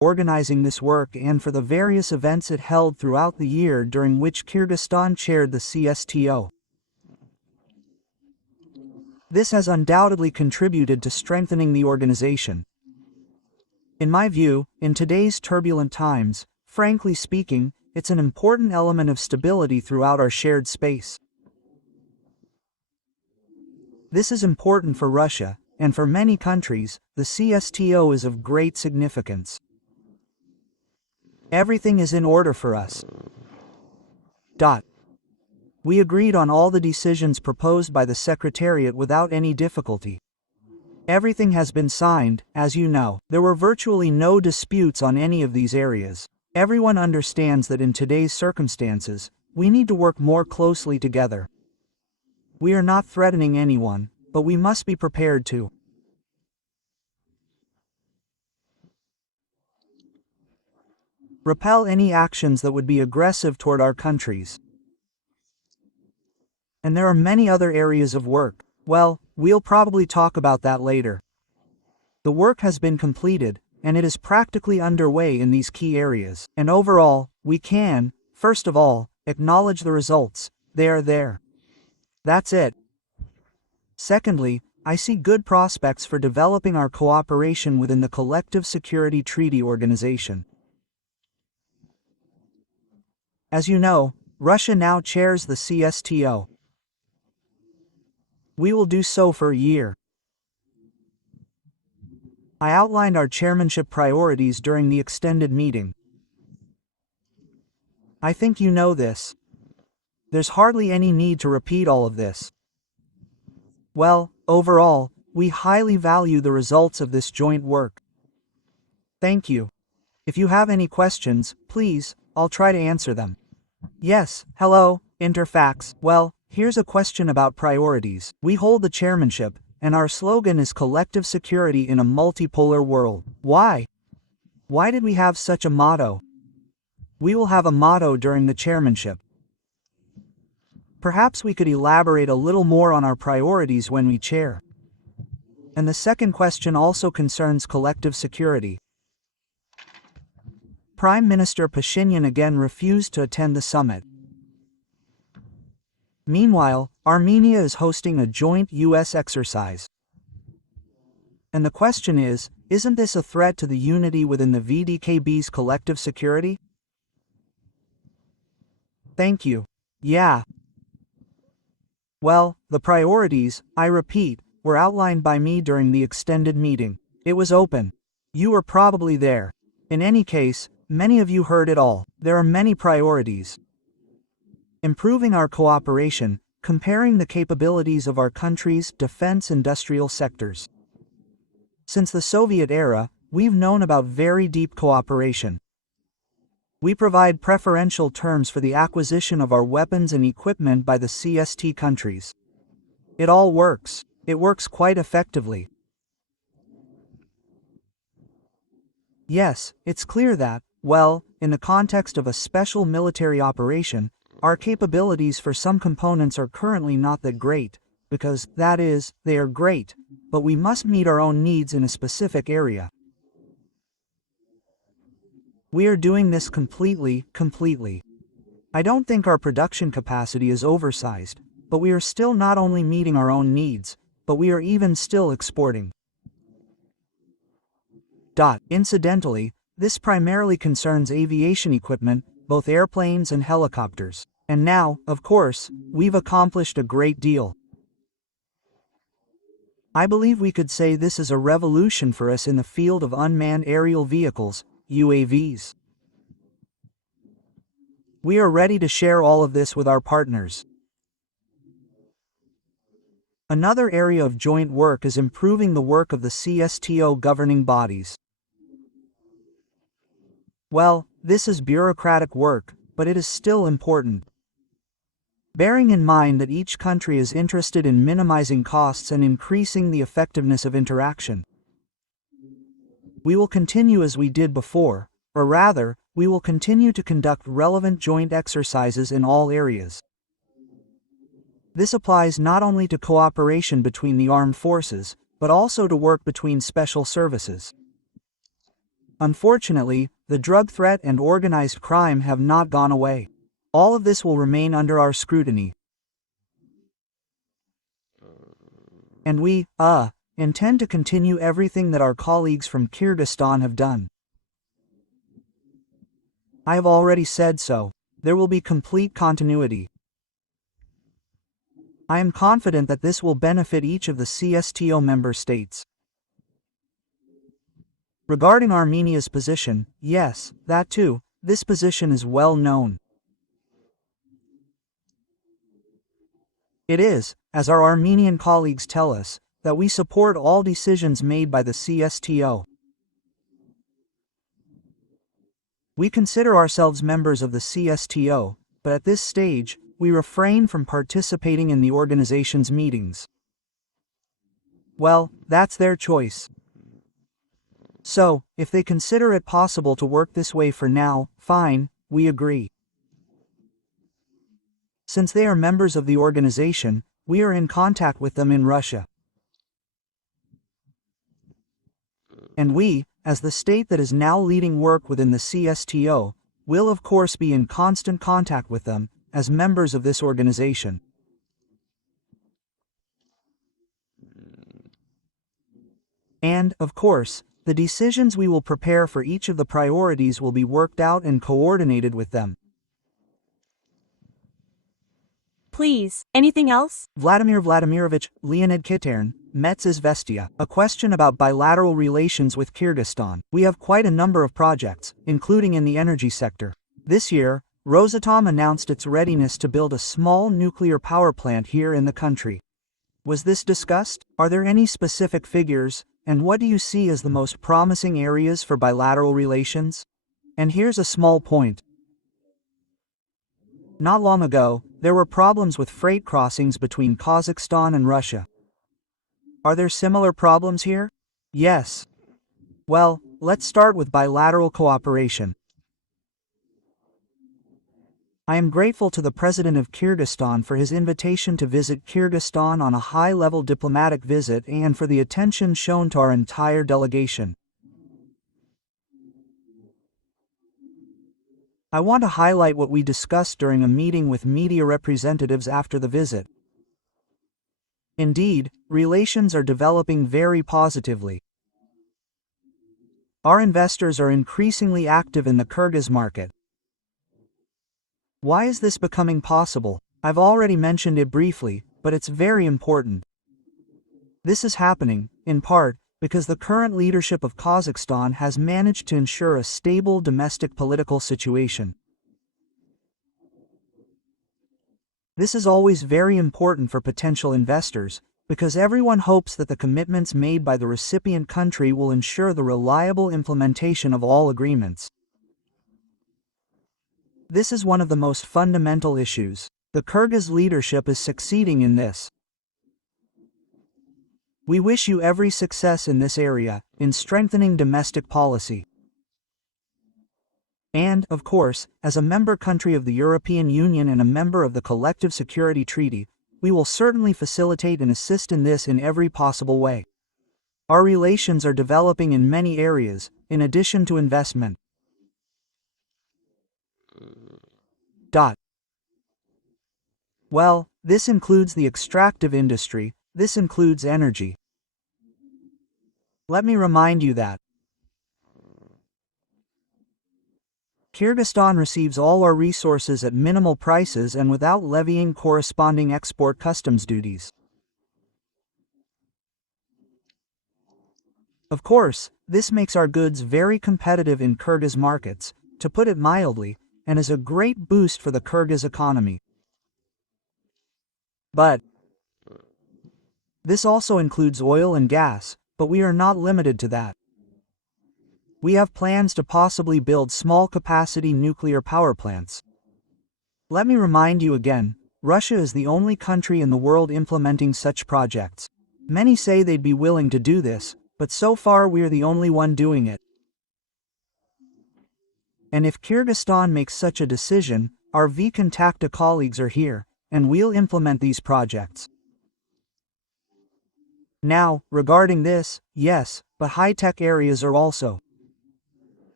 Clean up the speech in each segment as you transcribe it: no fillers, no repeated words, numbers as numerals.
organizing this work and for the various events it held throughout the year during which Kyrgyzstan chaired the CSTO. This has undoubtedly contributed to strengthening the organization. In my view, in today's turbulent times, frankly speaking, it's an important element of stability throughout our shared space. This is important for Russia, and for many countries, the CSTO is of great significance. Everything is in order for us. We agreed on all the decisions proposed by the Secretariat without any difficulty. Everything has been signed, as you know. There were virtually no disputes on any of these areas. Everyone understands that in today's circumstances, we need to work more closely together. We are not threatening anyone, but we must be prepared to repel any actions that would be aggressive toward our countries. And there are many other areas of work. Well, we'll probably talk about that later. The work has been completed, and it is practically underway in these key areas. And overall, we can, first of all, acknowledge the results. They are there. That's it. Secondly, I see good prospects for developing our cooperation within the Collective Security Treaty Organization. As you know, Russia now chairs the CSTO. We will do so for a year. I outlined our chairmanship priorities during the extended meeting. I think you know this. There's hardly any need to repeat all of this. Well, overall, we highly value the results of this joint work. Thank you. If you have any questions, please, I'll try to answer them. Yes, hello, Interfax. Well, here's a question about priorities. We hold the chairmanship, and our slogan is collective security in a multipolar world. Why? Why did we have such a motto? We will have a motto during the chairmanship. Perhaps we could elaborate a little more on our priorities when we chair. And the second question also concerns collective security. Prime Minister Pashinyan again refused to attend the summit. Meanwhile, Armenia is hosting a joint U.S. exercise. And the question is, isn't this a threat to the unity within the VDKB's collective security? Thank you. Yeah. Well, the priorities, I repeat, were outlined by me during the extended meeting. It was open. You were probably there. In any case, many of you heard it all. There are many priorities. Improving our cooperation, comparing the capabilities of our country's defense industrial sectors. Since the Soviet era, we've known about very deep cooperation. We provide preferential terms for the acquisition of our weapons and equipment by the CST countries. It all works. It works quite effectively. Yes, it's clear that, well, in the context of a special military operation, our capabilities for some components are currently not that great, because, that is, they are great, but we must meet our own needs in a specific area. We are doing this completely. I don't think our production capacity is oversized, but we are still not only meeting our own needs, but we are even still exporting. Incidentally, this primarily concerns aviation equipment, both airplanes and helicopters. And now, of course, we've accomplished a great deal. I believe we could say this is a revolution for us in the field of unmanned aerial vehicles, UAVs. We are ready to share all of this with our partners. Another area of joint work is improving the work of the CSTO governing bodies. Well, this is bureaucratic work, but it is still important. Bearing in mind that each country is interested in minimizing costs and increasing the effectiveness of interaction. We will continue as we did before, or rather, we will continue to conduct relevant joint exercises in all areas. This applies not only to cooperation between the armed forces, but also to work between special services. Unfortunately, the drug threat and organized crime have not gone away. All of this will remain under our scrutiny. And we, intend to continue everything that our colleagues from Kyrgyzstan have done. I have already said so. There will be complete continuity. I am confident that this will benefit each of the CSTO member states. Regarding Armenia's position, yes, that too, this position is well known. It is, as our Armenian colleagues tell us, that we support all decisions made by the CSTO. We consider ourselves members of the CSTO, but at this stage, we refrain from participating in the organization's meetings. Well, that's their choice. So, if they consider it possible to work this way for now, fine, we agree. Since they are members of the organization, we are in contact with them in Russia. And we, as the state that is now leading work within the CSTO, will of course be in constant contact with them, as members of this organization. And, of course, the decisions we will prepare for each of the priorities will be worked out and coordinated with them. Please, anything else? Vladimir Vladimirovich, Leonid Kitern, Metz Izvestia. A question about bilateral relations with Kyrgyzstan. We have quite a number of projects, including in the energy sector. This year, Rosatom announced its readiness to build a small nuclear power plant here in the country. Was this discussed? Are there any specific figures, and what do you see as the most promising areas for bilateral relations? And here's a small point. Not long ago, there were problems with freight crossings between Kazakhstan and Russia. Are there similar problems here? Yes. Well, let's start with bilateral cooperation. I am grateful to the President of Kyrgyzstan for his invitation to visit Kyrgyzstan on a high-level diplomatic visit and for the attention shown to our entire delegation. I want to highlight what we discussed during a meeting with media representatives after the visit. Indeed, relations are developing very positively. Our investors are increasingly active in the Kyrgyz market. Why is this becoming possible? I've already mentioned it briefly, but it's very important. This is happening, in part, because the current leadership of Kazakhstan has managed to ensure a stable domestic political situation. This is always very important for potential investors, because everyone hopes that the commitments made by the recipient country will ensure the reliable implementation of all agreements. This is one of the most fundamental issues. The Kyrgyz leadership is succeeding in this. We wish you every success in this area, in strengthening domestic policy. And, of course, as a member country of the European Union and a member of the Collective Security Treaty, we will certainly facilitate and assist in this in every possible way. Our relations are developing in many areas, in addition to investment. Well, this includes the extractive industry, this includes energy. Let me remind you that Kyrgyzstan receives all our resources at minimal prices and without levying corresponding export customs duties. Of course, this makes our goods very competitive in Kyrgyz markets, to put it mildly, and is a great boost for the Kyrgyz economy. But this also includes oil and gas, but we are not limited to that. We have plans to possibly build small-capacity nuclear power plants. Let me remind you again, Russia is the only country in the world implementing such projects. Many say they'd be willing to do this, but so far we're the only one doing it. And if Kyrgyzstan makes such a decision, our V-Contacta colleagues are here, and we'll implement these projects. Now, regarding this, yes, but high-tech areas are also.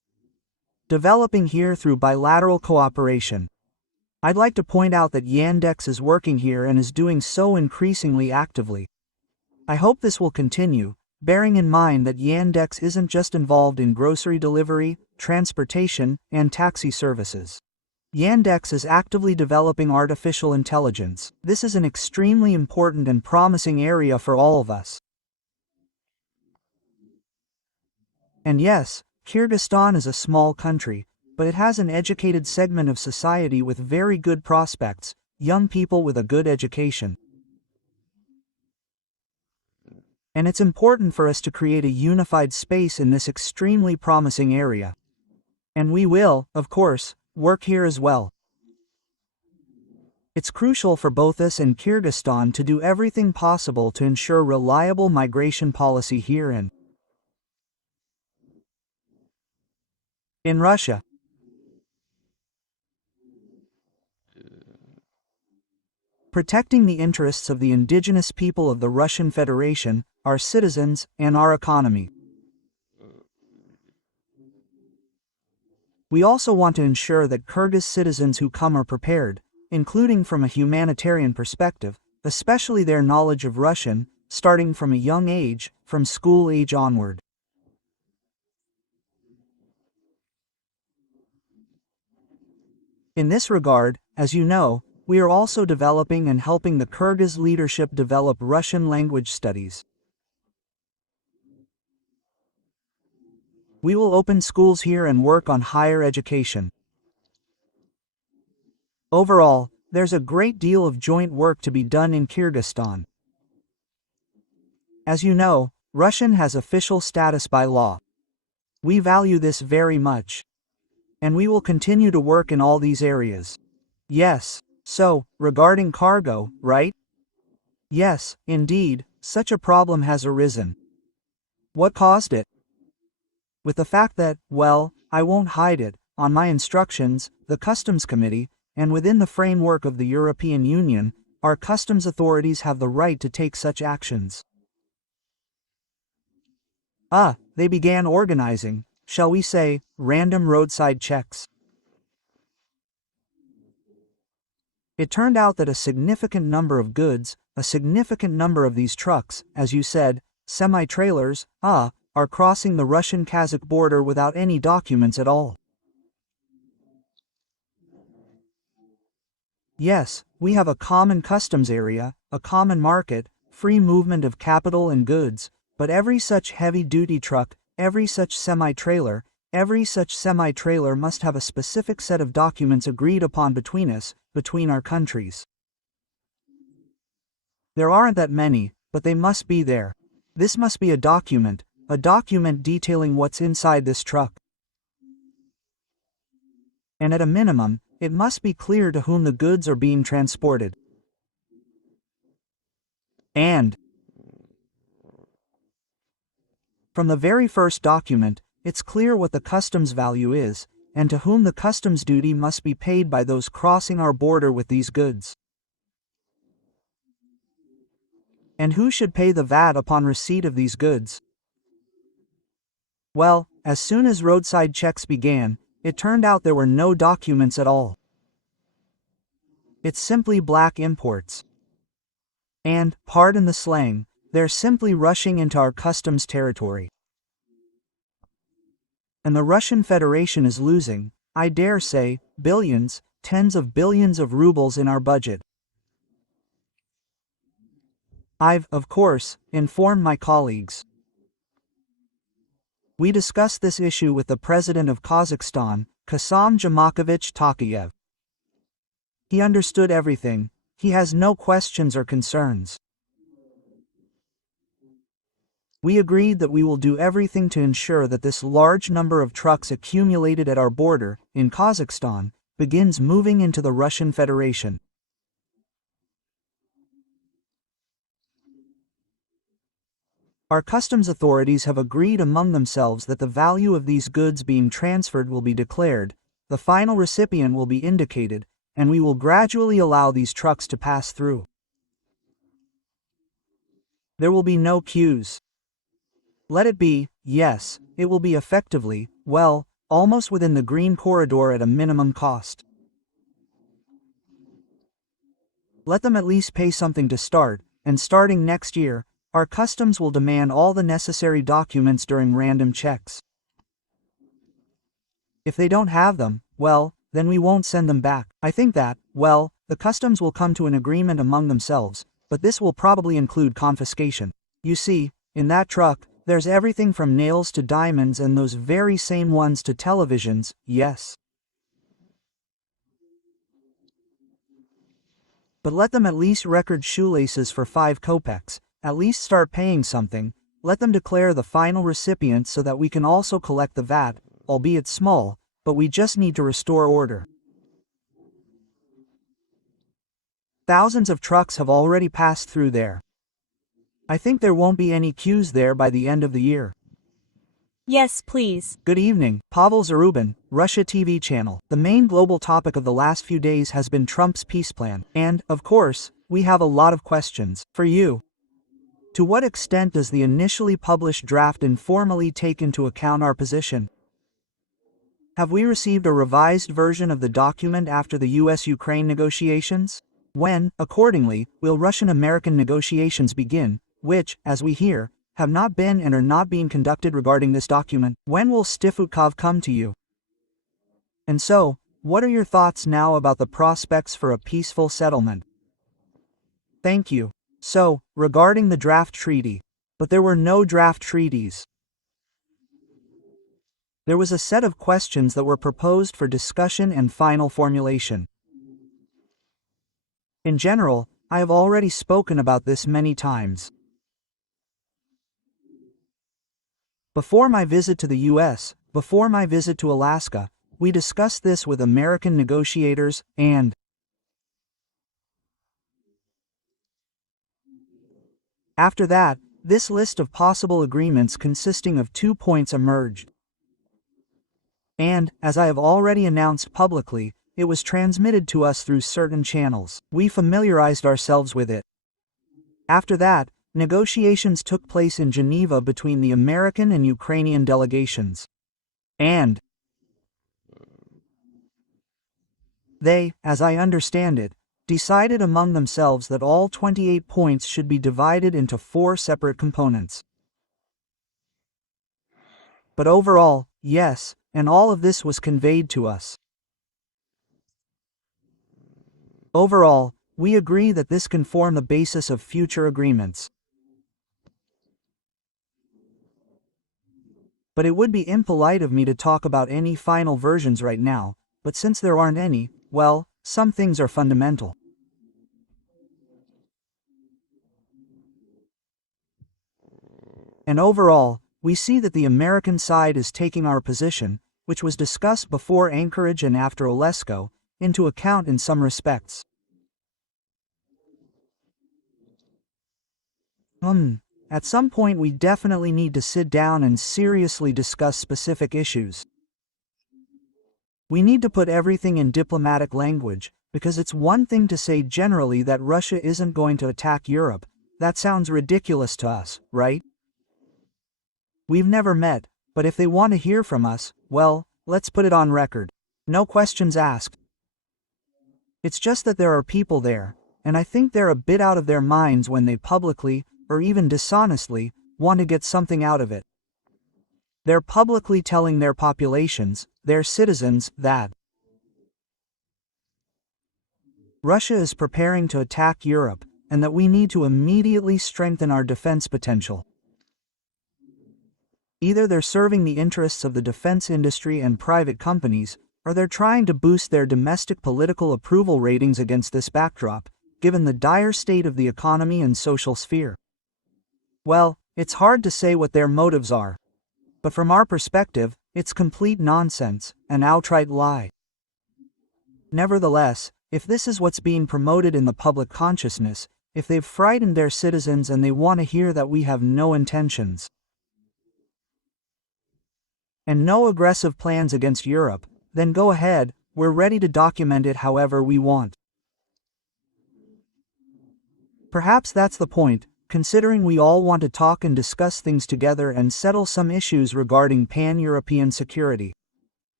developing here through bilateral cooperation. I'd like to point out that Yandex is working here and is doing so increasingly actively. I hope this will continue, bearing in mind that Yandex isn't just involved in grocery delivery, transportation, and taxi services. Yandex is actively developing artificial intelligence. This is an extremely important and promising area for all of us. And yes, Kyrgyzstan is a small country, but it has an educated segment of society with very good prospects, young people with a good education. And it's important for us to create a unified space in this extremely promising area. And we will, of course, work here as well. It's crucial for both us and Kyrgyzstan to do everything possible to ensure reliable migration policy here and in Russia. Protecting the interests of the indigenous people of the Russian Federation, our citizens, and our economy. We also want to ensure that Kyrgyz citizens who come are prepared, including from a humanitarian perspective, especially their knowledge of Russian, starting from a young age, from school age onward. In this regard, as you know, we are also developing and helping the Kyrgyz leadership develop Russian language studies. We will open schools here and work on higher education. Overall, there's a great deal of joint work to be done in Kyrgyzstan. As you know, Russian has official status by law. We value this very much. And we will continue to work in all these areas. Yes. So, regarding cargo, right? Yes, indeed, such a problem has arisen. What caused it? With the fact that, well, I won't hide it, on my instructions, the Customs Committee, and within the framework of the European Union, our customs authorities have the right to take such actions. They began organizing, shall we say, random roadside checks. It turned out that a significant number of goods, a significant number of these trucks, as you said, semi-trailers, are crossing the Russian-Kazakh border without any documents at all. Yes, we have a common customs area, a common market, free movement of capital and goods, but every such heavy-duty truck, every such semi-trailer must have a specific set of documents agreed upon between us, between our countries. There aren't that many, but they must be there. This must be a document detailing what's inside this truck. And at a minimum, it must be clear to whom the goods are being transported. And from the very first document, it's clear what the customs value is, and to whom the customs duty must be paid by those crossing our border with these goods. And who should pay the VAT upon receipt of these goods? Well, as soon as roadside checks began, it turned out there were no documents at all. It's simply black imports. And, pardon the slang, they're simply rushing into our customs territory. And the Russian Federation is losing, I dare say, billions, tens of billions of rubles in our budget. I've, of course, informed my colleagues. We discussed this issue with the President of Kazakhstan, Kassym-Jomart Tokayev. He understood everything, he has no questions or concerns. We agreed that we will do everything to ensure that this large number of trucks accumulated at our border, in Kazakhstan, begins moving into the Russian Federation. Our customs authorities have agreed among themselves that the value of these goods being transferred will be declared, the final recipient will be indicated, and we will gradually allow these trucks to pass through. There will be no queues. Let it be, yes, it will be effectively, well, almost within the green corridor at a minimum cost. Let them at least pay something to start, and starting next year, our customs will demand all the necessary documents during random checks. If they don't have them, well, then we won't send them back. I think that, well, the customs will come to an agreement among themselves, but this will probably include confiscation. You see, in that truck, there's everything from nails to diamonds and those very same ones to televisions, yes. But let them at least record shoelaces for 5 kopecks, at least start paying something, let them declare the final recipient so that we can also collect the VAT, albeit small, but we just need to restore order. Thousands of trucks have already passed through there. I think there won't be any queues there by the end of the year. Yes, please. Good evening, Pavel Zarubin, Russia TV channel. The main global topic of the last few days has been Trump's peace plan, and, of course, we have a lot of questions for you. To what extent does the initially published draft informally take into account our position? Have we received a revised version of the document after the US-Ukraine negotiations? When, accordingly, will Russian-American negotiations begin, which, as we hear, have not been and are not being conducted regarding this document? When will Steve Witkoff come to you? And so, what are your thoughts now about the prospects for a peaceful settlement? Thank you. So, regarding the draft treaty. But there were no draft treaties. There was a set of questions that were proposed for discussion and final formulation. In general, I have already spoken about this many times. Before my visit to the US, before my visit to Alaska, we discussed this with American negotiators, and after that, this list of possible agreements consisting of 2 points emerged. And, as I have already announced publicly, it was transmitted to us through certain channels. We familiarized ourselves with it. After that, negotiations took place in Geneva between the American and Ukrainian delegations. And they, as I understand it, decided among themselves that all 28 points should be divided into 4 separate components. But overall, yes, and all of this was conveyed to us. Overall, we agree that this can form the basis of future agreements. But it would be impolite of me to talk about any final versions right now, but since there aren't any, well, some things are fundamental. And overall, we see that the American side is taking our position, which was discussed before Anchorage and after Olesko, into account in some respects. At some point we definitely need to sit down and seriously discuss specific issues. We need to put everything in diplomatic language, because it's one thing to say generally that Russia isn't going to attack Europe. That sounds ridiculous to us, right? We've never met, but if they want to hear from us, well, let's put it on record. No questions asked. It's just that there are people there, and I think they're a bit out of their minds when they publicly, or even dishonestly, want to get something out of it. They're publicly telling their populations, their citizens, that Russia is preparing to attack Europe, and that we need to immediately strengthen our defense potential. Either they're serving the interests of the defense industry and private companies, or they're trying to boost their domestic political approval ratings against this backdrop, given the dire state of the economy and social sphere. Well, it's hard to say what their motives are. But from our perspective, it's complete nonsense, an outright lie. Nevertheless, if this is what's being promoted in the public consciousness, if they've frightened their citizens and they want to hear that we have no intentions and no aggressive plans against Europe, then go ahead, we're ready to document it however we want. Perhaps that's the point, considering we all want to talk and discuss things together and settle some issues regarding pan-European security.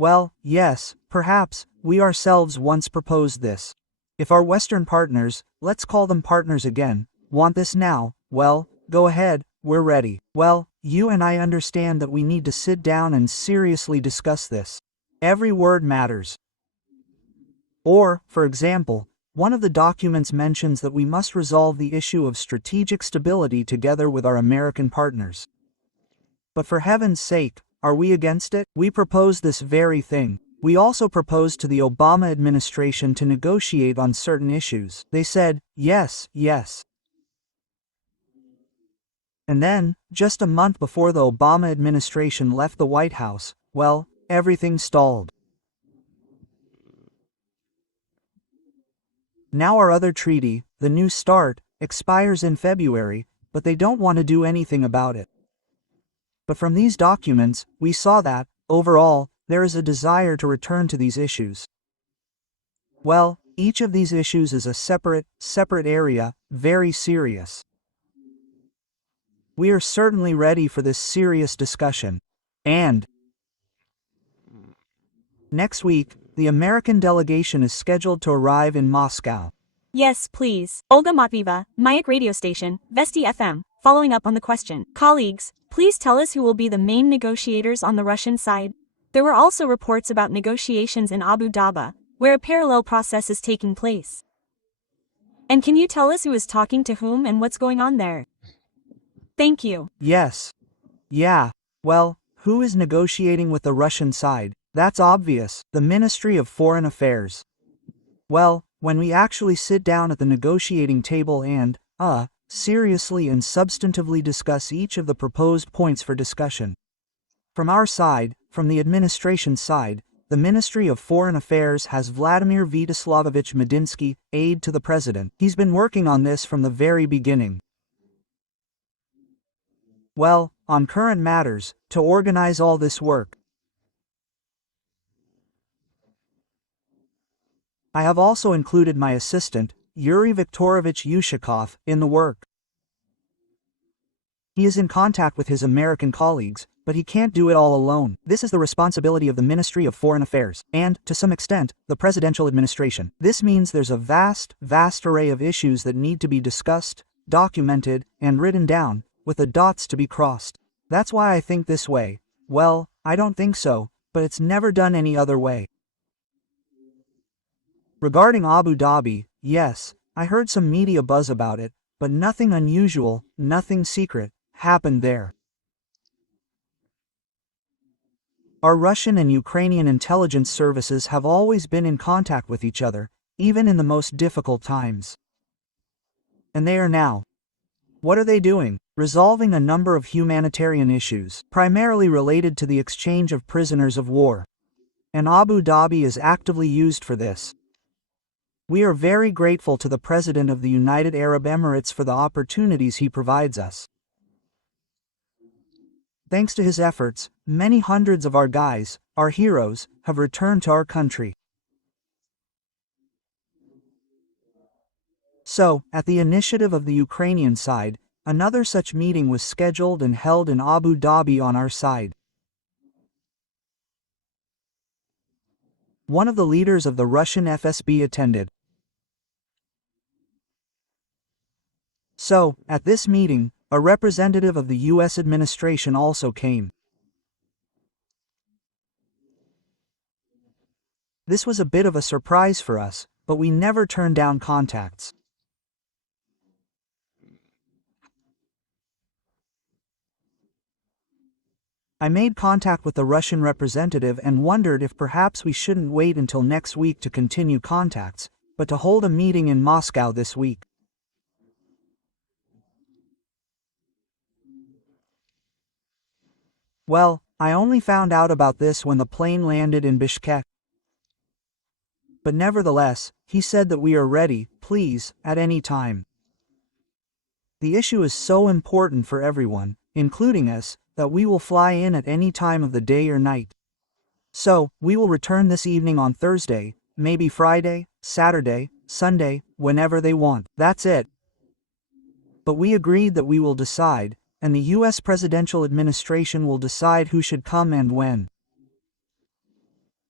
Well, yes, perhaps, we ourselves once proposed this. If our Western partners, let's call them partners again, want this now, well, go ahead, we're ready. Well, you and I understand that we need to sit down and seriously discuss this. Every word matters. Or, for example, one of the documents mentions that we must resolve the issue of strategic stability together with our American partners. But for heaven's sake, are we against it? We propose this very thing. We also proposed to the Obama administration to negotiate on certain issues. They said, yes, yes. And then, just a month before the Obama administration left the White House, well, everything stalled. Now our other treaty, the New START, expires in February, but they don't want to do anything about it. But from these documents, we saw that, overall, there is a desire to return to these issues. Well, each of these issues is a separate area, very serious. We are certainly ready for this serious discussion. And next week, the American delegation is scheduled to arrive in Moscow. Yes, please. Olga Matvieva, Mayak radio station, Vesti FM, following up on the question. Colleagues, please tell us who will be the main negotiators on the Russian side. There were also reports about negotiations in Abu Dhabi, where a parallel process is taking place. And can you tell us who is talking to whom and what's going on there? Thank you. Yes. Yeah. Well, who is negotiating with the Russian side? That's obvious, the Ministry of Foreign Affairs. Well, when we actually sit down at the negotiating table and, seriously and substantively discuss each of the proposed points for discussion. From our side, from the administration side, the Ministry of Foreign Affairs has Vladimir Vyacheslamovich Medinsky, aide to the President. He's been working on this from the very beginning. Well, on current matters, to organize all this work. I have also included my assistant, Yuri Viktorovich Yushakov, in the work. He is in contact with his American colleagues, but he can't do it all alone. This is the responsibility of the Ministry of Foreign Affairs, and, to some extent, the presidential administration. This means there's a vast array of issues that need to be discussed, documented, and written down, with the dots to be crossed. That's why I think this way. Well, I don't think so, but it's never done any other way. Regarding Abu Dhabi, yes, I heard some media buzz about it, but nothing unusual, nothing secret, happened there. Our Russian and Ukrainian intelligence services have always been in contact with each other, even in the most difficult times. And they are now. What are they doing? Resolving a number of humanitarian issues, primarily related to the exchange of prisoners of war. And Abu Dhabi is actively used for this. We are very grateful to the President of the United Arab Emirates for the opportunities he provides us. Thanks to his efforts, many hundreds of our guys, our heroes, have returned to our country. So, at the initiative of the Ukrainian side, another such meeting was scheduled and held in Abu Dhabi on our side. One of the leaders of the Russian FSB attended. So, at this meeting, a representative of the U.S. administration also came. This was a bit of a surprise for us, but we never turned down contacts. I made contact with the Russian representative and wondered if perhaps we shouldn't wait until next week to continue contacts, but to hold a meeting in Moscow this week. Well, I only found out about this when the plane landed in Bishkek. But nevertheless, he said that we are ready, please, at any time. The issue is so important for everyone, including us, that we will fly in at any time of the day or night. So, we will return this evening on Thursday, maybe Friday, Saturday, Sunday, whenever they want. That's it. But we agreed that we will decide, and the U.S. presidential administration will decide who should come and when.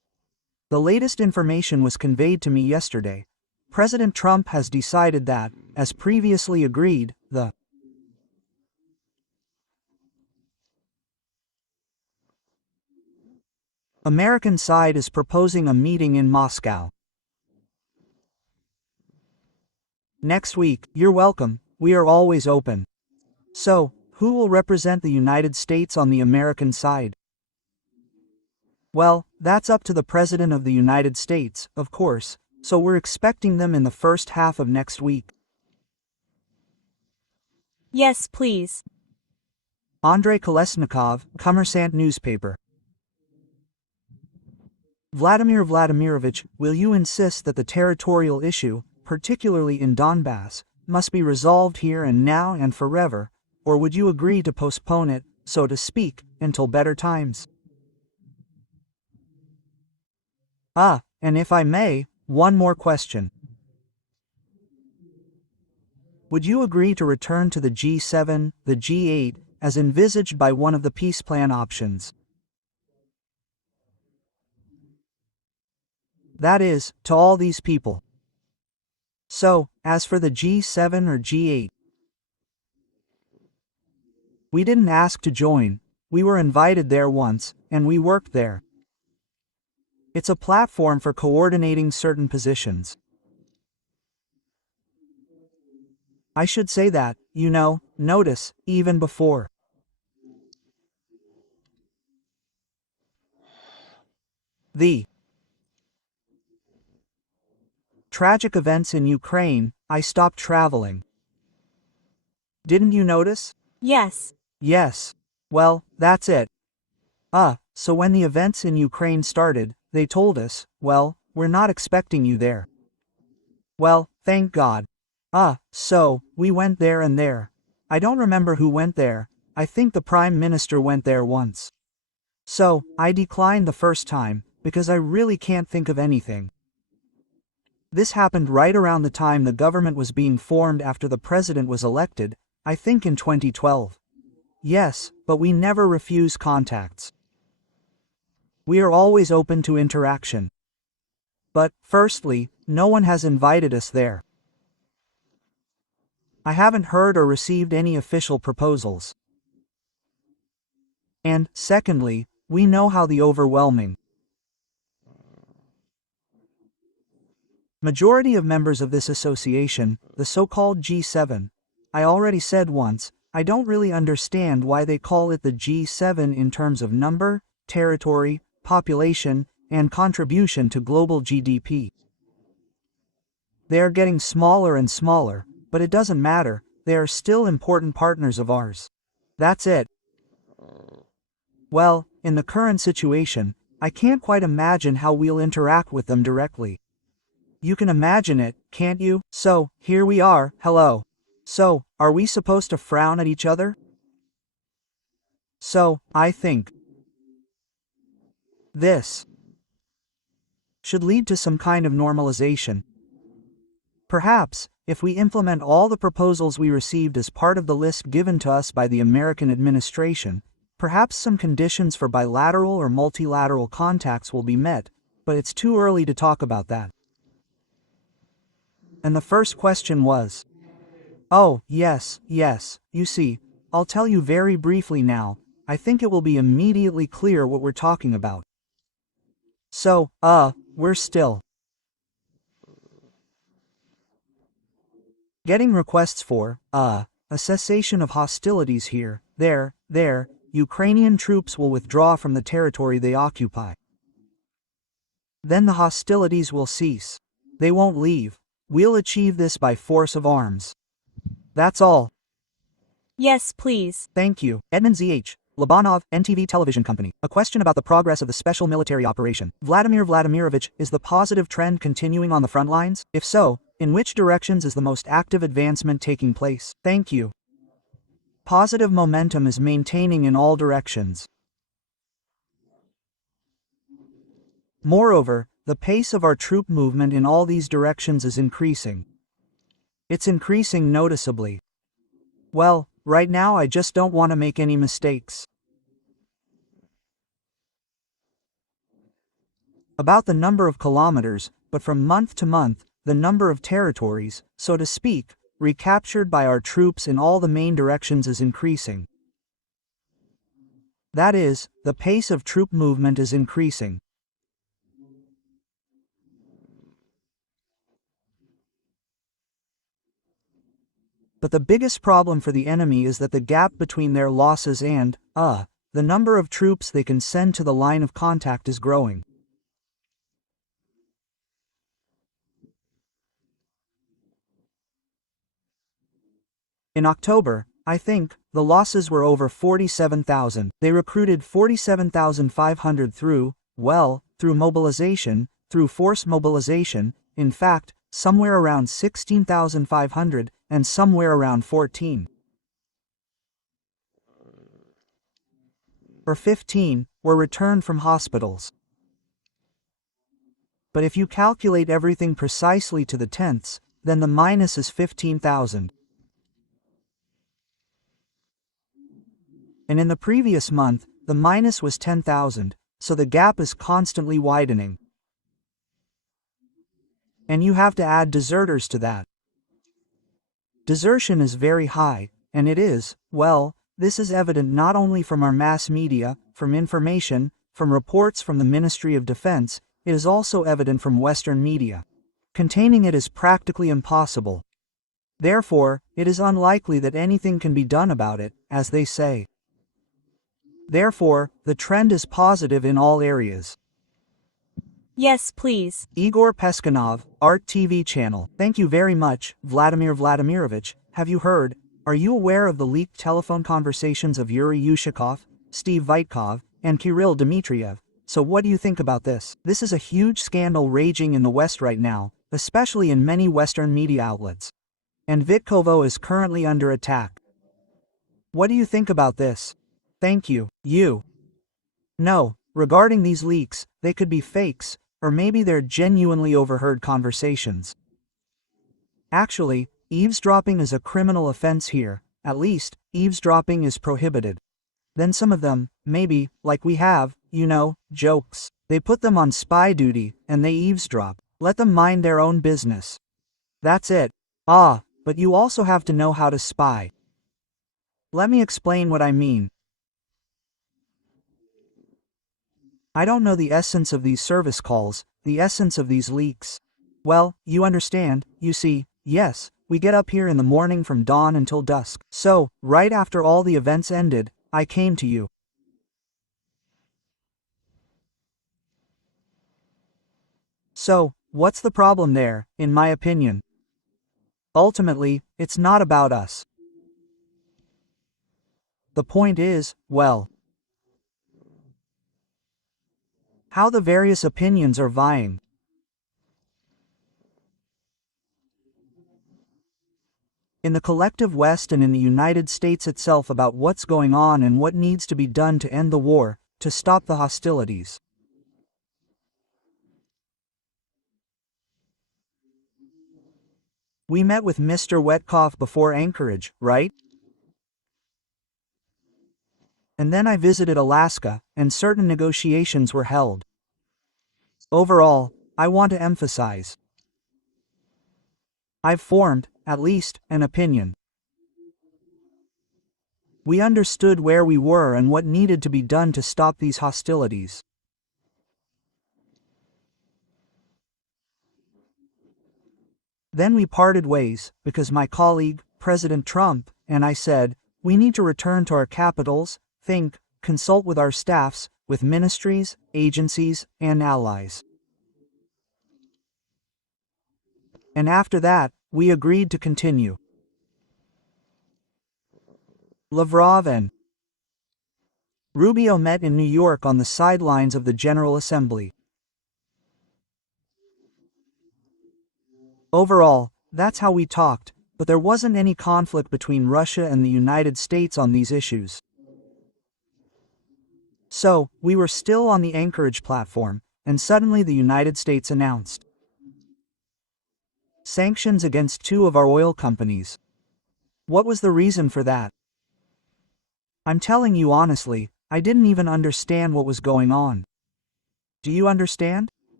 The latest information was conveyed to me yesterday. President Trump has decided that, as previously agreed, the American side is proposing a meeting in Moscow next week. You're welcome, we are always open. So, who will represent the United States on the American side? Well, that's up to the President of the United States, of course, so we're expecting them in the first half of next week. Yes, please. Andrei Kolesnikov, Kommersant newspaper. Vladimir Vladimirovich, will you insist that the territorial issue, particularly in Donbass, must be resolved here and now and forever, or would you agree to postpone it, so to speak, until better times? And if I may, one more question. Would you agree to return to the G7, the G8, as envisaged by one of the peace plan options? That is, to all these people. So, as for the G7 or G8, we didn't ask to join, we were invited there once, and we worked there. It's a platform for coordinating certain positions. I should say that, notice, even before the tragic events in Ukraine, I stopped traveling. Didn't you notice? Yes. Yes. Well, that's it. So when the events in Ukraine started, they told us, well, we're not expecting you there. Well, thank God. So, we went there and there. I don't remember who went there, I think the Prime Minister went there once. So, I declined the first time, because I really can't think of anything. This happened right around the time the government was being formed after the president was elected, I think in 2012. Yes, but we never refuse contacts. We are always open to interaction. But, firstly, no one has invited us there. I haven't heard or received any official proposals. And, secondly, we know how the overwhelming majority of members of this association, the so-called G7, I already said once, I don't really understand why they call it the G7 in terms of number, territory, population, and contribution to global GDP. They are getting smaller and smaller, but it doesn't matter, they are still important partners of ours. That's it. Well, in the current situation, I can't quite imagine how we'll interact with them directly. You can imagine it, can't you? So, here we are, hello. So, are we supposed to frown at each other? So, I think this should lead to some kind of normalization. Perhaps, if we implement all the proposals we received as part of the list given to us by the American administration, perhaps some conditions for bilateral or multilateral contacts will be met, but it's too early to talk about that. And the first question was, oh, yes, you see, I'll tell you very briefly now, I think it will be immediately clear what we're talking about. So, we're still getting requests for, a cessation of hostilities here, there, Ukrainian troops will withdraw from the territory they occupy. Then the hostilities will cease. They won't leave. We'll achieve this by force of arms. That's all. Yes, please. Thank you. Edmund Z.H. Labanov, NTV Television Company. A question about the progress of the special military operation. Vladimir Vladimirovich, is the positive trend continuing on the front lines? If so, in which directions is the most active advancement taking place? Thank you. Positive momentum is maintaining in all directions. Moreover, the pace of our troop movement in all these directions is increasing. It's increasing noticeably. Well, right now I just don't want to make any mistakes. about the number of kilometers, but from month to month, the number of territories, so to speak, recaptured by our troops in all the main directions is increasing. That is, the pace of troop movement is increasing. But the biggest problem for the enemy is that the gap between their losses and, the number of troops they can send to the line of contact is growing. In October, I think, the losses were over 47,000. They recruited 47,500 through mobilization, through forced mobilization, in fact, somewhere around 16,500, and somewhere around 14. Or 15, were returned from hospitals. But if you calculate everything precisely to the tenths, then the minus is 15,000. And in the previous month, the minus was 10,000, so the gap is constantly widening. And you have to add deserters to that. Desertion is very high, and it is, this is evident not only from our mass media, from information, from reports from the Ministry of Defense, it is also evident from Western media. Containing it is practically impossible. Therefore, it is unlikely that anything can be done about it, as they say. Therefore, the trend is positive in all areas. Yes, please. Igor Peskanov, Art TV channel. Thank you very much, Vladimir Vladimirovich. Have you heard? Are you aware of the leaked telephone conversations of Yuri Yushakov, Steve Witkoff, and Kirill Dmitriev? So what do you think about this? This is a huge scandal raging in the West right now, especially in many Western media outlets. And Vitkovo is currently under attack. What do you think about this? Thank you. No, regarding these leaks, they could be fakes, or maybe they're genuinely overheard conversations. Actually, eavesdropping is a criminal offense here. At least, eavesdropping is prohibited. Then some of them, maybe, like we have, jokes. They put them on spy duty, and they eavesdrop. Let them mind their own business. That's it. But you also have to know how to spy. Let me explain what I mean. I don't know the essence of these service calls, the essence of these leaks. Well, you understand, you see, yes, we get up here in the morning from dawn until dusk. So, right after all the events ended, I came to you. So, what's the problem there, in my opinion? Ultimately, it's not about us. The point is, how the various opinions are vying. In the collective West and in the United States itself about what's going on and what needs to be done to end the war, to stop the hostilities. We met with Mr. Witkoff before Anchorage, right? And then I visited Alaska, and certain negotiations were held. Overall, I want to emphasize. I've formed, at least, an opinion. We understood where we were and what needed to be done to stop these hostilities. Then we parted ways, because my colleague, President Trump, and I said, we need to return to our capitals, think, consult with our staffs, with ministries, agencies, and allies. And after that, we agreed to continue. Lavrov and Rubio met in New York on the sidelines of the General Assembly. Overall, that's how we talked, but there wasn't any conflict between Russia and the United States on these issues. So, we were still on the Anchorage platform, and suddenly the United States announced sanctions against 2 of our oil companies. What was the reason for that? I'm telling you honestly, I didn't even understand what was going on. Do you understand?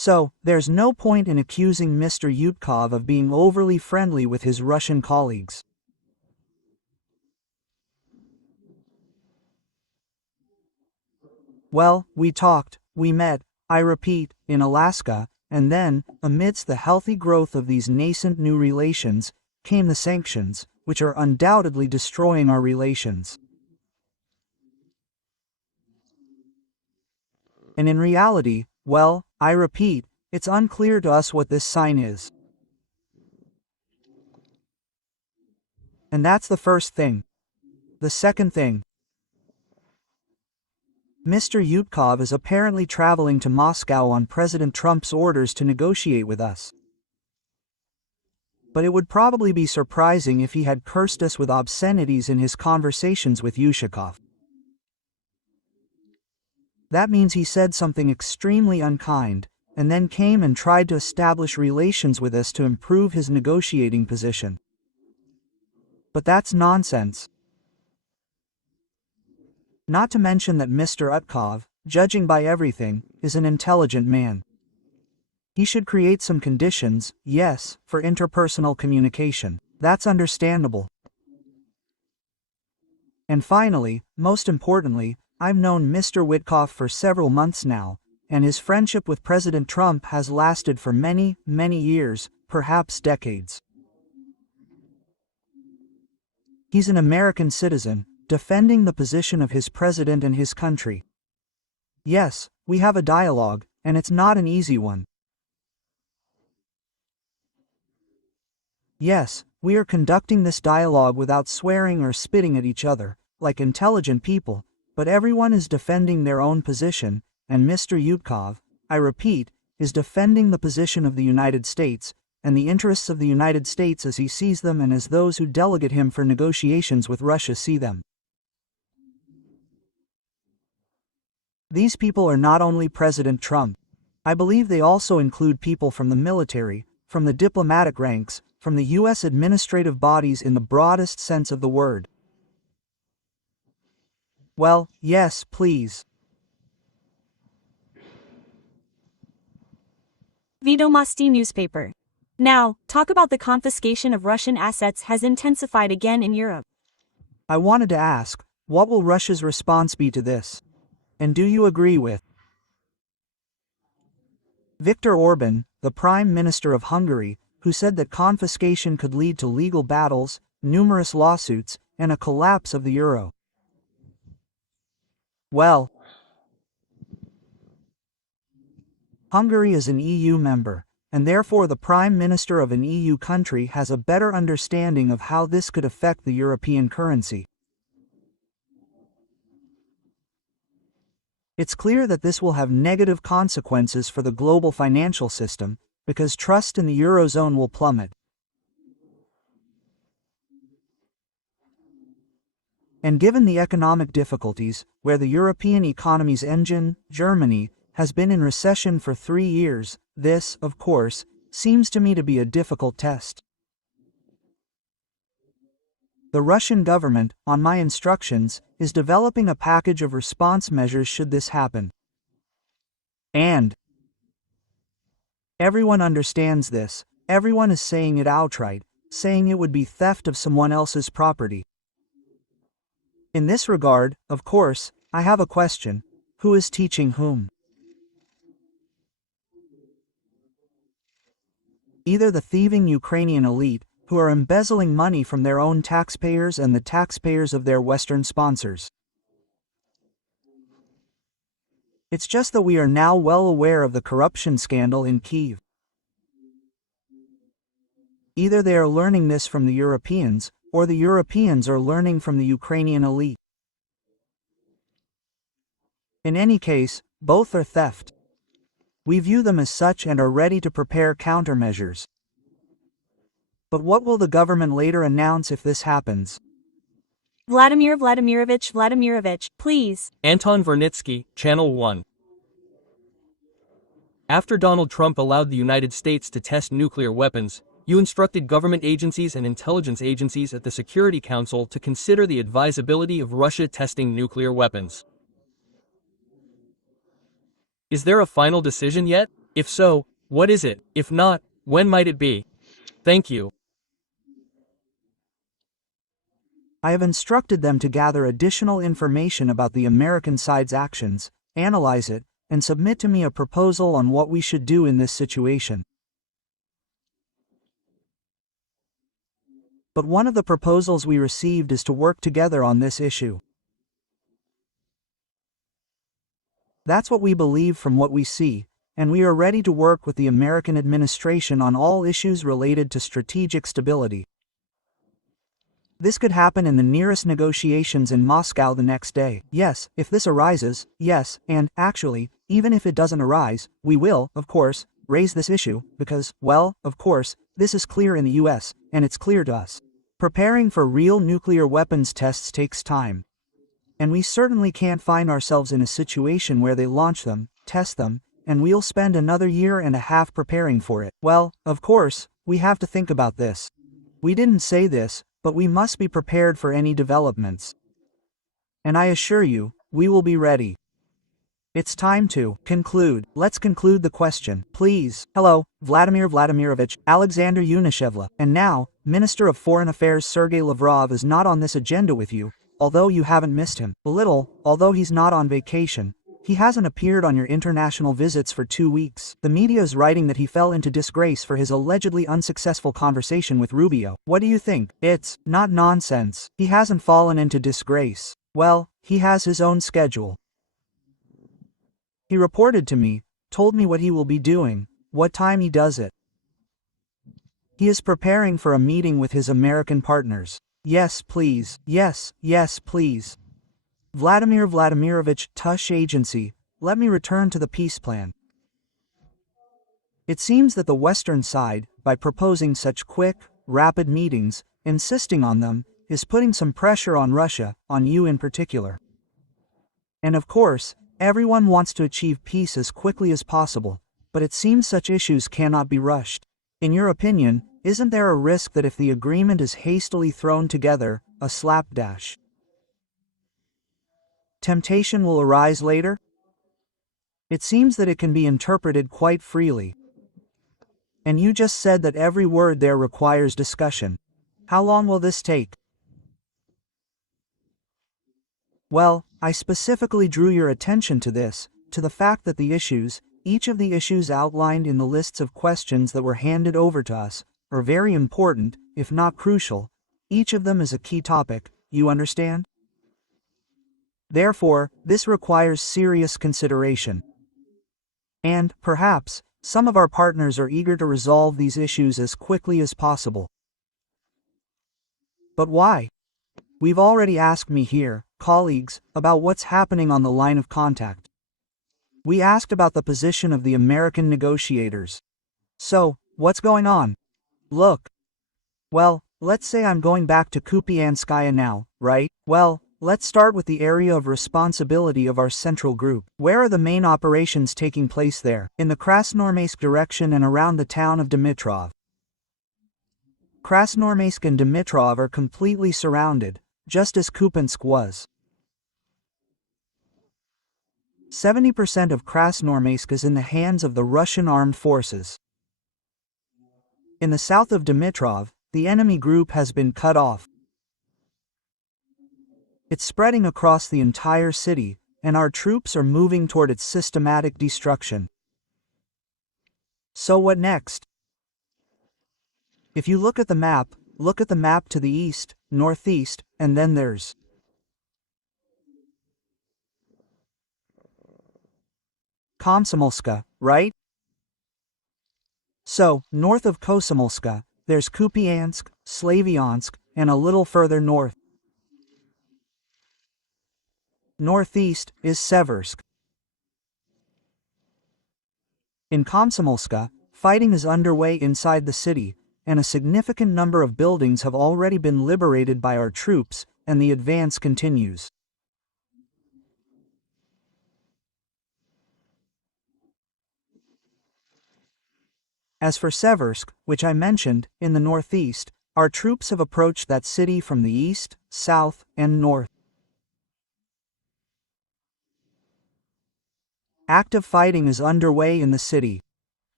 So, there's no point in accusing Mr. Witkoff of being overly friendly with his Russian colleagues. Well, we talked, we met, I repeat, in Alaska, and then, amidst the healthy growth of these nascent new relations, came the sanctions, which are undoubtedly destroying our relations. And in reality, well, I repeat, it's unclear to us what this sign is. And that's the first thing. The second thing. Mr. Witkoff is apparently traveling to Moscow on President Trump's orders to negotiate with us. But it would probably be surprising if he had cursed us with obscenities in his conversations with Yushakov. That means he said something extremely unkind, and then came and tried to establish relations with us to improve his negotiating position. But that's nonsense. Not to mention that Mr. Witkoff, judging by everything, is an intelligent man. He should create some conditions, yes, for interpersonal communication. That's understandable. And finally, most importantly, I've known Mr. Witkoff for several months now, and his friendship with President Trump has lasted for many, many years, perhaps decades. He's an American citizen, defending the position of his president and his country. Yes, we have a dialogue, and it's not an easy one. Yes, we are conducting this dialogue without swearing or spitting at each other, like intelligent people, but everyone is defending their own position, and Mr. Witkoff, I repeat, is defending the position of the United States, and the interests of the United States as he sees them and as those who delegate him for negotiations with Russia see them. These people are not only President Trump. I believe they also include people from the military, from the diplomatic ranks, from the U.S. administrative bodies in the broadest sense of the word. Well, yes, please. Vedomosti newspaper. Now, talk about the confiscation of Russian assets has intensified again in Europe. I wanted to ask, what will Russia's response be to this? And do you agree with Viktor Orban, the Prime Minister of Hungary, who said that confiscation could lead to legal battles, numerous lawsuits, and a collapse of the euro? Well, Hungary is an EU member, and therefore the Prime Minister of an EU country has a better understanding of how this could affect the European currency. It's clear that this will have negative consequences for the global financial system, because trust in the Eurozone will plummet. And given the economic difficulties, where the European economy's engine, Germany, has been in recession for 3 years, this, of course, seems to me to be a difficult test. The Russian government, on my instructions, is developing a package of response measures should this happen. And everyone understands this, everyone is saying it outright, saying it would be theft of someone else's property. In this regard, of course, I have a question: who is teaching whom? Either the thieving Ukrainian elite, who are embezzling money from their own taxpayers and the taxpayers of their Western sponsors. It's just that we are now well aware of the corruption scandal in Kyiv. Either they are learning this from the Europeans, or the Europeans are learning from the Ukrainian elite. In any case, both are theft. We view them as such and are ready to prepare countermeasures. But what will the government later announce if this happens? Vladimir Vladimirovich, please. Anton Vernitsky, Channel 1. After Donald Trump allowed the United States to test nuclear weapons, you instructed government agencies and intelligence agencies at the Security Council to consider the advisability of Russia testing nuclear weapons. Is there a final decision yet? If so, what is it? If not, when might it be? Thank you. I have instructed them to gather additional information about the American side's actions, analyze it, and submit to me a proposal on what we should do in this situation. But one of the proposals we received is to work together on this issue. That's what we believe from what we see, and we are ready to work with the American administration on all issues related to strategic stability. This could happen in the nearest negotiations in Moscow the next day. Yes, if this arises, yes, and, actually, even if it doesn't arise, we will, of course, raise this issue, because, well, of course, this is clear in the US, and it's clear to us. Preparing for real nuclear weapons tests takes time. And we certainly can't find ourselves in a situation where they launch them, test them, and we'll spend another year and a half preparing for it. Well, of course, we have to think about this. We didn't say this, but we must be prepared for any developments. And I assure you, we will be ready. It's time to conclude. Let's conclude the question, please. Hello, Vladimir Vladimirovich, Alexander Yunishevla. And now, Minister of Foreign Affairs Sergey Lavrov is not on this agenda with you, although you haven't missed him. A little, although he's not on vacation. He hasn't appeared on your international visits for 2 weeks. The media is writing that he fell into disgrace for his allegedly unsuccessful conversation with Rubio. What do you think? It's not nonsense. He hasn't fallen into disgrace. Well, he has his own schedule. He reported to me, told me what he will be doing, what time he does it. He is preparing for a meeting with his American partners. Yes, please. Yes, yes, please. Vladimir Vladimirovich, Tush Agency, let me return to the peace plan. It seems that the Western side, by proposing such quick, rapid meetings, insisting on them, is putting some pressure on Russia, on you in particular. And of course, everyone wants to achieve peace as quickly as possible, but it seems such issues cannot be rushed. In your opinion, isn't there a risk that if the agreement is hastily thrown together, a slapdash temptation will arise later? It seems that it can be interpreted quite freely. And you just said that every word there requires discussion. How long will this take? Well, I specifically drew your attention to this, to the fact that the issues, each of the issues outlined in the lists of questions that were handed over to us, are very important, if not crucial. Each of them is a key topic, you understand? Therefore, this requires serious consideration. And, perhaps, some of our partners are eager to resolve these issues as quickly as possible. But why? We've already asked me here, colleagues, about what's happening on the line of contact. We asked about the position of the American negotiators. So, what's going on? Look. Well, let's say I'm going back to Kupianskaya now, right? Well, let's start with the area of responsibility of our central group. Where are the main operations taking place there? In the Krasnoarmeysk direction and around the town of Dimitrov. Krasnoarmeysk and Dimitrov are completely surrounded, just as Kupiansk was. 70% of Krasnoarmeysk is in the hands of the Russian armed forces. In the south of Dimitrov, the enemy group has been cut off. It's spreading across the entire city, and our troops are moving toward its systematic destruction. So what next? If you look at the map to the east, northeast, and then there's Komsomolska, right? So, north of Komsomolska, there's Kupiansk, Slavyansk, and a little further north. Northeast is Seversk. In Komsomolska, fighting is underway inside the city, and a significant number of buildings have already been liberated by our troops, and the advance continues. As for Seversk, which I mentioned, in the northeast, our troops have approached that city from the east, south, and north. Active fighting is underway in the city.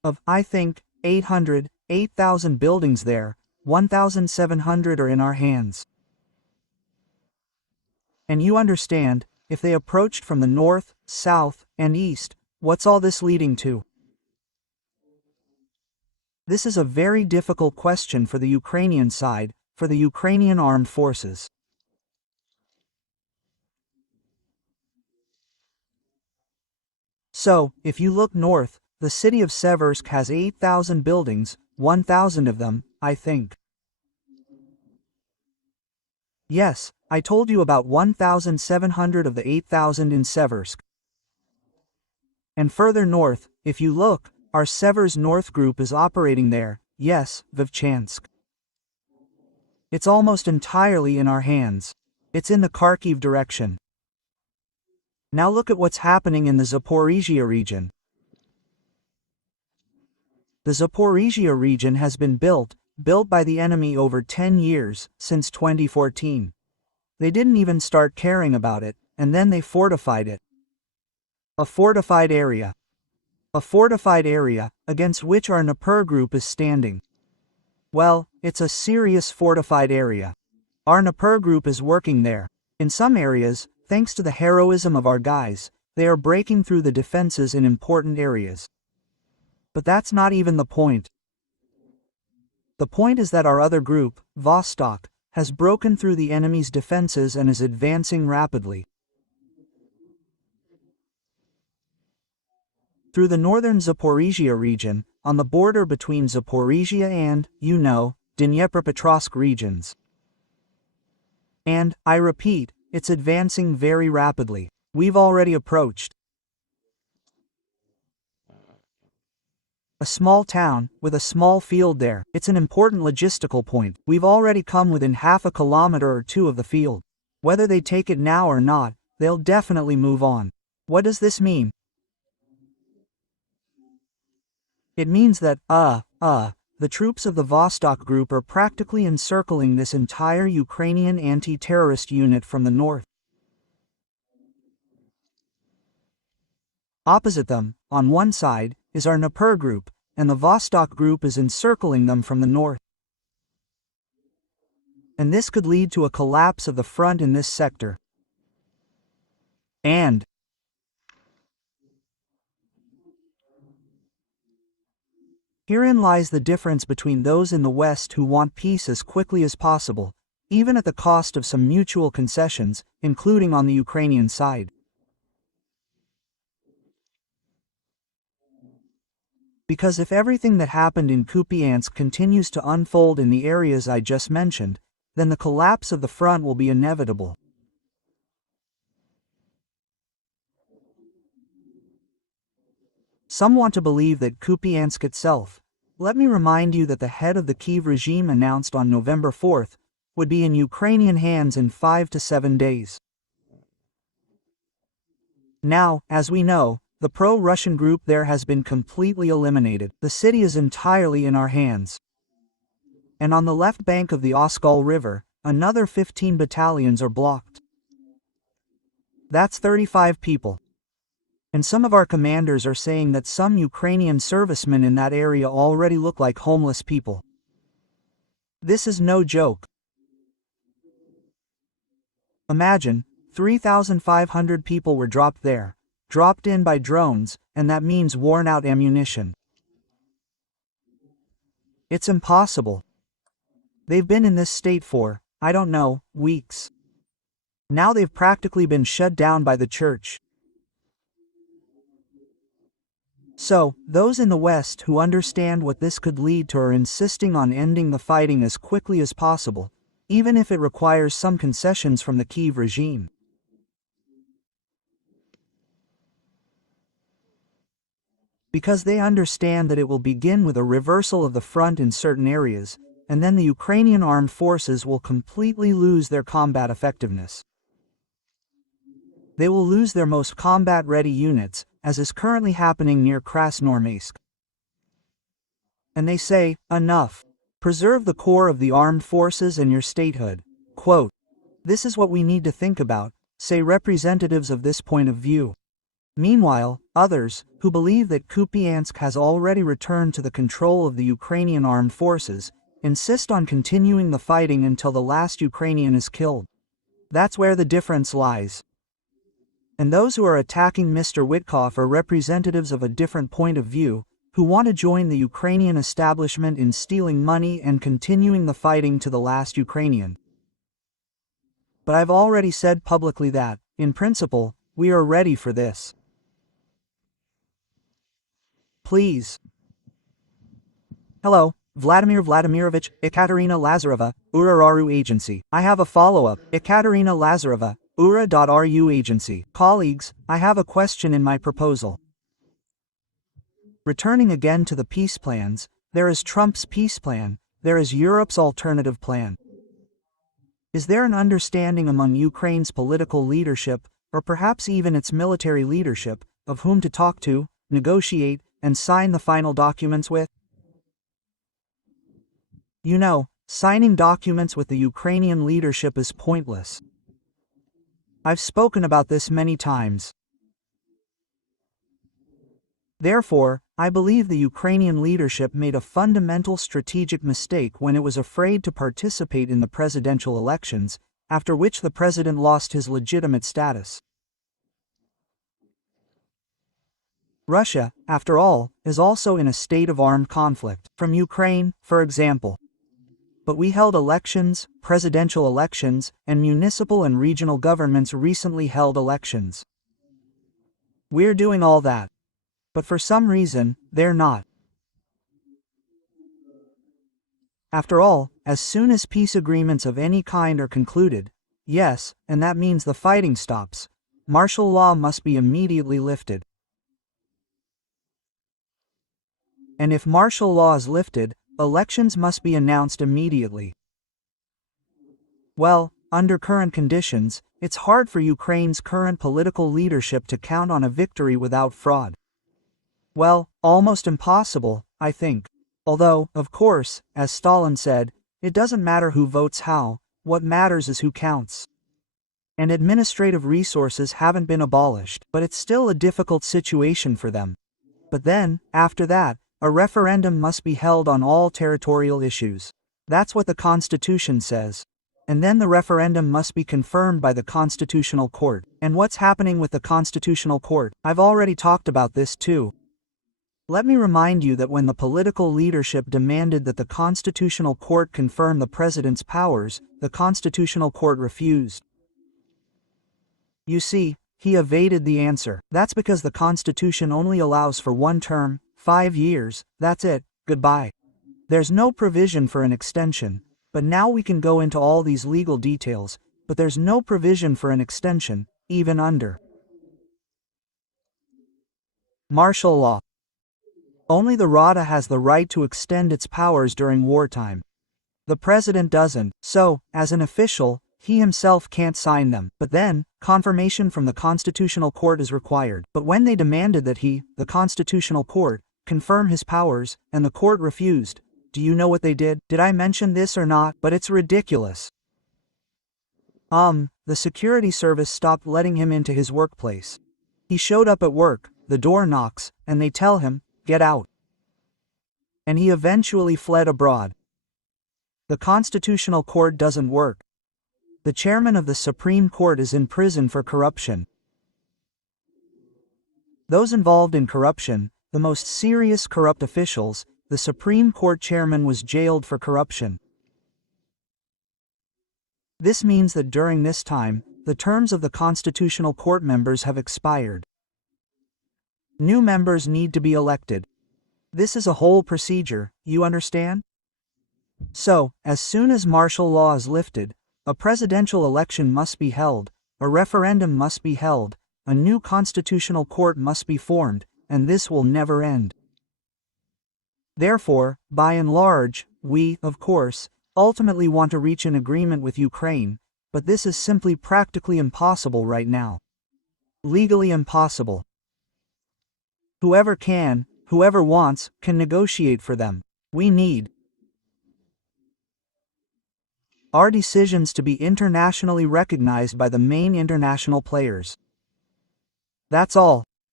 Of, I think, 8,000 buildings there, 1,700 are in our hands. And you understand, if they approached from the north, south, and east, what's all this leading to? This is a very difficult question for the Ukrainian side, for the Ukrainian armed forces. So, if you look north, the city of Seversk has 8,000 buildings, 1,000 of them, I think. Yes, I told you about 1,700 of the 8,000 in Seversk. And further north, if you look, our Severs North group is operating there, yes, Vovchansk. It's almost entirely in our hands. It's in the Kharkiv direction. Now look at what's happening in the Zaporizhzhia region. The Zaporizhzhia region has been built by the enemy over 10 years, since 2014. They didn't even start caring about it, and then they fortified it. A fortified area. A fortified area, against which our Dnieper group is standing. Well, it's a serious fortified area. Our Dnieper group is working there. In some areas, thanks to the heroism of our guys, they are breaking through the defenses in important areas. But that's not even the point. The point is that our other group, Vostok, has broken through the enemy's defenses and is advancing rapidly. Through the northern Zaporizhzhia region, on the border between Zaporizhzhia and, Dnipropetrovsk regions. And, I repeat, it's advancing very rapidly. We've already approached a small town, with a small field there. It's an important logistical point. We've already come within half a kilometer or two of the field. Whether they take it now or not, they'll definitely move on. What does this mean? It means that, the troops of the Vostok group are practically encircling this entire Ukrainian anti-terrorist unit from the north. Opposite them, on one side, is our Dnieper group, and the Vostok group is encircling them from the north. And this could lead to a collapse of the front in this sector. And herein lies the difference between those in the West who want peace as quickly as possible, even at the cost of some mutual concessions, including on the Ukrainian side. Because if everything that happened in Kupiansk continues to unfold in the areas I just mentioned, then the collapse of the front will be inevitable. Some want to believe that Kupiansk itself. Let me remind you that the head of the Kyiv regime announced on November 4th would be in Ukrainian hands in 5 to 7 days. Now, as we know, the pro-Russian group there has been completely eliminated. The city is entirely in our hands. And on the left bank of the Oskol River, another 15 battalions are blocked. That's 35 people. And some of our commanders are saying that some Ukrainian servicemen in that area already look like homeless people. This is no joke. Imagine, 3,500 people were dropped there, dropped in by drones, and that means worn-out ammunition. It's impossible. They've been in this state for, I don't know, weeks. Now they've practically been shut down by the church. So, those in the West who understand what this could lead to are insisting on ending the fighting as quickly as possible, even if it requires some concessions from the Kyiv regime. Because they understand that it will begin with a reversal of the front in certain areas, and then the Ukrainian armed forces will completely lose their combat effectiveness. They will lose their most combat-ready units, as is currently happening near Krasnoarmeysk. And they say, enough. Preserve the core of the armed forces and your statehood. Quote, this is what we need to think about, say representatives of this point of view. Meanwhile, others, who believe that Kupiansk has already returned to the control of the Ukrainian armed forces, insist on continuing the fighting until the last Ukrainian is killed. That's where the difference lies. And those who are attacking Mr. Witkoff are representatives of a different point of view, who want to join the Ukrainian establishment in stealing money and continuing the fighting to the last Ukrainian. But I've already said publicly that, in principle, we are ready for this. Please. Hello, Vladimir Vladimirovich, Ekaterina Lazareva, URA.ru Agency. I have a follow-up. Ekaterina Lazareva, URA.ru Agency. Colleagues, I have a question in my proposal. Returning again to the peace plans, there is Trump's peace plan, there is Europe's alternative plan. Is there an understanding among Ukraine's political leadership, or perhaps even its military leadership, of whom to talk to, negotiate, and sign the final documents with? You know, signing documents with the Ukrainian leadership is pointless. I've spoken about this many times. Therefore, I believe the Ukrainian leadership made a fundamental strategic mistake when it was afraid to participate in the presidential elections, after which the president lost his legitimate status. Russia, after all, is also in a state of armed conflict, from Ukraine, for example. But we held elections, presidential elections, and municipal and regional governments recently held elections. We're doing all that. But for some reason, they're not. After all, as soon as peace agreements of any kind are concluded, yes, and that means the fighting stops, martial law must be immediately lifted. And if martial law is lifted, elections must be announced immediately. Well, under current conditions, it's hard for Ukraine's current political leadership to count on a victory without fraud. Well, almost impossible, I think. Although, of course, as Stalin said, it doesn't matter who votes how, what matters is who counts. And administrative resources haven't been abolished, but it's still a difficult situation for them. But then, after that, a referendum must be held on all territorial issues. That's what the Constitution says. And then the referendum must be confirmed by the Constitutional Court. And what's happening with the Constitutional Court? I've already talked about this too. Let me remind you that when the political leadership demanded that the Constitutional Court confirm the president's powers, the Constitutional Court refused. You see, he evaded the answer. That's because the Constitution only allows for one term, 5 years, that's it, goodbye. There's no provision for an extension, but now we can go into all these legal details, but there's no provision for an extension, even under martial law. Only the Rada has the right to extend its powers during wartime. The president doesn't, so, as an official, he himself can't sign them. But then, confirmation from the Constitutional Court is required. But when they demanded that he, the Constitutional Court, confirm his powers, and the court refused, do you know what they did? Did I mention this or not? But it's ridiculous. The security service stopped letting him into his workplace. He showed up at work, the door knocks, and they tell him, get out. And he eventually fled abroad. The Constitutional Court doesn't work. The chairman of the Supreme Court is in prison for corruption. Those involved in corruption, the most serious corrupt officials, the Supreme Court chairman was jailed for corruption. This means that during this time, the terms of the Constitutional Court members have expired. New members need to be elected. This is a whole procedure, you understand? So, as soon as martial law is lifted, a presidential election must be held, a referendum must be held, a new constitutional court must be formed, and this will never end. Therefore, by and large, we, of course, ultimately want to reach an agreement with Ukraine, but this is simply practically impossible right now. Legally impossible. Whoever can, whoever wants, can negotiate for them. We need our decisions to be internationally recognized by the main international players. That's all.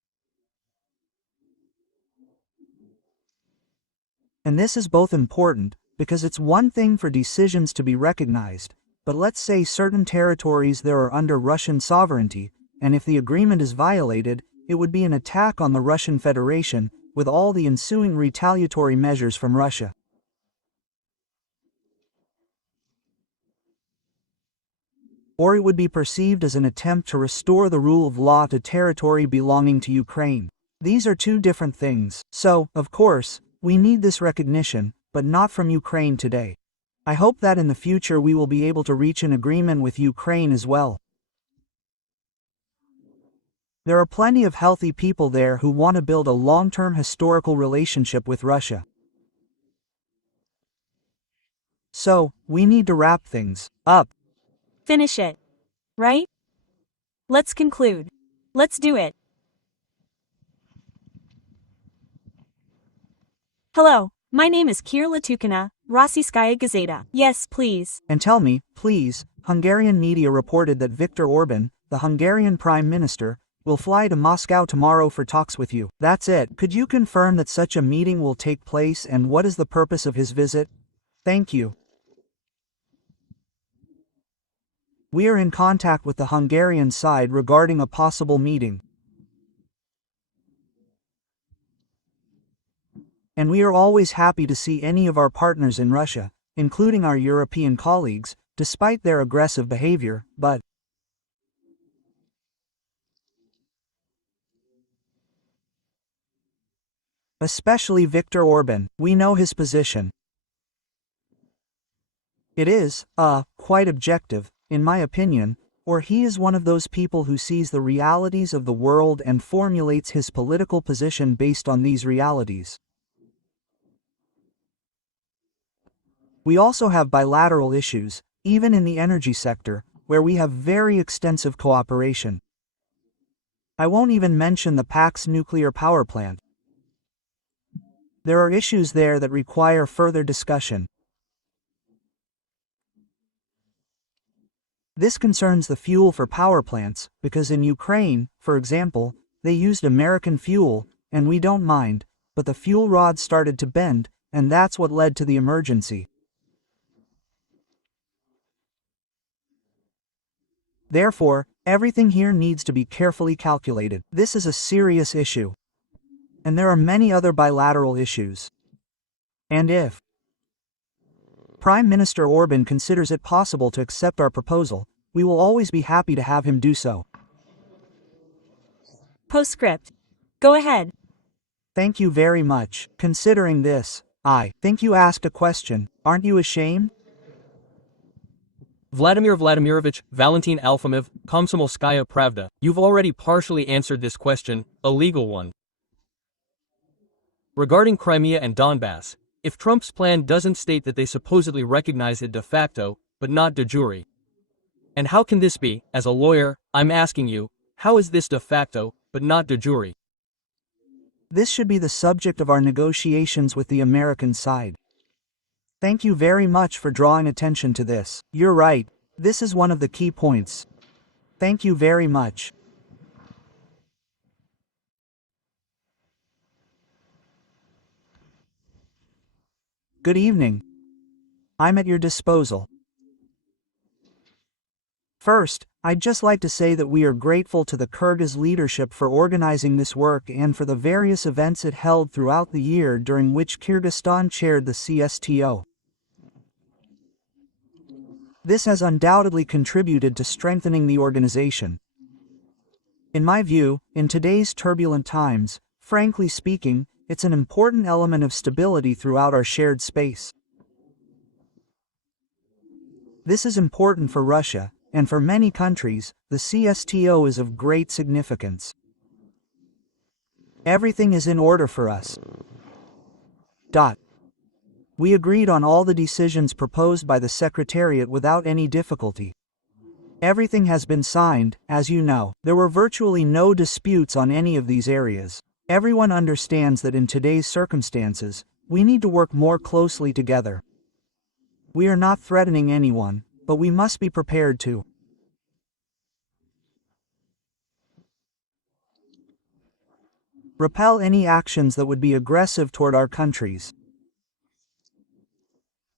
And this is both important, because it's one thing for decisions to be recognized, but let's say certain territories there are under Russian sovereignty, and if the agreement is violated, it would be an attack on the Russian Federation, with all the ensuing retaliatory measures from Russia. Or it would be perceived as an attempt to restore the rule of law to territory belonging to Ukraine. These are two different things, so, of course, we need this recognition, but not from Ukraine today. I hope that in the future we will be able to reach an agreement with Ukraine as well. There are plenty of healthy people there who want to build a long-term historical relationship with Russia. So, we need to wrap things up. Finish it. Right? Let's conclude. Let's do it. Hello, my name is Kira Latukina, Rossiyskaya Gazeta. Yes, please. And tell me, please, Hungarian media reported that Viktor Orban, the Hungarian Prime Minister, will fly to Moscow tomorrow for talks with you. That's it. Could you confirm that such a meeting will take place and what is the purpose of his visit? Thank you. We are in contact with the Hungarian side regarding a possible meeting. And we are always happy to see any of our partners in Russia, including our European colleagues, despite their aggressive behavior, but especially Viktor Orban, we know his position. It is, quite objective, in my opinion, or he is one of those people who sees the realities of the world and formulates his political position based on these realities. We also have bilateral issues, even in the energy sector, where we have very extensive cooperation. I won't even mention the PAX nuclear power plant. There are issues there that require further discussion. This concerns the fuel for power plants, because in Ukraine, for example, they used American fuel, and we don't mind, but the fuel rod started to bend, and that's what led to the emergency. Therefore, everything here needs to be carefully calculated. This is a serious issue. And there are many other bilateral issues. And if Prime Minister Orban considers it possible to accept our proposal, we will always be happy to have him do so. Postscript. Go ahead. Thank you very much. Considering this, I think you asked a question. Aren't you ashamed? Vladimir Vladimirovich Valentin Alfimov, Komsomolskaya Pravda. You've already partially answered this question, a legal one. Regarding Crimea and Donbass, if Trump's plan doesn't state that they supposedly recognize it de facto, but not de jure. And how can this be? As a lawyer, I'm asking you, how is this de facto, but not de jure? This should be the subject of our negotiations with the American side. Thank you very much for drawing attention to this. You're right, this is one of the key points. Thank you very much. Good evening. I'm at your disposal. First, I'd just like to say that we are grateful to the Kyrgyz leadership for organizing this work and for the various events it held throughout the year during which Kyrgyzstan chaired the CSTO. This has undoubtedly contributed to strengthening the organization. In my view, in today's turbulent times, frankly speaking, it's an important element of stability throughout our shared space. This is important for Russia, and for many countries, the CSTO is of great significance. Everything is in order for us. We agreed on all the decisions proposed by the Secretariat without any difficulty. Everything has been signed, as you know. There were virtually no disputes on any of these areas. Everyone understands that in today's circumstances, we need to work more closely together. We are not threatening anyone, but we must be prepared to repel any actions that would be aggressive toward our countries.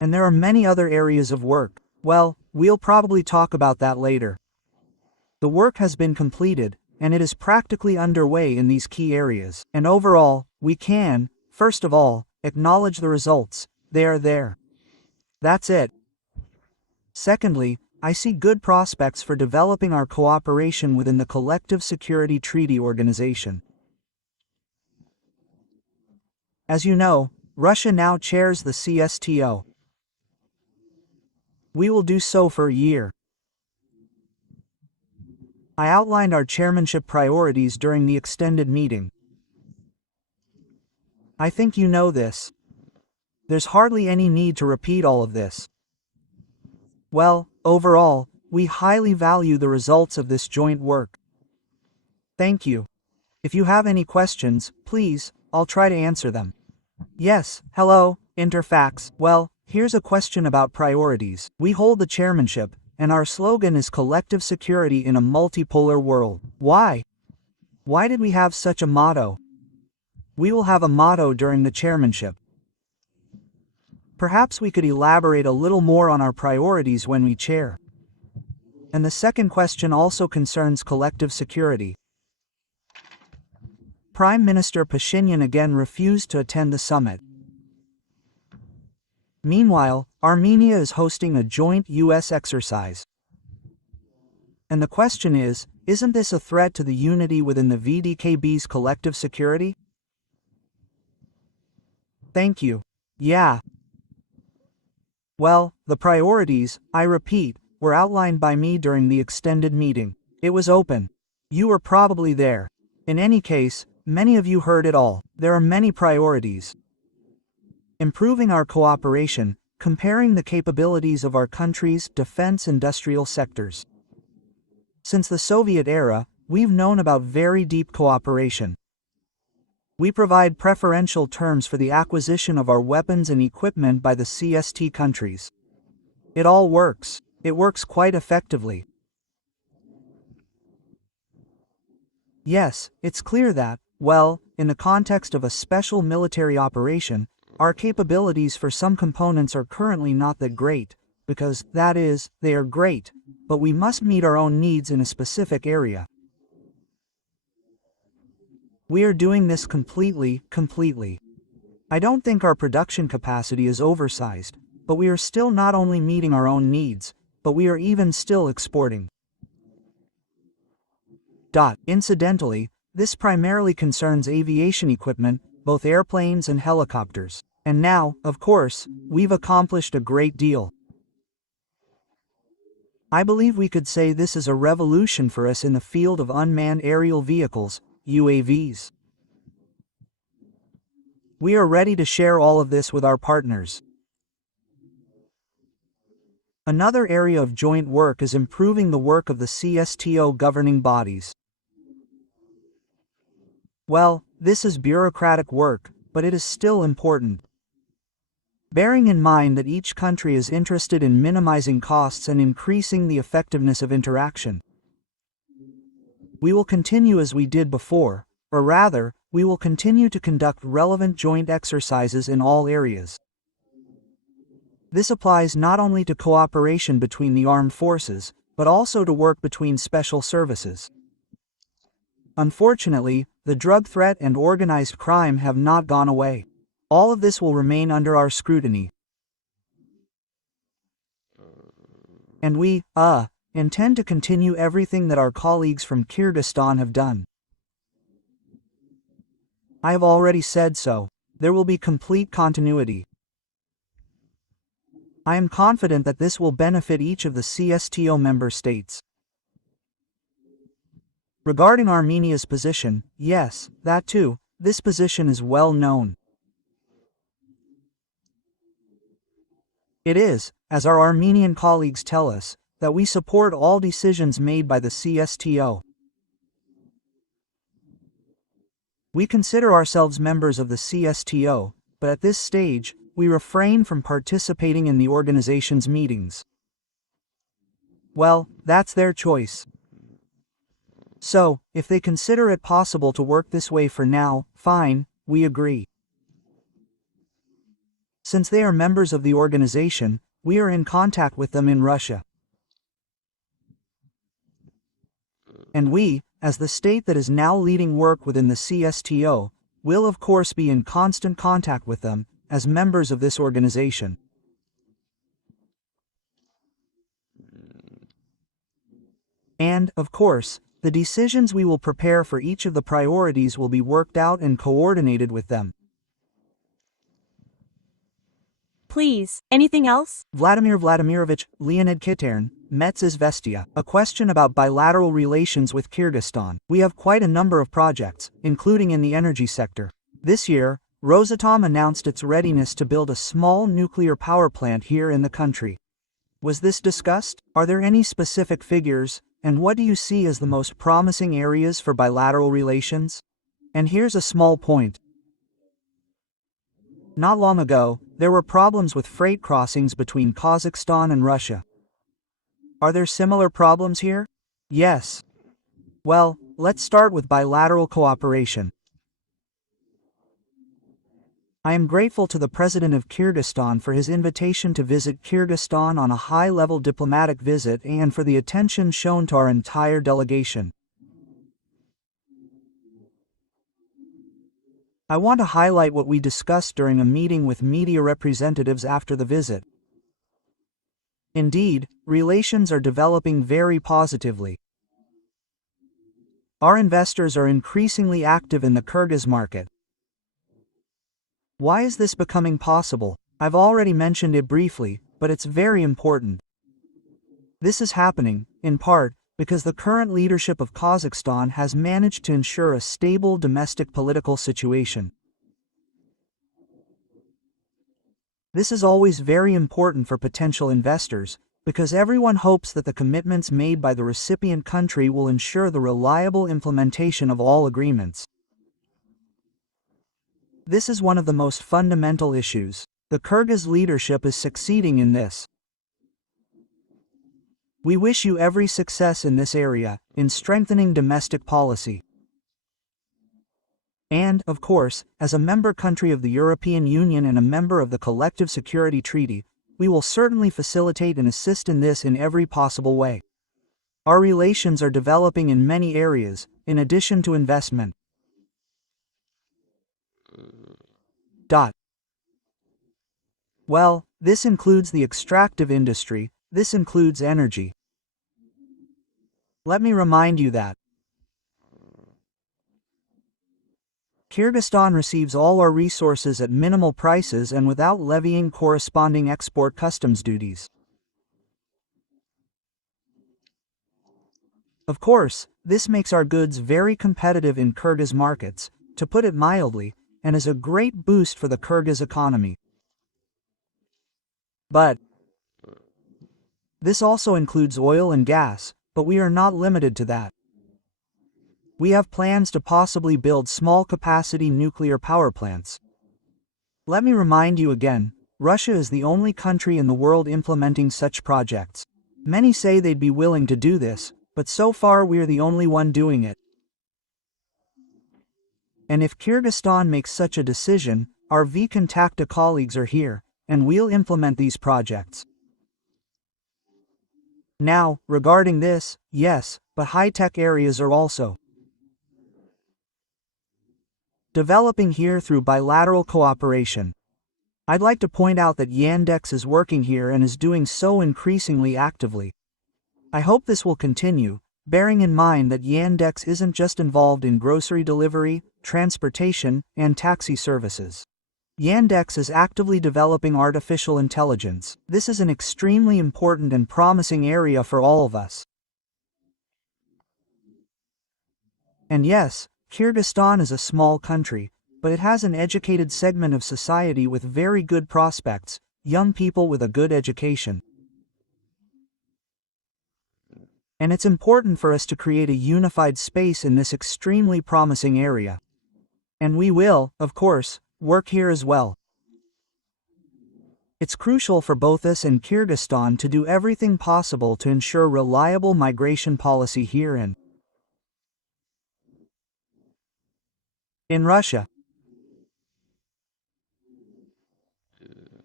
And there are many other areas of work. Well, we'll probably talk about that later. The work has been completed, and it is practically underway in these key areas. And overall, we can, first of all, acknowledge the results. They are there. That's it. Secondly, I see good prospects for developing our cooperation within the Collective Security Treaty Organization. As you know, Russia now chairs the CSTO. We will do so for a year. I outlined our chairmanship priorities during the extended meeting. I think you know this. There's hardly any need to repeat all of this. Well, overall, we highly value the results of this joint work. Thank you. If you have any questions, please, I'll try to answer them. Yes, hello, Interfax. Well, here's a question about priorities. We hold the chairmanship, and our slogan is collective security in a multipolar world. Why? Why did we have such a motto? We will have a motto during the chairmanship. Perhaps we could elaborate a little more on our priorities when we chair. And the second question also concerns collective security. Prime Minister Pashinyan again refused to attend the summit. Meanwhile, Armenia is hosting a joint U.S. exercise. And the question is, isn't this a threat to the unity within the VDKB's collective security? Thank you. Yeah. Well, the priorities, I repeat, were outlined by me during the extended meeting. It was open. You were probably there. In any case, many of you heard it all. There are many priorities. Improving our cooperation, comparing the capabilities of our country's defense industrial sectors. Since the Soviet era, we've known about very deep cooperation. We provide preferential terms for the acquisition of our weapons and equipment by the CST countries. It all works. It works quite effectively. Yes, it's clear that, well, in the context of a special military operation, our capabilities for some components are currently not that great, because, that is, they are great, but we must meet our own needs in a specific area. We are doing this completely. I don't think our production capacity is oversized, but we are still not only meeting our own needs, but we are even still exporting. Incidentally, this primarily concerns aviation equipment, both airplanes and helicopters. And now, of course, we've accomplished a great deal. I believe we could say this is a revolution for us in the field of unmanned aerial vehicles, UAVs. We are ready to share all of this with our partners. Another area of joint work is improving the work of the CSTO governing bodies. Well, this is bureaucratic work, but it is still important. Bearing in mind that each country is interested in minimizing costs and increasing the effectiveness of interaction. We will continue as we did before, or rather, we will continue to conduct relevant joint exercises in all areas. This applies not only to cooperation between the armed forces, but also to work between special services. Unfortunately, the drug threat and organized crime have not gone away. All of this will remain under our scrutiny. And we, intend to continue everything that our colleagues from Kyrgyzstan have done. I have already said so. There will be complete continuity. I am confident that this will benefit each of the CSTO member states. Regarding Armenia's position, yes, that too, this position is well known. It is, as our Armenian colleagues tell us, that we support all decisions made by the CSTO. We consider ourselves members of the CSTO, but at this stage, we refrain from participating in the organization's meetings. Well, that's their choice. So, if they consider it possible to work this way for now, fine, we agree. Since they are members of the organization, we are in contact with them in Russia. And we, as the state that is now leading work within the CSTO, will of course be in constant contact with them, as members of this organization. And, of course, the decisions we will prepare for each of the priorities will be worked out and coordinated with them. Please, anything else? Vladimir Vladimirovich, Leonid Kitern, Metz Izvestia. A question about bilateral relations with Kyrgyzstan. We have quite a number of projects, including in the energy sector. This year, Rosatom announced its readiness to build a small nuclear power plant here in the country. Was this discussed? Are there any specific figures, and what do you see as the most promising areas for bilateral relations? And here's a small point. Not long ago, there were problems with freight crossings between Kazakhstan and Russia. Are there similar problems here? Yes. Well, let's start with bilateral cooperation. I am grateful to the President of Kyrgyzstan for his invitation to visit Kyrgyzstan on a high-level diplomatic visit and for the attention shown to our entire delegation. I want to highlight what we discussed during a meeting with media representatives after the visit. Indeed, relations are developing very positively. Our investors are increasingly active in the Kyrgyz market. Why is this becoming possible? I've already mentioned it briefly, but it's very important. This is happening, in part, because the current leadership of Kazakhstan has managed to ensure a stable domestic political situation. This is always very important for potential investors, because everyone hopes that the commitments made by the recipient country will ensure the reliable implementation of all agreements. This is one of the most fundamental issues. The Kyrgyz leadership is succeeding in this. We wish you every success in this area, in strengthening domestic policy. And, of course, as a member country of the European Union and a member of the Collective Security Treaty, we will certainly facilitate and assist in this in every possible way. Our relations are developing in many areas, in addition to investment. Well, this includes the extractive industry, this includes energy. Let me remind you that Kyrgyzstan receives all our resources at minimal prices and without levying corresponding export customs duties. Of course, this makes our goods very competitive in Kyrgyz markets, to put it mildly, and is a great boost for the Kyrgyz economy. But this also includes oil and gas, but we are not limited to that. We have plans to possibly build small-capacity nuclear power plants. Let me remind you again, Russia is the only country in the world implementing such projects. Many say they'd be willing to do this, but so far we're the only one doing it. And if Kyrgyzstan makes such a decision, our V-Contacta colleagues are here, and we'll implement these projects. Now, regarding this, yes, but high-tech areas are also developing here through bilateral cooperation. I'd like to point out that Yandex is working here and is doing so increasingly actively. I hope this will continue, bearing in mind that Yandex isn't just involved in grocery delivery, transportation, and taxi services. Yandex is actively developing artificial intelligence. This is an extremely important and promising area for all of us. And yes, Kyrgyzstan is a small country, but it has an educated segment of society with very good prospects, young people with a good education. And it's important for us to create a unified space in this extremely promising area. And we will, of course, work here as well. It's crucial for both us and Kyrgyzstan to do everything possible to ensure reliable migration policy here and in Russia.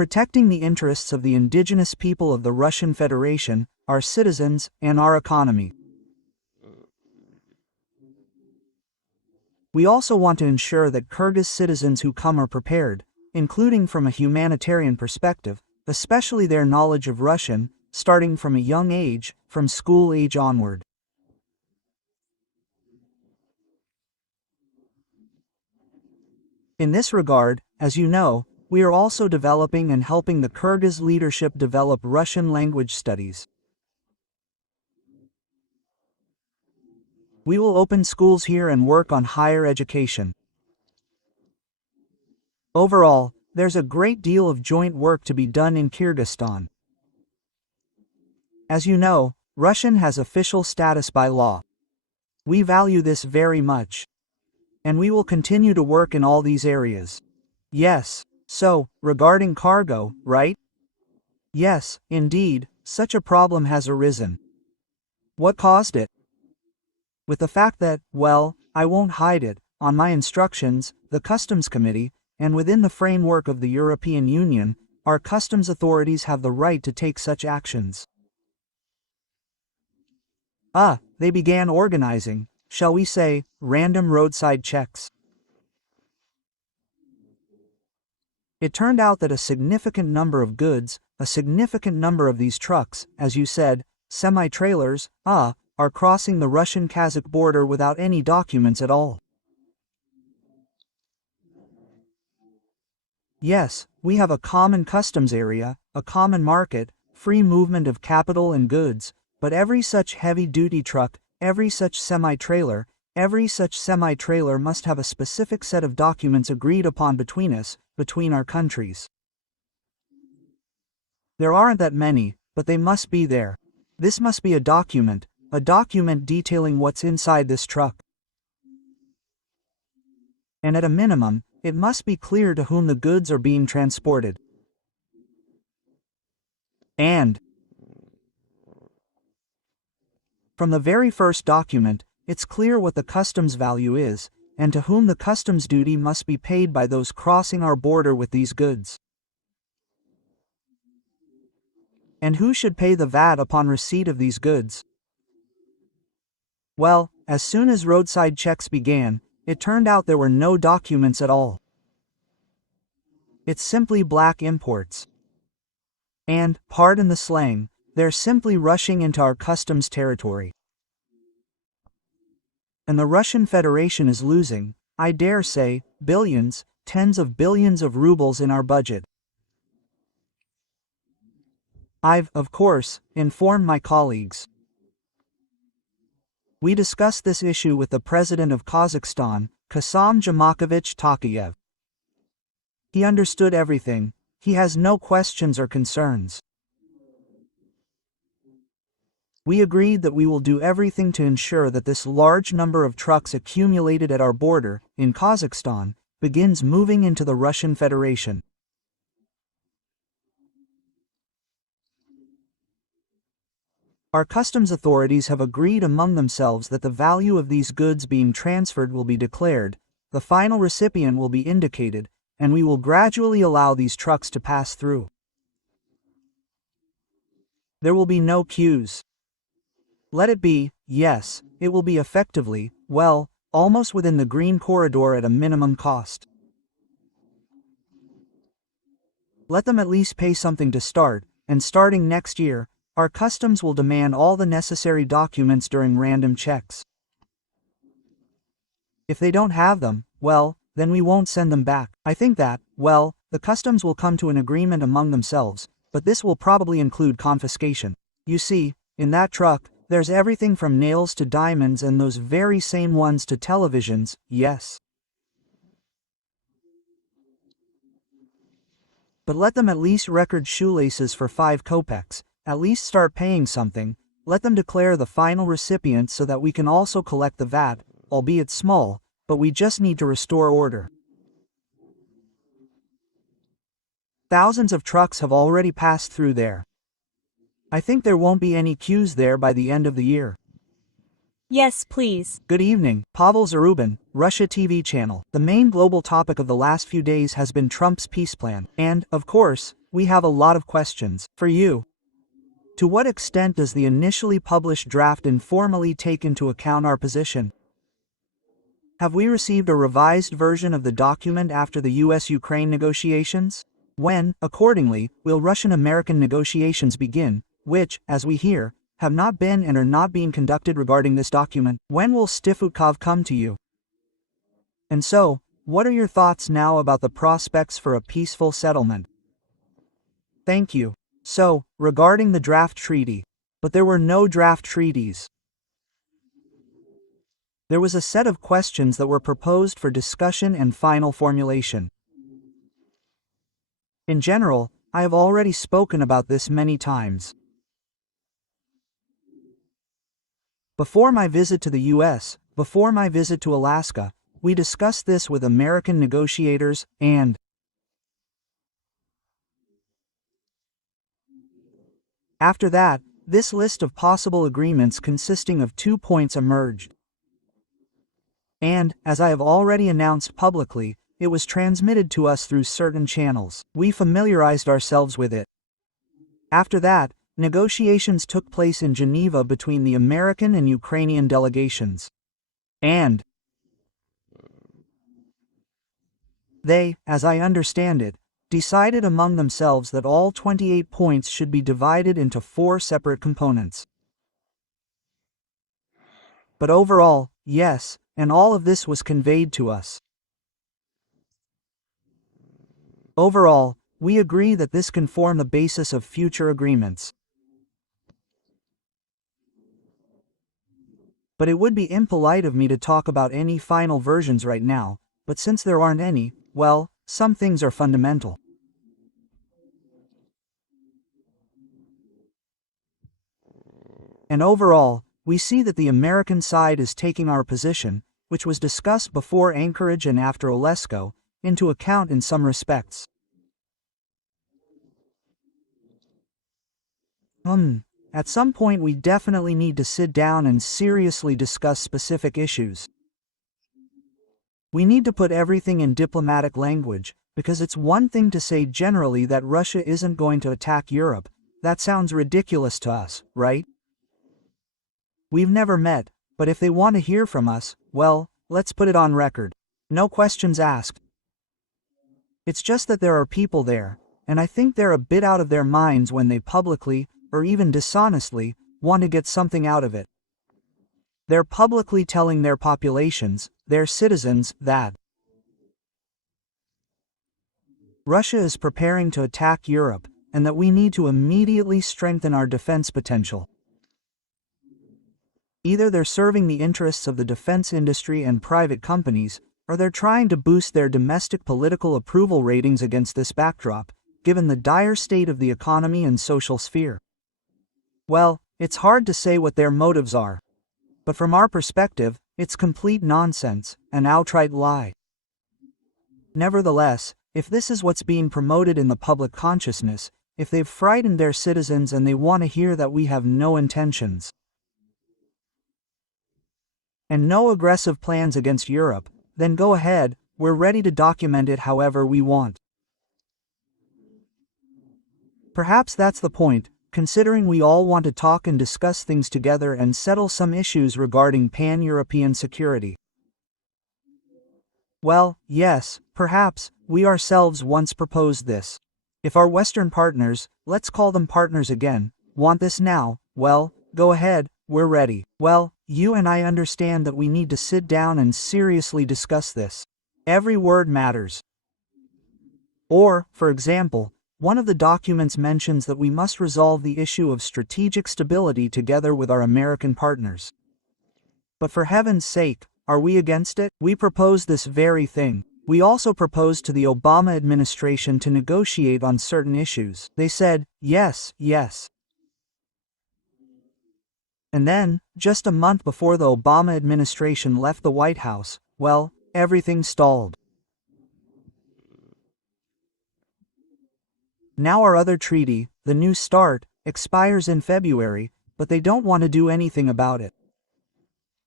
protecting the interests of the indigenous people of the Russian Federation, our citizens, and our economy. We also want to ensure that Kyrgyz citizens who come are prepared, including from a humanitarian perspective, especially their knowledge of Russian, starting from a young age, from school age onward. In this regard, as you know, we are also developing and helping the Kyrgyz leadership develop Russian language studies. We will open schools here and work on higher education. Overall, there's a great deal of joint work to be done in Kyrgyzstan. As you know, Russian has official status by law. We value this very much. And we will continue to work in all these areas. Yes, so, regarding cargo, right? Yes, indeed, such a problem has arisen. What caused it? With the fact that, well, I won't hide it, on my instructions, the Customs Committee, and within the framework of the European Union, our customs authorities have the right to take such actions. They began organizing, shall we say, random roadside checks. It turned out that a significant number of goods, a significant number of these trucks, as you said, semi-trailers, are crossing the Russian-Kazakh border without any documents at all. Yes, we have a common customs area, a common market, free movement of capital and goods, but every such heavy-duty truck, every such semi-trailer must have a specific set of documents agreed upon between us, between our countries. There aren't that many, but they must be there. This must be a document detailing what's inside this truck. And at a minimum, it must be clear to whom the goods are being transported. And from the very first document, it's clear what the customs value is, and to whom the customs duty must be paid by those crossing our border with these goods. And who should pay the VAT upon receipt of these goods? Well, as soon as roadside checks began, it turned out there were no documents at all. It's simply black imports. And, pardon the slang, they're simply rushing into our customs territory. And the Russian Federation is losing, I dare say, billions, tens of billions of rubles in our budget. I've, of course, informed my colleagues. We discussed this issue with the President of Kazakhstan, Kassym-Jomart Tokayev. He understood everything, he has no questions or concerns. We agreed that we will do everything to ensure that this large number of trucks accumulated at our border, in Kazakhstan, begins moving into the Russian Federation. Our customs authorities have agreed among themselves that the value of these goods being transferred will be declared, the final recipient will be indicated, and we will gradually allow these trucks to pass through. There will be no queues. Let it be, yes, it will be effectively, well, almost within the green corridor at a minimum cost. Let them at least pay something to start, and starting next year, our customs will demand all the necessary documents during random checks. If they don't have them, well, then we won't send them back. I think that, well, the customs will come to an agreement among themselves, but this will probably include confiscation. You see, in that truck, there's everything from nails to diamonds and those very same ones to televisions, yes. But let them at least record shoelaces for 5 kopecks, at least start paying something, let them declare the final recipient so that we can also collect the VAT, albeit small, but we just need to restore order. Thousands of trucks have already passed through there. I think there won't be any queues there by the end of the year. Yes, please. Good evening, Pavel Zarubin, Russia TV channel. The main global topic of the last few days has been Trump's peace plan, and, of course, we have a lot of questions for you. To what extent does the initially published draft informally take into account our position? Have we received a revised version of the document after the US-Ukraine negotiations? When, accordingly, will Russian-American negotiations begin, which, as we hear, have not been and are not being conducted regarding this document? When will Steve Witkoff come to you? And so, what are your thoughts now about the prospects for a peaceful settlement? Thank you. So, regarding the draft treaty, but there were no draft treaties. There was a set of questions that were proposed for discussion and final formulation. In general, I have already spoken about this many times. Before my visit to the US, before my visit to Alaska, we discussed this with American negotiators, and after that, this list of possible agreements consisting of 2 points emerged. And, as I have already announced publicly, it was transmitted to us through certain channels. We familiarized ourselves with it. After that, negotiations took place in Geneva between the American and Ukrainian delegations. And they, as I understand it, decided among themselves that all 28 points should be divided into 4 separate components. But overall, yes, and all of this was conveyed to us. Overall, we agree that this can form the basis of future agreements. But it would be impolite of me to talk about any final versions right now, but since there aren't any, well, some things are fundamental. And overall, we see that the American side is taking our position, which was discussed before Anchorage and after Olesko, into account in some respects. At some point we definitely need to sit down and seriously discuss specific issues. We need to put everything in diplomatic language, because it's one thing to say generally that Russia isn't going to attack Europe. That sounds ridiculous to us, right? We've never met, but if they want to hear from us, well, let's put it on record. No questions asked. It's just that there are people there, and I think they're a bit out of their minds when they publicly, or even dishonestly, want to get something out of it. They're publicly telling their populations, their citizens, that Russia is preparing to attack Europe, and that we need to immediately strengthen our defense potential. Either they're serving the interests of the defense industry and private companies, or they're trying to boost their domestic political approval ratings against this backdrop, given the dire state of the economy and social sphere. Well, it's hard to say what their motives are. But from our perspective, it's complete nonsense, an outright lie. Nevertheless, if this is what's being promoted in the public consciousness, if they've frightened their citizens and they want to hear that we have no intentions and no aggressive plans against Europe, then go ahead, we're ready to document it however we want. Perhaps that's the point, considering we all want to talk and discuss things together and settle some issues regarding pan-European security. Well, yes, perhaps, we ourselves once proposed this. If our Western partners, let's call them partners again, want this now, well, go ahead, we're ready. Well, you and I understand that we need to sit down and seriously discuss this. Every word matters. Or, for example, one of the documents mentions that we must resolve the issue of strategic stability together with our American partners. But for heaven's sake, are we against it? We propose this very thing. We also proposed to the Obama administration to negotiate on certain issues. They said, yes, yes. And then, just a month before the Obama administration left the White House, well, everything stalled. Now our other treaty, the New START, expires in February, but they don't want to do anything about it.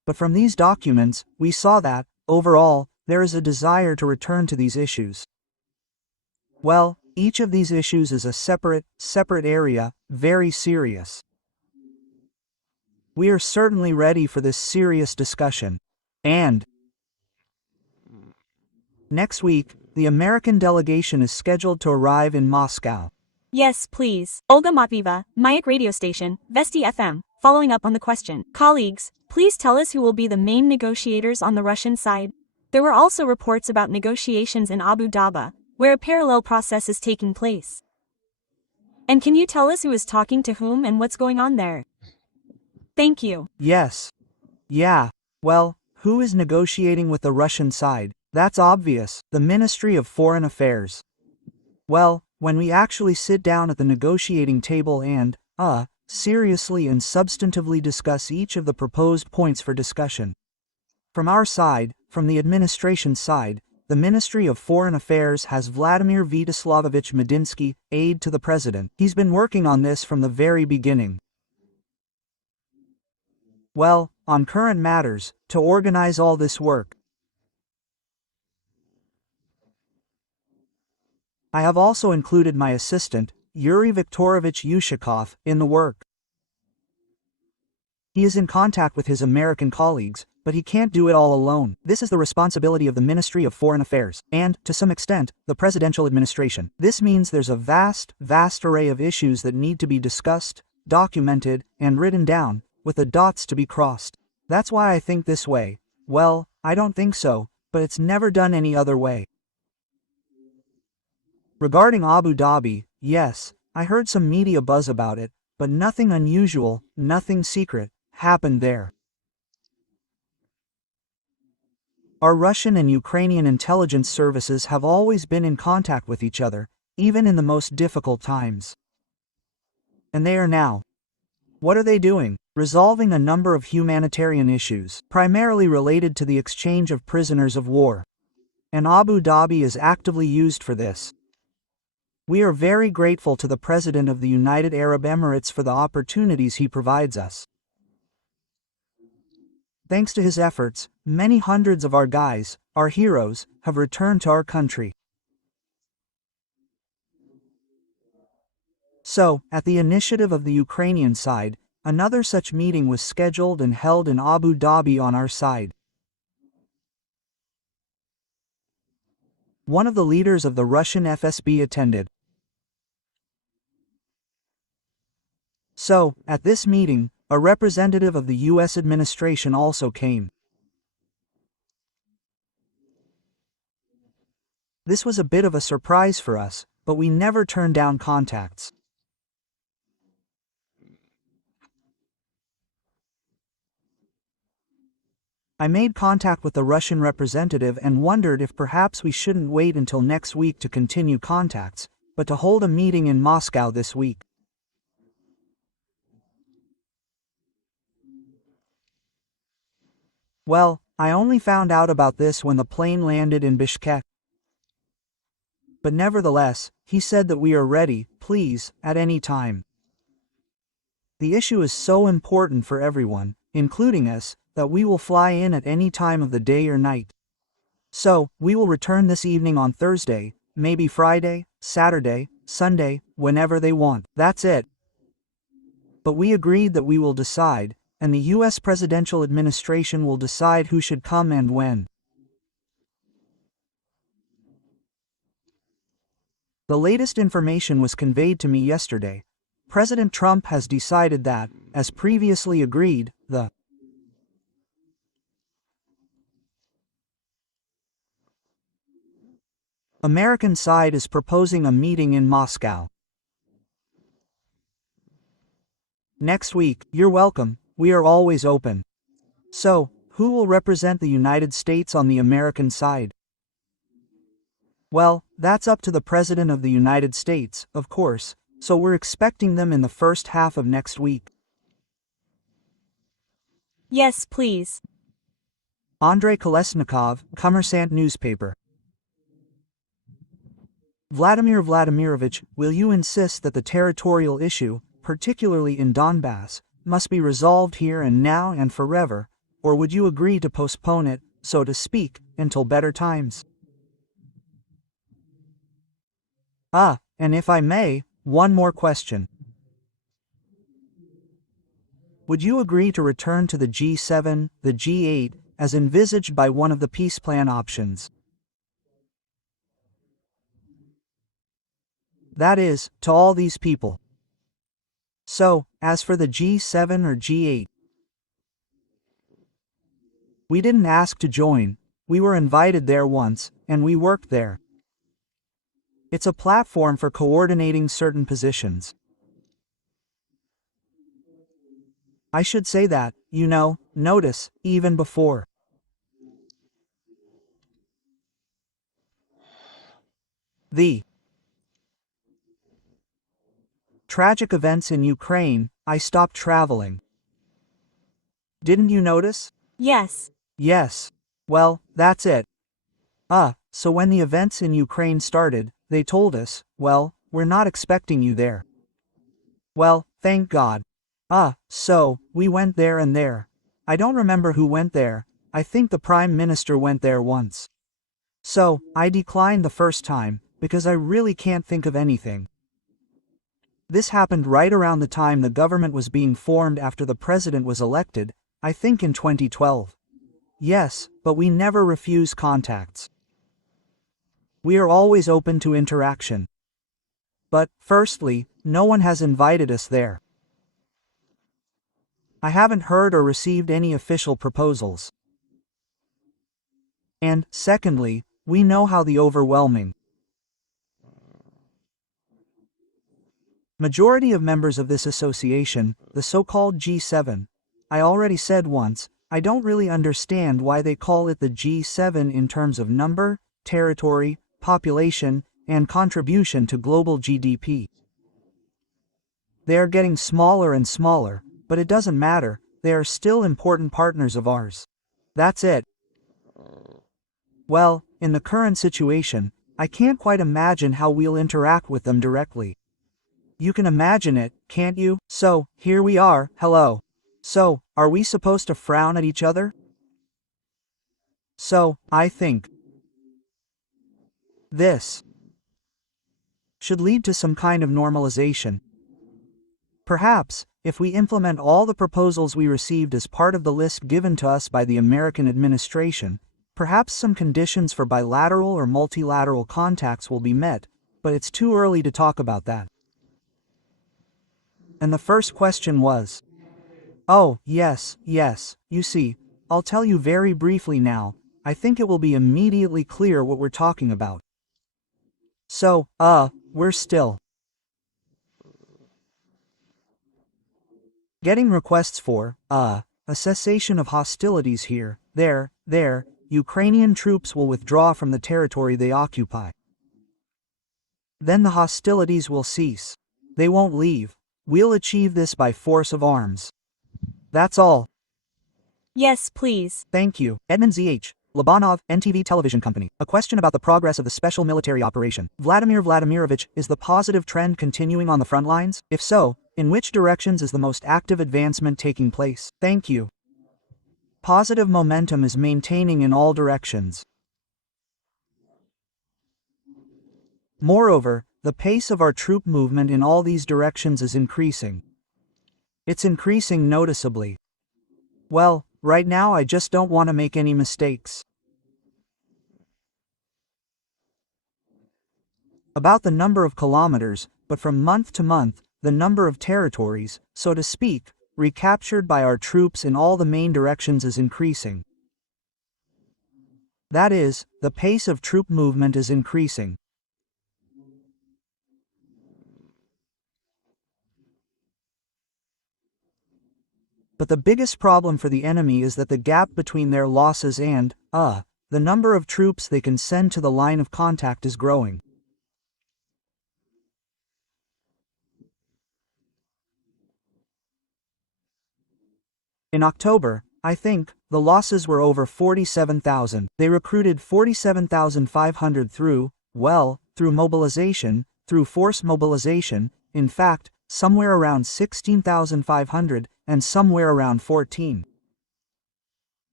But from these documents, we saw that, overall, there is a desire to return to these issues. Well, each of these issues is a separate area, very serious. We are certainly ready for this serious discussion. And next week, the American delegation is scheduled to arrive in Moscow. Yes, please. Olga Matvieva, Mayak radio station, Vesti FM, following up on the question. Colleagues, please tell us who will be the main negotiators on the Russian side. There were also reports about negotiations in Abu Dhabi, where a parallel process is taking place. And can you tell us who is talking to whom and what's going on there? Thank you. Yes. Yeah. Well, who is negotiating with the Russian side? That's obvious, the Ministry of Foreign Affairs. Well, when we actually sit down at the negotiating table and, seriously and substantively discuss each of the proposed points for discussion. From our side, from the administration side, the Ministry of Foreign Affairs has Vladimir Vyacheslamovich Medinsky, aide to the President. He's been working on this from the very beginning. Well, on current matters, to organize all this work. I have also included my assistant, Yuri Viktorovich Yushakov, in the work. He is in contact with his American colleagues, but he can't do it all alone. This is the responsibility of the Ministry of Foreign Affairs, and, to some extent, the presidential administration. This means there's a vast array of issues that need to be discussed, documented, and written down, with the dots to be crossed. That's why I think this way. Well, I don't think so, but it's never done any other way. Regarding Abu Dhabi, yes, I heard some media buzz about it, but nothing unusual, nothing secret, happened there. Our Russian and Ukrainian intelligence services have always been in contact with each other, even in the most difficult times. And they are now. What are they doing? Resolving a number of humanitarian issues, primarily related to the exchange of prisoners of war. And Abu Dhabi is actively used for this. We are very grateful to the President of the United Arab Emirates for the opportunities he provides us. Thanks to his efforts, many hundreds of our guys, our heroes, have returned to our country. So, at the initiative of the Ukrainian side, another such meeting was scheduled and held in Abu Dhabi on our side. One of the leaders of the Russian FSB attended. So, at this meeting, a representative of the U.S. administration also came. This was a bit of a surprise for us, but we never turned down contacts. I made contact with the Russian representative and wondered if perhaps we shouldn't wait until next week to continue contacts, but to hold a meeting in Moscow this week. Well, I only found out about this when the plane landed in Bishkek. But nevertheless, he said that we are ready, please, at any time. The issue is so important for everyone, including us, that we will fly in at any time of the day or night. So, we will return this evening on Thursday, maybe Friday, Saturday, Sunday, whenever they want. That's it. But we agreed that we will decide, and the U.S. presidential administration will decide who should come and when. The latest information was conveyed to me yesterday. President Trump has decided that, as previously agreed, the American side is proposing a meeting in Moscow. Next week. You're welcome, we are always open. So, who will represent the United States on the American side? Well, that's up to the President of the United States, of course, so we're expecting them in the first half of next week. Yes, please. Andrei Kolesnikov, Kommersant newspaper. Vladimir Vladimirovich, will you insist that the territorial issue, particularly in Donbass, must be resolved here and now and forever, or would you agree to postpone it, so to speak, until better times? And if I may, one more question. Would you agree to return to the G7, the G8, as envisaged by one of the peace plan options? That is, to all these people. So, as for the G7 or G8, we didn't ask to join, we were invited there once, and we worked there. It's a platform for coordinating certain positions. I should say that, notice, even before. The tragic events in Ukraine, I stopped traveling. Didn't you notice? Yes. Yes. Well, that's it. So when the events in Ukraine started, they told us, well, we're not expecting you there. Well, thank God. So, we went there and there. I don't remember who went there, I think the Prime Minister went there once. So, I declined the first time, because I really can't think of anything. This happened right around the time the government was being formed after the president was elected, I think in 2012. Yes, but we never refuse contacts. We are always open to interaction. But, firstly, no one has invited us there. I haven't heard or received any official proposals. And, secondly, we know how the overwhelming majority of members of this association, the so-called G7, I already said once, I don't really understand why they call it the G7 in terms of number, territory, population, and contribution to global GDP. They are getting smaller and smaller, but it doesn't matter, they are still important partners of ours. That's it. Well, in the current situation, I can't quite imagine how we'll interact with them directly. You can imagine it, can't you? So, here we are, hello. So, are we supposed to frown at each other? So, I think this should lead to some kind of normalization. Perhaps, if we implement all the proposals we received as part of the list given to us by the American administration, perhaps some conditions for bilateral or multilateral contacts will be met, but it's too early to talk about that. And the first question was, oh, yes, you see, I'll tell you very briefly now, I think it will be immediately clear what we're talking about. So, we're still getting requests for, a cessation of hostilities here, there, Ukrainian troops will withdraw from the territory they occupy. Then the hostilities will cease. They won't leave. We'll achieve this by force of arms. That's all. Yes, please. Thank you. Edmund Z.H. Labanov, NTV Television Company. A question about the progress of the special military operation. Vladimir Vladimirovich, is the positive trend continuing on the front lines? If so, in which directions is the most active advancement taking place? Thank you. Positive momentum is maintaining in all directions. Moreover, the pace of our troop movement in all these directions is increasing. It's increasing noticeably. Well, right now I just don't want to make any mistakes. About the number of kilometers, but from month to month, the number of territories, so to speak, recaptured by our troops in all the main directions is increasing. That is, the pace of troop movement is increasing. But the biggest problem for the enemy is that the gap between their losses and, the number of troops they can send to the line of contact is growing. In October, I think, the losses were over 47,000. They recruited 47,500 through mobilization, through forced mobilization, in fact, somewhere around 16,500, and somewhere around 14.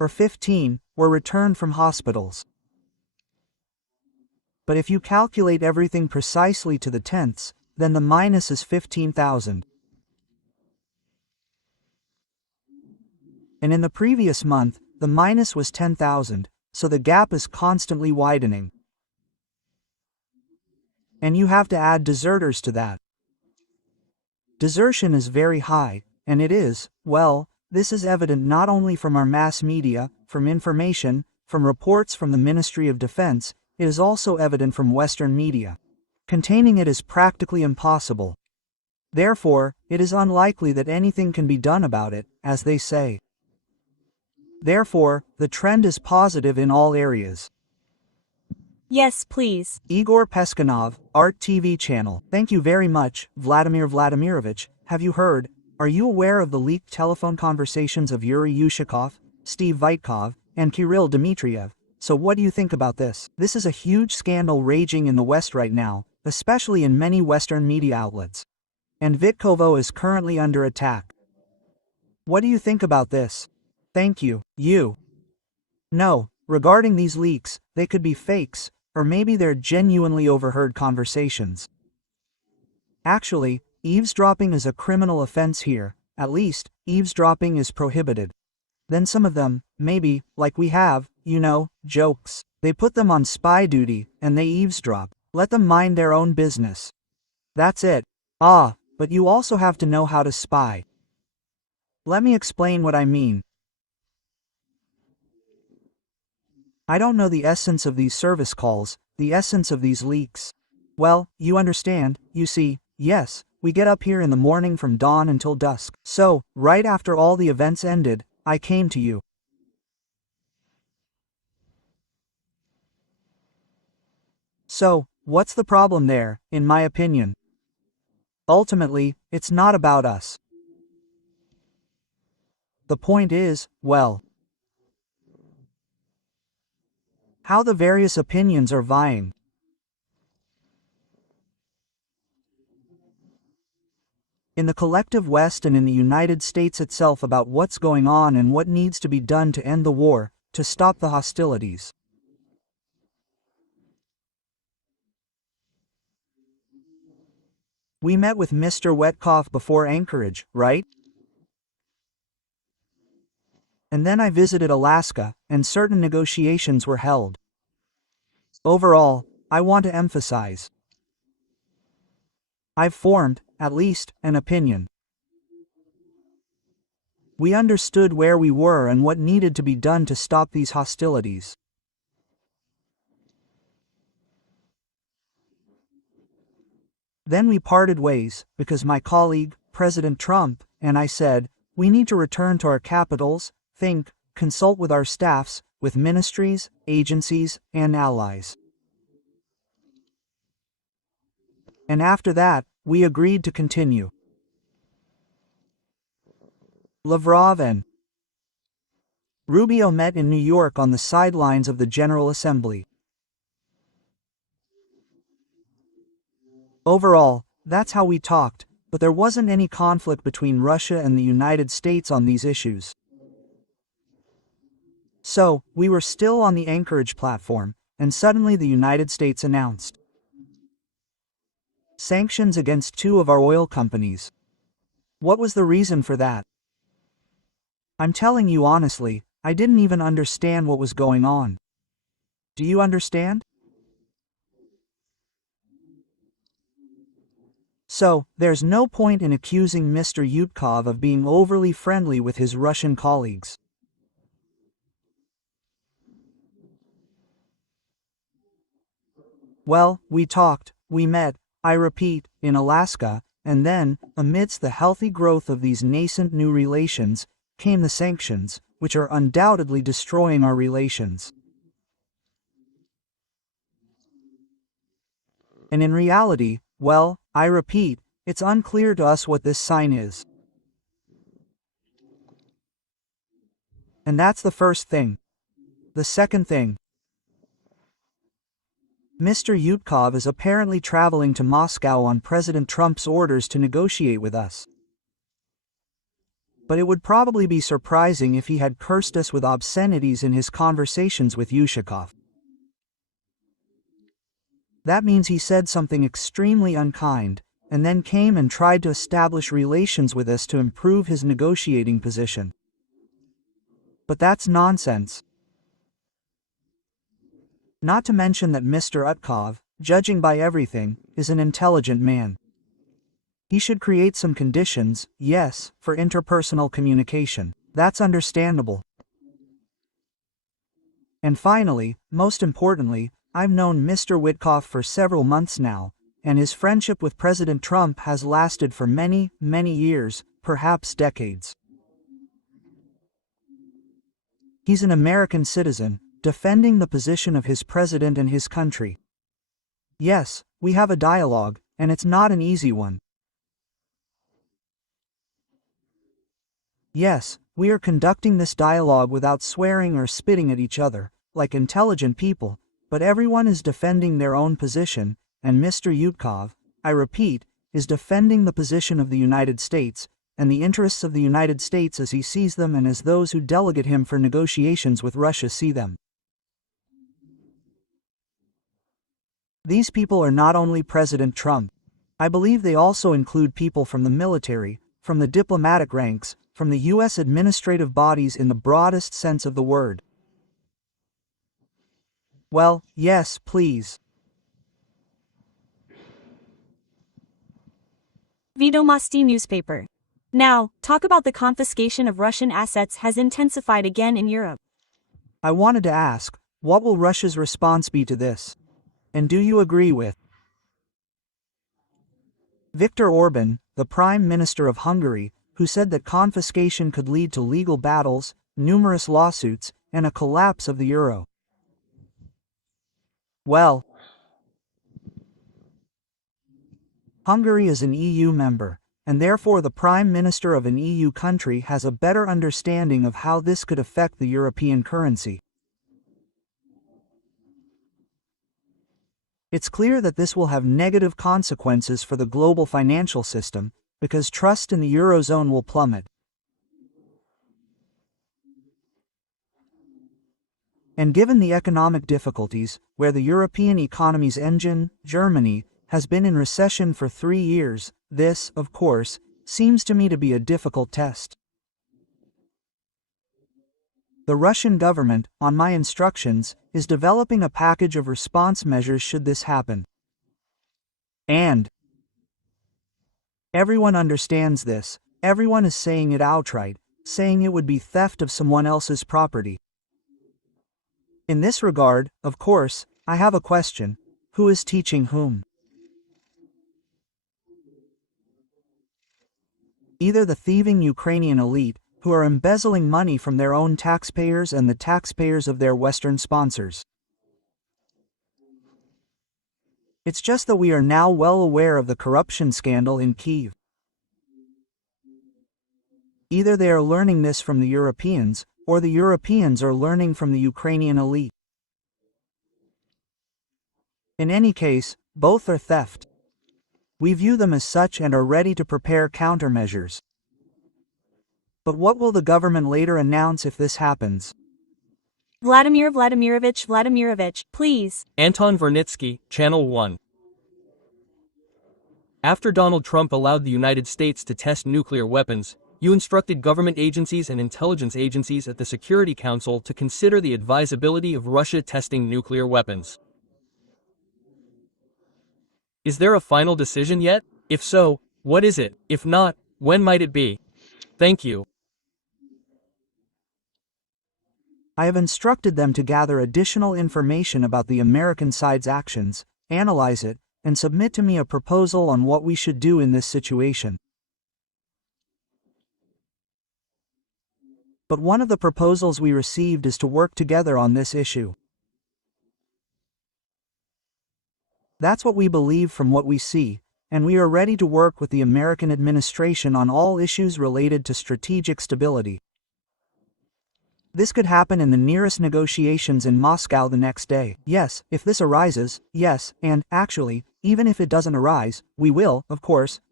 or 15, were returned from hospitals. But if you calculate everything precisely to the tenths, then the minus is 15,000. And in the previous month, the minus was 10,000, so the gap is constantly widening. And you have to add deserters to that. Desertion is very high, and it is, well, this is evident not only from our mass media, from information, from reports from the Ministry of Defense, it is also evident from Western media. Containing it is practically impossible. Therefore, it is unlikely that anything can be done about it, as they say. Therefore, the trend is positive in all areas. Yes, please. Igor Peskanov, Art TV channel. Thank you very much, Vladimir Vladimirovich. Have you heard? Are you aware of the leaked telephone conversations of Yuri Yushakov, Steve Witkoff, and Kirill Dmitriev? So what do you think about this? This is a huge scandal raging in the West right now, especially in many Western media outlets. And Vitkovo is currently under attack. What do you think about this? Thank you. You. No, regarding these leaks, they could be fakes, or maybe they're genuinely overheard conversations. Actually, eavesdropping is a criminal offense here. At least, eavesdropping is prohibited. Then some of them, maybe, like we have, jokes. They put them on spy duty, and they eavesdrop. Let them mind their own business. That's it. But you also have to know how to spy. Let me explain what I mean. I don't know the essence of these service calls, the essence of these leaks. Well, you understand, you see, yes, we get up here in the morning from dawn until dusk. So, right after all the events ended, I came to you. So, what's the problem there, in my opinion? Ultimately, it's not about us. The point is, well, how the various opinions are vying. In the collective West and in the United States itself about what's going on and what needs to be done to end the war, to stop the hostilities. We met with Mr. Witkoff before Anchorage, right? And then I visited Alaska, and certain negotiations were held. Overall, I want to emphasize, I've formed, at least, an opinion. We understood where we were and what needed to be done to stop these hostilities. Then we parted ways, because my colleague, President Trump, and I said, we need to return to our capitals, think, consult with our staffs, with ministries, agencies, and allies. And after that, we agreed to continue. Lavrov and Rubio met in New York on the sidelines of the General Assembly. Overall, that's how we talked, but there wasn't any conflict between Russia and the United States on these issues. So, we were still on the Anchorage platform, and suddenly the United States announced sanctions against 2 of our oil companies. What was the reason for that? I'm telling you honestly, I didn't even understand what was going on. Do you understand? So, there's no point in accusing Mr. Yutkov of being overly friendly with his Russian colleagues. Well, we talked, we met, I repeat, in Alaska, and then, amidst the healthy growth of these nascent new relations, came the sanctions, which are undoubtedly destroying our relations. And in reality, well, I repeat, it's unclear to us what this sign is. And that's the first thing. The second thing. Mr. Yutkov is apparently traveling to Moscow on President Trump's orders to negotiate with us. but it would probably be surprising if he had cursed us with obscenities in his conversations with Yushakov. That means he said something extremely unkind, and then came and tried to establish relations with us to improve his negotiating position. But that's nonsense. Not to mention that Mr. Utkov, judging by everything, is an intelligent man. He should create some conditions, yes, for interpersonal communication. That's understandable. And finally, most importantly, I've known Mr. Witkoff for several months now, and his friendship with President Trump has lasted for many, many years, perhaps decades. He's an American citizen, defending the position of his president and his country. Yes, we have a dialogue, and it's not an easy one. Yes, we are conducting this dialogue without swearing or spitting at each other, like intelligent people, but everyone is defending their own position, and Mr. Yutkov, I repeat, is defending the position of the United States, and the interests of the United States as he sees them and as those who delegate him for negotiations with Russia see them. These people are not only President Trump. I believe they also include people from the military, from the diplomatic ranks, from the U.S. administrative bodies in the broadest sense of the word. Well, yes, please. Vedomosti newspaper. Now, talk about the confiscation of Russian assets has intensified again in Europe. I wanted to ask, what will Russia's response be to this? And do you agree with Viktor Orban, the Prime Minister of Hungary, who said that confiscation could lead to legal battles, numerous lawsuits, and a collapse of the euro? Well, Hungary is an EU member, and therefore the Prime Minister of an EU country has a better understanding of how this could affect the European currency. It's clear that this will have negative consequences for the global financial system, because trust in the Eurozone will plummet. And given the economic difficulties, where the European economy's engine, Germany, has been in recession for 3 years, this, of course, seems to me to be a difficult test. The Russian government, on my instructions, is developing a package of response measures should this happen. And everyone understands this, everyone is saying it outright, saying it would be theft of someone else's property. In this regard, of course, I have a question: who is teaching whom? Either the thieving Ukrainian elite, who are embezzling money from their own taxpayers and the taxpayers of their Western sponsors. It's just that we are now well aware of the corruption scandal in Kyiv. Either they are learning this from the Europeans, or the Europeans are learning from the Ukrainian elite. In any case, both are theft. We view them as such and are ready to prepare countermeasures. But what will the government later announce if this happens? Vladimir Vladimirovich, please. Anton Vernitsky, Channel 1. After Donald Trump allowed the United States to test nuclear weapons, you instructed government agencies and intelligence agencies at the Security Council to consider the advisability of Russia testing nuclear weapons. Is there a final decision yet? If so, what is it? If not, when might it be? Thank you. I have instructed them to gather additional information about the American side's actions, analyze it, and submit to me a proposal on what we should do in this situation. But one of the proposals we received is to work together on this issue. That's what we believe from what we see, and we are ready to work with the American administration on all issues related to strategic stability. This could happen in the nearest negotiations in Moscow the next day. Yes, if this arises, yes, and, actually, even if it doesn't arise, we will, of course,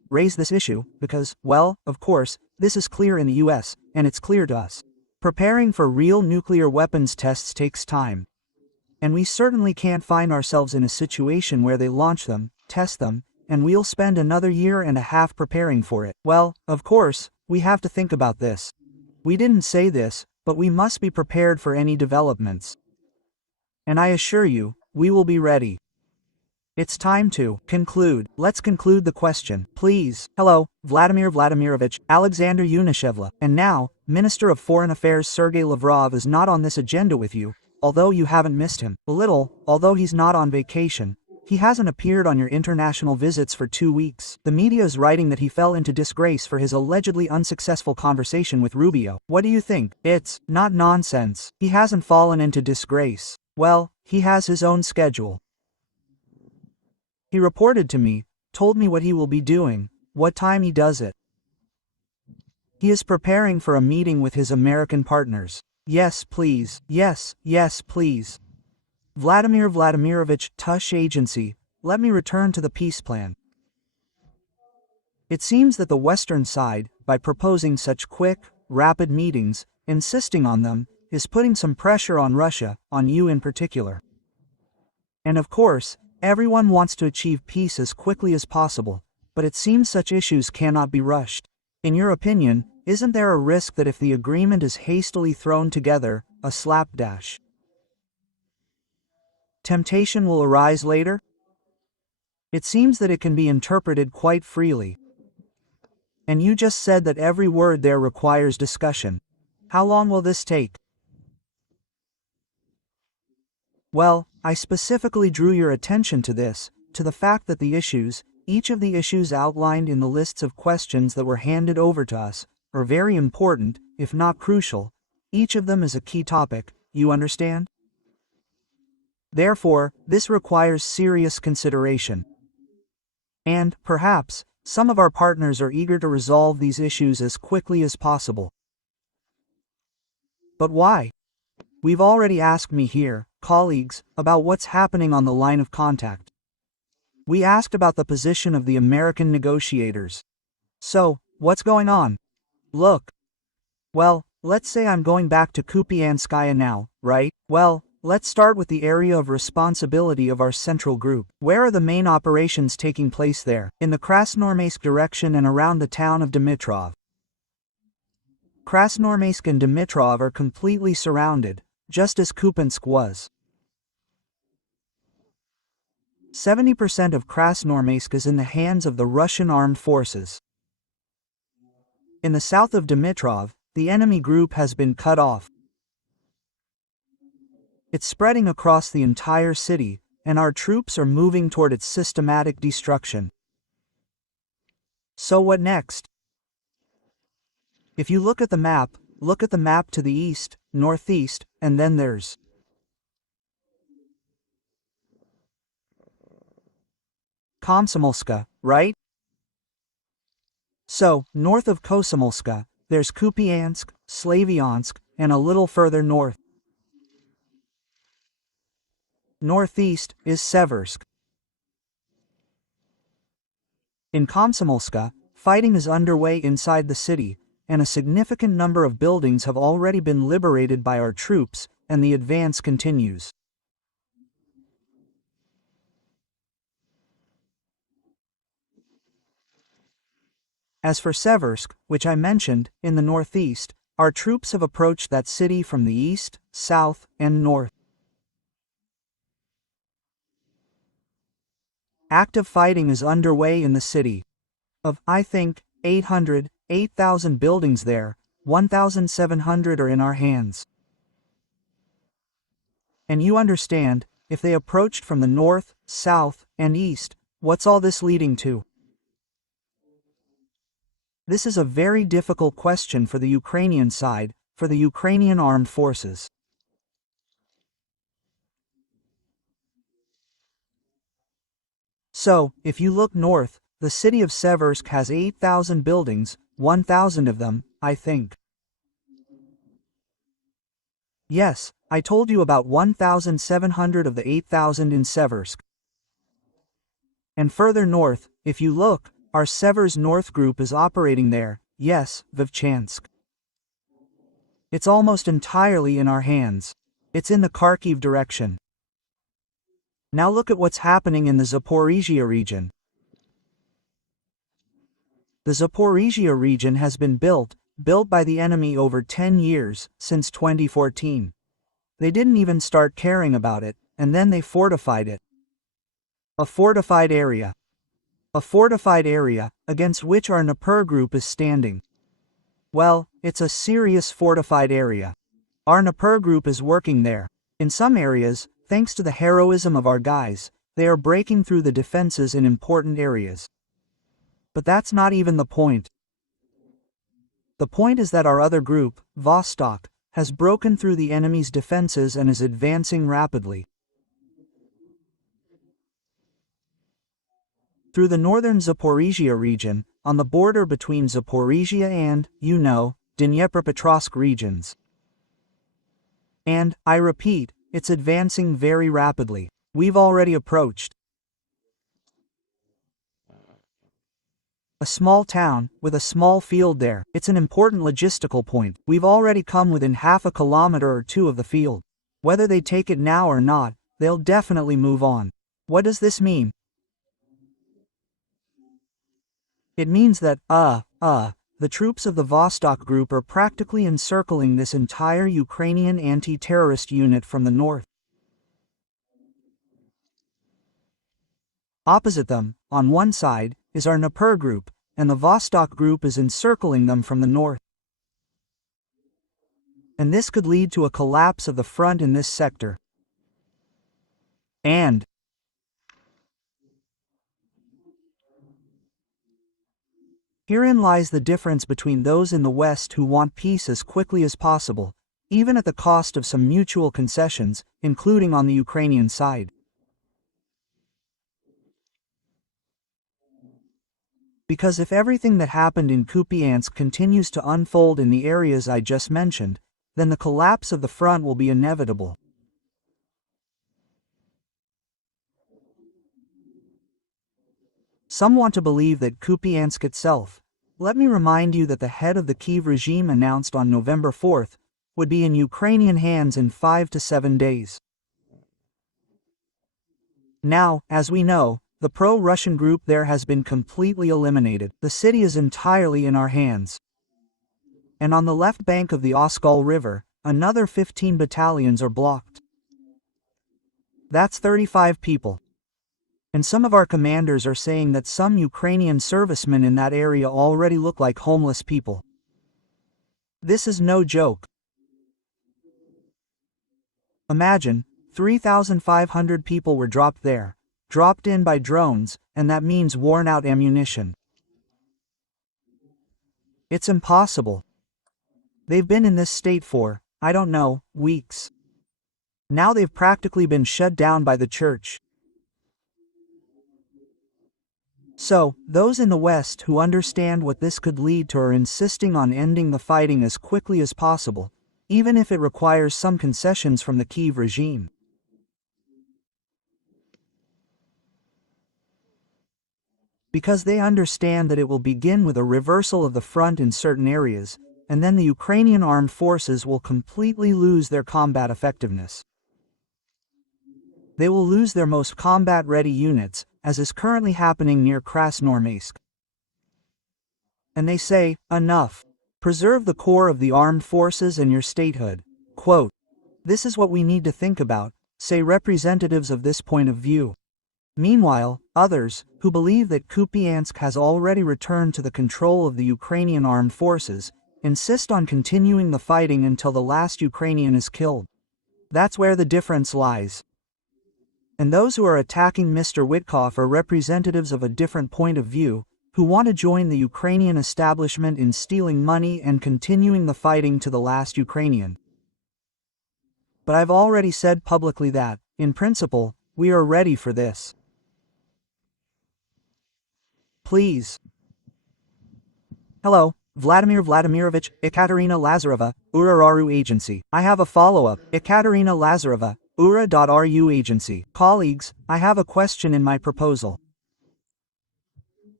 raise this issue, because, well, of course, this is clear in the US, and it's clear to us. Preparing for real nuclear weapons tests takes time. And we certainly can't find ourselves in a situation where they launch them, test them, and we'll spend another year and a half preparing for it. Well, of course, we have to think about this. We didn't say this, but we must be prepared for any developments. And I assure you, we will be ready. It's time to conclude. Let's conclude the question, please. Hello, Vladimir Vladimirovich, Alexander Yunishevla. And now, Minister of Foreign Affairs Sergey Lavrov is not on this agenda with you, although you haven't missed him. A little, although he's not on vacation. He hasn't appeared on your international visits for 2 weeks. The media is writing that he fell into disgrace for his allegedly unsuccessful conversation with Rubio. What do you think? It's not nonsense. He hasn't fallen into disgrace. Well, he has his own schedule. He reported to me, told me what he will be doing, what time he does it. He is preparing for a meeting with his American partners. Yes, please. Yes, please. Vladimir Vladimirovich, Tush Agency, let me return to the peace plan. It seems that the Western side, by proposing such quick, rapid meetings, insisting on them, is putting some pressure on Russia, on you in particular. And of course, everyone wants to achieve peace as quickly as possible, but it seems such issues cannot be rushed. In your opinion, isn't there a risk that if the agreement is hastily thrown together, a slapdash temptation will arise later? It seems that it can be interpreted quite freely. And you just said that every word there requires discussion. How long will this take? Well, I specifically drew your attention to this, to the fact that the issues, each of the issues outlined in the lists of questions that were handed over to us, are very important, if not crucial. Each of them is a key topic, you understand? Therefore, this requires serious consideration. And, perhaps, some of our partners are eager to resolve these issues as quickly as possible. But why? We've already asked me here, colleagues, about what's happening on the line of contact. We asked about the position of the American negotiators. So, what's going on? Look. Well, let's say I'm going back to Kupianskaya now, right? Well, let's start with the area of responsibility of our central group. Where are the main operations taking place there? In the Krasnoarmeysk direction and around the town of Dimitrov. Krasnoarmeysk and Dimitrov are completely surrounded, just as Kupiansk was. 70% of Krasnoarmeysk is in the hands of the Russian armed forces. In the south of Dimitrov, the enemy group has been cut off. It's spreading across the entire city, and our troops are moving toward its systematic destruction. So what next? If you look at the map to the east, northeast, and then there's Komsomolska, right? So, north of Komsomolska, there's Kupiansk, Slavyansk, and a little further north. Northeast is Seversk. In Komsomolska, fighting is underway inside the city, and a significant number of buildings have already been liberated by our troops, and the advance continues. As for Seversk, which I mentioned, in the northeast, our troops have approached that city from the east, south, and north. Active fighting is underway in the city. Of, I think, 8,000 buildings there, 1,700 are in our hands. And you understand, if they approached from the north, south, and east, what's all this leading to? This is a very difficult question for the Ukrainian side, for the Ukrainian armed forces. So, if you look north, the city of Seversk has 8,000 buildings, 1,000 of them, I think. Yes, I told you about 1,700 of the 8,000 in Seversk. And further north, if you look, Our Sever's North Group is operating there, yes, Vovchansk. It's almost entirely in our hands. It's in the Kharkiv direction. Now look at what's happening in the Zaporizhzhia region. The Zaporizhzhia region has been built by the enemy over 10 years, since 2014. They didn't even start caring about it, and then they fortified it. A fortified area. A fortified area, against which our Dnipro group is standing. Well, it's a serious fortified area. Our Dnipro group is working there. In some areas, thanks to the heroism of our guys, they are breaking through the defenses in important areas. But that's not even the point. The point is that our other group, Vostok, has broken through the enemy's defenses and is advancing rapidly. Through the northern Zaporizhzhia region, on the border between Zaporizhzhia and, Dnipropetrovsk regions. And, I repeat, it's advancing very rapidly. We've already approached a small town, with a small field there. It's an important logistical point. We've already come within half a kilometer or two of the field. Whether they take it now or not, they'll definitely move on. What does this mean? It means that, the troops of the Vostok group are practically encircling this entire Ukrainian anti-terrorist unit from the north. Opposite them, on one side, is our Dnipro group, and the Vostok group is encircling them from the north. And this could lead to a collapse of the front in this sector. And herein lies the difference between those in the West who want peace as quickly as possible, even at the cost of some mutual concessions, including on the Ukrainian side. Because if everything that happened in Kupiansk continues to unfold in the areas I just mentioned, then the collapse of the front will be inevitable. Some want to believe that Kupiansk itself, let me remind you that the head of the Kyiv regime announced on November 4th, would be in Ukrainian hands in 5 to 7 days. Now, as we know, the pro-Russian group there has been completely eliminated. The city is entirely in our hands. And on the left bank of the Oskol River, another 15 battalions are blocked. That's 35 people. And some of our commanders are saying that some Ukrainian servicemen in that area already look like homeless people. This is no joke. Imagine, 3,500 people were dropped there. Dropped in by drones, and that means worn-out ammunition. It's impossible. They've been in this state for, I don't know, weeks. Now they've practically been shut down by the church. So, those in the West who understand what this could lead to are insisting on ending the fighting as quickly as possible, even if it requires some concessions from the Kyiv regime. Because they understand that it will begin with a reversal of the front in certain areas, and then the Ukrainian armed forces will completely lose their combat effectiveness. They will lose their most combat-ready units, as is currently happening near Krasnoarmeysk. And they say, enough. Preserve the core of the armed forces and your statehood. Quote, this is what we need to think about, say representatives of this point of view. Meanwhile, others, who believe that Kupiansk has already returned to the control of the Ukrainian armed forces, insist on continuing the fighting until the last Ukrainian is killed. That's where the difference lies. And those who are attacking Mr. Witkoff are representatives of a different point of view, who want to join the Ukrainian establishment in stealing money and continuing the fighting to the last Ukrainian. But I've already said publicly that, in principle, we are ready for this. Please. Hello, Vladimir Vladimirovich, Ekaterina Lazareva, URA-RU Agency. I have a follow-up. Ekaterina Lazareva, URA.RU Agency. Colleagues, I have a question in my proposal.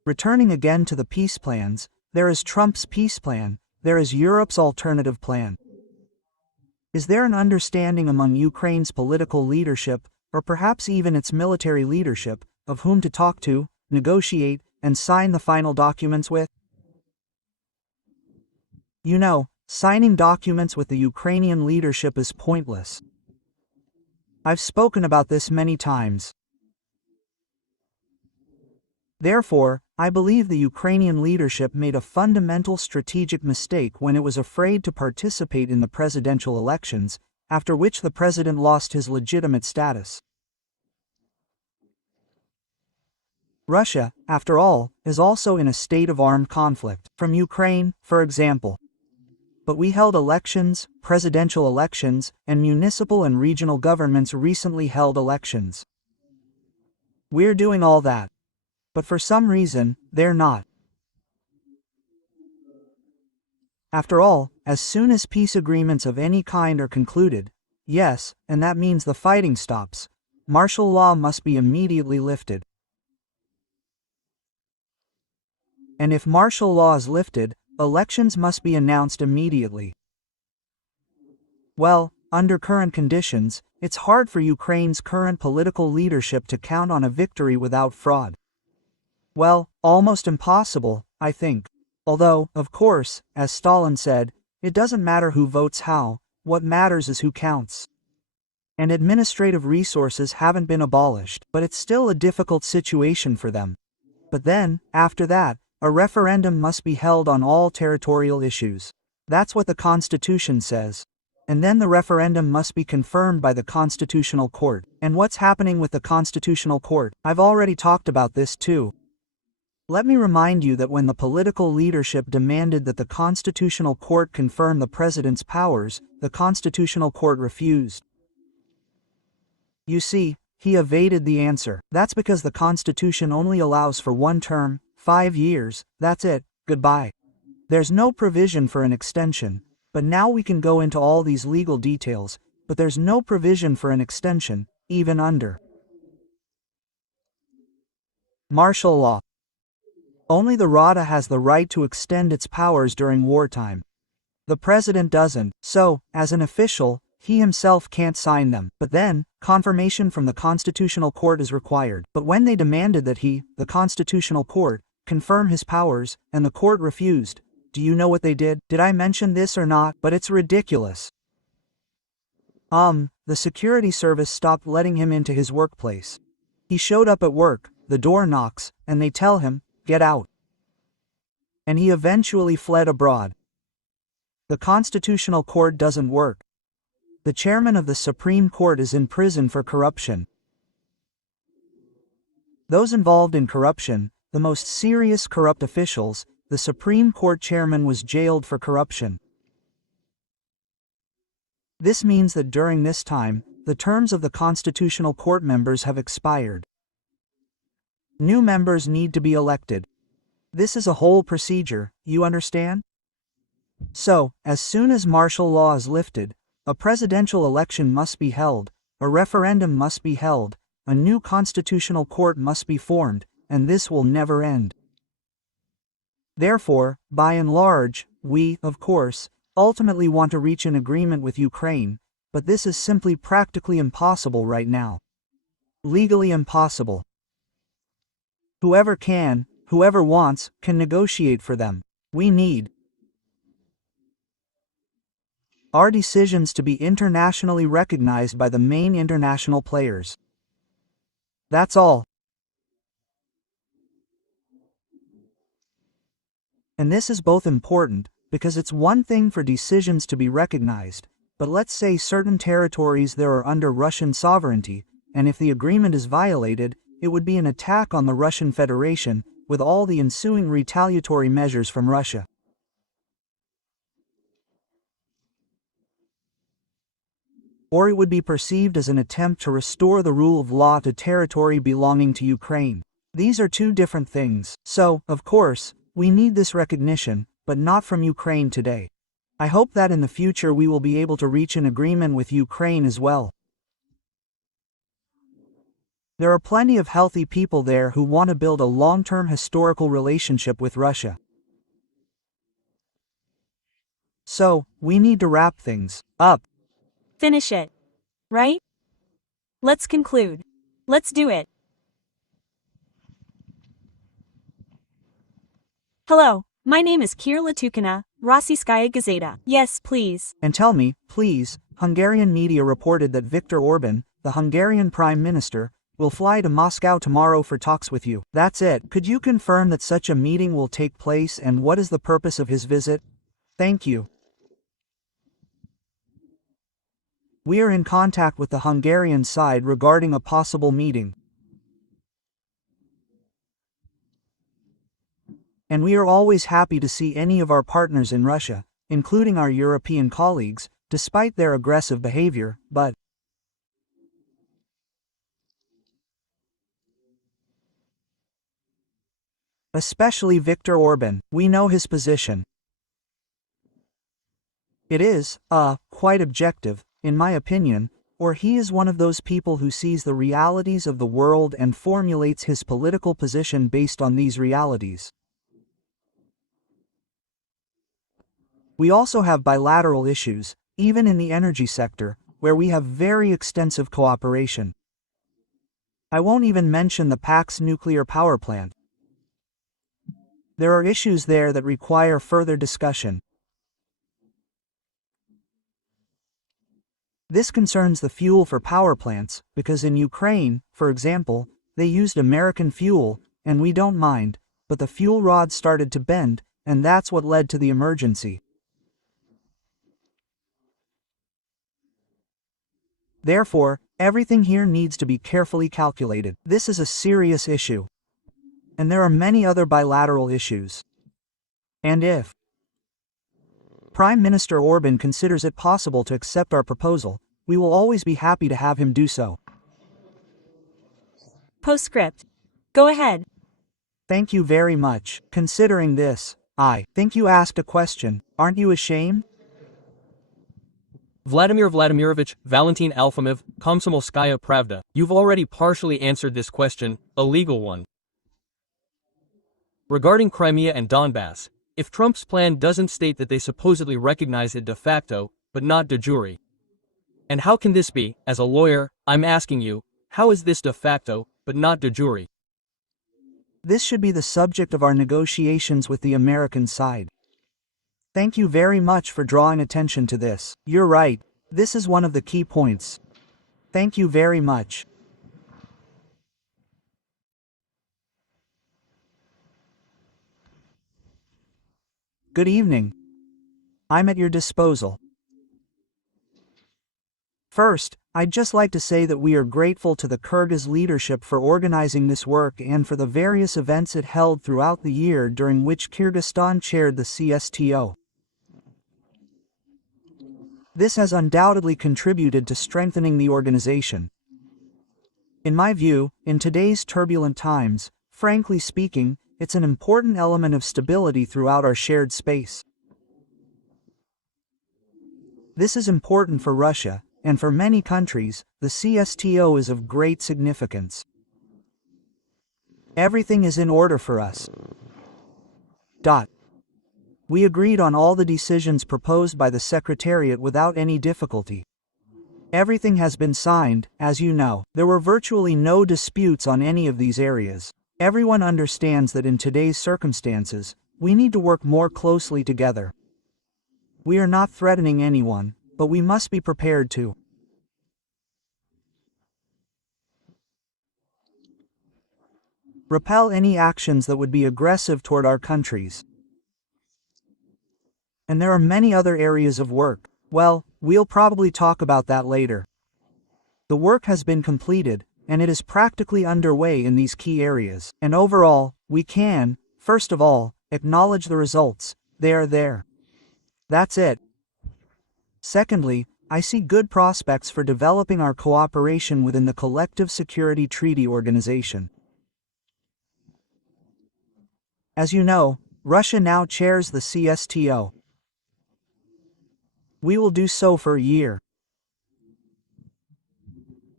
Returning again to the peace plans, there is Trump's peace plan, there is Europe's alternative plan. Is there an understanding among Ukraine's political leadership, or perhaps even its military leadership, of whom to talk to, negotiate, and sign the final documents with? You know, signing documents with the Ukrainian leadership is pointless. I've spoken about this many times. Therefore, I believe the Ukrainian leadership made a fundamental strategic mistake when it was afraid to participate in the presidential elections, after which the president lost his legitimate status. Russia, after all, is also in a state of armed conflict, from Ukraine, for example. But we held elections, presidential elections, and municipal and regional governments recently held elections. We're doing all that. But for some reason, they're not. After all, as soon as peace agreements of any kind are concluded, yes, and that means the fighting stops, martial law must be immediately lifted. And if martial law is lifted, elections must be announced immediately. Well, under current conditions, it's hard for Ukraine's current political leadership to count on a victory without fraud. Well, almost impossible, I think. Although, of course, as Stalin said, it doesn't matter who votes how, what matters is who counts. And administrative resources haven't been abolished, but it's still a difficult situation for them. But then, after that, a referendum must be held on all territorial issues. That's what the Constitution says. And then the referendum must be confirmed by the Constitutional Court. And what's happening with the Constitutional Court? I've already talked about this too. Let me remind you that when the political leadership demanded that the Constitutional Court confirm the president's powers, the Constitutional Court refused. You see, he evaded the answer. That's because the Constitution only allows for one term, 5 years, that's it, goodbye. There's no provision for an extension, but now we can go into all these legal details, but there's no provision for an extension, even under martial law. Only the Rada has the right to extend its powers during wartime. The president doesn't, so, as an official, he himself can't sign them. But then, confirmation from the Constitutional Court is required. But when they demanded that he, the Constitutional Court, confirm his powers, and the court refused, do you know what they did? Did I mention this or not? But it's ridiculous. The security service stopped letting him into his workplace. He showed up at work, the door knocks, and they tell him, get out. And he eventually fled abroad. The Constitutional Court doesn't work. The chairman of the Supreme Court is in prison for corruption. Those involved in corruption, the most serious corrupt officials, the Supreme Court chairman was jailed for corruption. This means that during this time, the terms of the Constitutional Court members have expired. New members need to be elected. This is a whole procedure, you understand? So, as soon as martial law is lifted, a presidential election must be held, a referendum must be held, a new constitutional court must be formed, and this will never end. Therefore, by and large, we, of course, ultimately want to reach an agreement with Ukraine, but this is simply practically impossible right now. Legally impossible. Whoever can, whoever wants, can negotiate for them. We need our decisions to be internationally recognized by the main international players. That's all. And this is both important, because it's one thing for decisions to be recognized, but let's say certain territories there are under Russian sovereignty, and if the agreement is violated, it would be an attack on the Russian Federation, with all the ensuing retaliatory measures from Russia. Or it would be perceived as an attempt to restore the rule of law to territory belonging to Ukraine. These are two different things. So, of course, we need this recognition, but not from Ukraine today. I hope that in the future we will be able to reach an agreement with Ukraine as well. There are plenty of healthy people there who want to build a long-term historical relationship with Russia. So, we need to wrap things up. Finish it. Right? Let's conclude. Let's do it. Hello, my name is Kira Latukina, Rossiyskaya Gazeta. Yes, please. And tell me, please, Hungarian media reported that Viktor Orban, the Hungarian Prime Minister, will fly to Moscow tomorrow for talks with you. That's it. Could you confirm that such a meeting will take place and what is the purpose of his visit? Thank you. We are in contact with the Hungarian side regarding a possible meeting. And we are always happy to see any of our partners in Russia, including our European colleagues, despite their aggressive behavior, but especially Viktor Orban, we know his position. It is, quite objective, in my opinion, or he is one of those people who sees the realities of the world and formulates his political position based on these realities. We also have bilateral issues, even in the energy sector, where we have very extensive cooperation. I won't even mention the PAX nuclear power plant. There are issues there that require further discussion. This concerns the fuel for power plants, because in Ukraine, for example, they used American fuel, and we don't mind, but the fuel rod started to bend, and that's what led to the emergency. Therefore, everything here needs to be carefully calculated. This is a serious issue. And there are many other bilateral issues. And if Prime Minister Orban considers it possible to accept our proposal, we will always be happy to have him do so. Postscript. Go ahead. Thank you very much. Considering this, I think you asked a question. Aren't you ashamed? Vladimir Vladimirovich Valentin Alfimov, Komsomolskaya Pravda. You've already partially answered this question, a legal one. Regarding Crimea and Donbass, if Trump's plan doesn't state that they supposedly recognize it de facto, but not de jure. And how can this be? As a lawyer, I'm asking you, how is this de facto, but not de jure? This should be the subject of our negotiations with the American side. Thank you very much for drawing attention to this. You're right, this is one of the key points. Thank you very much. Good evening. I'm at your disposal. First, I'd just like to say that we are grateful to the Kyrgyz leadership for organizing this work and for the various events it held throughout the year during which Kyrgyzstan chaired the CSTO. This has undoubtedly contributed to strengthening the organization. In my view, in today's turbulent times, frankly speaking, it's an important element of stability throughout our shared space. This is important for Russia, and for many countries, the CSTO is of great significance. Everything is in order for us. We agreed on all the decisions proposed by the Secretariat without any difficulty. Everything has been signed, as you know. There were virtually no disputes on any of these areas. Everyone understands that in today's circumstances, we need to work more closely together. We are not threatening anyone, but we must be prepared to repel any actions that would be aggressive toward our countries. And there are many other areas of work. Well, we'll probably talk about that later. The work has been completed, and it is practically underway in these key areas. And overall, we can, first of all, acknowledge the results. They are there. That's it. Secondly, I see good prospects for developing our cooperation within the Collective Security Treaty Organization. As you know, Russia now chairs the CSTO. We will do so for a year.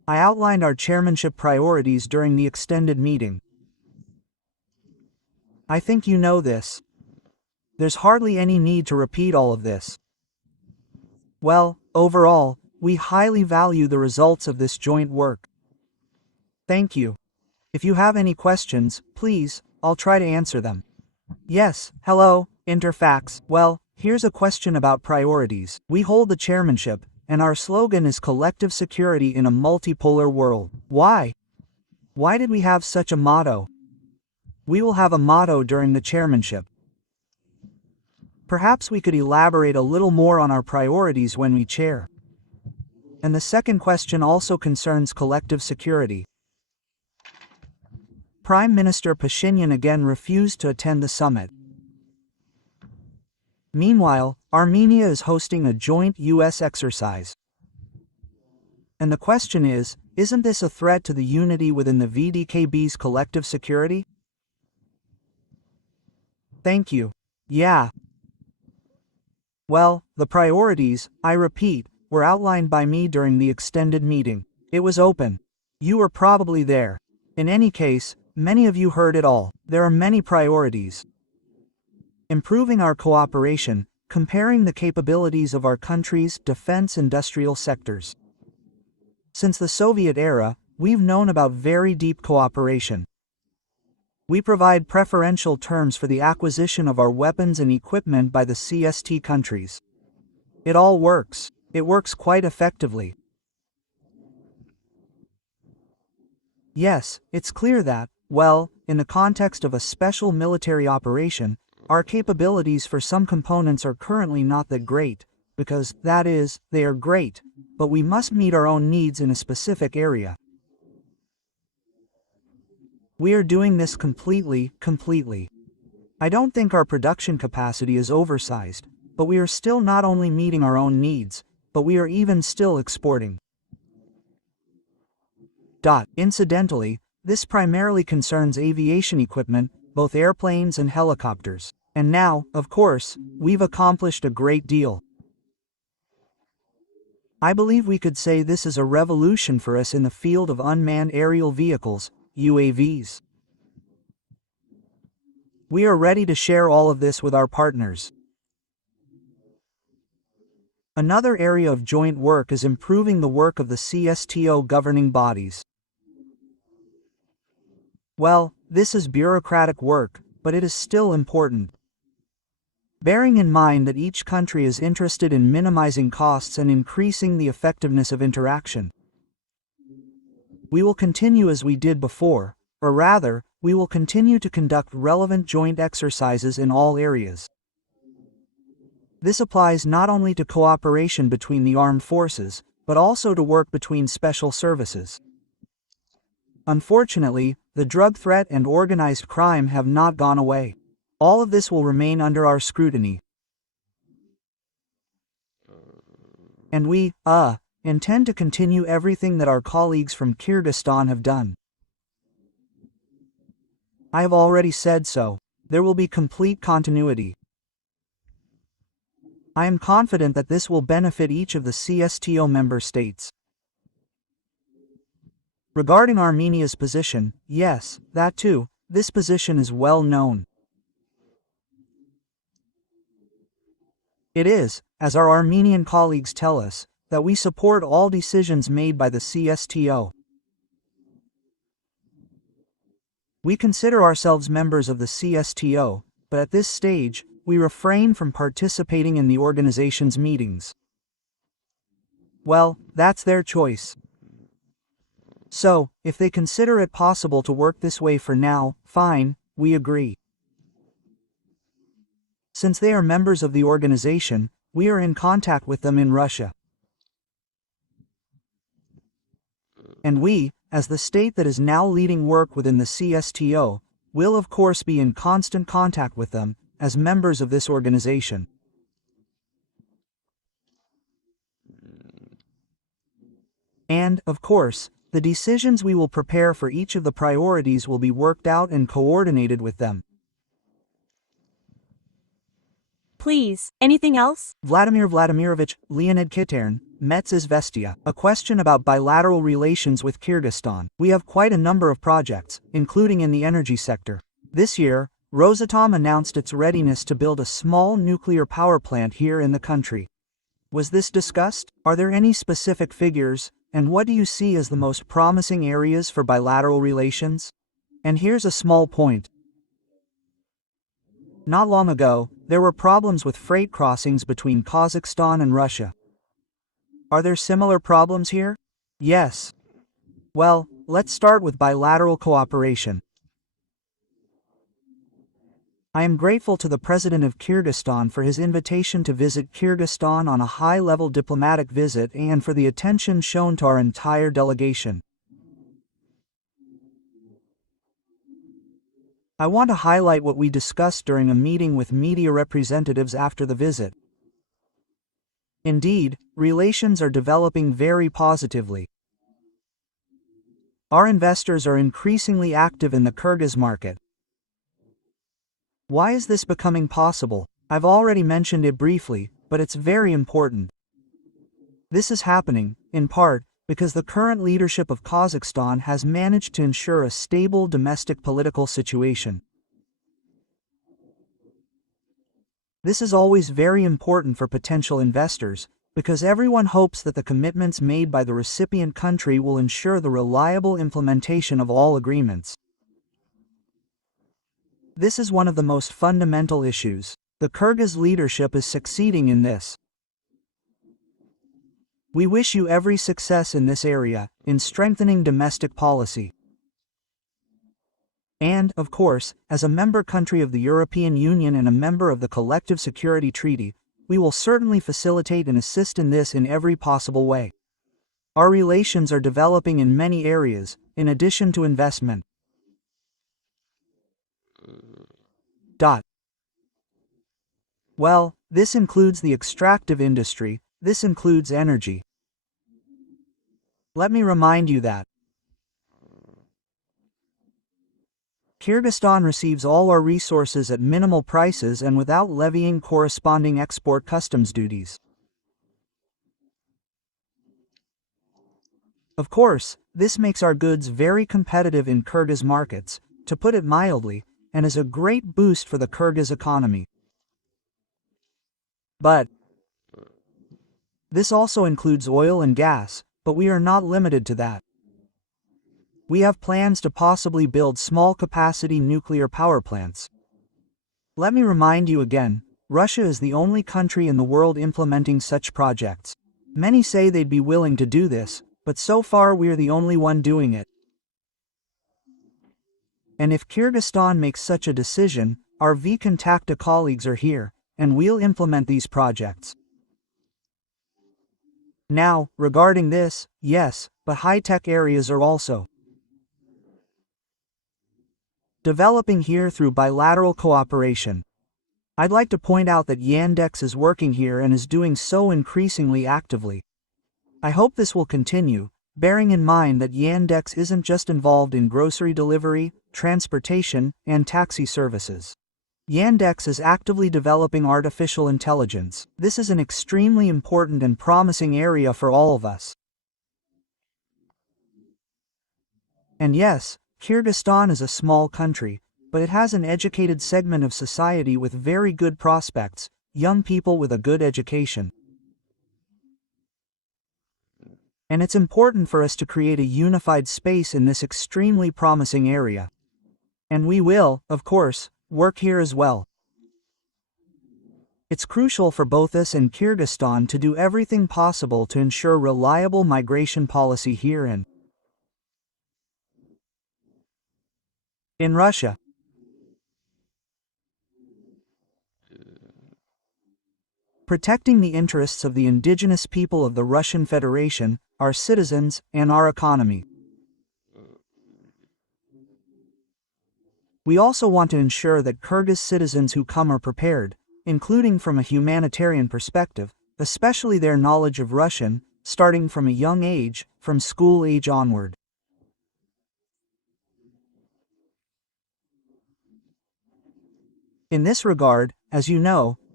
I outlined our chairmanship priorities during the extended meeting. I think you know this. There's hardly any need to repeat all of this. Well, overall, we highly value the results of this joint work. Thank you. If you have any questions, please, I'll try to answer them. Yes, hello, Interfax. Well, here's a question about priorities. We hold the chairmanship, and our slogan is collective security in a multipolar world. Why? Why did we have such a motto? We will have a motto during the chairmanship. Perhaps we could elaborate a little more on our priorities when we chair. And the second question also concerns collective security. Prime Minister Pashinyan again refused to attend the summit. Meanwhile, Armenia is hosting a joint U.S. exercise. And the question is, isn't this a threat to the unity within the VDKB's collective security? Thank you. Yeah. Well, the priorities, I repeat, were outlined by me during the extended meeting. It was open. You were probably there. In any case, many of you heard it all. There are many priorities. Improving our cooperation, comparing the capabilities of our country's defense industrial sectors. Since the Soviet era, we've known about very deep cooperation. We provide preferential terms for the acquisition of our weapons and equipment by the CST countries. It all works. It works quite effectively. Yes, it's clear that, well, in the context of a special military operation, our capabilities for some components are currently not that great, because, that is, they are great, but we must meet our own needs in a specific area. We are doing this completely. I don't think our production capacity is oversized, but we are still not only meeting our own needs, but we are even still exporting. Incidentally, this primarily concerns aviation equipment, both airplanes and helicopters. And now, of course, we've accomplished a great deal. I believe we could say this is a revolution for us in the field of unmanned aerial vehicles, UAVs. We are ready to share all of this with our partners. Another area of joint work is improving the work of the CSTO governing bodies. Well, this is bureaucratic work, but it is still important. Bearing in mind that each country is interested in minimizing costs and increasing the effectiveness of interaction. We will continue as we did before, or rather, we will continue to conduct relevant joint exercises in all areas. This applies not only to cooperation between the armed forces, but also to work between special services. Unfortunately, the drug threat and organized crime have not gone away. All of this will remain under our scrutiny. And we, intend to continue everything that our colleagues from Kyrgyzstan have done. I have already said so. There will be complete continuity. I am confident that this will benefit each of the CSTO member states. Regarding Armenia's position, yes, that too, this position is well known. It is, as our Armenian colleagues tell us, that we support all decisions made by the CSTO. We consider ourselves members of the CSTO, but at this stage, we refrain from participating in the organization's meetings. Well, that's their choice. So, if they consider it possible to work this way for now, fine, we agree. Since they are members of the organization, we are in contact with them in Russia. And we, as the state that is now leading work within the CSTO, will of course be in constant contact with them, as members of this organization. And, of course, the decisions we will prepare for each of the priorities will be worked out and coordinated with them. Please, anything else? Vladimir Vladimirovich Leonid Kitern, Metz Izvestia. A question about bilateral relations with Kyrgyzstan. We have quite a number of projects, including in the energy sector. This year, Rosatom announced its readiness to build a small nuclear power plant here in the country. Was this discussed? Are there any specific figures, and what do you see as the most promising areas for bilateral relations? And here's a small point. Not long ago, there were problems with freight crossings between Kazakhstan and Russia. Are there similar problems here? Yes. Well, let's start with bilateral cooperation. I am grateful to the President of Kyrgyzstan for his invitation to visit Kyrgyzstan on a high-level diplomatic visit and for the attention shown to our entire delegation. I want to highlight what we discussed during a meeting with media representatives after the visit. Indeed, relations are developing very positively. Our investors are increasingly active in the Kyrgyz market. Why is this becoming possible? I've already mentioned it briefly, but it's very important. This is happening, in part, because the current leadership of Kazakhstan has managed to ensure a stable domestic political situation. This is always very important for potential investors, because everyone hopes that the commitments made by the recipient country will ensure the reliable implementation of all agreements. This is one of the most fundamental issues. The Kyrgyz leadership is succeeding in this. We wish you every success in this area, in strengthening domestic policy. And, of course, as a member country of the European Union and a member of the Collective Security Treaty, we will certainly facilitate and assist in this in every possible way. Our relations are developing in many areas, in addition to investment. Well, this includes the extractive industry, this includes energy. Let me remind you that Kyrgyzstan receives all our resources at minimal prices and without levying corresponding export customs duties. Of course, this makes our goods very competitive in Kyrgyz markets, to put it mildly, and is a great boost for the Kyrgyz economy. But this also includes oil and gas, but we are not limited to that. We have plans to possibly build small-capacity nuclear power plants. Let me remind you again, Russia is the only country in the world implementing such projects. Many say they'd be willing to do this, but so far we're the only one doing it. And if Kyrgyzstan makes such a decision, our V-Contacta colleagues are here, and we'll implement these projects. Now, regarding this, yes, but high-tech areas are also developing here through bilateral cooperation. I'd like to point out that Yandex is working here and is doing so increasingly actively. I hope this will continue, bearing in mind that Yandex isn't just involved in grocery delivery, transportation, and taxi services. Yandex is actively developing artificial intelligence. This is an extremely important and promising area for all of us. And yes, Kyrgyzstan is a small country, but it has an educated segment of society with very good prospects, young people with a good education. And it's important for us to create a unified space in this extremely promising area. And we will, of course, work here as well. It's crucial for both us and Kyrgyzstan to do everything possible to ensure reliable migration policy here and in Russia. Protecting the interests of the indigenous people of the Russian Federation, our citizens, and our economy. We also want to ensure that Kyrgyz citizens who come are prepared, including from a humanitarian perspective, especially their knowledge of Russian, starting from a young age, from school age onward. In this regard, as you know,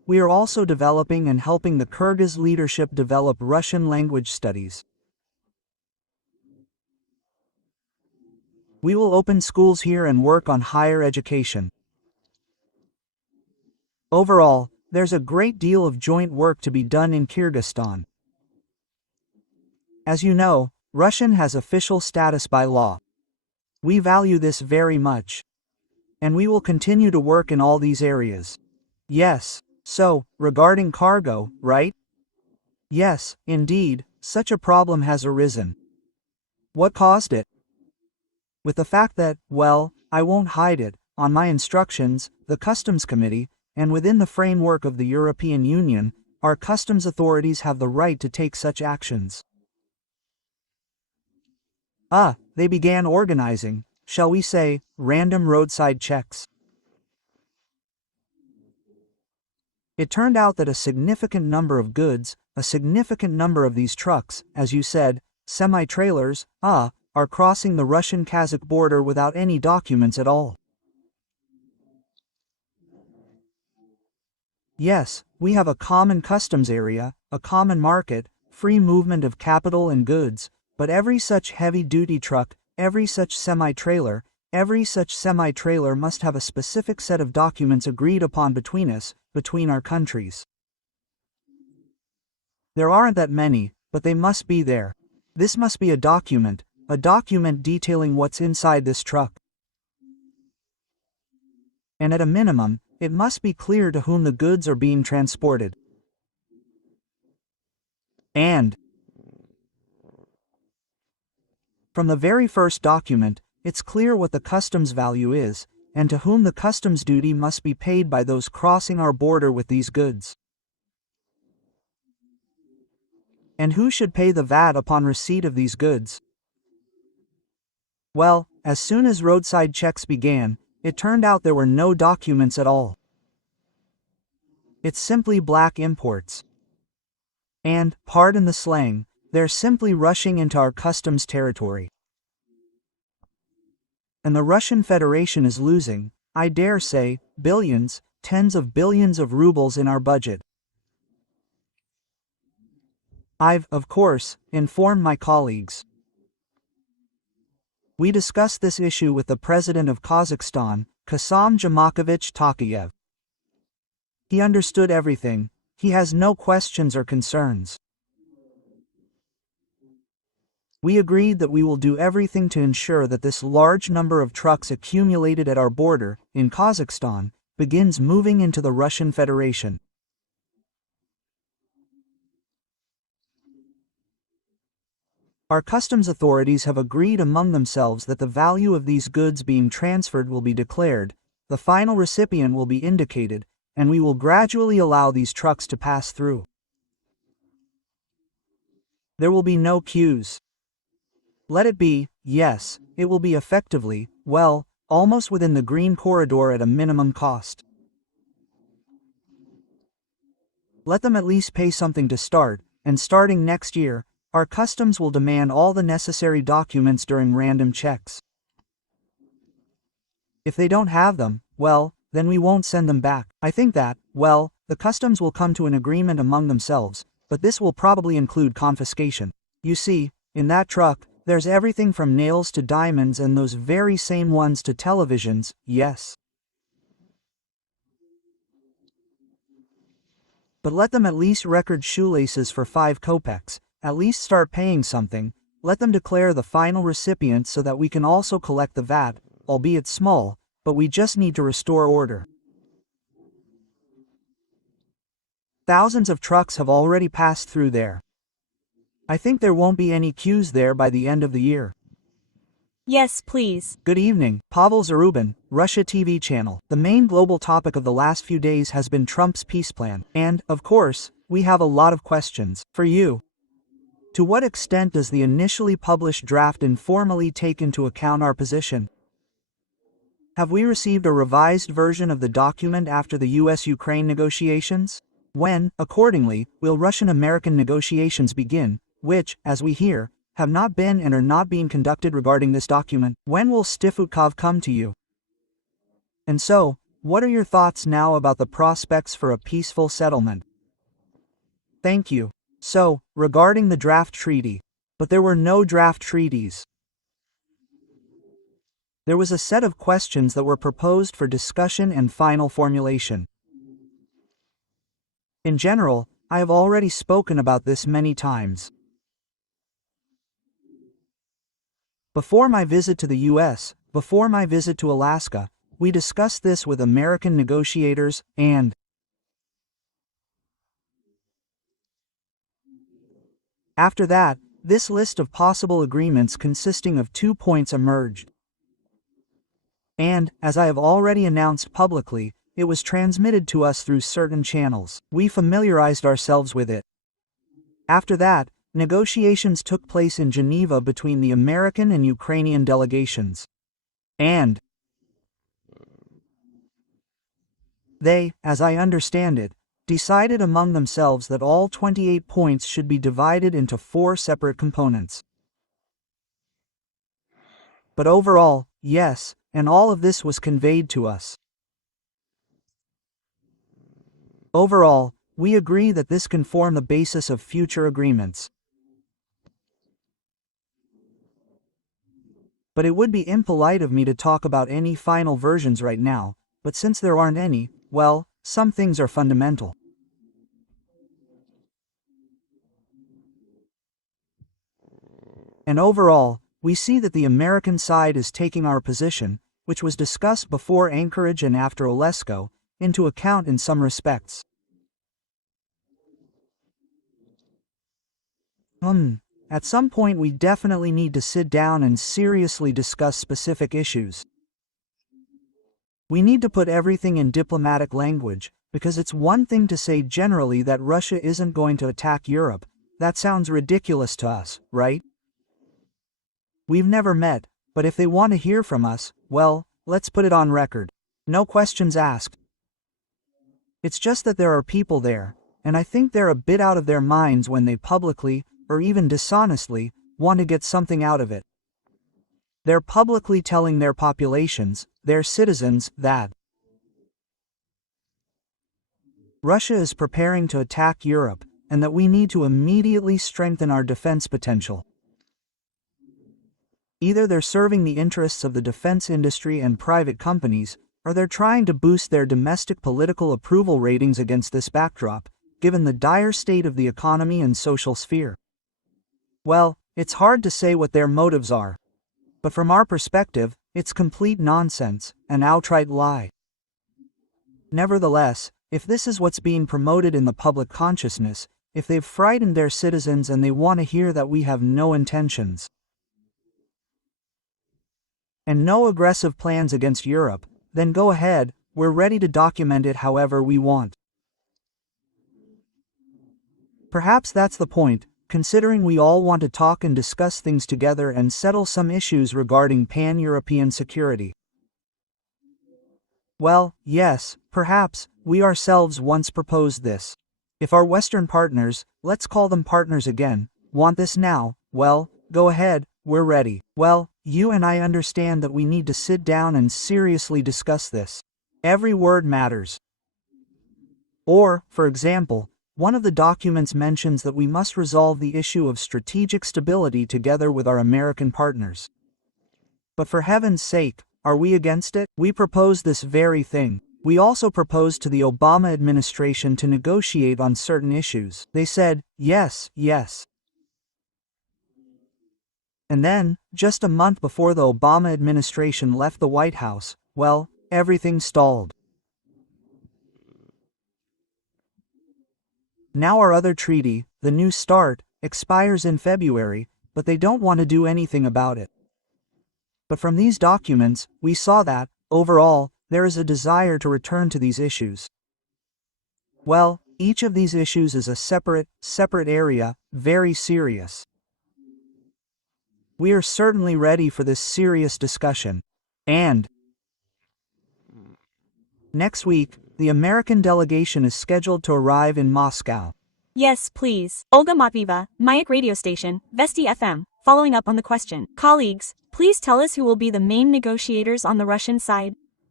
we are also developing and helping the Kyrgyz leadership develop Russian language studies. We will open schools here and work on higher education. Overall, there's a great deal of joint work to be done in Kyrgyzstan. As you know, Russian has official status by law. We value this very much. And we will continue to work in all these areas. Yes, so, regarding cargo, right? Yes, indeed, such a problem has arisen. What caused it? With the fact that, well, I won't hide it, on my instructions, the Customs Committee, and within the framework of the European Union, our customs authorities have the right to take such actions. They began organizing, shall we say, random roadside checks. It turned out that a significant number of goods, a significant number of these trucks, as you said, semi-trailers, are crossing the Russian-Kazakh border without any documents at all. Yes, we have a common customs area, a common market, free movement of capital and goods, but every such heavy-duty truck, every such semi-trailer must have a specific set of documents agreed upon between us, between our countries. There aren't that many, but they must be there. This must be a document detailing what's inside this truck. And at a minimum, it must be clear to whom the goods are being transported. And from the very first document, it's clear what the customs value is, and to whom the customs duty must be paid by those crossing our border with these goods. And who should pay the VAT upon receipt of these goods? Well, as soon as roadside checks began, it turned out there were no documents at all. It's simply black imports. And, pardon the slang, they're simply rushing into our customs territory. And the Russian Federation is losing, I dare say, billions, tens of billions of rubles in our budget. I've, of course, informed my colleagues. We discussed this issue with the President of Kazakhstan, Kassym-Jomart Tokayev. He understood everything, he has no questions or concerns. We agreed that we will do everything to ensure that this large number of trucks accumulated at our border, in Kazakhstan, begins moving into the Russian Federation. Our customs authorities have agreed among themselves that the value of these goods being transferred will be declared, the final recipient will be indicated, and we will gradually allow these trucks to pass through. There will be no queues. Let it be, yes, it will be effectively, well, almost within the green corridor at a minimum cost. Let them at least pay something to start, and starting next year, our customs will demand all the necessary documents during random checks. If they don't have them, well, then we won't send them back. I think that, well, the customs will come to an agreement among themselves, but this will probably include confiscation. You see, in that truck, there's everything from nails to diamonds and those very same ones to televisions, yes. But let them at least record shoelaces for 5 kopecks, at least start paying something, let them declare the final recipient so that we can also collect the VAT, albeit small, but we just need to restore order. Thousands of trucks have already passed through there. I think there won't be any queues there by the end of the year. Yes, please. Good evening, Pavel Zarubin, Russia TV channel. The main global topic of the last few days has been Trump's peace plan, and, of course, we have a lot of questions for you. To what extent does the initially published draft informally take into account our position? Have we received a revised version of the document after the US-Ukraine negotiations? When, accordingly, will Russian-American negotiations begin, which, as we hear, have not been and are not being conducted regarding this document? When will Steve Witkoff come to you? And so, what are your thoughts now about the prospects for a peaceful settlement? Thank you. So, regarding the draft treaty. But there were no draft treaties. There was a set of questions that were proposed for discussion and final formulation. In general, I have already spoken about this many times. Before my visit to the US, before my visit to Alaska, we discussed this with American negotiators, and after that, this list of possible agreements consisting of 2 points emerged. And, as I have already announced publicly, it was transmitted to us through certain channels. We familiarized ourselves with it. After that, negotiations took place in Geneva between the American and Ukrainian delegations. And they, as I understand it, decided among themselves that all 28 points should be divided into 4 separate components. But overall, yes, and all of this was conveyed to us. Overall, we agree that this can form the basis of future agreements. But it would be impolite of me to talk about any final versions right now, but since there aren't any, well, some things are fundamental. And overall, we see that the American side is taking our position, which was discussed before Anchorage and after Olesko, into account in some respects. At some point we definitely need to sit down and seriously discuss specific issues. We need to put everything in diplomatic language, because it's one thing to say generally that Russia isn't going to attack Europe. That sounds ridiculous to us, right? We've never met, but if they want to hear from us, well, let's put it on record. No questions asked. It's just that there are people there, and I think they're a bit out of their minds when they publicly, or even dishonestly, want to get something out of it. They're publicly telling their populations, their citizens, that Russia is preparing to attack Europe, and that we need to immediately strengthen our defense potential. Either they're serving the interests of the defense industry and private companies, or they're trying to boost their domestic political approval ratings against this backdrop, given the dire state of the economy and social sphere. Well, it's hard to say what their motives are. But from our perspective, it's complete nonsense, an outright lie. Nevertheless, if this is what's being promoted in the public consciousness, if they've frightened their citizens and they want to hear that we have no intentions and no aggressive plans against Europe, then go ahead, we're ready to document it however we want. Perhaps that's the point, considering we all want to talk and discuss things together and settle some issues regarding pan-European security. Well, yes, perhaps, we ourselves once proposed this. If our Western partners, let's call them partners again, want this now, well, go ahead, we're ready. Well, you and I understand that we need to sit down and seriously discuss this. Every word matters. Or, for example, one of the documents mentions that we must resolve the issue of strategic stability together with our American partners. But for heaven's sake, are we against it? We propose this very thing. We also proposed to the Obama administration to negotiate on certain issues. They said, yes, yes. And then, just a month before the Obama administration left the White House, well, everything stalled. Now our other treaty, the New START, expires in February, but they don't want to do anything about it. But from these documents, we saw that, overall, there is a desire to return to these issues. Well, each of these issues is a separate area, very serious. We are certainly ready for this serious discussion. And next week, the American delegation is scheduled to arrive in Moscow. Yes, please. Olga Matvieva, Mayak radio station, Vesti FM, following up on the question. Colleagues, please tell us who will be the main negotiators on the Russian side.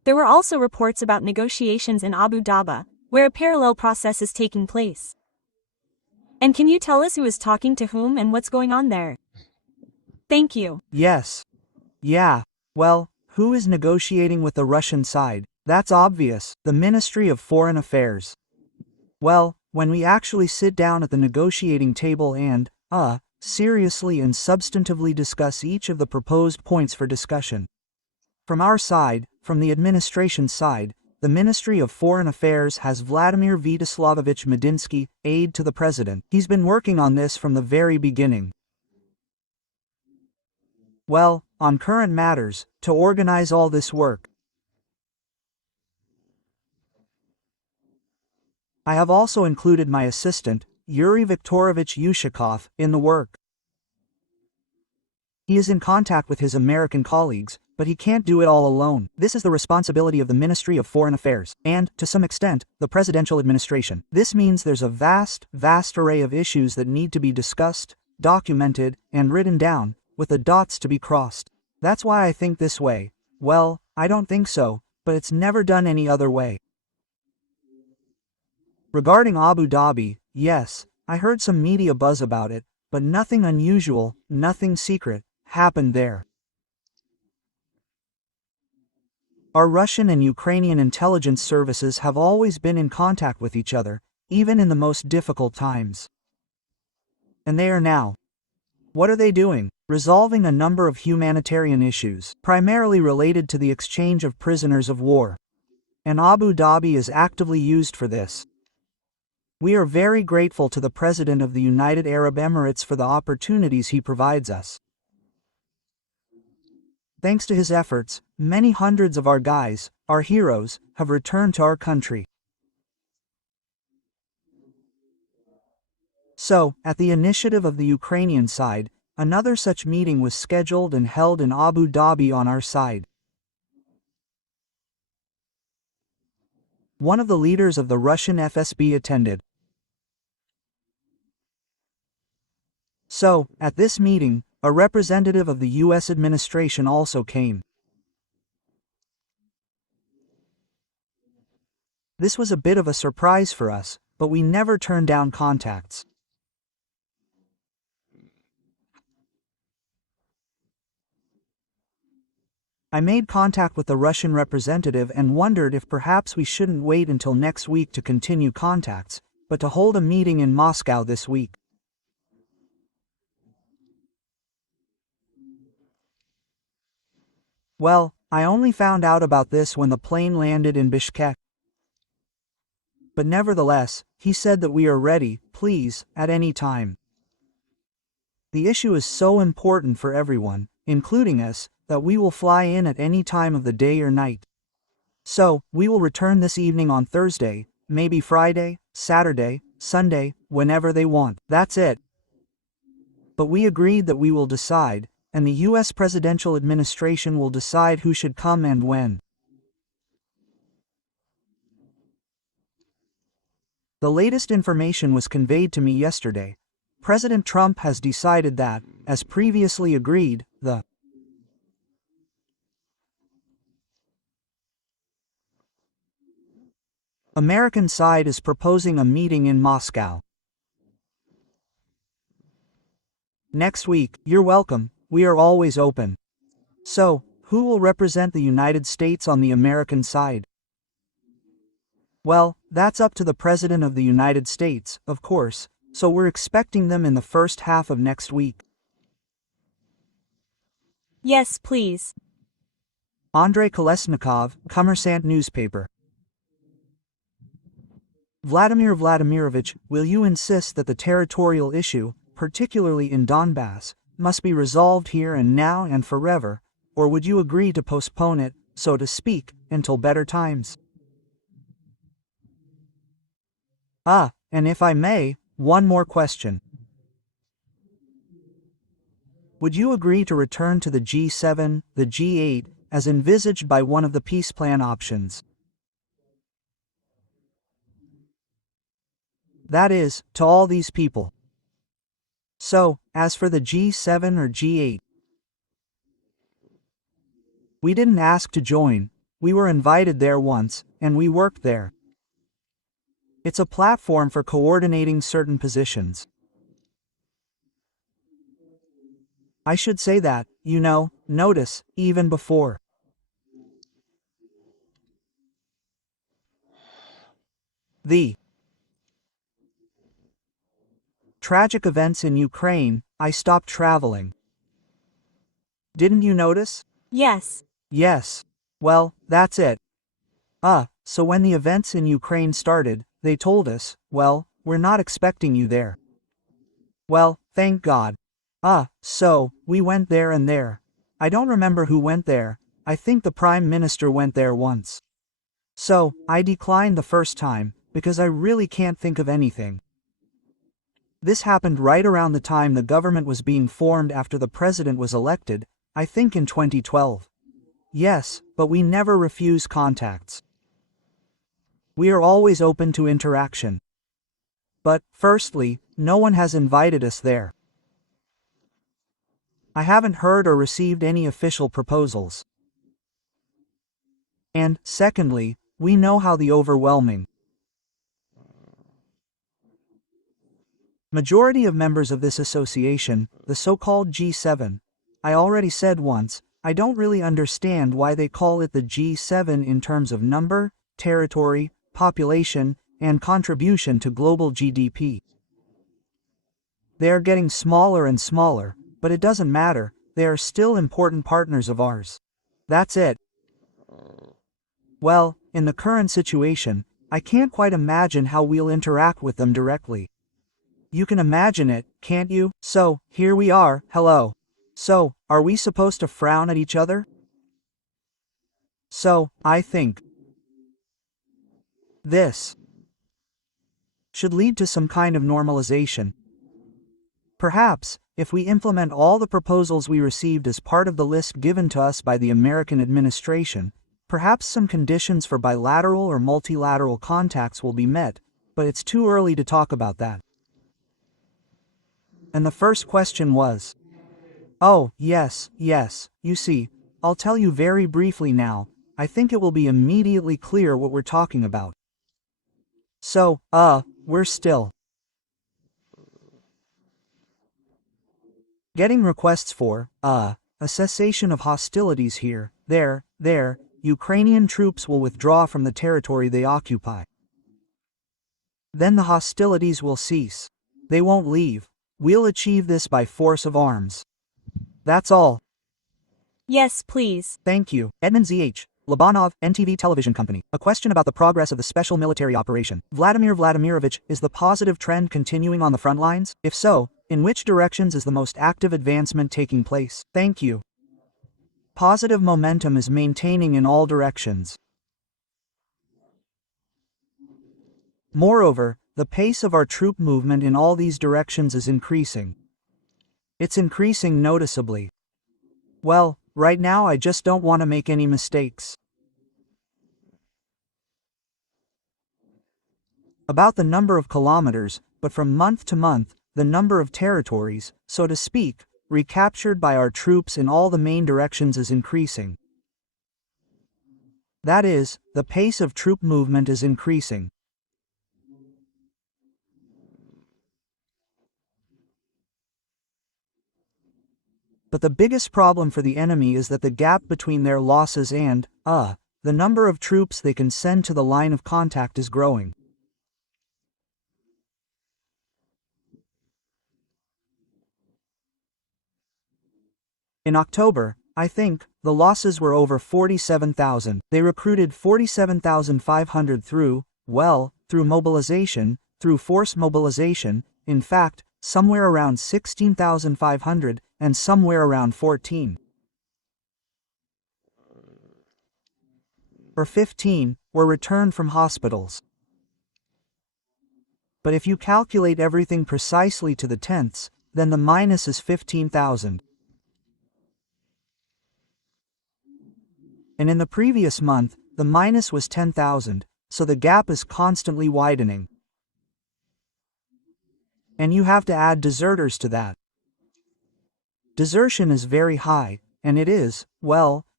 There were also reports about negotiations in Abu Dhabi, where a parallel process is taking place. And can you tell us who is talking to whom and what's going on there? Thank you. Yes. Yeah. Well, who is negotiating with the Russian side? That's obvious, the Ministry of Foreign Affairs. Well, when we actually sit down at the negotiating table and, seriously and substantively discuss each of the proposed points for discussion. From our side, from the administration side, the Ministry of Foreign Affairs has Vladimir Vyacheslamovich Medinsky, aide to the president. He's been working on this from the very beginning. Well, on current matters, to organize all this work. I have also included my assistant, Yuri Viktorovich Yushakov, in the work. He is in contact with his American colleagues, but he can't do it all alone. This is the responsibility of the Ministry of Foreign Affairs, and, to some extent, the presidential administration. This means there's a vast array of issues that need to be discussed, documented, and written down, with the dots to be crossed. That's why I think this way. Well, I don't think so, but it's never done any other way. Regarding Abu Dhabi, yes, I heard some media buzz about it, but nothing unusual, nothing secret, happened there. Our Russian and Ukrainian intelligence services have always been in contact with each other, even in the most difficult times. And they are now. What are they doing? Resolving a number of humanitarian issues, primarily related to the exchange of prisoners of war. And Abu Dhabi is actively used for this. We are very grateful to the President of the United Arab Emirates for the opportunities he provides us. Thanks to his efforts, many hundreds of our guys, our heroes, have returned to our country. So, at the initiative of the Ukrainian side, another such meeting was scheduled and held in Abu Dhabi on our side. One of the leaders of the Russian FSB attended. So, at this meeting, a representative of the U.S. administration also came. This was a bit of a surprise for us, but we never turned down contacts. I made contact with the Russian representative and wondered if perhaps we shouldn't wait until next week to continue contacts, but to hold a meeting in Moscow this week. Well, I only found out about this when the plane landed in Bishkek. But nevertheless, he said that we are ready, please, at any time. The issue is so important for everyone, including us, that we will fly in at any time of the day or night. So, we will return this evening on Thursday, maybe Friday, Saturday, Sunday, whenever they want. That's it. But we agreed that we will decide, and the U.S. presidential administration will decide who should come and when. The latest information was conveyed to me yesterday. President Trump has decided that, as previously agreed, the American side is proposing a meeting in Moscow. Next week. You're welcome, we are always open. So, who will represent the United States on the American side? Well, that's up to the President of the United States, of course, so we're expecting them in the first half of next week. Yes, please. Andrei Kolesnikov, Kommersant newspaper. Vladimir Vladimirovich, will you insist that the territorial issue, particularly in Donbass, must be resolved here and now and forever, or would you agree to postpone it, so to speak, until better times? And if I may, one more question. Would you agree to return to the G7, the G8, as envisaged by one of the peace plan options? That is, to all these people. So, as for the G7 or G8, we didn't ask to join, We were invited there once, and we worked there. It's a platform for coordinating certain positions. I should say that, notice, even before. The tragic events in Ukraine, I stopped traveling. Didn't you notice? Yes. Yes. Well, that's it. So when the events in Ukraine started, they told us, well, we're not expecting you there. Well, thank God. So, we went there and there. I don't remember who went there. I think the Prime Minister went there once. So, I declined the first time, because I really can't think of anything. This happened right around the time the government was being formed after the president was elected, I think in 2012. Yes, but we never refuse contacts. We are always open to interaction. But, firstly, no one has invited us there. I haven't heard or received any official proposals. And, secondly, we know how the overwhelming majority of members of this association, the so-called G7, I already said once, I don't really understand why they call it the G7 in terms of number, territory, population, and contribution to global GDP. They are getting smaller and smaller, but it doesn't matter, they are still important partners of ours. That's it. Well, in the current situation, I can't quite imagine how we'll interact with them directly. You can imagine it, can't you? So, here we are, hello. So, are we supposed to frown at each other? So, I think this should lead to some kind of normalization. Perhaps, if we implement all the proposals we received as part of the list given to us by the American administration, perhaps some conditions for bilateral or multilateral contacts will be met, but it's too early to talk about that. And the first question was, oh, yes, you see, I'll tell you very briefly now, I think it will be immediately clear what we're talking about. So, we're still getting requests for, a cessation of hostilities here, there, Ukrainian troops will withdraw from the territory they occupy. Then the hostilities will cease. They won't leave. We'll achieve this by force of arms. That's all. Yes, please. Thank you. Edmund Z.H. Labanov, NTV Television Company. A question about the progress of the special military operation. Vladimir Vladimirovich, is the positive trend continuing on the front lines? If so, in which directions is the most active advancement taking place? Thank you. Positive momentum is maintaining in all directions. Moreover, the pace of our troop movement in all these directions is increasing. It's increasing noticeably. Well, right now I just don't want to make any mistakes. About the number of kilometers, but from month to month, the number of territories, so to speak, recaptured by our troops in all the main directions is increasing. That is, the pace of troop movement is increasing. But the biggest problem for the enemy is that the gap between their losses and, the number of troops they can send to the line of contact is growing. In October, I think, the losses were over 47,000. They recruited 47,500 through mobilization, through force mobilization, in fact, somewhere around 16,500, and somewhere around 14 or 15 were returned from hospitals. But if you calculate everything precisely to the tenths, then the minus is 15,000. And in the previous month, the minus was 10,000, so the gap is constantly widening. And you have to add deserters to that. Desertion is very high, and it is, well,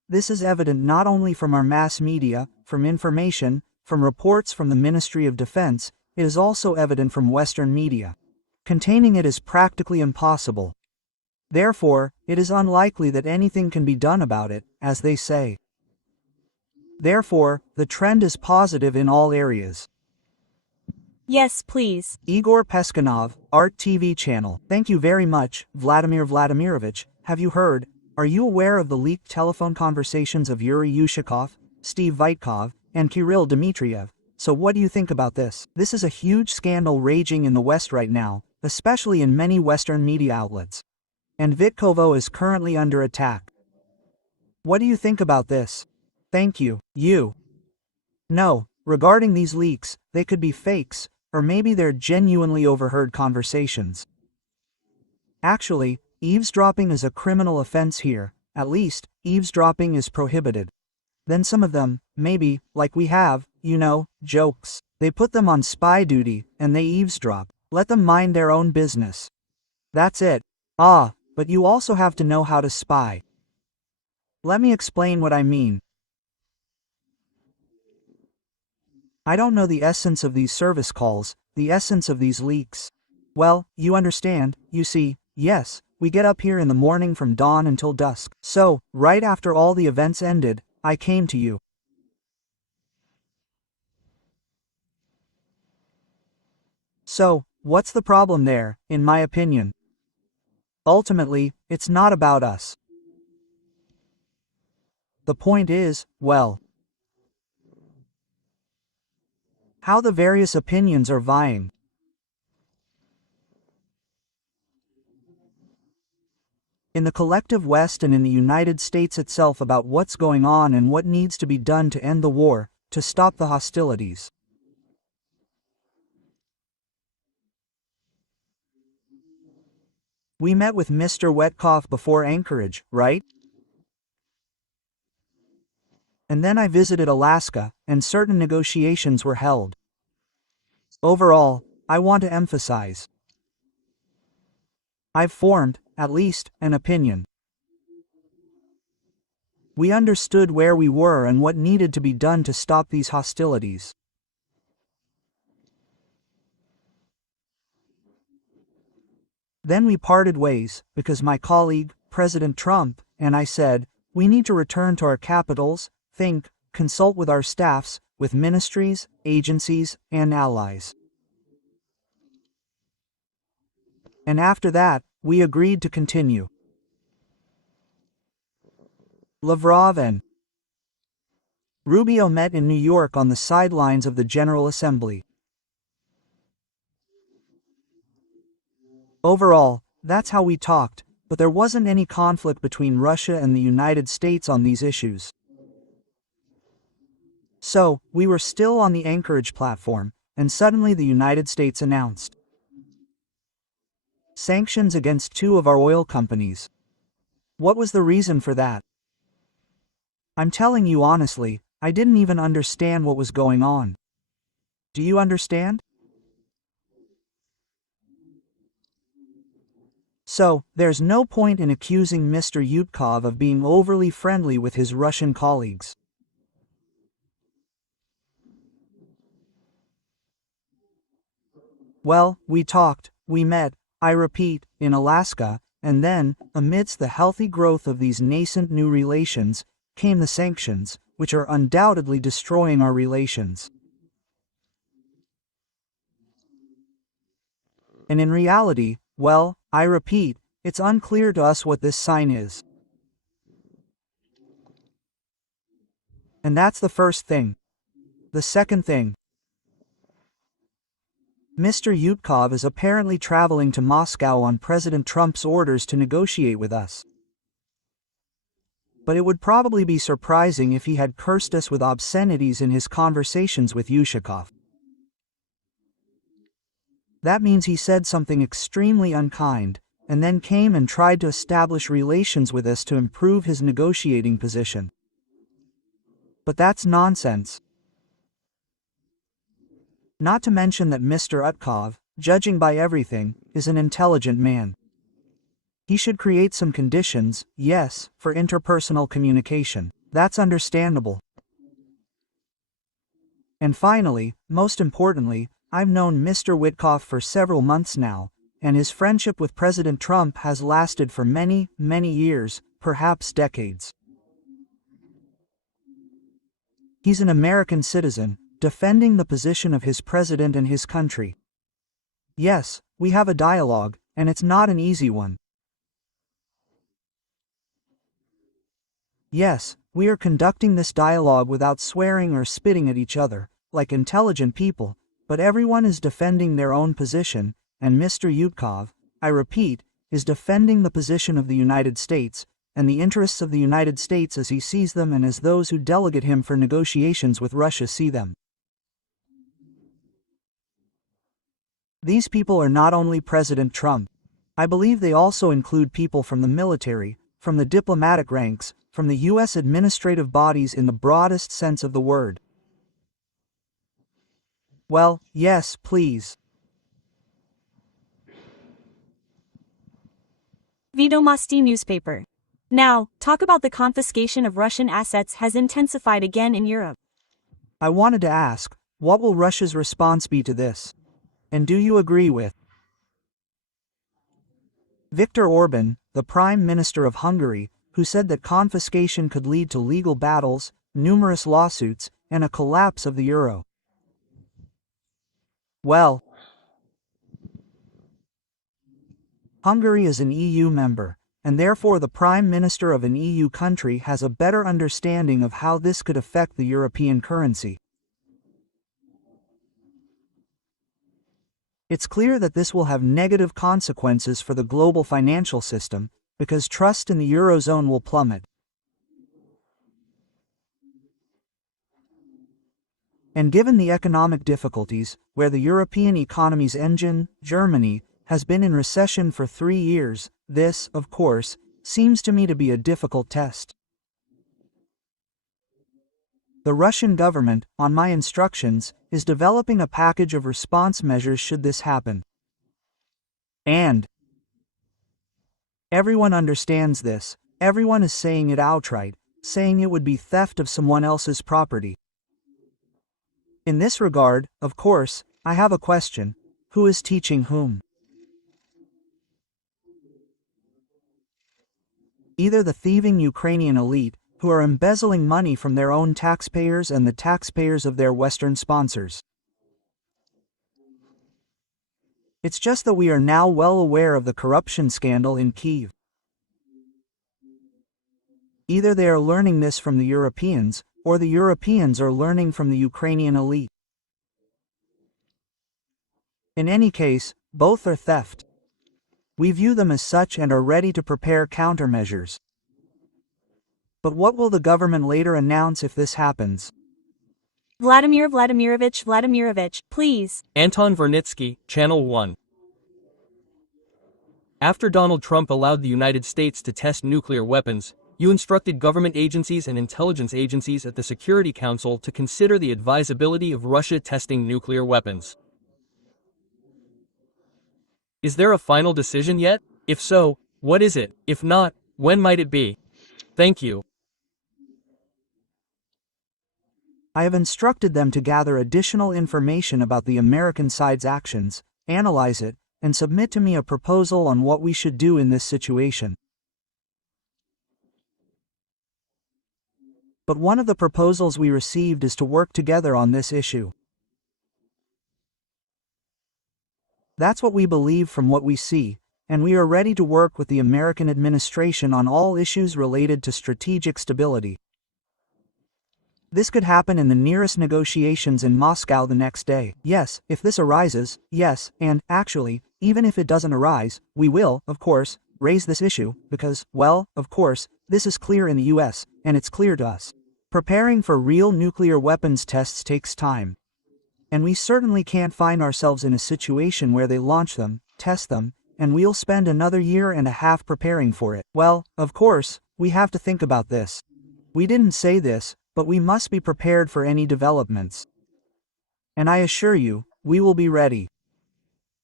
This is evident not only from our mass media, from information, from reports from the Ministry of Defense, it is also evident from Western media. Containing it is practically impossible. Therefore, it is unlikely that anything can be done about it, as they say. Therefore, the trend is positive in all areas. Yes, please. Igor Peskanov, Art TV channel. Thank you very much, Vladimir Vladimirovich. Have you heard? Are you aware of the leaked telephone conversations of Yuri Yushakov, Steve Witkoff, and Kirill Dmitriev? So what do you think about this? This is a huge scandal raging in the West right now, especially in many Western media outlets. And Vitkovo is currently under attack. What do you think about this? Thank you. You. No, regarding these leaks, they could be fakes, or maybe they're genuinely overheard conversations. Actually, eavesdropping is a criminal offense here. At least, eavesdropping is prohibited. Then some of them, maybe, like we have, jokes. They put them on spy duty, and they eavesdrop. Let them mind their own business. That's it. But you also have to know how to spy. Let me explain what I mean. I don't know the essence of these service calls, the essence of these leaks. Well, you understand, you see, yes, we get up here in the morning from dawn until dusk. So, right after all the events ended, I came to you. So, what's the problem there, in my opinion? Ultimately, it's not about us. The point is, well, how the various opinions are vying. In the collective West and in the United States itself about what's going on and what needs to be done to end the war, to stop the hostilities. We met with Mr. Witkoff before Anchorage, right? And then I visited Alaska, and certain negotiations were held. Overall, I want to emphasize, I've formed, at least, an opinion. We understood where we were and what needed to be done to stop these hostilities. Then we parted ways, because my colleague, President Trump, and I said, we need to return to our capitals, think, consult with our staffs, with ministries, agencies, and allies. And after that, we agreed to continue. Lavrov and Rubio met in New York on the sidelines of the General Assembly. Overall, that's how we talked, but there wasn't any conflict between Russia and the United States on these issues. So, we were still on the Anchorage platform, and suddenly the United States announced sanctions against 2 of our oil companies. What was the reason for that? I'm telling you honestly, I didn't even understand what was going on. Do you understand? So, there's no point in accusing Mr. Yutkov of being overly friendly with his Russian colleagues. Well, we talked, we met, I repeat, in Alaska, and then, amidst the healthy growth of these nascent new relations, came the sanctions, which are undoubtedly destroying our relations. And in reality, well, I repeat, it's unclear to us what this sign is. And that's the first thing. The second thing. Mr. Yutkov is apparently traveling to Moscow on President Trump's orders to negotiate with us. But it would probably be surprising if he had cursed us with obscenities in his conversations with Yushakov. That means he said something extremely unkind, and then came and tried to establish relations with us to improve his negotiating position. But that's nonsense. Not to mention that Mr. Utkov, judging by everything, is an intelligent man. He should create some conditions, yes, for interpersonal communication. That's understandable. And finally, most importantly, I've known Mr. Witkoff for several months now, and his friendship with President Trump has lasted for many, many years, perhaps decades. He's an American citizen, defending the position of his president and his country. Yes, we have a dialogue, and it's not an easy one. Yes, we are conducting this dialogue without swearing or spitting at each other, like intelligent people, but everyone is defending their own position, and Mr. Witkoff, I repeat, is defending the position of the United States, and the interests of the United States as he sees them and as those who delegate him for negotiations with Russia see them. These people are not only President Trump. I believe they also include people from the military, from the diplomatic ranks, from the U.S. administrative bodies in the broadest sense of the word. Well, yes, please. Wiadomości newspaper. Now, talk about the confiscation of Russian assets has intensified again in Europe. I wanted to ask, what will Russia's response be to this? And do you agree with Viktor Orban, the Prime Minister of Hungary, who said that confiscation could lead to legal battles, numerous lawsuits, and a collapse of the euro? Well, Hungary is an EU member, and therefore the Prime Minister of an EU country has a better understanding of how this could affect the European currency. It's clear that this will have negative consequences for the global financial system, because trust in the Eurozone will plummet. And given the economic difficulties, where the European economy's engine, Germany, has been in recession for 3 years, this, of course, seems to me to be a difficult test. The Russian government, on my instructions, is developing a package of response measures should this happen. And everyone understands this, everyone is saying it outright, saying it would be theft of someone else's property. In this regard, of course, I have a question: who is teaching whom? Either the thieving Ukrainian elite, who are embezzling money from their own taxpayers and the taxpayers of their Western sponsors. It's just that we are now well aware of the corruption scandal in Kyiv. Either they are learning this from the Europeans, or the Europeans are learning from the Ukrainian elite. In any case, both are theft. We view them as such and are ready to prepare countermeasures. But what will the government later announce if this happens? Vladimir Vladimirovich, please. Anton Vernitsky, Channel 1. After Donald Trump allowed the United States to test nuclear weapons, you instructed government agencies and intelligence agencies at the Security Council to consider the advisability of Russia testing nuclear weapons. Is there a final decision yet? If so, what is it? If not, when might it be? Thank you. I have instructed them to gather additional information about the American side's actions, analyze it, and submit to me a proposal on what we should do in this situation. But one of the proposals we received is to work together on this issue. That's what we believe from what we see, and we are ready to work with the American administration on all issues related to strategic stability. This could happen in the nearest negotiations in Moscow the next day. Yes, if this arises, yes, and, actually, even if it doesn't arise, we will, of course, raise this issue, because, well, of course, this is clear in the US, and it's clear to us. Preparing for real nuclear weapons tests takes time. And we certainly can't find ourselves in a situation where they launch them, test them, and we'll spend another year and a half preparing for it. Well, of course, we have to think about this. We didn't say this, but we must be prepared for any developments. And I assure you, we will be ready.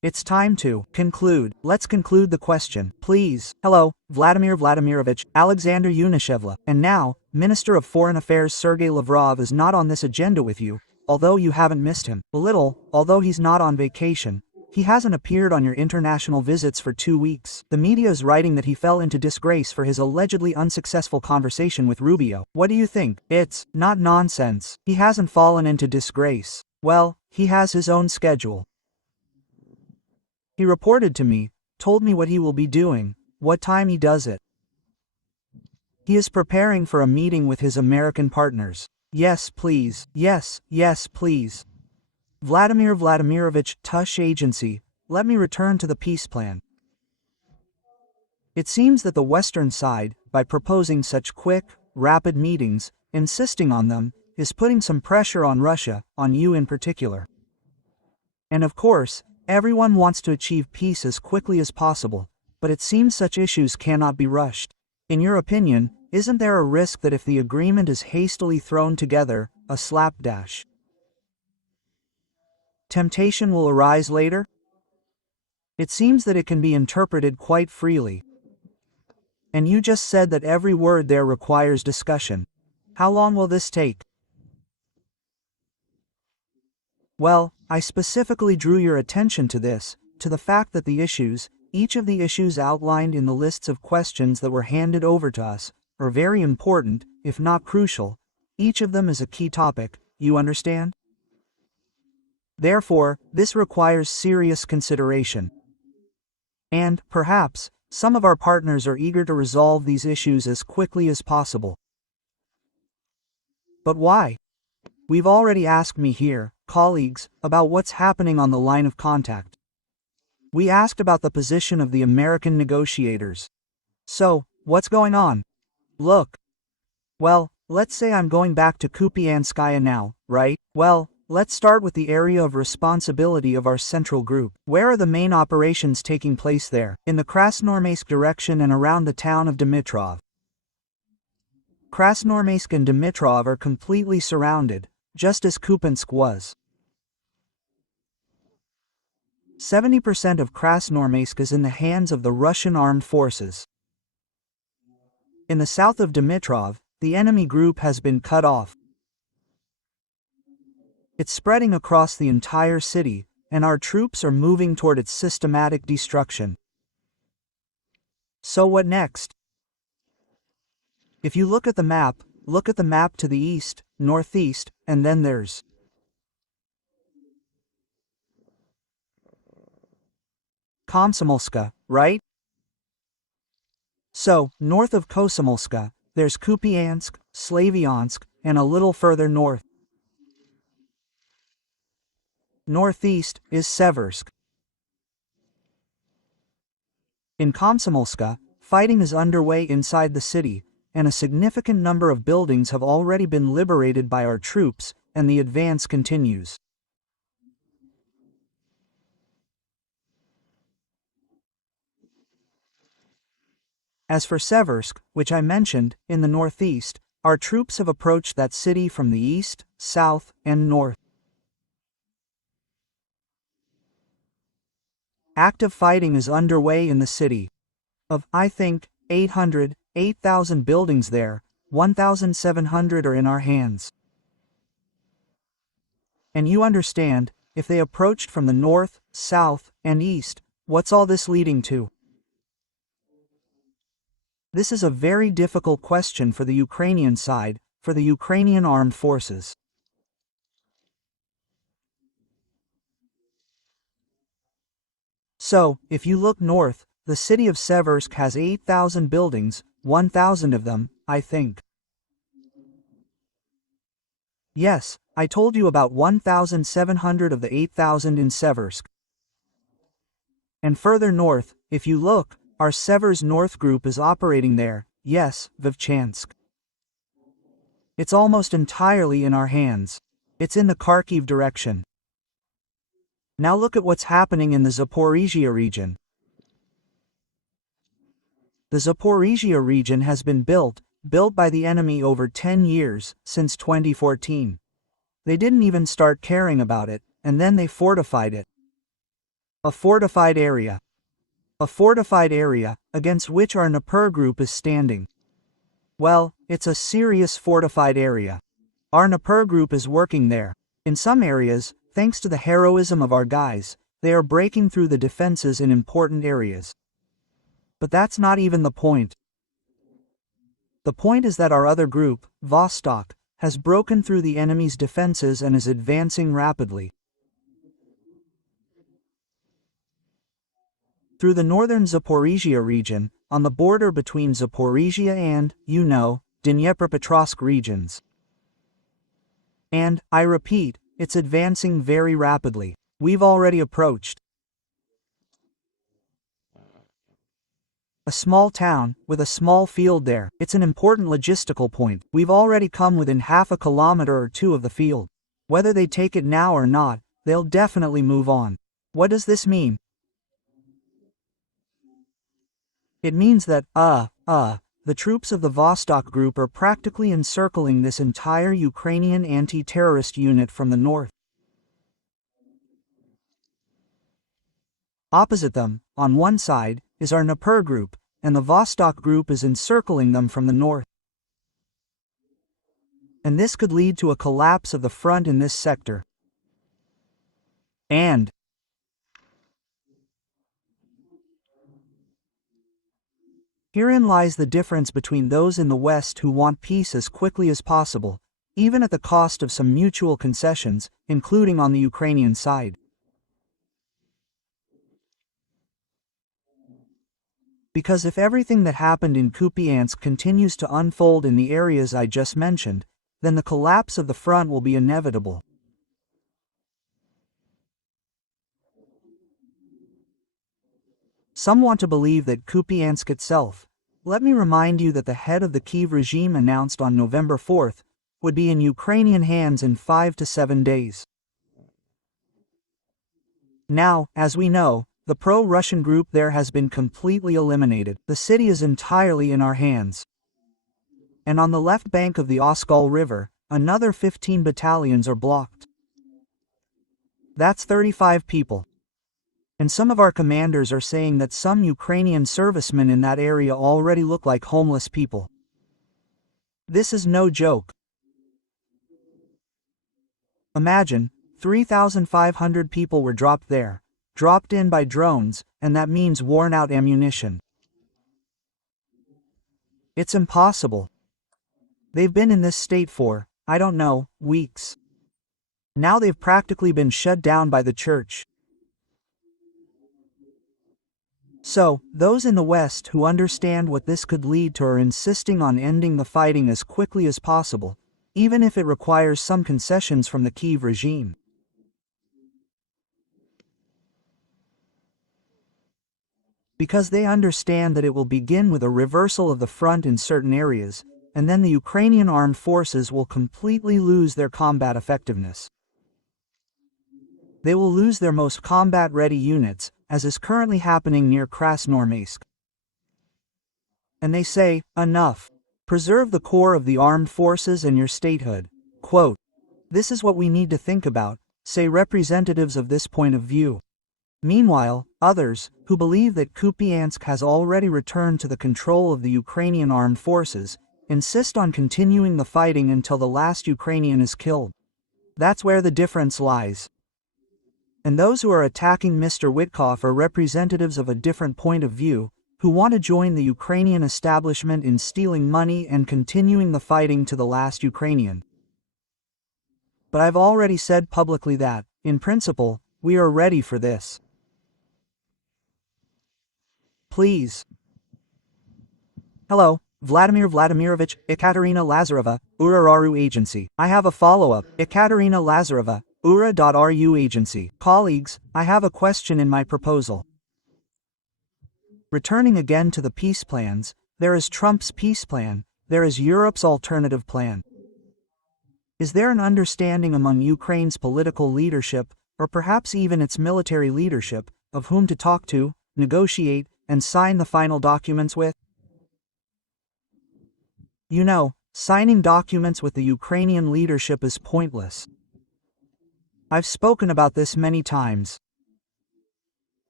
It's time to conclude. Let's conclude the question, please. Hello, Vladimir Vladimirovich, Alexander Yunishevla. And now, Minister of Foreign Affairs Sergey Lavrov is not on this agenda with you, although you haven't missed him. A little, although he's not on vacation. He hasn't appeared on your international visits for 2 weeks. The media is writing that he fell into disgrace for his allegedly unsuccessful conversation with Rubio. What do you think? It's not nonsense. He hasn't fallen into disgrace. Well, he has his own schedule. He reported to me, told me what he will be doing, what time he does it. He is preparing for a meeting with his American partners. Yes, please. Yes, please. Vladimir Vladimirovich, Tush Agency, let me return to the peace plan. It seems that the Western side, by proposing such quick, rapid meetings, insisting on them, is putting some pressure on Russia, on you in particular. And of course, everyone wants to achieve peace as quickly as possible, but it seems such issues cannot be rushed. In your opinion, isn't there a risk that if the agreement is hastily thrown together, a slapdash temptation will arise later? It seems that it can be interpreted quite freely. And you just said that every word there requires discussion. How long will this take? Well, I specifically drew your attention to this, to the fact that the issues, each of the issues outlined in the lists of questions that were handed over to us, are very important, if not crucial. Each of them is a key topic, you understand? Therefore, this requires serious consideration. And, perhaps, some of our partners are eager to resolve these issues as quickly as possible. But why? We've already asked me here, colleagues, about what's happening on the line of contact. We asked about the position of the American negotiators. So, what's going on? Look. Well, let's say I'm going back to Kupianskaya now, right? Well, let's start with the area of responsibility of our central group. Where are the main operations taking place there? In the Krasnoarmeysk direction and around the town of Dimitrov. Krasnoarmeysk and Dimitrov are completely surrounded, just as Kupiansk was. 70% of Krasnoarmeysk is in the hands of the Russian armed forces. In the south of Dimitrov, the enemy group has been cut off. It's spreading across the entire city, and our troops are moving toward its systematic destruction. So what next? If you look at the map to the east, northeast, and then there's Komsomolska, right? So, north of Komsomolska, there's Kupiansk, Slavyansk, and a little further north. Northeast is Seversk. In Komsomolska, fighting is underway inside the city, and a significant number of buildings have already been liberated by our troops, and the advance continues. As for Seversk, which I mentioned, in the northeast, our troops have approached that city from the east, south, and north. Active fighting is underway in the city. Of, I think, 8,000 buildings there, 1,700 are in our hands. And you understand, if they approached from the north, south, and east, what's all this leading to? This is a very difficult question for the Ukrainian side, for the Ukrainian armed forces. So, if you look north, the city of Seversk has 8,000 buildings, 1,000 of them, I think. Yes, I told you about 1,700 of the 8,000 in Seversk. And further north, if you look, our Severs North Group is operating there, yes, Vovchansk. It's almost entirely in our hands. It's in the Kharkiv direction. Now look at what's happening in the Zaporizhzhia region. The Zaporizhzhia region has been built by the enemy over 10 years, since 2014. They didn't even start caring about it, and then they fortified it. A fortified area. A fortified area, against which our Dnieper group is standing. Well, it's a serious fortified area. Our Dnieper group is working there. In some areas, thanks to the heroism of our guys, they are breaking through the defenses in important areas. But that's not even the point. The point is that our other group, Vostok, has broken through the enemy's defenses and is advancing rapidly. Through the northern Zaporizhzhia region, on the border between Zaporizhzhia and, Dnipropetrovsk regions. And, I repeat, it's advancing very rapidly. We've already approached a small town, with a small field there. It's an important logistical point. We've already come within half a kilometer or two of the field. Whether they take it now or not, they'll definitely move on. What does this mean? It means that, the troops of the Vostok group are practically encircling this entire Ukrainian anti-terrorist unit from the north. Opposite them, on one side, is our Dnieper group, and the Vostok group is encircling them from the north. And this could lead to a collapse of the front in this sector. And herein lies the difference between those in the West who want peace as quickly as possible, even at the cost of some mutual concessions, including on the Ukrainian side. Because if everything that happened in Kupiansk continues to unfold in the areas I just mentioned, then the collapse of the front will be inevitable. Some want to believe that Kupiansk itself, let me remind you that the head of the Kyiv regime announced on November 4th, would be in Ukrainian hands in 5 to 7 days. Now, as we know, the pro-Russian group there has been completely eliminated. The city is entirely in our hands. And on the left bank of the Oskol River, another 15 battalions are blocked. That's 35 people. And some of our commanders are saying that some Ukrainian servicemen in that area already look like homeless people. This is no joke. Imagine, 3,500 people were dropped there, dropped in by drones, and that means worn-out ammunition. It's impossible. They've been in this state for, I don't know, weeks. Now they've practically been shut down by the church. So, those in the West who understand what this could lead to are insisting on ending the fighting as quickly as possible, even if it requires some concessions from the Kyiv regime. Because they understand that it will begin with a reversal of the front in certain areas, and then the Ukrainian armed forces will completely lose their combat effectiveness. They will lose their most combat-ready units, as is currently happening near Krasnoarmeysk. And they say, enough. Preserve the core of the armed forces and your statehood. Quote, this is what we need to think about, say representatives of this point of view. Meanwhile, others, who believe that Kupiansk has already returned to the control of the Ukrainian armed forces, insist on continuing the fighting until the last Ukrainian is killed. That's where the difference lies. And those who are attacking Mr. Witkoff are representatives of a different point of view, who want to join the Ukrainian establishment in stealing money and continuing the fighting to the last Ukrainian. But I've already said publicly that, in principle, we are ready for this. Please. Hello, Vladimir Vladimirovich, Ekaterina Lazareva, URA.RU Agency. I have a follow-up. Ekaterina Lazareva, URA.RU Agency. Colleagues, I have a question in my proposal. Returning again to the peace plans, there is Trump's peace plan, there is Europe's alternative plan. Is there an understanding among Ukraine's political leadership, or perhaps even its military leadership, of whom to talk to, negotiate, and sign the final documents with? You know, signing documents with the Ukrainian leadership is pointless. I've spoken about this many times.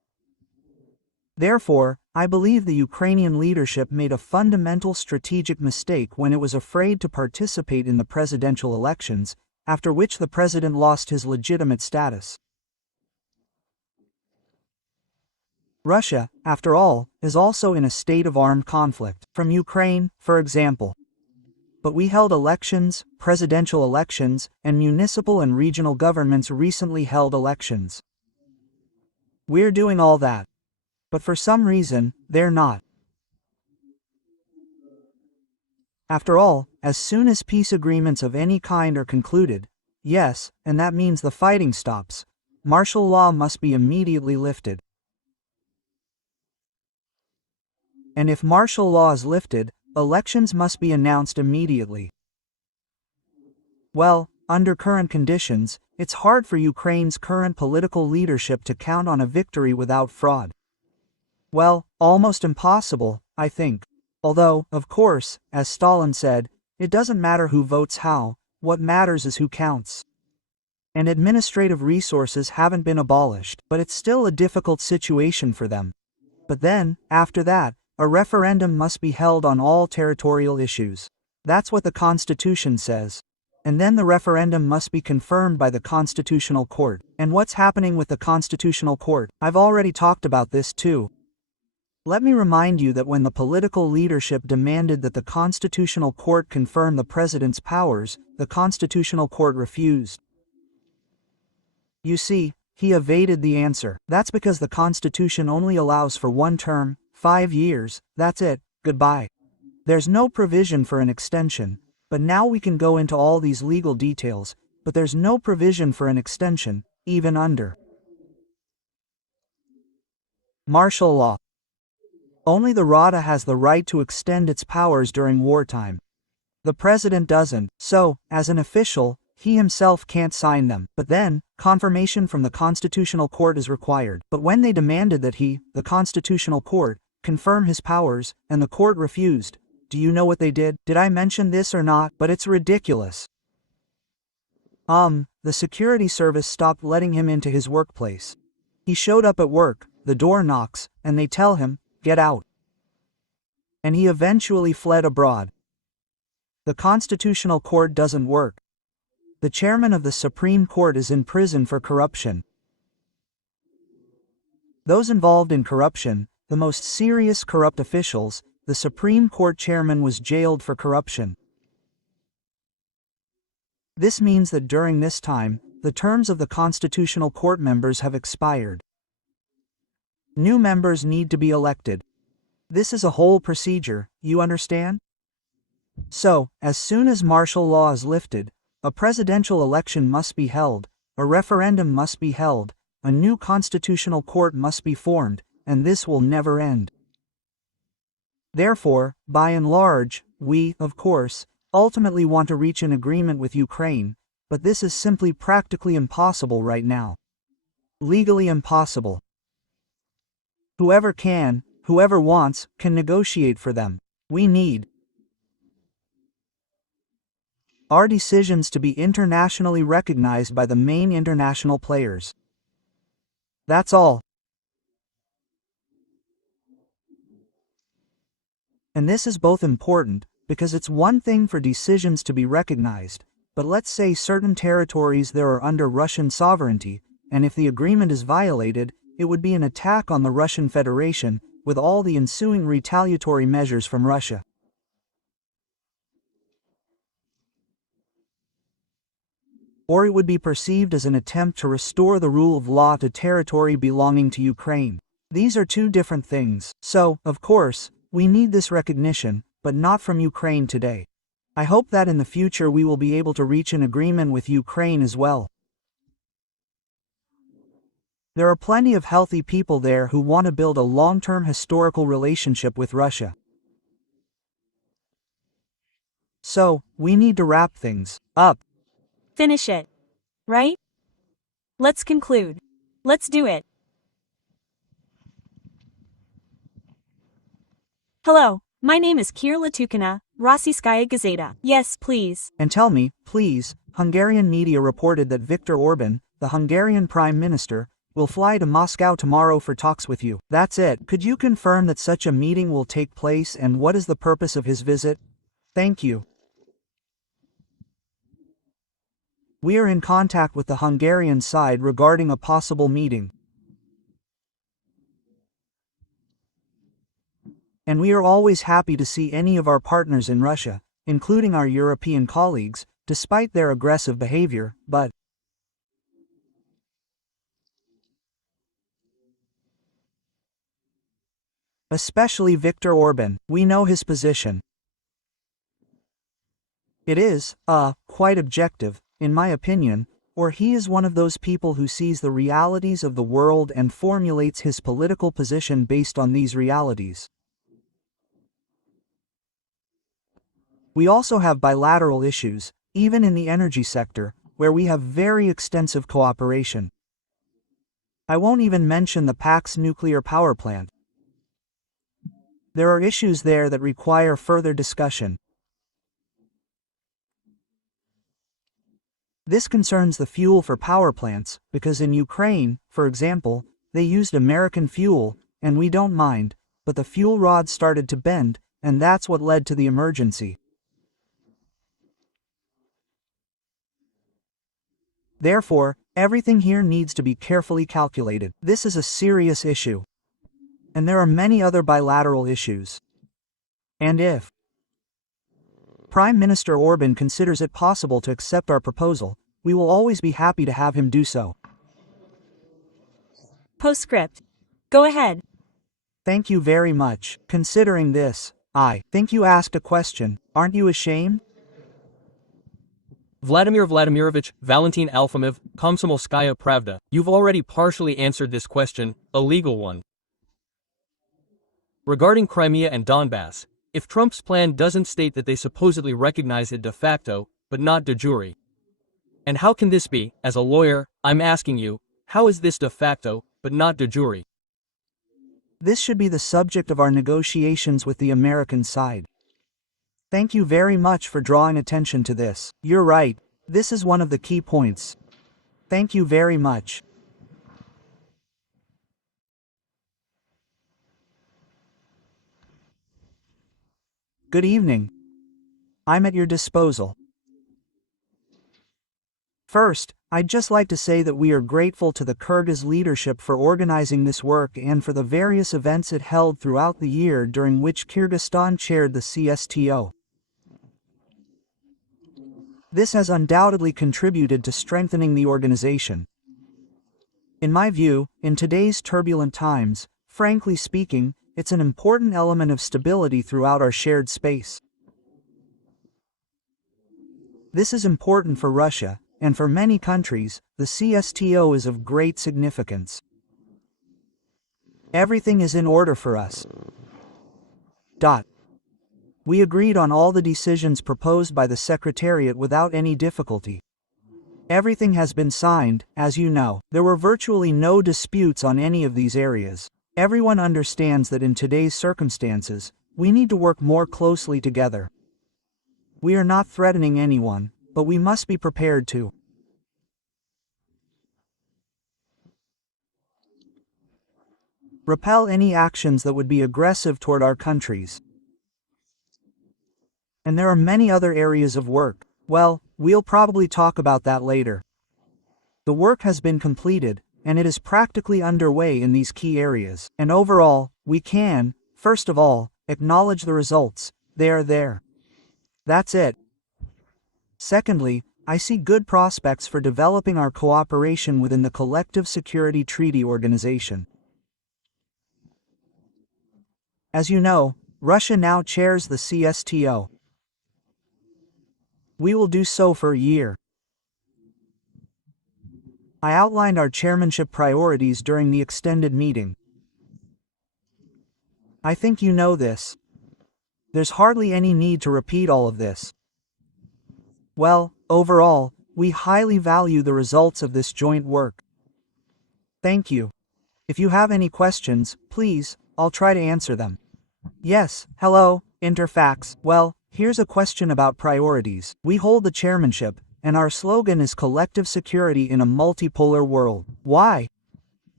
Therefore, I believe the Ukrainian leadership made a fundamental strategic mistake when it was afraid to participate in the presidential elections, after which the president lost his legitimate status. Russia, after all, is also in a state of armed conflict, from Ukraine, for example. But we held elections, presidential elections, and municipal and regional governments recently held elections. We're doing all that. But for some reason, they're not. After all, as soon as peace agreements of any kind are concluded, yes, and that means the fighting stops, martial law must be immediately lifted. And if martial law is lifted, elections must be announced immediately. Well, under current conditions, it's hard for Ukraine's current political leadership to count on a victory without fraud. Well, almost impossible, I think. Although, of course, as Stalin said, it doesn't matter who votes how, what matters is who counts. And administrative resources haven't been abolished, but it's still a difficult situation for them. But then, after that, a referendum must be held on all territorial issues. That's what the Constitution says. And then the referendum must be confirmed by the Constitutional Court. And what's happening with the Constitutional Court? I've already talked about this too. Let me remind you that when the political leadership demanded that the Constitutional Court confirm the president's powers, the Constitutional Court refused. You see, he evaded the answer. That's because the Constitution only allows for one term, 5 years, that's it, goodbye. There's no provision for an extension, but now we can go into all these legal details, but there's no provision for an extension, even under martial law. Only the Rada has the right to extend its powers during wartime. The president doesn't, so, as an official, he himself can't sign them. But then, confirmation from the Constitutional Court is required. But when they demanded that he, the Constitutional Court, confirm his powers, and the court refused, do you know what they did? Did I mention this or not? But it's ridiculous. The security service stopped letting him into his workplace. He showed up at work, the door knocks, and they tell him, get out. And he eventually fled abroad. The Constitutional Court doesn't work. The chairman of the Supreme Court is in prison for corruption. Those involved in corruption, the most serious corrupt officials, the Supreme Court chairman was jailed for corruption. This means that during this time, the terms of the Constitutional Court members have expired. New members need to be elected. This is a whole procedure, you understand? So, as soon as martial law is lifted, a presidential election must be held, a referendum must be held, a new constitutional court must be formed, and this will never end. Therefore, by and large, we, of course, ultimately want to reach an agreement with Ukraine, but this is simply practically impossible right now. Legally impossible. Whoever can, whoever wants, can negotiate for them. We need our decisions to be internationally recognized by the main international players. That's all. And this is both important, because it's one thing for decisions to be recognized, but let's say certain territories there are under Russian sovereignty, and if the agreement is violated, it would be an attack on the Russian Federation, with all the ensuing retaliatory measures from Russia. Or it would be perceived as an attempt to restore the rule of law to territory belonging to Ukraine. These are two different things. So, of course, we need this recognition, but not from Ukraine today. I hope that in the future we will be able to reach an agreement with Ukraine as well. There are plenty of healthy people there who want to build a long-term historical relationship with Russia. So, we need to wrap things up. Finish it. Right? Let's conclude. Let's do it. Hello, my name is Kira Latukina, Rossiyskaya Gazeta. Yes, please. And tell me, please, Hungarian media reported that Viktor Orban, the Hungarian Prime Minister, We'll fly to Moscow tomorrow for talks with you. That's it. Could you confirm that such a meeting will take place and what is the purpose of his visit? Thank you. We are in contact with the Hungarian side regarding a possible meeting. And we are always happy to see any of our partners in Russia, including our European colleagues, despite their aggressive behavior, but especially Viktor Orban, we know his position. It is, quite objective, in my opinion, or he is one of those people who sees the realities of the world and formulates his political position based on these realities. We also have bilateral issues, even in the energy sector, where we have very extensive cooperation. I won't even mention the PAX nuclear power plant. There are issues there that require further discussion. This concerns the fuel for power plants, because in Ukraine, for example, they used American fuel, and we don't mind, but the fuel rod started to bend, and that's what led to the emergency. Therefore, everything here needs to be carefully calculated. This is a serious issue. And there are many other bilateral issues. And if Prime Minister Orban considers it possible to accept our proposal, we will always be happy to have him do so. Postscript. Go ahead. Thank you very much. Considering this, I think you asked a question. Aren't you ashamed? Vladimir Vladimirovich Valentin Alfimov, Komsomolskaya Pravda. You've already partially answered this question, a legal one. Regarding Crimea and Donbass, if Trump's plan doesn't state that they supposedly recognize it de facto, but not de jure. And how can this be? As a lawyer, I'm asking you, how is this de facto, but not de jure? This should be the subject of our negotiations with the American side. Thank you very much for drawing attention to this. You're right, this is one of the key points. Thank you very much. Good evening. I'm at your disposal. First, I'd just like to say that we are grateful to the Kyrgyz leadership for organizing this work and for the various events it held throughout the year during which Kyrgyzstan chaired the CSTO. This has undoubtedly contributed to strengthening the organization. In my view, in today's turbulent times, frankly speaking, it's an important element of stability throughout our shared space. This is important for Russia, and for many countries, the CSTO is of great significance. Everything is in order for us. We agreed on all the decisions proposed by the Secretariat without any difficulty. Everything has been signed, as you know. There were virtually no disputes on any of these areas. Everyone understands that in today's circumstances, we need to work more closely together. We are not threatening anyone, but we must be prepared to repel any actions that would be aggressive toward our countries. And there are many other areas of work. Well, we'll probably talk about that later. The work has been completed, and it is practically underway in these key areas. And overall, we can, first of all, acknowledge the results. They are there. That's it. Secondly, I see good prospects for developing our cooperation within the Collective Security Treaty Organization. As you know, Russia now chairs the CSTO. We will do so for a year. I outlined our chairmanship priorities during the extended meeting. I think you know this. There's hardly any need to repeat all of this. Well, overall, we highly value the results of this joint work. Thank you. If you have any questions, please, I'll try to answer them. Yes, hello, Interfax. Well, here's a question about priorities. We hold the chairmanship, and our slogan is collective security in a multipolar world. Why?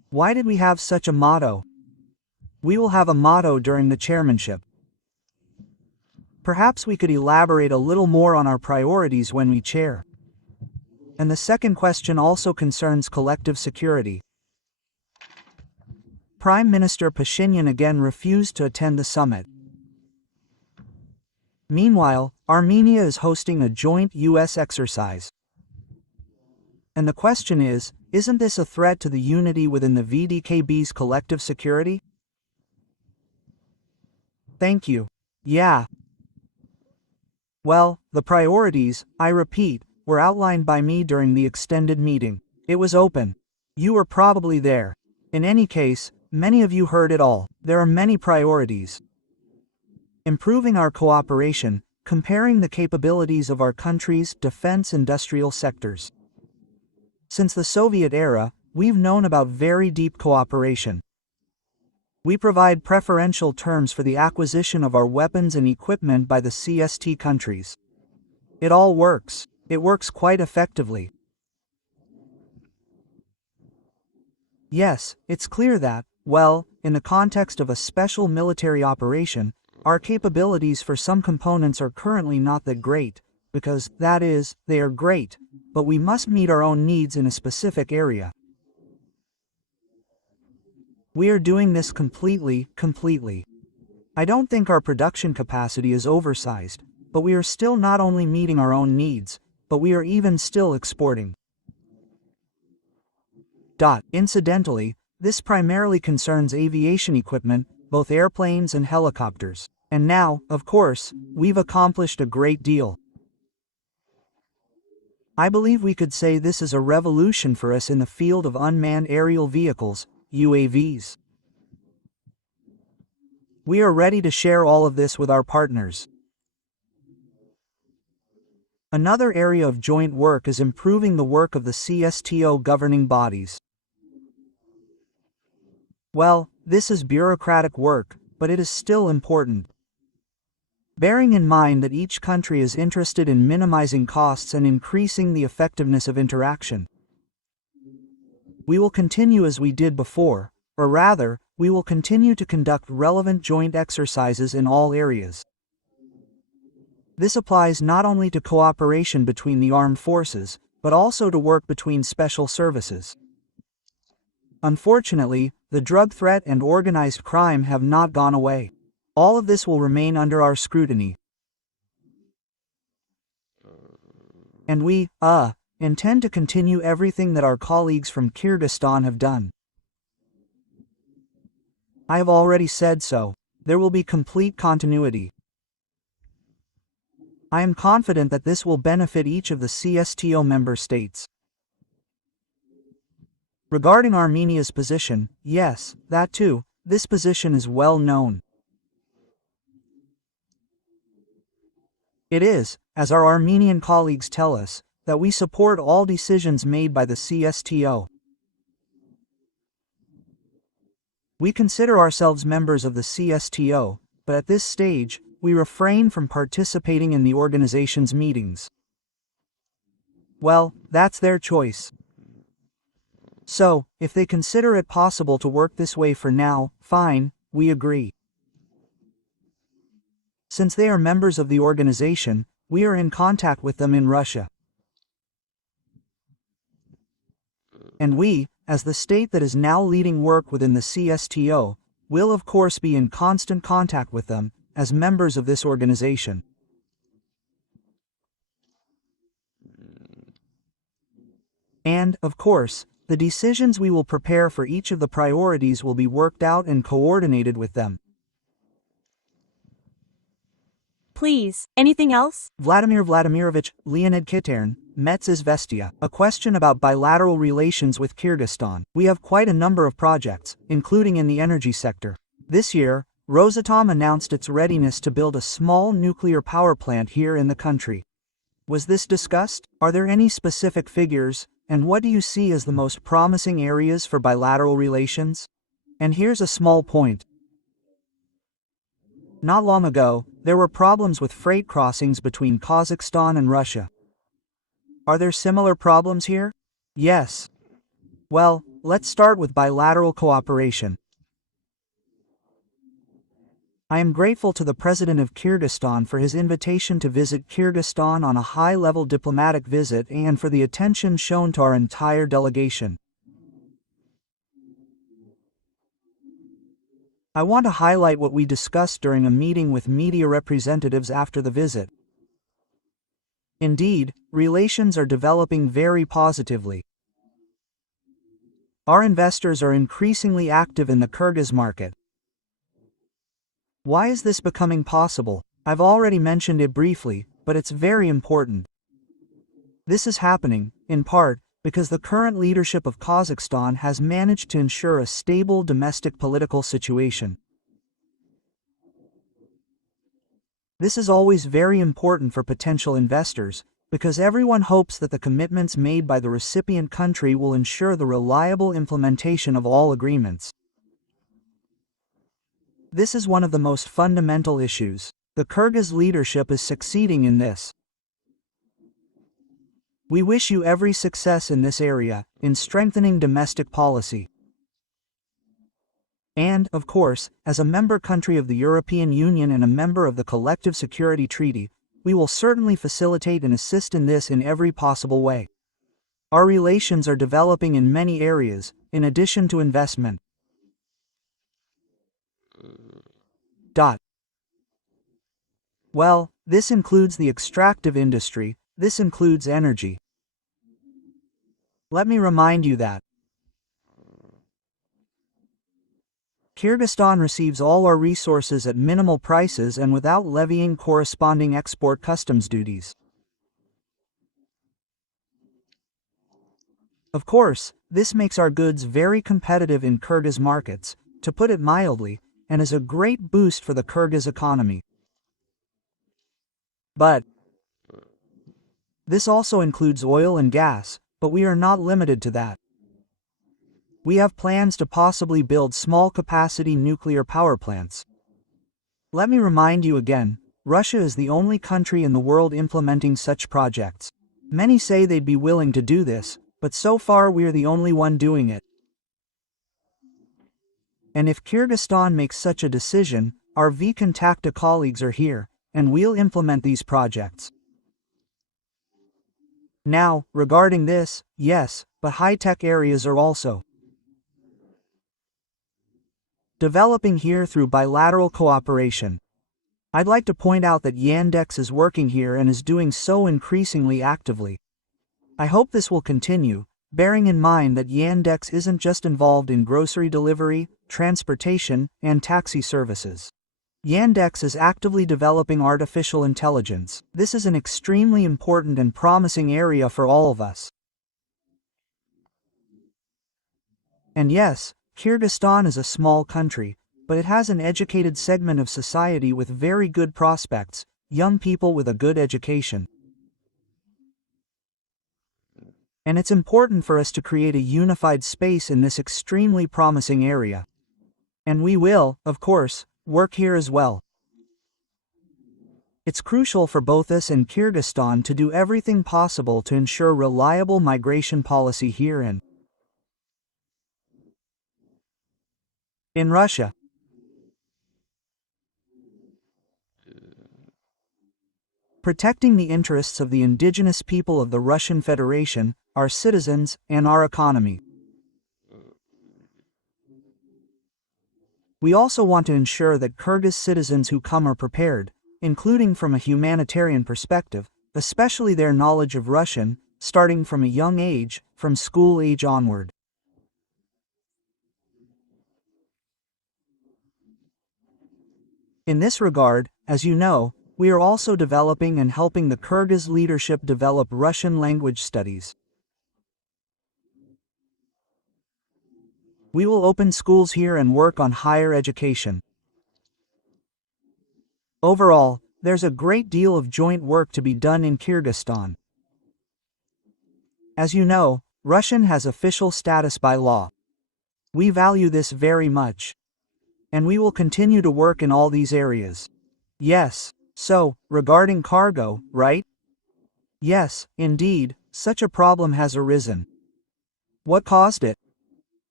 Why did we have such a motto? We will have a motto during the chairmanship. Perhaps we could elaborate a little more on our priorities when we chair. And the second question also concerns collective security. Prime Minister Pashinyan again refused to attend the summit. Meanwhile, Armenia is hosting a joint U.S. exercise. And the question is, isn't this a threat to the unity within the VDKB's collective security? Thank you. Yeah. Well, the priorities, I repeat, were outlined by me during the extended meeting. It was open. You were probably there. In any case, many of you heard it all. There are many priorities. Improving our cooperation, comparing the capabilities of our country's defense industrial sectors. Since the Soviet era, we've known about very deep cooperation. We provide preferential terms for the acquisition of our weapons and equipment by the CST countries. It all works. It works quite effectively. Yes, it's clear that, well, in the context of a special military operation, our capabilities for some components are currently not that great, because, that is, they are great, but we must meet our own needs in a specific area. We are doing this completely. I don't think our production capacity is oversized, but we are still not only meeting our own needs, but we are even still exporting. Incidentally, this primarily concerns aviation equipment, both airplanes and helicopters. And now, of course, we've accomplished a great deal. I believe we could say this is a revolution for us in the field of unmanned aerial vehicles, UAVs. We are ready to share all of this with our partners. Another area of joint work is improving the work of the CSTO governing bodies. Well, this is bureaucratic work, but it is still important. Bearing in mind that each country is interested in minimizing costs and increasing the effectiveness of interaction. We will continue as we did before, or rather, we will continue to conduct relevant joint exercises in all areas. This applies not only to cooperation between the armed forces, but also to work between special services. Unfortunately, the drug threat and organized crime have not gone away. All of this will remain under our scrutiny. And we, intend to continue everything that our colleagues from Kyrgyzstan have done. I have already said so. There will be complete continuity. I am confident that this will benefit each of the CSTO member states. Regarding Armenia's position, yes, that too, this position is well known. It is, as our Armenian colleagues tell us, that we support all decisions made by the CSTO. We consider ourselves members of the CSTO, but at this stage, we refrain from participating in the organization's meetings. Well, that's their choice. So, if they consider it possible to work this way for now, fine, we agree. Since they are members of the organization, we are in contact with them in Russia. And we, as the state that is now leading work within the CSTO, will of course be in constant contact with them, as members of this organization. And, of course, the decisions we will prepare for each of the priorities will be worked out and coordinated with them. Please, anything else? Vladimir Vladimirovich, Leonid Kitern, Metz Izvestia. A question about bilateral relations with Kyrgyzstan. We have quite a number of projects, including in the energy sector. This year, Rosatom announced its readiness to build a small nuclear power plant here in the country. Was this discussed? Are there any specific figures, and what do you see as the most promising areas for bilateral relations? And here's a small point. Not long ago, there were problems with freight crossings between Kazakhstan and Russia. Are there similar problems here? Yes. Well, let's start with bilateral cooperation. I am grateful to the President of Kyrgyzstan for his invitation to visit Kyrgyzstan on a high-level diplomatic visit and for the attention shown to our entire delegation. I want to highlight what we discussed during a meeting with media representatives after the visit. Indeed, relations are developing very positively. Our investors are increasingly active in the Kyrgyz market. Why is this becoming possible? I've already mentioned it briefly, but it's very important. This is happening, in part, because the current leadership of Kazakhstan has managed to ensure a stable domestic political situation. This is always very important for potential investors, because everyone hopes that the commitments made by the recipient country will ensure the reliable implementation of all agreements. This is one of the most fundamental issues. The Kyrgyz leadership is succeeding in this. We wish you every success in this area, in strengthening domestic policy. And, of course, as a member country of the European Union and a member of the Collective Security Treaty, we will certainly facilitate and assist in this in every possible way. Our relations are developing in many areas, in addition to investment. Well, this includes the extractive industry, this includes energy. Let me remind you that Kyrgyzstan receives all our resources at minimal prices and without levying corresponding export customs duties. Of course, this makes our goods very competitive in Kyrgyz markets, to put it mildly, and is a great boost for the Kyrgyz economy. But this also includes oil and gas, but we are not limited to that. We have plans to possibly build small-capacity nuclear power plants. Let me remind you again, Russia is the only country in the world implementing such projects. Many say they'd be willing to do this, but so far we're the only one doing it. And if Kyrgyzstan makes such a decision, our V-Contacta colleagues are here, and we'll implement these projects. Now, regarding this, yes, but high-tech areas are also developing here through bilateral cooperation. I'd like to point out that Yandex is working here and is doing so increasingly actively. I hope this will continue, bearing in mind that Yandex isn't just involved in grocery delivery, transportation, and taxi services. Yandex is actively developing artificial intelligence. This is an extremely important and promising area for all of us. And yes, Kyrgyzstan is a small country, but it has an educated segment of society with very good prospects, young people with a good education. And it's important for us to create a unified space in this extremely promising area. And we will, of course, work here as well. It's crucial for both us and Kyrgyzstan to do everything possible to ensure reliable migration policy here and in Russia. Protecting the interests of the indigenous people of the Russian Federation, our citizens, and our economy. We also want to ensure that Kyrgyz citizens who come are prepared, including from a humanitarian perspective, especially their knowledge of Russian, starting from a young age, from school age onward. In this regard, as you know, we are also developing and helping the Kyrgyz leadership develop Russian language studies. We will open schools here and work on higher education. Overall, there's a great deal of joint work to be done in Kyrgyzstan. As you know, Russian has official status by law. We value this very much. And we will continue to work in all these areas. Yes, so, regarding cargo, right? Yes, indeed, such a problem has arisen. What caused it?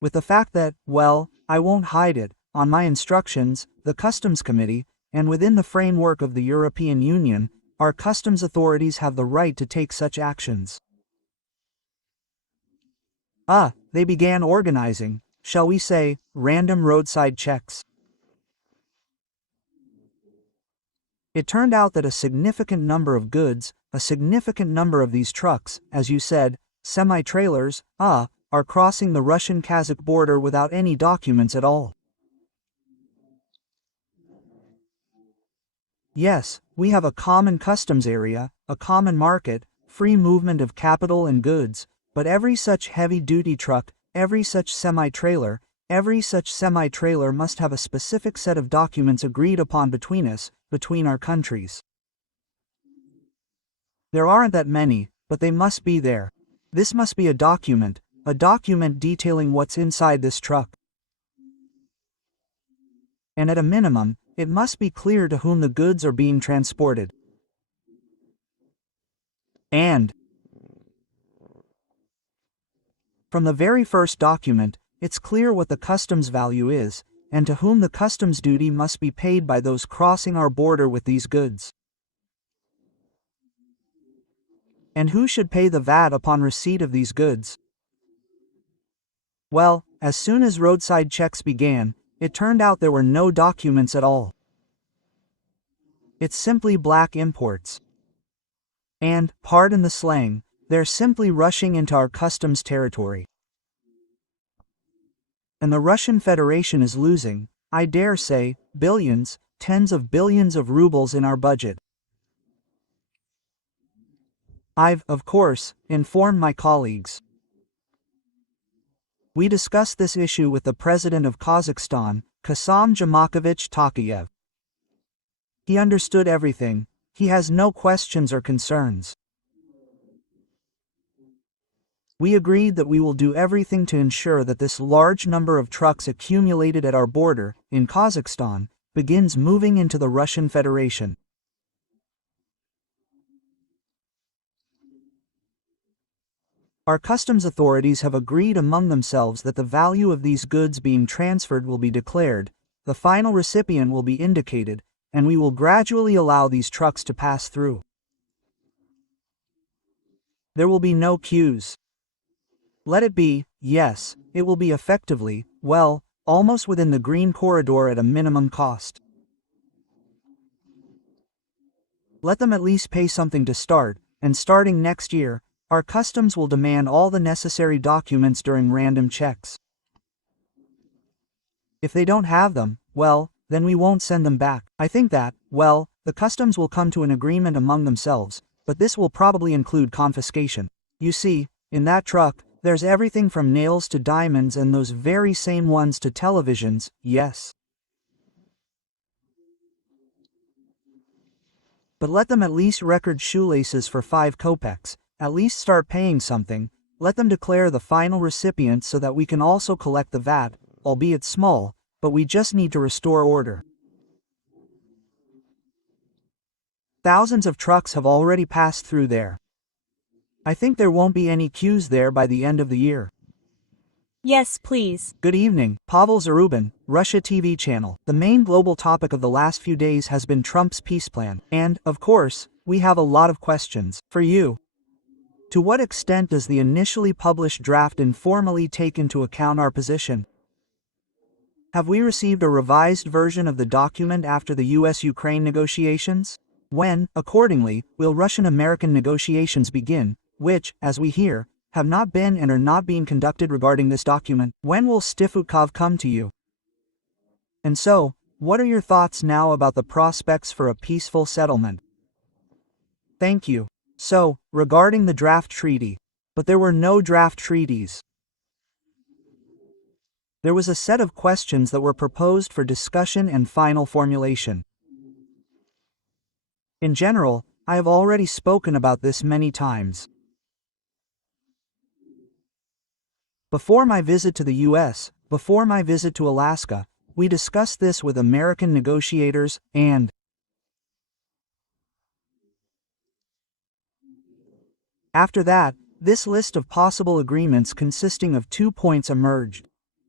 with the fact that, well, I won't hide it, on my instructions, the Customs Committee, and within the framework of the European Union, our customs authorities have the right to take such actions. They began organizing, shall we say, random roadside checks. It turned out that a significant number of goods, a significant number of these trucks, as you said, semi-trailers, are crossing the Russian-Kazakh border without any documents at all. Yes, we have a common customs area, a common market, free movement of capital and goods, but every such heavy-duty truck, every such semi-trailer must have a specific set of documents agreed upon between us, between our countries. There aren't that many, but they must be there. This must be a document detailing what's inside this truck. And at a minimum, it must be clear to whom the goods are being transported. And from the very first document, it's clear what the customs value is, and to whom the customs duty must be paid by those crossing our border with these goods. And who should pay the VAT upon receipt of these goods? Well, as soon as roadside checks began, it turned out there were no documents at all. It's simply black imports. And, pardon the slang, they're simply rushing into our customs territory. And the Russian Federation is losing, I dare say, billions, tens of billions of rubles in our budget. I've, of course, informed my colleagues. We discussed this issue with the President of Kazakhstan, Kassym-Jomart Tokayev. He understood everything, he has no questions or concerns. We agreed that we will do everything to ensure that this large number of trucks accumulated at our border, in Kazakhstan, begins moving into the Russian Federation. Our customs authorities have agreed among themselves that the value of these goods being transferred will be declared, the final recipient will be indicated, and we will gradually allow these trucks to pass through. There will be no queues. Let it be, yes, it will be effectively, well, almost within the green corridor at a minimum cost. Let them at least pay something to start, and starting next year, our customs will demand all the necessary documents during random checks. If they don't have them, well, then we won't send them back. I think that, well, the customs will come to an agreement among themselves, but this will probably include confiscation. You see, in that truck, there's everything from nails to diamonds and those very same ones to televisions, yes. But let them at least record shoelaces for 5 kopecks, at least start paying something, let them declare the final recipient so that we can also collect the VAT, albeit small, but we just need to restore order. Thousands of trucks have already passed through there. I think there won't be any queues there by the end of the year. Yes, please. Good evening, Pavel Zarubin, Russia TV channel. The main global topic of the last few days has been Trump's peace plan, and, of course, we have a lot of questions for you. To what extent does the initially published draft informally take into account our position? Have we received a revised version of the document after the US-Ukraine negotiations? When, accordingly, will Russian-American negotiations begin, which, as we hear, have not been and are not being conducted regarding this document? When will Steve Witkoff come to you? And so, what are your thoughts now about the prospects for a peaceful settlement? Thank you. So, regarding the draft treaty, but there were no draft treaties. There was a set of questions that were proposed for discussion and final formulation. In general, I have already spoken about this many times. Before my visit to the US, before my visit to Alaska, we discussed this with American negotiators, and after that, this list of possible agreements consisting of 2 points emerged.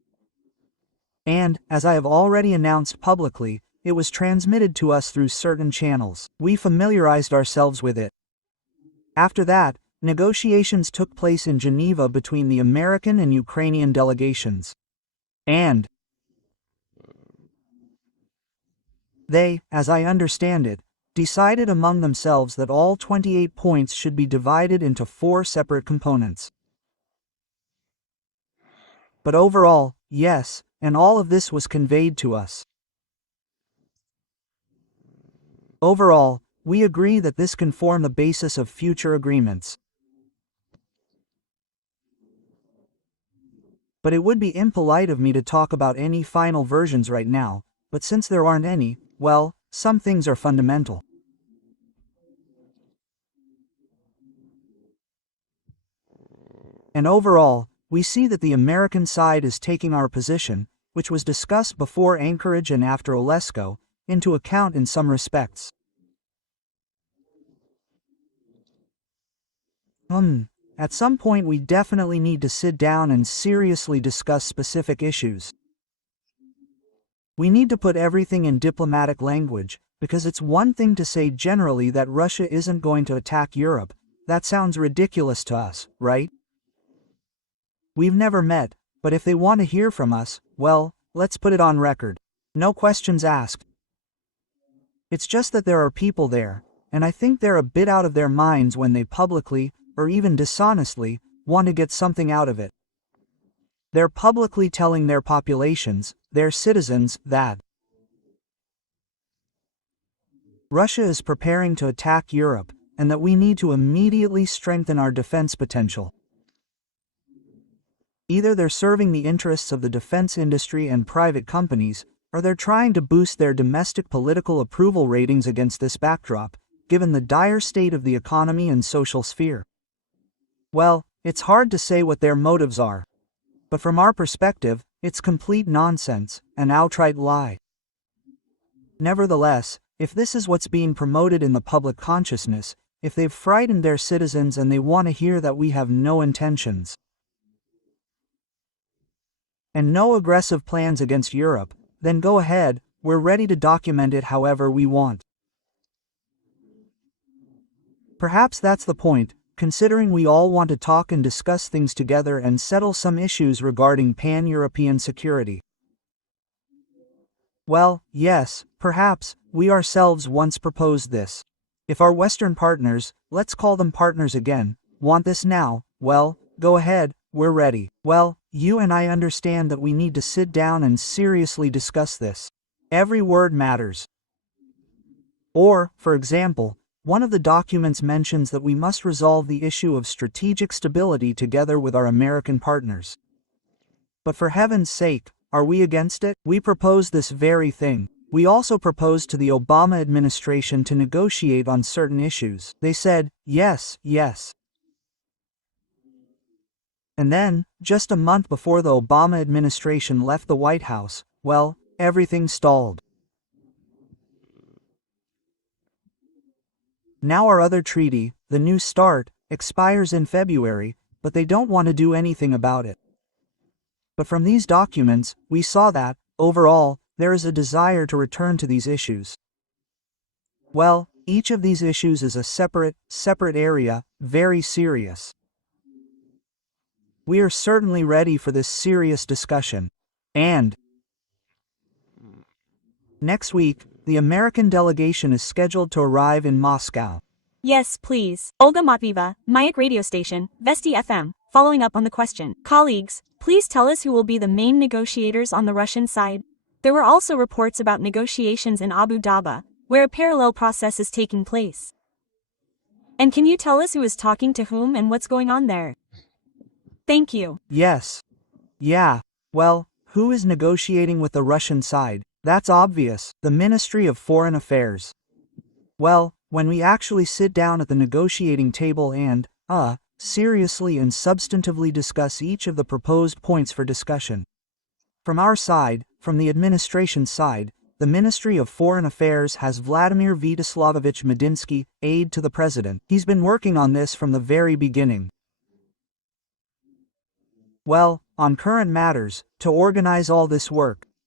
And, as I have already announced publicly, it was transmitted to us through certain channels. We familiarized ourselves with it. After that, negotiations took place in Geneva between the American and Ukrainian delegations. And they, as I understand it, decided among themselves that all 28 points should be divided into 4 separate components. But overall, yes, and all of this was conveyed to us. Overall, we agree that this can form the basis of future agreements. But it would be impolite of me to talk about any final versions right now, but since there aren't any, well, some things are fundamental. And overall, we see that the American side is taking our position, which was discussed before Anchorage and after Olesko, into account in some respects. At some point we definitely need to sit down and seriously discuss specific issues. We need to put everything in diplomatic language, because it's one thing to say generally that Russia isn't going to attack Europe. That sounds ridiculous to us, right? We've never met, but if they want to hear from us, well, let's put it on record. No questions asked. It's just that there are people there, and I think they're a bit out of their minds when they publicly, or even dishonestly, want to get something out of it. They're publicly telling their populations, their citizens, that Russia is preparing to attack Europe, and that we need to immediately strengthen our defense potential. Either they're serving the interests of the defense industry and private companies, or they're trying to boost their domestic political approval ratings against this backdrop, given the dire state of the economy and social sphere. Well, it's hard to say what their motives are. But from our perspective, it's complete nonsense, an outright lie. Nevertheless, if this is what's being promoted in the public consciousness, if they've frightened their citizens and they want to hear that we have no intentions and no aggressive plans against Europe, then go ahead, we're ready to document it however we want. Perhaps that's the point, considering we all want to talk and discuss things together and settle some issues regarding pan-European security. Well, yes, perhaps, we ourselves once proposed this. If our Western partners, let's call them partners again, want this now, well, go ahead, we're ready. Well, you and I understand that we need to sit down and seriously discuss this. Every word matters. Or, for example, one of the documents mentions that we must resolve the issue of strategic stability together with our American partners. But for heaven's sake, are we against it? We proposed this very thing. We also proposed to the Obama administration to negotiate on certain issues. They said, yes, yes. And then, just a month before the Obama administration left the White House, well, everything stalled. Now our other treaty, the New START, expires in February, but they don't want to do anything about it. But from these documents, we saw that, overall, there is a desire to return to these issues. Well, each of these issues is a separate area, very serious. We are certainly ready for this serious discussion. And next week, the American delegation is scheduled to arrive in Moscow. Yes, please. Olga Matvieva, Mayak radio station, Vesti FM, following up on the question. Colleagues, please tell us who will be the main negotiators on the Russian side. There were also reports about negotiations in Abu Dhabi, where a parallel process is taking place. And can you tell us who is talking to whom and what's going on there? Thank you. Yes. Yeah. Well, who is negotiating with the Russian side? That's obvious, the Ministry of Foreign Affairs. Well, when we actually sit down at the negotiating table and, seriously and substantively discuss each of the proposed points for discussion. From our side, from the administration side, the Ministry of Foreign Affairs has Vladimir Vyacheslamovich Medinsky, aide to the President. He's been working on this from the very beginning. Well, on current matters, to organize all this work,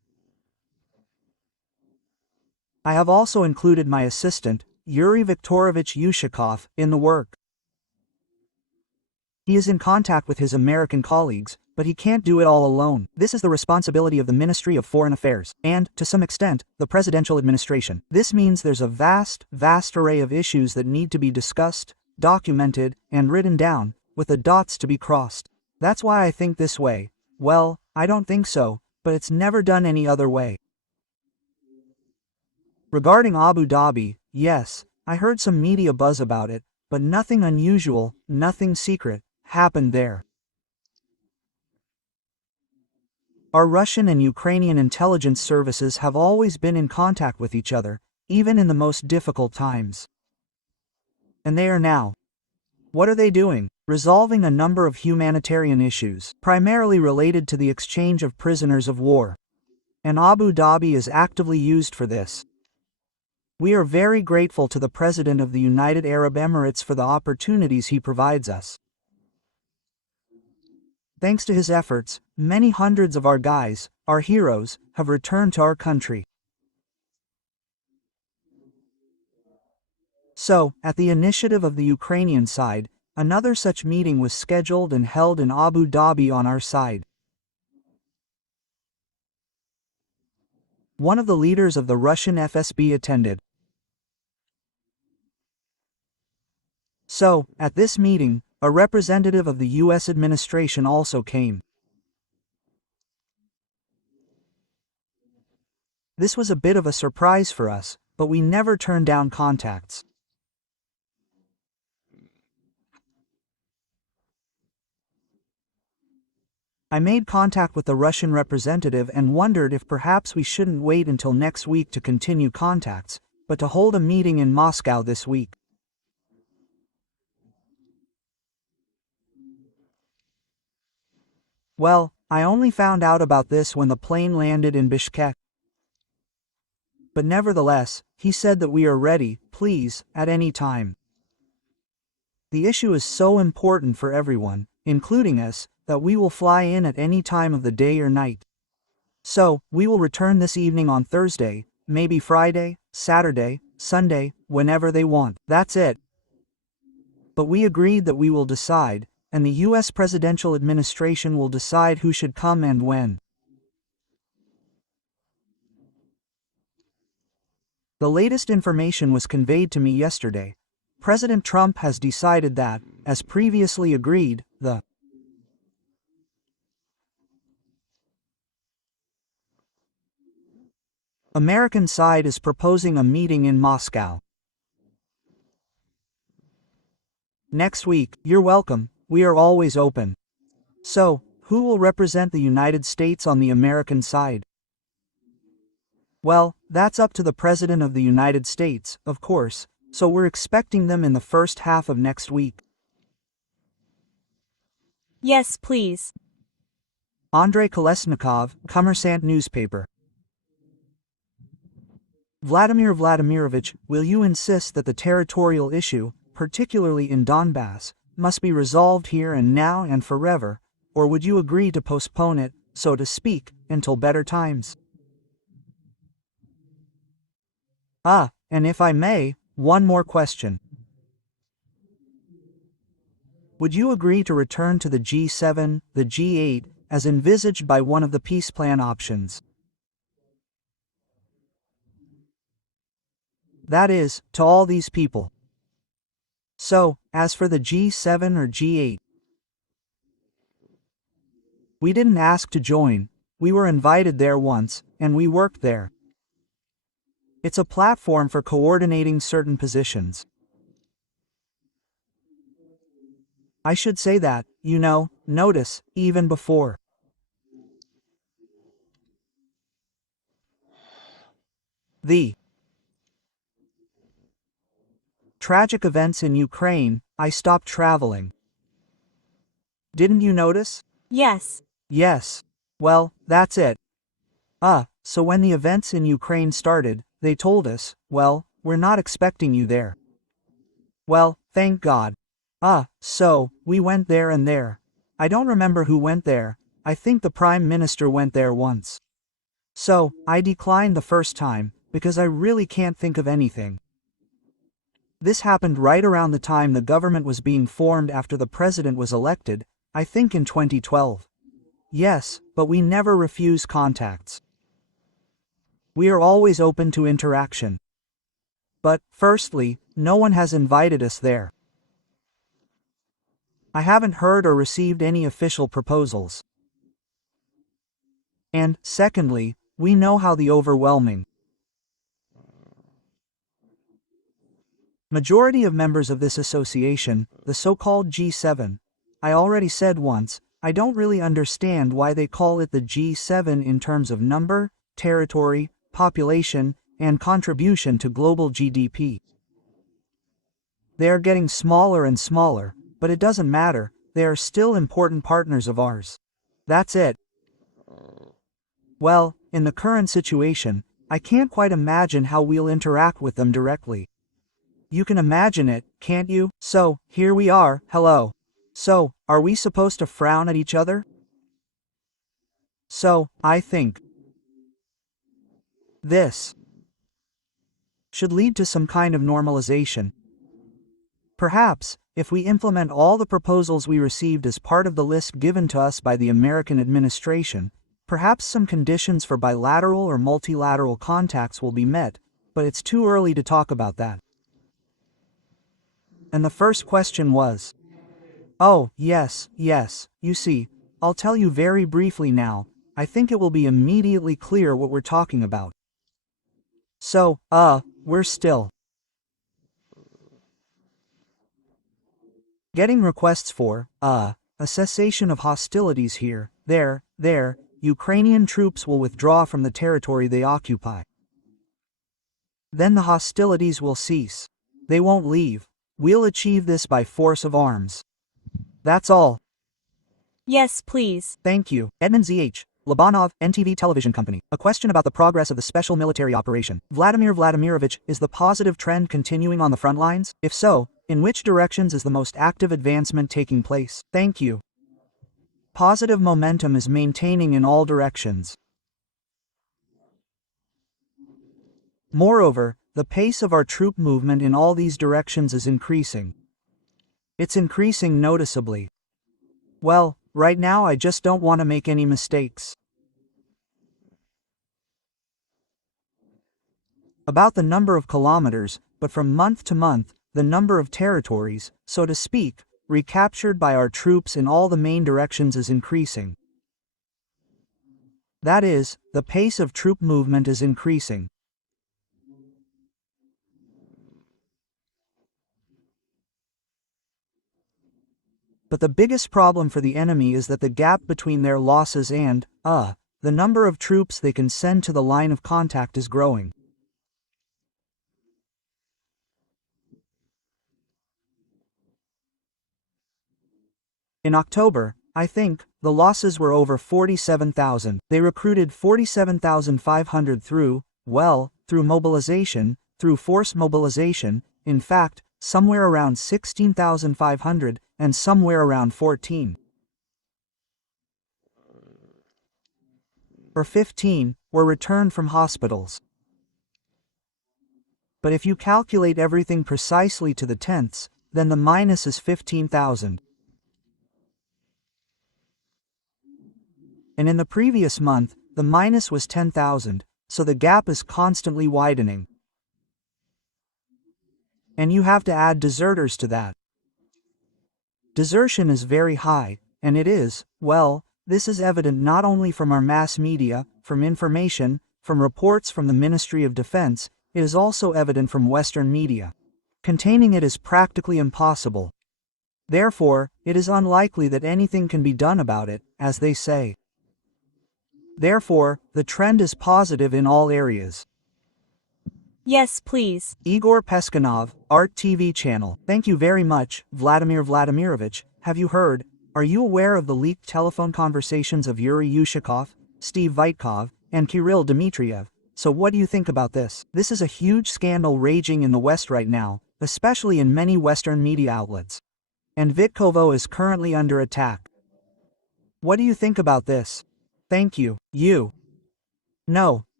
I have also included my assistant, Yuri Viktorovich Yushakov, in the work. He is in contact with his American colleagues, but he can't do it all alone. This is the responsibility of the Ministry of Foreign Affairs, and, to some extent, the presidential administration. This means there's a vast array of issues that need to be discussed, documented, and written down, with the dots to be crossed. That's why I think this way. Well, I don't think so, but it's never done any other way. Regarding Abu Dhabi, yes, I heard some media buzz about it, but nothing unusual, nothing secret, happened there. Our Russian and Ukrainian intelligence services have always been in contact with each other, even in the most difficult times. And they are now. What are they doing? Resolving a number of humanitarian issues, primarily related to the exchange of prisoners of war. And Abu Dhabi is actively used for this. We are very grateful to the President of the United Arab Emirates for the opportunities he provides us. Thanks to his efforts, many hundreds of our guys, our heroes, have returned to our country. So, at the initiative of the Ukrainian side, another such meeting was scheduled and held in Abu Dhabi on our side. One of the leaders of the Russian FSB attended. So, at this meeting, a representative of the U.S. administration also came. This was a bit of a surprise for us, but we never turned down contacts. I made contact with the Russian representative and wondered if perhaps we shouldn't wait until next week to continue contacts, but to hold a meeting in Moscow this week. Well, I only found out about this when the plane landed in Bishkek. But nevertheless, he said that we are ready, please, at any time. The issue is so important for everyone, including us, that we will fly in at any time of the day or night. So, we will return this evening on Thursday, maybe Friday, Saturday, Sunday, whenever they want. That's it. But we agreed that we will decide, and the U.S. presidential administration will decide who should come and when. The latest information was conveyed to me yesterday. President Trump has decided that, as previously agreed, the American side is proposing a meeting in Moscow. Next week. You're welcome, we are always open. So, who will represent the United States on the American side? Well, that's up to the President of the United States, of course, so we're expecting them in the first half of next week. Yes, please. Andrei Kolesnikov, Kommersant newspaper. Vladimir Vladimirovich, will you insist that the territorial issue, particularly in Donbass, must be resolved here and now and forever, or would you agree to postpone it, so to speak, until better times? And if I may, one more question. Would you agree to return to the G7, the G8, as envisaged by one of the peace plan options? That is, to all these people. So, as for the G7 or G8, we didn't ask to join, we were invited there once, and we worked there. It's a platform for coordinating certain positions. I should say that, notice, even before. The tragic events in Ukraine, I stopped traveling. Didn't you notice? Yes. Yes. Well, that's it. So when the events in Ukraine started, they told us, well, we're not expecting you there. Well, thank God. So, we went there and there. I don't remember who went there, I think the Prime Minister went there once. So, I declined the first time, because I really can't think of anything. This happened right around the time the government was being formed after the president was elected, I think in 2012. Yes, but we never refuse contacts. We are always open to interaction. But, firstly, no one has invited us there. I haven't heard or received any official proposals. And, secondly, we know how the overwhelming majority of members of this association, the so-called G7, I already said once, I don't really understand why they call it the G7 in terms of number, territory, population, and contribution to global GDP. They are getting smaller and smaller, but it doesn't matter, they are still important partners of ours. That's it. Well, in the current situation, I can't quite imagine how we'll interact with them directly. You can imagine it, can't you? So, here we are, hello. So, are we supposed to frown at each other? So, I think this should lead to some kind of normalization. Perhaps, if we implement all the proposals we received as part of the list given to us by the American administration, perhaps some conditions for bilateral or multilateral contacts will be met, but it's too early to talk about that. And the first question was, oh, yes, you see, I'll tell you very briefly now, I think it will be immediately clear what we're talking about. So, we're still getting requests for, a cessation of hostilities here, there, Ukrainian troops will withdraw from the territory they occupy. Then the hostilities will cease. They won't leave. We'll achieve this by force of arms. That's all. Yes, please. Thank you. Edmund Z.H. Labanov, NTV Television Company. A question about the progress of the special military operation. Vladimir Vladimirovich, is the positive trend continuing on the front lines? If so, in which directions is the most active advancement taking place? Thank you. Positive momentum is maintaining in all directions. Moreover, the pace of our troop movement in all these directions is increasing. It's increasing noticeably. Well, right now I just don't want to make any mistakes. About the number of kilometers, but from month to month, the number of territories, so to speak, recaptured by our troops in all the main directions is increasing. That is, the pace of troop movement is increasing. But the biggest problem for the enemy is that the gap between their losses and, the number of troops they can send to the line of contact is growing. In October, I think, the losses were over 47,000. They recruited 47,500 through mobilization, through forced mobilization, in fact, somewhere around 16,500, and somewhere around 14. Or 15, were returned from hospitals. But if you calculate everything precisely to the tenths, then the minus is 15,000. And in the previous month, the minus was 10,000, so the gap is constantly widening. And you have to add deserters to that. Desertion is very high, and it is, well, this is evident not only from our mass media, from information, from reports from the Ministry of Defense, it is also evident from Western media. Containing it is practically impossible. Therefore, it is unlikely that anything can be done about it, as they say. Therefore, the trend is positive in all areas. Yes, please. Igor Peskanov, Art TV channel. Thank you very much, Vladimir Vladimirovich. Have you heard? Are you aware of the leaked telephone conversations of Yuri Yushakov, Steve Witkoff, and Kirill Dmitriev? So what do you think about this? This is a huge scandal raging in the West right now, especially in many Western media outlets. And Vitkovo is currently under attack. What do you think about this? Thank you. You. No,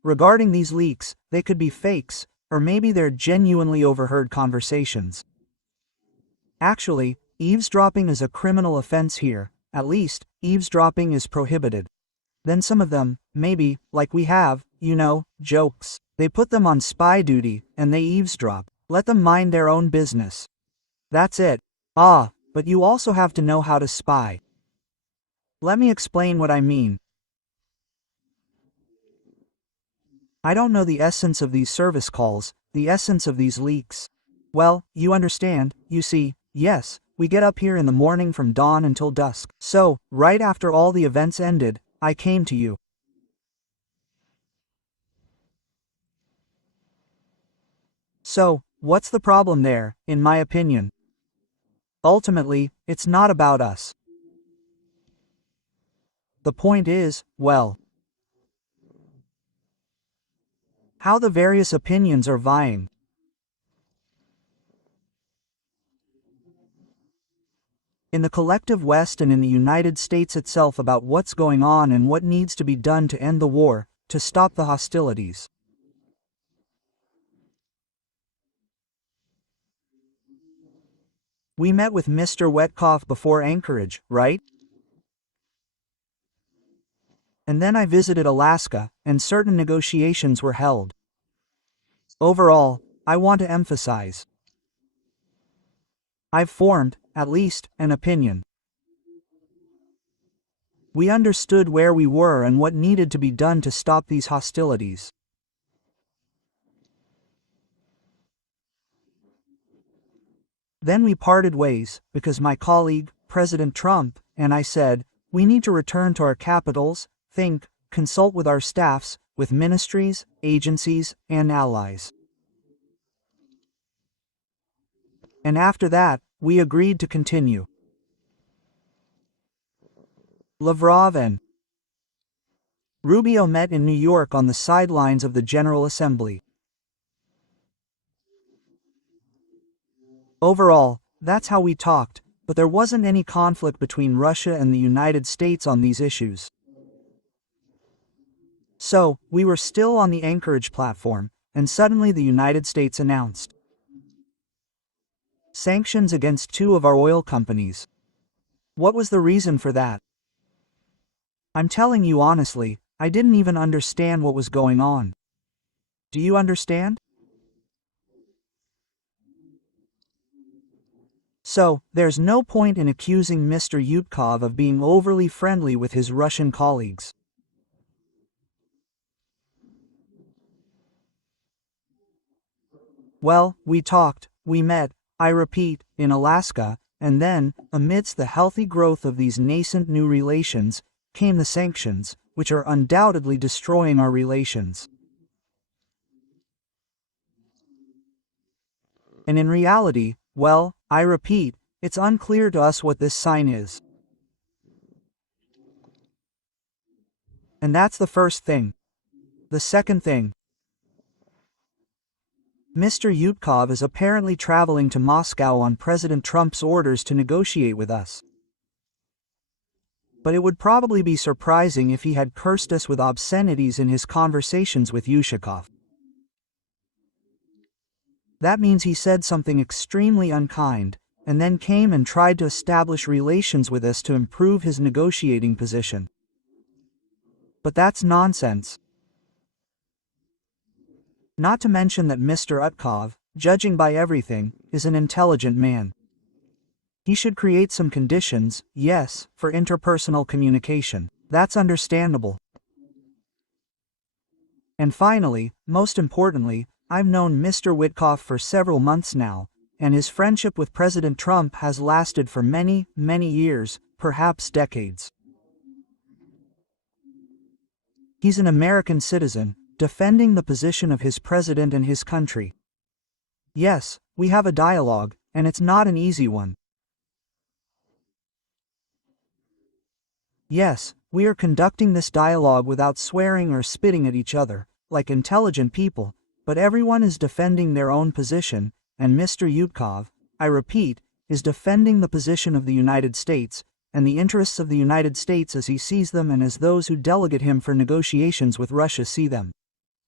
Regarding these leaks, they could be fakes, or maybe they're genuinely overheard conversations. Actually, eavesdropping is a criminal offense here. At least, eavesdropping is prohibited. Then some of them, maybe, like we have, jokes. They put them on spy duty, and they eavesdrop. Let them mind their own business. That's it. But you also have to know how to spy. Let me explain what I mean. I don't know the essence of these service calls, the essence of these leaks. Well, you understand, you see, yes, we get up here in the morning from dawn until dusk. So, right after all the events ended, I came to you. So, what's the problem there, in my opinion? Ultimately, it's not about us. The point is, well, how the various opinions are vying. In the collective West and in the United States itself about what's going on and what needs to be done to end the war, to stop the hostilities. We met with Mr. Witkoff before Anchorage, right? And then I visited Alaska, and certain negotiations were held. Overall, I want to emphasize, I've formed, at least, an opinion. We understood where we were and what needed to be done to stop these hostilities. Then we parted ways, because my colleague, President Trump, and I said, we need to return to our capitals, think, consult with our staffs, with ministries, agencies, and allies. And after that, we agreed to continue. Lavrov and Rubio met in New York on the sidelines of the General Assembly. Overall, that's how we talked, but there wasn't any conflict between Russia and the United States on these issues. So, we were still on the Anchorage platform, and suddenly the United States announced sanctions against 2 of our oil companies. What was the reason for that? I'm telling you honestly, I didn't even understand what was going on. Do you understand? So, there's no point in accusing Mr. Witkoff of being overly friendly with his Russian colleagues. Well, we talked, we met, I repeat, in Alaska, and then, amidst the healthy growth of these nascent new relations, came the sanctions, which are undoubtedly destroying our relations. And in reality, well, I repeat, it's unclear to us what this sign is. And that's the first thing. The second thing. Mr. Witkoff is apparently traveling to Moscow on President Trump's orders to negotiate with us. But it would probably be surprising if he had cursed us with obscenities in his conversations with Yushakov. That means he said something extremely unkind, and then came and tried to establish relations with us to improve his negotiating position. But that's nonsense. Not to mention that Mr. Witkoff, judging by everything, is an intelligent man. He should create some conditions, yes, for interpersonal communication. That's understandable. And finally, most importantly, I've known Mr. Witkoff for several months now, and his friendship with President Trump has lasted for many, many years, perhaps decades. He's an American citizen, defending the position of his president and his country. Yes, we have a dialogue, and it's not an easy one. Yes, we are conducting this dialogue without swearing or spitting at each other, like intelligent people, but everyone is defending their own position, and Mr. Witkoff, I repeat, is defending the position of the United States, and the interests of the United States as he sees them and as those who delegate him for negotiations with Russia see them.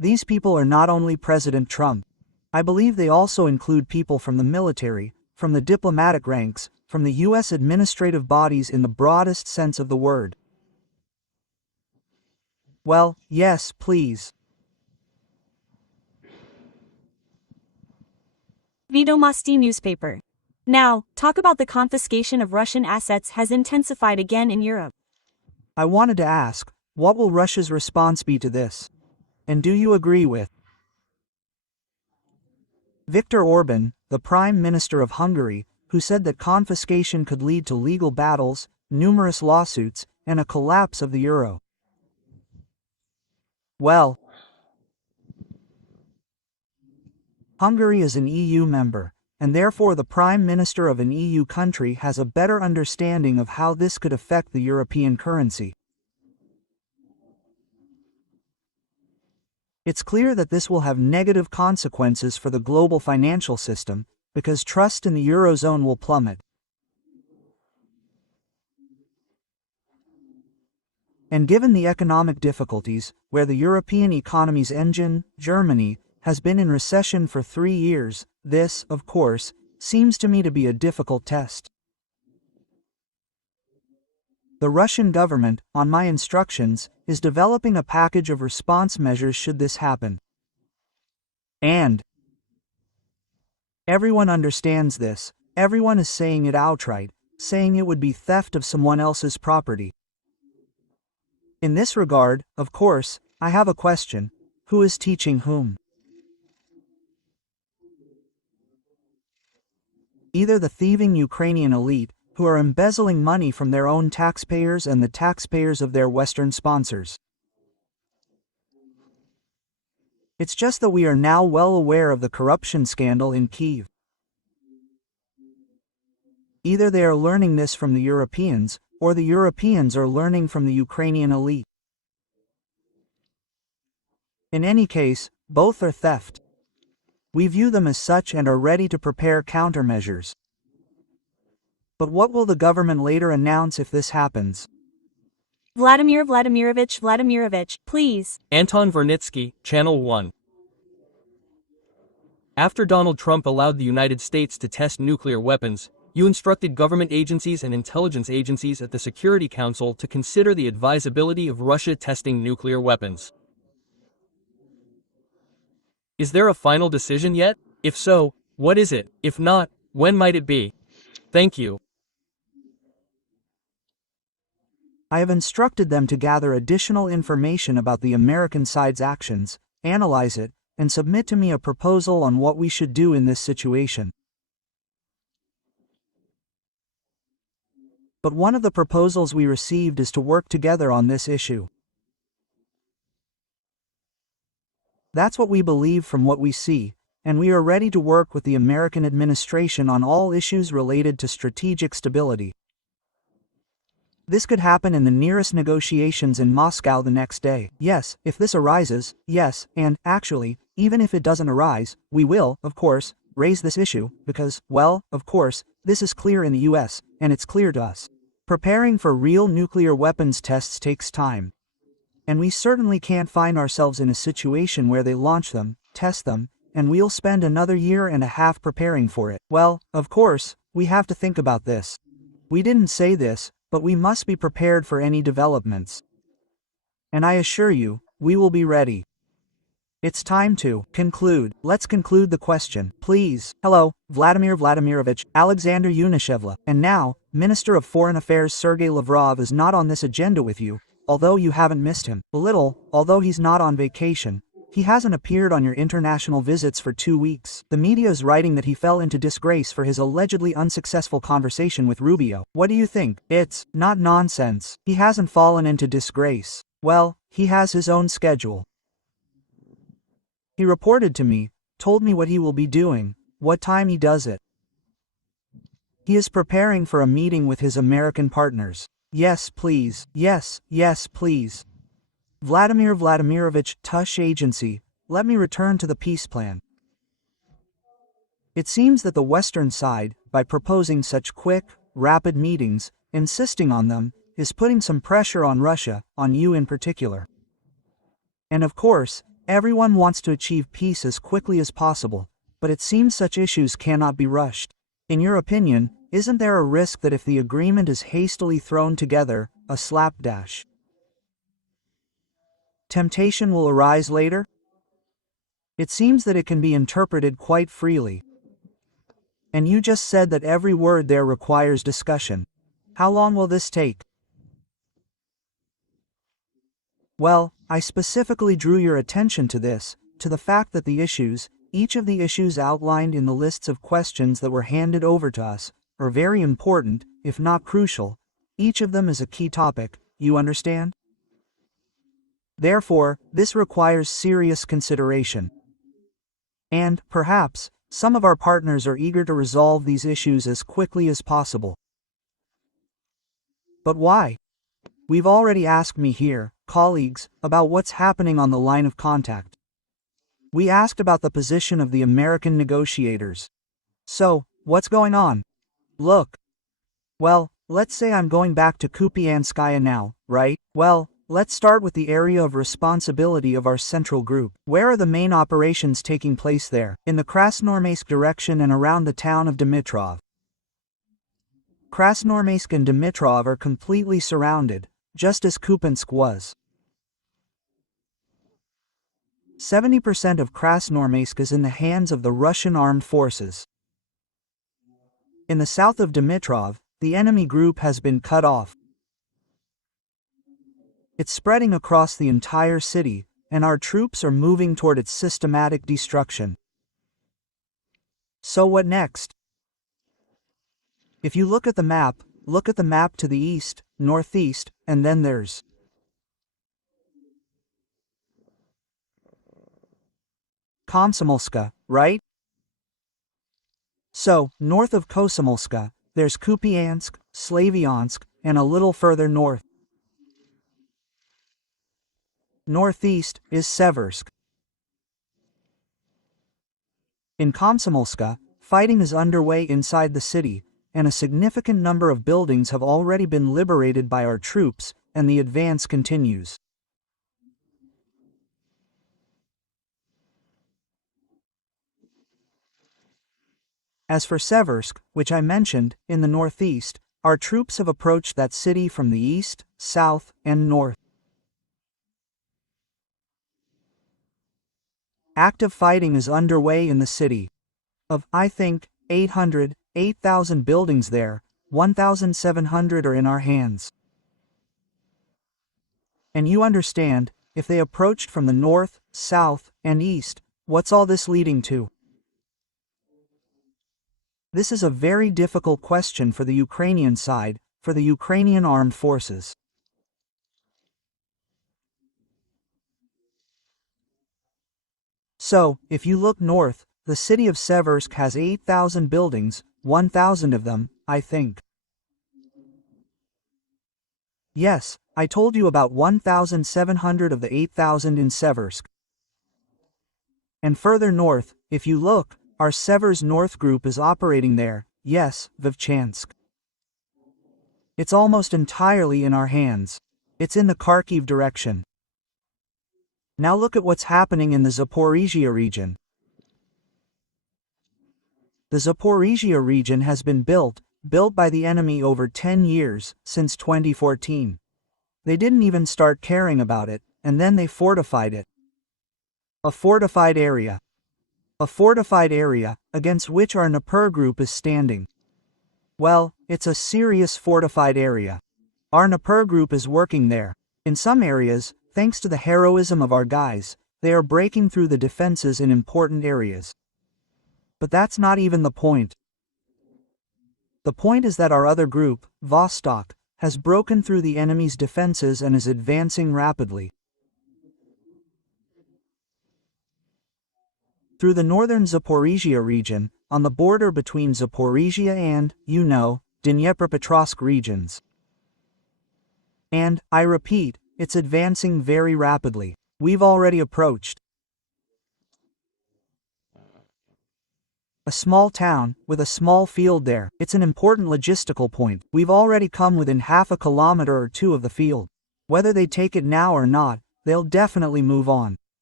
These people are not only President Trump. I believe they also include people from the military, from the diplomatic ranks, from the U.S. administrative bodies in the broadest sense of the word. Well, yes, please. Vedomosti newspaper. Now, talk about the confiscation of Russian assets has intensified again in Europe. I wanted to ask, what will Russia's response be to this? And do you agree with Viktor Orban, the Prime Minister of Hungary, who said that confiscation could lead to legal battles, numerous lawsuits, and a collapse of the euro? Well, Hungary is an EU member, and therefore the Prime Minister of an EU country has a better understanding of how this could affect the European currency. It's clear that this will have negative consequences for the global financial system, because trust in the Eurozone will plummet. And given the economic difficulties, where the European economy's engine, Germany, has been in recession for 3 years, this, of course, seems to me to be a difficult test. The Russian government, on my instructions, is developing a package of response measures should this happen. And everyone understands this, everyone is saying it outright, saying it would be theft of someone else's property. In this regard, of course, I have a question: who is teaching whom? Either the thieving Ukrainian elite, who are embezzling money from their own taxpayers and the taxpayers of their Western sponsors. It's just that we are now well aware of the corruption scandal in Kyiv. Either they are learning this from the Europeans, or the Europeans are learning from the Ukrainian elite. In any case, both are theft. We view them as such and are ready to prepare countermeasures. But what will the government later announce if this happens? Vladimir Vladimirovich, please. Anton Vernitsky, Channel 1. After Donald Trump allowed the United States to test nuclear weapons, you instructed government agencies and intelligence agencies at the Security Council to consider the advisability of Russia testing nuclear weapons. Is there a final decision yet? If so, what is it? If not, when might it be? Thank you. I have instructed them to gather additional information about the American side's actions, analyze it, and submit to me a proposal on what we should do in this situation. But one of the proposals we received is to work together on this issue. That's what we believe from what we see, and we are ready to work with the American administration on all issues related to strategic stability. This could happen in the nearest negotiations in Moscow the next day. Yes, if this arises, yes, and, actually, even if it doesn't arise, we will, of course, raise this issue, because, well, of course, this is clear in the US, and it's clear to us. Preparing for real nuclear weapons tests takes time. And we certainly can't find ourselves in a situation where they launch them, test them, and we'll spend another 1.5 years preparing for it. Well, of course, we have to think about this. We didn't say this, but we must be prepared for any developments. And I assure you, we will be ready. It's time to conclude. Let's conclude the question, please. Hello, Vladimir Vladimirovich, Alexander Yunishevla. And now, Minister of Foreign Affairs Sergey Lavrov is not on this agenda with you, although you haven't missed him. A little, although he's not on vacation. He hasn't appeared on your international visits for 2 weeks. The media is writing that he fell into disgrace for his allegedly unsuccessful conversation with Rubio. What do you think? It's not nonsense. He hasn't fallen into disgrace. Well, he has his own schedule. He reported to me, told me what he will be doing, what time he does it. He is preparing for a meeting with his American partners. Yes, please. Yes, please. Vladimir Vladimirovich, Tush Agency, let me return to the peace plan. It seems that the Western side, by proposing such quick, rapid meetings, insisting on them, is putting some pressure on Russia, on you in particular. And of course, Everyone wants to achieve peace as quickly as possible, but it seems such issues cannot be rushed. In your opinion, isn't there a risk that if the agreement is hastily thrown together, a slapdash temptation will arise later? It seems that it can be interpreted quite freely. And you just said that every word there requires discussion. How long will this take? Well, I specifically drew your attention to this, to the fact that each of the issues outlined in the lists of questions that were handed over to us, are very important, if not crucial. Each of them is a key topic, you understand? Therefore, this requires serious consideration. And, perhaps, some of our partners are eager to resolve these issues as quickly as possible. But why? We've already asked me here, colleagues, about what's happening on the line of contact. We asked about the position of the American negotiators. So, what's going on? Look. Well, let's say I'm going back to Kupianskaya now, right? Well, let's start with the area of responsibility of our central group. Where are the main operations taking place there? In the Krasnoarmeysk direction and around the town of Dimitrov. Krasnoarmeysk and Dimitrov are completely surrounded, just as Kupiansk was. 70% of Krasnoarmeysk is in the hands of the Russian armed forces. In the south of Dimitrov, the enemy group has been cut off. It's spreading across the entire city, and our troops are moving toward its systematic destruction. So what next? If you look at the map to the east, northeast, and then there's Komsomolska, right? So, north of Komsomolska, there's Kupiansk, Slavyansk, and a little further north. Northeast is Seversk. In Komsomolska, fighting is underway inside the city, and a significant number of buildings have already been liberated by our troops, and the advance continues. As for Seversk, which I mentioned, in the northeast, our troops have approached that city from the east, south, and north. Active fighting is underway in the city. Of, I think, 8,000 buildings there, 1,700 are in our hands. And you understand, if they approached from the north, south, and east, what's all this leading to? This is a very difficult question for the Ukrainian side, for the Ukrainian armed forces. So, if you look north, the city of Seversk has 8,000 buildings, 1,000 of them, I think. Yes, I told you about 1,700 of the 8,000 in Seversk. And further north, if you look, our Seversk North group is operating there, yes, Vovchansk. It's almost entirely in our hands. It's in the Kharkiv direction. Now look at what's happening in the Zaporizhzhia region. The Zaporizhzhia region has been built by the enemy over 10 years, since 2014. They didn't even start caring about it, and then they fortified it. A fortified area. A fortified area, against which our Dnieper group is standing. Well, it's a serious fortified area. Our Dnieper group is working there. In some areas, thanks to the heroism of our guys, they are breaking through the defenses in important areas. But that's not even the point. The point is that our other group, Vostok, has broken through the enemy's defenses and is advancing rapidly. Through the northern Zaporizhzhia region, on the border between Zaporizhzhia and, Dnipropetrovsk regions. And, I repeat, it's advancing very rapidly. We've already approached a small town, with a small field there. It's an important logistical point. We've already come within half a kilometer or two of the field. Whether they take it now or not, they'll definitely move on.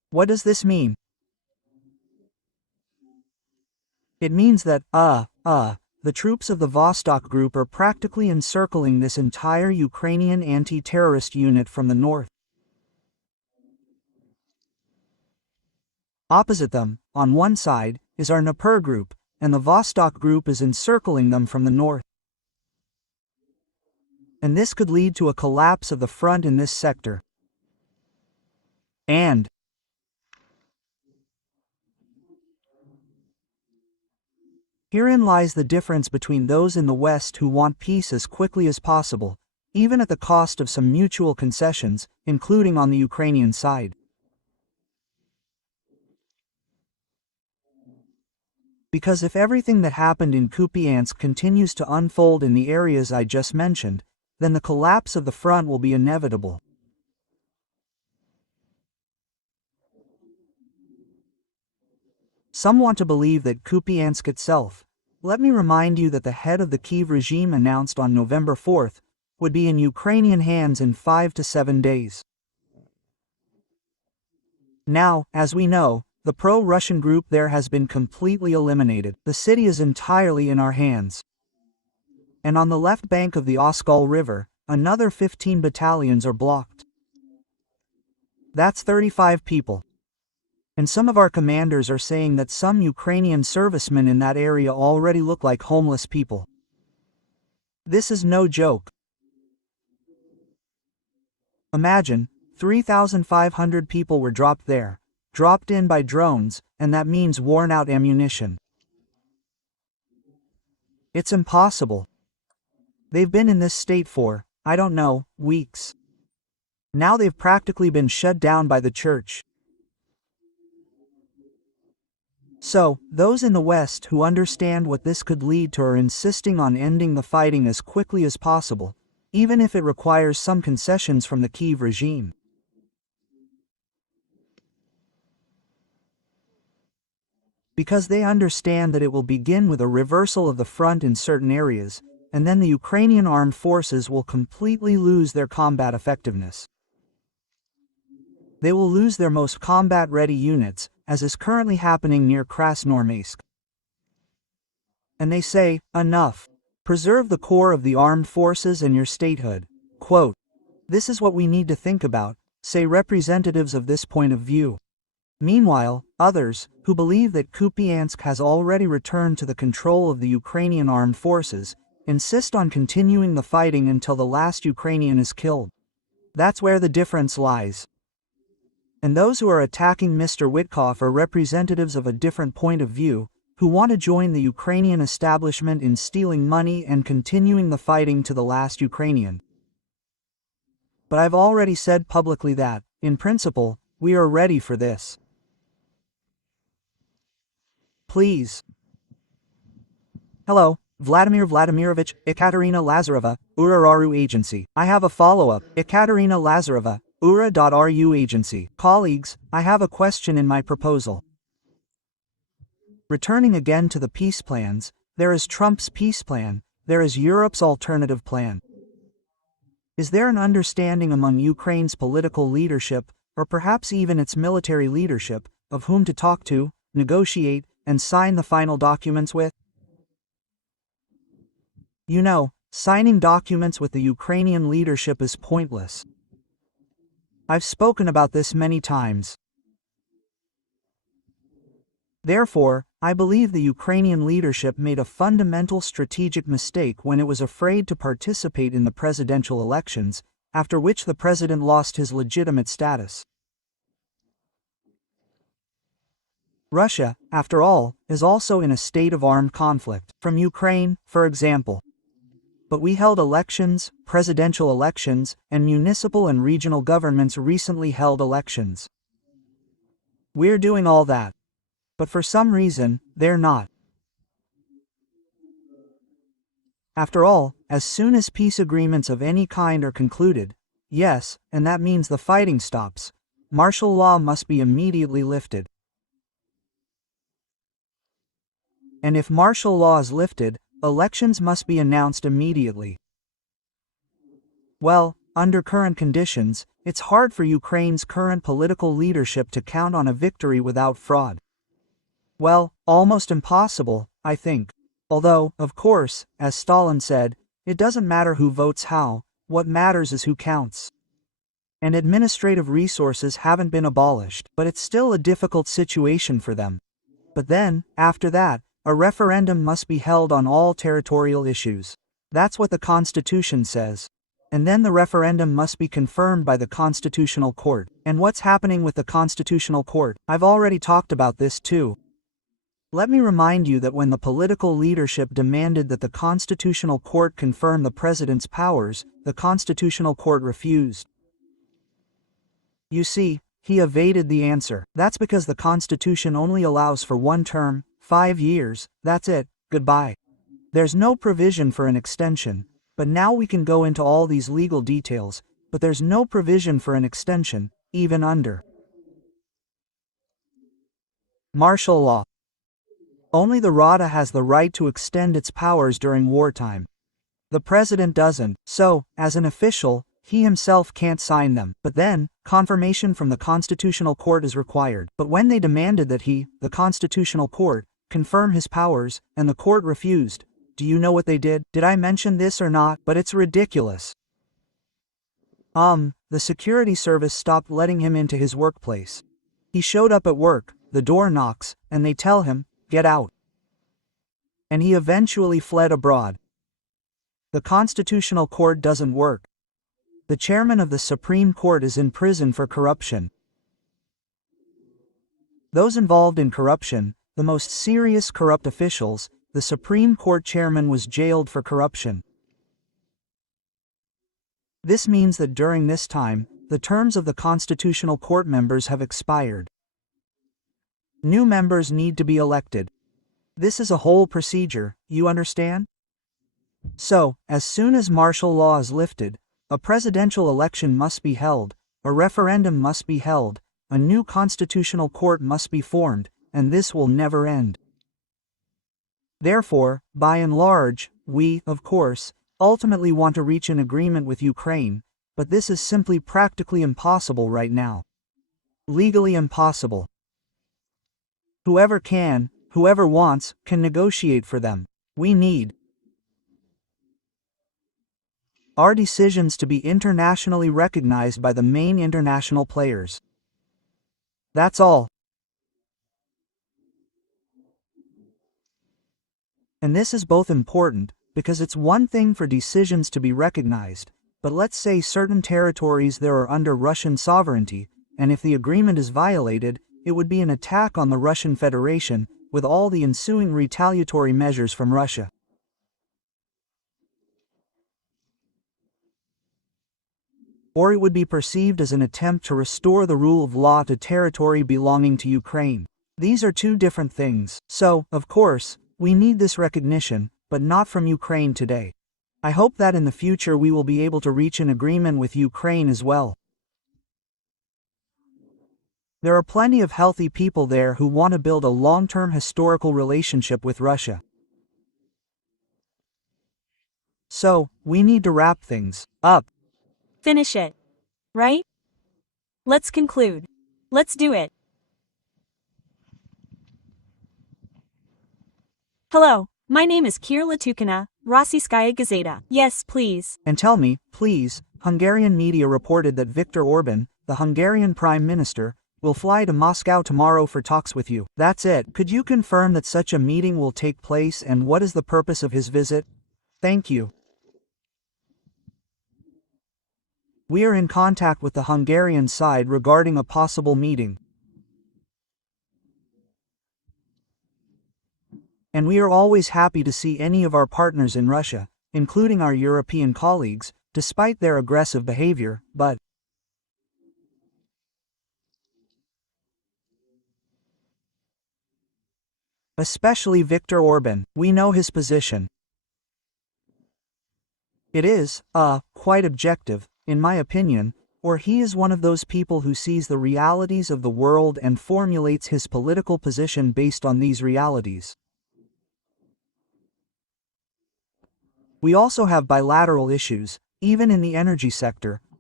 What does this mean? It means that, the troops of the Vostok Group are practically encircling this entire Ukrainian anti-terrorist unit from the north. Opposite them, on one side, is our Dnipro Group, and the Vostok Group is encircling them from the north. And this could lead to a collapse of the front in this sector. And herein lies the difference between those in the West who want peace as quickly as possible, even at the cost of some mutual concessions, including on the Ukrainian side. Because if everything that happened in Kupiansk continues to unfold in the areas I just mentioned, then the collapse of the front will be inevitable. Some want to believe that Kupiansk itself, let me remind you that the head of the Kyiv regime announced on November 4th, would be in Ukrainian hands in 5 to 7 days. Now, as we know, the pro-Russian group there has been completely eliminated. The city is entirely in our hands. And on the left bank of the Oskol River, another 15 battalions are blocked. That's 35 people. And some of our commanders are saying that some Ukrainian servicemen in that area already look like homeless people. This is no joke. Imagine, 3,500 people were dropped there, dropped in by drones, and that means worn-out ammunition. It's impossible. They've been in this state for, I don't know, weeks. Now they've practically been shut down by the church. So, those in the West who understand what this could lead to are insisting on ending the fighting as quickly as possible, even if it requires some concessions from the Kyiv regime. Because they understand that it will begin with a reversal of the front in certain areas, and then the Ukrainian armed forces will completely lose their combat effectiveness. They will lose their most combat-ready units, as is currently happening near Krasnoarmeysk. And they say, enough. Preserve the core of the armed forces and your statehood. Quote, this is what we need to think about, say representatives of this point of view. Meanwhile, others, who believe that Kupiansk has already returned to the control of the Ukrainian armed forces, insist on continuing the fighting until the last Ukrainian is killed. That's where the difference lies. And those who are attacking Mr. Witkoff are representatives of a different point of view, who want to join the Ukrainian establishment in stealing money and continuing the fighting to the last Ukrainian. But I've already said publicly that, in principle, we are ready for this. Please. Hello, Vladimir Vladimirovich, Ekaterina Lazareva, URA.ru Agency. I have a follow-up. Ekaterina Lazareva, URA.ru Agency. Colleagues, I have a question in my proposal. Returning again to the peace plans, there is Trump's peace plan, there is Europe's alternative plan. Is there an understanding among Ukraine's political leadership, or perhaps even its military leadership, of whom to talk to, negotiate, and sign the final documents with? You know, signing documents with the Ukrainian leadership is pointless. I've spoken about this many times. Therefore, I believe the Ukrainian leadership made a fundamental strategic mistake when it was afraid to participate in the presidential elections, after which the president lost his legitimate status. Russia, after all, is also in a state of armed conflict, from Ukraine, for example. But we held elections, presidential elections, and municipal and regional governments recently held elections. We're doing all that. But for some reason, they're not. After all, as soon as peace agreements of any kind are concluded, yes, and that means the fighting stops, martial law must be immediately lifted. And if martial law is lifted, elections must be announced immediately. Well, under current conditions, it's hard for Ukraine's current political leadership to count on a victory without fraud. Well, almost impossible, I think. Although, of course, as Stalin said, it doesn't matter who votes how, what matters is who counts. And administrative resources haven't been abolished, but it's still a difficult situation for them. But then, after that, a referendum must be held on all territorial issues. That's what the Constitution says. And then the referendum must be confirmed by the Constitutional Court. And what's happening with the Constitutional Court? I've already talked about this too. Let me remind you that when the political leadership demanded that the Constitutional Court confirm the president's powers, the Constitutional Court refused. You see, he evaded the answer. That's because the Constitution only allows for one term, 5 years, that's it, goodbye. There's no provision for an extension, but now we can go into all these legal details, but there's no provision for an extension, even under martial law. Only the Rada has the right to extend its powers during wartime. The president doesn't, so, as an official, he himself can't sign them. But then, confirmation from the Constitutional Court is required. But when they demanded that he, the Constitutional Court, confirm his powers, and the court refused, do you know what they did? Did I mention this or not? But it's ridiculous. The security service stopped letting him into his workplace. He showed up at work, the door knocks, and they tell him, get out. And he eventually fled abroad. The Constitutional Court doesn't work. The chairman of the Supreme Court is in prison for corruption. Those involved in corruption, the most serious corrupt officials, the Supreme Court chairman was jailed for corruption. This means that during this time, the terms of the Constitutional Court members have expired. New members need to be elected. This is a whole procedure, you understand? So, as soon as martial law is lifted, a presidential election must be held, a referendum must be held, a new constitutional court must be formed, and this will never end. Therefore, by and large, we, of course, ultimately want to reach an agreement with Ukraine, but this is simply practically impossible right now. Legally impossible. Whoever can, whoever wants, can negotiate for them. We need our decisions to be internationally recognized by the main international players. That's all. And this is both important, because it's one thing for decisions to be recognized, but let's say certain territories there are under Russian sovereignty, and if the agreement is violated, it would be an attack on the Russian Federation, with all the ensuing retaliatory measures from Russia. Or it would be perceived as an attempt to restore the rule of law to territory belonging to Ukraine. These are two different things. So, of course, we need this recognition, but not from Ukraine today. I hope that in the future we will be able to reach an agreement with Ukraine as well. There are plenty of healthy people there who want to build a long-term historical relationship with Russia. So, we need to wrap things up. Finish it. Right? Let's conclude. Let's do it. Hello, my name is Kira Latukina, Rossiyskaya Gazeta. Yes, please. And tell me, please, Hungarian media reported that Viktor Orban, the Hungarian Prime Minister, will fly to Moscow tomorrow for talks with you. That's it. Could you confirm that such a meeting will take place and what is the purpose of his visit? Thank you. We are in contact with the Hungarian side regarding a possible meeting. And we are always happy to see any of our partners in Russia, including our European colleagues, despite their aggressive behavior, but especially Viktor Orban, we know his position. It is, quite objective, in my opinion, or he is one of those people who sees the realities of the world and formulates his political position based on these realities. We also have bilateral issues, even in the energy sector,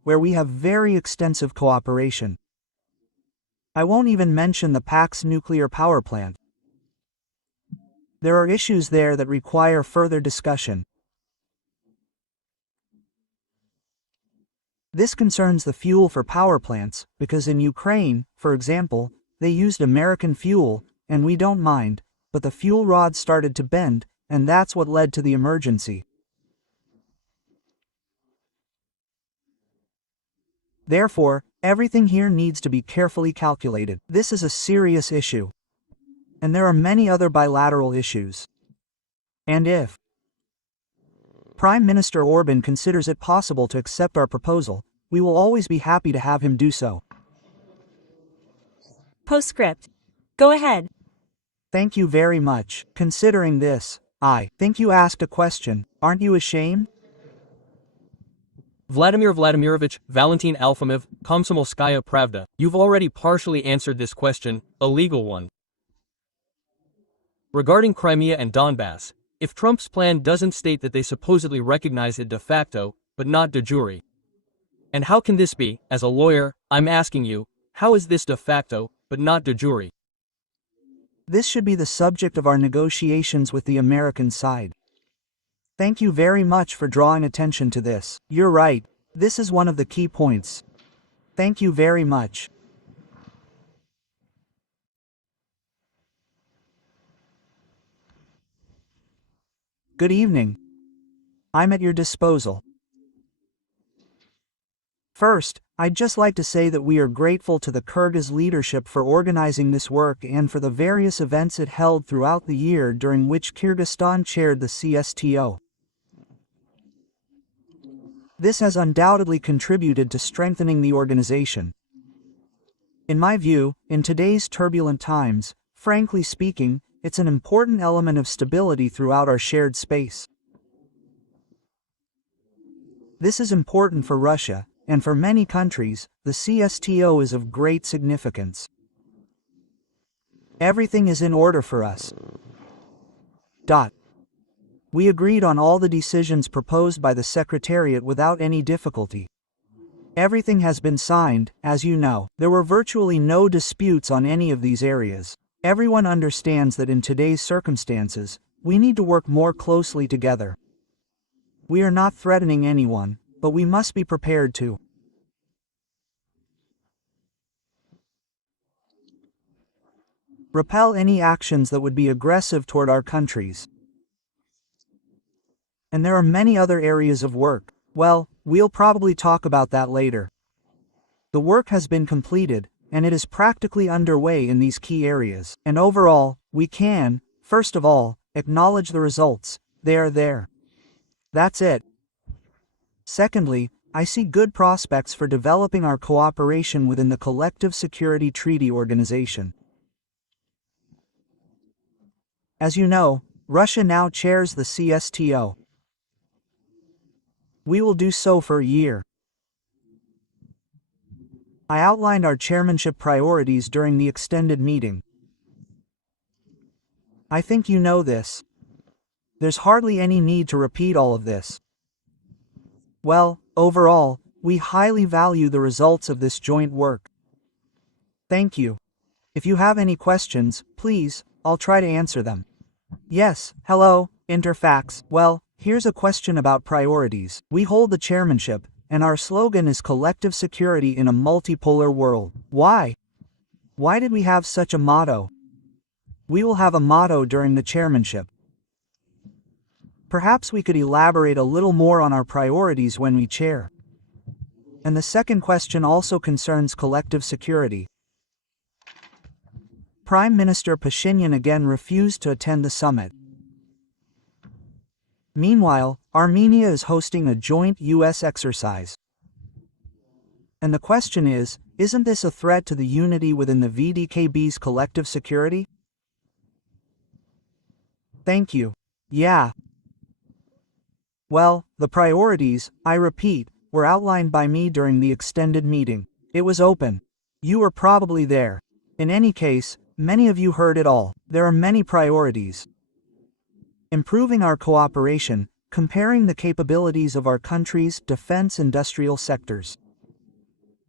where we have very extensive cooperation. I won't even mention the Pac's nuclear power plant. There are issues there that require further discussion. This concerns the fuel for power plants, because in Ukraine, for example, they used American fuel, and we don't mind, but the fuel rod started to bend, and that's what led to the emergency. Therefore, everything here needs to be carefully calculated. This is a serious issue. And there are many other bilateral issues. And if Prime Minister Orban considers it possible to accept our proposal, we will always be happy to have him do so. Postscript. Go ahead. Thank you very much. Considering this, I think you asked a question. Aren't you ashamed? Vladimir Vladimirovich Valentin Alfimov, Komsomolskaya Pravda. You've already partially answered this question, a legal one. Regarding Crimea and Donbass, if Trump's plan doesn't state that they supposedly recognize it de facto, but not de jure. And how can this be? As a lawyer, I'm asking you, how is this de facto, but not de jure? This should be the subject of our negotiations with the American side. Thank you very much for drawing attention to this. You're right, this is one of the key points. Thank you very much. Good evening. I'm at your disposal. First, I'd just like to say that we are grateful to the Kyrgyz leadership for organizing this work and for the various events it held throughout the year during which Kyrgyzstan chaired the CSTO. This has undoubtedly contributed to strengthening the organization. In my view, in today's turbulent times, frankly speaking, it's an important element of stability throughout our shared space. This is important for Russia, and for many countries, the CSTO is of great significance. Everything is in order for us. We agreed on all the decisions proposed by the Secretariat without any difficulty. Everything has been signed, as you know. There were virtually no disputes on any of these areas. Everyone understands that in today's circumstances, we need to work more closely together. We are not threatening anyone, but we must be prepared to repel any actions that would be aggressive toward our countries. And there are many other areas of work. Well, we'll probably talk about that later. The work has been completed, and it is practically underway in these key areas. And overall, we can, first of all, acknowledge the results. They are there. That's it. Secondly, I see good prospects for developing our cooperation within the Collective Security Treaty Organization. As you know, Russia now chairs the CSTO. We will do so for a year. I outlined our chairmanship priorities during the extended meeting. I think you know this. There's hardly any need to repeat all of this. Well, overall, we highly value the results of this joint work. Thank you. If you have any questions, please, I'll try to answer them. Yes, hello, Interfax. Well, here's a question about priorities. We hold the chairmanship, and our slogan is collective security in a multipolar world. Why? Why did we have such a motto? We will have a motto during the chairmanship. Perhaps we could elaborate a little more on our priorities when we chair. And the second question also concerns collective security. Prime Minister Pashinyan again refused to attend the summit. Meanwhile, Armenia is hosting a joint U.S. exercise. And the question is, isn't this a threat to the unity within the VDKB's collective security? Thank you. Yeah. Well, the priorities, I repeat, were outlined by me during the extended meeting. It was open. You were probably there. In any case, many of you heard it all. There are many priorities. Improving our cooperation, comparing the capabilities of our country's defense industrial sectors.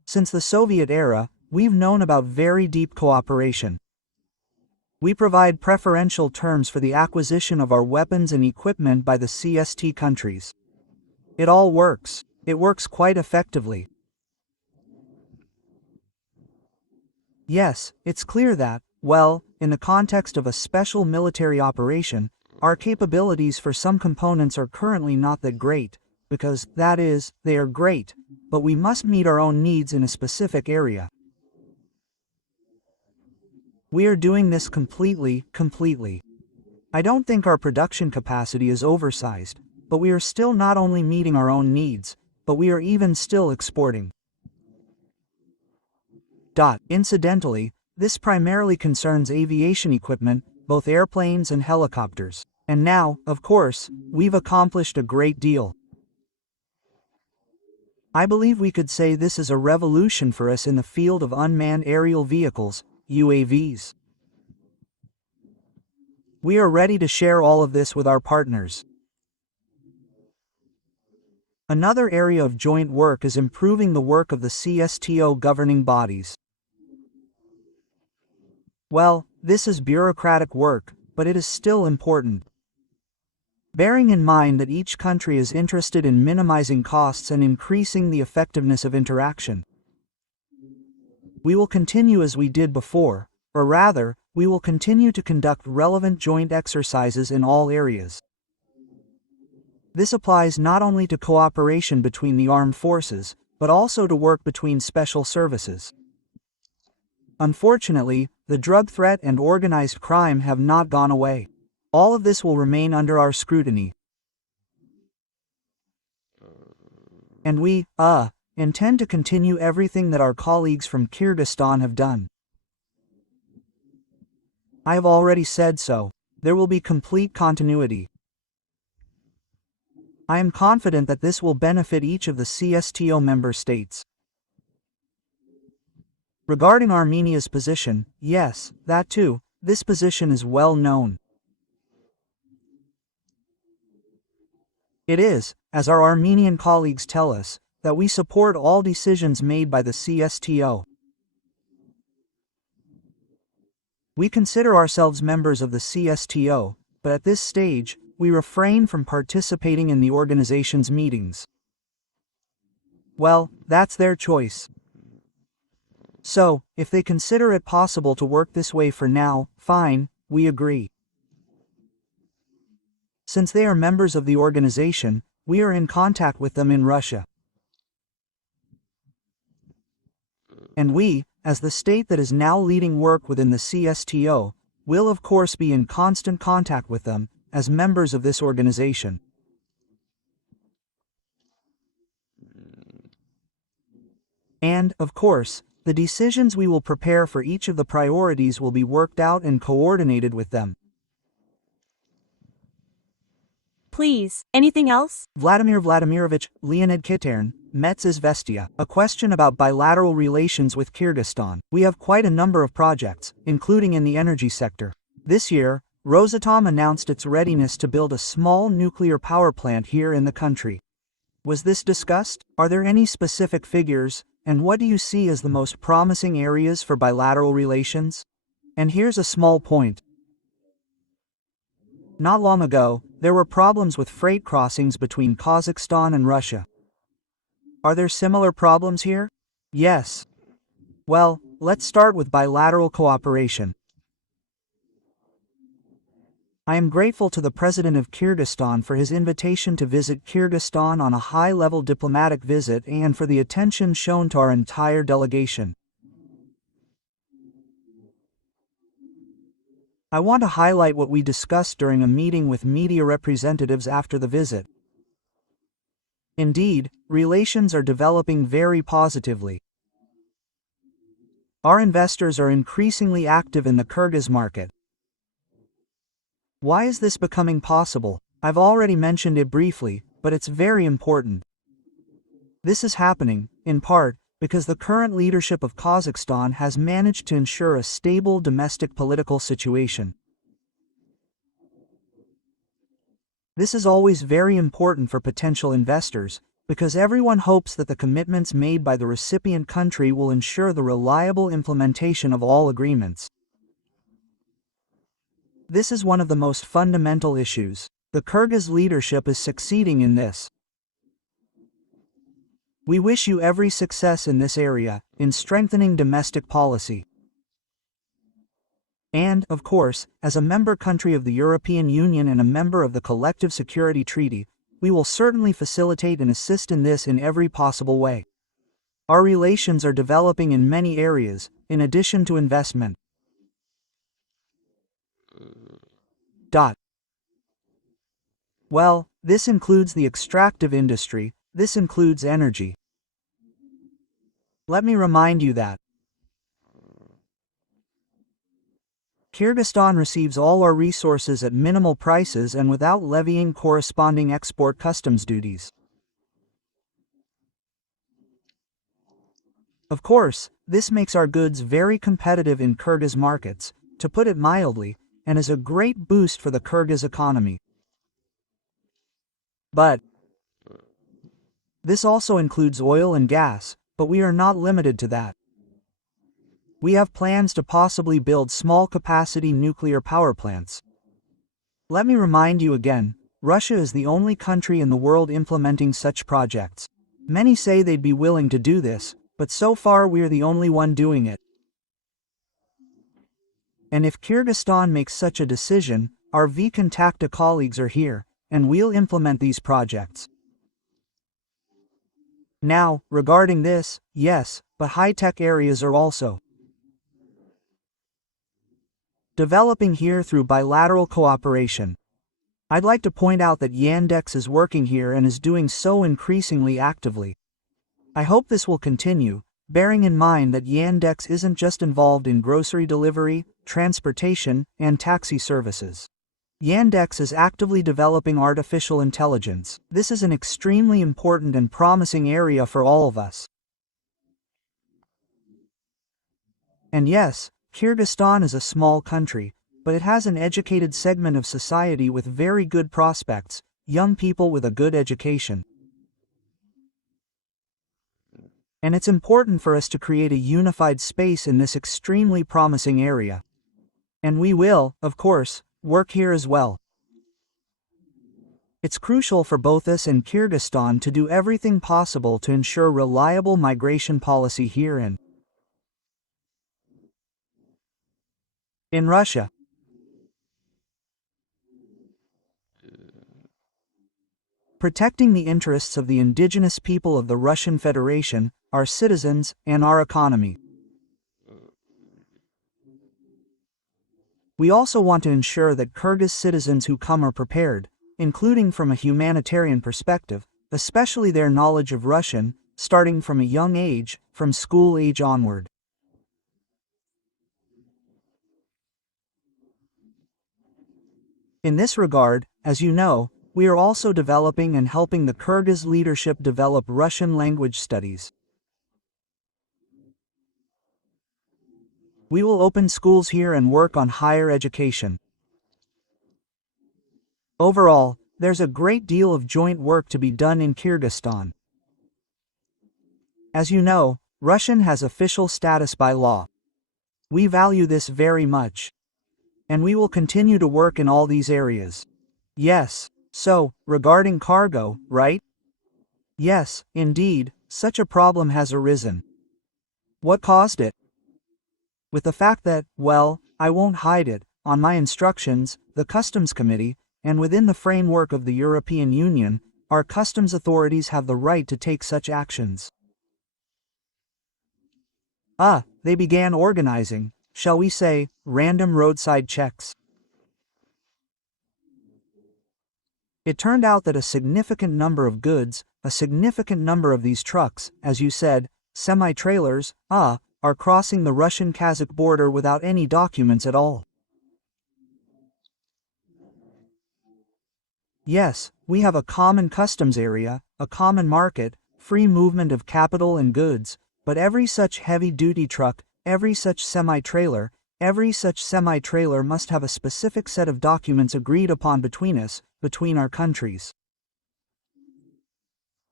Since the Soviet era, we've known about very deep cooperation. We provide preferential terms for the acquisition of our weapons and equipment by the CST countries. It all works. It works quite effectively. Yes, it's clear that, well, in the context of a special military operation, our capabilities for some components are currently not that great, because, that is, they are great, but we must meet our own needs in a specific area. We are doing this completely. I don't think our production capacity is oversized, but we are still not only meeting our own needs, but we are even still exporting. Incidentally, this primarily concerns aviation equipment, both airplanes and helicopters. And now, of course, we've accomplished a great deal. I believe we could say this is a revolution for us in the field of unmanned aerial vehicles, UAVs. We are ready to share all of this with our partners. Another area of joint work is improving the work of the CSTO governing bodies. Well, this is bureaucratic work, but it is still important. Bearing in mind that each country is interested in minimizing costs and increasing the effectiveness of interaction. We will continue as we did before, or rather, we will continue to conduct relevant joint exercises in all areas. This applies not only to cooperation between the armed forces, but also to work between special services. Unfortunately, the drug threat and organized crime have not gone away. All of this will remain under our scrutiny. And we, intend to continue everything that our colleagues from Kyrgyzstan have done. I have already said so. There will be complete continuity. I am confident that this will benefit each of the CSTO member states. Regarding Armenia's position, yes, that too, this position is well known. It is, as our Armenian colleagues tell us, that we support all decisions made by the CSTO. We consider ourselves members of the CSTO, but at this stage, we refrain from participating in the organization's meetings. Well, that's their choice. So, if they consider it possible to work this way for now, fine, we agree. Since they are members of the organization, we are in contact with them in Russia. And we, as the state that is now leading work within the CSTO, will of course be in constant contact with them, as members of this organization. And, of course, the decisions we will prepare for each of the priorities will be worked out and coordinated with them. Please, anything else? Vladimir Vladimirovich, Leonid Kitern, Metz Izvestia. A question about bilateral relations with Kyrgyzstan. We have quite a number of projects, including in the energy sector. This year, Rosatom announced its readiness to build a small nuclear power plant here in the country. Was this discussed? Are there any specific figures, and what do you see as the most promising areas for bilateral relations? And here's a small point. Not long ago, there were problems with freight crossings between Kazakhstan and Russia. Are there similar problems here? Yes. Well, let's start with bilateral cooperation. I am grateful to the President of Kyrgyzstan for his invitation to visit Kyrgyzstan on a high-level diplomatic visit and for the attention shown to our entire delegation. I want to highlight what we discussed during a meeting with media representatives after the visit. Indeed, relations are developing very positively. Our investors are increasingly active in the Kyrgyz market. Why is this becoming possible? I've already mentioned it briefly, but it's very important. This is happening, in part, because the current leadership of Kazakhstan has managed to ensure a stable domestic political situation. This is always very important for potential investors, because everyone hopes that the commitments made by the recipient country will ensure the reliable implementation of all agreements. This is one of the most fundamental issues. The Kyrgyz leadership is succeeding in this. We wish you every success in this area, in strengthening domestic policy. And, of course, as a member country of the European Union and a member of the Collective Security Treaty, we will certainly facilitate and assist in this in every possible way. Our relations are developing in many areas, in addition to investment. Well, this includes the extractive industry, this includes energy. Let me remind you that Kyrgyzstan receives all our resources at minimal prices and without levying corresponding export customs duties. Of course, this makes our goods very competitive in Kyrgyz markets, to put it mildly, and is a great boost for the Kyrgyz economy. But this also includes oil and gas, but we are not limited to that. We have plans to possibly build small-capacity nuclear power plants. Let me remind you again, Russia is the only country in the world implementing such projects. Many say they'd be willing to do this, but so far we're the only one doing it. And if Kyrgyzstan makes such a decision, our V-Contacta colleagues are here, and we'll implement these projects. Now, regarding this, yes, but high-tech areas are also developing here through bilateral cooperation. I'd like to point out that Yandex is working here and is doing so increasingly actively. I hope this will continue, bearing in mind that Yandex isn't just involved in grocery delivery, transportation, and taxi services. Yandex is actively developing artificial intelligence. This is an extremely important and promising area for all of us. And yes, Kyrgyzstan is a small country, but it has an educated segment of society with very good prospects, young people with a good education. And it's important for us to create a unified space in this extremely promising area. And we will, of course, work here as well. It's crucial for both us and Kyrgyzstan to do everything possible to ensure reliable migration policy here and in Russia. Protecting the interests of the indigenous people of the Russian Federation, our citizens, and our economy. We also want to ensure that Kyrgyz citizens who come are prepared, including from a humanitarian perspective, especially their knowledge of Russian, starting from a young age, from school age onward. In this regard, as you know, we are also developing and helping the Kyrgyz leadership develop Russian language studies. We will open schools here and work on higher education. Overall, there's a great deal of joint work to be done in Kyrgyzstan. As you know, Russian has official status by law. We value this very much. And we will continue to work in all these areas. Yes, so, regarding cargo, right? Yes, indeed, such a problem has arisen. What caused it? With the fact that, well, I won't hide it, on my instructions, the Customs Committee, and within the framework of the European Union, our customs authorities have the right to take such actions. They began organizing, shall we say, random roadside checks. It turned out that a significant number of goods, a significant number of these trucks, as you said, semi-trailers, are crossing the Russian-Kazakh border without any documents at all. Yes, we have a common customs area, a common market, free movement of capital and goods, but every such heavy-duty truck, every such semi-trailer must have a specific set of documents agreed upon between us, between our countries.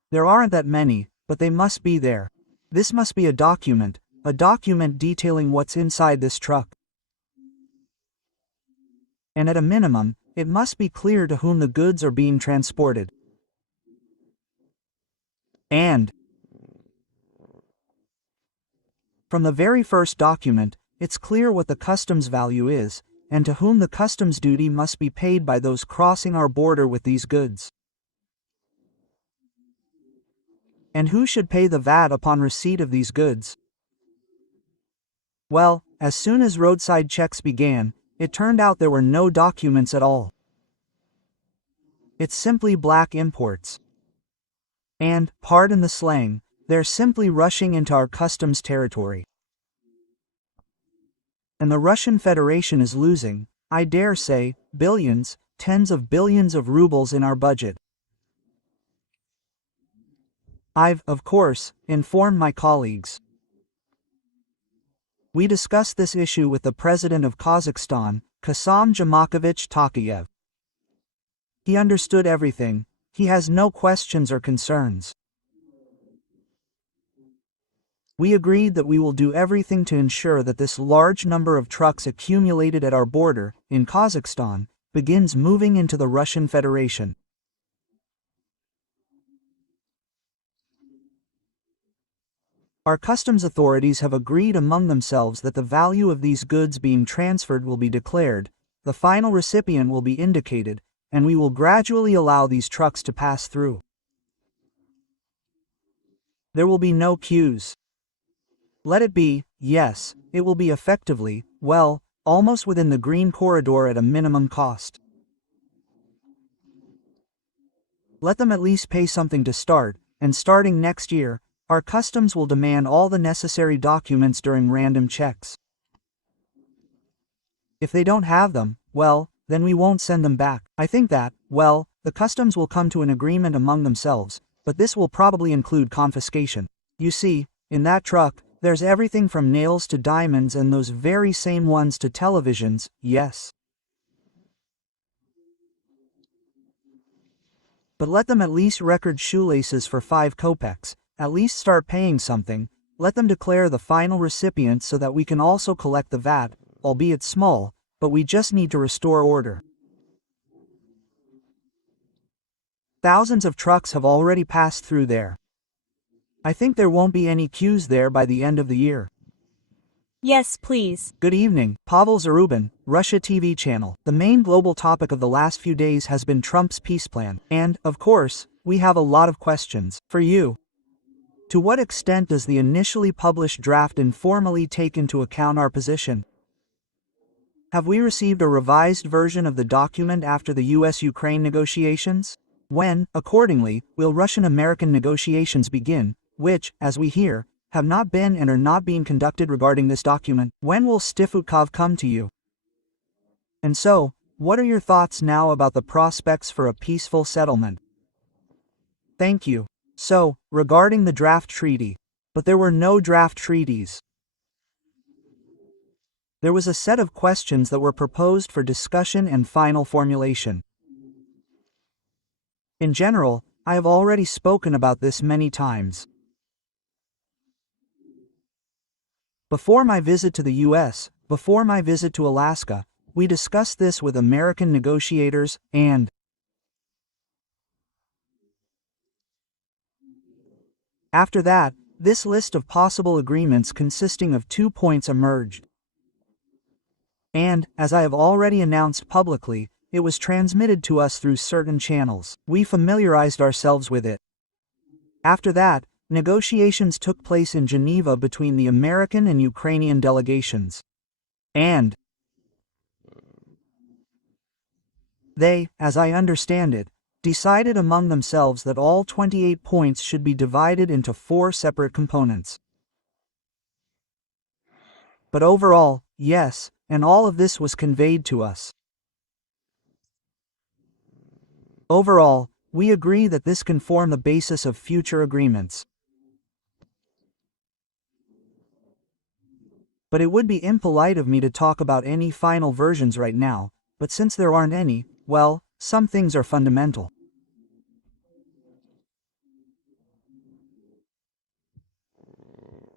There aren't that many, but they must be there. This must be a document detailing what's inside this truck. And at a minimum, it must be clear to whom the goods are being transported. And from the very first document, it's clear what the customs value is, and to whom the customs duty must be paid by those crossing our border with these goods. And who should pay the VAT upon receipt of these goods? Well, as soon as roadside checks began, it turned out there were no documents at all. It's simply black imports. And, pardon the slang, they're simply rushing into our customs territory. And the Russian Federation is losing, I dare say, billions, tens of billions of rubles in our budget. I've, of course, informed my colleagues. We discussed this issue with the President of Kazakhstan, Kassym-Jomart Tokayev. He understood everything, he has no questions or concerns. We agreed that we will do everything to ensure that this large number of trucks accumulated at our border, in Kazakhstan, begins moving into the Russian Federation. Our customs authorities have agreed among themselves that the value of these goods being transferred will be declared, the final recipient will be indicated, and we will gradually allow these trucks to pass through. There will be no queues. Let it be, yes, it will be effectively, well, almost within the green corridor at a minimum cost. Let them at least pay something to start, and starting next year, our customs will demand all the necessary documents during random checks. If they don't have them, well, then we won't send them back. I think that, well, the customs will come to an agreement among themselves, but this will probably include confiscation. You see, in that truck, there's everything from nails to diamonds and those very same ones to televisions, yes. But let them at least record shoelaces for 5 kopecks, at least start paying something, let them declare the final recipient so that we can also collect the VAT, albeit small, but we just need to restore order. Thousands of trucks have already passed through there. I think there won't be any queues there by the end of the year. Yes, please. Good evening, Pavel Zarubin, Russia TV channel. The main global topic of the last few days has been Trump's peace plan, and, of course, we have a lot of questions for you. To what extent does the initially published draft informally take into account our position? Have we received a revised version of the document after the US-Ukraine negotiations? When, accordingly, will Russian-American negotiations begin, which, as we hear, have not been and are not being conducted regarding this document? When will Steve Witkoff come to you? And so, what are your thoughts now about the prospects for a peaceful settlement? Thank you. So, regarding the draft treaty, but there were no draft treaties. There was a set of questions that were proposed for discussion and final formulation. In general, I have already spoken about this many times. Before my visit to the US, before my visit to Alaska, we discussed this with American negotiators, and after that, this list of possible agreements consisting of 2 points emerged. And, as I have already announced publicly, it was transmitted to us through certain channels. We familiarized ourselves with it. After that, negotiations took place in Geneva between the American and Ukrainian delegations. And they, as I understand it, decided among themselves that all 28 points should be divided into 4 separate components. But overall, yes, and all of this was conveyed to us. Overall, we agree that this can form the basis of future agreements. But it would be impolite of me to talk about any final versions right now, but since there aren't any, well, some things are fundamental.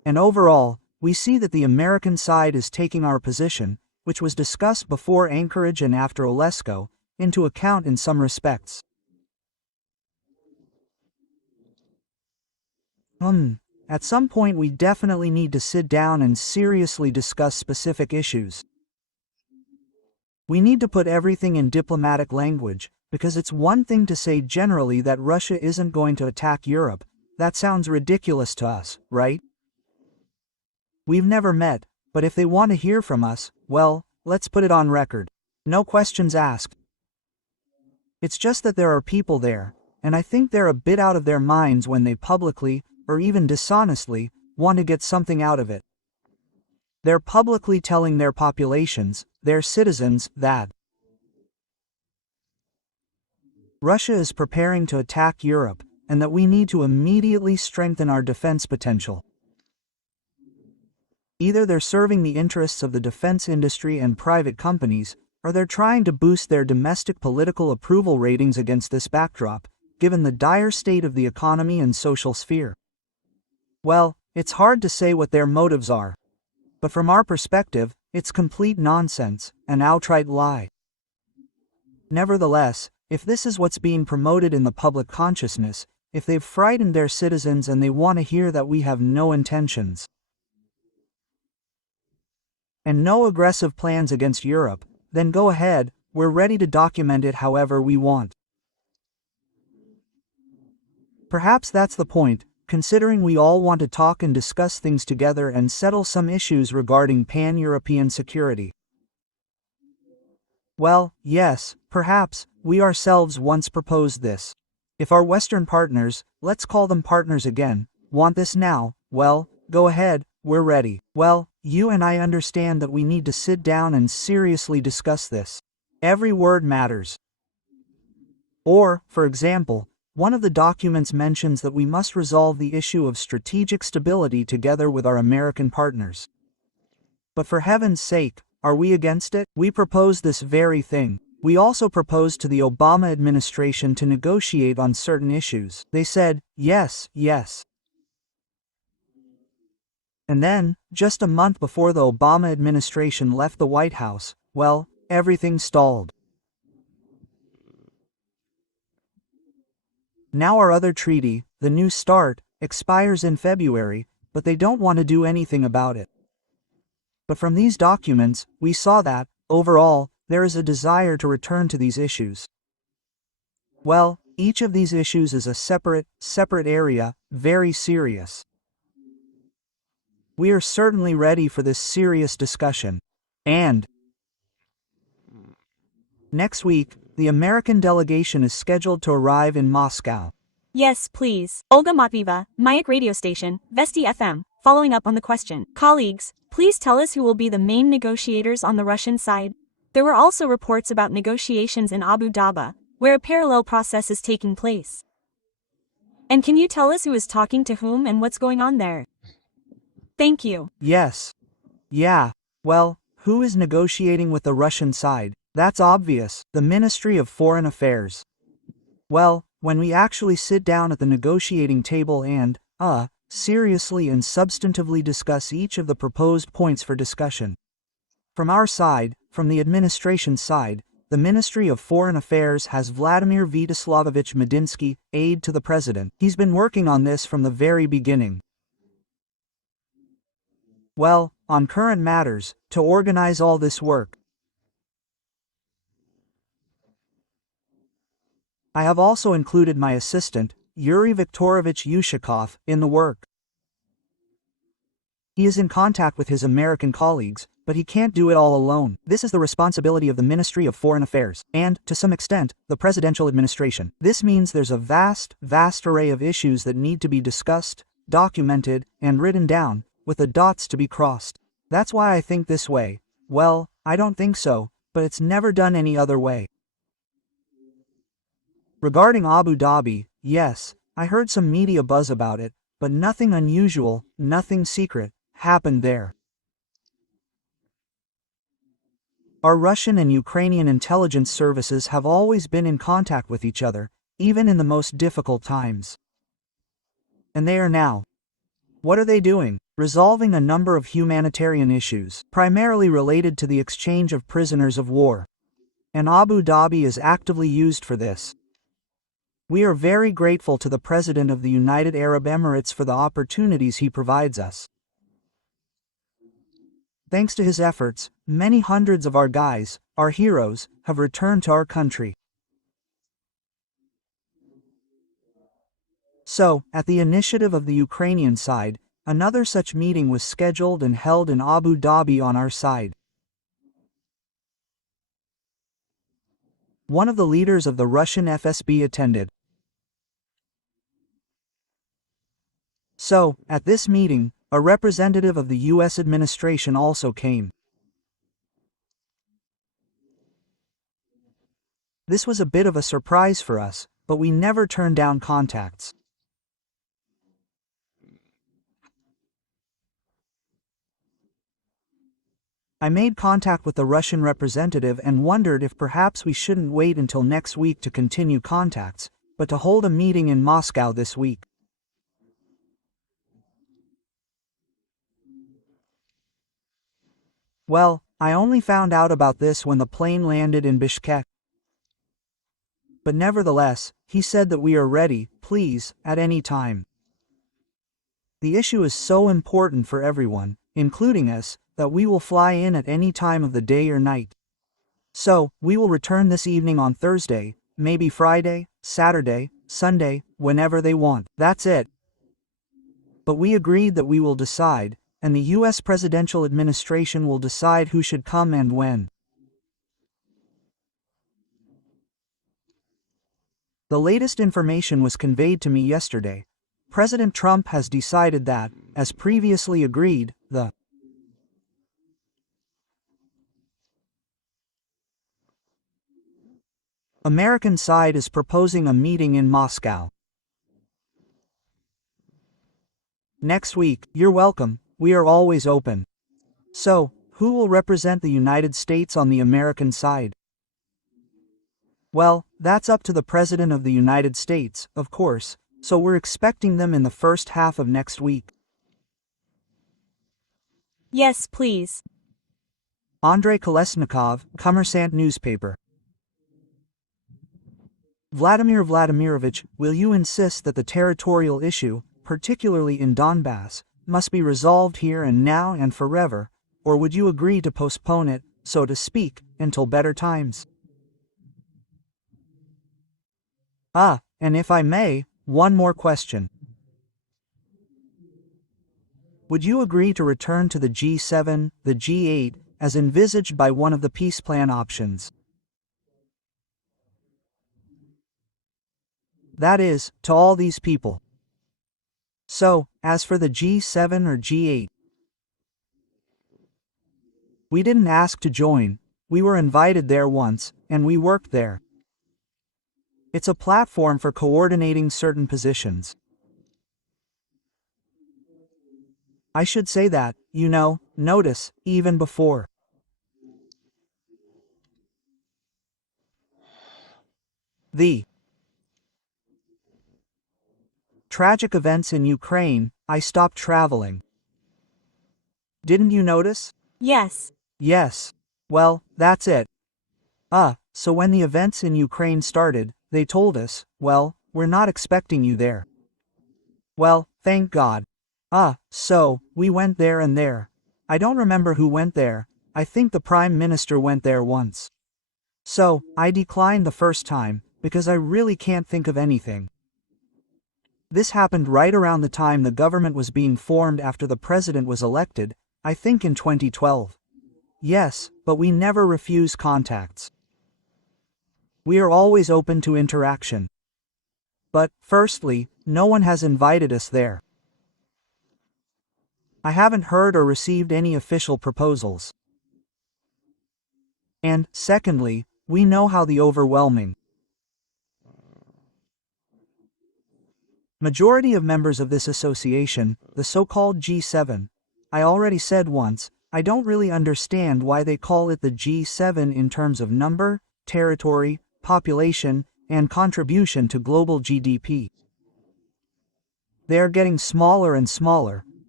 And overall, we see that the American side is taking our position, which was discussed before Anchorage and after Olesko, into account in some respects. At some point we definitely need to sit down and seriously discuss specific issues. We need to put everything in diplomatic language, because it's one thing to say generally that Russia isn't going to attack Europe. That sounds ridiculous to us, right? We've never met, but if they want to hear from us, well, let's put it on record. No questions asked. It's just that there are people there, and I think they're a bit out of their minds when they publicly, or even dishonestly, want to get something out of it. They're publicly telling their populations, their citizens, that Russia is preparing to attack Europe, and that we need to immediately strengthen our defense potential. Either they're serving the interests of the defense industry and private companies, or they're trying to boost their domestic political approval ratings against this backdrop, given the dire state of the economy and social sphere. Well, it's hard to say what their motives are. But from our perspective, it's complete nonsense, an outright lie. Nevertheless, if this is what's being promoted in the public consciousness, if they've frightened their citizens and they want to hear that we have no intentions and no aggressive plans against Europe, then go ahead, we're ready to document it however we want. Perhaps that's the point, considering we all want to talk and discuss things together and settle some issues regarding pan-European security. Well, yes, perhaps, we ourselves once proposed this. If our Western partners, let's call them partners again, want this now, well, go ahead, we're ready. Well, you and I understand that we need to sit down and seriously discuss this. Every word matters. Or, for example, one of the documents mentions that we must resolve the issue of strategic stability together with our American partners. But for heaven's sake, are we against it? We proposed this very thing. We also proposed to the Obama administration to negotiate on certain issues. They said, yes, yes. And then, just a month before the Obama administration left the White House, well, everything stalled. Now our other treaty, the New START, expires in February, but they don't want to do anything about it. But from these documents, we saw that, overall, there is a desire to return to these issues. Well, each of these issues is a separate area, very serious. We are certainly ready for this serious discussion. And next week, the American delegation is scheduled to arrive in Moscow. Yes, please. Olga Matvieva, Mayak radio station, Vesti FM, following up on the question. Colleagues, please tell us who will be the main negotiators on the Russian side. There were also reports about negotiations in Abu Dhabi, where a parallel process is taking place. And can you tell us who is talking to whom and what's going on there? Thank you. Yes. Yeah. Well, who is negotiating with the Russian side? That's obvious, the Ministry of Foreign Affairs. Well, when we actually sit down at the negotiating table and, seriously and substantively discuss each of the proposed points for discussion. From our side, from the administration side, the Ministry of Foreign Affairs has Vladimir Vyacheslamovich Medinsky, aide to the President. He's been working on this from the very beginning. Well, on current matters, to organize all this work. I have also included my assistant, Yuri Viktorovich Yushakov, in the work. He is in contact with his American colleagues, but he can't do it all alone. This is the responsibility of the Ministry of Foreign Affairs, and, to some extent, the presidential administration. This means there's a vast array of issues that need to be discussed, documented, and written down, with the dots to be crossed. That's why I think this way. Well, I don't think so, but it's never done any other way. Regarding Abu Dhabi, yes, I heard some media buzz about it, but nothing unusual, nothing secret, happened there. Our Russian and Ukrainian intelligence services have always been in contact with each other, even in the most difficult times. And they are now. What are they doing? Resolving a number of humanitarian issues, primarily related to the exchange of prisoners of war. And Abu Dhabi is actively used for this. We are very grateful to the President of the United Arab Emirates for the opportunities he provides us. Thanks to his efforts, many hundreds of our guys, our heroes, have returned to our country. So, at the initiative of the Ukrainian side, another such meeting was scheduled and held in Abu Dhabi on our side. One of the leaders of the Russian FSB attended. So, at this meeting, a representative of the U.S. administration also came. This was a bit of a surprise for us, but we never turned down contacts. I made contact with the Russian representative and wondered if perhaps we shouldn't wait until next week to continue contacts, but to hold a meeting in Moscow this week. Well, I only found out about this when the plane landed in Bishkek. But nevertheless, he said that we are ready, please, at any time. The issue is so important for everyone, including us, that we will fly in at any time of the day or night. So, we will return this evening on Thursday, maybe Friday, Saturday, Sunday, whenever they want. That's it. But we agreed that we will decide, and the U.S. presidential administration will decide who should come and when. The latest information was conveyed to me yesterday. President Trump has decided that, as previously agreed, the American side is proposing a meeting in Moscow. Next week. You're welcome, we are always open. So, who will represent the United States on the American side? Well, that's up to the President of the United States, of course, so we're expecting them in the first half of next week. Yes, please. Andrei Kolesnikov, Kommersant newspaper. Vladimir Vladimirovich, will you insist that the territorial issue, particularly in Donbass, must be resolved here and now and forever, or would you agree to postpone it, so to speak, until better times? And if I may, one more question. Would you agree to return to the G7, the G8, as envisaged by one of the peace plan options? That is, to all these people. So, as for the G7 or G8, we didn't ask to join, we were invited there once, and we worked there. It's a platform for coordinating certain positions. I should say that, notice, even before. The tragic events in Ukraine, I stopped traveling. Didn't you notice? Yes. Yes. Well, that's it. So when the events in Ukraine started, they told us, well, we're not expecting you there. Well, thank God. So, we went there and there. I don't remember who went there, I think the Prime Minister went there once. So, I declined the first time, because I really can't think of anything. This happened right around the time the government was being formed after the president was elected, I think in 2012. Yes, but we never refuse contacts. We are always open to interaction. But, firstly, no one has invited us there. I haven't heard or received any official proposals. And, secondly, we know how the overwhelming majority of members of this association, the so-called G7, I already said once, I don't really understand why they call it the G7 in terms of number, territory, population, and contribution to global GDP. They are getting smaller and smaller,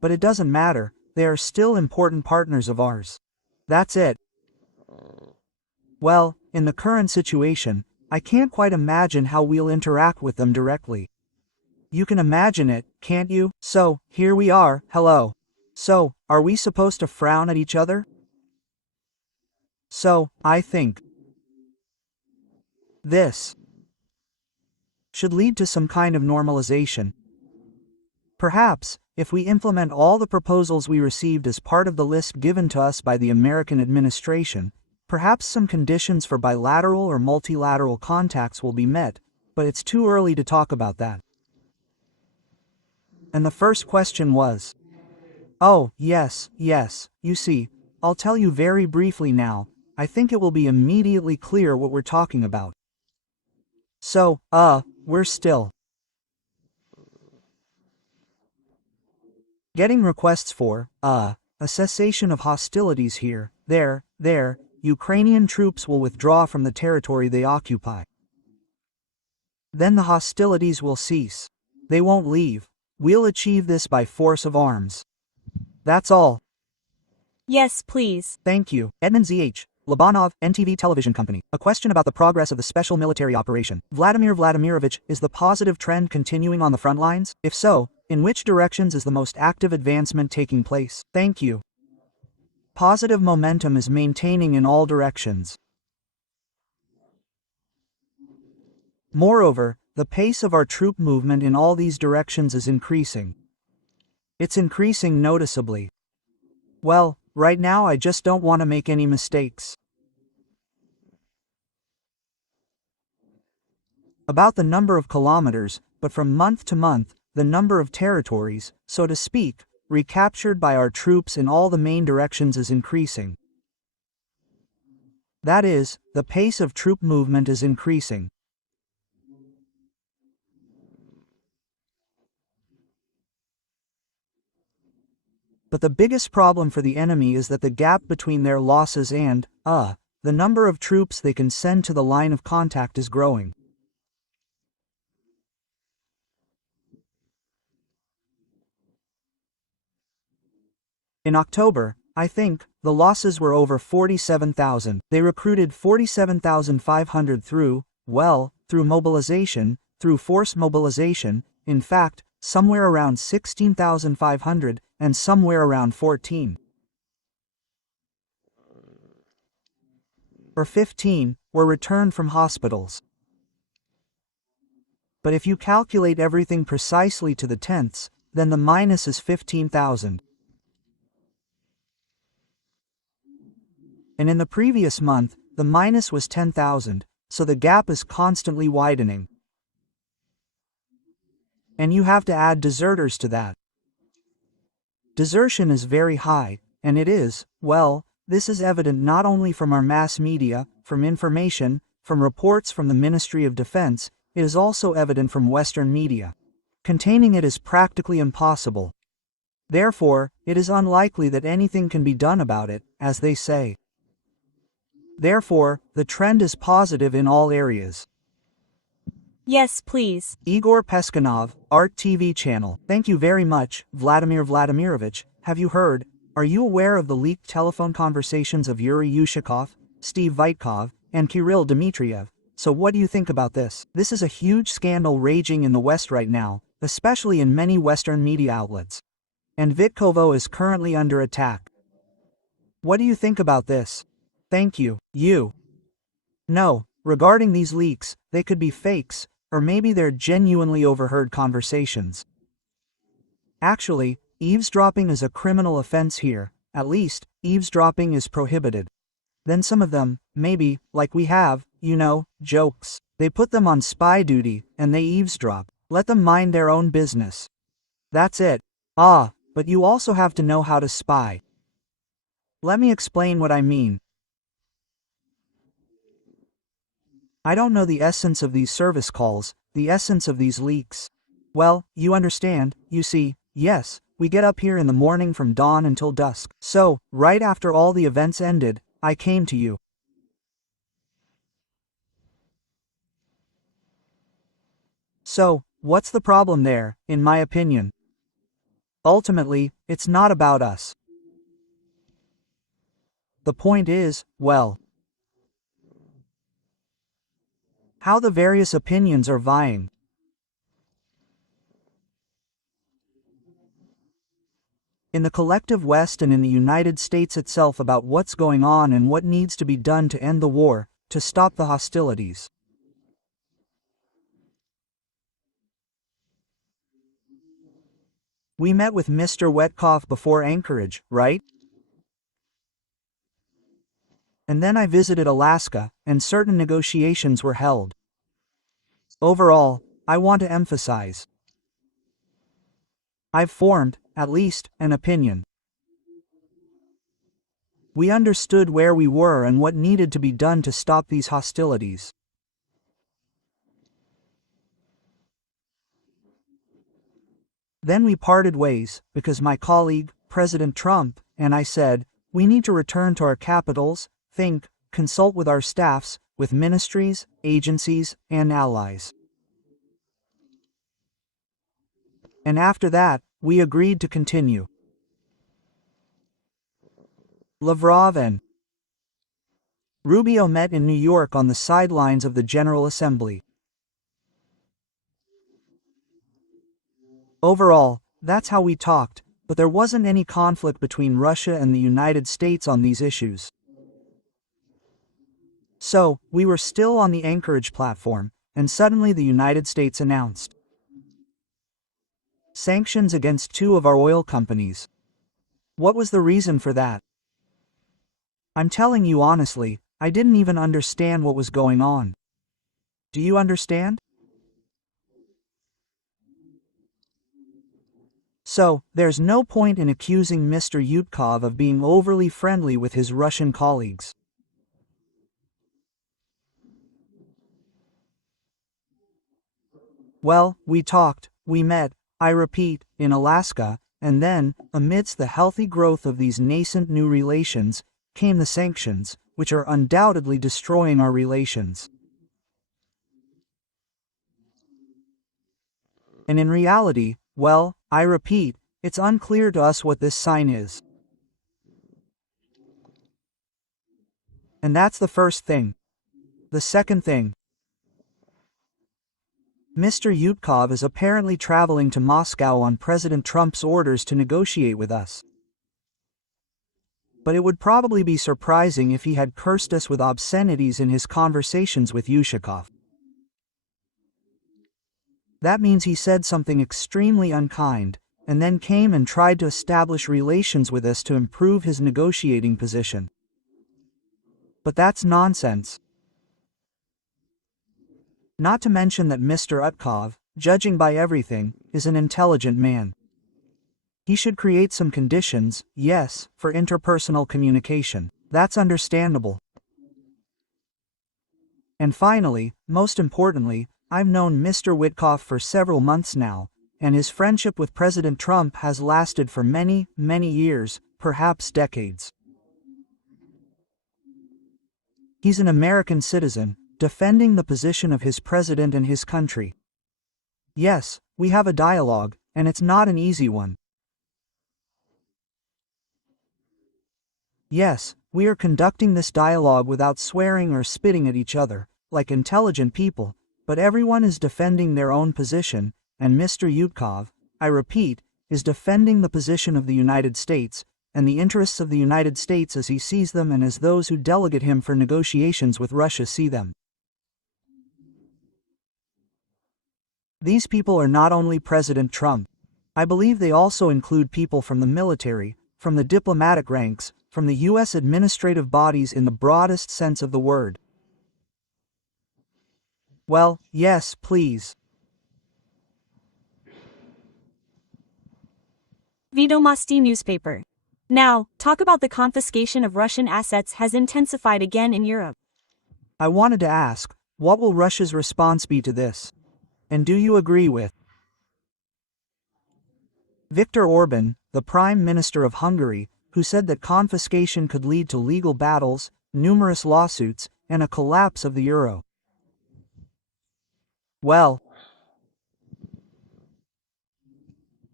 but it doesn't matter, they are still important partners of ours. That's it. Well, in the current situation, I can't quite imagine how we'll interact with them directly. You can imagine it, can't you? So, here we are, hello. So, are we supposed to frown at each other? So, I think this should lead to some kind of normalization. Perhaps, if we implement all the proposals we received as part of the list given to us by the American administration, perhaps some conditions for bilateral or multilateral contacts will be met, but it's too early to talk about that. And the first question was, oh, yes, you see, I'll tell you very briefly now, I think it will be immediately clear what we're talking about. So, we're still getting requests for, a cessation of hostilities here, there, Ukrainian troops will withdraw from the territory they occupy. Then the hostilities will cease. They won't leave. We'll achieve this by force of arms. That's all. Yes, please. Thank you. Edmund Z.H. Labanov, NTV Television Company. A question about the progress of the special military operation. Vladimir Vladimirovich, is the positive trend continuing on the front lines? If so, in which directions is the most active advancement taking place? Thank you. Positive momentum is maintaining in all directions. Moreover, the pace of our troop movement in all these directions is increasing. It's increasing noticeably. Well, right now I just don't want to make any mistakes. About the number of kilometers, but from month to month, the number of territories, so to speak, recaptured by our troops in all the main directions is increasing. That is, the pace of troop movement is increasing. But the biggest problem for the enemy is that the gap between their losses and, the number of troops they can send to the line of contact is growing. In October, I think, the losses were over 47,000. They recruited 47,500 through mobilization, through forced mobilization, in fact, somewhere around 16,500, and somewhere around 14 or 15 were returned from hospitals. But if you calculate everything precisely to the tenths, then the minus is 15,000. And in the previous month, the minus was 10,000, so the gap is constantly widening. And you have to add deserters to that. Desertion is very high, and it is, well, this is evident not only from our mass media, from information, from reports from the Ministry of Defense, it is also evident from Western media. Containing it is practically impossible. Therefore, it is unlikely that anything can be done about it, as they say. Therefore, the trend is positive in all areas. Yes, please. Igor Peskanov, Art TV channel. Thank you very much, Vladimir Vladimirovich. Have you heard? Are you aware of the leaked telephone conversations of Yuri Yushakov, Steve Witkoff, and Kirill Dmitriev? So what do you think about this? This is a huge scandal raging in the West right now, especially in many Western media outlets. And Vitkovo is currently under attack. What do you think about this? Thank you. No, regarding these leaks, they could be fakes, or maybe they're genuinely overheard conversations. Actually, eavesdropping is a criminal offense here. At least, eavesdropping is prohibited. Then some of them, maybe, like we have, jokes. They put them on spy duty, and they eavesdrop. Let them mind their own business. That's it. But you also have to know how to spy. Let me explain what I mean. I don't know the essence of these service calls, the essence of these leaks. Well, you understand, you see, yes, we get up here in the morning from dawn until dusk. So, right after all the events ended, I came to you. So, what's the problem there, in my opinion? Ultimately, it's not about us. The point is, well, how the various opinions are vying. In the collective West and in the United States itself about what's going on and what needs to be done to end the war, to stop the hostilities. We met with Mr. Witkoff before Anchorage, right? And then I visited Alaska, and certain negotiations were held. Overall, I want to emphasize, I've formed, at least, an opinion. We understood where we were and what needed to be done to stop these hostilities. Then we parted ways, because my colleague, President Trump, and I said, we need to return to our capitals, think, consult with our staffs, with ministries, agencies, and allies. And after that, we agreed to continue. Lavrov and Rubio met in New York on the sidelines of the General Assembly. Overall, that's how we talked, but there wasn't any conflict between Russia and the United States on these issues. So, we were still on the Anchorage platform, and suddenly the United States announced sanctions against 2 of our oil companies. What was the reason for that? I'm telling you honestly, I didn't even understand what was going on. Do you understand? So, there's no point in accusing Mr. Witkoff of being overly friendly with his Russian colleagues. Well, we talked, we met, I repeat, in Alaska, and then, amidst the healthy growth of these nascent new relations, came the sanctions, which are undoubtedly destroying our relations. And in reality, well, I repeat, it's unclear to us what this sign is. And that's the first thing. The second thing. Mr. Witkoff is apparently traveling to Moscow on President Trump's orders to negotiate with us. But it would probably be surprising if he had cursed us with obscenities in his conversations with Yushakov. That means he said something extremely unkind, and then came and tried to establish relations with us to improve his negotiating position. But that's nonsense. Not to mention that Mr. Witkoff, judging by everything, is an intelligent man. He should create some conditions, yes, for interpersonal communication. That's understandable. And finally, most importantly, I've known Mr. Witkoff for several months now, and his friendship with President Trump has lasted for many, many years, perhaps decades. He's an American citizen, defending the position of his president and his country. Yes, we have a dialogue, and it's not an easy one. Yes, we are conducting this dialogue without swearing or spitting at each other, like intelligent people, but everyone is defending their own position, and Mr. Witkoff, I repeat, is defending the position of the United States, and the interests of the United States as he sees them and as those who delegate him for negotiations with Russia see them. These people are not only President Trump. I believe they also include people from the military, from the diplomatic ranks, from the U.S. administrative bodies in the broadest sense of the word. Well, yes, please. Vedomosti newspaper. Now, talk about the confiscation of Russian assets has intensified again in Europe. I wanted to ask, what will Russia's response be to this? And do you agree with Viktor Orban, the Prime Minister of Hungary, who said that confiscation could lead to legal battles, numerous lawsuits, and a collapse of the euro? Well,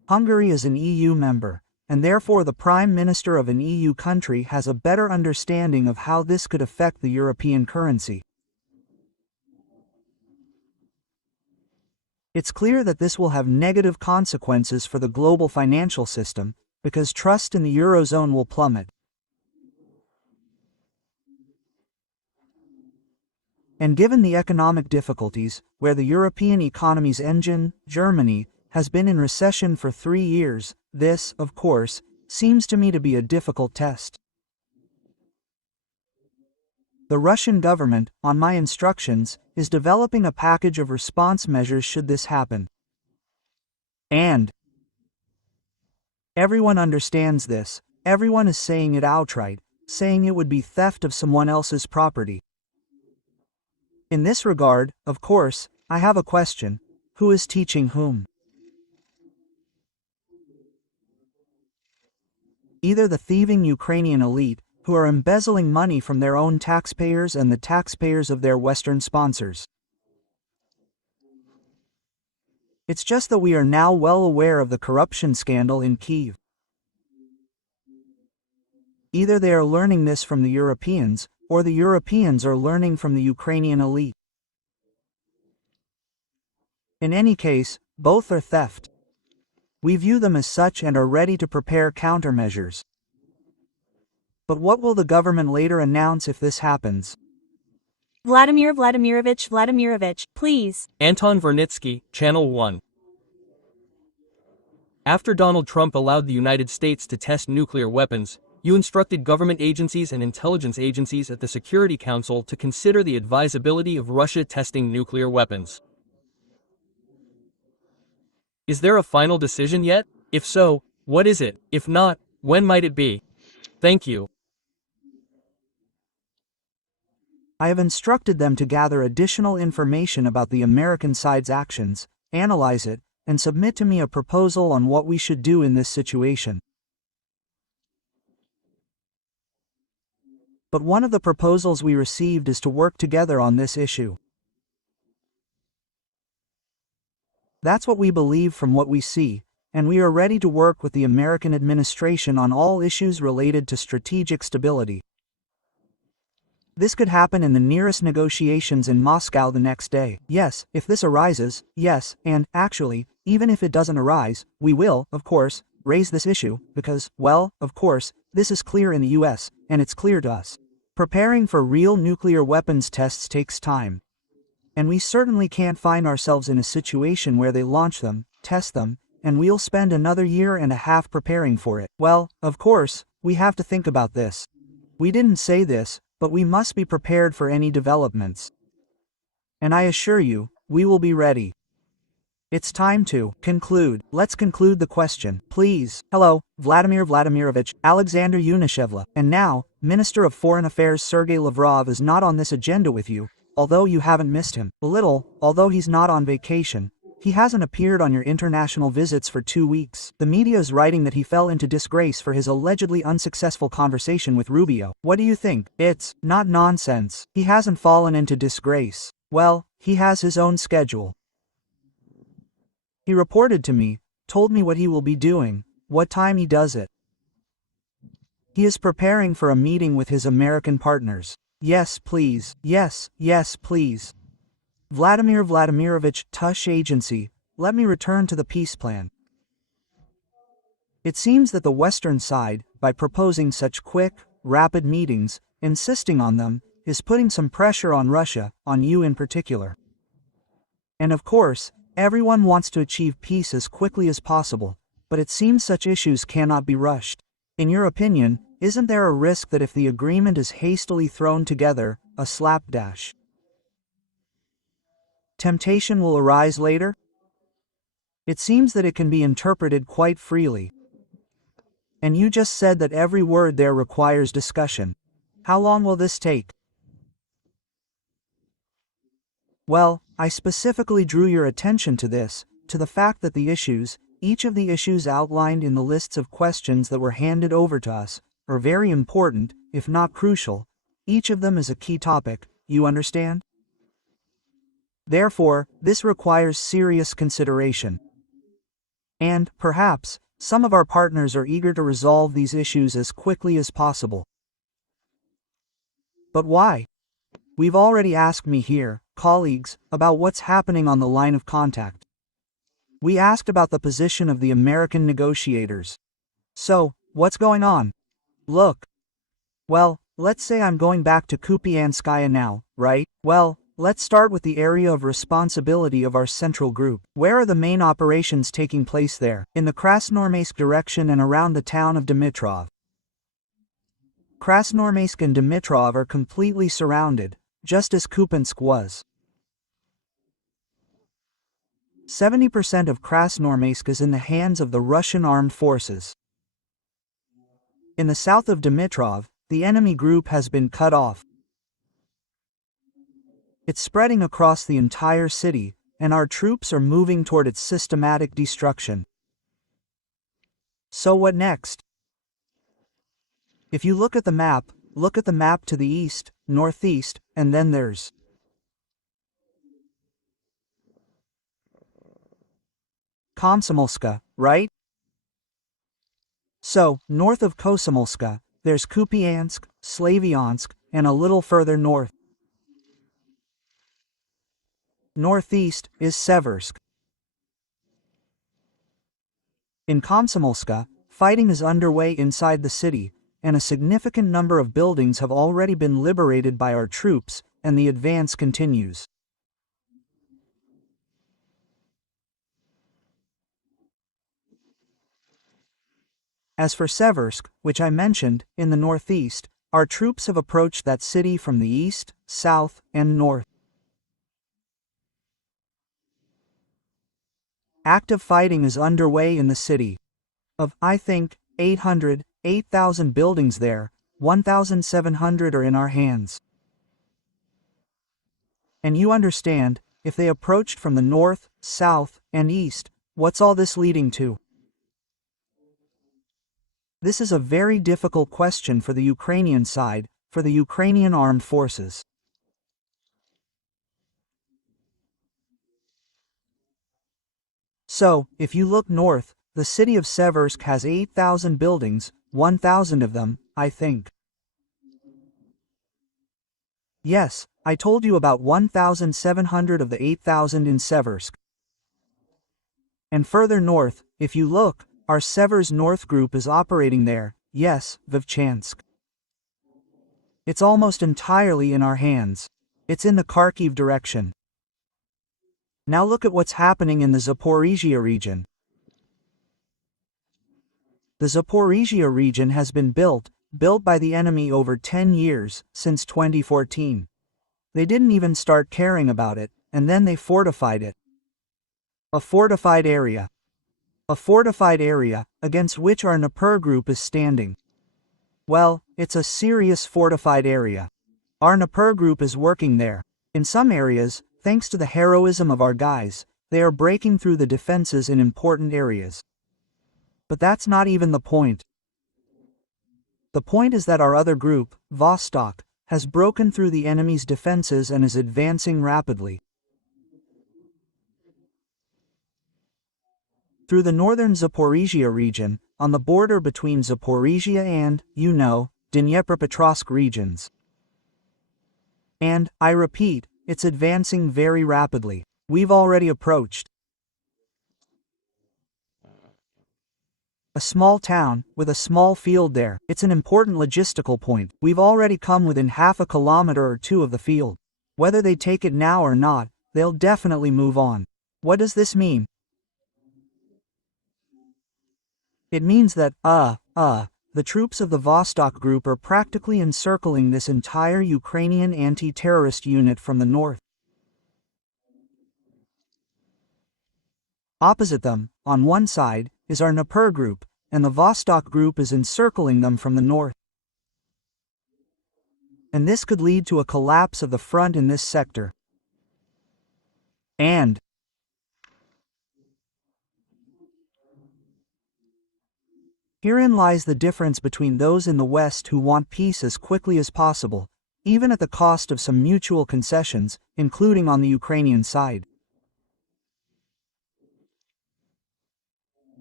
Hungary is an EU member, and therefore the Prime Minister of an EU country has a better understanding of how this could affect the European currency. It's clear that this will have negative consequences for the global financial system, because trust in the Eurozone will plummet. And given the economic difficulties, where the European economy's engine, Germany, has been in recession for 3 years, this, of course, seems to me to be a difficult test. The Russian government, on my instructions, is developing a package of response measures should this happen. And everyone understands this, everyone is saying it outright, saying it would be theft of someone else's property. In this regard, of course, I have a question: who is teaching whom? Either the thieving Ukrainian elite, who are embezzling money from their own taxpayers and the taxpayers of their Western sponsors. It's just that we are now well aware of the corruption scandal in Kyiv. Either they are learning this from the Europeans, or the Europeans are learning from the Ukrainian elite. In any case, both are theft. We view them as such and are ready to prepare countermeasures. But what will the government later announce if this happens? Vladimirovich, please. Anton Vernitsky, Channel 1. After Donald Trump allowed the United States to test nuclear weapons, you instructed government agencies and intelligence agencies at the Security Council to consider the advisability of Russia testing nuclear weapons. Is there a final decision yet? If so, what is it? If not, when might it be? Thank you. I have instructed them to gather additional information about the American side's actions, analyze it, and submit to me a proposal on what we should do in this situation. But one of the proposals we received is to work together on this issue. That's what we believe from what we see, and we are ready to work with the American administration on all issues related to strategic stability. This could happen in the nearest negotiations in Moscow the next day. Yes, if this arises, yes, and, actually, even if it doesn't arise, we will, of course, raise this issue, because, well, of course, this is clear in the US, and it's clear to us. Preparing for real nuclear weapons tests takes time. And we certainly can't find ourselves in a situation where they launch them, test them, and we'll spend another 1.5 years preparing for it. Well, of course, we have to think about this. We didn't say this, but we must be prepared for any developments. And I assure you, we will be ready. It's time to conclude. Let's conclude the question, please. Hello, Vladimir Vladimirovich, Alexander Yunishevla. And now, Minister of Foreign Affairs Sergey Lavrov is not on this agenda with you, although you haven't missed him. A little, although he's not on vacation. He hasn't appeared on your international visits for 2 weeks. The media is writing that he fell into disgrace for his allegedly unsuccessful conversation with Rubio. What do you think? It's not nonsense. He hasn't fallen into disgrace. Well, he has his own schedule. He reported to me, told me what he will be doing, what time he does it. He is preparing for a meeting with his American partners. Yes, please. Yes, please. Vladimir Vladimirovich, Tush Agency, let me return to the peace plan. It seems that the Western side, by proposing such quick, rapid meetings, insisting on them, is putting some pressure on Russia, on you in particular. And of course, everyone wants to achieve peace as quickly as possible, but it seems such issues cannot be rushed. In your opinion, isn't there a risk that if the agreement is hastily thrown together, a slapdash temptation will arise later? It seems that it can be interpreted quite freely. And you just said that every word there requires discussion. How long will this take? Well, I specifically drew your attention to this, to the fact that the issues, each of the issues outlined in the lists of questions that were handed over to us, are very important, if not crucial. Each of them is a key topic, you understand? Therefore, this requires serious consideration. And, perhaps, some of our partners are eager to resolve these issues as quickly as possible. But why? We've already asked me here, colleagues, about what's happening on the line of contact. We asked about the position of the American negotiators. So, what's going on? Look. Well, let's say I'm going back to Kupianskaya now, right? Well, let's start with the area of responsibility of our central group. Where are the main operations taking place there? In the Krasnoarmeysk direction and around the town of Dimitrov. Krasnoarmeysk and Dimitrov are completely surrounded, just as Kupiansk was. 70% of Krasnoarmeysk is in the hands of the Russian armed forces. In the south of Dimitrov, the enemy group has been cut off. It's spreading across the entire city, and our troops are moving toward its systematic destruction. So what next? If you look at the map to the east, northeast, and then there's Komsomolska, right? So, north of Komsomolska, there's Kupiansk, Slavyansk, and a little further north. Northeast is Seversk. In Komsomolska, fighting is underway inside the city, and a significant number of buildings have already been liberated by our troops, and the advance continues. As for Seversk, which I mentioned, in the northeast, our troops have approached that city from the east, south, and north. Active fighting is underway in the city. Of, I think, 8,000 buildings there, 1,700 are in our hands. And you understand, if they approached from the north, south, and east, what's all this leading to? This is a very difficult question for the Ukrainian side, for the Ukrainian armed forces. So, if you look north, the city of Seversk has 8,000 buildings, 1,000 of them, I think. Yes, I told you about 1,700 of the 8,000 in Seversk. And further north, if you look, our Seversk North group is operating there, yes, Vovchansk. It's almost entirely in our hands. It's in the Kharkiv direction. Now look at what's happening in the Zaporizhzhia region. The Zaporizhzhia region has been built by the enemy over 10 years, since 2014. They didn't even start caring about it, and then they fortified it. A fortified area. A fortified area, against which our Dnieper group is standing. Well, it's a serious fortified area. Our Dnieper group is working there. In some areas, thanks to the heroism of our guys, they are breaking through the defenses in important areas. But that's not even the point. The point is that our other group, Vostok, has broken through the enemy's defenses and is advancing rapidly. Through the northern Zaporizhzhia region, on the border between Zaporizhzhia and, Dnipropetrovsk regions. And, I repeat, it's advancing very rapidly. We've already approached a small town, with a small field there. It's an important logistical point. We've already come within half a kilometer or two of the field. Whether they take it now or not, they'll definitely move on. What does this mean? It means that, the troops of the Vostok group are practically encircling this entire Ukrainian anti-terrorist unit from the north. Opposite them, on one side, is our Dnieper group, and the Vostok group is encircling them from the north. And this could lead to a collapse of the front in this sector. And herein lies the difference between those in the West who want peace as quickly as possible, even at the cost of some mutual concessions, including on the Ukrainian side.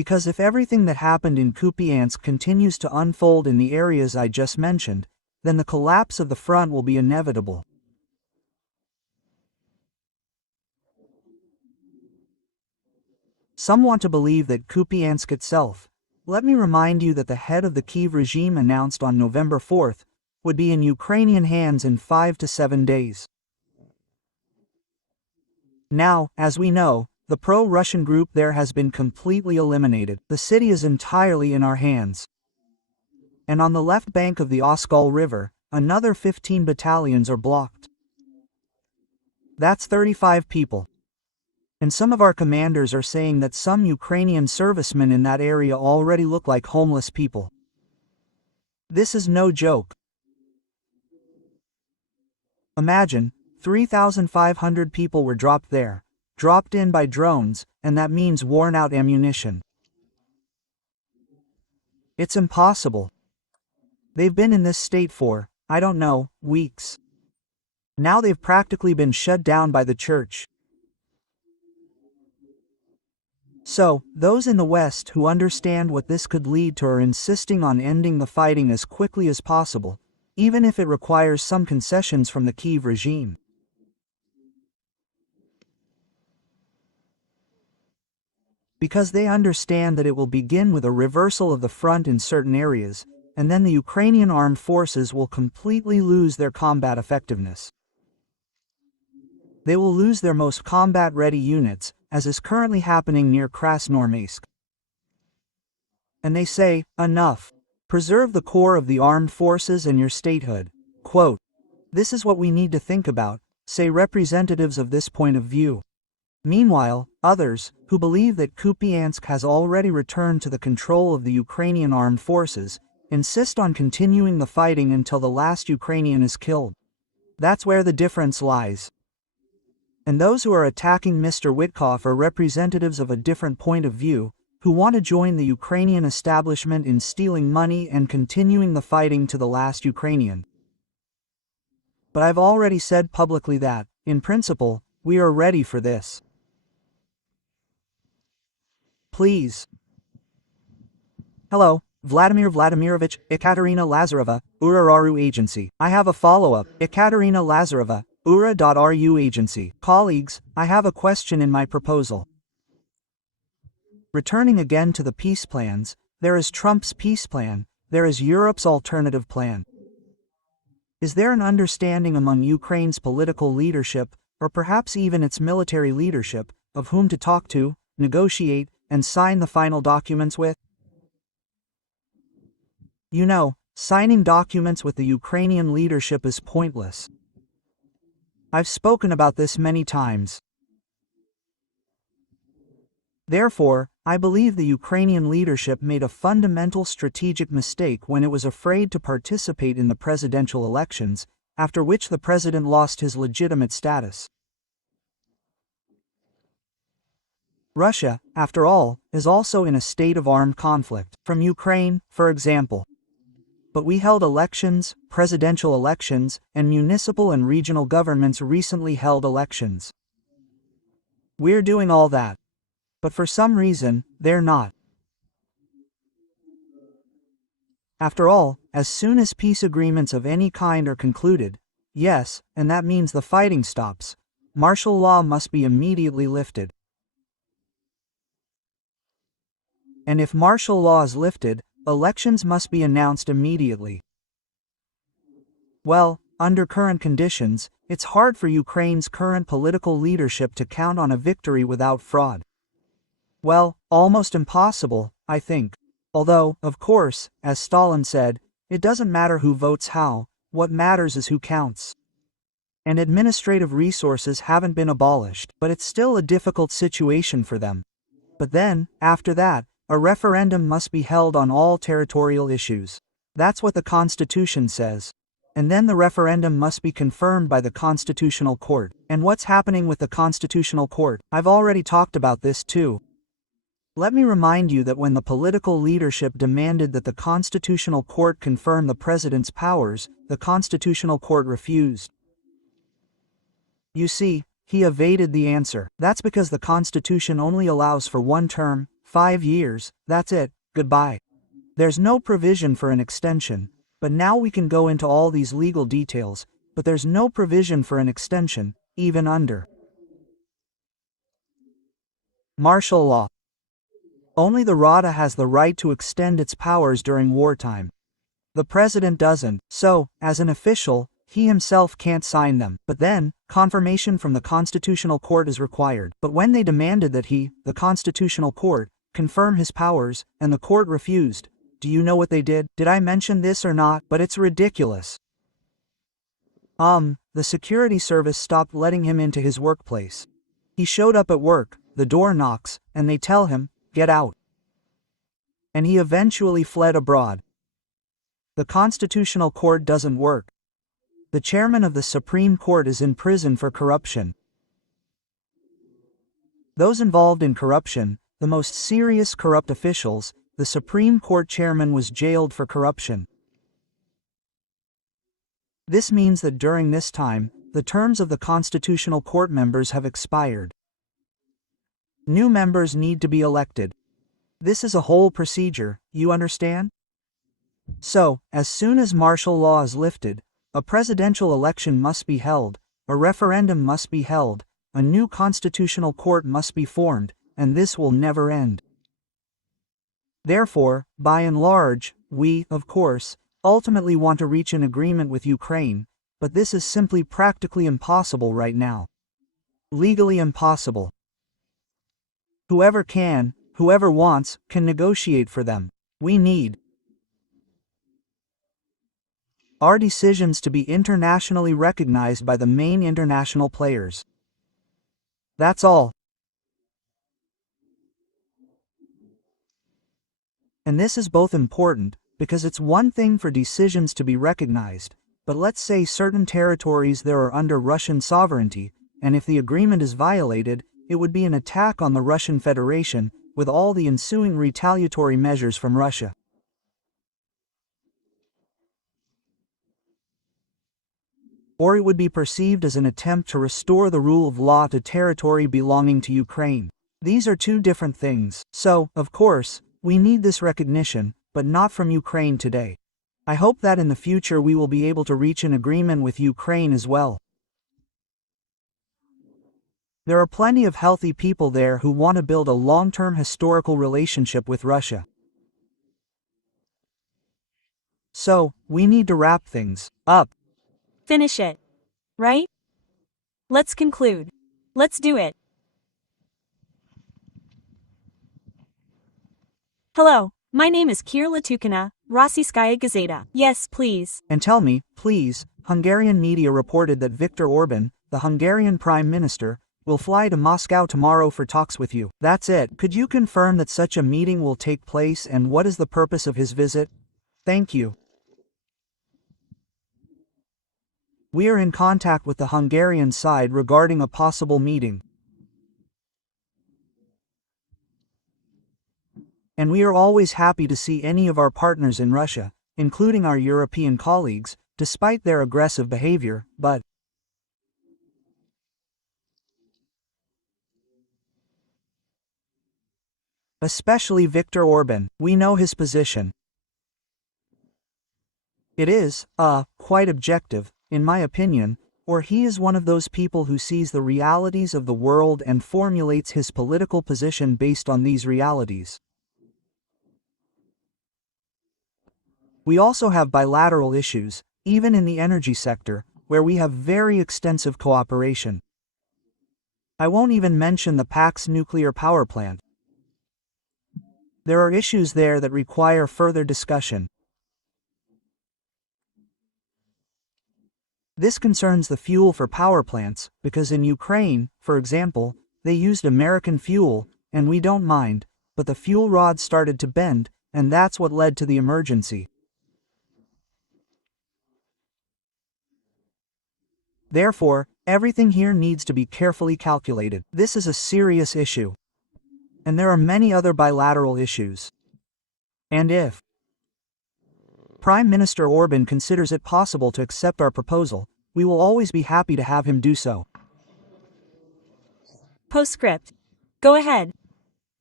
Because if everything that happened in Kupiansk continues to unfold in the areas I just mentioned, then the collapse of the front will be inevitable. Some want to believe that Kupiansk itself. Let me remind you that the head of the Kyiv regime announced on November 4th would be in Ukrainian hands in 5 to 7 days. Now, as we know, the pro-Russian group there has been completely eliminated. The city is entirely in our hands. And on the left bank of the Oskol River, another 15 battalions are blocked. That's 35 people. And some of our commanders are saying that some Ukrainian servicemen in that area already look like homeless people. This is no joke. Imagine, 3,500 people were dropped there, dropped in by drones, and that means worn-out ammunition. It's impossible. They've been in this state for, I don't know, weeks. Now they've practically been shut down by the church. So, those in the West who understand what this could lead to are insisting on ending the fighting as quickly as possible, even if it requires some concessions from the Kyiv regime. Because they understand that it will begin with a reversal of the front in certain areas, and then the Ukrainian armed forces will completely lose their combat effectiveness. They will lose their most combat-ready units, as is currently happening near Krasnoarmeysk. And they say, enough. Preserve the core of the armed forces and your statehood. Quote, this is what we need to think about, say representatives of this point of view. Meanwhile, others, who believe that Kupiansk has already returned to the control of the Ukrainian armed forces, insist on continuing the fighting until the last Ukrainian is killed. That's where the difference lies. And those who are attacking Mr. Witkoff are representatives of a different point of view, who want to join the Ukrainian establishment in stealing money and continuing the fighting to the last Ukrainian. But I've already said publicly that, in principle, we are ready for this. Please. Hello, Vladimir Vladimirovich, Ekaterina Lazareva, URA.ru Agency. I have a follow-up. Ekaterina Lazareva, URA.ru Agency. Colleagues, I have a question in my proposal. Returning again to the peace plans, there is Trump's peace plan, there is Europe's alternative plan. Is there an understanding among Ukraine's political leadership, or perhaps even its military leadership, of whom to talk to, negotiate, and sign the final documents with? You know, signing documents with the Ukrainian leadership is pointless. I've spoken about this many times. Therefore, I believe the Ukrainian leadership made a fundamental strategic mistake when it was afraid to participate in the presidential elections, after which the president lost his legitimate status. Russia, after all, is also in a state of armed conflict, from Ukraine, for example. But we held elections, presidential elections, and municipal and regional governments recently held elections. We're doing all that. But for some reason, they're not. After all, as soon as peace agreements of any kind are concluded, yes, and that means the fighting stops, martial law must be immediately lifted. And if martial law is lifted, elections must be announced immediately. Well, under current conditions, it's hard for Ukraine's current political leadership to count on a victory without fraud. Well, almost impossible, I think. Although, of course, as Stalin said, it doesn't matter who votes how, what matters is who counts. And administrative resources haven't been abolished, but it's still a difficult situation for them. But then, after that, a referendum must be held on all territorial issues. That's what the Constitution says. And then the referendum must be confirmed by the Constitutional Court. And what's happening with the Constitutional Court? I've already talked about this too. Let me remind you that when the political leadership demanded that the Constitutional Court confirm the president's powers, the Constitutional Court refused. You see, he evaded the answer. That's because the Constitution only allows for one term, 5 years, that's it, goodbye. There's no provision for an extension, but now we can go into all these legal details, but there's no provision for an extension, even under martial law. Only the Rada has the right to extend its powers during wartime. The president doesn't, so, as an official, he himself can't sign them. But then, confirmation from the Constitutional Court is required. But when they demanded that he, the Constitutional Court, confirm his powers, and the court refused, do you know what they did? Did I mention this or not? But it's ridiculous. The security service stopped letting him into his workplace. He showed up at work, the door knocks, and they tell him, get out. And he eventually fled abroad. The Constitutional Court doesn't work. The chairman of the Supreme Court is in prison for corruption. Those involved in corruption, the most serious corrupt officials, the Supreme Court chairman was jailed for corruption. This means that during this time, the terms of the Constitutional Court members have expired. New members need to be elected. This is a whole procedure, you understand? So, as soon as martial law is lifted, a presidential election must be held, a referendum must be held, a new constitutional court must be formed, and this will never end. Therefore, by and large, we, of course, ultimately want to reach an agreement with Ukraine, but this is simply practically impossible right now. Legally impossible. Whoever can, whoever wants, can negotiate for them. We need our decisions to be internationally recognized by the main international players. That's all. And this is both important, because it's one thing for decisions to be recognized, but let's say certain territories there are under Russian sovereignty, and if the agreement is violated, it would be an attack on the Russian Federation, with all the ensuing retaliatory measures from Russia. Or it would be perceived as an attempt to restore the rule of law to territory belonging to Ukraine. These are two different things. So, of course, we need this recognition, but not from Ukraine today. I hope that in the future we will be able to reach an agreement with Ukraine as well. There are plenty of healthy people there who want to build a long-term historical relationship with Russia. So, we need to wrap things up. Finish it. Right? Let's conclude. Let's do it. Hello, my name is Kira Latukina, Rossiyskaya Gazeta. Yes, please. And tell me, please, Hungarian media reported that Viktor Orban, the Hungarian Prime Minister, will fly to Moscow tomorrow for talks with you. That's it. Could you confirm that such a meeting will take place and what is the purpose of his visit? Thank you. We are in contact with the Hungarian side regarding a possible meeting. And we are always happy to see any of our partners in Russia, including our European colleagues, despite their aggressive behavior, but especially Viktor Orban. We know his position. It is, quite objective, in my opinion, or he is one of those people who sees the realities of the world and formulates his political position based on these realities. We also have bilateral issues, even in the energy sector, where we have very extensive cooperation. I won't even mention the Pax nuclear power plant. There are issues there that require further discussion. This concerns the fuel for power plants, because in Ukraine, for example, they used American fuel, and we don't mind, but the fuel rod started to bend, and that's what led to the emergency. Therefore, everything here needs to be carefully calculated. This is a serious issue. And there are many other bilateral issues. And if Prime Minister Orban considers it possible to accept our proposal, we will always be happy to have him do so. Postscript. Go ahead.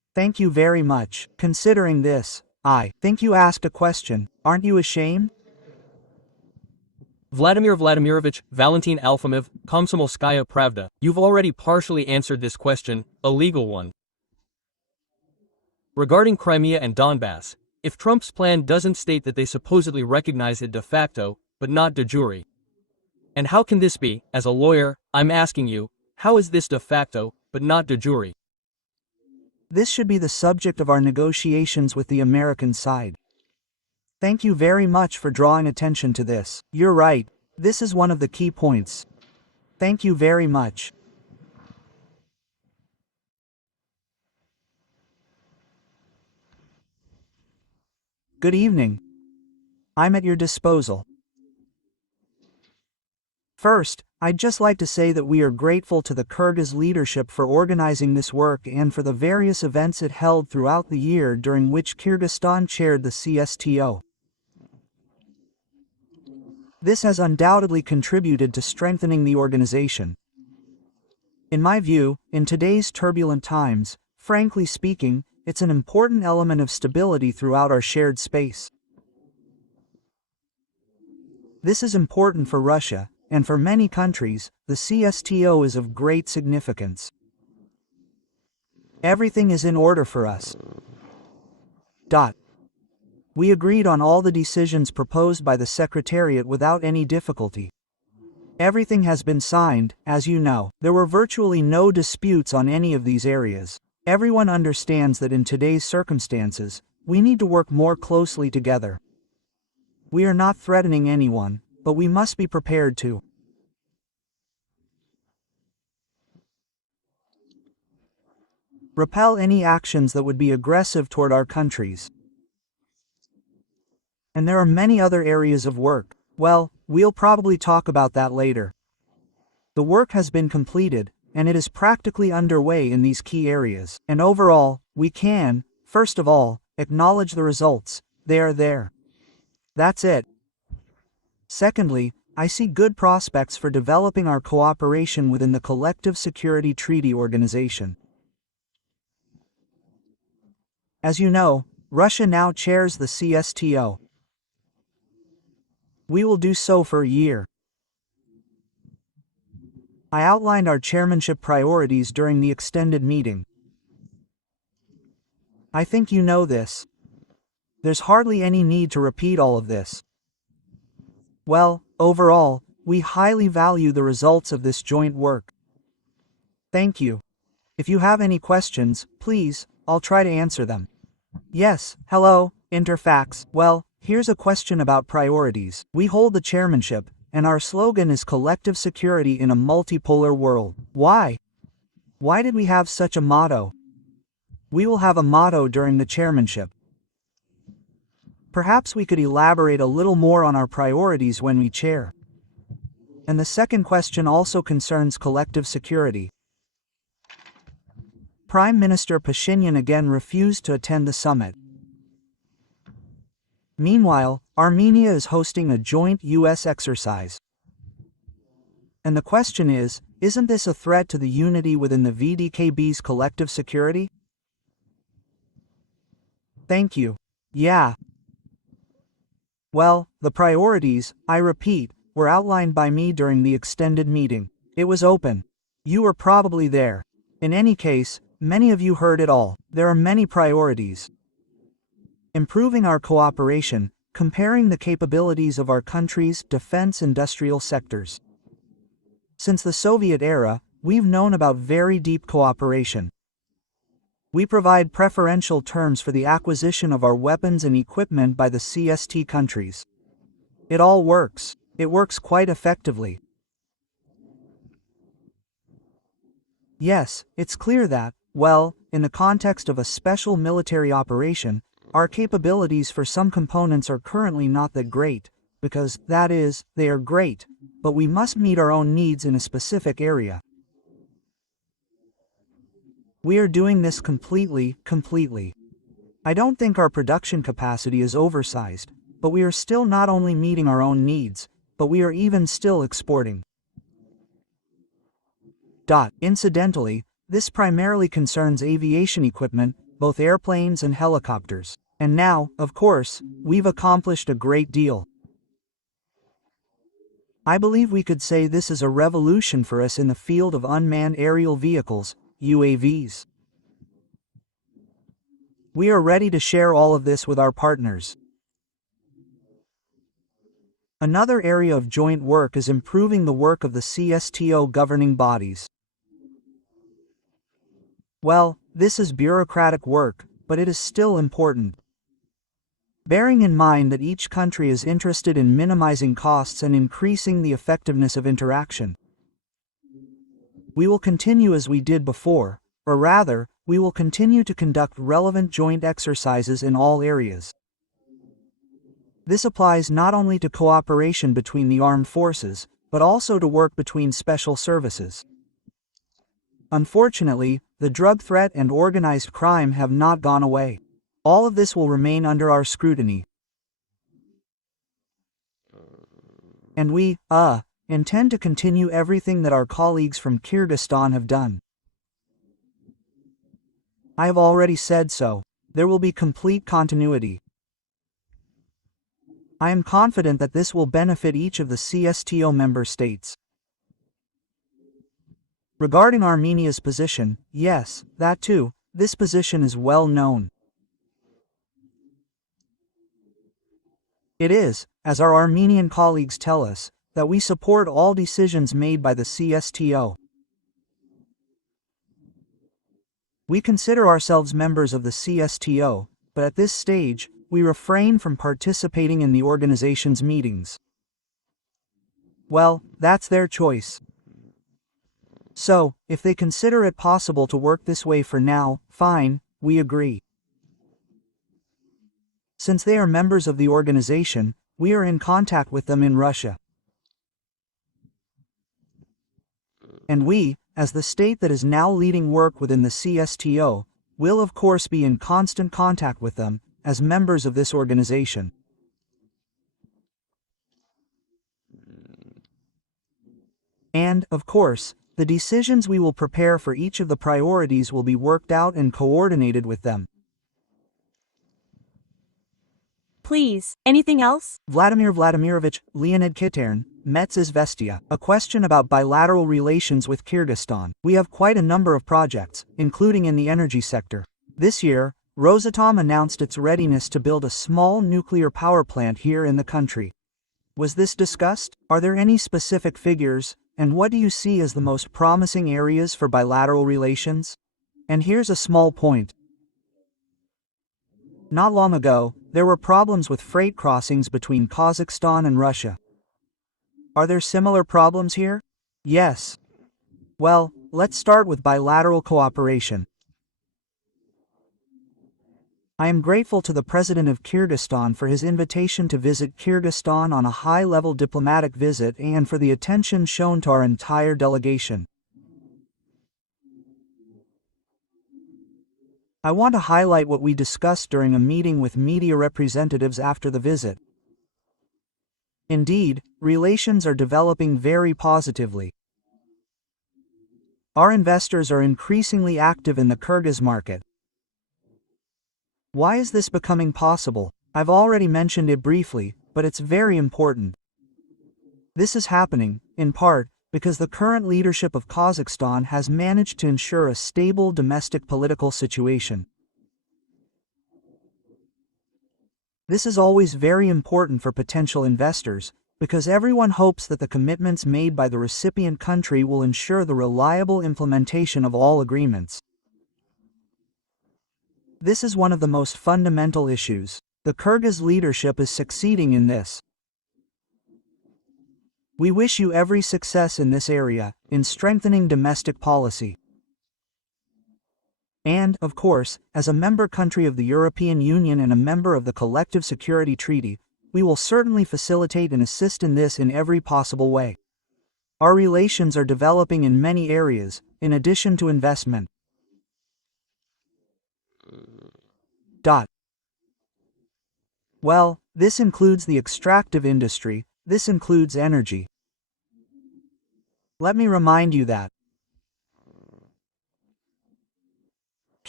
Thank you very much. Considering this, I think you asked a question. Aren't you ashamed? Vladimir Vladimirovich Valentin Alfimov, Komsomolskaya Pravda, you've already partially answered this question, a legal one. Regarding Crimea and Donbass, if Trump's plan doesn't state that they supposedly recognize it de facto, but not de jure. And how can this be? As a lawyer, I'm asking you, how is this de facto, but not de jure? This should be the subject of our negotiations with the American side. Thank you very much for drawing attention to this. You're right, this is one of the key points. Thank you very much. Good evening. I'm at your disposal. First, I'd just like to say that we are grateful to the Kyrgyz leadership for organizing this work and for the various events it held throughout the year during which Kyrgyzstan chaired the CSTO. This has undoubtedly contributed to strengthening the organization. In my view, in today's turbulent times, frankly speaking, it's an important element of stability throughout our shared space. This is important for Russia, and for many countries, the CSTO is of great significance. Everything is in order for us. We agreed on all the decisions proposed by the Secretariat without any difficulty. Everything has been signed, as you know. There were virtually no disputes on any of these areas. Everyone understands that in today's circumstances, we need to work more closely together. We are not threatening anyone, but we must be prepared to repel any actions that would be aggressive toward our countries. And there are many other areas of work. Well, we'll probably talk about that later. The work has been completed, and it is practically underway in these key areas. And overall, we can, first of all, acknowledge the results. They are there. That's it. Secondly, I see good prospects for developing our cooperation within the Collective Security Treaty Organization. As you know, Russia now chairs the CSTO. We will do so for a year. I outlined our chairmanship priorities during the extended meeting. I think you know this. There's hardly any need to repeat all of this. Well, overall, we highly value the results of this joint work. Thank you. If you have any questions, please, I'll try to answer them. Yes, hello, Interfax. Well, here's a question about priorities. We hold the chairmanship, and our slogan is collective security in a multipolar world. Why? Why did we have such a motto? We will have a motto during the chairmanship. Perhaps we could elaborate a little more on our priorities when we chair. And the second question also concerns collective security. Prime Minister Pashinyan again refused to attend the summit. Meanwhile, Armenia is hosting a joint U.S. exercise. And the question is, isn't this a threat to the unity within the VDKB's collective security? Thank you. Yeah. Well, the priorities, I repeat, were outlined by me during the extended meeting. It was open. You were probably there. In any case, many of you heard it all. There are many priorities. Improving our cooperation, comparing the capabilities of our country's defense industrial sectors. Since the Soviet era, we've known about very deep cooperation. We provide preferential terms for the acquisition of our weapons and equipment by the CST countries. It all works. It works quite effectively. Yes, it's clear that, well, in the context of a special military operation, our capabilities for some components are currently not that great, because, that is, they are great, but we must meet our own needs in a specific area. We are doing this completely. I don't think our production capacity is oversized, but we are still not only meeting our own needs, but we are even still exporting. Incidentally, this primarily concerns aviation equipment, both airplanes and helicopters. And now, of course, we've accomplished a great deal. I believe we could say this is a revolution for us in the field of unmanned aerial vehicles, UAVs. We are ready to share all of this with our partners. Another area of joint work is improving the work of the CSTO governing bodies. Well, this is bureaucratic work, but it is still important. Bearing in mind that each country is interested in minimizing costs and increasing the effectiveness of interaction. We will continue as we did before, or rather, we will continue to conduct relevant joint exercises in all areas. This applies not only to cooperation between the armed forces, but also to work between special services. Unfortunately, the drug threat and organized crime have not gone away. All of this will remain under our scrutiny. And we, intend to continue everything that our colleagues from Kyrgyzstan have done. I have already said so. There will be complete continuity. I am confident that this will benefit each of the CSTO member states. Regarding Armenia's position, yes, that too, this position is well known. It is, as our Armenian colleagues tell us, that we support all decisions made by the CSTO. We consider ourselves members of the CSTO, but at this stage, we refrain from participating in the organization's meetings. Well, that's their choice. So, if they consider it possible to work this way for now, fine, we agree. Since they are members of the organization, we are in contact with them in Russia. And we, as the state that is now leading work within the CSTO, will of course be in constant contact with them, as members of this organization. And, of course, the decisions we will prepare for each of the priorities will be worked out and coordinated with them. Please, anything else? Vladimir Vladimirovich, Leonid Kitern, Metz Izvestia. A question about bilateral relations with Kyrgyzstan. We have quite a number of projects, including in the energy sector. This year, Rosatom announced its readiness to build a small nuclear power plant here in the country. Was this discussed? Are there any specific figures, and what do you see as the most promising areas for bilateral relations? And here's a small point. Not long ago, there were problems with freight crossings between Kazakhstan and Russia. Are there similar problems here? Yes. Well, let's start with bilateral cooperation. I am grateful to the President of Kyrgyzstan for his invitation to visit Kyrgyzstan on a high-level diplomatic visit and for the attention shown to our entire delegation. I want to highlight what we discussed during a meeting with media representatives after the visit. Indeed, relations are developing very positively. Our investors are increasingly active in the Kyrgyz market. Why is this becoming possible? I've already mentioned it briefly, but it's very important. This is happening, in part, because the current leadership of Kazakhstan has managed to ensure a stable domestic political situation. This is always very important for potential investors, because everyone hopes that the commitments made by the recipient country will ensure the reliable implementation of all agreements. This is one of the most fundamental issues. The Kyrgyz leadership is succeeding in this. We wish you every success in this area, in strengthening domestic policy. And, of course, as a member country of the European Union and a member of the Collective Security Treaty, we will certainly facilitate and assist in this in every possible way. Our relations are developing in many areas, in addition to investment. Well, this includes the extractive industry, this includes energy. Let me remind you that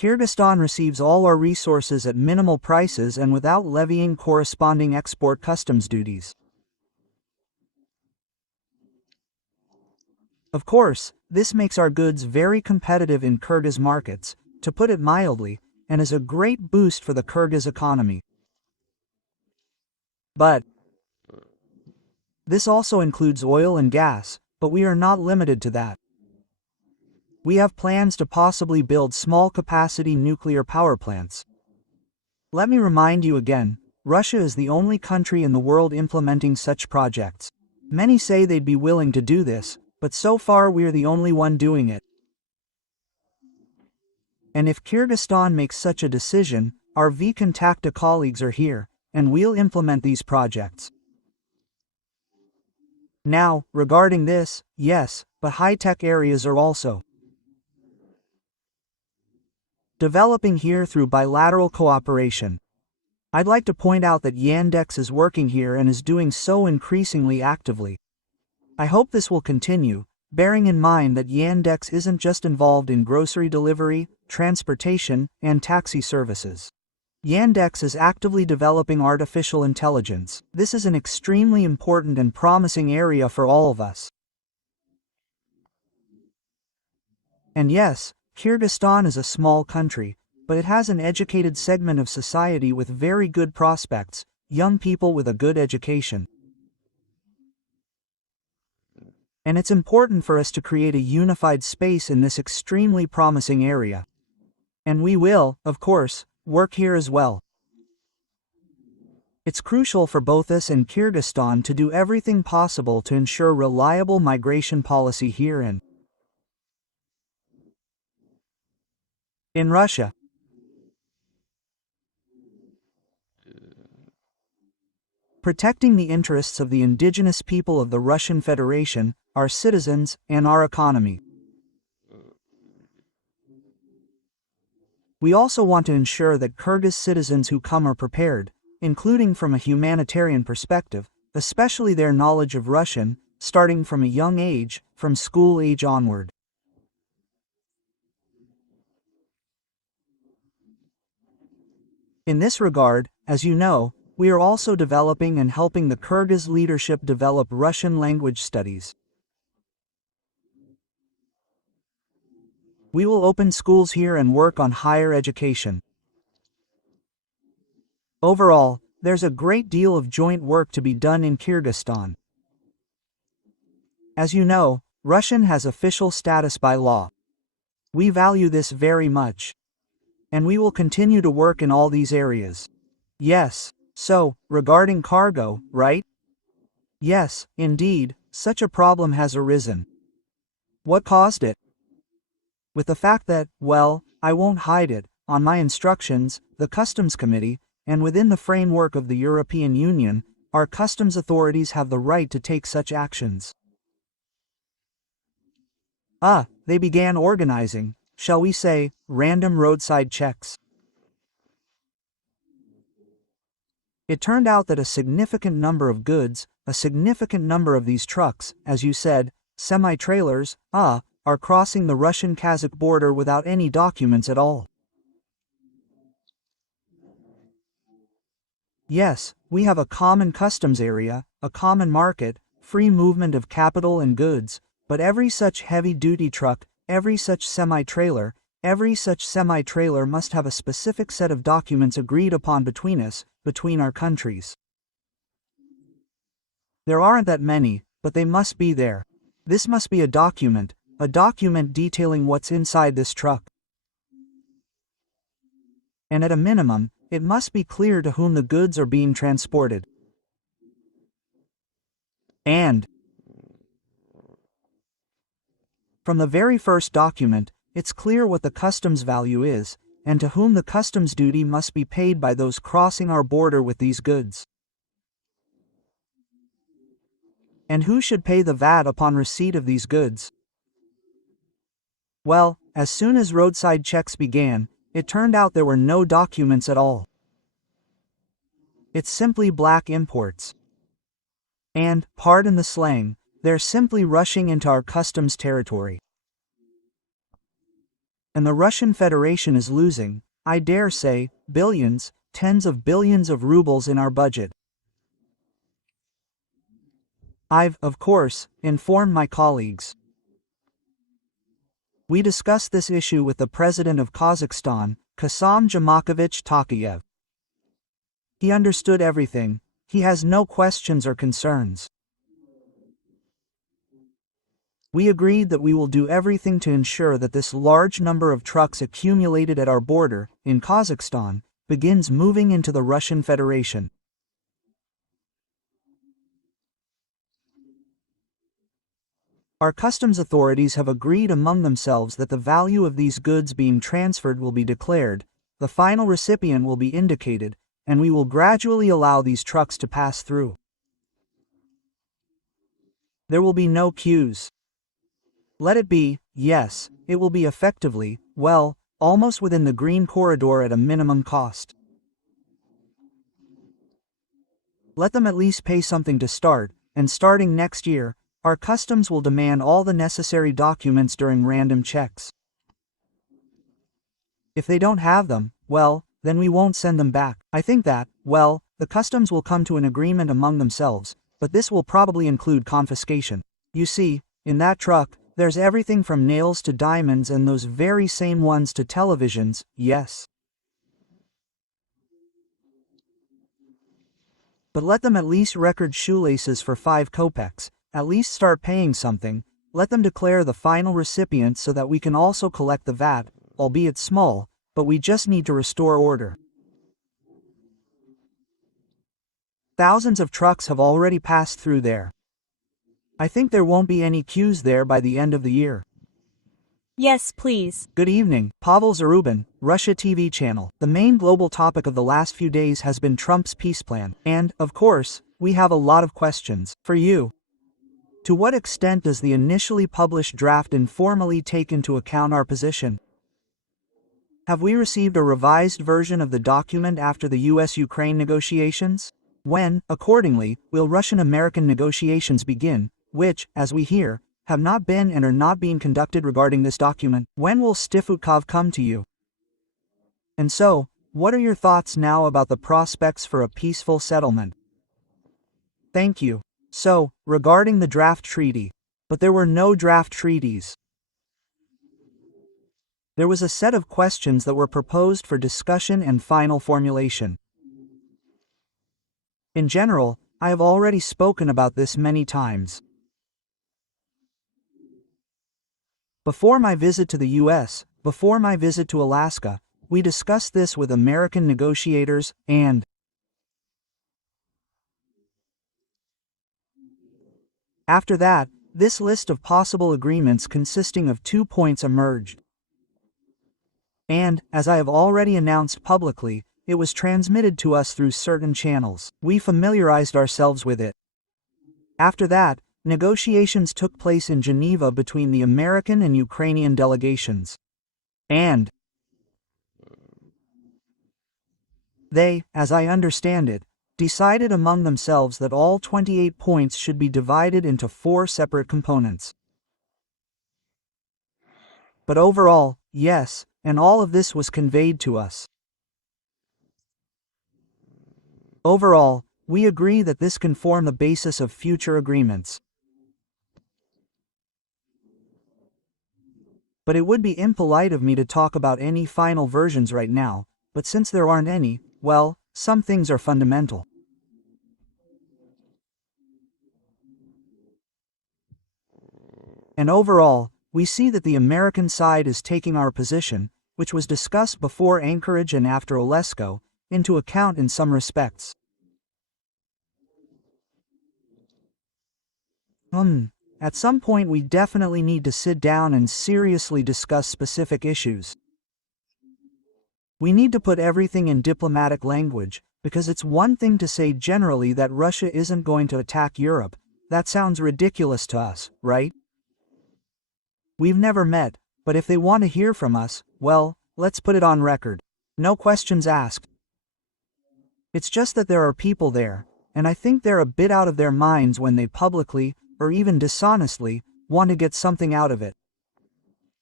Kyrgyzstan receives all our resources at minimal prices and without levying corresponding export customs duties. Of course, this makes our goods very competitive in Kyrgyz markets, to put it mildly, and is a great boost for the Kyrgyz economy. But this also includes oil and gas, but we are not limited to that. We have plans to possibly build small-capacity nuclear power plants. Let me remind you again, Russia is the only country in the world implementing such projects. Many say they'd be willing to do this, but so far we're the only one doing it. And if Kyrgyzstan makes such a decision, our V-Contacta colleagues are here, and we'll implement these projects. Now, regarding this, yes, but high-tech areas are also developing here through bilateral cooperation. I'd like to point out that Yandex is working here and is doing so increasingly actively. I hope this will continue, bearing in mind that Yandex isn't just involved in grocery delivery, transportation, and taxi services. Yandex is actively developing artificial intelligence. This is an extremely important and promising area for all of us. And yes, Kyrgyzstan is a small country, but it has an educated segment of society with very good prospects, young people with a good education. And it's important for us to create a unified space in this extremely promising area. And we will, of course, work here as well. It's crucial for both us and Kyrgyzstan to do everything possible to ensure reliable migration policy here and in Russia. Protecting the interests of the indigenous people of the Russian Federation, our citizens, and our economy. We also want to ensure that Kyrgyz citizens who come are prepared, including from a humanitarian perspective, especially their knowledge of Russian, starting from a young age, from school age onward. In this regard, as you know, we are also developing and helping the Kyrgyz leadership develop Russian language studies. We will open schools here and work on higher education. Overall, there's a great deal of joint work to be done in Kyrgyzstan. As you know, Russian has official status by law. We value this very much. And we will continue to work in all these areas. Yes, so, regarding cargo, right? Yes, indeed, such a problem has arisen. What caused it? With the fact that, well, I won't hide it, on my instructions, the Customs Committee, and within the framework of the European Union, our customs authorities have the right to take such actions. They began organizing, shall we say, random roadside checks. It turned out that a significant number of goods, a significant number of these trucks, as you said, semi-trailers, are crossing the Russian-Kazakh border without any documents at all. Yes, we have a common customs area, a common market, free movement of capital and goods, but every such heavy-duty truck, every such semi-trailer must have a specific set of documents agreed upon between us, between our countries. There aren't that many, but they must be there. This must be a document detailing what's inside this truck. And at a minimum, it must be clear to whom the goods are being transported. And from the very first document, it's clear what the customs value is, and to whom the customs duty must be paid by those crossing our border with these goods. And who should pay the VAT upon receipt of these goods? Well, as soon as roadside checks began, it turned out there were no documents at all. It's simply black imports. And, pardon the slang, they're simply rushing into our customs territory. And the Russian Federation is losing, I dare say, billions, tens of billions of rubles in our budget. I've, of course, informed my colleagues. We discussed this issue with the President of Kazakhstan, Kassym-Jomart Tokayev. He understood everything, he has no questions or concerns. We agreed that we will do everything to ensure that this large number of trucks accumulated at our border, in Kazakhstan, begins moving into the Russian Federation. Our customs authorities have agreed among themselves that the value of these goods being transferred will be declared, the final recipient will be indicated, and we will gradually allow these trucks to pass through. There will be no queues. Let it be, yes, it will be effectively, well, almost within the green corridor at a minimum cost. Let them at least pay something to start, and starting next year, our customs will demand all the necessary documents during random checks. If they don't have them, well, then we won't send them back. I think that, well, the customs will come to an agreement among themselves, but this will probably include confiscation. You see, in that truck, there's everything from nails to diamonds and those very same ones to televisions, yes. But let them at least record shoelaces for 5 kopecks, at least start paying something, let them declare the final recipient so that we can also collect the VAT, albeit small, but we just need to restore order. Thousands of trucks have already passed through there. I think there won't be any queues there by the end of the year. Yes, please. Good evening, Pavel Zarubin, Russia TV channel. The main global topic of the last few days has been Trump's peace plan, and, of course, we have a lot of questions for you. To what extent does the initially published draft informally take into account our position? Have we received a revised version of the document after the US-Ukraine negotiations? When, accordingly, will Russian-American negotiations begin, which, as we hear, have not been and are not being conducted regarding this document? When will Steve Witkoff come to you? And so, what are your thoughts now about the prospects for a peaceful settlement? Thank you. So, regarding the draft treaty, but there were no draft treaties. There was a set of questions that were proposed for discussion and final formulation. In general, I have already spoken about this many times. Before my visit to the US, before my visit to Alaska, we discussed this with American negotiators, and after that, this list of possible agreements consisting of 2 points emerged. And, as I have already announced publicly, it was transmitted to us through certain channels. We familiarized ourselves with it. After that, negotiations took place in Geneva between the American and Ukrainian delegations. And they, as I understand it, decided among themselves that all 28 points should be divided into 4 separate components. But overall, yes, and all of this was conveyed to us. Overall, we agree that this can form the basis of future agreements. But it would be impolite of me to talk about any final versions right now, but since there aren't any, well, some things are fundamental. And overall, we see that the American side is taking our position, which was discussed before Anchorage and after Olesko, into account in some respects. At some point we definitely need to sit down and seriously discuss specific issues. We need to put everything in diplomatic language, because it's one thing to say generally that Russia isn't going to attack Europe. That sounds ridiculous to us, right? We've never met, but if they want to hear from us, well, let's put it on record. No questions asked. It's just that there are people there, and I think they're a bit out of their minds when they publicly, or even dishonestly, want to get something out of it.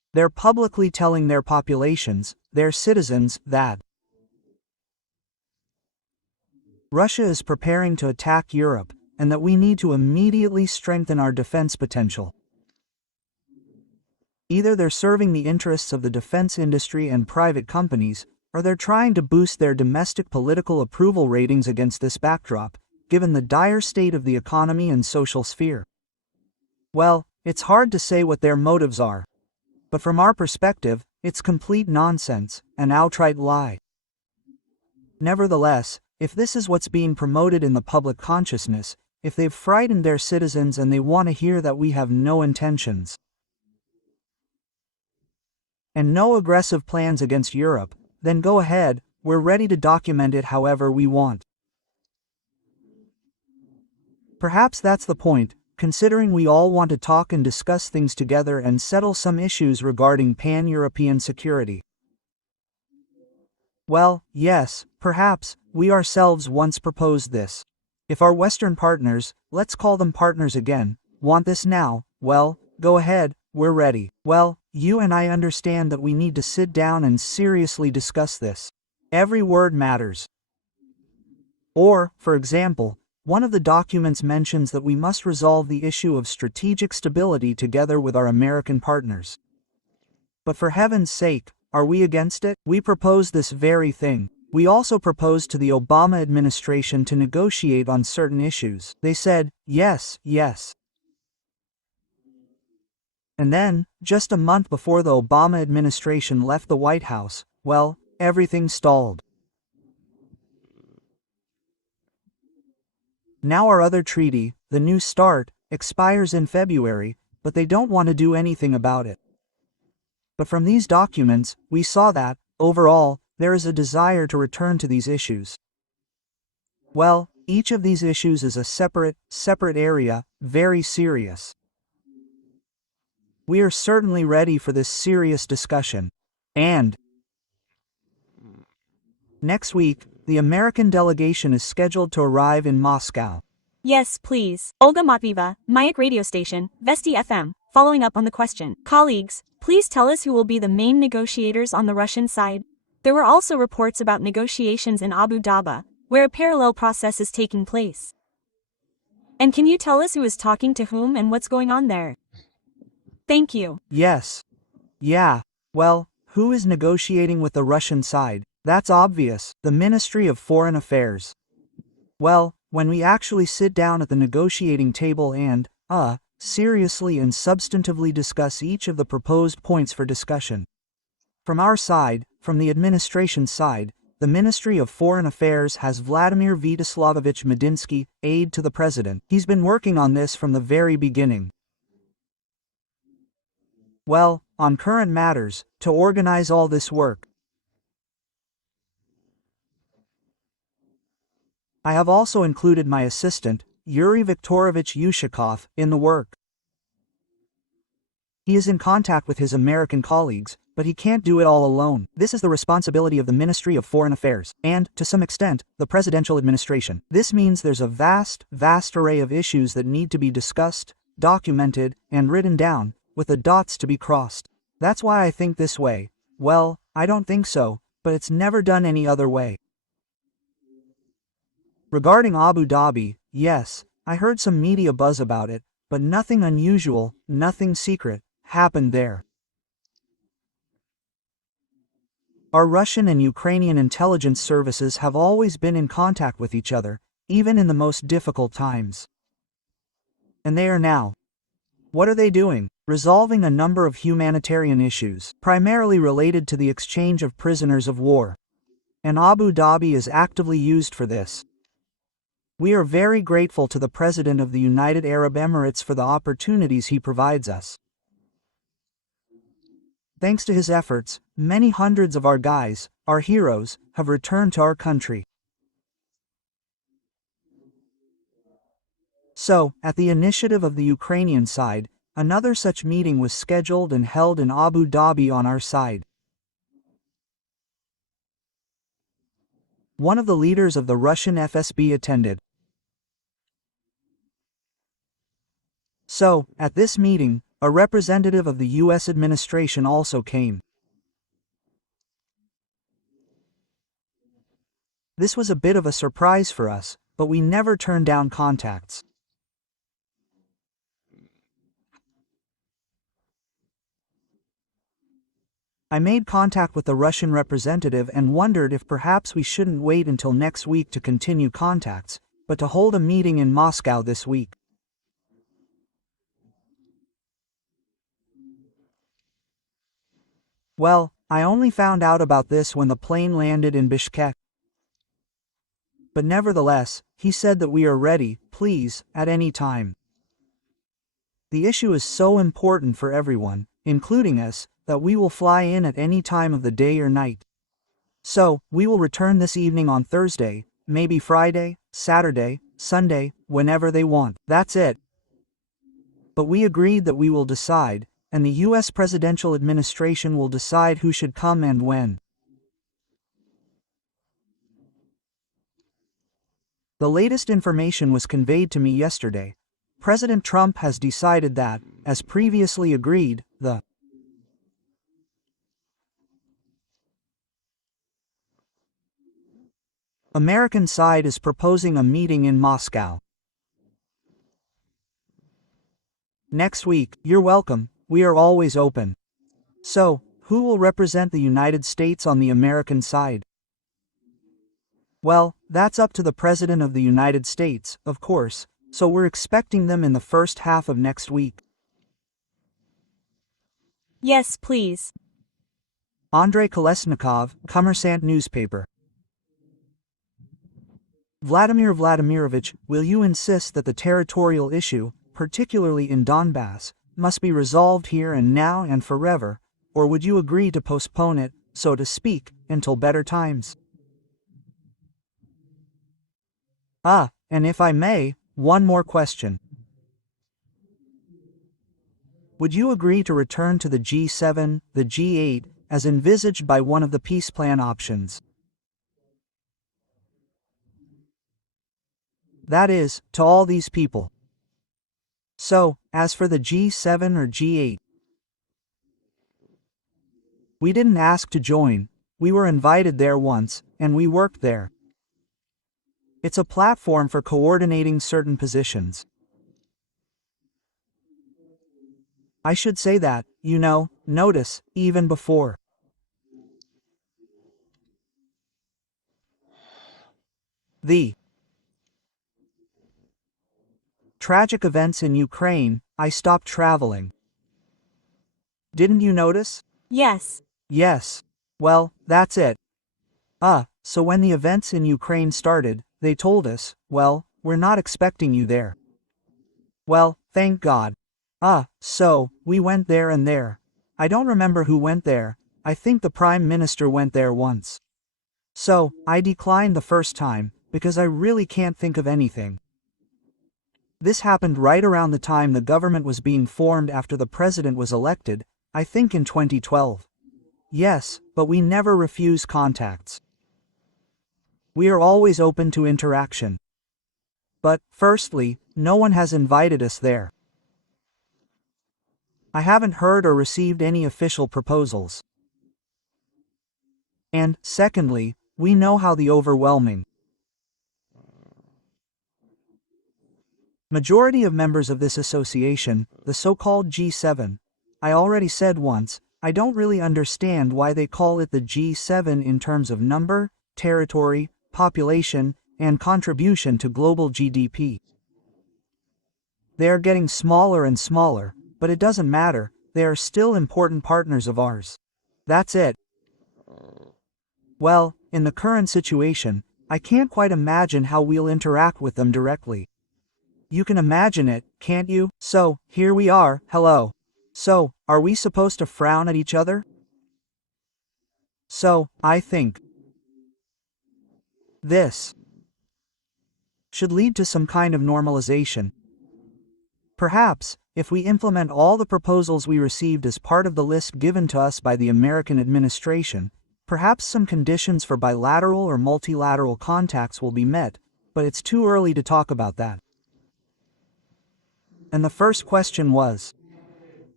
They're publicly telling their populations, their citizens, that Russia is preparing to attack Europe, and that we need to immediately strengthen our defense potential. Either they're serving the interests of the defense industry and private companies, or they're trying to boost their domestic political approval ratings against this backdrop, given the dire state of the economy and social sphere. Well, it's hard to say what their motives are. But from our perspective, it's complete nonsense, an outright lie. Nevertheless, if this is what's being promoted in the public consciousness, if they've frightened their citizens and they want to hear that we have no intentions and no aggressive plans against Europe, then go ahead, we're ready to document it however we want. Perhaps that's the point, considering we all want to talk and discuss things together and settle some issues regarding pan-European security. Well, yes, perhaps, we ourselves once proposed this. If our Western partners, let's call them partners again, want this now, well, go ahead, we're ready. Well, you and I understand that we need to sit down and seriously discuss this. Every word matters. Or, for example, one of the documents mentions that we must resolve the issue of strategic stability together with our American partners. But for heaven's sake, are we against it? We proposed this very thing. We also proposed to the Obama administration to negotiate on certain issues. They said, yes, yes. And then, just a month before the Obama administration left the White House, well, everything stalled. Now our other treaty, the New START, expires in February, but they don't want to do anything about it. But from these documents, we saw that, overall, there is a desire to return to these issues. Well, each of these issues is a separate area, very serious. We are certainly ready for this serious discussion. And next week, the American delegation is scheduled to arrive in Moscow. Yes, please. Olga Matvieva, Mayak radio station, Vesti FM, following up on the question. Colleagues, please tell us who will be the main negotiators on the Russian side. There were also reports about negotiations in Abu Dhabi, where a parallel process is taking place. And can you tell us who is talking to whom and what's going on there? Thank you. Yes. Yeah. Well, who is negotiating with the Russian side? That's obvious, the Ministry of Foreign Affairs. Well, when we actually sit down at the negotiating table and, seriously and substantively discuss each of the proposed points for discussion. From our side, from the administration side, the Ministry of Foreign Affairs has Vladimir Vyacheslamovich Medinsky, aide to the President. He's been working on this from the very beginning. Well, on current matters, to organize all this work. I have also included my assistant, Yuri Viktorovich Yushakov, in the work. He is in contact with his American colleagues, but he can't do it all alone. This is the responsibility of the Ministry of Foreign Affairs, and, to some extent, the presidential administration. This means there's a vast array of issues that need to be discussed, documented, and written down, with the dots to be crossed. That's why I think this way. Well, I don't think so, but it's never done any other way. Regarding Abu Dhabi, yes, I heard some media buzz about it, but nothing unusual, nothing secret, happened there. Our Russian and Ukrainian intelligence services have always been in contact with each other, even in the most difficult times. And they are now. What are they doing? Resolving a number of humanitarian issues, primarily related to the exchange of prisoners of war. And Abu Dhabi is actively used for this. We are very grateful to the President of the United Arab Emirates for the opportunities he provides us. Thanks to his efforts, many hundreds of our guys, our heroes, have returned to our country. So, at the initiative of the Ukrainian side, another such meeting was scheduled and held in Abu Dhabi on our side. One of the leaders of the Russian FSB attended. So, at this meeting, A representative of the U.S. administration also came. This was a bit of a surprise for us, but we never turned down contacts. I made contact with the Russian representative and wondered if perhaps we shouldn't wait until next week to continue contacts, but to hold a meeting in Moscow this week. Well, I only found out about this when the plane landed in Bishkek. But nevertheless, he said that we are ready, please, at any time. The issue is so important for everyone, including us, that we will fly in at any time of the day or night. So, we will return this evening on Thursday, maybe Friday, Saturday, Sunday, whenever they want. That's it. But we agreed that we will decide, and the U.S. presidential administration will decide who should come and when. The latest information was conveyed to me yesterday. President Trump has decided that, as previously agreed, the American side is proposing a meeting in Moscow. Next week. You're welcome, we are always open. So, who will represent the United States on the American side? Well, that's up to the President of the United States, of course, so we're expecting them in the first half of next week. Yes, please. Andrei Kolesnikov, Kommersant newspaper. Vladimir Vladimirovich, will you insist that the territorial issue, particularly in Donbass, must be resolved here and now and forever, or would you agree to postpone it, so to speak, until better times? And if I may, one more question. Would you agree to return to the G7, the G8, as envisaged by one of the peace plan options? That is, to all these people. So, as for the G7 or G8, we didn't ask to join, we were invited there once, and we worked there. It's a platform for coordinating certain positions. I should say that, notice, even before. The tragic events in Ukraine, I stopped traveling. Didn't you notice? Yes. Yes. Well, that's it. So when the events in Ukraine started, they told us, well, we're not expecting you there. Well, thank God. So, we went there and there. I don't remember who went there, I think the Prime Minister went there once. So, I declined the first time, because I really can't think of anything. This happened right around the time the government was being formed after the president was elected, I think in 2012. Yes, but we never refuse contacts. We are always open to interaction. But, firstly, no one has invited us there. I haven't heard or received any official proposals. And, secondly, we know how the overwhelming majority of members of this association, the so-called G7, I already said once, I don't really understand why they call it the G7 in terms of number, territory, population, and contribution to global GDP. They are getting smaller and smaller, but it doesn't matter, they are still important partners of ours. That's it. Well, in the current situation, I can't quite imagine how we'll interact with them directly. You can imagine it, can't you? So, here we are, hello. So, are we supposed to frown at each other? So, I think this should lead to some kind of normalization. Perhaps, if we implement all the proposals we received as part of the list given to us by the American administration, perhaps some conditions for bilateral or multilateral contacts will be met, but it's too early to talk about that. And the first question was,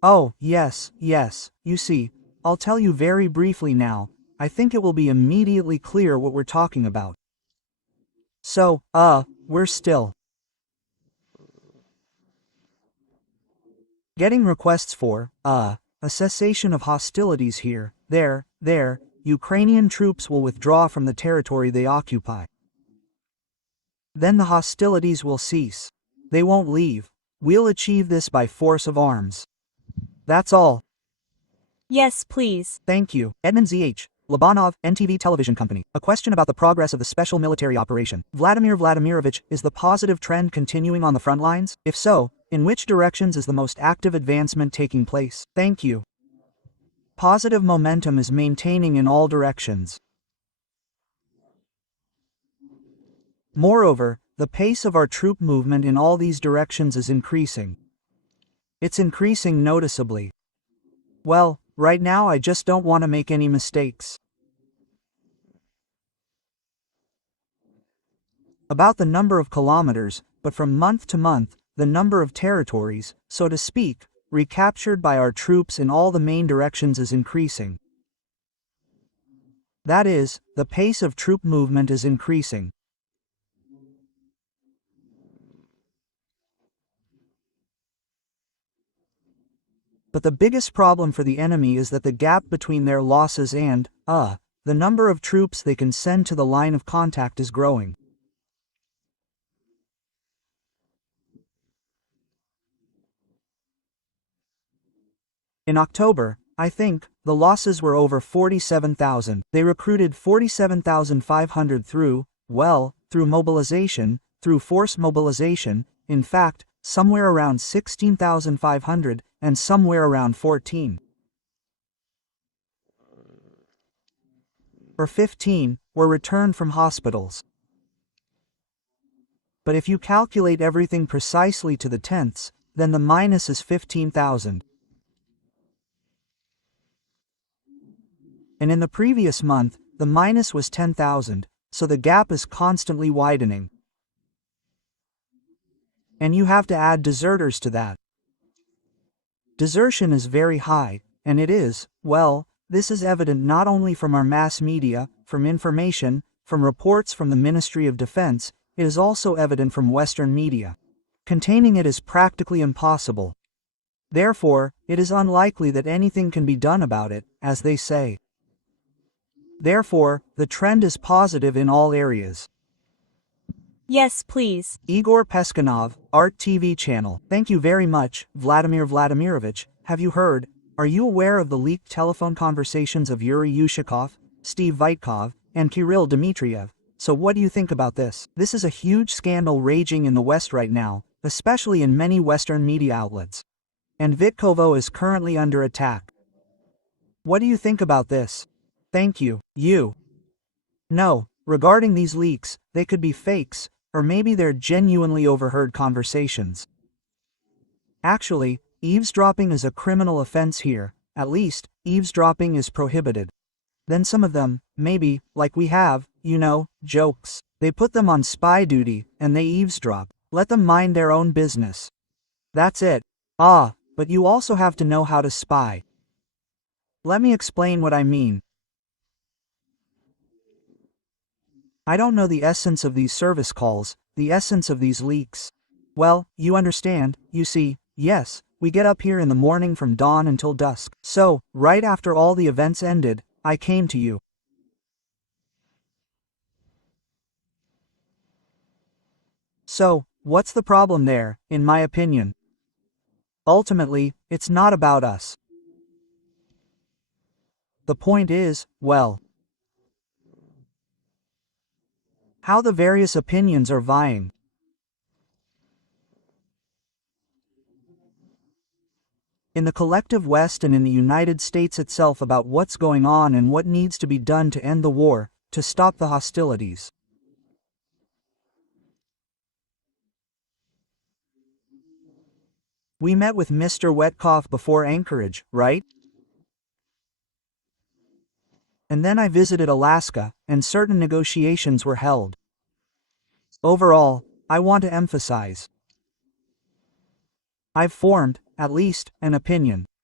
Oh, yes, you see, I'll tell you very briefly now. I think it will be immediately clear what we're talking about. So, we're still getting requests for, a cessation of hostilities here, there, Ukrainian troops will withdraw from the territory they occupy. Then the hostilities will cease. They won't leave. We'll achieve this by force of arms. That's all. Yes, please. Thank you. Edmund Z.H. Labanov, NTV Television Company. A question about the progress of the special military operation. Vladimir Vladimirovich, is the positive trend continuing on the front lines? If so, in which directions is the most active advancement taking place? Thank you. Positive momentum is maintaining in all directions. Moreover, the pace of our troop movement in all these directions is increasing. It's increasing noticeably. Well, right now I just don't want to make any mistakes. About the number of kilometers, but from month to month, the number of territories, so to speak, recaptured by our troops in all the main directions is increasing. That is, the pace of troop movement is increasing. But the biggest problem for the enemy is that the gap between their losses and, the number of troops they can send to the line of contact is growing. In October, I think, the losses were over 47,000. They recruited 47,500 through mobilization, through forced mobilization, in fact, somewhere around 16,500, and somewhere around 14 or 15 were returned from hospitals. But if you calculate everything precisely to the tenths, then the minus is 15,000. And in the previous month, the minus was 10,000, so the gap is constantly widening. And you have to add deserters to that. Desertion is very high, and it is, well, this is evident not only from our mass media, from information, from reports from the Ministry of Defense, it is also evident from Western media. Containing it is practically impossible. Therefore, it is unlikely that anything can be done about it, as they say. Therefore, the trend is positive in all areas. Yes, please. Igor Peskanov, Art TV channel. Thank you very much, Vladimir Vladimirovich. Have you heard? Are you aware of the leaked telephone conversations of Yuri Yushakov, Steve Witkoff, and Kirill Dmitriev? So what do you think about this? This is a huge scandal raging in the West right now, especially in many Western media outlets. And Vitkovo is currently under attack. What do you think about this? Thank you. No, regarding these leaks, they could be fakes, or maybe they're genuinely overheard conversations. Actually, eavesdropping is a criminal offense here. At least, eavesdropping is prohibited. Then some of them, maybe, like we have, jokes. They put them on spy duty, and they eavesdrop. Let them mind their own business. That's it. But you also have to know how to spy. Let me explain what I mean. I don't know the essence of these service calls, the essence of these leaks. Well, you understand, you see, yes, we get up here in the morning from dawn until dusk. So, right after all the events ended, I came to you. So, what's the problem there, in my opinion? Ultimately, it's not about us. The point is, well, how the various opinions are vying. In the collective West and in the United States itself about what's going on and what needs to be done to end the war, to stop the hostilities. We met with Mr. Witkoff before Anchorage, right? And then I visited Alaska, and certain negotiations were held. Overall, I want to emphasize, I've formed, at least, an opinion.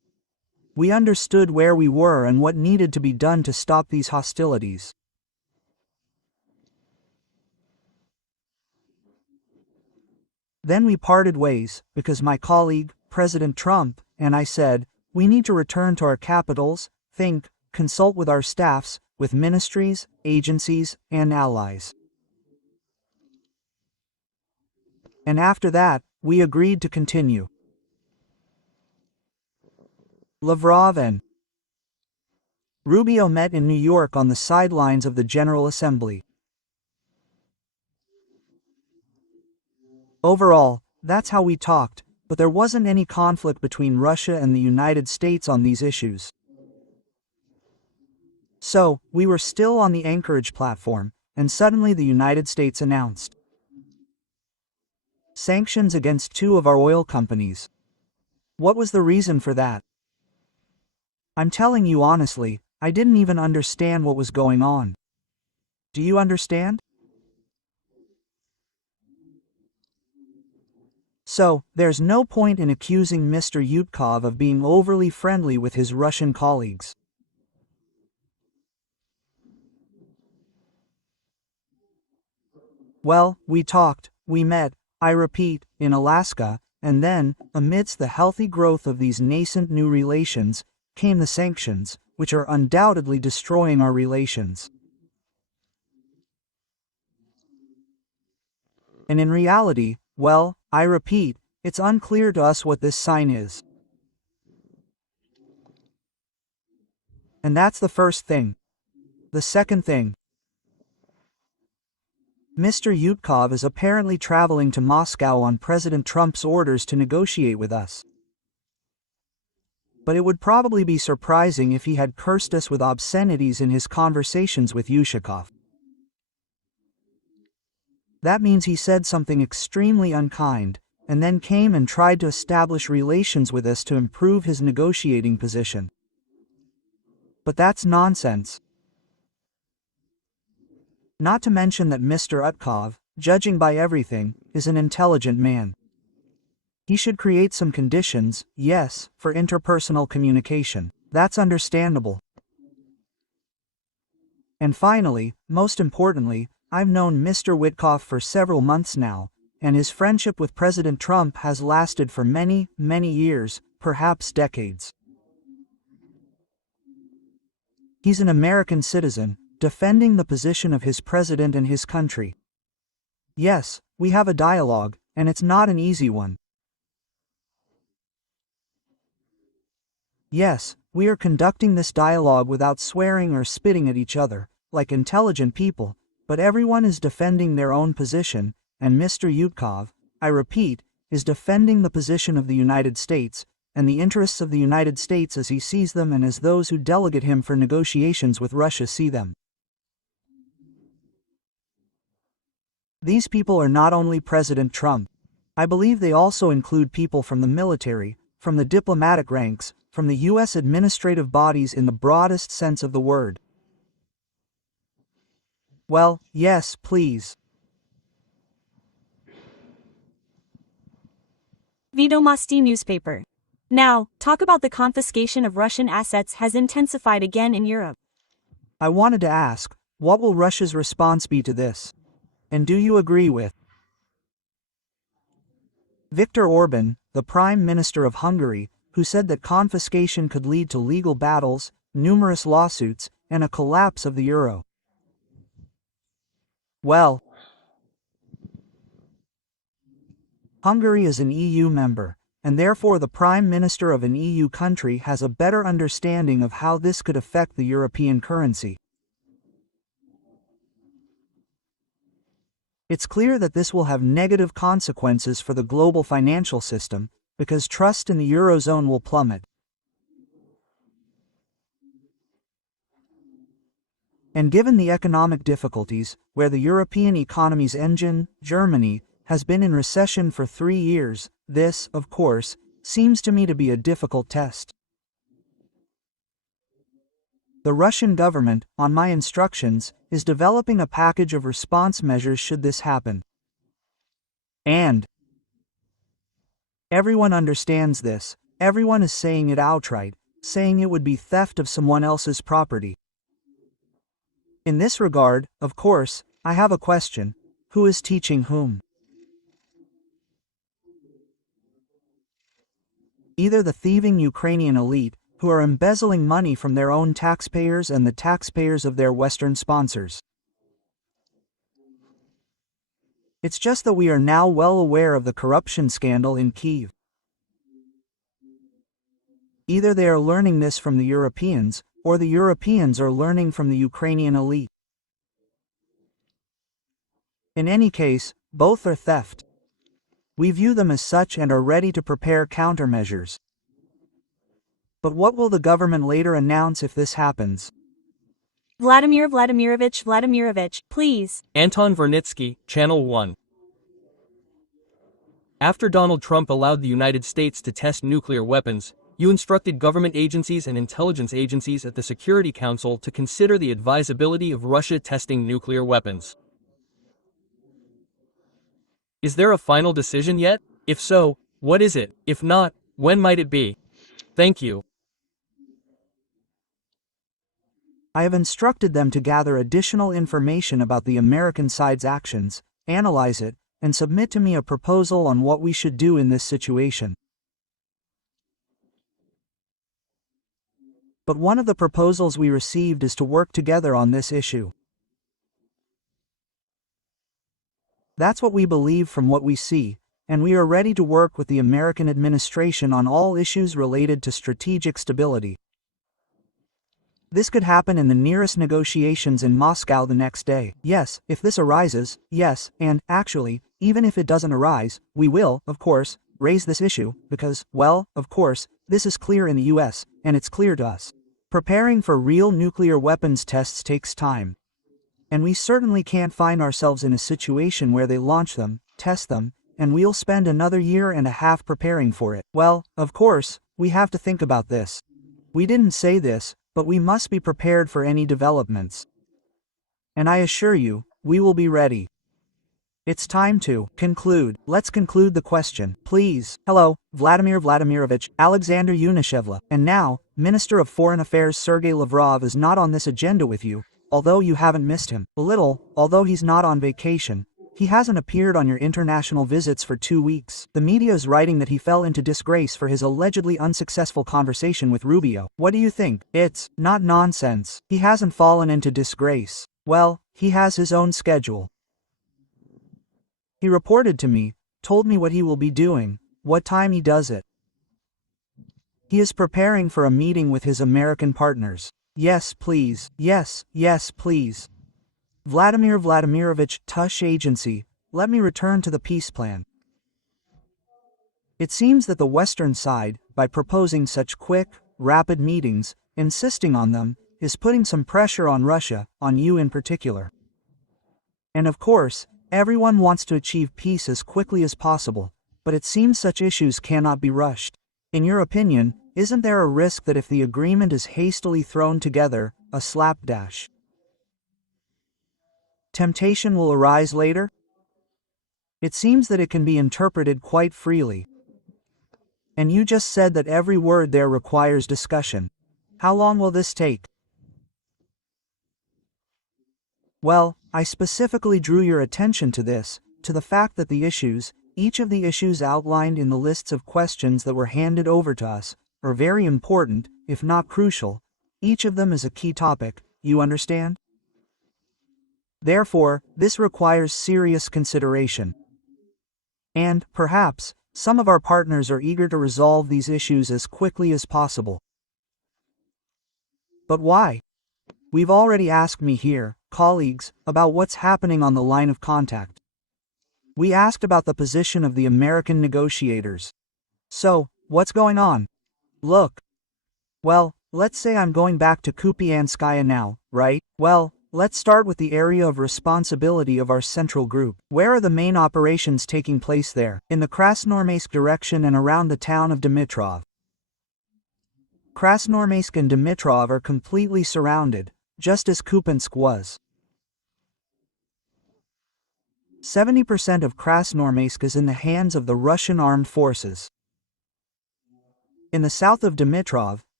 We understood where we were and what needed to be done to stop these hostilities. Then we parted ways, because my colleague, President Trump, and I said, we need to return to our capitals, think, consult with our staffs, with ministries, agencies, and allies. And after that, we agreed to continue. Lavrov and Rubio met in New York on the sidelines of the General Assembly. Overall, that's how we talked, but there wasn't any conflict between Russia and the United States on these issues. So, we were still on the Anchorage platform, and suddenly the United States announced sanctions against 2 of our oil companies. What was the reason for that? I'm telling you honestly, I didn't even understand what was going on. Do you understand? So, there's no point in accusing Mr. Witkoff of being overly friendly with his Russian colleagues. Well, we talked, we met, I repeat, in Alaska, and then, amidst the healthy growth of these nascent new relations, came the sanctions, which are undoubtedly destroying our relations. And in reality, well, I repeat, it's unclear to us what this sign is. And that's the first thing. The second thing. Mr. Witkoff is apparently traveling to Moscow on President Trump's orders to negotiate with us. But it would probably be surprising if he had cursed us with obscenities in his conversations with Yushakov. That means he said something extremely unkind, and then came and tried to establish relations with us to improve his negotiating position. But that's nonsense. Not to mention that Mr. Witkoff, judging by everything, is an intelligent man. He should create some conditions, yes, for interpersonal communication. That's understandable. And finally, most importantly, I've known Mr. Witkoff for several months now, and his friendship with President Trump has lasted for many, many years, perhaps decades. He's an American citizen, defending the position of his president and his country. Yes, we have a dialogue, and it's not an easy one. Yes, we are conducting this dialogue without swearing or spitting at each other, like intelligent people, but everyone is defending their own position, and Mr. Witkoff, I repeat, is defending the position of the United States, and the interests of the United States as he sees them and as those who delegate him for negotiations with Russia see them. These people are not only President Trump. I believe they also include people from the military, from the diplomatic ranks, from the U.S. administrative bodies in the broadest sense of the word. Well, yes, please. Vedomosti newspaper. Now, talk about the confiscation of Russian assets has intensified again in Europe. I wanted to ask, what will Russia's response be to this? And do you agree with Viktor Orban, the Prime Minister of Hungary, who said that confiscation could lead to legal battles, numerous lawsuits, and a collapse of the euro? Well, Hungary is an EU member, and therefore the Prime Minister of an EU country has a better understanding of how this could affect the European currency. It's clear that this will have negative consequences for the global financial system, because trust in the Eurozone will plummet. And given the economic difficulties, where the European economy's engine, Germany, has been in recession for 3 years, this, of course, seems to me to be a difficult test. The Russian government, on my instructions, is developing a package of response measures should this happen. And everyone understands this, everyone is saying it outright, saying it would be theft of someone else's property. In this regard, of course, I have a question: who is teaching whom? Either the thieving Ukrainian elite, who are embezzling money from their own taxpayers and the taxpayers of their Western sponsors. It's just that we are now well aware of the corruption scandal in Kyiv. Either they are learning this from the Europeans, or the Europeans are learning from the Ukrainian elite. In any case, both are theft. We view them as such and are ready to prepare countermeasures. But what will the government later announce if this happens? Vladimirovich, please. Anton Vernitsky, Channel 1. After Donald Trump allowed the United States to test nuclear weapons, you instructed government agencies and intelligence agencies at the Security Council to consider the advisability of Russia testing nuclear weapons. Is there a final decision yet? If so, what is it? If not, when might it be? Thank you. I have instructed them to gather additional information about the American side's actions, analyze it, and submit to me a proposal on what we should do in this situation. But one of the proposals we received is to work together on this issue. That's what we believe from what we see, and we are ready to work with the American administration on all issues related to strategic stability. This could happen in the nearest negotiations in Moscow the next day. Yes, if this arises, yes, and, actually, even if it doesn't arise, we will, of course, raise this issue, because, well, of course, this is clear in the US, and it's clear to us. Preparing for real nuclear weapons tests takes time. And we certainly can't find ourselves in a situation where they launch them, test them, and we'll spend another year and a half preparing for it. Well, of course, we have to think about this. We didn't say this, but we must be prepared for any developments. And I assure you, we will be ready. It's time to conclude. Let's conclude the question, please. Hello, Vladimir Vladimirovich, Alexander Yunishevla. And now, Minister of Foreign Affairs Sergey Lavrov is not on this agenda with you, although you haven't missed him. A little, although he's not on vacation. He hasn't appeared on your international visits for 2 weeks. The media is writing that he fell into disgrace for his allegedly unsuccessful conversation with Rubio. What do you think? It's not nonsense. He hasn't fallen into disgrace. Well, he has his own schedule. He reported to me, told me what he will be doing, what time he does it. He is preparing for a meeting with his American partners. Yes, please. Yes, please. Vladimir Vladimirovich, Tush Agency, let me return to the peace plan. It seems that the Western side, by proposing such quick, rapid meetings, insisting on them, is putting some pressure on Russia, on you in particular. And of course, everyone wants to achieve peace as quickly as possible, but it seems such issues cannot be rushed. In your opinion, isn't there a risk that if the agreement is hastily thrown together, a slapdash temptation will arise later? It seems that it can be interpreted quite freely. And you just said that every word there requires discussion. How long will this take? Well, I specifically drew your attention to this, to the fact that the issues, each of the issues outlined in the lists of questions that were handed over to us, are very important, if not crucial. Each of them is a key topic, you understand? Therefore, this requires serious consideration. And, perhaps, some of our partners are eager to resolve these issues as quickly as possible. But why? We've already asked me here, colleagues, about what's happening on the line of contact. We asked about the position of the American negotiators. So, what's going on? Look. Well, let's say I'm going back to Kupianskaya now, right? Well, let's start with the area of responsibility of our central group. Where are the main operations taking place there? In the Krasnoarmeysk direction and around the town of Dimitrov. Krasnoarmeysk and Dimitrov are completely surrounded, just as Kupiansk was. 70% of Krasnoarmeysk is in the hands of the Russian armed forces. In the south of Dimitrov,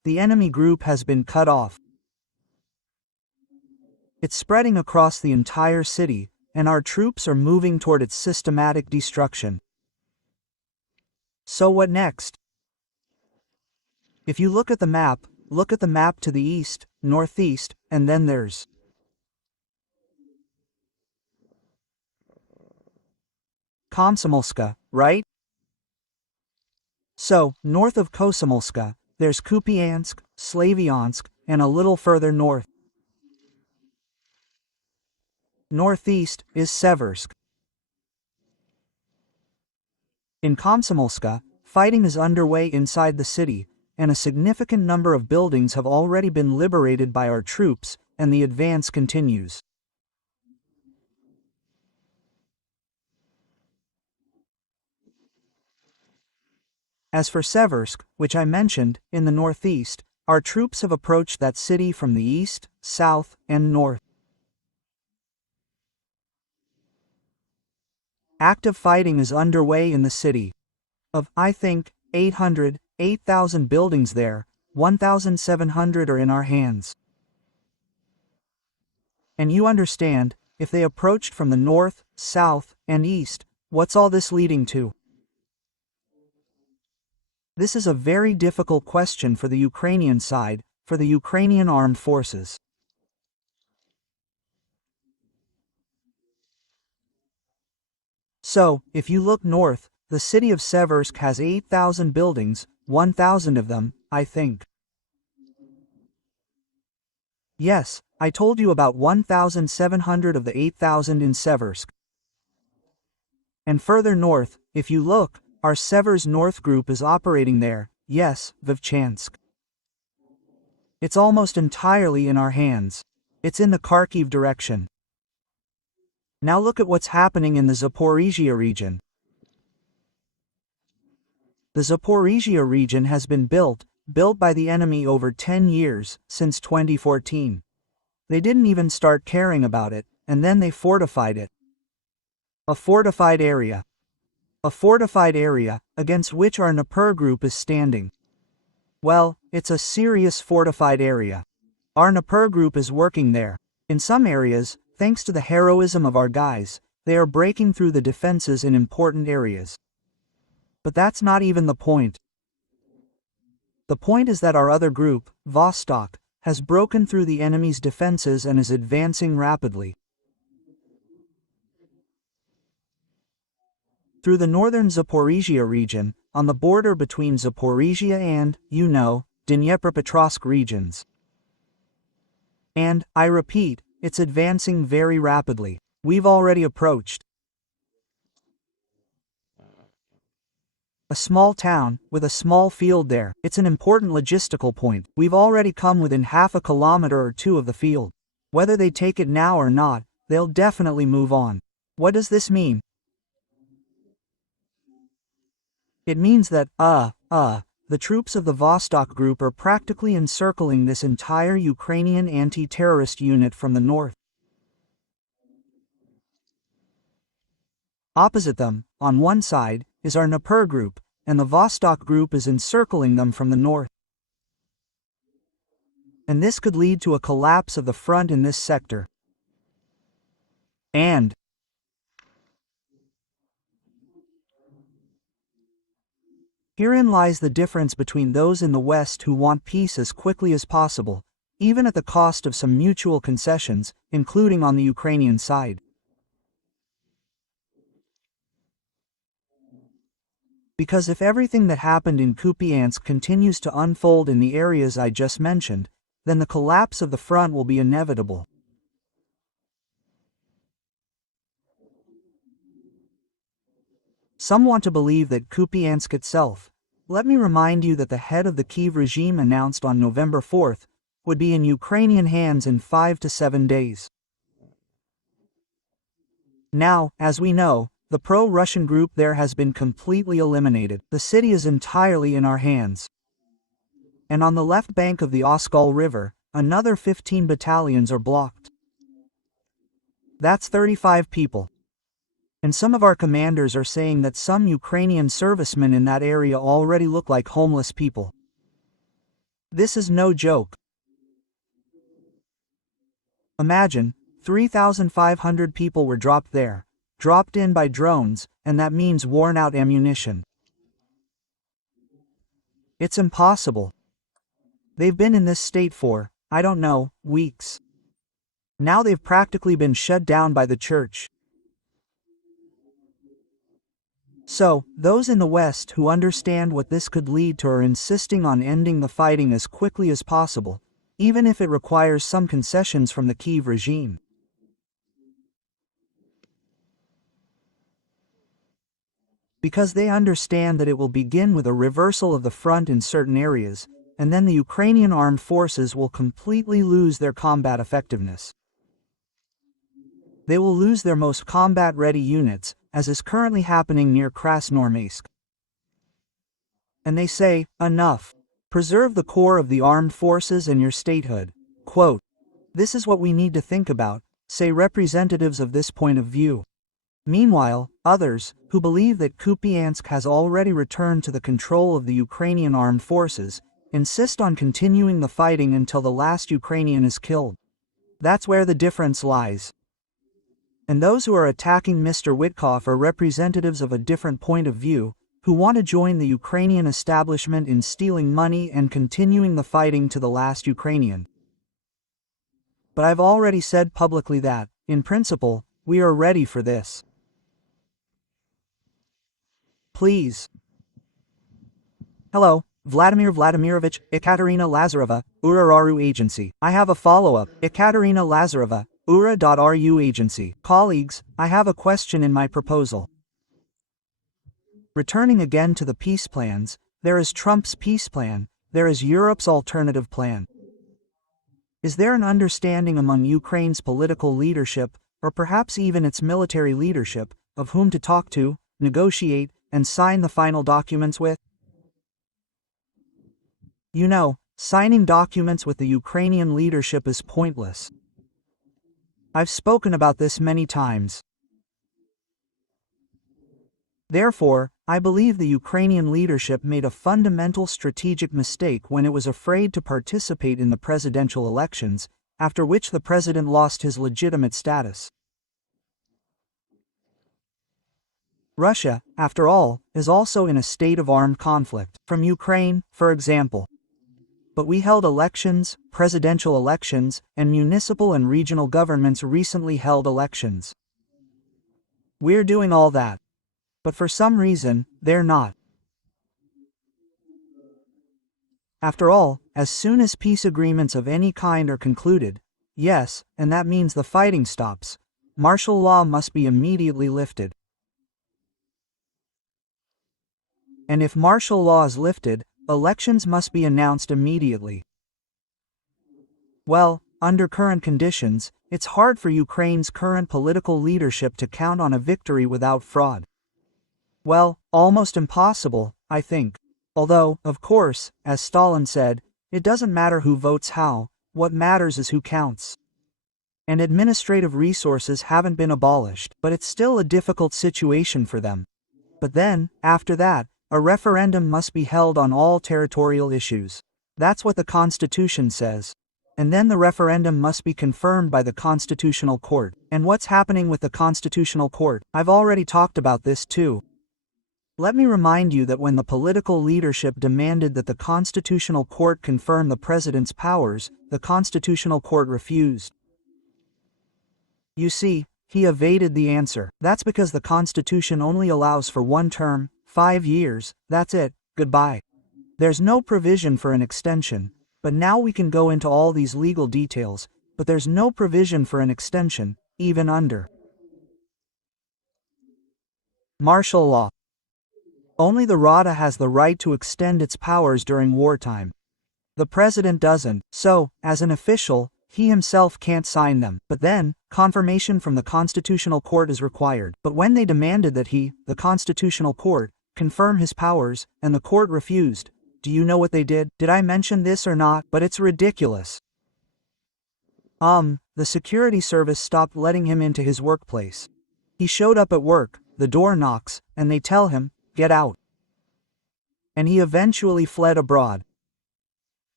The enemy group has been cut off. It's spreading across the entire city, and our troops are moving toward its systematic destruction. So what next? If you look at the map to the east, northeast, and then there's Komsomolska, right? So, north of Komsomolska, there's Kupiansk, Slavyansk, and a little further north. Northeast is Seversk. In Komsomolska, fighting is underway inside the city, and a significant number of buildings have already been liberated by our troops, and the advance continues. As for Seversk, which I mentioned, in the northeast, our troops have approached that city from the east, south, and north. Active fighting is underway in the city. Of, I think, 8,000 buildings there, 1,700 are in our hands. And you understand, if they approached from the north, south, and east, what's all this leading to? This is a very difficult question for the Ukrainian side, for the Ukrainian armed forces. So, if you look north, the city of Seversk has 8,000 buildings, 1,000 of them, I think. Yes, I told you about 1,700 of the 8,000 in Seversk. And further north, if you look, our Seversk North group is operating there, yes, Vovchansk. It's almost entirely in our hands. It's in the Kharkiv direction. Now look at what's happening in the Zaporizhzhia region. The Zaporizhzhia region has been built by the enemy over 10 years, since 2014. They didn't even start caring about it, and then they fortified it. A fortified area. A fortified area, against which our Dnieper group is standing. Well, it's a serious fortified area. Our Dnieper group is working there. In some areas, thanks to the heroism of our guys, they are breaking through the defenses in important areas. But that's not even the point. The point is that our other group, Vostok, has broken through the enemy's defenses and is advancing rapidly. Through the northern Zaporizhzhia region, on the border between Zaporizhzhia and, Dnipropetrovsk regions. And, I repeat, it's advancing very rapidly. We've already approached a small town, with a small field there. It's an important logistical point. We've already come within half a kilometer or two of the field. Whether they take it now or not, they'll definitely move on. What does this mean? It means that, the troops of the Vostok group are practically encircling this entire Ukrainian anti-terrorist unit from the north. Opposite them, on one side, is our Dnieper group, and the Vostok group is encircling them from the north. And this could lead to a collapse of the front in this sector. And herein lies the difference between those in the West who want peace as quickly as possible, even at the cost of some mutual concessions, including on the Ukrainian side. Because if everything that happened in Kupiansk continues to unfold in the areas I just mentioned, then the collapse of the front will be inevitable. Some want to believe that Kupiansk itself. Let me remind you that the head of the Kyiv regime announced on November 4th would be in Ukrainian hands in 5 to 7 days. Now, as we know, the pro-Russian group there has been completely eliminated. The city is entirely in our hands. And on the left bank of the Oskol River, another 15 battalions are blocked. That's 35 people. And some of our commanders are saying that some Ukrainian servicemen in that area already look like homeless people. This is no joke. Imagine, 3,500 people were dropped there, dropped in by drones, and that means worn-out ammunition. It's impossible. They've been in this state for, I don't know, weeks. Now they've practically been shut down by the church. So, those in the West who understand what this could lead to are insisting on ending the fighting as quickly as possible, even if it requires some concessions from the Kyiv regime. Because they understand that it will begin with a reversal of the front in certain areas, and then the Ukrainian armed forces will completely lose their combat effectiveness. They will lose their most combat-ready units, as is currently happening near Krasnoarmeysk. And they say, enough. Preserve the core of the armed forces and your statehood. Quote, this is what we need to think about, say representatives of this point of view. Meanwhile, others, who believe that Kupiansk has already returned to the control of the Ukrainian armed forces, insist on continuing the fighting until the last Ukrainian is killed. That's where the difference lies. And those who are attacking Mr. Witkoff are representatives of a different point of view, who want to join the Ukrainian establishment in stealing money and continuing the fighting to the last Ukrainian. But I've already said publicly that, in principle, we are ready for this. Please. Hello, Vladimir Vladimirovich, Ekaterina Lazareva, URA.RU Agency. I have a follow-up. Ekaterina Lazareva, URA.RU Agency. Colleagues, I have a question in my proposal. Returning again to the peace plans, there is Trump's peace plan, there is Europe's alternative plan. Is there an understanding among Ukraine's political leadership, or perhaps even its military leadership, of whom to talk to, negotiate, and sign the final documents with? You know, signing documents with the Ukrainian leadership is pointless. I've spoken about this many times. Therefore, I believe the Ukrainian leadership made a fundamental strategic mistake when it was afraid to participate in the presidential elections, after which the president lost his legitimate status. Russia, after all, is also in a state of armed conflict, from Ukraine, for example. But we held elections, presidential elections, and municipal and regional governments recently held elections. We're doing all that. But for some reason, they're not. After all, as soon as peace agreements of any kind are concluded, yes, and that means the fighting stops, martial law must be immediately lifted. And if martial law is lifted, elections must be announced immediately. Well, under current conditions, it's hard for Ukraine's current political leadership to count on a victory without fraud. Well, almost impossible, I think. Although, of course, as Stalin said, it doesn't matter who votes how, what matters is who counts. And administrative resources haven't been abolished, but it's still a difficult situation for them. But then, after that, a referendum must be held on all territorial issues. That's what the Constitution says. And then the referendum must be confirmed by the Constitutional Court. And what's happening with the Constitutional Court? I've already talked about this too. Let me remind you that when the political leadership demanded that the Constitutional Court confirm the president's powers, the Constitutional Court refused. You see, he evaded the answer. That's because the Constitution only allows for one term, 5 years, that's it, goodbye. There's no provision for an extension, but now we can go into all these legal details, but there's no provision for an extension, even under martial law. Only the Rada has the right to extend its powers during wartime. The president doesn't, so, as an official, he himself can't sign them. But then, confirmation from the Constitutional Court is required. But when they demanded that he, the Constitutional Court, confirm his powers, and the court refused, do you know what they did? Did I mention this or not? But it's ridiculous. The security service stopped letting him into his workplace. He showed up at work, the door knocks, and they tell him, get out. And he eventually fled abroad.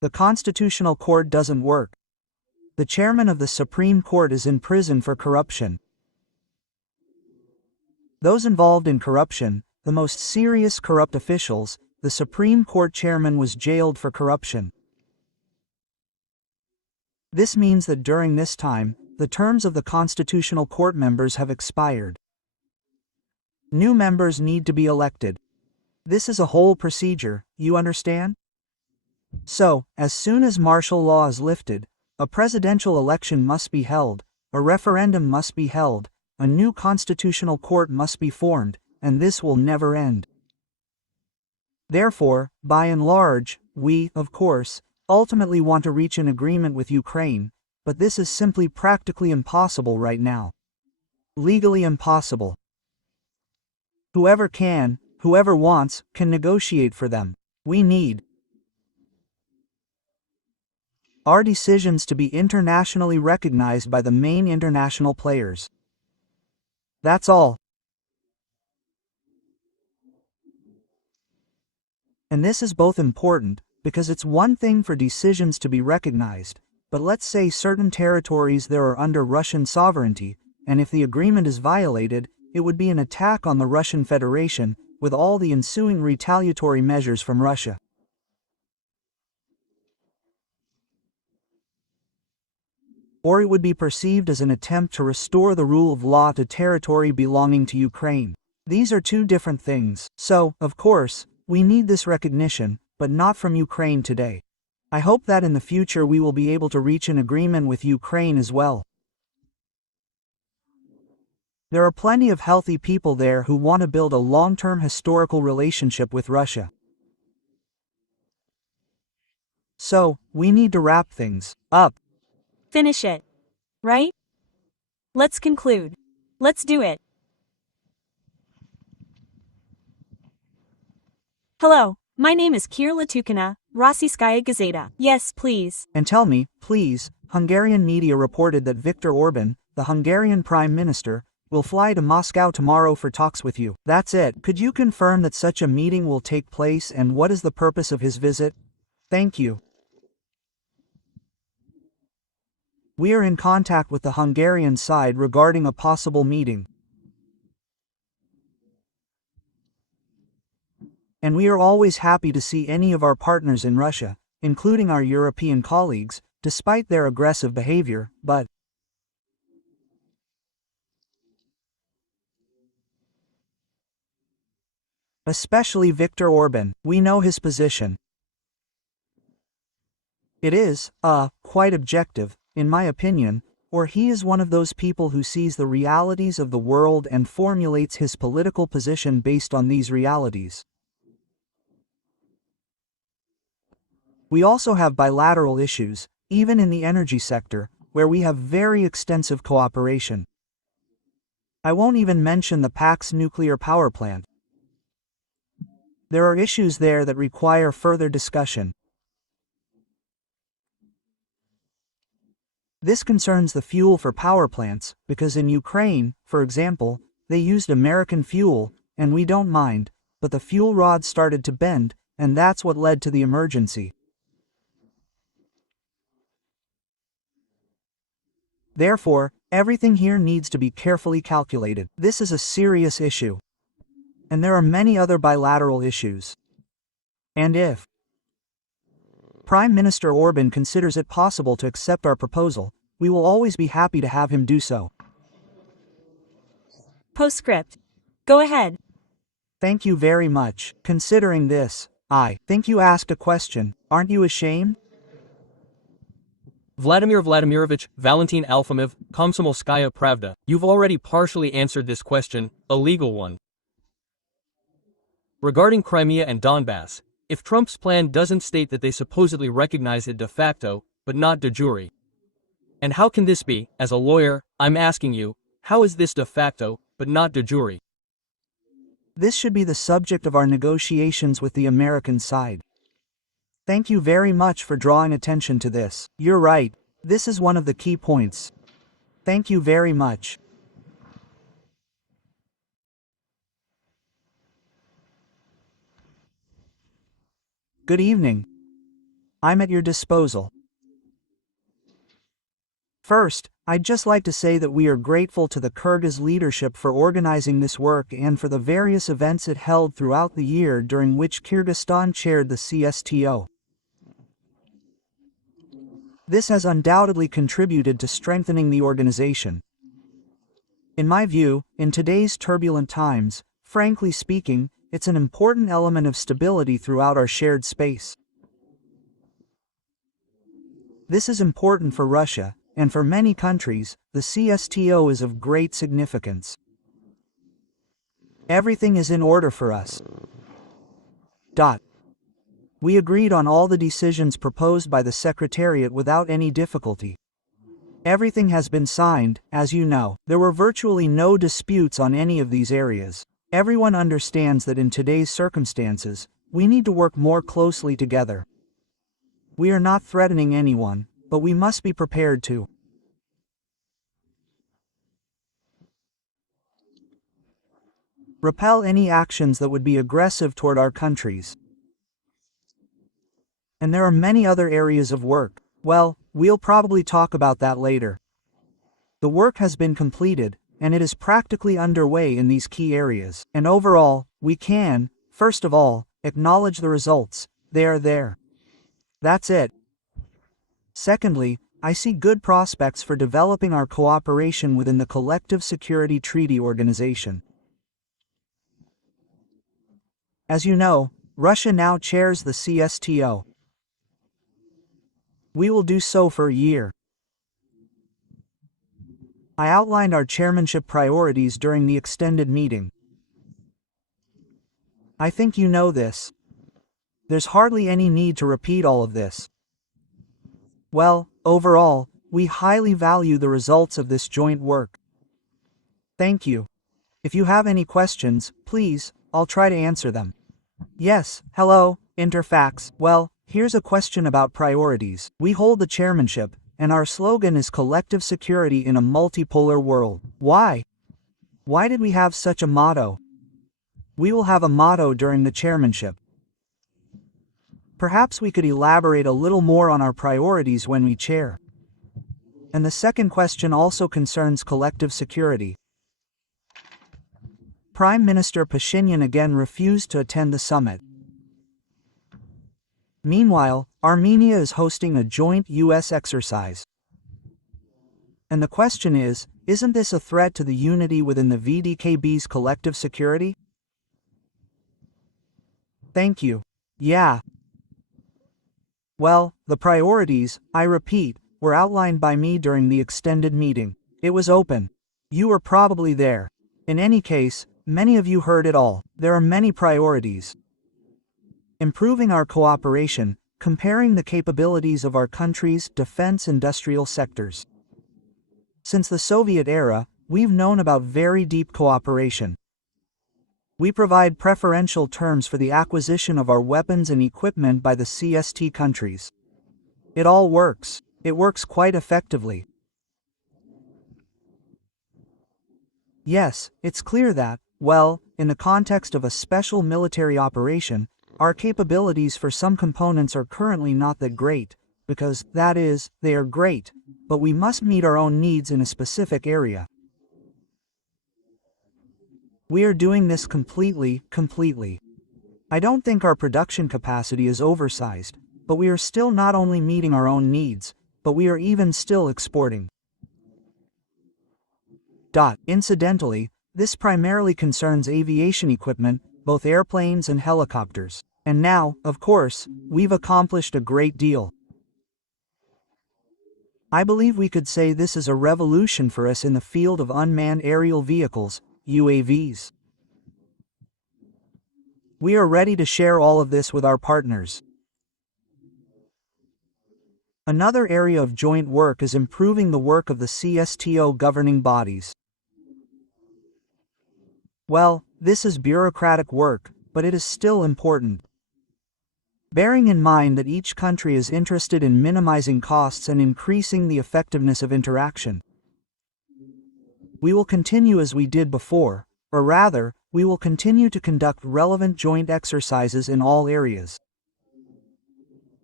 The Constitutional Court doesn't work. The chairman of the Supreme Court is in prison for corruption. Those involved in corruption, the most serious corrupt officials, the Supreme Court chairman was jailed for corruption. This means that during this time, the terms of the Constitutional Court members have expired. New members need to be elected. This is a whole procedure, you understand? So, as soon as martial law is lifted, a presidential election must be held, a referendum must be held, a new constitutional court must be formed, and this will never end. Therefore, by and large, we, of course, ultimately want to reach an agreement with Ukraine, but this is simply practically impossible right now. Legally impossible. Whoever can, whoever wants, can negotiate for them. We need our decisions to be internationally recognized by the main international players. That's all. And this is both important, because it's one thing for decisions to be recognized, but let's say certain territories there are under Russian sovereignty, and if the agreement is violated, it would be an attack on the Russian Federation, with all the ensuing retaliatory measures from Russia. Or it would be perceived as an attempt to restore the rule of law to territory belonging to Ukraine. These are two different things. So, of course, we need this recognition, but not from Ukraine today. I hope that in the future we will be able to reach an agreement with Ukraine as well. There are plenty of healthy people there who want to build a long-term historical relationship with Russia. So, we need to wrap things up. Finish it. Right? Let's conclude. Let's do it. Hello, my name is Kira Latukina, Rossiyskaya Gazeta. Yes, please. And tell me, please, Hungarian media reported that Viktor Orban, the Hungarian Prime Minister, will fly to Moscow tomorrow for talks with you. That's it. Could you confirm that such a meeting will take place and what is the purpose of his visit? Thank you. We are in contact with the Hungarian side regarding a possible meeting. And we are always happy to see any of our partners in Russia, including our European colleagues, despite their aggressive behavior, but especially Viktor Orban. We know his position. It is, quite objective, in my opinion, or he is one of those people who sees the realities of the world and formulates his political position based on these realities. We also have bilateral issues, even in the energy sector, where we have very extensive cooperation. I won't even mention the PAX nuclear power plant. There are issues there that require further discussion. This concerns the fuel for power plants, because in Ukraine, for example, they used American fuel, and we don't mind, but the fuel rod started to bend, and that's what led to the emergency. Therefore, everything here needs to be carefully calculated. This is a serious issue. And there are many other bilateral issues. And if Prime Minister Orban considers it possible to accept our proposal, we will always be happy to have him do so. Postscript. Go ahead. Thank you very much. Considering this, I think you asked a question. Aren't you ashamed? Vladimir Vladimirovich Valentin Alfimov, Komsomolskaya Pravda. You've already partially answered this question, a legal one. Regarding Crimea and Donbass, if Trump's plan doesn't state that they supposedly recognize it de facto, but not de jure. And how can this be? As a lawyer, I'm asking you, how is this de facto, but not de jure? This should be the subject of our negotiations with the American side. Thank you very much for drawing attention to this. You're right. This is one of the key points. Thank you very much. Good evening. I'm at your disposal. First, I'd just like to say that we are grateful to the Kyrgyz leadership for organizing this work and for the various events it held throughout the year during which Kyrgyzstan chaired the CSTO. This has undoubtedly contributed to strengthening the organization. In my view, in today's turbulent times, frankly speaking, it's an important element of stability throughout our shared space. This is important for Russia, and for many countries, the CSTO is of great significance. Everything is in order for us. We agreed on all the decisions proposed by the Secretariat without any difficulty. Everything has been signed, as you know. There were virtually no disputes on any of these areas. Everyone understands that in today's circumstances, we need to work more closely together. We are not threatening anyone, but we must be prepared to repel any actions that would be aggressive toward our countries. And there are many other areas of work. Well, we'll probably talk about that later. The work has been completed, and it is practically underway in these key areas. And overall, we can, first of all, acknowledge the results. They are there. That's it. Secondly, I see good prospects for developing our cooperation within the Collective Security Treaty Organization. As you know, Russia now chairs the CSTO. We will do so for a year. I outlined our chairmanship priorities during the extended meeting. I think you know this. There's hardly any need to repeat all of this. Well, overall, we highly value the results of this joint work. Thank you. If you have any questions, please, I'll try to answer them. Yes, hello, Interfax. Well, here's a question about priorities. We hold the chairmanship, and our slogan is collective security in a multipolar world. Why? Why did we have such a motto? We will have a motto during the chairmanship. Perhaps we could elaborate a little more on our priorities when we chair. And the second question also concerns collective security. Prime Minister Pashinyan again refused to attend the summit. Meanwhile, Armenia is hosting a joint U.S. exercise. And the question is, isn't this a threat to the unity within the VDKB's collective security? Thank you. Yeah. Well, the priorities, I repeat, were outlined by me during the extended meeting. It was open. You were probably there. In any case, many of you heard it all. There are many priorities. Improving our cooperation, comparing the capabilities of our country's defense industrial sectors. Since the Soviet era, we've known about very deep cooperation. We provide preferential terms for the acquisition of our weapons and equipment by the CST countries. It all works. It works quite effectively. Yes, it's clear that, well, in the context of a special military operation, our capabilities for some components are currently not that great, because, that is, they are great, but we must meet our own needs in a specific area. We are doing this completely. I don't think our production capacity is oversized, but we are still not only meeting our own needs, but we are even still exporting. Incidentally, this primarily concerns aviation equipment, both airplanes and helicopters. And now, of course, we've accomplished a great deal. I believe we could say this is a revolution for us in the field of unmanned aerial vehicles, UAVs. We are ready to share all of this with our partners. Another area of joint work is improving the work of the CSTO governing bodies. Well, this is bureaucratic work, but it is still important. Bearing in mind that each country is interested in minimizing costs and increasing the effectiveness of interaction. We will continue as we did before, or rather, we will continue to conduct relevant joint exercises in all areas.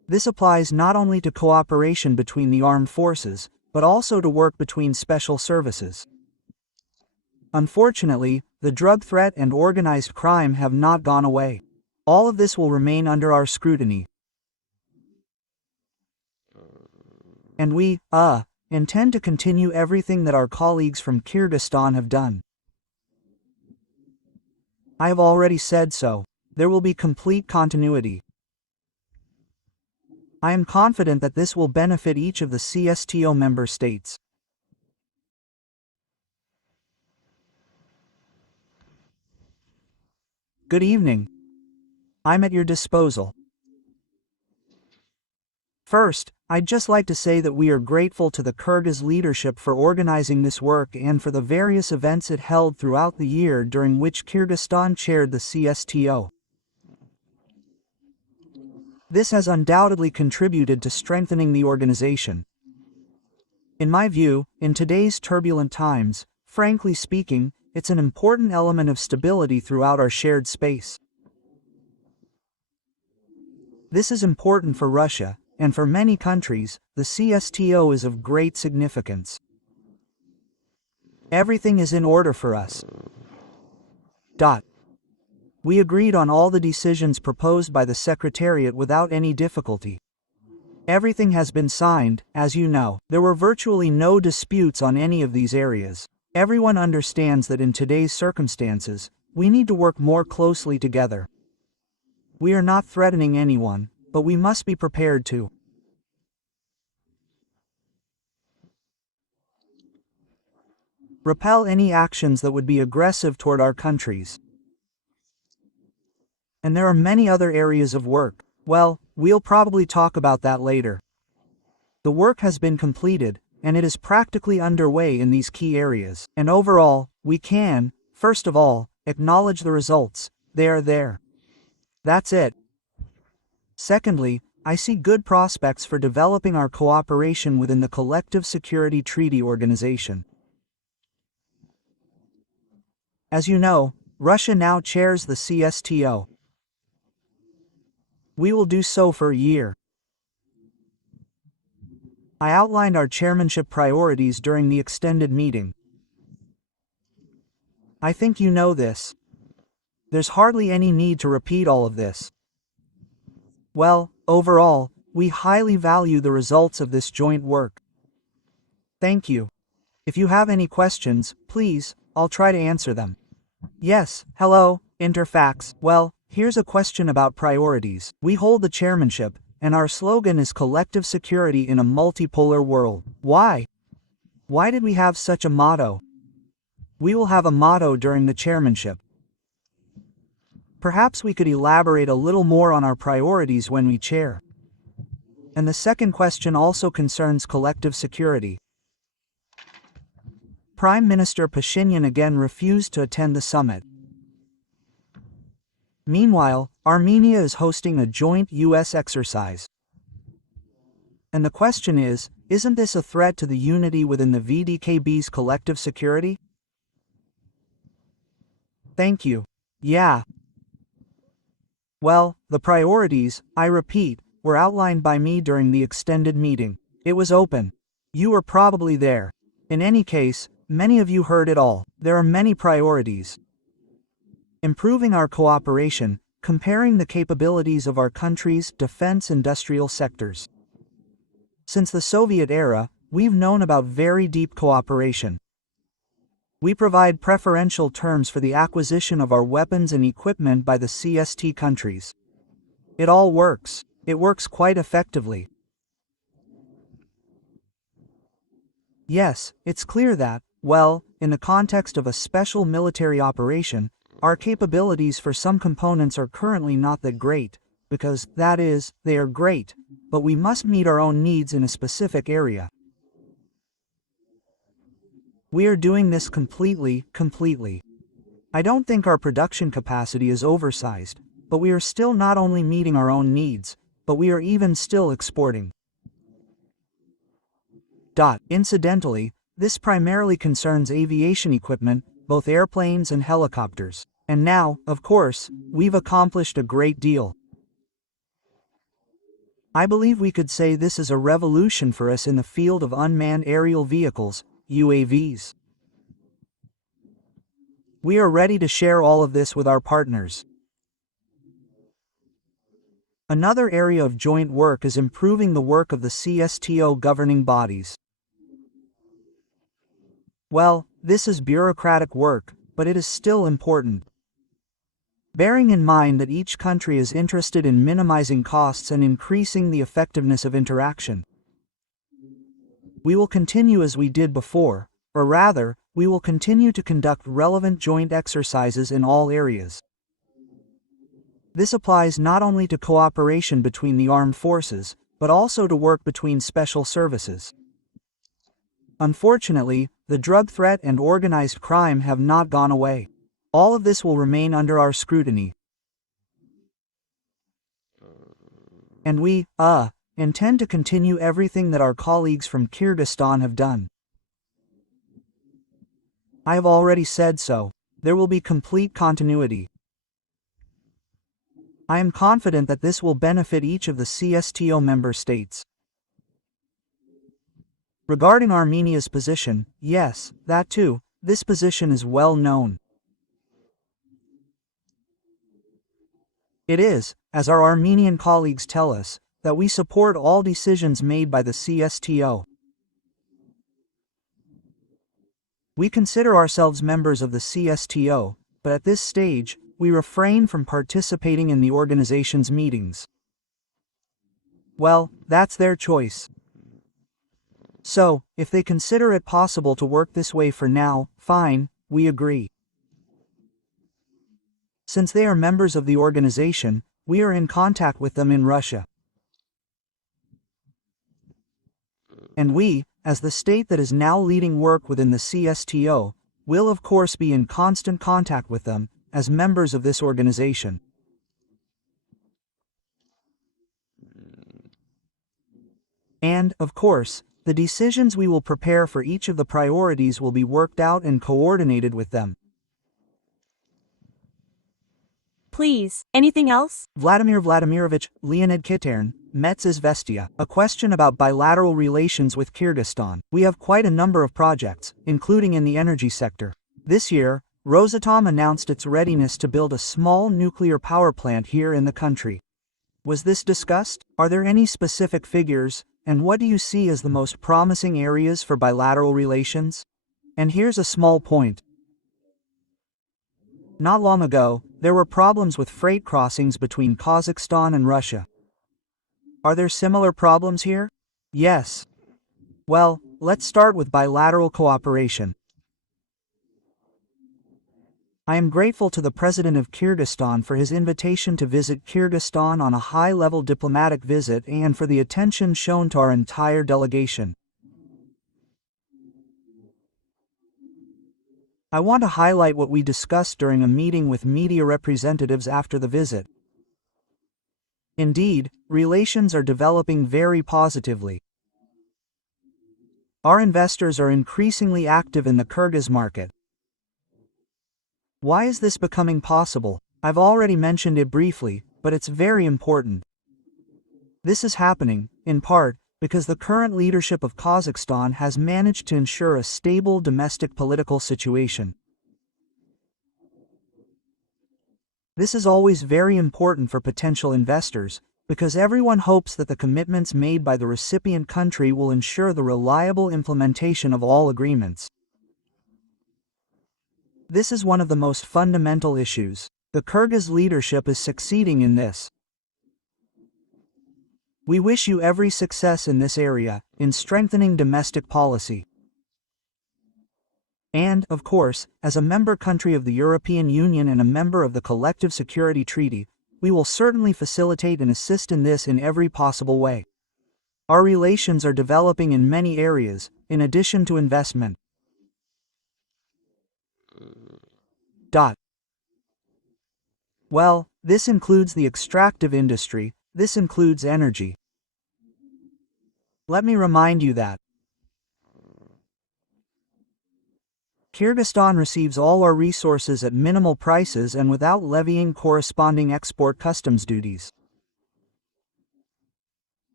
This applies not only to cooperation between the armed forces, but also to work between special services. Unfortunately, the drug threat and organized crime have not gone away. All of this will remain under our scrutiny. And we, intend to continue everything that our colleagues from Kyrgyzstan have done. I have already said so. There will be complete continuity. I am confident that this will benefit each of the CSTO member states. Good evening. I'm at your disposal. First, I'd just like to say that we are grateful to the Kyrgyz leadership for organizing this work and for the various events it held throughout the year during which Kyrgyzstan chaired the CSTO. This has undoubtedly contributed to strengthening the organization. In my view, in today's turbulent times, frankly speaking, it's an important element of stability throughout our shared space. This is important for Russia, and for many countries, the CSTO is of great significance. Everything is in order for us. We agreed on all the decisions proposed by the Secretariat without any difficulty. Everything has been signed, as you know. There were virtually no disputes on any of these areas. Everyone understands that in today's circumstances, we need to work more closely together. We are not threatening anyone, but we must be prepared to repel any actions that would be aggressive toward our countries. And there are many other areas of work. Well, we'll probably talk about that later. The work has been completed, and it is practically underway in these key areas. And overall, we can, first of all, acknowledge the results. They are there. That's it. Secondly, I see good prospects for developing our cooperation within the Collective Security Treaty Organization. As you know, Russia now chairs the CSTO. We will do so for a year. I outlined our chairmanship priorities during the extended meeting. I think you know this. There's hardly any need to repeat all of this. Well, overall, we highly value the results of this joint work. Thank you. If you have any questions, please, I'll try to answer them. Yes, hello, Interfax. Well, here's a question about priorities. We hold the chairmanship, and our slogan is collective security in a multipolar world. Why? Why did we have such a motto? We will have a motto during the chairmanship. Perhaps we could elaborate a little more on our priorities when we chair. And the second question also concerns collective security. Prime Minister Pashinyan again refused to attend the summit. Meanwhile, Armenia is hosting a joint U.S. exercise. And the question is, isn't this a threat to the unity within the VDKB's collective security? Thank you. Yeah. Well, the priorities, I repeat, were outlined by me during the extended meeting. It was open. You were probably there. In any case, many of you heard it all. There are many priorities. Improving our cooperation, comparing the capabilities of our country's defense industrial sectors. Since the Soviet era, we've known about very deep cooperation. We provide preferential terms for the acquisition of our weapons and equipment by the CST countries. It all works. It works quite effectively. Yes, it's clear that, well, in the context of a special military operation, our capabilities for some components are currently not that great, because, that is, they are great, but we must meet our own needs in a specific area. We are doing this completely. I don't think our production capacity is oversized, but we are still not only meeting our own needs, but we are even still exporting. Incidentally, this primarily concerns aviation equipment, both airplanes and helicopters. And now, of course, we've accomplished a great deal. I believe we could say this is a revolution for us in the field of unmanned aerial vehicles, UAVs. We are ready to share all of this with our partners. Another area of joint work is improving the work of the CSTO governing bodies. Well, this is bureaucratic work, but it is still important. Bearing in mind that each country is interested in minimizing costs and increasing the effectiveness of interaction. We will continue as we did before, or rather, we will continue to conduct relevant joint exercises in all areas. This applies not only to cooperation between the armed forces, but also to work between special services. Unfortunately, the drug threat and organized crime have not gone away. All of this will remain under our scrutiny. And we, intend to continue everything that our colleagues from Kyrgyzstan have done. I have already said so. There will be complete continuity. I am confident that this will benefit each of the CSTO member states. Regarding Armenia's position, yes, that too, this position is well known. It is, as our Armenian colleagues tell us, that we support all decisions made by the CSTO. We consider ourselves members of the CSTO, but at this stage, we refrain from participating in the organization's meetings. Well, that's their choice. So, if they consider it possible to work this way for now, fine, we agree. Since they are members of the organization, we are in contact with them in Russia. And we, as the state that is now leading work within the CSTO, will of course be in constant contact with them, as members of this organization. And, of course, the decisions we will prepare for each of the priorities will be worked out and coordinated with them. Please, anything else? Vladimir Vladimirovich, Leonid Kitern, Metz Izvestia. A question about bilateral relations with Kyrgyzstan. We have quite a number of projects, including in the energy sector. This year, Rosatom announced its readiness to build a small nuclear power plant here in the country. Was this discussed? Are there any specific figures, and what do you see as the most promising areas for bilateral relations? And here's a small point. Not long ago, there were problems with freight crossings between Kazakhstan and Russia. Are there similar problems here? Yes. Well, let's start with bilateral cooperation. I am grateful to the President of Kyrgyzstan for his invitation to visit Kyrgyzstan on a high-level diplomatic visit and for the attention shown to our entire delegation. I want to highlight what we discussed during a meeting with media representatives after the visit. Indeed, relations are developing very positively. Our investors are increasingly active in the Kyrgyz market. Why is this becoming possible? I've already mentioned it briefly, but it's very important. This is happening, in part, because the current leadership of Kazakhstan has managed to ensure a stable domestic political situation. This is always very important for potential investors, because everyone hopes that the commitments made by the recipient country will ensure the reliable implementation of all agreements. This is one of the most fundamental issues. The Kyrgyz leadership is succeeding in this. We wish you every success in this area, in strengthening domestic policy. And, of course, as a member country of the European Union and a member of the Collective Security Treaty, we will certainly facilitate and assist in this in every possible way. Our relations are developing in many areas, in addition to investment. Well, this includes the extractive industry, this includes energy. Let me remind you that Kyrgyzstan receives all our resources at minimal prices and without levying corresponding export customs duties.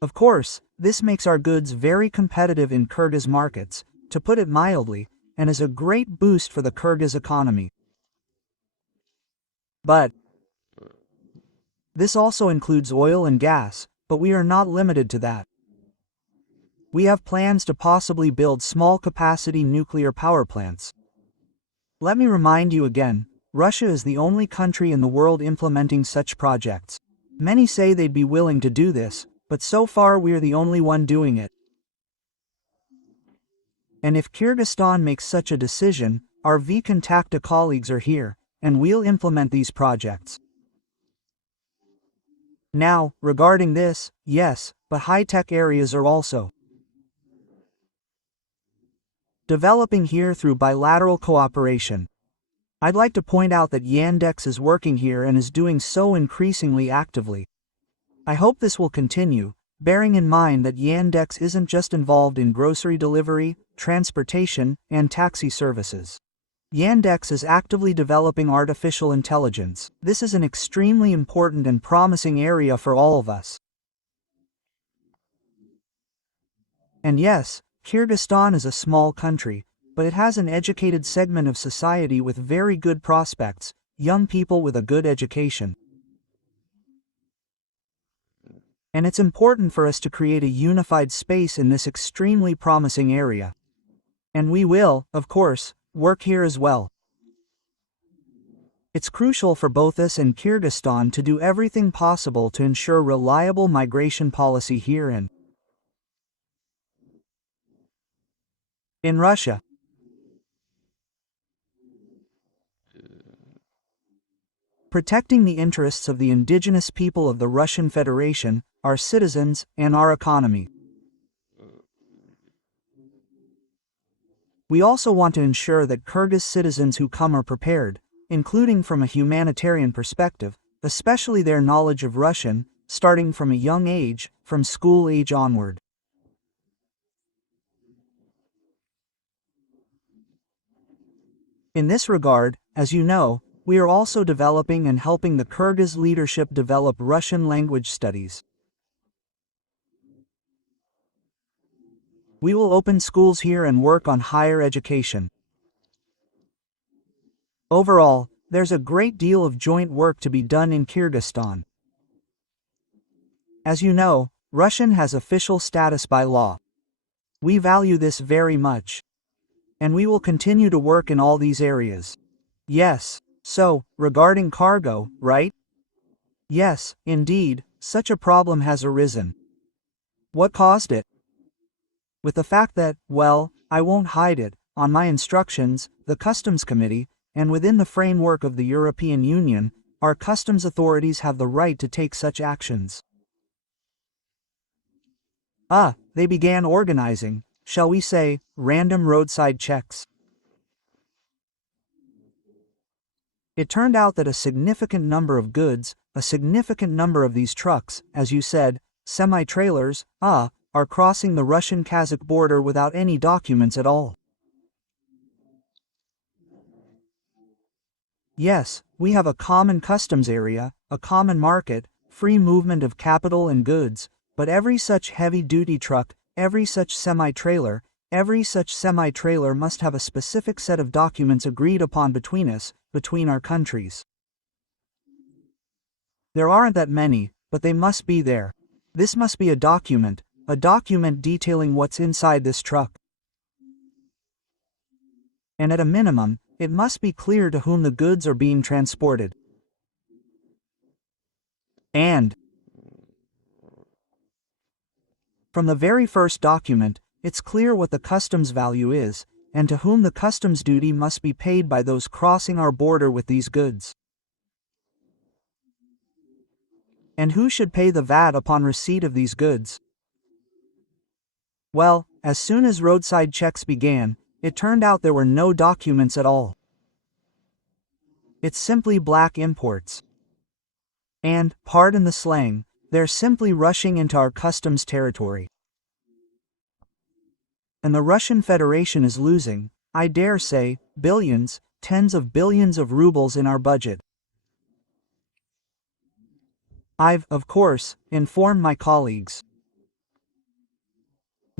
Of course, this makes our goods very competitive in Kyrgyz markets, to put it mildly, and is a great boost for the Kyrgyz economy. But this also includes oil and gas, but we are not limited to that. We have plans to possibly build small-capacity nuclear power plants. Let me remind you again, Russia is the only country in the world implementing such projects. Many say they'd be willing to do this, but so far we're the only one doing it. And if Kyrgyzstan makes such a decision, our V-Contacta colleagues are here, and we'll implement these projects. Now, regarding this, yes, but high-tech areas are also developing here through bilateral cooperation. I'd like to point out that Yandex is working here and is doing so increasingly actively. I hope this will continue, bearing in mind that Yandex isn't just involved in grocery delivery, transportation, and taxi services. Yandex is actively developing artificial intelligence. This is an extremely important and promising area for all of us. And yes, Kyrgyzstan is a small country, but it has an educated segment of society with very good prospects, young people with a good education. And it's important for us to create a unified space in this extremely promising area. And we will, of course, work here as well. It's crucial for both us and Kyrgyzstan to do everything possible to ensure reliable migration policy here and in Russia. Protecting the interests of the indigenous people of the Russian Federation, our citizens, and our economy. We also want to ensure that Kyrgyz citizens who come are prepared, including from a humanitarian perspective, especially their knowledge of Russian, starting from a young age, from school age onward. In this regard, as you know, we are also developing and helping the Kyrgyz leadership develop Russian language studies. We will open schools here and work on higher education. Overall, there's a great deal of joint work to be done in Kyrgyzstan. As you know, Russian has official status by law. We value this very much. And we will continue to work in all these areas. Yes, so, regarding cargo, right? Yes, indeed, such a problem has arisen. What caused it? With the fact that, well, I won't hide it, on my instructions, the Customs Committee, and within the framework of the European Union, our customs authorities have the right to take such actions. They began organizing, shall we say, random roadside checks. It turned out that a significant number of goods, a significant number of these trucks, as you said, semi-trailers, are crossing the Russian-Kazakh border without any documents at all. Yes, we have a common customs area, a common market, free movement of capital and goods, but every such heavy-duty truck, every such semi-trailer must have a specific set of documents agreed upon between us, between our countries. There aren't that many, but they must be there. This must be a document detailing what's inside this truck. And at a minimum, it must be clear to whom the goods are being transported. And from the very first document, it's clear what the customs value is, and to whom the customs duty must be paid by those crossing our border with these goods. And who should pay the VAT upon receipt of these goods? Well, as soon as roadside checks began, it turned out there were no documents at all. It's simply black imports. And, pardon the slang, they're simply rushing into our customs territory. And the Russian Federation is losing, I dare say, billions, tens of billions of rubles in our budget. I've, of course, informed my colleagues.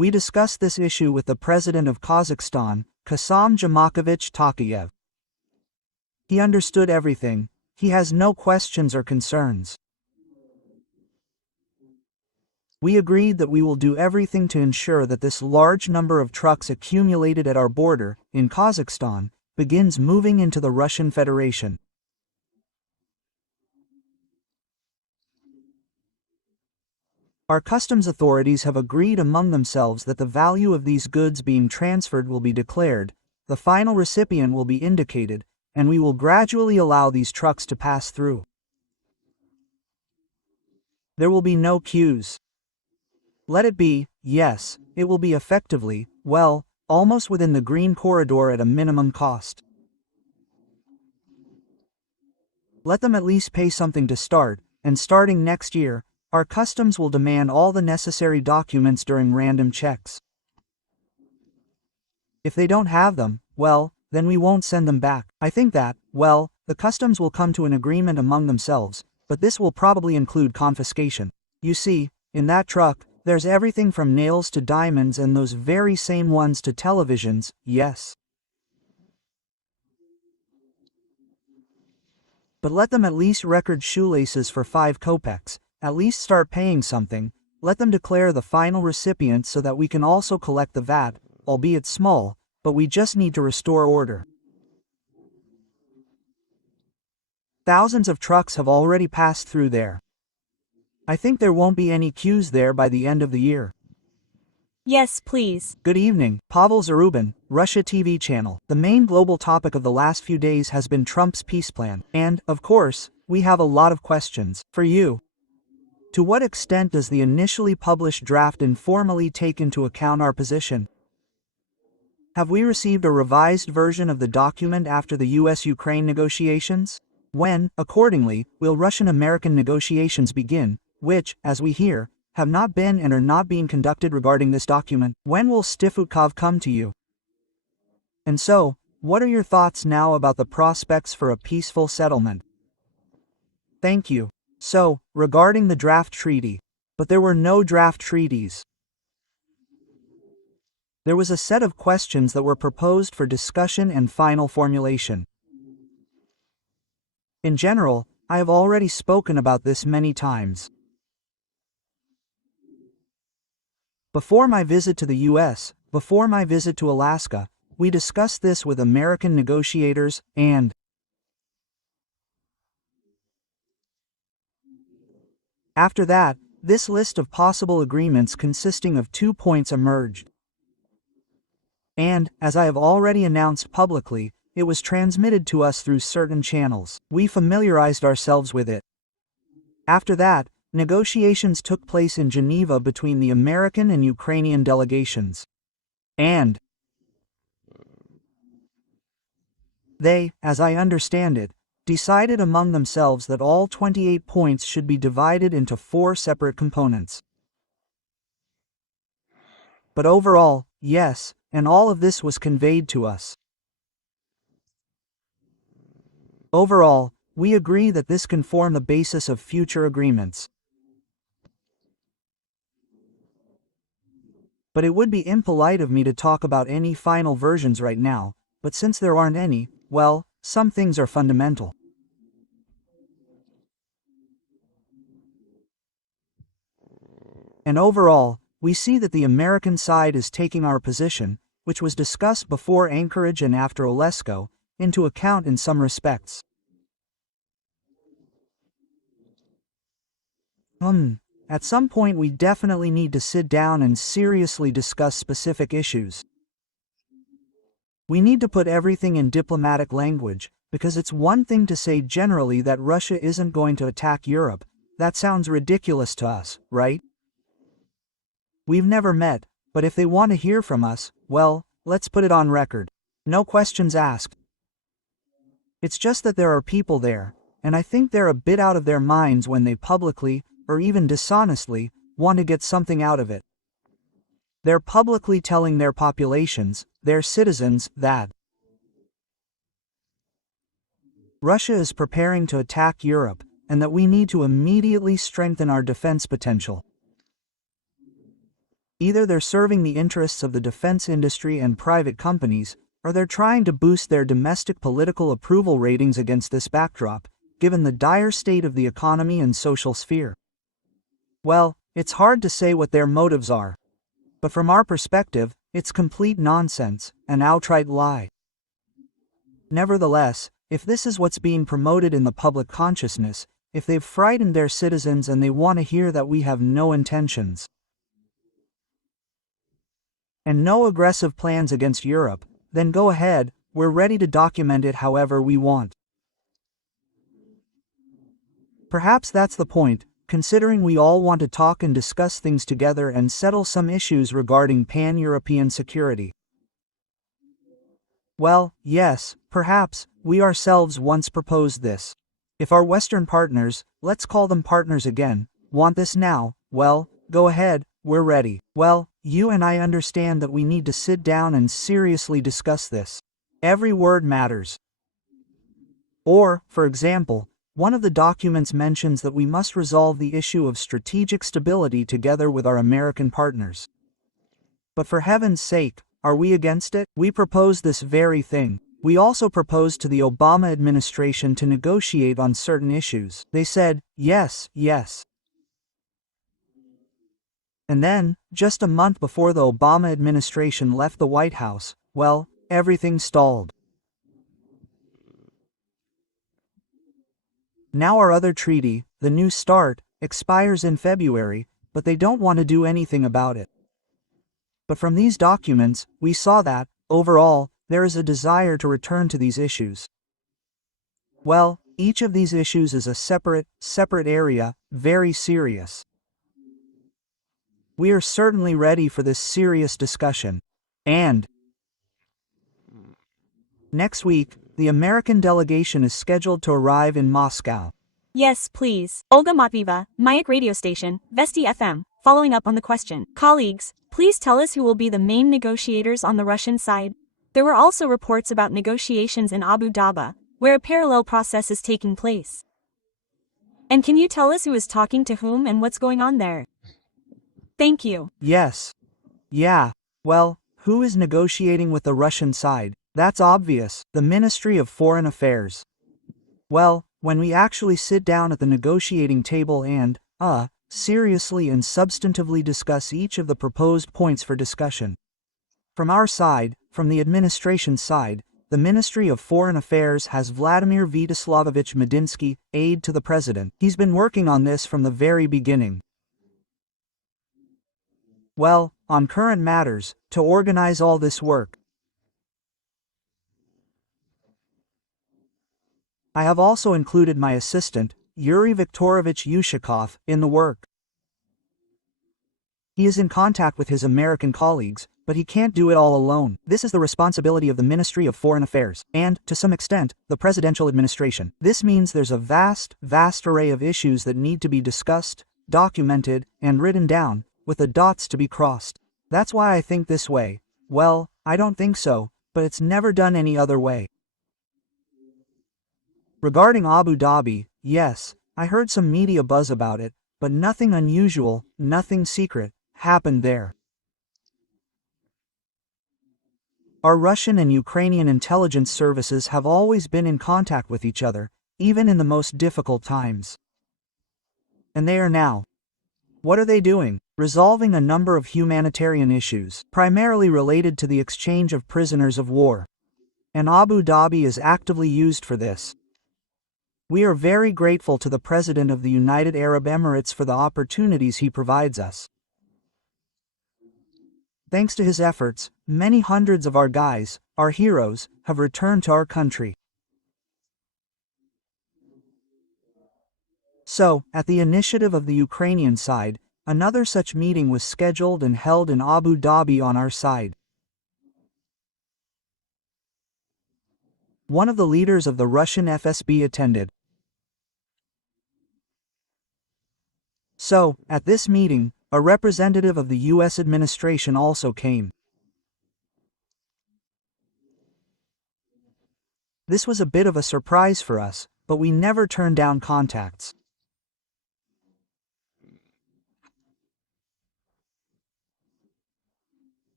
We discussed this issue with the President of Kazakhstan, Kassam-Jomart Tokayev. He understood everything. He has no questions or concerns. We agreed that we will do everything to ensure that this large number of trucks accumulated at our border, in Kazakhstan, begins moving into the Russian Federation. Our customs authorities have agreed among themselves that the value of these goods being transferred will be declared, the final recipient will be indicated, and we will gradually allow these trucks to pass through. There will be no queues. Let it be, yes, it will be effectively, well, almost within the green corridor at a minimum cost. Let them at least pay something to start, and starting next year, our customs will demand all the necessary documents during random checks. If they don't have them, well, then we won't send them back. I think that, well, the customs will come to an agreement among themselves, but this will probably include confiscation. You see, in that truck, there's everything from nails to diamonds and those very same ones to televisions, yes. But let them at least record shoelaces for 5 kopecks, at least start paying something, let them declare the final recipient so that we can also collect the VAT, albeit small, but we just need to restore order. Thousands of trucks have already passed through there. I think there won't be any queues there by the end of the year. Yes, please. Good evening, Pavel Zarubin, Russia TV channel. The main global topic of the last few days has been Trump's peace plan, and, of course, we have a lot of questions for you. To what extent does the initially published draft informally take into account our position? Have we received a revised version of the document after the US-Ukraine negotiations? When, accordingly, will Russian-American negotiations begin, which, as we hear, have not been and are not being conducted regarding this document? When will Steve Witkoff come to you? And so, what are your thoughts now about the prospects for a peaceful settlement? Thank you. So, regarding the draft treaty, but there were no draft treaties. There was a set of questions that were proposed for discussion and final formulation. In general, I have already spoken about this many times. Before my visit to the US, before my visit to Alaska, we discussed this with American negotiators, and after that, this list of possible agreements consisting of 2 points emerged. And, as I have already announced publicly, it was transmitted to us through certain channels. We familiarized ourselves with it. After that, negotiations took place in Geneva between the American and Ukrainian delegations. And they, as I understand it, decided among themselves that all 28 points should be divided into 4 separate components. But overall, yes, and all of this was conveyed to us. Overall, we agree that this can form the basis of future agreements. But it would be impolite of me to talk about any final versions right now, but since there aren't any, well, some things are fundamental. And overall, we see that the American side is taking our position, which was discussed before Anchorage and after Olesko, into account in some respects. At some point we definitely need to sit down and seriously discuss specific issues. We need to put everything in diplomatic language, because it's one thing to say generally that Russia isn't going to attack Europe. That sounds ridiculous to us, right? We've never met, but if they want to hear from us, well, let's put it on record. No questions asked. It's just that there are people there, and I think they're a bit out of their minds when they publicly, or even dishonestly, want to get something out of it. They're publicly telling their populations, their citizens, that Russia is preparing to attack Europe, and that we need to immediately strengthen our defense potential. Either they're serving the interests of the defense industry and private companies, or they're trying to boost their domestic political approval ratings against this backdrop, given the dire state of the economy and social sphere. Well, it's hard to say what their motives are. But from our perspective, it's complete nonsense, an outright lie. Nevertheless, if this is what's being promoted in the public consciousness, if they've frightened their citizens and they want to hear that we have no intentions and no aggressive plans against Europe, then go ahead, we're ready to document it however we want. Perhaps that's the point, considering we all want to talk and discuss things together and settle some issues regarding pan-European security. Well, yes, perhaps, we ourselves once proposed this. If our Western partners, let's call them partners again, want this now, well, go ahead, we're ready. Well, you and I understand that we need to sit down and seriously discuss this. Every word matters. Or, for example, one of the documents mentions that we must resolve the issue of strategic stability together with our American partners. But for heaven's sake, are we against it? We propose this very thing. We also proposed to the Obama administration to negotiate on certain issues. They said, yes, yes. And then, just a month before the Obama administration left the White House, well, everything stalled. Now our other treaty, the New START, expires in February, but they don't want to do anything about it. But from these documents, we saw that, overall, there is a desire to return to these issues. Well, each of these issues is a separate area, very serious. We are certainly ready for this serious discussion. And next week, the American delegation is scheduled to arrive in Moscow. Yes, please. Olga Matvieva, Mayak radio station, Vesti FM, following up on the question. Colleagues, please tell us who will be the main negotiators on the Russian side. There were also reports about negotiations in Abu Dhabi, where a parallel process is taking place. And can you tell us who is talking to whom and what's going on there? Thank you. Yes. Yeah. Well, who is negotiating with the Russian side? That's obvious, the Ministry of Foreign Affairs. Well, when we actually sit down at the negotiating table and, seriously and substantively discuss each of the proposed points for discussion. From our side, from the administration side, the Ministry of Foreign Affairs has Vladimir Vyacheslamovich Medinsky, aide to the President. He's been working on this from the very beginning. Well, on current matters, to organize all this work. I have also included my assistant, Yuri Viktorovich Yushakov, in the work. He is in contact with his American colleagues, but he can't do it all alone. This is the responsibility of the Ministry of Foreign Affairs, and, to some extent, the presidential administration. This means there's a vast array of issues that need to be discussed, documented, and written down, with the dots to be crossed. That's why I think this way. Well, I don't think so, but it's never done any other way. Regarding Abu Dhabi, yes, I heard some media buzz about it, but nothing unusual, nothing secret, happened there. Our Russian and Ukrainian intelligence services have always been in contact with each other, even in the most difficult times. And they are now. What are they doing? Resolving a number of humanitarian issues, primarily related to the exchange of prisoners of war. And Abu Dhabi is actively used for this. We are very grateful to the President of the United Arab Emirates for the opportunities he provides us. Thanks to his efforts, many hundreds of our guys, our heroes, have returned to our country. So, at the initiative of the Ukrainian side, another such meeting was scheduled and held in Abu Dhabi on our side. One of the leaders of the Russian FSB attended. So, at this meeting, a representative of the U.S. administration also came. This was a bit of a surprise for us, but we never turned down contacts.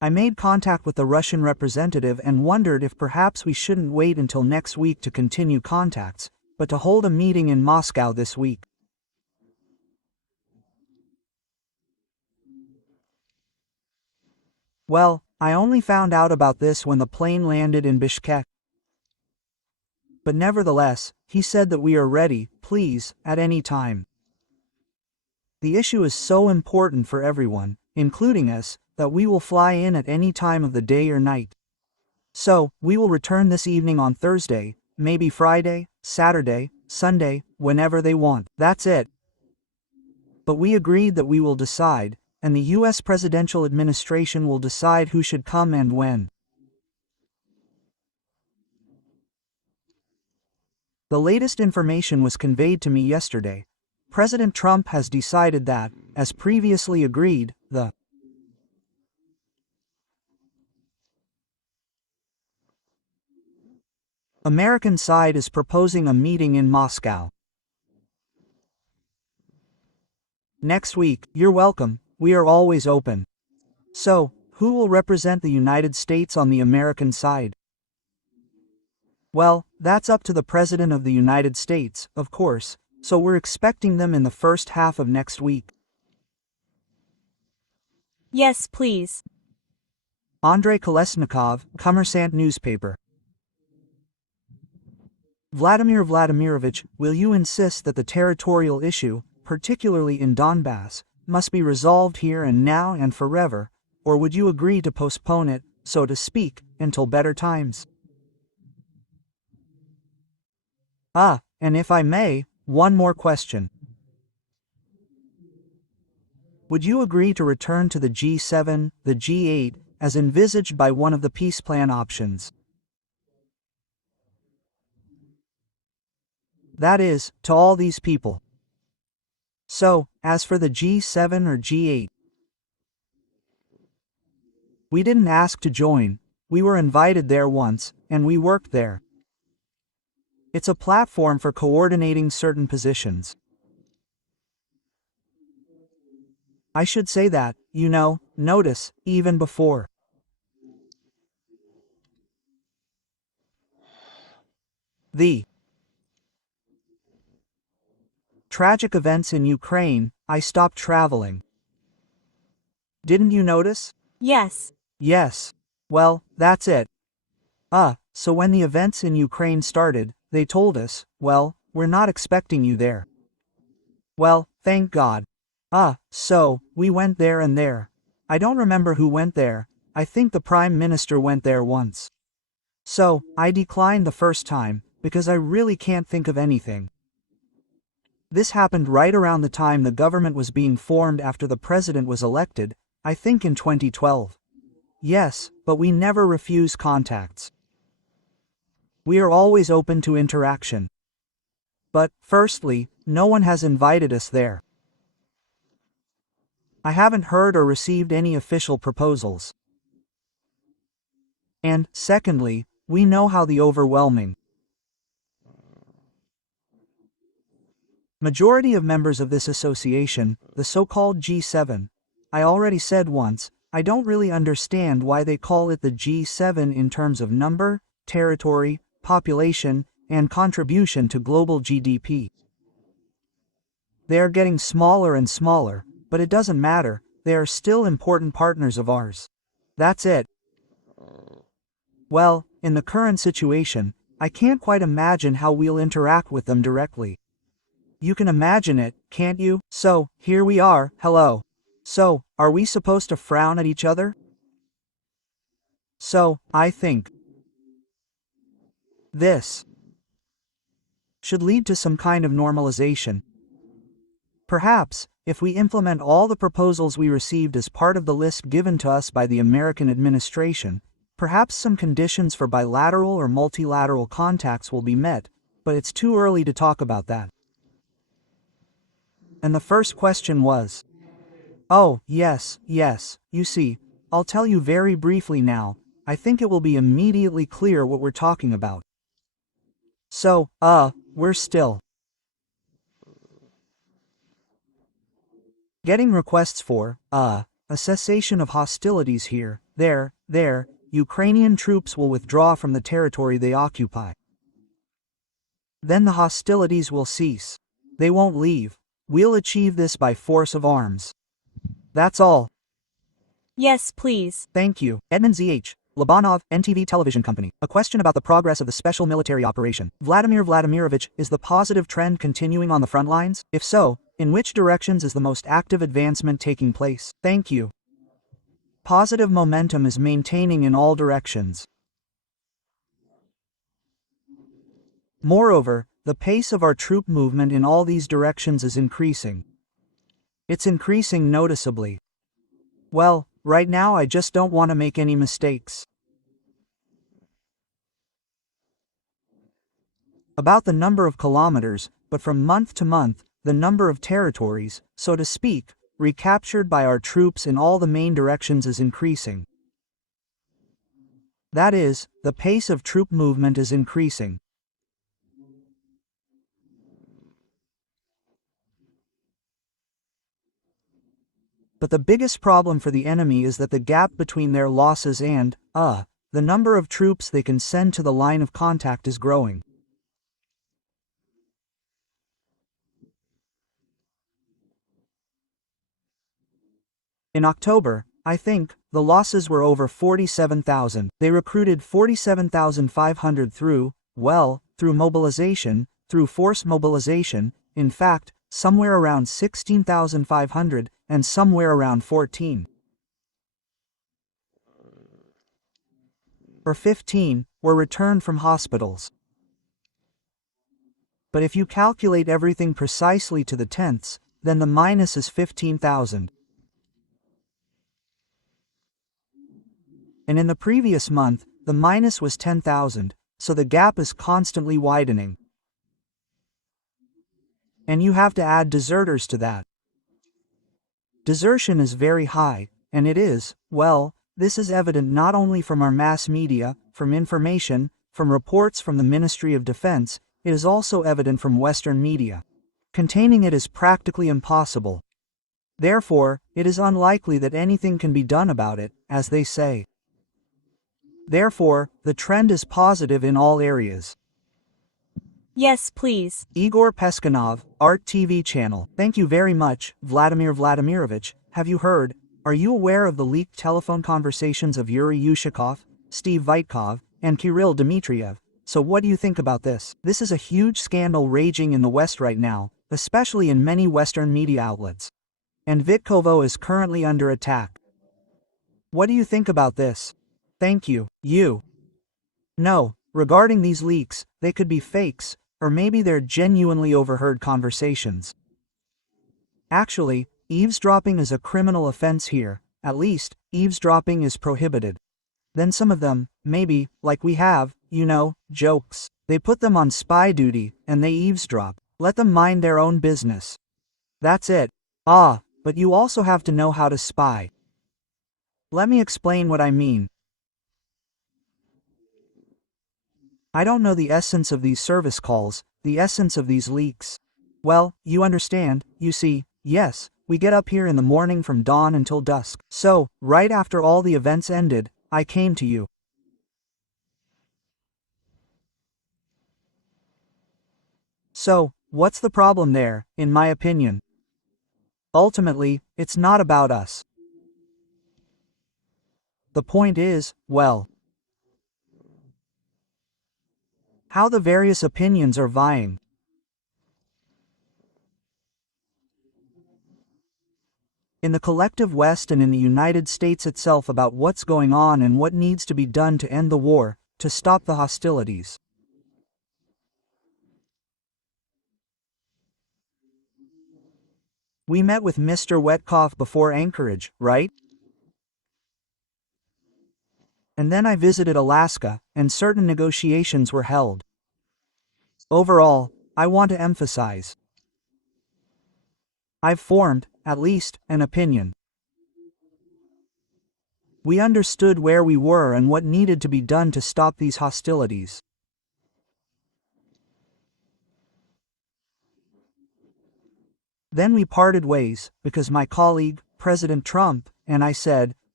I made contact with the Russian representative and wondered if perhaps we shouldn't wait until next week to continue contacts, but to hold a meeting in Moscow this week. Well, I only found out about this when the plane landed in Bishkek. But nevertheless, he said that we are ready, please, at any time. The issue is so important for everyone, including us, that we will fly in at any time of the day or night. So, we will return this evening on Thursday, maybe Friday, Saturday, Sunday, whenever they want. That's it. But we agreed that we will decide, and the U.S. presidential administration will decide who should come and when. The latest information was conveyed to me yesterday. President Trump has decided that, as previously agreed, the American side is proposing a meeting in Moscow. Next week. You're welcome, we are always open. So, who will represent the United States on the American side? Well, that's up to the President of the United States, of course, so we're expecting them in the first half of next week. Yes, please. Andrei Kolesnikov, Kommersant newspaper. Vladimir Vladimirovich, will you insist that the territorial issue, particularly in Donbass, must be resolved here and now and forever, or would you agree to postpone it, so to speak, until better times? And if I may, one more question. Would you agree to return to the G7, the G8, as envisaged by one of the peace plan options? That is, to all these people. So, as for the G7 or G8, we didn't ask to join, we were invited there once, and we worked there. It's a platform for coordinating certain positions. I should say that, notice, even before. The tragic events in Ukraine, I stopped traveling. Didn't you notice? Yes. Yes. Well, that's it. So when the events in Ukraine started, they told us, well, we're not expecting you there. Well, thank God. So, we went there and there. I don't remember who went there, I think the Prime Minister went there once. So, I declined the first time, because I really can't think of anything. This happened right around the time the government was being formed after the president was elected, I think in 2012. Yes, but we never refuse contacts. We are always open to interaction. But, firstly, no one has invited us there. I haven't heard or received any official proposals. And, secondly, we know how the overwhelming majority of members of this association, the so-called G7, I already said once, I don't really understand why they call it the G7 in terms of number, territory, population, and contribution to global GDP. They are getting smaller and smaller, but it doesn't matter, they are still important partners of ours. That's it. Well, in the current situation, I can't quite imagine how we'll interact with them directly. You can imagine it, can't you? So, here we are, hello. So, are we supposed to frown at each other? So, I think this should lead to some kind of normalization. Perhaps, if we implement all the proposals we received as part of the list given to us by the American administration, perhaps some conditions for bilateral or multilateral contacts will be met, but it's too early to talk about that. And the first question was, oh, yes, you see, I'll tell you very briefly now, I think it will be immediately clear what we're talking about. So, we're still getting requests for, a cessation of hostilities here, There, Ukrainian troops will withdraw from the territory they occupy. Then the hostilities will cease. They won't leave. We'll achieve this by force of arms. That's all. Yes, please. Thank you. Edmund Z.H. Labanov, NTV Television Company. A question about the progress of the special military operation. Vladimir Vladimirovich, is the positive trend continuing on the front lines? If so, in which directions is the most active advancement taking place? Thank you. Positive momentum is maintaining in all directions. Moreover, the pace of our troop movement in all these directions is increasing. It's increasing noticeably. Well, right now I just don't want to make any mistakes. About the number of kilometers, but from month to month, the number of territories, so to speak, recaptured by our troops in all the main directions is increasing. That is, the pace of troop movement is increasing. But the biggest problem for the enemy is that the gap between their losses and, the number of troops they can send to the line of contact is growing. In October, I think, the losses were over 47,000. They recruited 47,500 through mobilization, through forced mobilization, in fact, somewhere around 16,500, and somewhere around 14. Or 15, were returned from hospitals. But if you calculate everything precisely to the tenths, then the minus is 15,000. And in the previous month, the minus was 10,000, so the gap is constantly widening. And you have to add deserters to that. Desertion is very high, and it is, well, this is evident not only from our mass media, from information, from reports from the Ministry of Defense, it is also evident from Western media. Containing it is practically impossible. Therefore, it is unlikely that anything can be done about it, as they say. Therefore, the trend is positive in all areas. Yes, please. Igor Peskanov, Art TV channel. Thank you very much, Vladimir Vladimirovich. Have you heard? Are you aware of the leaked telephone conversations of Yuri Yushakov, Steve Witkoff, and Kirill Dmitriev? So what do you think about this? This is a huge scandal raging in the West right now, especially in many Western media outlets. And Vitkovo is currently under attack. What do you think about this? Thank you. No, regarding these leaks, they could be fakes, or maybe they're genuinely overheard conversations. Actually, eavesdropping is a criminal offense here. At least, eavesdropping is prohibited. Then some of them, maybe, like we have, jokes. They put them on spy duty, and they eavesdrop. Let them mind their own business. That's it. But you also have to know how to spy. Let me explain what I mean. I don't know the essence of these service calls, the essence of these leaks. Well, you understand, you see, yes, we get up here in the morning from dawn until dusk. So, right after all the events ended, I came to you. So, what's the problem there, in my opinion? Ultimately, it's not about us. The point is, well, how the various opinions are vying. In the collective West and in the United States itself about what's going on and what needs to be done to end the war, to stop the hostilities. We met with Mr. Witkoff before Anchorage, right? And then I visited Alaska, and certain negotiations were held. Overall, I want to emphasize. I've formed, at least, an opinion. We understood where we were and what needed to be done to stop these hostilities. Then we parted ways, because my colleague, President Trump, and I said,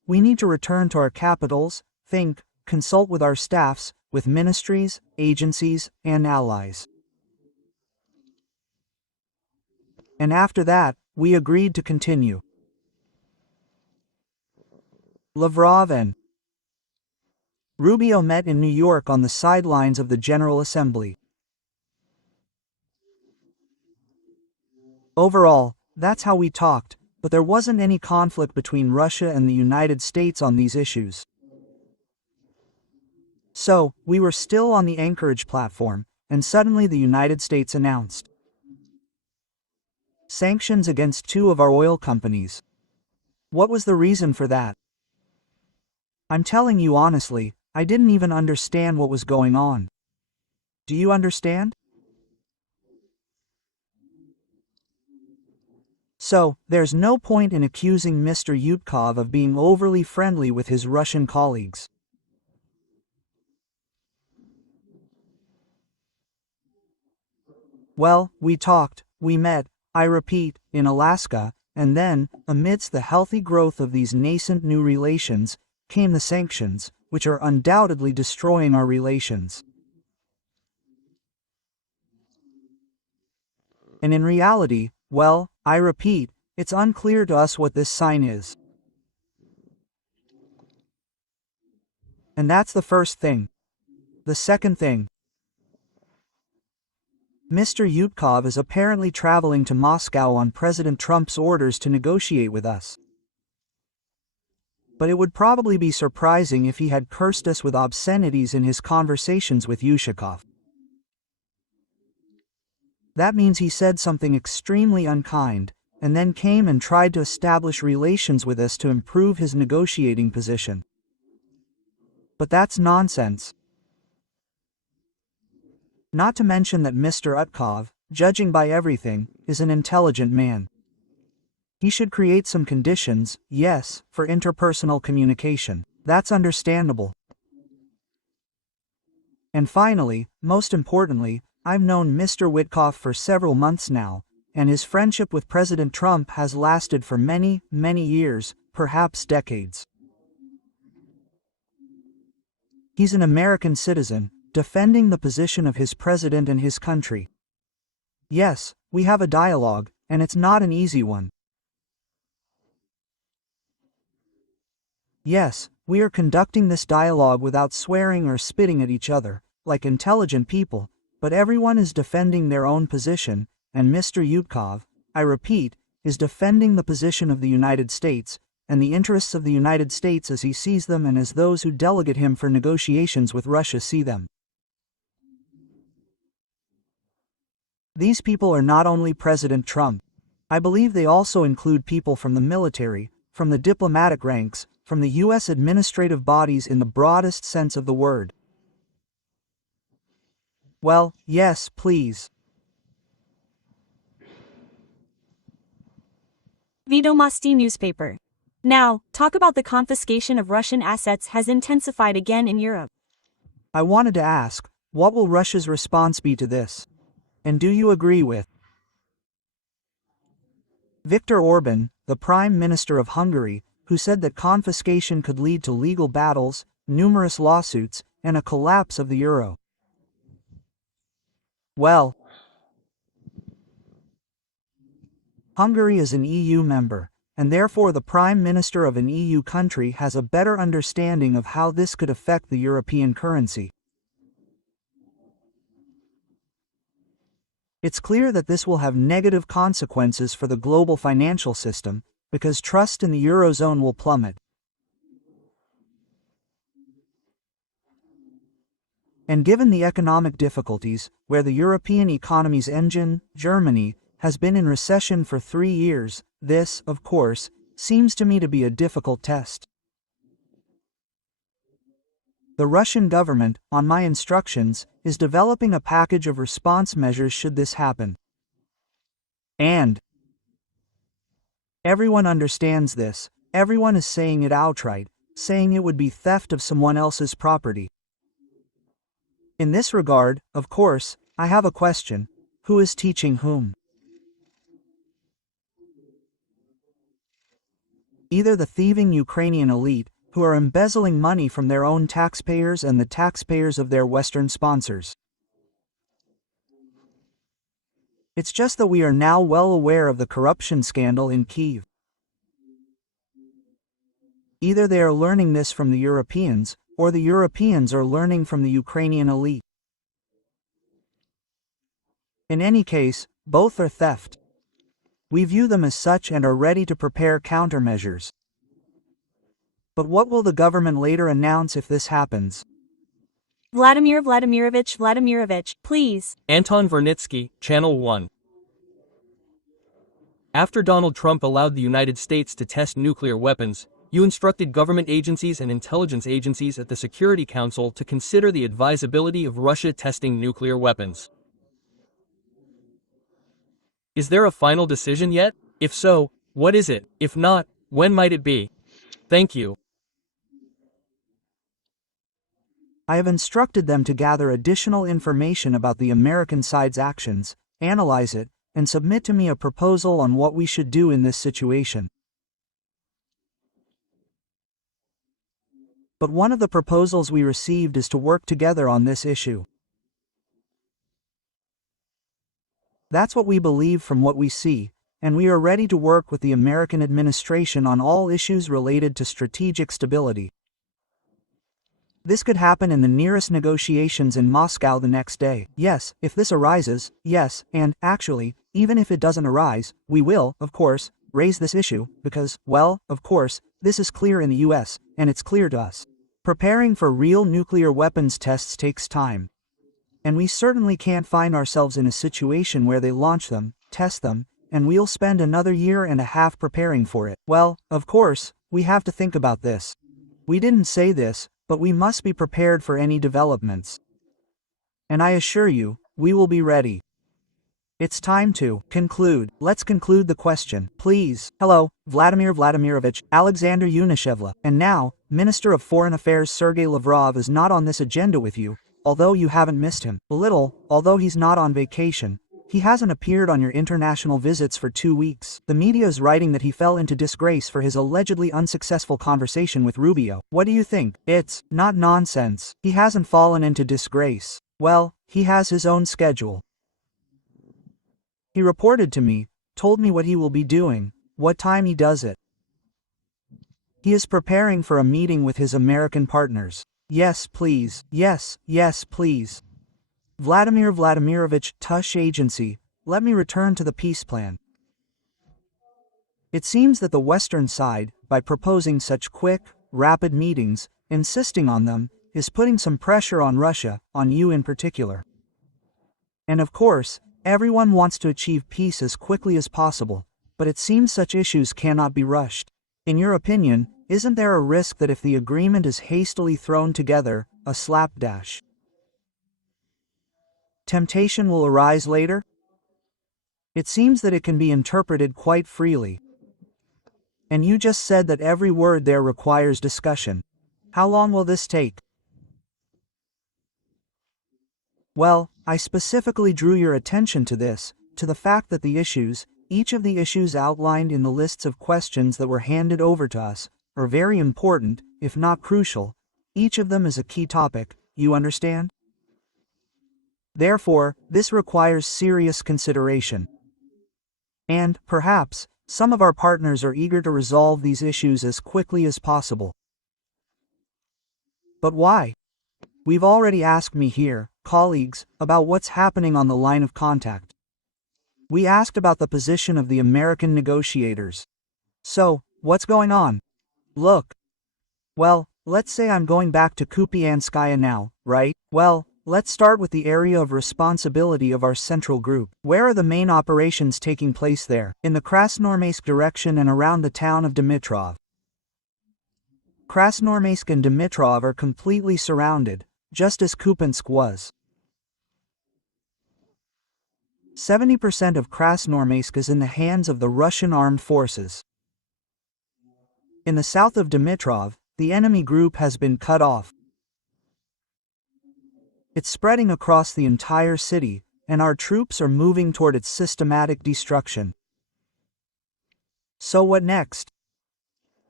We need to return to our capitals, think, consult with our staffs, with ministries, agencies, and allies. And after that, we agreed to continue. Lavrov and Rubio met in New York on the sidelines of the General Assembly. Overall, that's how we talked, but there wasn't any conflict between Russia and the United States on these issues. So, we were still on the Anchorage platform, and suddenly the United States announced sanctions against 2 of our oil companies. What was the reason for that? I'm telling you honestly, I didn't even understand what was going on. Do you understand? So, there's no point in accusing Mr. Witkoff of being overly friendly with his Russian colleagues. Well, we talked, we met, I repeat, in Alaska, and then, amidst the healthy growth of these nascent new relations, came the sanctions, which are undoubtedly destroying our relations. And in reality, well, I repeat, it's unclear to us what this sign is. And that's the first thing. The second thing. Mr. Witkoff is apparently traveling to Moscow on President Trump's orders to negotiate with us. But it would probably be surprising if he had cursed us with obscenities in his conversations with Yushakov. That means he said something extremely unkind, and then came and tried to establish relations with us to improve his negotiating position. But that's nonsense. Not to mention that Mr. Witkoff, judging by everything, is an intelligent man. He should create some conditions, yes, for interpersonal communication. That's understandable. And finally, most importantly, I've known Mr. Witkoff for several months now, and his friendship with President Trump has lasted for many, many years, perhaps decades. He's an American citizen, defending the position of his president and his country. Yes, we have a dialogue, and it's not an easy one. Yes, we are conducting this dialogue without swearing or spitting at each other, like intelligent people, but everyone is defending their own position, and Mr. Witkoff, I repeat, is defending the position of the United States, and the interests of the United States as he sees them and as those who delegate him for negotiations with Russia see them. These people are not only President Trump. I believe they also include people from the military, from the diplomatic ranks, from the U.S. administrative bodies in the broadest sense of the word. Well, yes, please. Vedomosti newspaper. Now, talk about the confiscation of Russian assets has intensified again in Europe. I wanted to ask, what will Russia's response be to this? And do you agree with Viktor Orban, the Prime Minister of Hungary, who said that confiscation could lead to legal battles, numerous lawsuits, and a collapse of the euro? Well, Hungary is an EU member, and therefore the Prime Minister of an EU country has a better understanding of how this could affect the European currency. It's clear that this will have negative consequences for the global financial system, because trust in the Eurozone will plummet. And given the economic difficulties, where the European economy's engine, Germany, has been in recession for 3 years, this, of course, seems to me to be a difficult test. The Russian government, on my instructions, is developing a package of response measures should this happen. And everyone understands this, everyone is saying it outright, saying it would be theft of someone else's property. In this regard, of course, I have a question: who is teaching whom? Either the thieving Ukrainian elite, who are embezzling money from their own taxpayers and the taxpayers of their Western sponsors. It's just that we are now well aware of the corruption scandal in Kyiv. Either they are learning this from the Europeans, or the Europeans are learning from the Ukrainian elite. In any case, both are theft. We view them as such and are ready to prepare countermeasures. But what will the government later announce if this happens? Vladimir Vladimirovich, please. Anton Vernitsky, Channel 1. After Donald Trump allowed the United States to test nuclear weapons, you instructed government agencies and intelligence agencies at the Security Council to consider the advisability of Russia testing nuclear weapons. Is there a final decision yet? If so, what is it? If not, when might it be? Thank you. I have instructed them to gather additional information about the American side's actions, analyze it, and submit to me a proposal on what we should do in this situation. But one of the proposals we received is to work together on this issue. That's what we believe from what we see, and we are ready to work with the American administration on all issues related to strategic stability. This could happen in the nearest negotiations in Moscow the next day. Yes, if this arises, yes, and, actually, even if it doesn't arise, we will, of course, raise this issue, because, well, of course, this is clear in the US, and it's clear to us. Preparing for real nuclear weapons tests takes time. And we certainly can't find ourselves in a situation where they launch them, test them, and we'll spend another year and a half preparing for it. Well, of course, we have to think about this. We didn't say this, but we must be prepared for any developments. And I assure you, we will be ready. It's time to conclude. Let's conclude the question, please. Hello, Vladimir Vladimirovich, Alexander Yunishevla. And now, Minister of Foreign Affairs Sergey Lavrov is not on this agenda with you, although you haven't missed him. A little, although he's not on vacation. He hasn't appeared on your international visits for 2 weeks. The media is writing that he fell into disgrace for his allegedly unsuccessful conversation with Rubio. What do you think? It's not nonsense. He hasn't fallen into disgrace. Well, he has his own schedule. He reported to me, told me what he will be doing, what time he does it. He is preparing for a meeting with his American partners. Yes, please. Yes, please. Vladimir Vladimirovich, Tush Agency, let me return to the peace plan. It seems that the Western side, by proposing such quick, rapid meetings, insisting on them, is putting some pressure on Russia, on you in particular. And of course, everyone wants to achieve peace as quickly as possible, but it seems such issues cannot be rushed. In your opinion, isn't there a risk that if the agreement is hastily thrown together, a slapdash temptation will arise later? It seems that it can be interpreted quite freely. And you just said that every word there requires discussion. How long will this take? Well, I specifically drew your attention to this, to the fact that the issues, each of the issues outlined in the lists of questions that were handed over to us, are very important, if not crucial. Each of them is a key topic, you understand? Therefore, this requires serious consideration. And, perhaps, some of our partners are eager to resolve these issues as quickly as possible. But why? We've already asked me here, colleagues, about what's happening on the line of contact. We asked about the position of the American negotiators. So, what's going on? Look. Well, let's say I'm going back to Kupianskaya now, right? Well, let's start with the area of responsibility of our central group. Where are the main operations taking place there? In the Krasnoarmeysk direction and around the town of Dimitrov. Krasnoarmeysk and Dimitrov are completely surrounded, just as Kupiansk was. 70% of Krasnoarmeysk is in the hands of the Russian armed forces. In the south of Dimitrov, the enemy group has been cut off. It's spreading across the entire city, and our troops are moving toward its systematic destruction. So what next?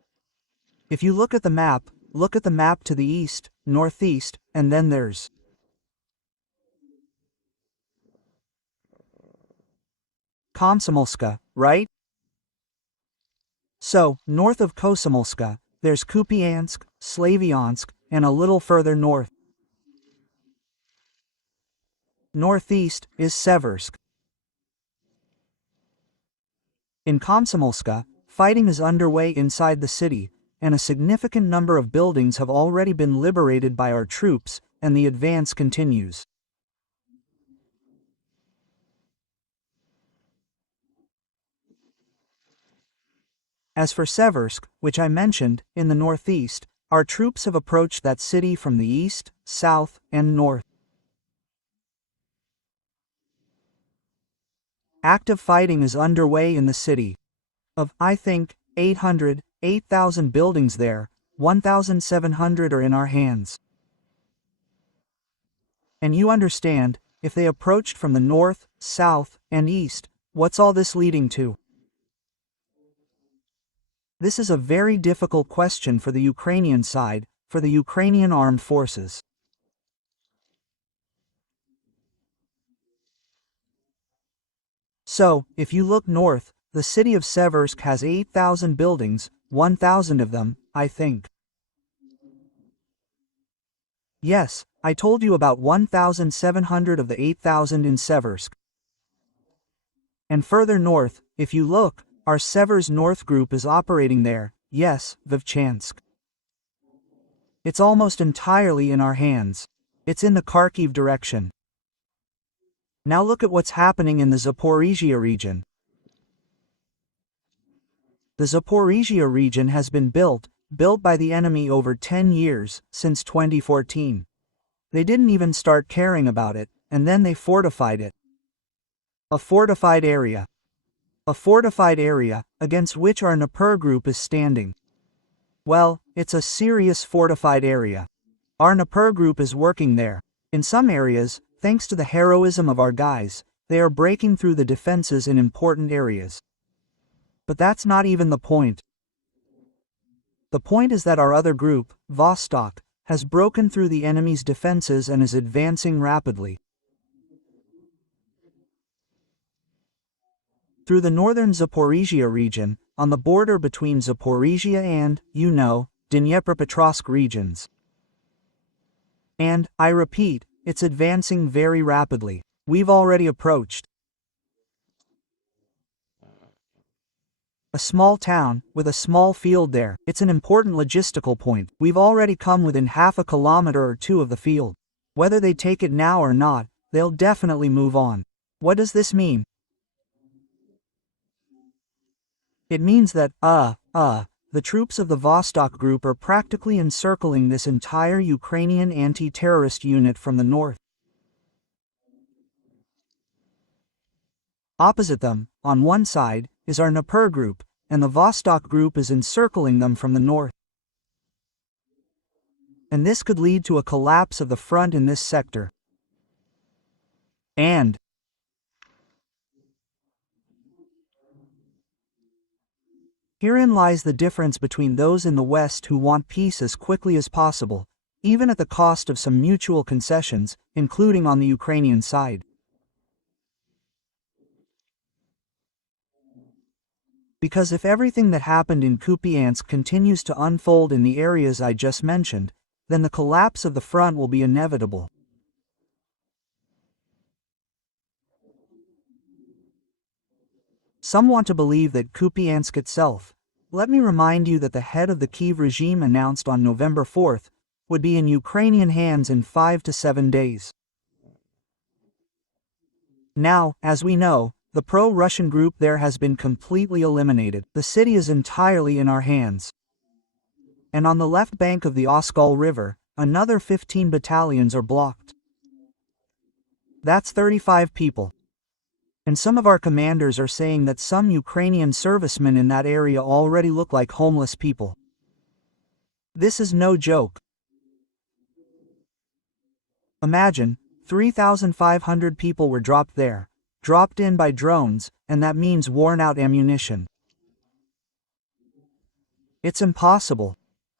If you look at the map to the east, northeast, and then there's Komsomolska, right? So, north of Komsomolska, there's Kupiansk, Slavyansk, and a little further north. Northeast is Seversk. In Komsomolska, fighting is underway inside the city, and a significant number of buildings have already been liberated by our troops, and the advance continues. As for Seversk, which I mentioned, in the northeast, our troops have approached that city from the east, south, and north. Active fighting is underway in the city. Of, I think, 8,000 buildings there, 1,700 are in our hands. And you understand, if they approached from the north, south, and east, what's all this leading to? This is a very difficult question for the Ukrainian side, for the Ukrainian armed forces. So, if you look north, the city of Seversk has 8,000 buildings, 1,000 of them, I think. Yes, I told you about 1,700 of the 8,000 in Seversk. And further north, if you look, our Severs North group is operating there, yes, Vovchansk. It's almost entirely in our hands. It's in the Kharkiv direction. Now look at what's happening in the Zaporizhzhia region. The Zaporizhzhia region has been built by the enemy over 10 years, since 2014. They didn't even start caring about it, and then they fortified it. A fortified area. A fortified area, against which our Dnieper group is standing. Well, it's a serious fortified area. Our Dnieper group is working there. In some areas, thanks to the heroism of our guys, they are breaking through the defenses in important areas. But that's not even the point. The point is that our other group, Vostok, has broken through the enemy's defenses and is advancing rapidly. Through the northern Zaporizhzhia region, on the border between Zaporizhzhia and, Dnipropetrovsk regions. And, I repeat, it's advancing very rapidly. We've already approached a small town, with a small field there. It's an important logistical point. We've already come within half a kilometer or two of the field. Whether they take it now or not, they'll definitely move on. What does this mean? It means that, the troops of the Vostok group are practically encircling this entire Ukrainian anti-terrorist unit from the north. Opposite them, on one side, is our Dnieper group, and the Vostok group is encircling them from the north. And this could lead to a collapse of the front in this sector. And herein lies the difference between those in the West who want peace as quickly as possible, even at the cost of some mutual concessions, including on the Ukrainian side. Because if everything that happened in Kupiansk continues to unfold in the areas I just mentioned, then the collapse of the front will be inevitable. Some want to believe that Kupiansk itself. Let me remind you that the head of the Kyiv regime announced on November 4th would be in Ukrainian hands in 5 to 7 days. Now, as we know, the pro-Russian group there has been completely eliminated. The city is entirely in our hands. And on the left bank of the Oskol River, another 15 battalions are blocked. That's 35 people. And some of our commanders are saying that some Ukrainian servicemen in that area already look like homeless people. This is no joke. Imagine, 3,500 people were dropped there, dropped in by drones, and that means worn-out ammunition. It's impossible.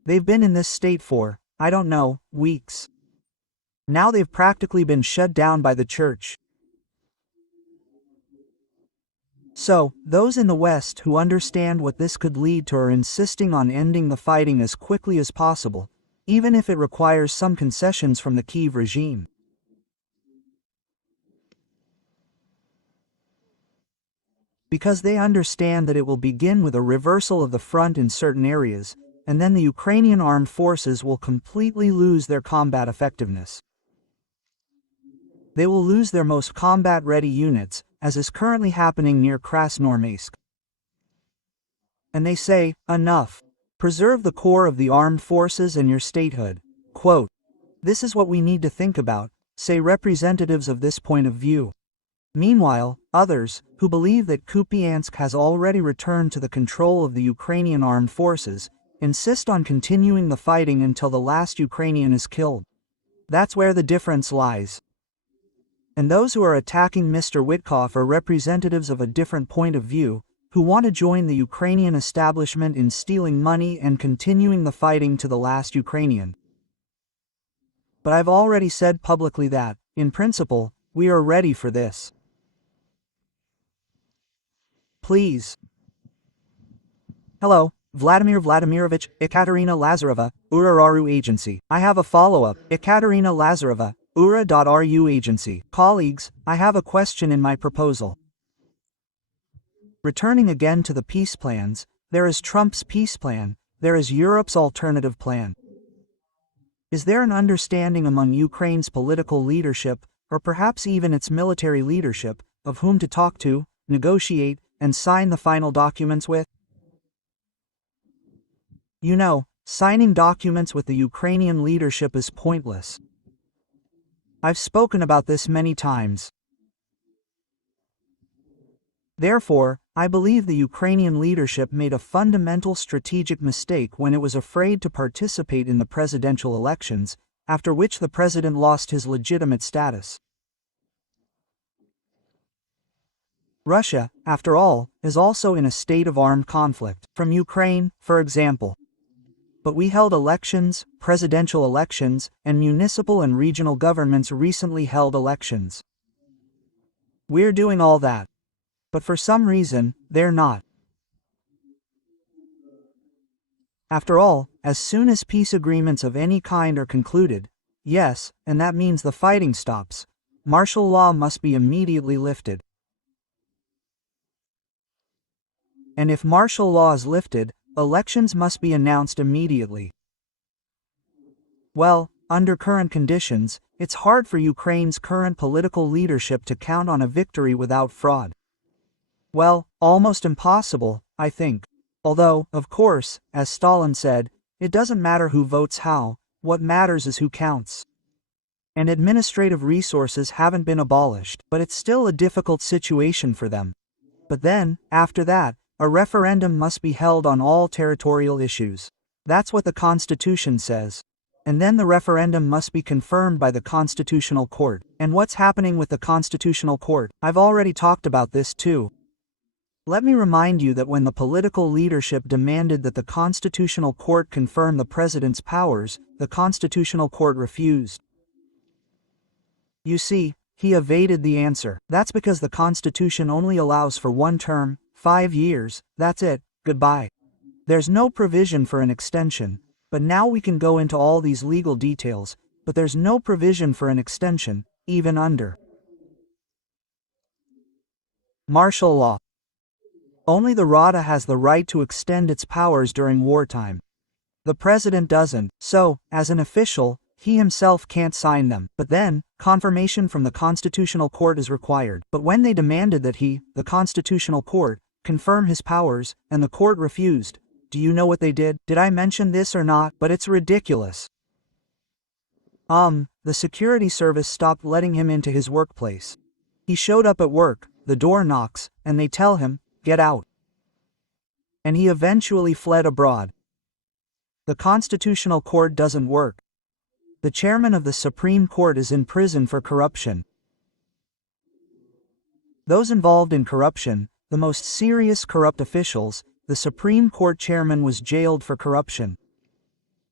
They've been in this state for, I don't know, weeks. Now they've practically been shut down by the church. So, those in the West who understand what this could lead to are insisting on ending the fighting as quickly as possible, even if it requires some concessions from the Kyiv regime. Because they understand that it will begin with a reversal of the front in certain areas, and then the Ukrainian armed forces will completely lose their combat effectiveness. They will lose their most combat-ready units, as is currently happening near Krasnoarmeysk. And they say, enough. Preserve the core of the armed forces and your statehood. Quote, this is what we need to think about, say representatives of this point of view. Meanwhile, others, who believe that Kupiansk has already returned to the control of the Ukrainian armed forces, insist on continuing the fighting until the last Ukrainian is killed. That's where the difference lies. And those who are attacking Mr. Witkoff are representatives of a different point of view, who want to join the Ukrainian establishment in stealing money and continuing the fighting to the last Ukrainian. But I've already said publicly that, in principle, we are ready for this. Please. Hello, Vladimir Vladimirovich, Ekaterina Lazareva, URA.ru Agency. I have a follow-up. Ekaterina Lazareva, URA.ru Agency. Colleagues, I have a question in my proposal. Returning again to the peace plans, there is Trump's peace plan, there is Europe's alternative plan. Is there an understanding among Ukraine's political leadership, or perhaps even its military leadership, of whom to talk to, negotiate, and sign the final documents with? You know, signing documents with the Ukrainian leadership is pointless. I've spoken about this many times. Therefore, I believe the Ukrainian leadership made a fundamental strategic mistake when it was afraid to participate in the presidential elections, after which the president lost his legitimate status. Russia, after all, is also in a state of armed conflict, from Ukraine, for example. But we held elections, presidential elections, and municipal and regional governments recently held elections. We're doing all that. But for some reason, they're not. After all, as soon as peace agreements of any kind are concluded, yes, and that means the fighting stops, martial law must be immediately lifted. And if martial law is lifted, elections must be announced immediately. Well, under current conditions, it's hard for Ukraine's current political leadership to count on a victory without fraud. Well, almost impossible, I think. Although, of course, as Stalin said, it doesn't matter who votes how, what matters is who counts. And administrative resources haven't been abolished, but it's still a difficult situation for them. But then, after that, a referendum must be held on all territorial issues. That's what the Constitution says. And then the referendum must be confirmed by the Constitutional Court. And what's happening with the Constitutional Court? I've already talked about this too. Let me remind you that when the political leadership demanded that the Constitutional Court confirm the president's powers, the Constitutional Court refused. You see, he evaded the answer. That's because the Constitution only allows for one term, 5 years, that's it, goodbye. There's no provision for an extension, but now we can go into all these legal details, but there's no provision for an extension, even under martial law. Only the Rada has the right to extend its powers during wartime. The president doesn't, so, as an official, he himself can't sign them. But then, confirmation from the Constitutional Court is required. But when they demanded that he, the Constitutional Court, confirm his powers, and the court refused, do you know what they did? Did I mention this or not? But it's ridiculous. The security service stopped letting him into his workplace. He showed up at work, the door knocks, and they tell him, get out. And he eventually fled abroad. The Constitutional Court doesn't work. The chairman of the Supreme Court is in prison for corruption. Those involved in corruption, the most serious corrupt officials, the Supreme Court chairman was jailed for corruption.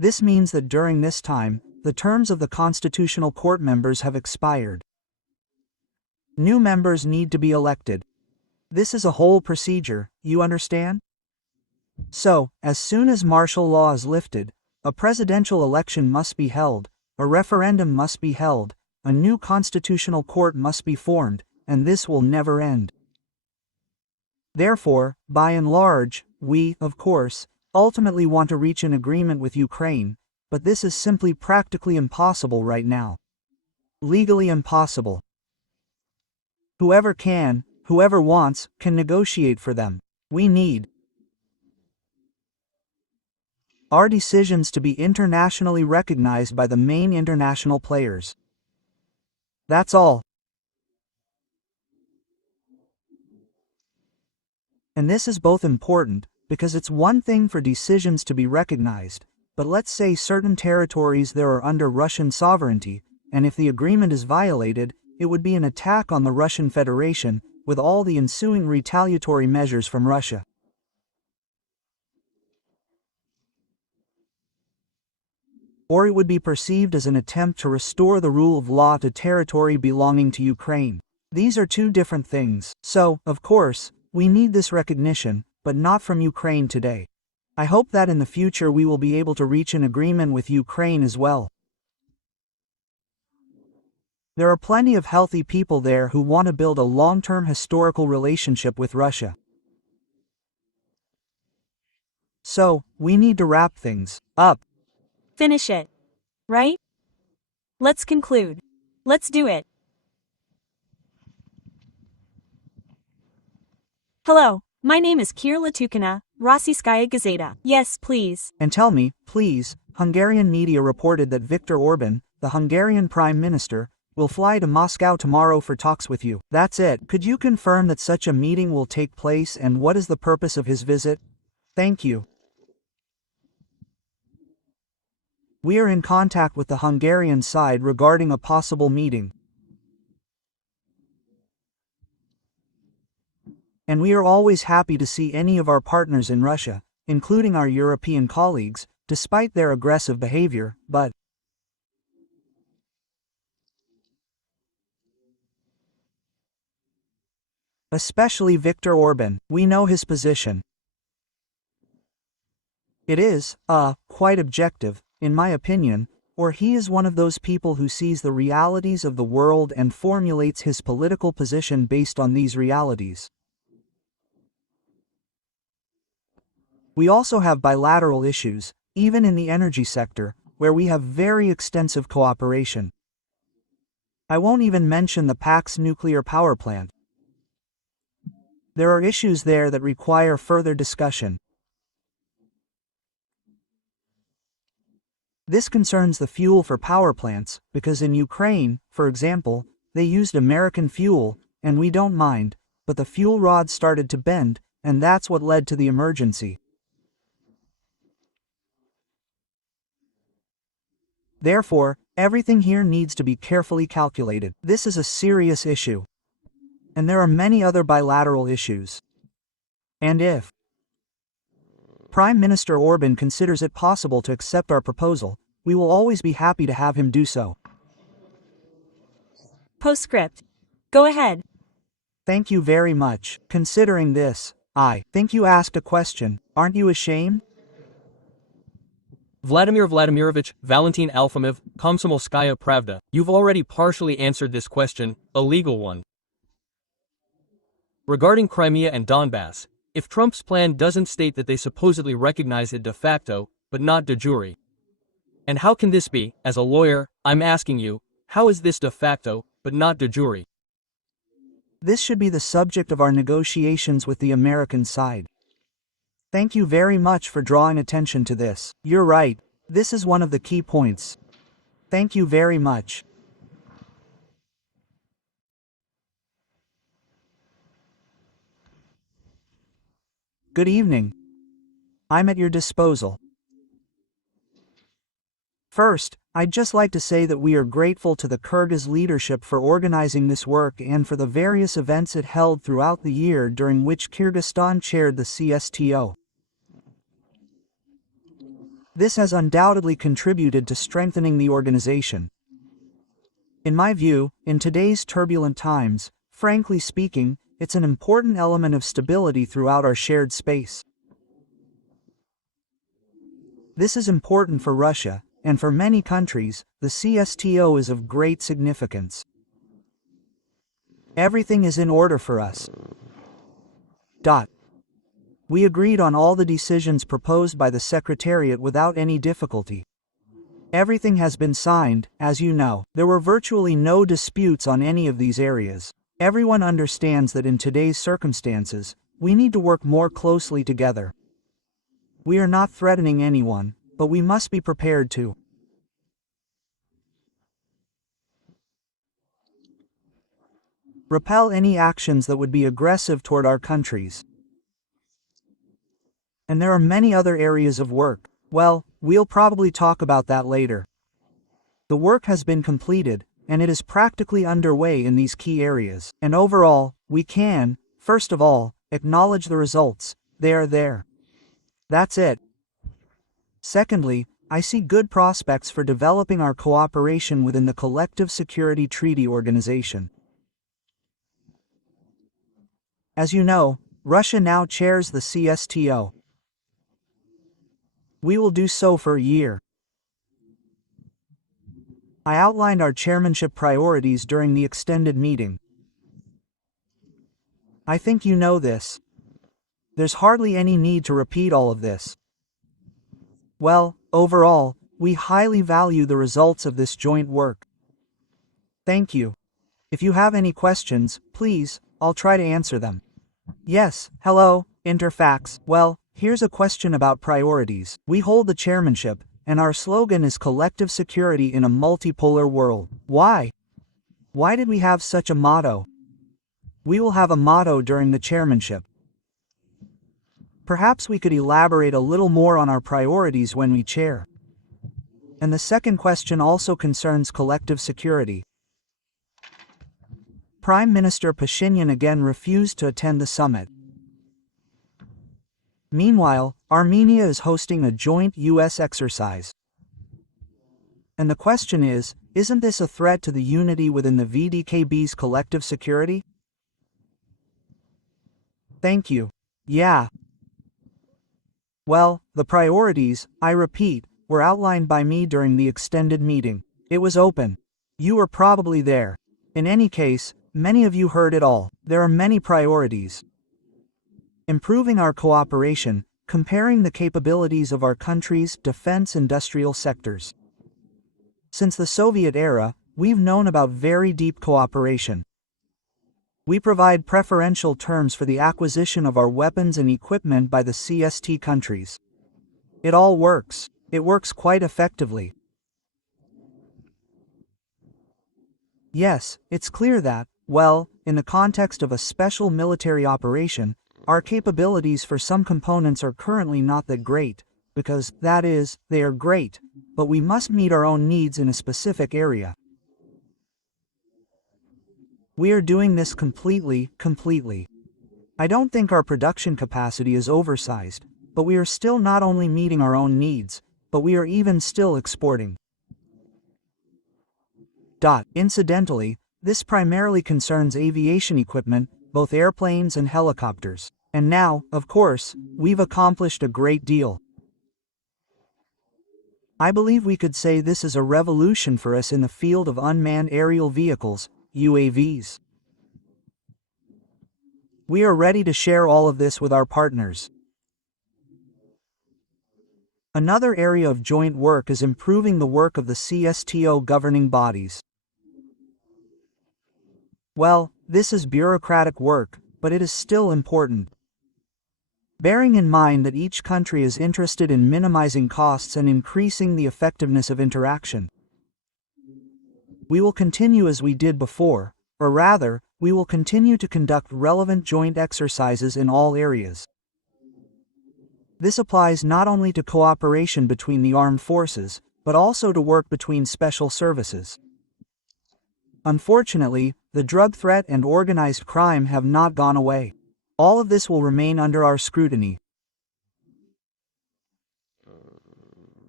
This means that during this time, the terms of the Constitutional Court members have expired. New members need to be elected. This is a whole procedure, you understand? So, as soon as martial law is lifted, a presidential election must be held, a referendum must be held, a new constitutional court must be formed, and this will never end. Therefore, by and large, we, of course, ultimately want to reach an agreement with Ukraine, but this is simply practically impossible right now. Legally impossible. Whoever can, whoever wants, can negotiate for them. We need our decisions to be internationally recognized by the main international players. That's all. And this is both important, because it's one thing for decisions to be recognized, but let's say certain territories there are under Russian sovereignty, and if the agreement is violated, it would be an attack on the Russian Federation, with all the ensuing retaliatory measures from Russia. Or it would be perceived as an attempt to restore the rule of law to territory belonging to Ukraine. These are two different things. So, of course, we need this recognition, but not from Ukraine today. I hope that in the future we will be able to reach an agreement with Ukraine as well. There are plenty of healthy people there who want to build a long-term historical relationship with Russia. So, we need to wrap things up. Finish it. Right? Let's conclude. Let's do it. Hello, my name is Kira Latukina, Rossiyskaya Gazeta. Yes, please. And tell me, please, Hungarian media reported that Viktor Orban, the Hungarian Prime Minister, will fly to Moscow tomorrow for talks with you. That's it. Could you confirm that such a meeting will take place and what is the purpose of his visit? Thank you. We are in contact with the Hungarian side regarding a possible meeting. And we are always happy to see any of our partners in Russia, including our European colleagues, despite their aggressive behavior, but especially Viktor Orban, we know his position. It is, quite objective, in my opinion, or he is one of those people who sees the realities of the world and formulates his political position based on these realities. We also have bilateral issues, even in the energy sector, where we have very extensive cooperation. I won't even mention the PAX nuclear power plant. There are issues there that require further discussion. This concerns the fuel for power plants, because in Ukraine, for example, they used American fuel, and we don't mind, but the fuel rod started to bend, and that's what led to the emergency. Therefore, everything here needs to be carefully calculated. This is a serious issue. And there are many other bilateral issues. And if Prime Minister Orban considers it possible to accept our proposal, we will always be happy to have him do so. Postscript. Go ahead. Thank you very much. Considering this, I think you asked a question. Aren't you ashamed? Vladimir Vladimirovich Valentin Alfimov, Komsomolskaya Pravda. You've already partially answered this question, a legal one. Regarding Crimea and Donbass, if Trump's plan doesn't state that they supposedly recognize it de facto, but not de jure. And how can this be? As a lawyer, I'm asking you, how is this de facto, but not de jure? This should be the subject of our negotiations with the American side. Thank you very much for drawing attention to this. You're right, this is one of the key points. Thank you very much. Good evening. I'm at your disposal. First, I'd just like to say that we are grateful to the Kyrgyz leadership for organizing this work and for the various events it held throughout the year during which Kyrgyzstan chaired the CSTO. This has undoubtedly contributed to strengthening the organization. In my view, in today's turbulent times, frankly speaking, it's an important element of stability throughout our shared space. This is important for Russia, and for many countries, the CSTO is of great significance. Everything is in order for us. We agreed on all the decisions proposed by the Secretariat without any difficulty. Everything has been signed, as you know. There were virtually no disputes on any of these areas. Everyone understands that in today's circumstances, we need to work more closely together. We are not threatening anyone, but we must be prepared to repel any actions that would be aggressive toward our countries. And there are many other areas of work. Well, we'll probably talk about that later. The work has been completed, and it is practically underway in these key areas. And overall, we can, first of all, acknowledge the results. They are there. That's it. Secondly, I see good prospects for developing our cooperation within the Collective Security Treaty Organization. As you know, Russia now chairs the CSTO. We will do so for a year. I outlined our chairmanship priorities during the extended meeting. I think you know this. There's hardly any need to repeat all of this. Well, overall, we highly value the results of this joint work. Thank you. If you have any questions, please, I'll try to answer them. Yes, hello, Interfax. Well, here's a question about priorities. We hold the chairmanship, and our slogan is collective security in a multipolar world. Why? Why did we have such a motto? We will have a motto during the chairmanship. Perhaps we could elaborate a little more on our priorities when we chair. And the second question also concerns collective security. Prime Minister Pashinyan again refused to attend the summit. Meanwhile, Armenia is hosting a joint U.S. exercise. And the question is, isn't this a threat to the unity within the VDKB's collective security? Thank you. Yeah. Well, the priorities, I repeat, were outlined by me during the extended meeting. It was open. You were probably there. In any case, many of you heard it all. There are many priorities. Improving our cooperation, comparing the capabilities of our country's defense industrial sectors. Since the Soviet era, we've known about very deep cooperation. We provide preferential terms for the acquisition of our weapons and equipment by the CST countries. It all works. It works quite effectively. Yes, it's clear that, well, in the context of a special military operation, our capabilities for some components are currently not that great, because, that is, they are great, but we must meet our own needs in a specific area. We are doing this completely. I don't think our production capacity is oversized, but we are still not only meeting our own needs, but we are even still exporting. Incidentally, this primarily concerns aviation equipment, both airplanes and helicopters. And now, of course, we've accomplished a great deal. I believe we could say this is a revolution for us in the field of unmanned aerial vehicles, UAVs. We are ready to share all of this with our partners. Another area of joint work is improving the work of the CSTO governing bodies. Well, this is bureaucratic work, but it is still important. Bearing in mind that each country is interested in minimizing costs and increasing the effectiveness of interaction. We will continue as we did before, or rather, we will continue to conduct relevant joint exercises in all areas. This applies not only to cooperation between the armed forces, but also to work between special services. Unfortunately, the drug threat and organized crime have not gone away. All of this will remain under our scrutiny.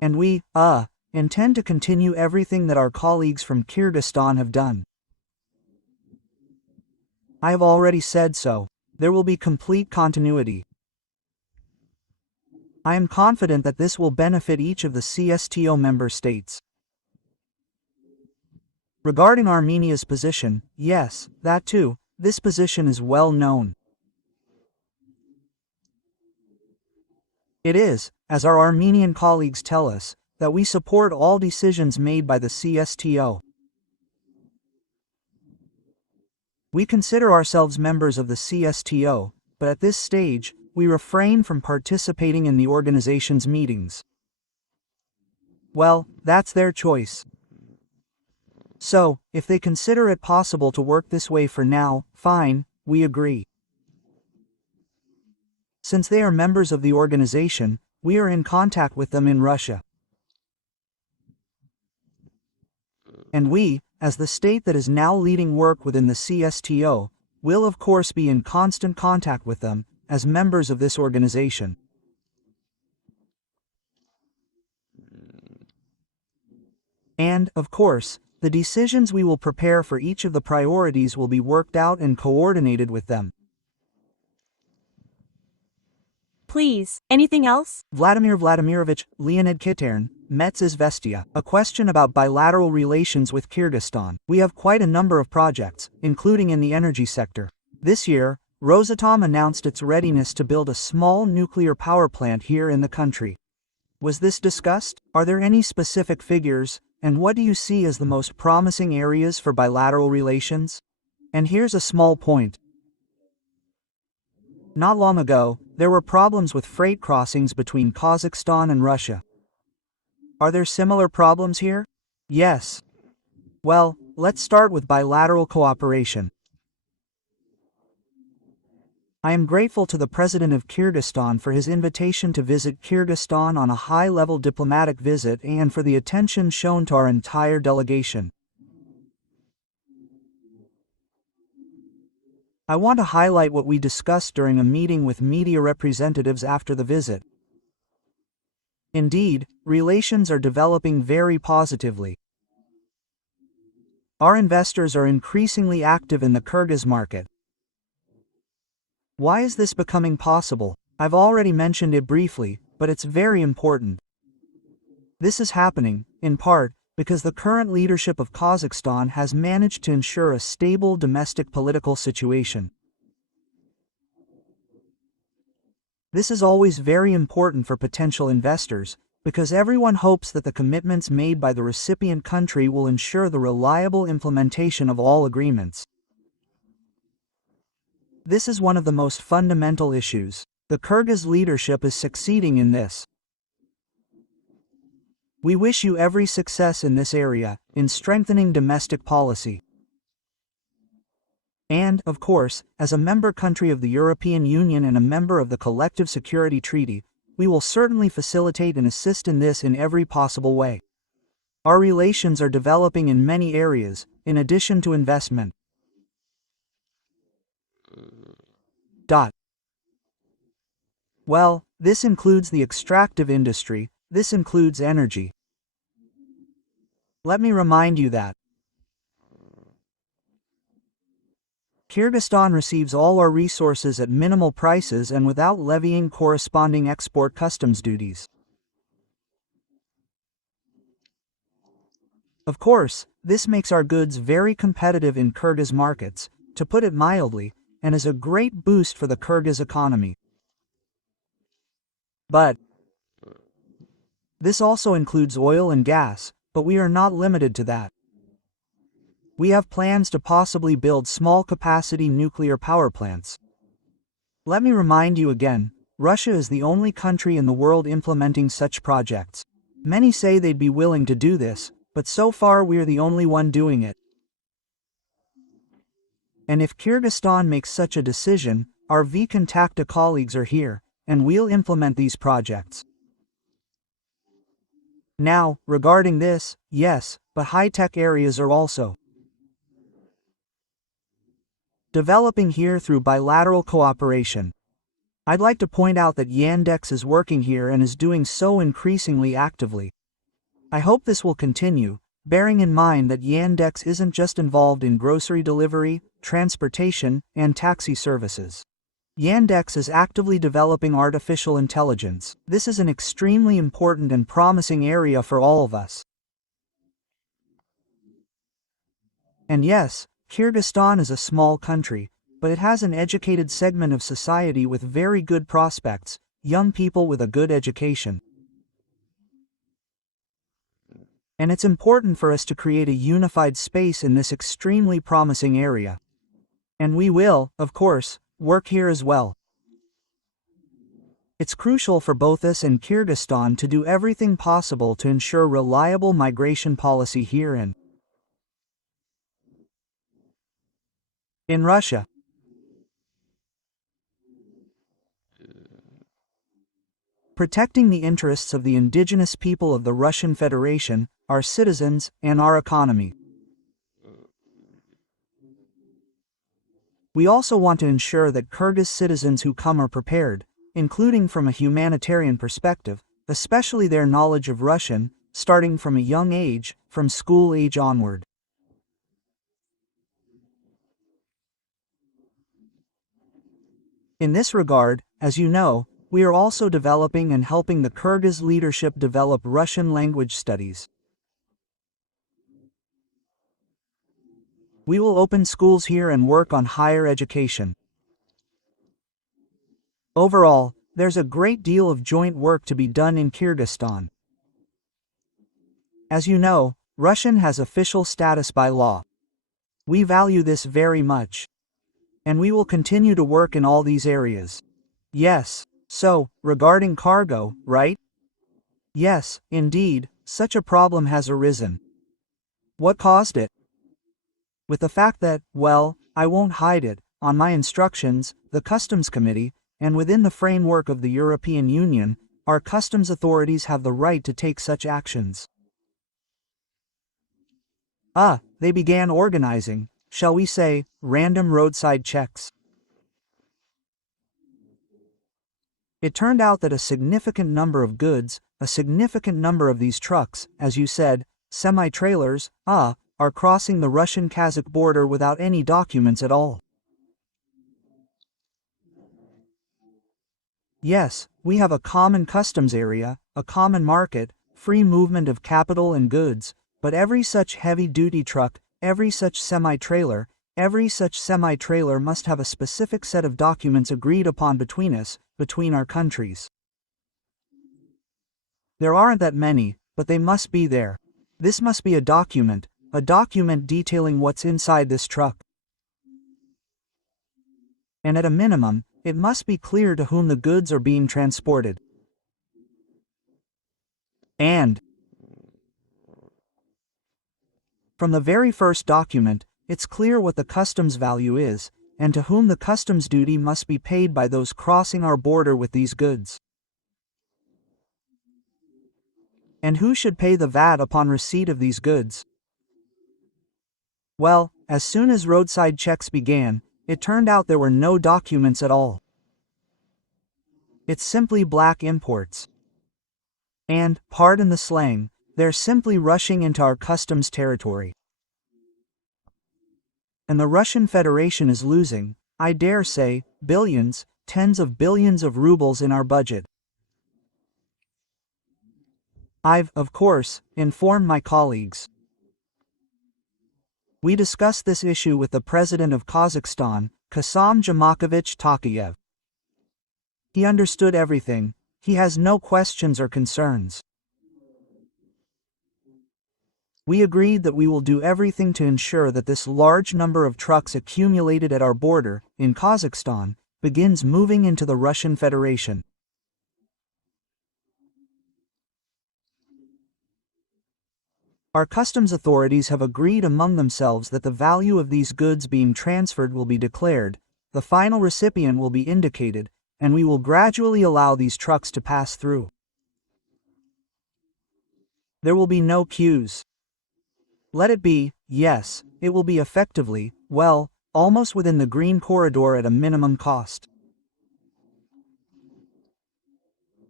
And we, intend to continue everything that our colleagues from Kyrgyzstan have done. I have already said so. There will be complete continuity. I am confident that this will benefit each of the CSTO member states. Regarding Armenia's position, yes, that too, this position is well known. It is, as our Armenian colleagues tell us, that we support all decisions made by the CSTO. We consider ourselves members of the CSTO, but at this stage, we refrain from participating in the organization's meetings. Well, that's their choice. So, if they consider it possible to work this way for now, fine, we agree. Since they are members of the organization, we are in contact with them in Russia. And we, as the state that is now leading work within the CSTO, will of course be in constant contact with them, as members of this organization. And, of course, the decisions we will prepare for each of the priorities will be worked out and coordinated with them. Please, anything else? Vladimir Vladimirovich, Leonid Kitern, Metz Izvestia. A question about bilateral relations with Kyrgyzstan. We have quite a number of projects, including in the energy sector. This year, Rosatom announced its readiness to build a small nuclear power plant here in the country. Was this discussed? Are there any specific figures, and what do you see as the most promising areas for bilateral relations? And here's a small point. Not long ago, there were problems with freight crossings between Kazakhstan and Russia. Are there similar problems here? Yes. Well, let's start with bilateral cooperation. I am grateful to the President of Kyrgyzstan for his invitation to visit Kyrgyzstan on a high-level diplomatic visit and for the attention shown to our entire delegation. I want to highlight what we discussed during a meeting with media representatives after the visit. Indeed, relations are developing very positively. Our investors are increasingly active in the Kyrgyz market. Why is this becoming possible? I've already mentioned it briefly, but it's very important. This is happening, in part, because the current leadership of Kazakhstan has managed to ensure a stable domestic political situation. This is always very important for potential investors, because everyone hopes that the commitments made by the recipient country will ensure the reliable implementation of all agreements. This is one of the most fundamental issues. The Kyrgyz leadership is succeeding in this. We wish you every success in this area, in strengthening domestic policy. And, of course, as a member country of the European Union and a member of the Collective Security Treaty, we will certainly facilitate and assist in this in every possible way. Our relations are developing in many areas, in addition to investment. Well, this includes the extractive industry, this includes energy. Let me remind you that Kyrgyzstan receives all our resources at minimal prices and without levying corresponding export customs duties. Of course, this makes our goods very competitive in Kyrgyz markets, to put it mildly, and is a great boost for the Kyrgyz economy. But this also includes oil and gas, but we are not limited to that. We have plans to possibly build small-capacity nuclear power plants. Let me remind you again, Russia is the only country in the world implementing such projects. Many say they'd be willing to do this, but so far we're the only one doing it. And if Kyrgyzstan makes such a decision, our V-Contacta colleagues are here, and we'll implement these projects. Now, regarding this, yes, but high-tech areas are also developing here through bilateral cooperation. I'd like to point out that Yandex is working here and is doing so increasingly actively. I hope this will continue, bearing in mind that Yandex isn't just involved in grocery delivery, transportation, and taxi services. Yandex is actively developing artificial intelligence. This is an extremely important and promising area for all of us. And yes, Kyrgyzstan is a small country, but it has an educated segment of society with very good prospects, young people with a good education. And it's important for us to create a unified space in this extremely promising area. And we will, of course, work here as well. It's crucial for both us and Kyrgyzstan to do everything possible to ensure reliable migration policy here and in Russia. Protecting the interests of the indigenous people of the Russian Federation, our citizens, and our economy. We also want to ensure that Kyrgyz citizens who come are prepared, including from a humanitarian perspective, especially their knowledge of Russian, starting from a young age, from school age onward. In this regard, as you know, we are also developing and helping the Kyrgyz leadership develop Russian language studies. We will open schools here and work on higher education. Overall, there's a great deal of joint work to be done in Kyrgyzstan. As you know, Russian has official status by law. We value this very much. And we will continue to work in all these areas. Yes, so, regarding cargo, right? Yes, indeed, such a problem has arisen. What caused it? With the fact that, well, I won't hide it, on my instructions, the Customs Committee, and within the framework of the European Union, our customs authorities have the right to take such actions. They began organizing, shall we say, random roadside checks. It turned out that a significant number of goods, a significant number of these trucks, as you said, semi-trailers, are crossing the Russian-Kazakh border without any documents at all. Yes, we have a common customs area, a common market, free movement of capital and goods, but every such heavy-duty truck, every such semi-trailer must have a specific set of documents agreed upon between us, between our countries. There aren't that many, but they must be there. This must be a document detailing what's inside this truck. And at a minimum, it must be clear to whom the goods are being transported. And from the very first document, it's clear what the customs value is, and to whom the customs duty must be paid by those crossing our border with these goods. And who should pay the VAT upon receipt of these goods? Well, as soon as roadside checks began, it turned out there were no documents at all. It's simply black imports. And, pardon the slang, they're simply rushing into our customs territory. And the Russian Federation is losing, I dare say, billions, tens of billions of rubles in our budget. I've, of course, informed my colleagues. We discussed this issue with the President of Kazakhstan, Kassym-Jomart Tokayev. He understood everything, he has no questions or concerns. We agreed that we will do everything to ensure that this large number of trucks accumulated at our border, in Kazakhstan, begins moving into the Russian Federation. Our customs authorities have agreed among themselves that the value of these goods being transferred will be declared, the final recipient will be indicated, and we will gradually allow these trucks to pass through. There will be no queues. Let it be, yes, it will be effectively, well, almost within the green corridor at a minimum cost.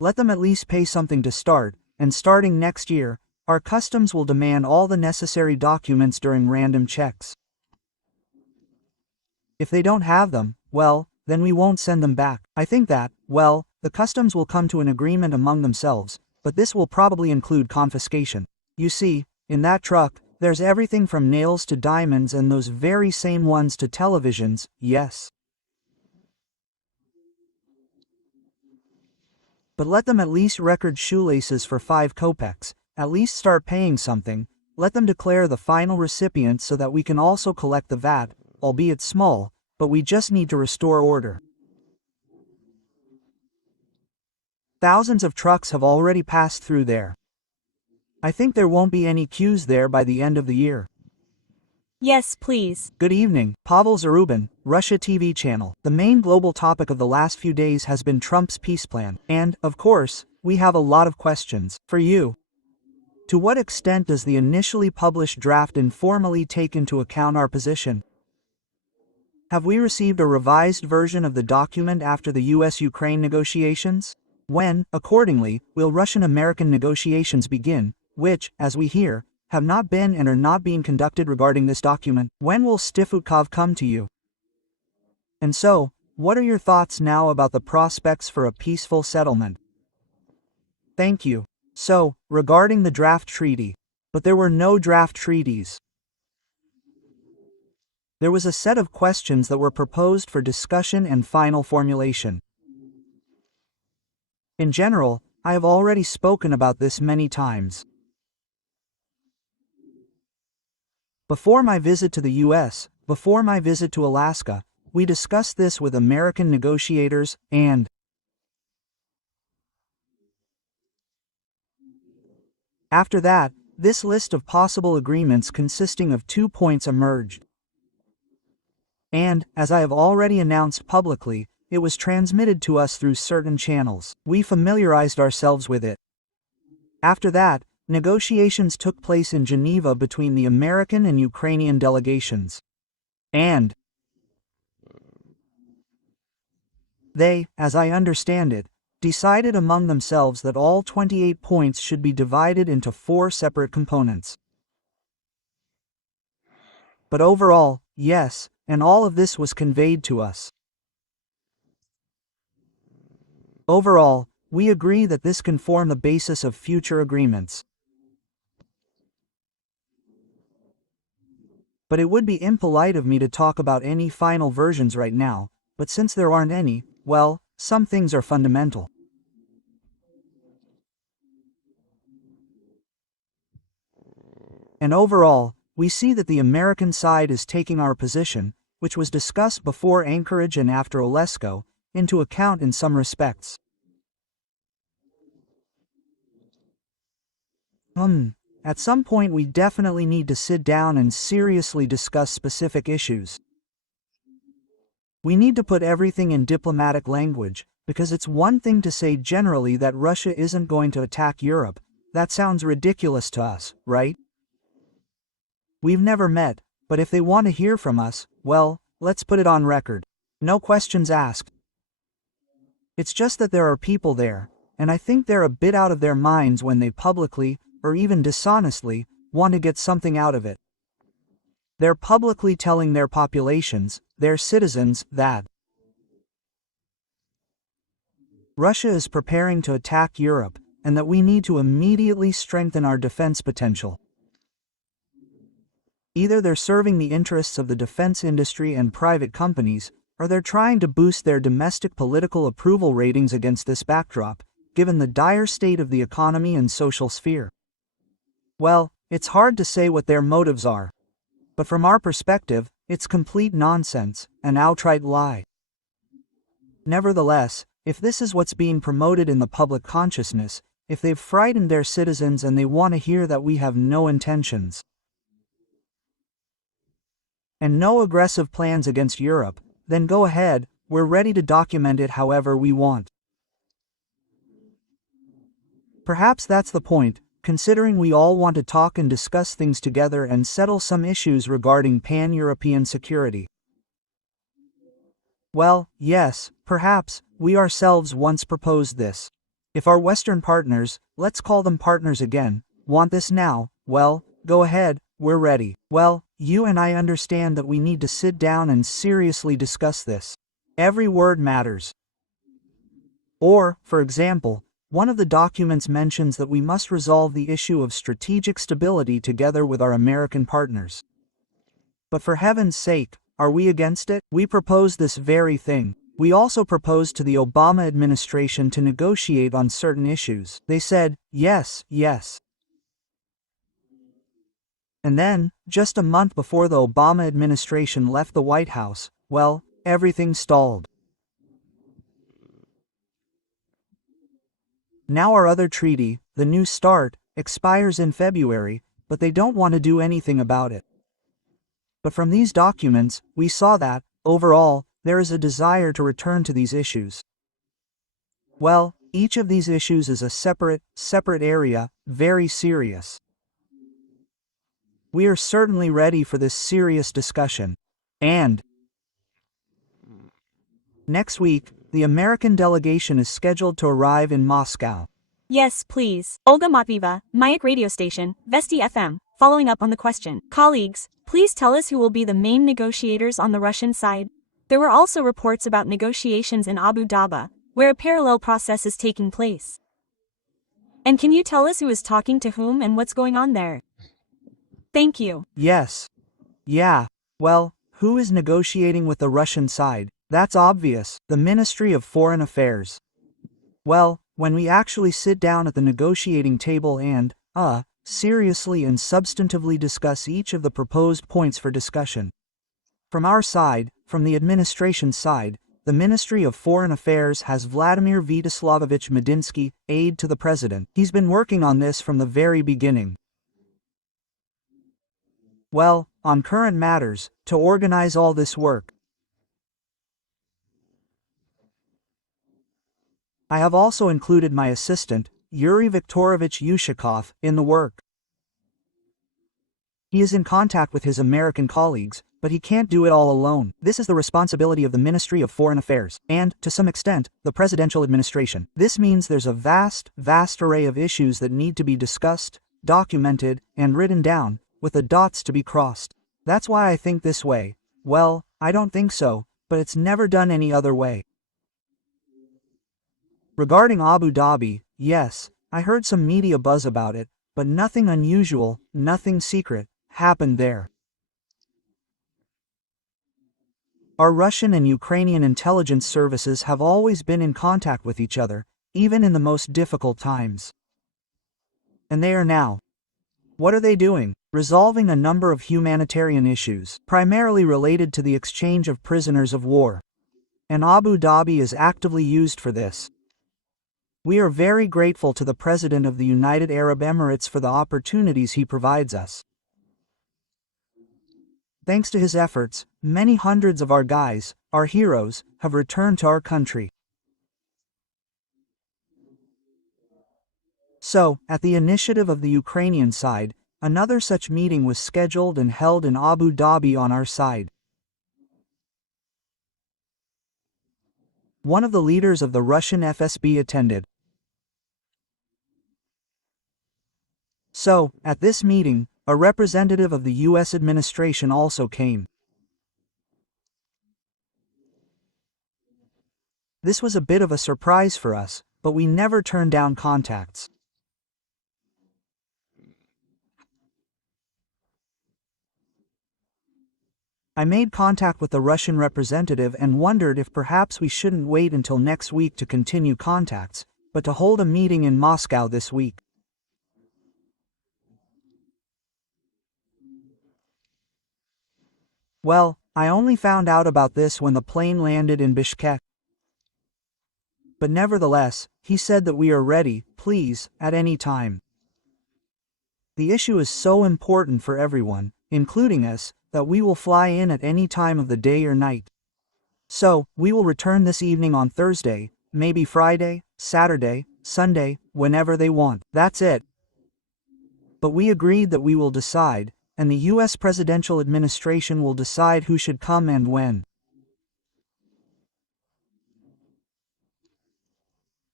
Let them at least pay something to start, and starting next year, our customs will demand all the necessary documents during random checks. If they don't have them, well, then we won't send them back. I think that, well, the customs will come to an agreement among themselves, but this will probably include confiscation. You see, in that truck, there's everything from nails to diamonds and those very same ones to televisions, yes. But let them at least record shoelaces for 5 kopecks, at least start paying something, let them declare the final recipient so that we can also collect the VAT, albeit small, but we just need to restore order. Thousands of trucks have already passed through there. I think there won't be any queues there by the end of the year. Yes, please. Good evening, Pavel Zarubin, Russia TV channel. The main global topic of the last few days has been Trump's peace plan, and, of course, we have a lot of questions for you. To what extent does the initially published draft informally take into account our position? Have we received a revised version of the document after the US-Ukraine negotiations? When, accordingly, will Russian-American negotiations begin, which, as we hear, have not been and are not being conducted regarding this document? When will Steve Witkoff come to you? And so, what are your thoughts now about the prospects for a peaceful settlement? Thank you. So, regarding the draft treaty, but there were no draft treaties. There was a set of questions that were proposed for discussion and final formulation. In general, I have already spoken about this many times. Before my visit to the US, before my visit to Alaska, we discussed this with American negotiators, and after that, this list of possible agreements consisting of 2 points emerged. And, as I have already announced publicly, it was transmitted to us through certain channels. We familiarized ourselves with it. After that, negotiations took place in Geneva between the American and Ukrainian delegations. And they, as I understand it, decided among themselves that all 28 points should be divided into 4 separate components. But overall, yes, and all of this was conveyed to us. Overall, we agree that this can form the basis of future agreements. But it would be impolite of me to talk about any final versions right now, but since there aren't any, well, some things are fundamental. And overall, we see that the American side is taking our position, which was discussed before Anchorage and after Olesko, into account in some respects. At some point we definitely need to sit down and seriously discuss specific issues. We need to put everything in diplomatic language, because it's one thing to say generally that Russia isn't going to attack Europe. That sounds ridiculous to us, right? We've never met, but if they want to hear from us, well, let's put it on record. No questions asked. It's just that there are people there, and I think they're a bit out of their minds when they publicly, or even dishonestly, want to get something out of it. They're publicly telling their populations, their citizens, that Russia is preparing to attack Europe, and that we need to immediately strengthen our defense potential. Either they're serving the interests of the defense industry and private companies, or they're trying to boost their domestic political approval ratings against this backdrop, given the dire state of the economy and social sphere. Well, it's hard to say what their motives are. But from our perspective, it's complete nonsense, an outright lie. Nevertheless, if this is what's being promoted in the public consciousness, if they've frightened their citizens and they want to hear that we have no intentions and no aggressive plans against Europe, then go ahead, we're ready to document it however we want. Perhaps that's the point, considering we all want to talk and discuss things together and settle some issues regarding pan-European security. Well, yes, perhaps, we ourselves once proposed this. If our Western partners, let's call them partners again, want this now, well, go ahead, we're ready. Well, you and I understand that we need to sit down and seriously discuss this. Every word matters. Or, for example, one of the documents mentions that we must resolve the issue of strategic stability together with our American partners. But for heaven's sake, are we against it? We propose this very thing. We also proposed to the Obama administration to negotiate on certain issues. They said, yes, yes. And then, just a month before the Obama administration left the White House, well, everything stalled. Now our other treaty, the New START, expires in February, but they don't want to do anything about it. But from these documents, we saw that, overall, there is a desire to return to these issues. Well, each of these issues is a separate area, very serious. We are certainly ready for this serious discussion. And next week, the American delegation is scheduled to arrive in Moscow. Yes, please. Olga Matvieva, Mayak radio station, Vesti FM, following up on the question. Colleagues, please tell us who will be the main negotiators on the Russian side. There were also reports about negotiations in Abu Dhabi, where a parallel process is taking place. And can you tell us who is talking to whom and what's going on there? Thank you. Yes. Yeah. Well, who is negotiating with the Russian side? That's obvious, the Ministry of Foreign Affairs. Well, when we actually sit down at the negotiating table and, seriously and substantively discuss each of the proposed points for discussion. From our side, from the administration side, the Ministry of Foreign Affairs has Vladimir Vyacheslamovich Medinsky, aide to the President. He's been working on this from the very beginning. Well, on current matters, to organize all this work. I have also included my assistant, Yuri Viktorovich Yushakov, in the work. He is in contact with his American colleagues, but he can't do it all alone. This is the responsibility of the Ministry of Foreign Affairs, and, to some extent, the presidential administration. This means there's a vast array of issues that need to be discussed, documented, and written down, with the dots to be crossed. That's why I think this way. Well, I don't think so, but it's never done any other way. Regarding Abu Dhabi, yes, I heard some media buzz about it, but nothing unusual, nothing secret, happened there. Our Russian and Ukrainian intelligence services have always been in contact with each other, even in the most difficult times. And they are now. What are they doing? Resolving a number of humanitarian issues, primarily related to the exchange of prisoners of war. And Abu Dhabi is actively used for this. We are very grateful to the President of the United Arab Emirates for the opportunities he provides us. Thanks to his efforts, many hundreds of our guys, our heroes, have returned to our country. So, at the initiative of the Ukrainian side, another such meeting was scheduled and held in Abu Dhabi on our side. One of the leaders of the Russian FSB attended. So, at this meeting, a representative of the U.S. administration also came. This was a bit of a surprise for us, but we never turned down contacts. I made contact with the Russian representative and wondered if perhaps we shouldn't wait until next week to continue contacts, but to hold a meeting in Moscow this week. Well, I only found out about this when the plane landed in Bishkek. But nevertheless, he said that we are ready, please, at any time. The issue is so important for everyone, including us, that we will fly in at any time of the day or night. So, we will return this evening on Thursday, maybe Friday, Saturday, Sunday, whenever they want. That's it. But we agreed that we will decide, and the U.S. presidential administration will decide who should come and when.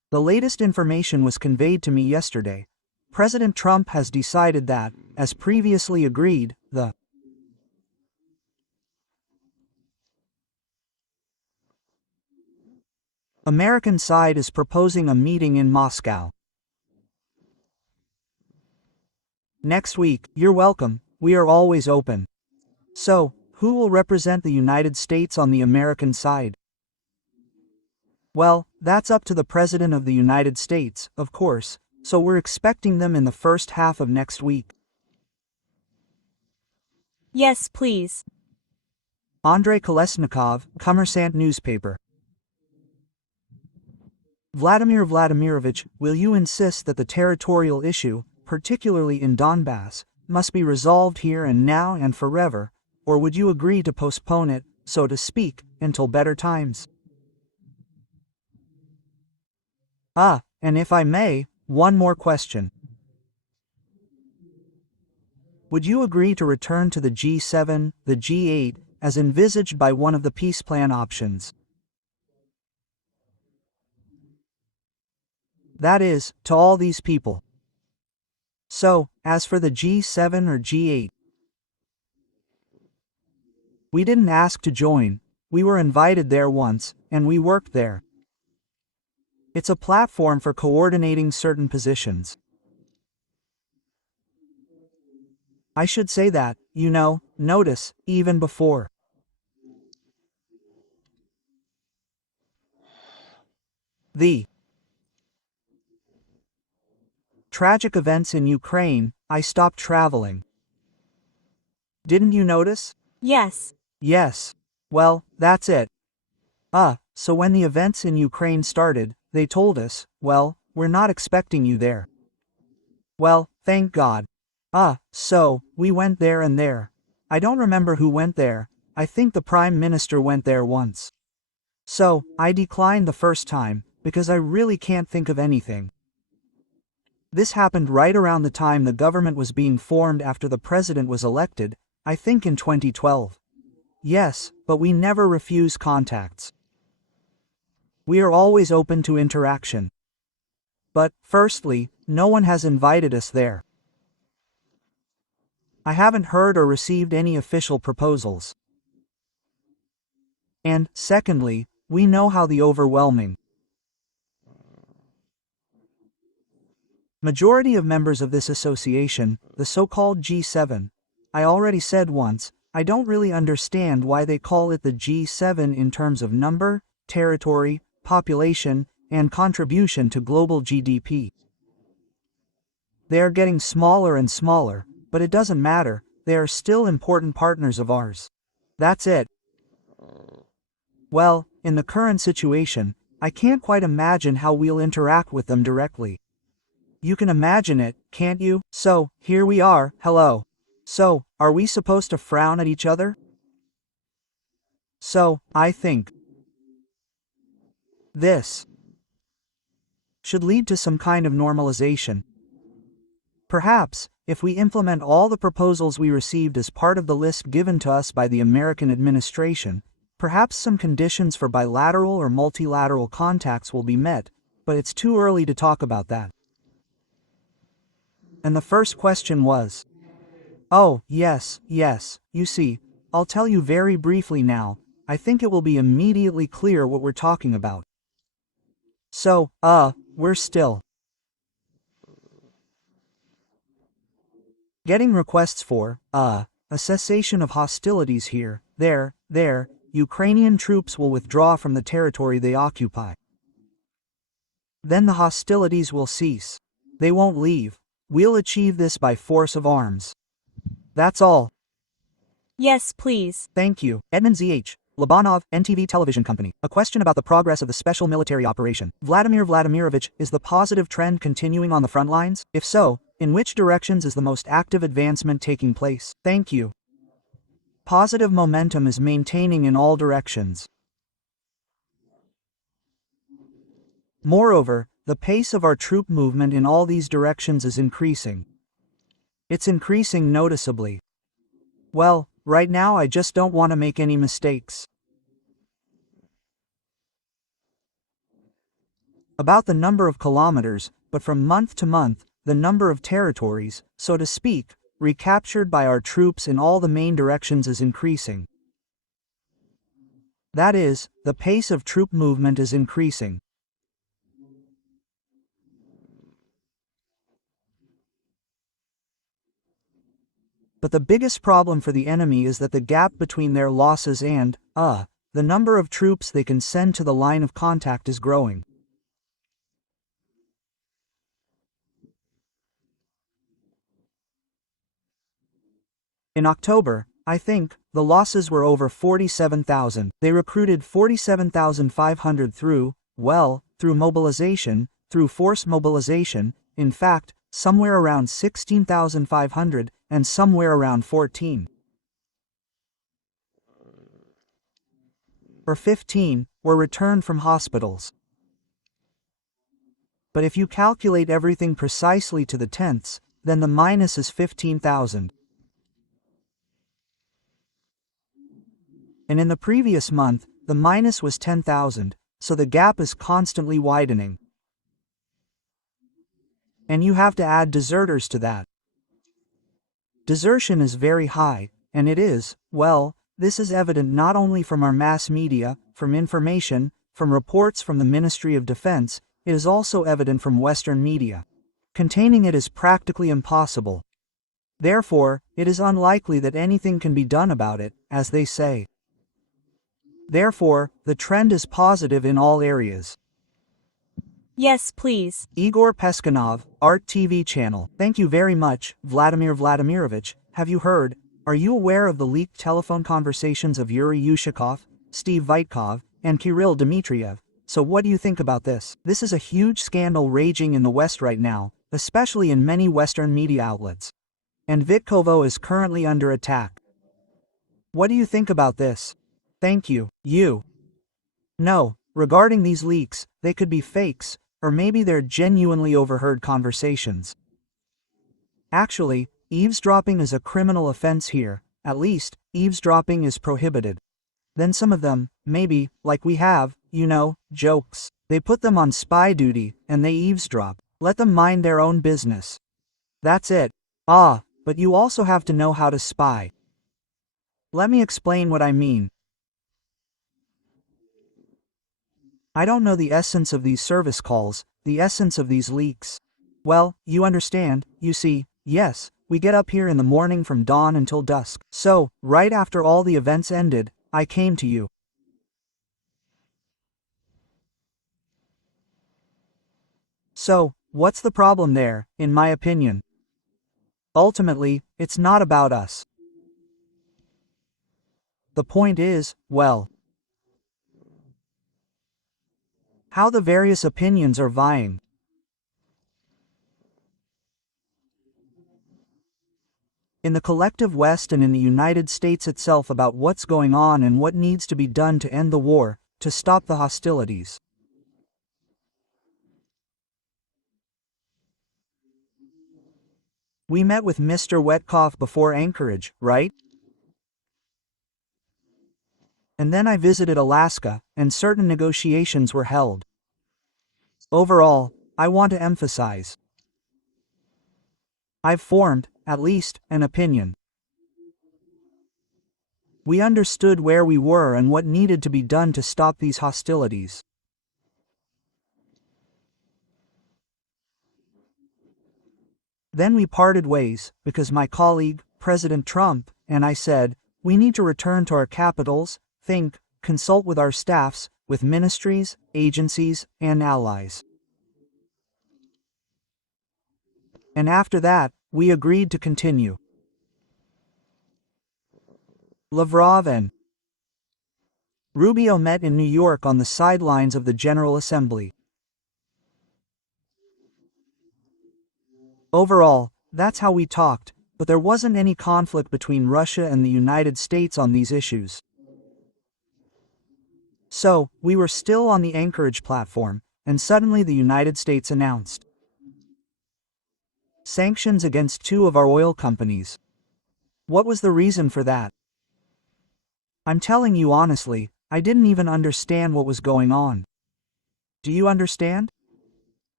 The latest information was conveyed to me yesterday. President Trump has decided that, as previously agreed, the American side is proposing a meeting in Moscow next week. You're welcome, we are always open. So, who will represent the United States on the American side? Well, that's up to the President of the United States, of course, so we're expecting them in the first half of next week. Yes, please. Andrei Kolesnikov, Kommersant newspaper. Vladimir Vladimirovich, will you insist that the territorial issue, particularly in Donbass, must be resolved here and now and forever, or would you agree to postpone it, so to speak, until better times? And if I may, one more question. Would you agree to return to the G7, the G8, as envisaged by one of the peace plan options? That is, to all these people. So, as for the G7 or G8, we didn't ask to join, we were invited there once, and we worked there. It's a platform for coordinating certain positions. I should say that, notice, even before the tragic events in Ukraine, I stopped traveling. Didn't you notice? Yes. Yes. Well, that's it. So when the events in Ukraine started, they told us, well, we're not expecting you there. Well, thank God. So, we went there and there. I don't remember who went there, I think the Prime Minister went there once. So, I declined the first time, because I really can't think of anything. This happened right around the time the government was being formed after the president was elected, I think in 2012. Yes, but we never refuse contacts. We are always open to interaction. But, firstly, no one has invited us there. I haven't heard or received any official proposals. And, secondly, we know how the overwhelming majority of members of this association, the so-called G7, I already said once, I don't really understand why they call it the G7 in terms of number, territory, population, and contribution to global GDP. They are getting smaller and smaller, but it doesn't matter, they are still important partners of ours. That's it. Well, in the current situation, I can't quite imagine how we'll interact with them directly. You can imagine it, can't you? So, here we are, hello. So, are we supposed to frown at each other? So, I think this should lead to some kind of normalization. Perhaps, if we implement all the proposals we received as part of the list given to us by the American administration, perhaps some conditions for bilateral or multilateral contacts will be met, but it's too early to talk about that. And the first question was, oh, yes, you see, I'll tell you very briefly now, I think it will be immediately clear what we're talking about. So, we're still getting requests for, a cessation of hostilities here, there, Ukrainian troops will withdraw from the territory they occupy. Then the hostilities will cease. They won't leave. We'll achieve this by force of arms. That's all. Yes, please. Thank you. Edmund ZH. Labanov, NTV Television Company. A question about the progress of the special military operation. Vladimir Vladimirovich, is the positive trend continuing on the front lines? If so, in which directions is the most active advancement taking place? Thank you. Positive momentum is maintaining in all directions. Moreover, the pace of our troop movement in all these directions is increasing. It's increasing noticeably. Well, right now I just don't want to make any mistakes. about the number of kilometers, but from month to month, the number of territories, so to speak, recaptured by our troops in all the main directions is increasing. That is, the pace of troop movement is increasing. But the biggest problem for the enemy is that the gap between their losses and, the number of troops they can send to the line of contact is growing. In October, I think, the losses were over 47,000. They recruited 47,500 through mobilization, through forced mobilization, in fact, somewhere around 16,500, and somewhere around 14. Or 15, were returned from hospitals. But if you calculate everything precisely to the tenths, then the minus is 15,000. And in the previous month, the minus was 10,000, so the gap is constantly widening. And you have to add deserters to that. Desertion is very high, and it is, this is evident not only from our mass media, from information, from reports from the Ministry of Defense, it is also evident from Western media. Containing it is practically impossible. Therefore, it is unlikely that anything can be done about it, as they say. Therefore, the trend is positive in all areas. Yes, please. Igor Peskanov, Art TV channel. Thank you very much, Vladimir Vladimirovich. Have you heard? Are you aware of the leaked telephone conversations of Yuri Yushakov, Steve Witkoff, and Kirill Dmitriev? So what do you think about this? This is a huge scandal raging in the West right now, especially in many Western media outlets. And Vitkovo is currently under attack. What do you think about this? Thank you. No, regarding these leaks, they could be fakes, or maybe they're genuinely overheard conversations. Actually, eavesdropping is a criminal offense here, at least, eavesdropping is prohibited. Then some of them, maybe, like we have, jokes. They put them on spy duty, and they eavesdrop. Let them mind their own business. That's it. But you also have to know how to spy. Let me explain what I mean. I don't know the essence of these service calls, the essence of these leaks. Well, you understand, you see, yes, we get up here in the morning from dawn until dusk. So, right after all the events ended, I came to you. So, what's the problem there, in my opinion? Ultimately, it's not about us. The point is, how the various opinions are vying. In the collective West and in the United States itself about what's going on and what needs to be done to end the war, to stop the hostilities. We met with Mr. Witkoff before Anchorage, right? And then I visited Alaska, and certain negotiations were held. Overall, I want to emphasize. I've formed, at least, an opinion. We understood where we were and what needed to be done to stop these hostilities. Then we parted ways, because my colleague, President Trump, and I said, we need to return to our capitals, think, consult with our staffs, with ministries, agencies, and allies. And after that, we agreed to continue. Lavrov and Rubio met in New York on the sidelines of the General Assembly. Overall, that's how we talked, but there wasn't any conflict between Russia and the United States on these issues. So, we were still on the Anchorage platform, and suddenly the United States announced sanctions against 2 of our oil companies. What was the reason for that? I'm telling you honestly, I didn't even understand what was going on. Do you understand?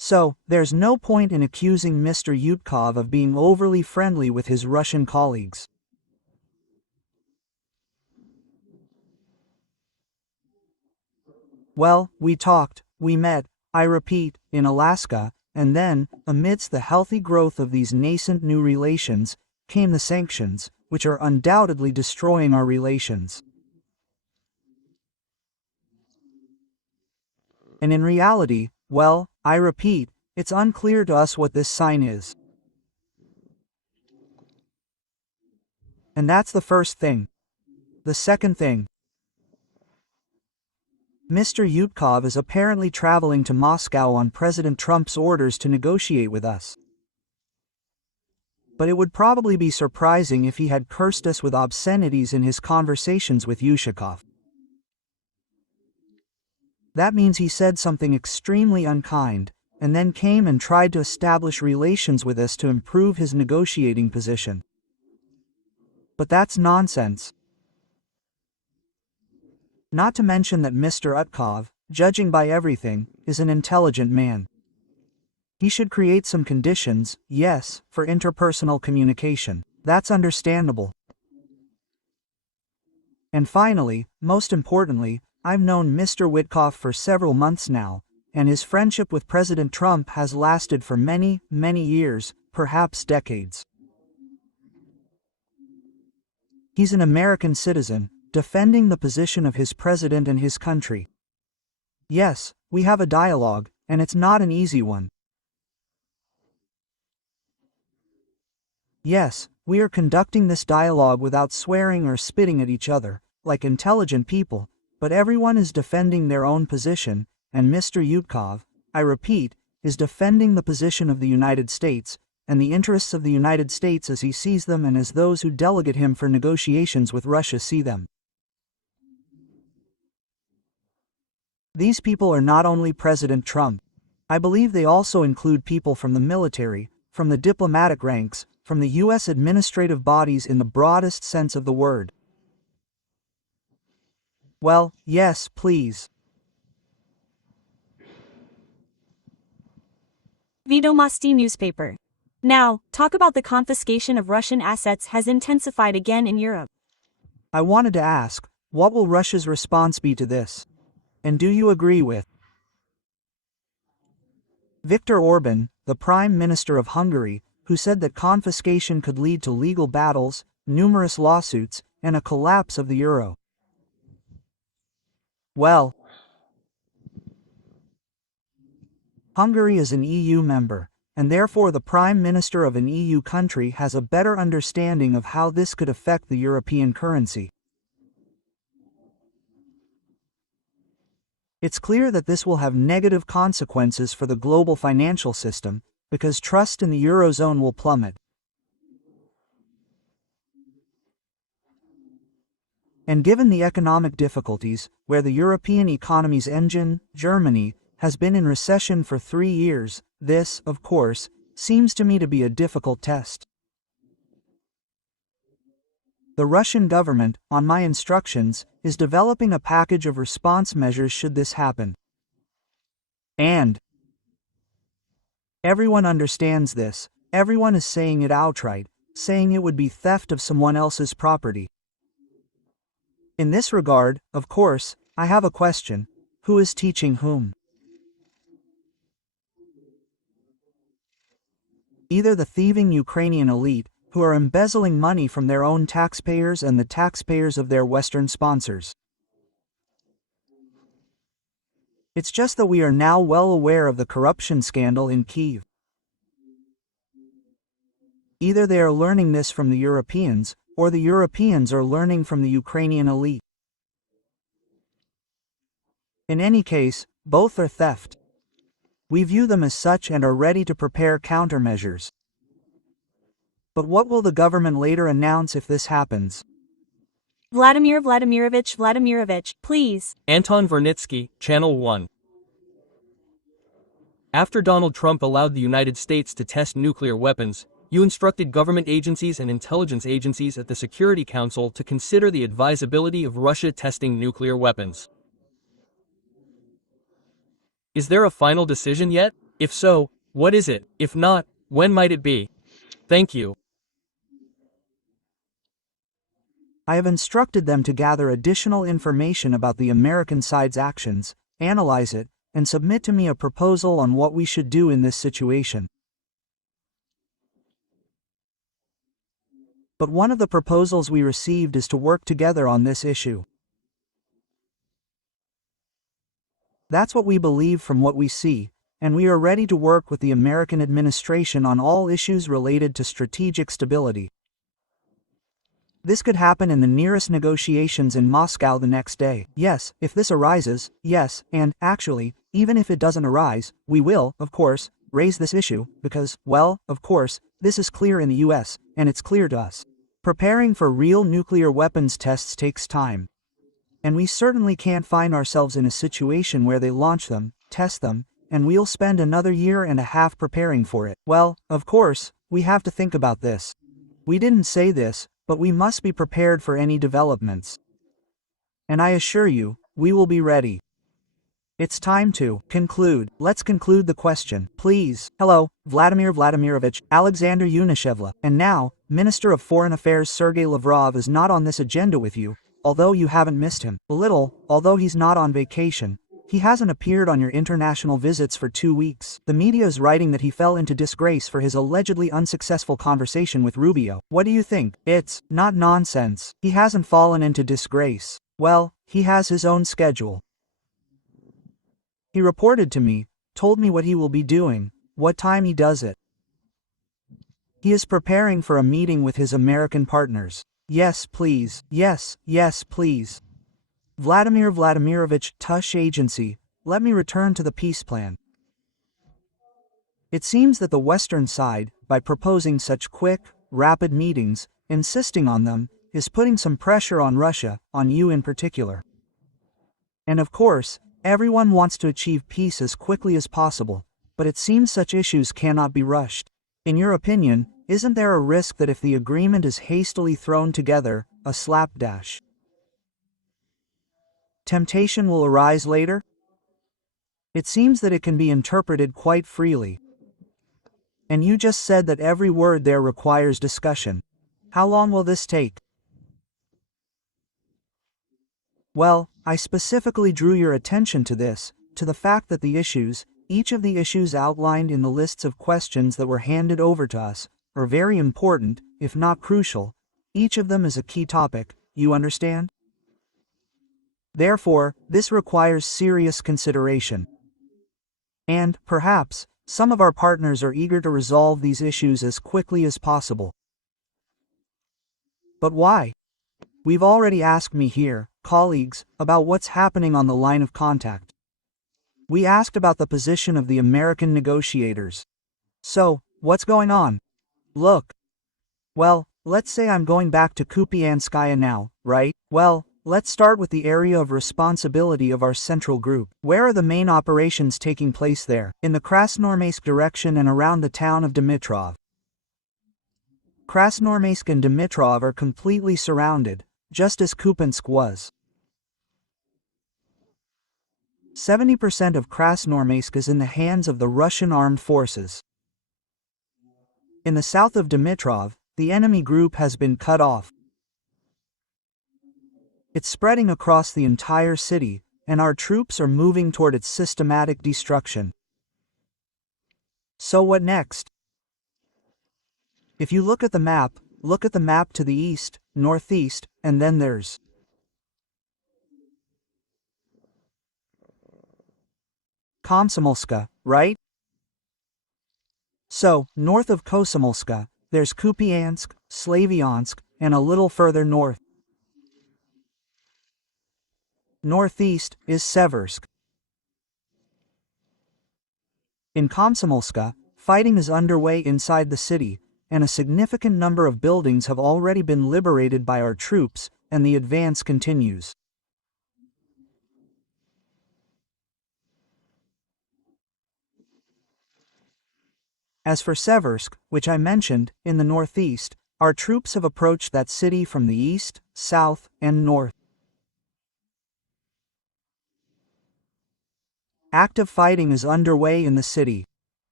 So, there's no point in accusing Mr. Witkoff of being overly friendly with his Russian colleagues. Well, we talked, we met, I repeat, in Alaska, and then, amidst the healthy growth of these nascent new relations, came the sanctions, which are undoubtedly destroying our relations. And in reality, well, I repeat, it's unclear to us what this sign is. And that's the first thing. The second thing. Mr. Witkoff is apparently traveling to Moscow on President Trump's orders to negotiate with us. But it would probably be surprising if he had cursed us with obscenities in his conversations with Yushakov. That means he said something extremely unkind, and then came and tried to establish relations with us to improve his negotiating position. But that's nonsense. Not to mention that Mr. Witkoff, judging by everything, is an intelligent man. He should create some conditions, yes, for interpersonal communication. That's understandable. And finally, most importantly, I've known Mr. Witkoff for several months now, and his friendship with President Trump has lasted for many, many years, perhaps decades. He's an American citizen, defending the position of his president and his country. Yes, we have a dialogue, and it's not an easy one. Yes, we are conducting this dialogue without swearing or spitting at each other, like intelligent people, but everyone is defending their own position, and Mr. Witkoff, I repeat, is defending the position of the United States, and the interests of the United States as he sees them and as those who delegate him for negotiations with Russia see them. These people are not only President Trump. I believe they also include people from the military, from the diplomatic ranks, from the U.S. administrative bodies in the broadest sense of the word. Well, yes, please. Vedomosti newspaper. Now, talk about the confiscation of Russian assets has intensified again in Europe. I wanted to ask, what will Russia's response be to this? And do you agree with Viktor Orban, the Prime Minister of Hungary, who said that confiscation could lead to legal battles, numerous lawsuits, and a collapse of the euro? Well, Hungary is an EU member, and therefore the Prime Minister of an EU country has a better understanding of how this could affect the European currency. It's clear that this will have negative consequences for the global financial system, because trust in the Eurozone will plummet. And given the economic difficulties, where the European economy's engine, Germany, has been in recession for 3 years, this, of course, seems to me to be a difficult test. The Russian government, on my instructions, is developing a package of response measures should this happen. And everyone understands this, everyone is saying it outright, saying it would be theft of someone else's property. In this regard, of course, I have a question: who is teaching whom? Either the thieving Ukrainian elite, who are embezzling money from their own taxpayers and the taxpayers of their Western sponsors. It's just that we are now well aware of the corruption scandal in Kyiv. Either they are learning this from the Europeans, or the Europeans are learning from the Ukrainian elite. In any case, both are theft. We view them as such and are ready to prepare countermeasures. But what will the government later announce if this happens? Vladimir Vladimirovich, please. Anton Vernitsky, Channel 1. After Donald Trump allowed the United States to test nuclear weapons, you instructed government agencies and intelligence agencies at the Security Council to consider the advisability of Russia testing nuclear weapons. Is there a final decision yet? If so, what is it? If not, when might it be? Thank you. I have instructed them to gather additional information about the American side's actions, analyze it, and submit to me a proposal on what we should do in this situation. But one of the proposals we received is to work together on this issue. That's what we believe from what we see, and we are ready to work with the American administration on all issues related to strategic stability. This could happen in the nearest negotiations in Moscow the next day. Yes, if this arises, yes, and, actually, even if it doesn't arise, we will, of course, raise this issue, because, well, of course, this is clear in the US, and it's clear to us. Preparing for real nuclear weapons tests takes time. And we certainly can't find ourselves in a situation where they launch them, test them, and we'll spend another year and a half preparing for it. Well, of course, we have to think about this. We didn't say this, but we must be prepared for any developments. And I assure you, we will be ready. It's time to conclude. Let's conclude the question, please. Hello, Vladimir Vladimirovich, Alexander Yunishevla. And now, Minister of Foreign Affairs Sergey Lavrov is not on this agenda with you, although you haven't missed him. A little, although he's not on vacation. He hasn't appeared on your international visits for 2 weeks. The media is writing that he fell into disgrace for his allegedly unsuccessful conversation with Rubio. What do you think? It's not nonsense. He hasn't fallen into disgrace. Well, he has his own schedule. He reported to me, told me what he will be doing, what time he does it. He is preparing for a meeting with his American partners. Yes, please. Yes, yes, please. Vladimir Vladimirovich, Tush Agency, let me return to the peace plan. It seems that the Western side, by proposing such quick, rapid meetings, insisting on them, is putting some pressure on Russia, on you in particular. And of course, everyone wants to achieve peace as quickly as possible, but it seems such issues cannot be rushed. In your opinion, isn't there a risk that if the agreement is hastily thrown together, a slapdash temptation will arise later? It seems that it can be interpreted quite freely. And you just said that every word there requires discussion. How long will this take? Well, I specifically drew your attention to this, to the fact that the issues, each of the issues outlined in the lists of questions that were handed over to us, are very important, if not crucial. Each of them is a key topic, you understand? Therefore, this requires serious consideration. And, perhaps, some of our partners are eager to resolve these issues as quickly as possible. But why? We've already asked me here, colleagues, about what's happening on the line of contact. We asked about the position of the American negotiators. So, what's going on? Look. Well, let's say I'm going back to Kupianskaya now, right? Well, let's start with the area of responsibility of our central group. Where are the main operations taking place there? In the Krasnoarmeysk direction and around the town of Dimitrov. Krasnoarmeysk and Dimitrov are completely surrounded, just as Kupiansk was. 70% of Krasnoarmeysk is in the hands of the Russian armed forces. In the south of Dimitrov, the enemy group has been cut off. It's spreading across the entire city, and our troops are moving toward its systematic destruction. So what next? If you look at the map to the east, northeast, and then there's Komsomolska, right? So, north of Komsomolska, there's Kupiansk, Slavyansk, and a little further north. Northeast is Seversk. In Komsomolska, fighting is underway inside the city, and a significant number of buildings have already been liberated by our troops, and the advance continues. As for Seversk, which I mentioned, in the northeast, our troops have approached that city from the east, south, and north. Active fighting is underway in the city.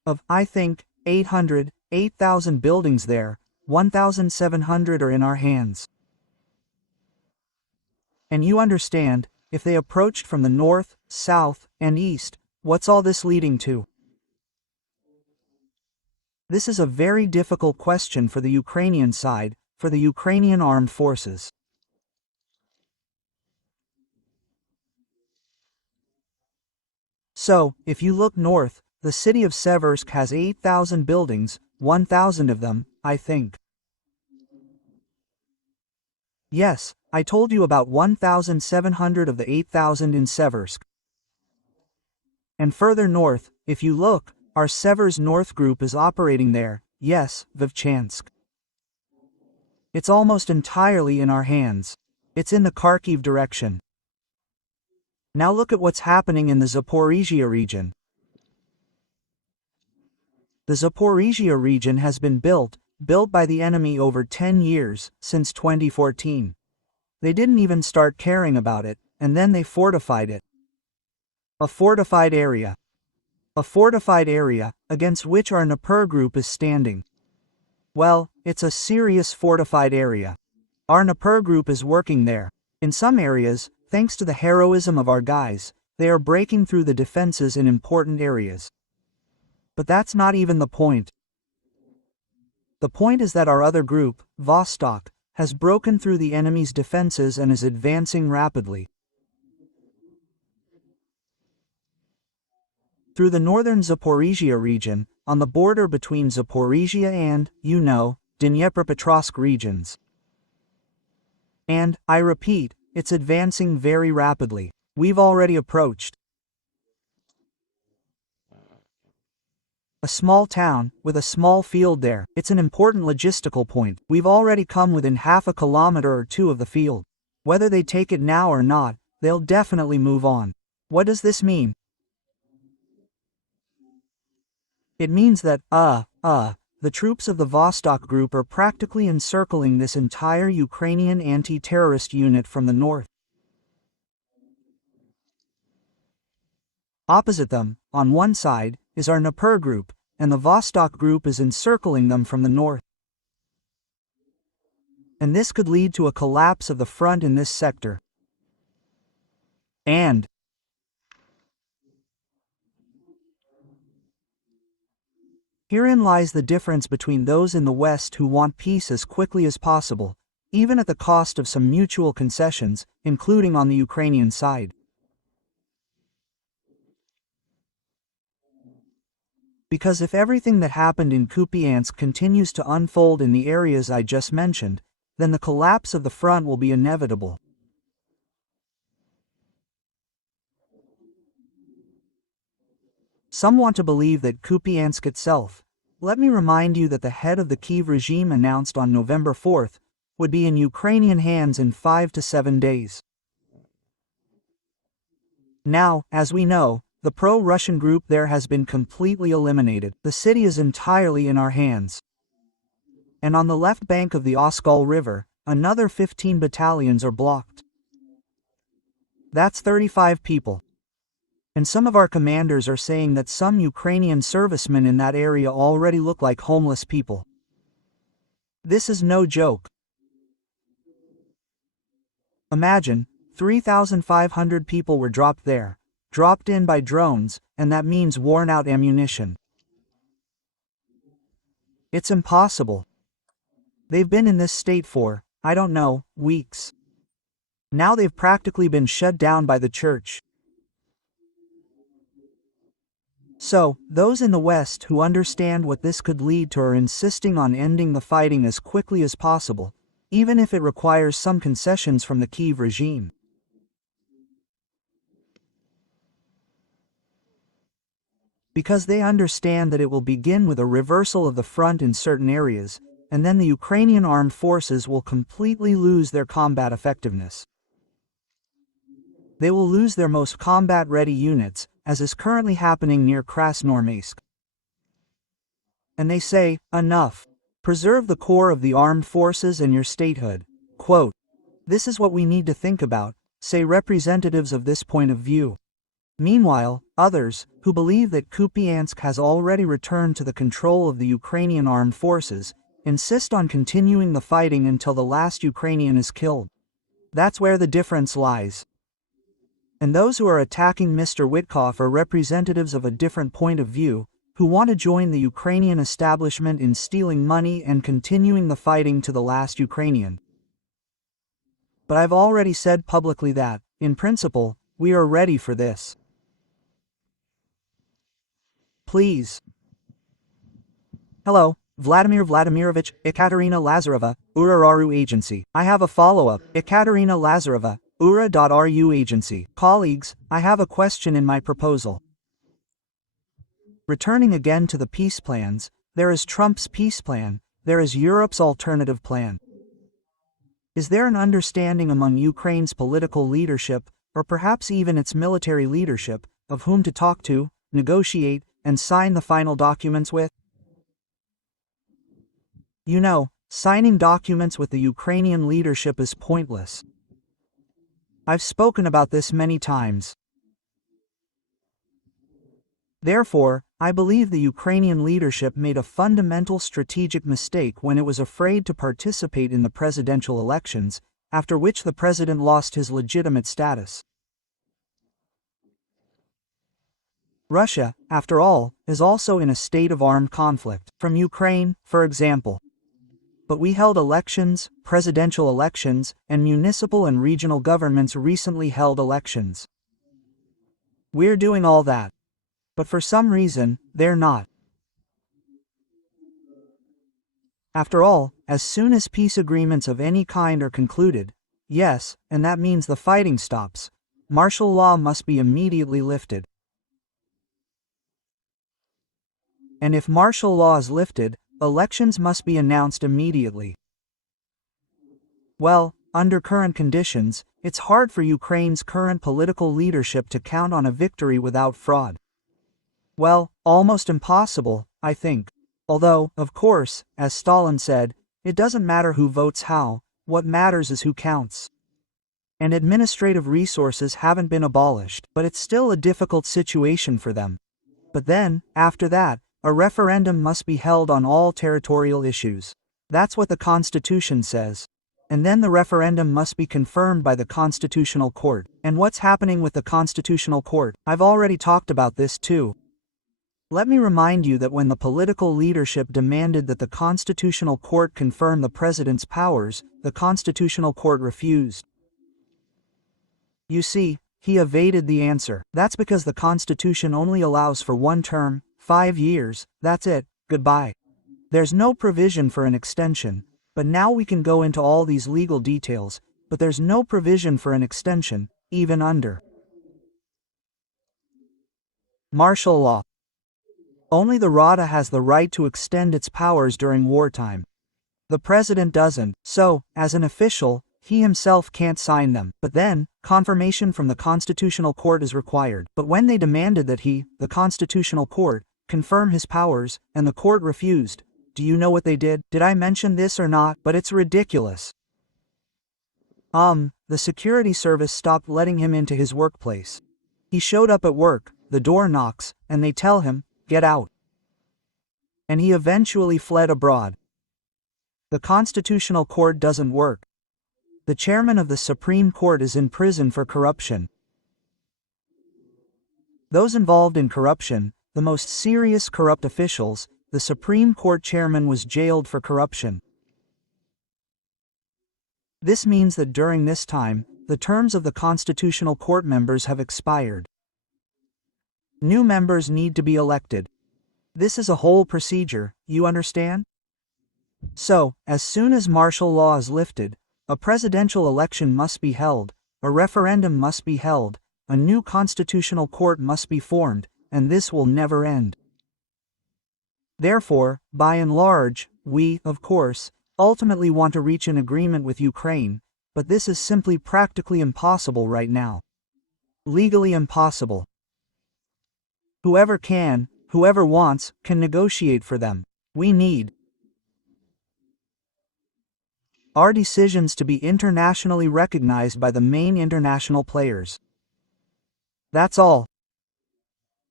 Of, I think, 8,000 buildings there, 1,700 are in our hands. And you understand, if they approached from the north, south, and east, what's all this leading to? This is a very difficult question for the Ukrainian side, for the Ukrainian armed forces. So, if you look north, the city of Seversk has 8,000 buildings, 1,000 of them, I think. Yes, I told you about 1,700 of the 8,000 in Seversk. And further north, if you look, our Severs North group is operating there, yes, Vovchansk. It's almost entirely in our hands. It's in the Kharkiv direction. Now look at what's happening in the Zaporizhzhia region. The Zaporizhzhia region has been built by the enemy over 10 years, since 2014. They didn't even start caring about it, and then they fortified it. A fortified area. A fortified area, against which our Dnieper group is standing. Well, it's a serious fortified area. Our Dnieper group is working there. In some areas, thanks to the heroism of our guys, they are breaking through the defenses in important areas. But that's not even the point. The point is that our other group, Vostok, has broken through the enemy's defenses and is advancing rapidly. Through the northern Zaporizhzhia region, on the border between Zaporizhzhia and, Dnipropetrovsk regions. And, I repeat, it's advancing very rapidly. We've already approached a small town, with a small field there. It's an important logistical point. We've already come within half a kilometer or two of the field. Whether they take it now or not, they'll definitely move on. What does this mean? It means that, the troops of the Vostok group are practically encircling this entire Ukrainian anti-terrorist unit from the north. Opposite them, on one side, is our Dnieper group, and the Vostok group is encircling them from the north. And this could lead to a collapse of the front in this sector. And herein lies the difference between those in the West who want peace as quickly as possible, even at the cost of some mutual concessions, including on the Ukrainian side. Because if everything that happened in Kupiansk continues to unfold in the areas I just mentioned, then the collapse of the front will be inevitable. Some want to believe that Kupiansk itself, let me remind you that the head of the Kyiv regime announced on November 4th, would be in Ukrainian hands in 5 to 7 days. Now, as we know, the pro-Russian group there has been completely eliminated. The city is entirely in our hands. And on the left bank of the Oskol River, another 15 battalions are blocked. That's 35 people. And some of our commanders are saying that some Ukrainian servicemen in that area already look like homeless people. This is no joke. Imagine, 3,500 people were dropped there, dropped in by drones, and that means worn-out ammunition. It's impossible. They've been in this state for, I don't know, weeks. Now they've practically been shut down by the church. So, those in the West who understand what this could lead to are insisting on ending the fighting as quickly as possible, even if it requires some concessions from the Kyiv regime. Because they understand that it will begin with a reversal of the front in certain areas, and then the Ukrainian armed forces will completely lose their combat effectiveness. They will lose their most combat-ready units, as is currently happening near Krasnoarmeysk. And they say, enough. Preserve the core of the armed forces and your statehood. Quote, this is what we need to think about, say representatives of this point of view. Meanwhile, Others, who believe that Kupiansk has already returned to the control of the Ukrainian armed forces, insist on continuing the fighting until the last Ukrainian is killed. That's where the difference lies. And those who are attacking Mr. Witkoff are representatives of a different point of view, who want to join the Ukrainian establishment in stealing money and continuing the fighting to the last Ukrainian. But I've already said publicly that, in principle, we are ready for this. Please. Hello, Vladimir Vladimirovich, Ekaterina Lazareva, URA.ru Agency. I have a follow-up. Ekaterina Lazareva, URA.ru Agency. Colleagues, I have a question in my proposal. Returning again to the peace plans, there is Trump's peace plan, there is Europe's alternative plan. Is there an understanding among Ukraine's political leadership, or perhaps even its military leadership, of whom to talk to, negotiate, and sign the final documents with? You know, signing documents with the Ukrainian leadership is pointless. I've spoken about this many times. Therefore, I believe the Ukrainian leadership made a fundamental strategic mistake when it was afraid to participate in the presidential elections, after which the president lost his legitimate status. Russia, after all, is also in a state of armed conflict, from Ukraine, for example. But we held elections, presidential elections, and municipal and regional governments recently held elections. We're doing all that. But for some reason, they're not. After all, as soon as peace agreements of any kind are concluded, yes, and that means the fighting stops, martial law must be immediately lifted. And if martial law is lifted, elections must be announced immediately. Well, under current conditions, it's hard for Ukraine's current political leadership to count on a victory without fraud. Well, almost impossible, I think. Although, of course, as Stalin said, it doesn't matter who votes how, what matters is who counts. And administrative resources haven't been abolished, but it's still a difficult situation for them. But then, after that, a referendum must be held on all territorial issues. That's what the Constitution says. And then the referendum must be confirmed by the Constitutional Court. And what's happening with the Constitutional Court? I've already talked about this too. Let me remind you that when the political leadership demanded that the Constitutional Court confirm the president's powers, the Constitutional Court refused. You see, he evaded the answer. That's because the Constitution only allows for one term, 5 years, that's it, goodbye. There's no provision for an extension, but now we can go into all these legal details, but there's no provision for an extension, even under martial law. Only the Rada has the right to extend its powers during wartime. The president doesn't, so, as an official, he himself can't sign them. But then, confirmation from the Constitutional Court is required. But when they demanded that he, the Constitutional Court, confirm his powers, and the court refused, do you know what they did? Did I mention this or not? But it's ridiculous. The security service stopped letting him into his workplace. He showed up at work, the door knocks, and they tell him, get out. And he eventually fled abroad. The Constitutional Court doesn't work. The chairman of the Supreme Court is in prison for corruption. Those involved in corruption, the most serious corrupt officials, the Supreme Court chairman was jailed for corruption. This means that during this time, the terms of the Constitutional Court members have expired. New members need to be elected. This is a whole procedure, you understand? So, as soon as martial law is lifted, a presidential election must be held, a referendum must be held, a new constitutional court must be formed, and this will never end. Therefore, by and large, we, of course, ultimately want to reach an agreement with Ukraine, but this is simply practically impossible right now. Legally impossible. Whoever can, whoever wants, can negotiate for them. We need our decisions to be internationally recognized by the main international players. That's all.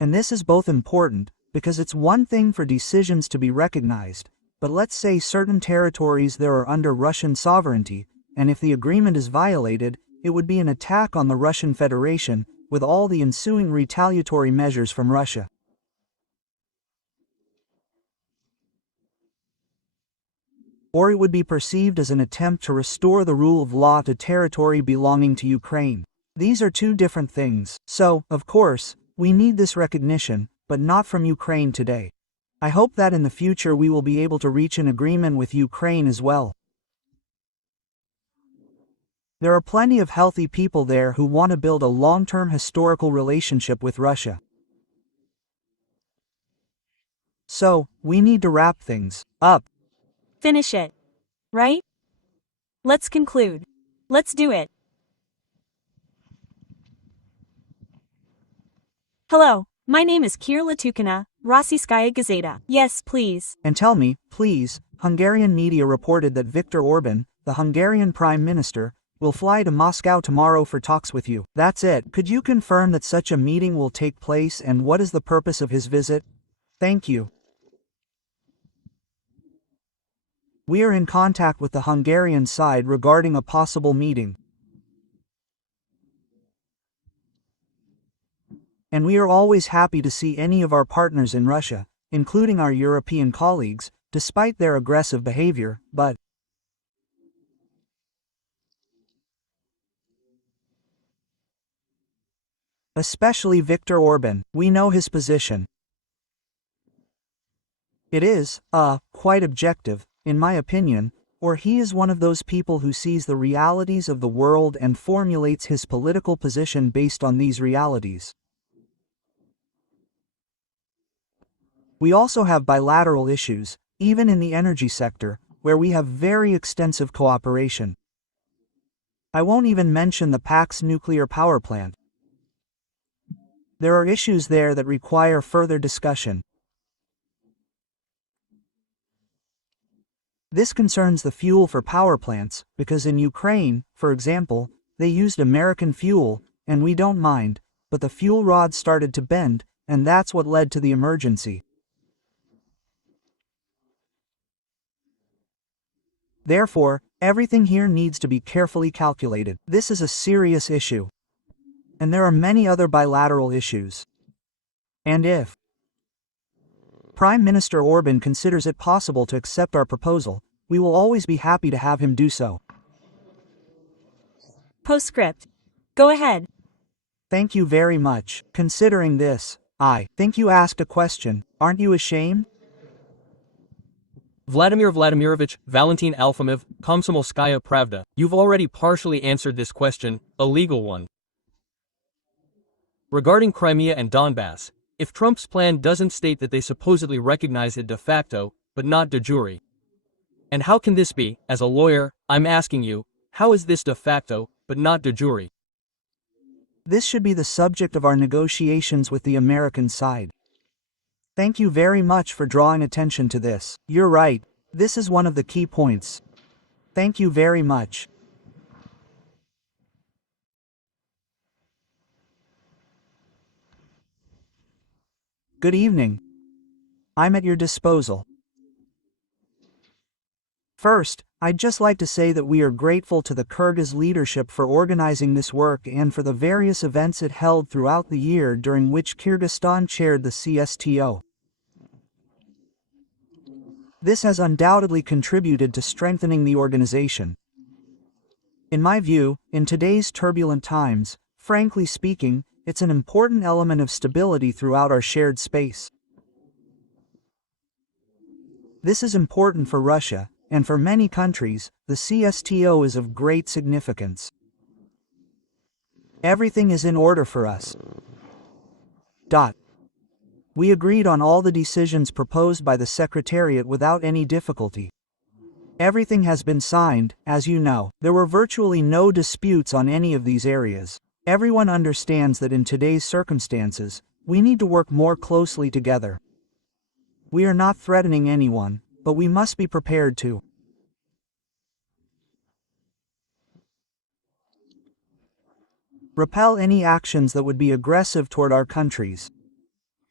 And this is both important, because it's one thing for decisions to be recognized, but let's say certain territories there are under Russian sovereignty, and if the agreement is violated, it would be an attack on the Russian Federation, with all the ensuing retaliatory measures from Russia. Or it would be perceived as an attempt to restore the rule of law to territory belonging to Ukraine. These are two different things. So, of course, we need this recognition, but not from Ukraine today. I hope that in the future we will be able to reach an agreement with Ukraine as well. There are plenty of healthy people there who want to build a long-term historical relationship with Russia. So, we need to wrap things up. Finish it. Right? Let's conclude. Let's do it. Hello, my name is Kira Latukina, Rossiyskaya Gazeta. Yes, please. And tell me, please, Hungarian media reported that Viktor Orban, the Hungarian Prime Minister, will fly to Moscow tomorrow for talks with you. That's it. Could you confirm that such a meeting will take place and what is the purpose of his visit? Thank you. We are in contact with the Hungarian side regarding a possible meeting. And we are always happy to see any of our partners in Russia, including our European colleagues, despite their aggressive behavior, but especially Viktor Orban, we know his position. It is, quite objective, in my opinion, or he is one of those people who sees the realities of the world and formulates his political position based on these realities. We also have bilateral issues, even in the energy sector, where we have very extensive cooperation. I won't even mention the Pax nuclear power plant. There are issues there that require further discussion. This concerns the fuel for power plants, because in Ukraine, for example, they used American fuel, and we don't mind, but the fuel rod started to bend, and that's what led to the emergency. Therefore, everything here needs to be carefully calculated. This is a serious issue. And there are many other bilateral issues. And if Prime Minister Orban considers it possible to accept our proposal, we will always be happy to have him do so. Postscript. Go ahead. Thank you very much. Considering this, I think you asked a question. Aren't you ashamed? Vladimir Vladimirovich Valentin Alfimov, Komsomolskaya Pravda. You've already partially answered this question, a legal one. Regarding Crimea and Donbass, if Trump's plan doesn't state that they supposedly recognize it de facto, but not de jure. And how can this be? As a lawyer, I'm asking you, how is this de facto, but not de jure? This should be the subject of our negotiations with the American side. Thank you very much for drawing attention to this. You're right, this is one of the key points. Thank you very much. Good evening. I'm at your disposal. First, I'd just like to say that we are grateful to the Kyrgyz leadership for organizing this work and for the various events it held throughout the year during which Kyrgyzstan chaired the CSTO. This has undoubtedly contributed to strengthening the organization. In my view, in today's turbulent times, frankly speaking, it's an important element of stability throughout our shared space. This is important for Russia, and for many countries, the CSTO is of great significance. Everything is in order for us. We agreed on all the decisions proposed by the Secretariat without any difficulty. Everything has been signed, as you know. There were virtually no disputes on any of these areas. Everyone understands that in today's circumstances, we need to work more closely together. We are not threatening anyone, but we must be prepared to repel any actions that would be aggressive toward our countries.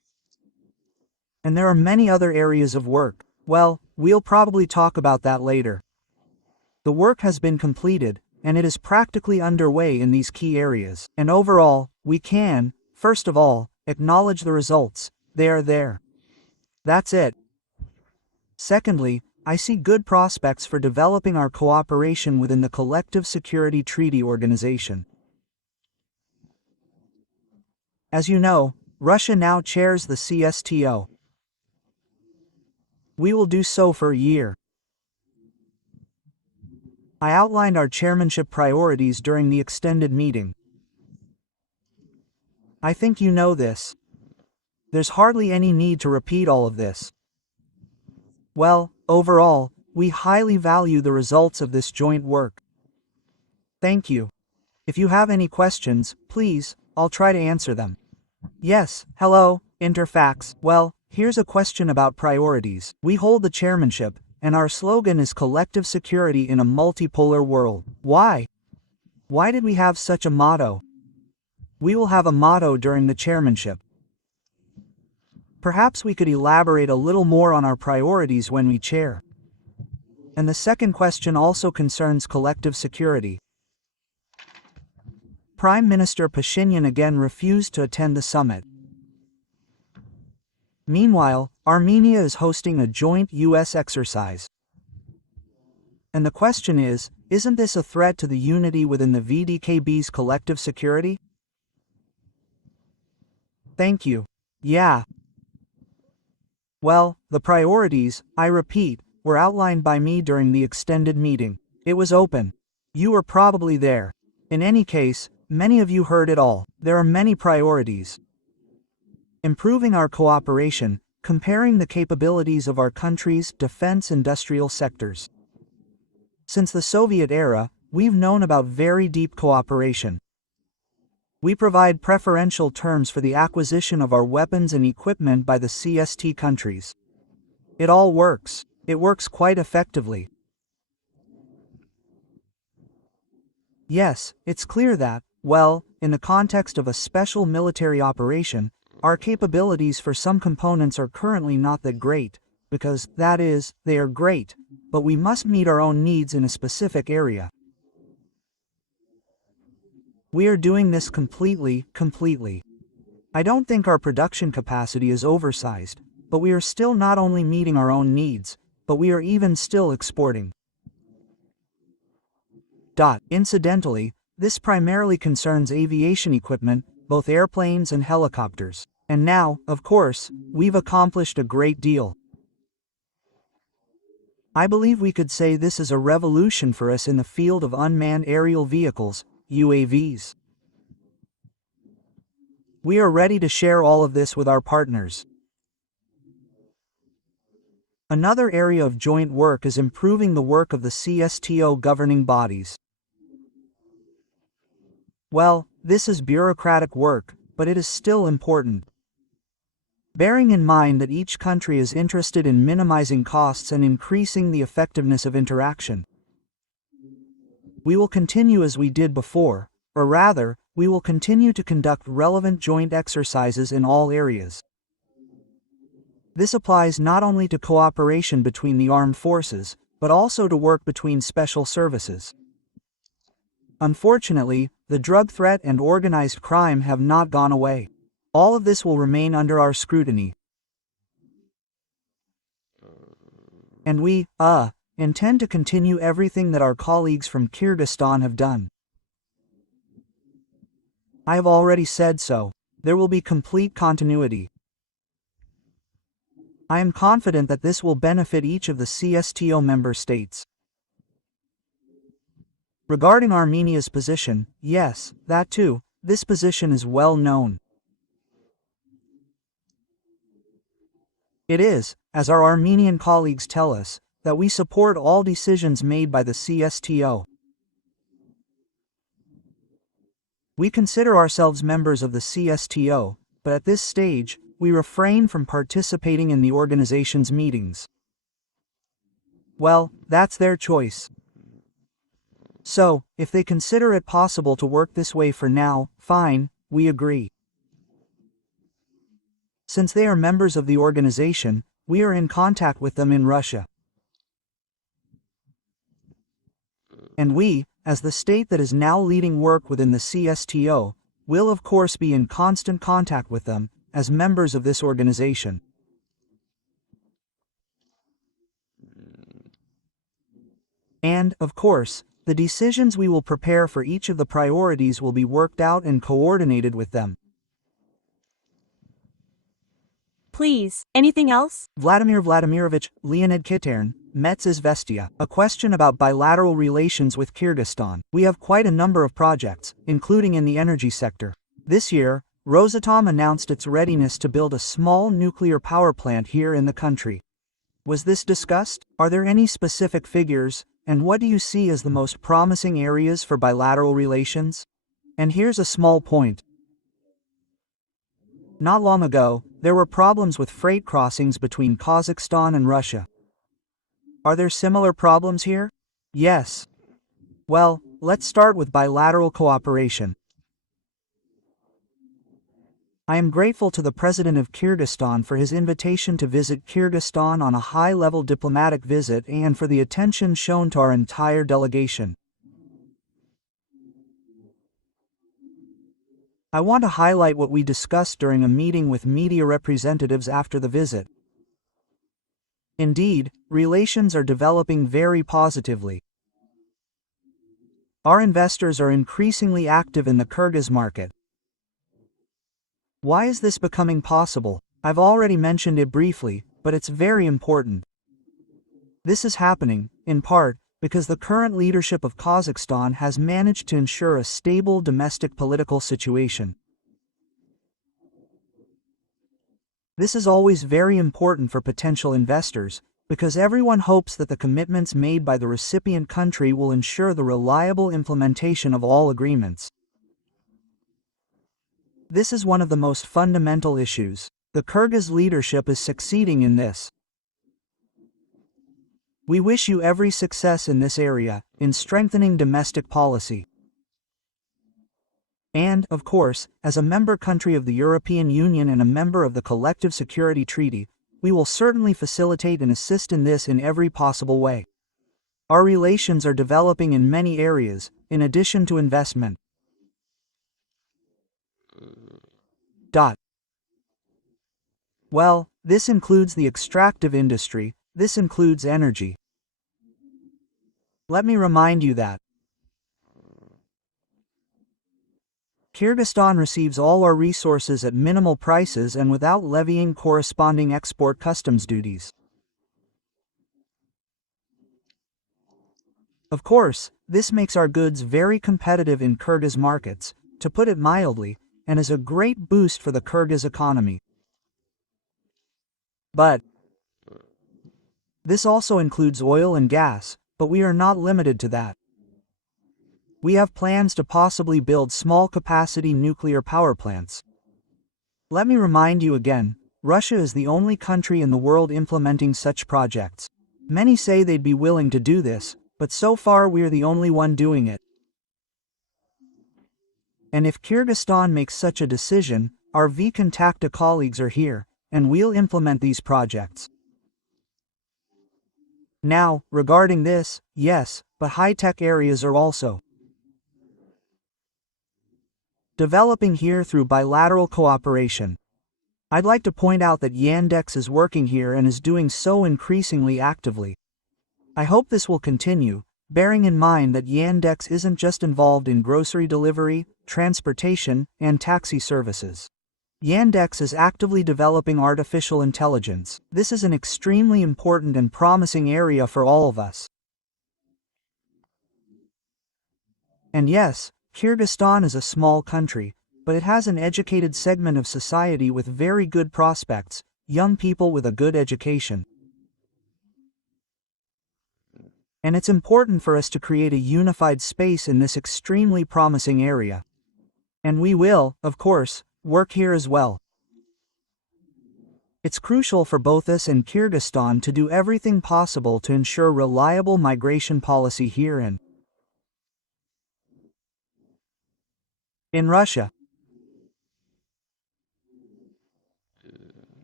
And there are many other areas of work. Well, we'll probably talk about that later. The work has been completed, and it is practically underway in these key areas. And overall, we can, first of all, acknowledge the results. They are there. That's it. Secondly, I see good prospects for developing our cooperation within the Collective Security Treaty Organization. As you know, Russia now chairs the CSTO. We will do so for a year. I outlined our chairmanship priorities during the extended meeting. I think you know this. There's hardly any need to repeat all of this. Well, overall, we highly value the results of this joint work. Thank you. If you have any questions, please, I'll try to answer them. Yes, hello, Interfax. Well, here's a question about priorities. We hold the chairmanship, and our slogan is collective security in a multipolar world. Why? Why did we have such a motto? We will have a motto during the chairmanship. Perhaps we could elaborate a little more on our priorities when we chair. And the second question also concerns collective security. Prime Minister Pashinyan again refused to attend the summit. Meanwhile, Armenia is hosting a joint U.S. exercise. And the question is, isn't this a threat to the unity within the VDKB's collective security? Thank you. Yeah. Well, the priorities, I repeat, were outlined by me during the extended meeting. It was open. You were probably there. In any case, many of you heard it all. There are many priorities. Improving our cooperation, comparing the capabilities of our country's defense industrial sectors. Since the Soviet era, we've known about very deep cooperation. We provide preferential terms for the acquisition of our weapons and equipment by the CST countries. It all works. It works quite effectively. Yes, it's clear that, well, in the context of a special military operation, our capabilities for some components are currently not that great, because, that is, they are great, but we must meet our own needs in a specific area. We are doing this completely. I don't think our production capacity is oversized, but we are still not only meeting our own needs, but we are even still exporting. Incidentally, this primarily concerns aviation equipment, both airplanes and helicopters. And now, of course, we've accomplished a great deal. I believe we could say this is a revolution for us in the field of unmanned aerial vehicles, UAVs. We are ready to share all of this with our partners. Another area of joint work is improving the work of the CSTO governing bodies. Well, this is bureaucratic work, but it is still important. Bearing in mind that each country is interested in minimizing costs and increasing the effectiveness of interaction. We will continue as we did before, or rather, we will continue to conduct relevant joint exercises in all areas. This applies not only to cooperation between the armed forces, but also to work between special services. Unfortunately, the drug threat and organized crime have not gone away. All of this will remain under our scrutiny. And we, intend to continue everything that our colleagues from Kyrgyzstan have done. I have already said so. There will be complete continuity. I am confident that this will benefit each of the CSTO member states. Regarding Armenia's position, yes, that too, this position is well known. It is, as our Armenian colleagues tell us, that we support all decisions made by the CSTO. We consider ourselves members of the CSTO, but at this stage, we refrain from participating in the organization's meetings. Well, that's their choice. So, if they consider it possible to work this way for now, fine, we agree. Since they are members of the organization, we are in contact with them in Russia. And we, as the state that is now leading work within the CSTO, will of course be in constant contact with them, as members of this organization. And, of course, the decisions we will prepare for each of the priorities will be worked out and coordinated with them. Please, anything else? Vladimir Vladimirovich, Leonid Kitern, Metz Izvestia. A question about bilateral relations with Kyrgyzstan. We have quite a number of projects, including in the energy sector. This year, Rosatom announced its readiness to build a small nuclear power plant here in the country. Was this discussed? Are there any specific figures, and what do you see as the most promising areas for bilateral relations? And here's a small point. Not long ago, there were problems with freight crossings between Kazakhstan and Russia. Are there similar problems here? Yes. Well, let's start with bilateral cooperation. I am grateful to the President of Kyrgyzstan for his invitation to visit Kyrgyzstan on a high-level diplomatic visit and for the attention shown to our entire delegation. I want to highlight what we discussed during a meeting with media representatives after the visit. Indeed, relations are developing very positively. Our investors are increasingly active in the Kyrgyz market. Why is this becoming possible? I've already mentioned it briefly, but it's very important. This is happening, in part, because the current leadership of Kazakhstan has managed to ensure a stable domestic political situation. This is always very important for potential investors, because everyone hopes that the commitments made by the recipient country will ensure the reliable implementation of all agreements. This is one of the most fundamental issues. The Kyrgyz leadership is succeeding in this. We wish you every success in this area, in strengthening domestic policy. And, of course, as a member country of the European Union and a member of the Collective Security Treaty, we will certainly facilitate and assist in this in every possible way. Our relations are developing in many areas, in addition to investment. Well, this includes the extractive industry, this includes energy. Let me remind you that Kyrgyzstan receives all our resources at minimal prices and without levying corresponding export customs duties. Of course, this makes our goods very competitive in Kyrgyz markets, to put it mildly, and is a great boost for the Kyrgyz economy. But this also includes oil and gas, but we are not limited to that. We have plans to possibly build small-capacity nuclear power plants. Let me remind you again, Russia is the only country in the world implementing such projects. Many say they'd be willing to do this, but so far we're the only one doing it. And if Kyrgyzstan makes such a decision, our V-Contacta colleagues are here, and we'll implement these projects. Now, regarding this, yes, but high-tech areas are also developing here through bilateral cooperation. I'd like to point out that Yandex is working here and is doing so increasingly actively. I hope this will continue, bearing in mind that Yandex isn't just involved in grocery delivery, transportation, and taxi services. Yandex is actively developing artificial intelligence. This is an extremely important and promising area for all of us. And yes, Kyrgyzstan is a small country, but it has an educated segment of society with very good prospects, young people with a good education. And it's important for us to create a unified space in this extremely promising area. And we will, of course, work here as well. It's crucial for both us and Kyrgyzstan to do everything possible to ensure reliable migration policy here and in Russia.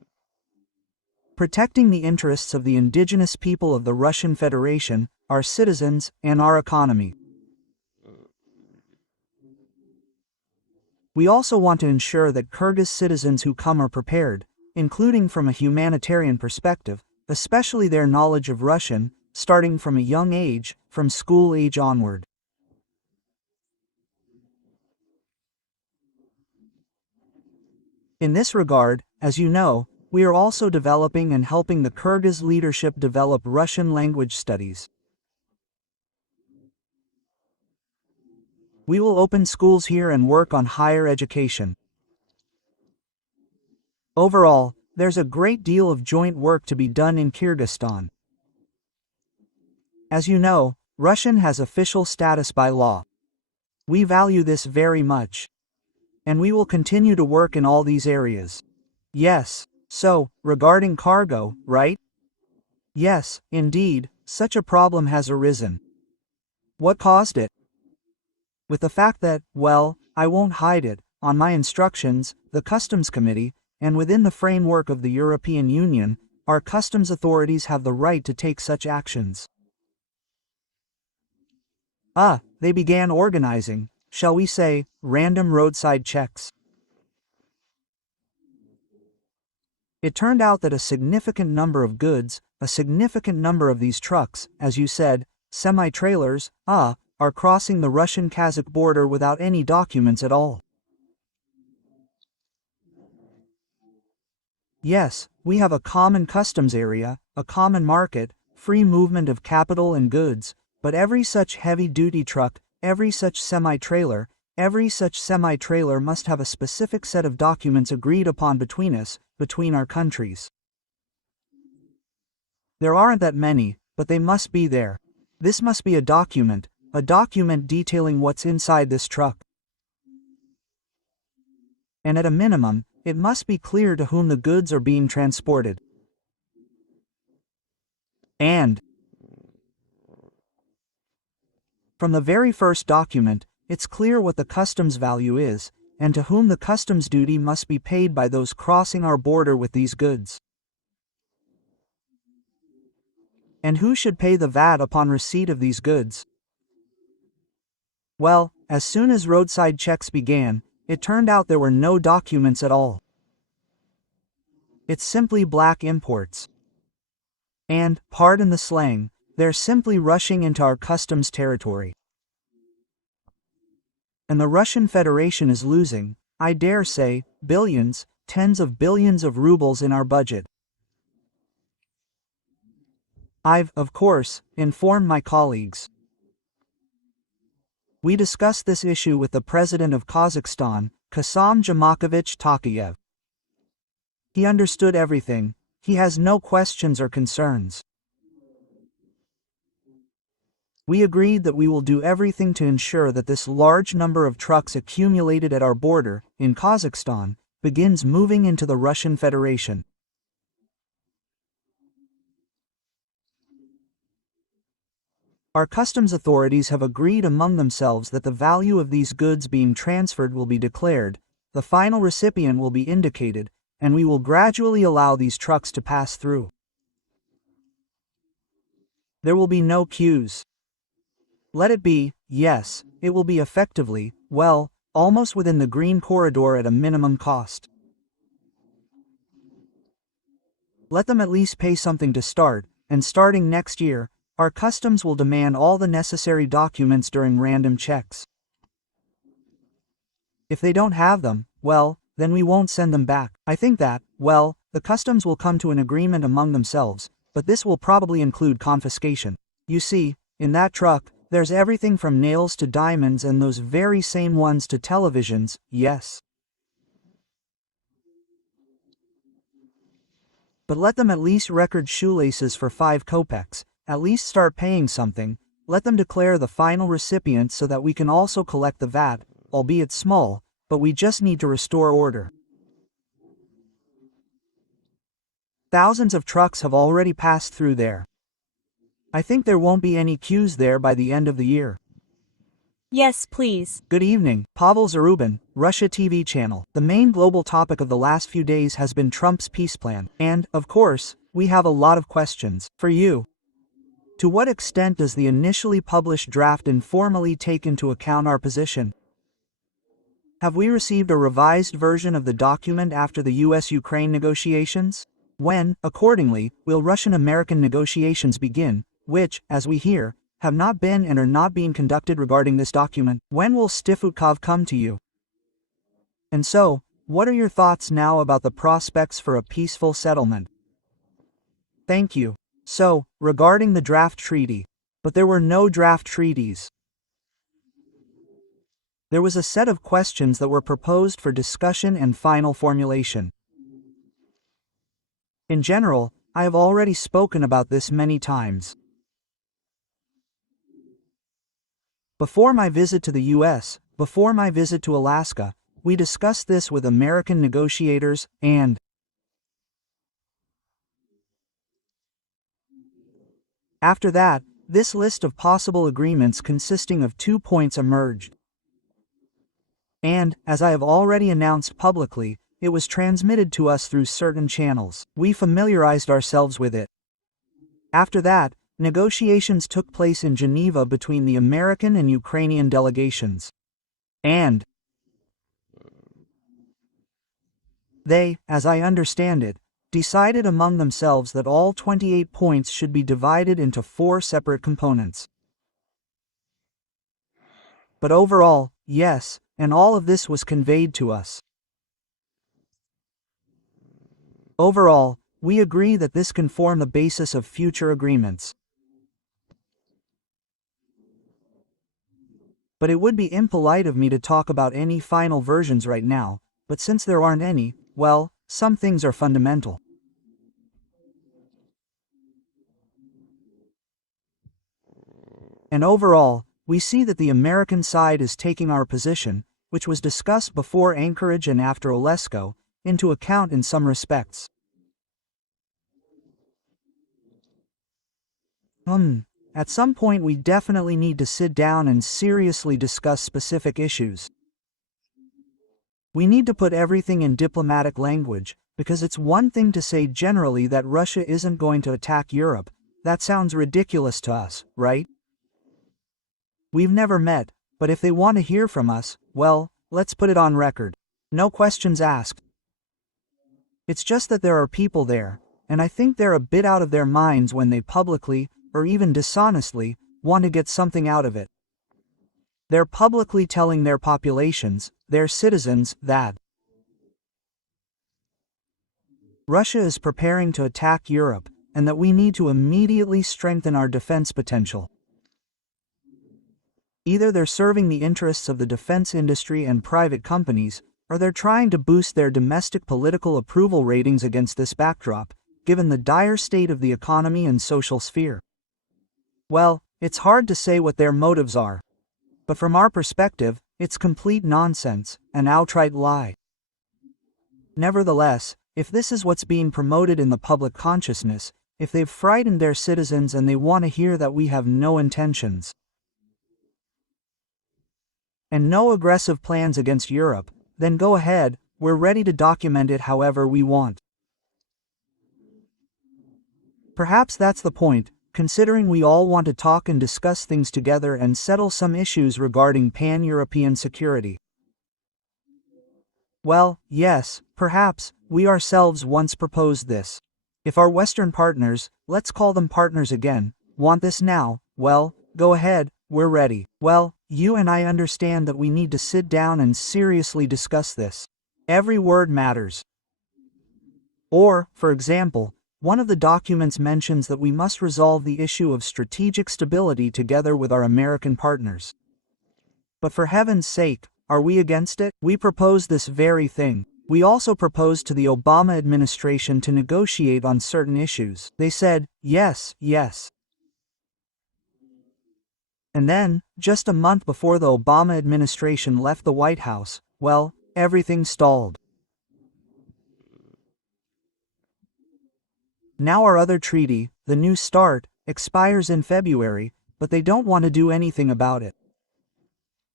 protecting the interests of the indigenous people of the Russian Federation, our citizens, and our economy. We also want to ensure that Kyrgyz citizens who come are prepared, including from a humanitarian perspective, especially their knowledge of Russian, starting from a young age, from school age onward. In this regard, as you know, we are also developing and helping the Kyrgyz leadership develop Russian language studies. We will open schools here and work on higher education. Overall, there's a great deal of joint work to be done in Kyrgyzstan. As you know, Russian has official status by law. We value this very much. And we will continue to work in all these areas. Yes, so, regarding cargo, right? Yes, indeed, such a problem has arisen. What caused it? With the fact that, well, I won't hide it, on my instructions, the Customs Committee, and within the framework of the European Union, our customs authorities have the right to take such actions. They began organizing, shall we say, random roadside checks. It turned out that a significant number of goods, a significant number of these trucks, as you said, semi-trailers, are crossing the Russian-Kazakh border without any documents at all. Yes, we have a common customs area, a common market, free movement of capital and goods, but every such heavy-duty truck, every such semi-trailer must have a specific set of documents agreed upon between us, between our countries. There aren't that many, but they must be there. This must be a document detailing what's inside this truck. And at a minimum, it must be clear to whom the goods are being transported. And from the very first document, it's clear what the customs value is, and to whom the customs duty must be paid by those crossing our border with these goods. And who should pay the VAT upon receipt of these goods? Well, as soon as roadside checks began, it turned out there were no documents at all. It's simply black imports. And, pardon the slang, they're simply rushing into our customs territory. And the Russian Federation is losing, I dare say, billions, tens of billions of rubles in our budget. I've, of course, informed my colleagues. We discussed this issue with the President of Kazakhstan, Kassym-Jomart Tokayev. He understood everything, he has no questions or concerns. We agreed that we will do everything to ensure that this large number of trucks accumulated at our border, in Kazakhstan, begins moving into the Russian Federation. Our customs authorities have agreed among themselves that the value of these goods being transferred will be declared, the final recipient will be indicated, and we will gradually allow these trucks to pass through. There will be no queues. Let it be, yes, it will be effectively, well, almost within the green corridor at a minimum cost. Let them at least pay something to start, and starting next year, our customs will demand all the necessary documents during random checks. If they don't have them, well, then we won't send them back. I think that, well, the customs will come to an agreement among themselves, but this will probably include confiscation. You see, in that truck, there's everything from nails to diamonds and those very same ones to televisions, yes. But let them at least record shoelaces for 5 kopecks, at least start paying something, let them declare the final recipient so that we can also collect the VAT, albeit small, but we just need to restore order. Thousands of trucks have already passed through there. I think there won't be any queues there by the end of the year. Yes, please. Good evening, Pavel Zarubin, Russia TV channel. The main global topic of the last few days has been Trump's peace plan, and, of course, we have a lot of questions for you. To what extent does the initially published draft informally take into account our position? Have we received a revised version of the document after the US-Ukraine negotiations? When, accordingly, will Russian-American negotiations begin, which, as we hear, have not been and are not being conducted regarding this document? When will Steve Witkoff come to you? And so, what are your thoughts now about the prospects for a peaceful settlement? Thank you. So, regarding the draft treaty. But there were no draft treaties. There was a set of questions that were proposed for discussion and final formulation. In general, I have already spoken about this many times. Before my visit to the US, before my visit to Alaska, we discussed this with American negotiators, and after that, this list of possible agreements consisting of 2 points emerged. And, as I have already announced publicly, it was transmitted to us through certain channels. We familiarized ourselves with it. After that, negotiations took place in Geneva between the American and Ukrainian delegations. And they, as I understand it, decided among themselves that all 28 points should be divided into 4 separate components. But overall, yes, and all of this was conveyed to us. Overall, we agree that this can form the basis of future agreements. But it would be impolite of me to talk about any final versions right now, but since there aren't any, well, some things are fundamental. And overall, we see that the American side is taking our position, which was discussed before Anchorage and after Olesko, into account in some respects. At some point we definitely need to sit down and seriously discuss specific issues. We need to put everything in diplomatic language, because it's one thing to say generally that Russia isn't going to attack Europe. That sounds ridiculous to us, right? We've never met, but if they want to hear from us, well, let's put it on record. No questions asked. It's just that there are people there, and I think they're a bit out of their minds when they publicly, or even dishonestly, want to get something out of it. They're publicly telling their populations, their citizens, that Russia is preparing to attack Europe, and that we need to immediately strengthen our defense potential. Either they're serving the interests of the defense industry and private companies, or they're trying to boost their domestic political approval ratings against this backdrop, given the dire state of the economy and social sphere. Well, it's hard to say what their motives are. But from our perspective, it's complete nonsense, an outright lie. Nevertheless, if this is what's being promoted in the public consciousness, if they've frightened their citizens and they want to hear that we have no intentions and no aggressive plans against Europe, then go ahead, we're ready to document it however we want. Perhaps that's the point, considering we all want to talk and discuss things together and settle some issues regarding pan-European security. Well, yes, perhaps, we ourselves once proposed this. If our Western partners, let's call them partners again, want this now, well, go ahead, we're ready. Well, you and I understand that we need to sit down and seriously discuss this. Every word matters. Or, for example, one of the documents mentions that we must resolve the issue of strategic stability together with our American partners. But for heaven's sake, are we against it? We proposed this very thing. We also proposed to the Obama administration to negotiate on certain issues. They said, yes, yes. And then, just a month before the Obama administration left the White House, well, everything stalled. Now our other treaty, the New START, expires in February, but they don't want to do anything about it.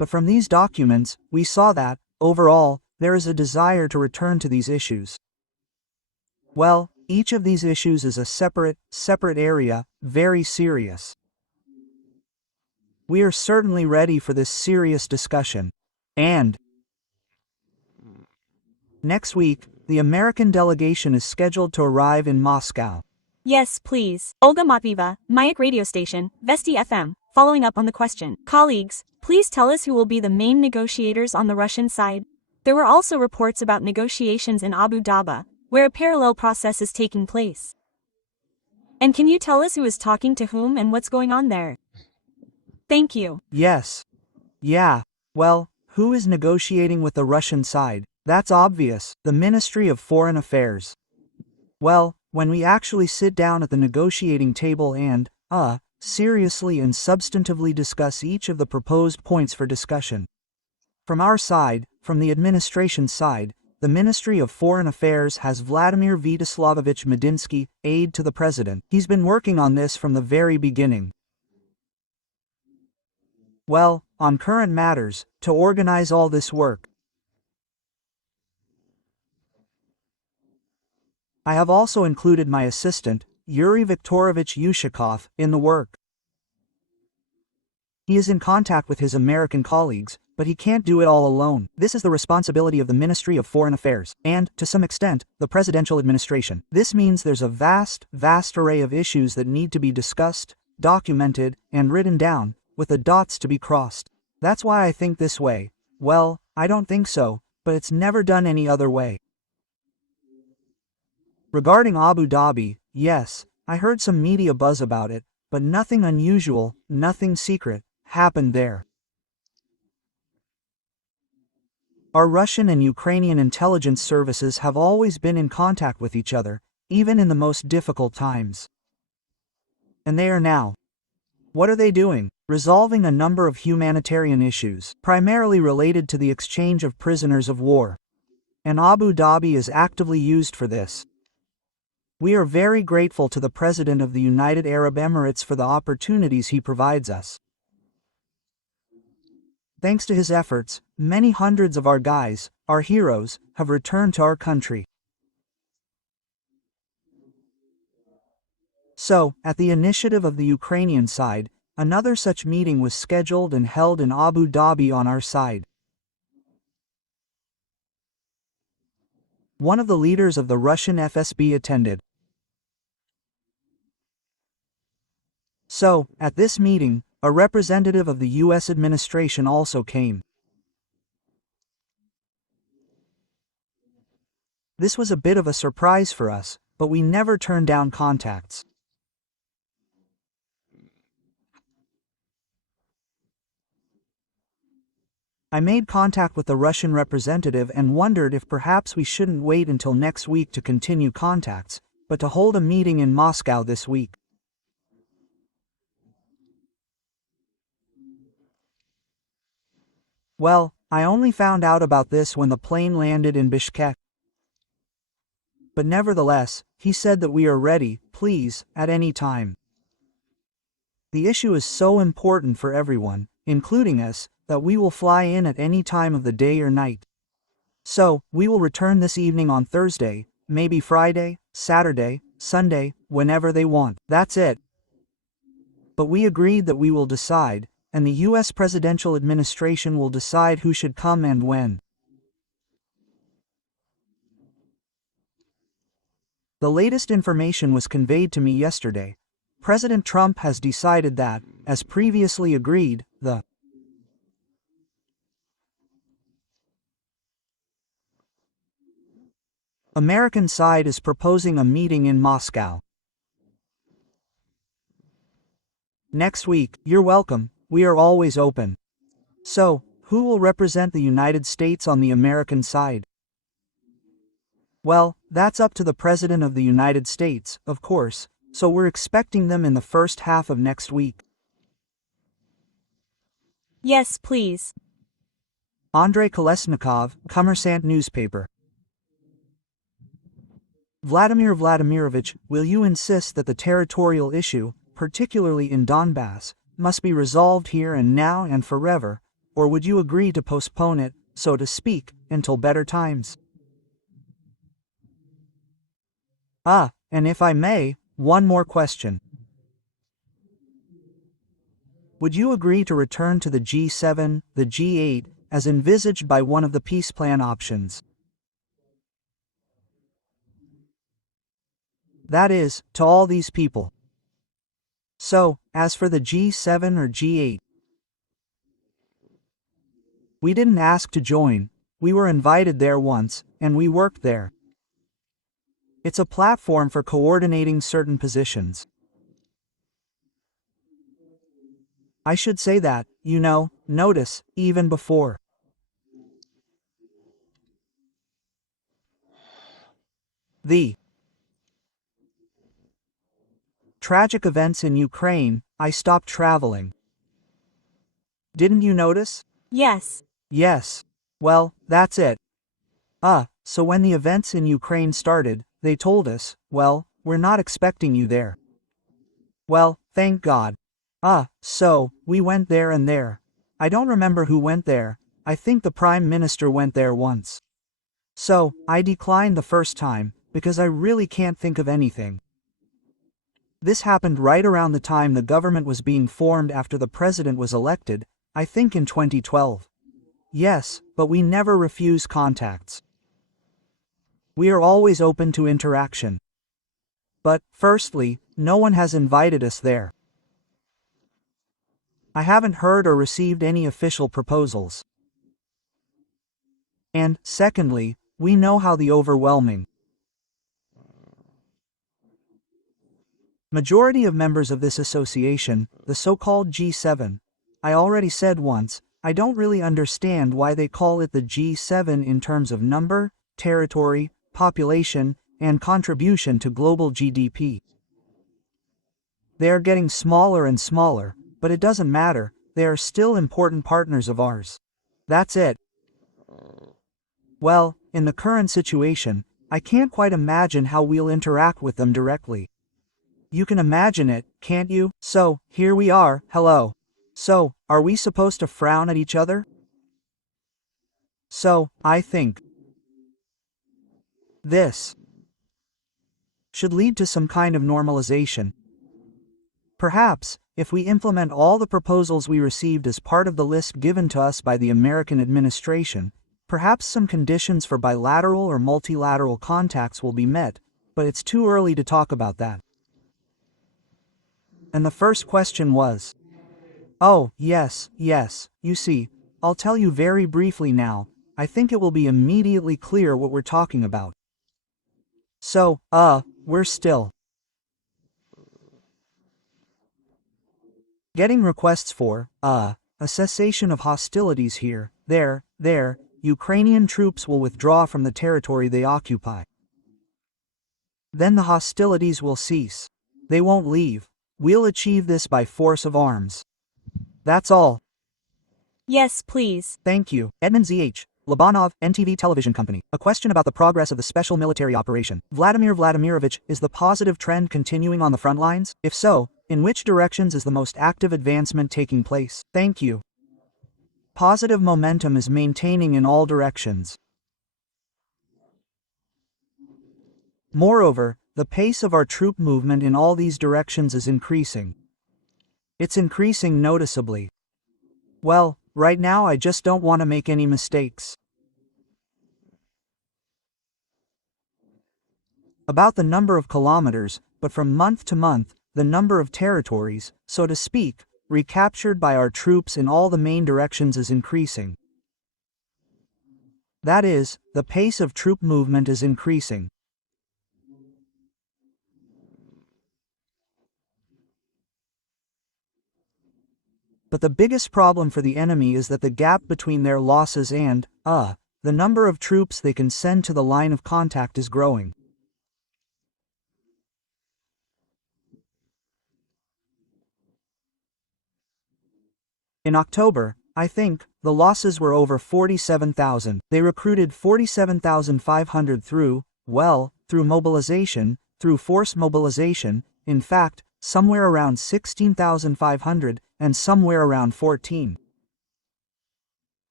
But from these documents, we saw that, overall, there is a desire to return to these issues. Well, each of these issues is a separate area, very serious. We are certainly ready for this serious discussion. And next week, the American delegation is scheduled to arrive in Moscow. Yes, please. Olga Matvieva, Mayak radio station, Vesti FM, following up on the question. Colleagues, please tell us who will be the main negotiators on the Russian side. There were also reports about negotiations in Abu Dhabi, where a parallel process is taking place. And can you tell us who is talking to whom and what's going on there? Thank you. Yes. Yeah. Well, who is negotiating with the Russian side? That's obvious, the Ministry of Foreign Affairs. Well, when we actually sit down at the negotiating table and, seriously and substantively discuss each of the proposed points for discussion. From our side, from the administration side, the Ministry of Foreign Affairs has Vladimir Vyacheslamovich Medinsky, aide to the President. He's been working on this from the very beginning. Well, on current matters, to organize all this work. I have also included my assistant, Yuri Viktorovich Yushakov, in the work. He is in contact with his American colleagues, but he can't do it all alone. This is the responsibility of the Ministry of Foreign Affairs, and, to some extent, the presidential administration. This means there's a vast array of issues that need to be discussed, documented, and written down, with the dots to be crossed. That's why I think this way. Well, I don't think so, but it's never done any other way. Regarding Abu Dhabi, yes, I heard some media buzz about it, but nothing unusual, nothing secret, happened there. Our Russian and Ukrainian intelligence services have always been in contact with each other, even in the most difficult times. And they are now. What are they doing? Resolving a number of humanitarian issues, primarily related to the exchange of prisoners of war. And Abu Dhabi is actively used for this. We are very grateful to the President of the United Arab Emirates for the opportunities he provides us. Thanks to his efforts, many hundreds of our guys, our heroes, have returned to our country. So, at the initiative of the Ukrainian side, another such meeting was scheduled and held in Abu Dhabi on our side. One of the leaders of the Russian FSB attended. So, at this meeting, a representative of the U.S. administration also came. This was a bit of a surprise for us, but we never turned down contacts. I made contact with the Russian representative and wondered if perhaps we shouldn't wait until next week to continue contacts, but to hold a meeting in Moscow this week. Well, I only found out about this when the plane landed in Bishkek. But nevertheless, he said that we are ready, please, at any time. The issue is so important for everyone, including us, that we will fly in at any time of the day or night. So, we will return this evening on Thursday, maybe Friday, Saturday, Sunday, whenever they want. That's it. But we agreed that we will decide, and the U.S. presidential administration will decide who should come and when. The latest information was conveyed to me yesterday. President Trump has decided that, as previously agreed, the American side is proposing a meeting in Moscow. Next week. You're welcome. We are always open. So, who will represent the United States on the American side? Well, that's up to the President of the United States, of course, so we're expecting them in the first half of next week. Yes, please. Andrei Kolesnikov, Kommersant newspaper. Vladimir Vladimirovich, will you insist that the territorial issue, particularly in Donbass, must be resolved here and now and forever, or would you agree to postpone it, so to speak, until better times? And if I may, one more question. Would you agree to return to the G7, the G8, as envisaged by one of the peace plan options? That is, to all these people. So, as for the G7 or G8, we didn't ask to join, we were invited there once, and we worked there. It's a platform for coordinating certain positions. I should say that, notice, even before. The tragic events in Ukraine, I stopped traveling. Didn't you notice? Yes. Yes. Well, that's it. So when the events in Ukraine started, they told us, well, we're not expecting you there. Well, thank God. So, we went there and there. I don't remember who went there, I think the Prime Minister went there once. So, I declined the first time, because I really can't think of anything. This happened right around the time the government was being formed after the president was elected, I think in 2012. Yes, but we never refuse contacts. We are always open to interaction. But, firstly, no one has invited us there. I haven't heard or received any official proposals. And, secondly, we know how the overwhelming majority of members of this association, the so-called G7, I already said once, I don't really understand why they call it the G7 in terms of number, territory, population, and contribution to global GDP. They are getting smaller and smaller, but it doesn't matter, they are still important partners of ours. That's it. Well, in the current situation, I can't quite imagine how we'll interact with them directly. You can imagine it, can't you? So, here we are, hello. So, are we supposed to frown at each other? So, I think this should lead to some kind of normalization. Perhaps, if we implement all the proposals we received as part of the list given to us by the American administration, perhaps some conditions for bilateral or multilateral contacts will be met, but it's too early to talk about that. And the first question was, oh, yes, you see, I'll tell you very briefly now, I think it will be immediately clear what we're talking about. So, we're still getting requests for, a cessation of hostilities here, there, Ukrainian troops will withdraw from the territory they occupy. Then the hostilities will cease. They won't leave. We'll achieve this by force of arms. That's all. Yes, please. Thank you. Edmund Z.H. Labanov, NTV Television Company. A question about the progress of the special military operation. Vladimir Vladimirovich, is the positive trend continuing on the front lines? If so, in which directions is the most active advancement taking place? Thank you. Positive momentum is maintaining in all directions. Moreover, the pace of our troop movement in all these directions is increasing. It's increasing noticeably. Well, right now I just don't want to make any mistakes. About the number of kilometers, but from month to month, the number of territories, so to speak, recaptured by our troops in all the main directions is increasing. That is, the pace of troop movement is increasing. But the biggest problem for the enemy is that the gap between their losses and, the number of troops they can send to the line of contact is growing. In October, I think, the losses were over 47,000. They recruited 47,500 through mobilization, through forced mobilization, in fact, somewhere around 16,500, and somewhere around 14.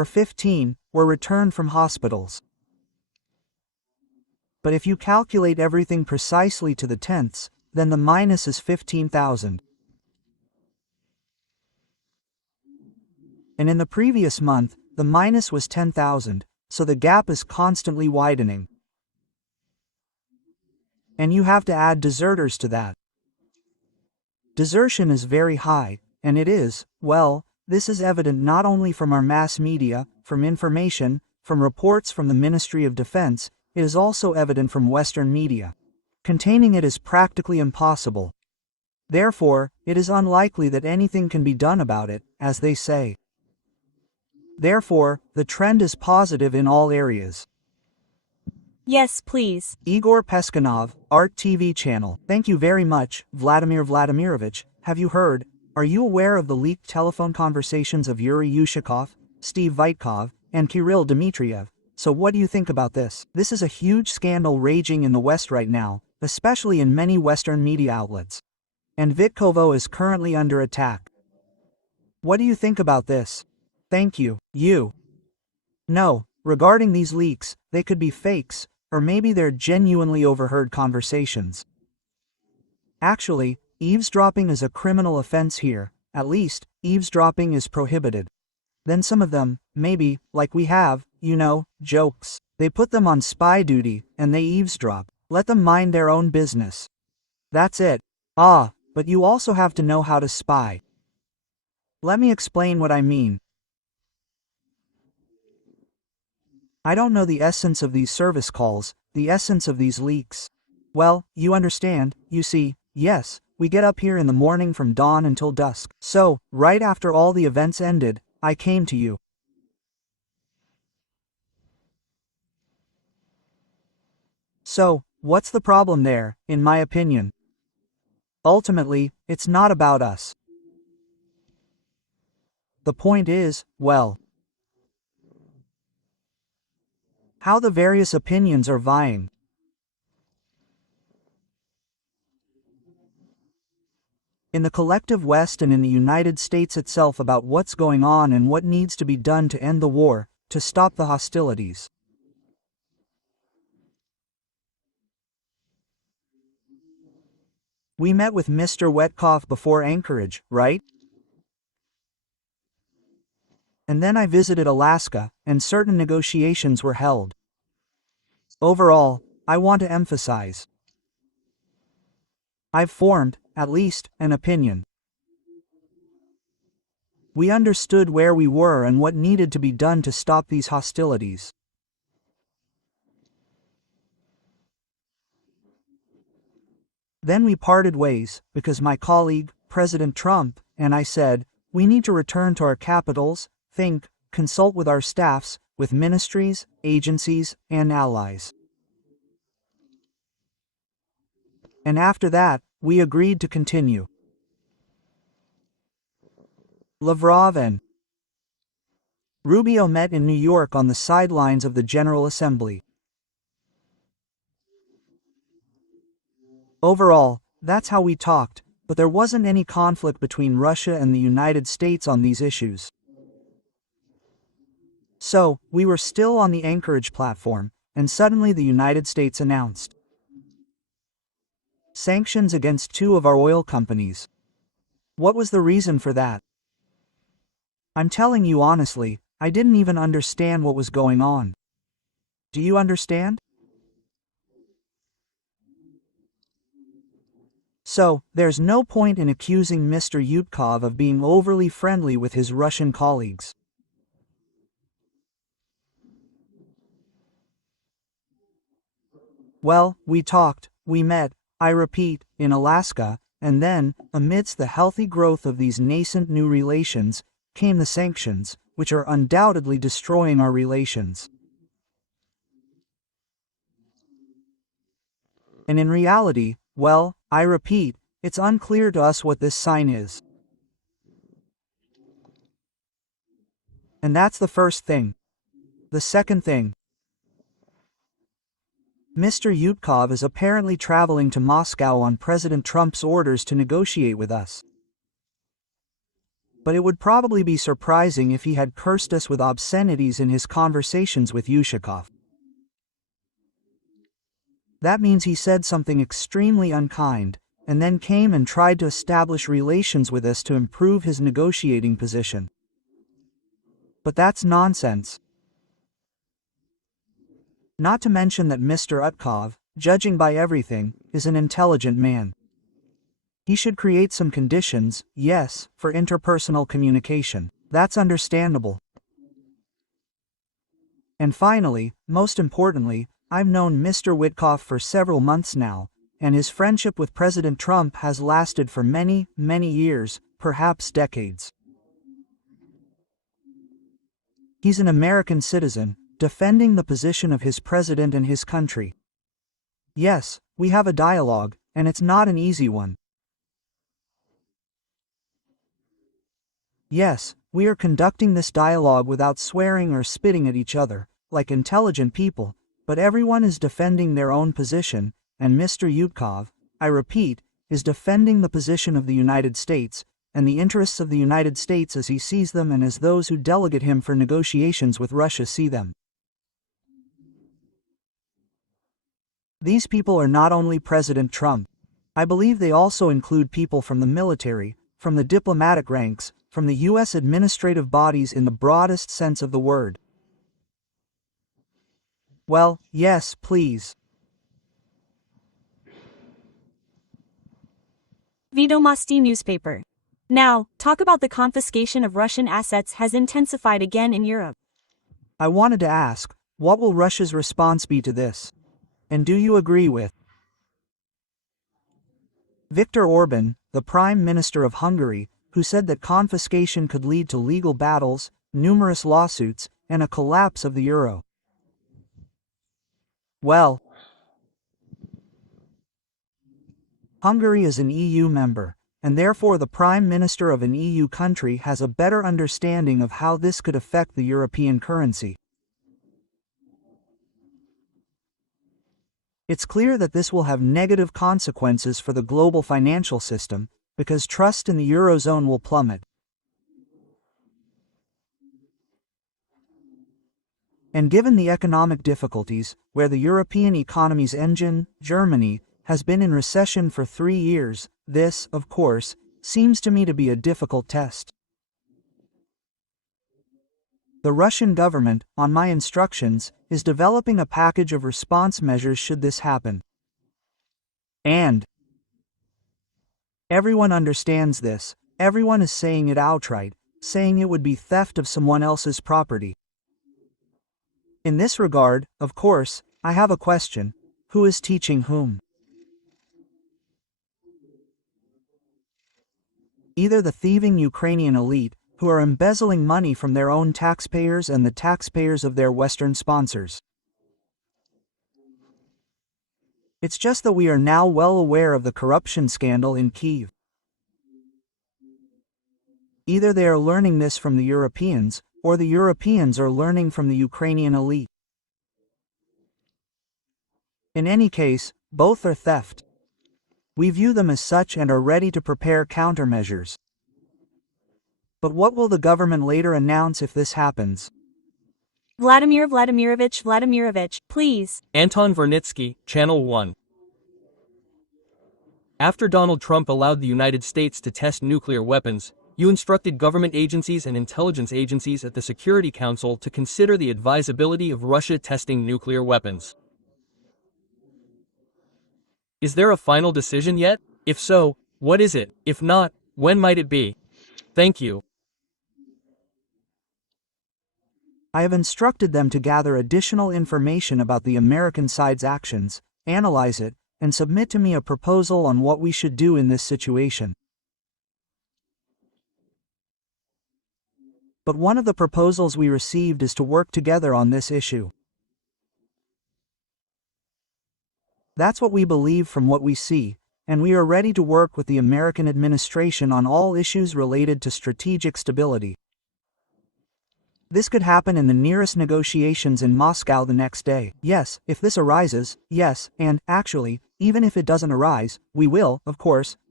or 15, were returned from hospitals. But if you calculate everything precisely to the tenths, then the minus is 15,000. And in the previous month, the minus was 10,000, so the gap is constantly widening. And you have to add deserters to that. Desertion is very high, and it is, well, this is evident not only from our mass media, from information, from reports from the Ministry of Defense, it is also evident from Western media. Containing it is practically impossible. Therefore, it is unlikely that anything can be done about it, as they say. Therefore, the trend is positive in all areas. Yes, please. Igor Peskanov, Art TV channel. Thank you very much, Vladimir Vladimirovich. Have you heard? Are you aware of the leaked telephone conversations of Yuri Yushakov, Steve Witkoff, and Kirill Dmitriev? So what do you think about this? This is a huge scandal raging in the West right now, especially in many Western media outlets. And Vitkovo is currently under attack. What do you think about this? Thank you. You. No, regarding these leaks, they could be fakes, or maybe they're genuinely overheard conversations. Actually, eavesdropping is a criminal offense here. At least, eavesdropping is prohibited. Then some of them, maybe, like we have, jokes. They put them on spy duty, and they eavesdrop. Let them mind their own business. That's it. But you also have to know how to spy. Let me explain what I mean. I don't know the essence of these service calls, the essence of these leaks. Well, you understand, you see, yes, we get up here in the morning from dawn until dusk. So, right after all the events ended, I came to you. So, what's the problem there, in my opinion? Ultimately, it's not about us. The point is, well, how the various opinions are vying. In the collective West and in the United States itself about what's going on and what needs to be done to end the war, to stop the hostilities. We met with Mr. Witkoff before Anchorage, right? And then I visited Alaska, and certain negotiations were held. Overall, I want to emphasize, I've formed, at least, an opinion. We understood where we were and what needed to be done to stop these hostilities. Then we parted ways, because my colleague, President Trump, and I said, we need to return to our capitals, think, consult with our staffs, with ministries, agencies, and allies. And after that, we agreed to continue. Lavrov and Rubio met in New York on the sidelines of the General Assembly. Overall, that's how we talked, but there wasn't any conflict between Russia and the United States on these issues. So, we were still on the Anchorage platform, and suddenly the United States announced sanctions against 2 of our oil companies. What was the reason for that? I'm telling you honestly, I didn't even understand what was going on. Do you understand? So, there's no point in accusing Mr. Yutkov of being overly friendly with his Russian colleagues. Well, we talked, we met, I repeat, in Alaska, and then, amidst the healthy growth of these nascent new relations, came the sanctions, which are undoubtedly destroying our relations. And in reality, well, I repeat, it's unclear to us what this sign is. And that's the first thing. The second thing. Mr. Yutkov is apparently traveling to Moscow on President Trump's orders to negotiate with us. But it would probably be surprising if he had cursed us with obscenities in his conversations with Yushakov. That means he said something extremely unkind, and then came and tried to establish relations with us to improve his negotiating position. But that's nonsense. Not to mention that Mr. Utkov, judging by everything, is an intelligent man. He should create some conditions, yes, for interpersonal communication. That's understandable. And finally, most importantly, I've known Mr. Witkoff for several months now, and his friendship with President Trump has lasted for many, many years, perhaps decades. He's an American citizen, defending the position of his president and his country. Yes, we have a dialogue, and it's not an easy one. Yes, we are conducting this dialogue without swearing or spitting at each other, like intelligent people, but everyone is defending their own position, and Mr. Yutkov, I repeat, is defending the position of the United States, and the interests of the United States as he sees them and as those who delegate him for negotiations with Russia see them. These people are not only President Trump. I believe they also include people from the military, from the diplomatic ranks, from the U.S. administrative bodies in the broadest sense of the word. Well, yes, please. Vedomosti newspaper. Now, talk about the confiscation of Russian assets has intensified again in Europe. I wanted to ask, what will Russia's response be to this? And do you agree with Viktor Orban, the Prime Minister of Hungary, who said that confiscation could lead to legal battles, numerous lawsuits, and a collapse of the euro? Well, Hungary is an EU member, and therefore the Prime Minister of an EU country has a better understanding of how this could affect the European currency. It's clear that this will have negative consequences for the global financial system, because trust in the Eurozone will plummet. And given the economic difficulties, where the European economy's engine, Germany, has been in recession for 3 years, this, of course, seems to me to be a difficult test. The Russian government, on my instructions, is developing a package of response measures should this happen. And everyone understands this, everyone is saying it outright, saying it would be theft of someone else's property. In this regard, of course, I have a question: who is teaching whom? Either the thieving Ukrainian elite, who are embezzling money from their own taxpayers and the taxpayers of their Western sponsors. It's just that we are now well aware of the corruption scandal in Kyiv. Either they are learning this from the Europeans, or the Europeans are learning from the Ukrainian elite. In any case, both are theft. We view them as such and are ready to prepare countermeasures. But what will the government later announce if this happens? Vladimir Vladimirovich, please. Anton Vernitsky, Channel 1. After Donald Trump allowed the United States to test nuclear weapons, you instructed government agencies and intelligence agencies at the Security Council to consider the advisability of Russia testing nuclear weapons. Is there a final decision yet? If so, what is it? If not, when might it be? Thank you. I have instructed them to gather additional information about the American side's actions, analyze it, and submit to me a proposal on what we should do in this situation. But one of the proposals we received is to work together on this issue. That's what we believe from what we see, and we are ready to work with the American administration on all issues related to strategic stability. This could happen in the nearest negotiations in Moscow the next day. Yes, if this arises, yes, and, actually, even if it doesn't arise, we will, of course,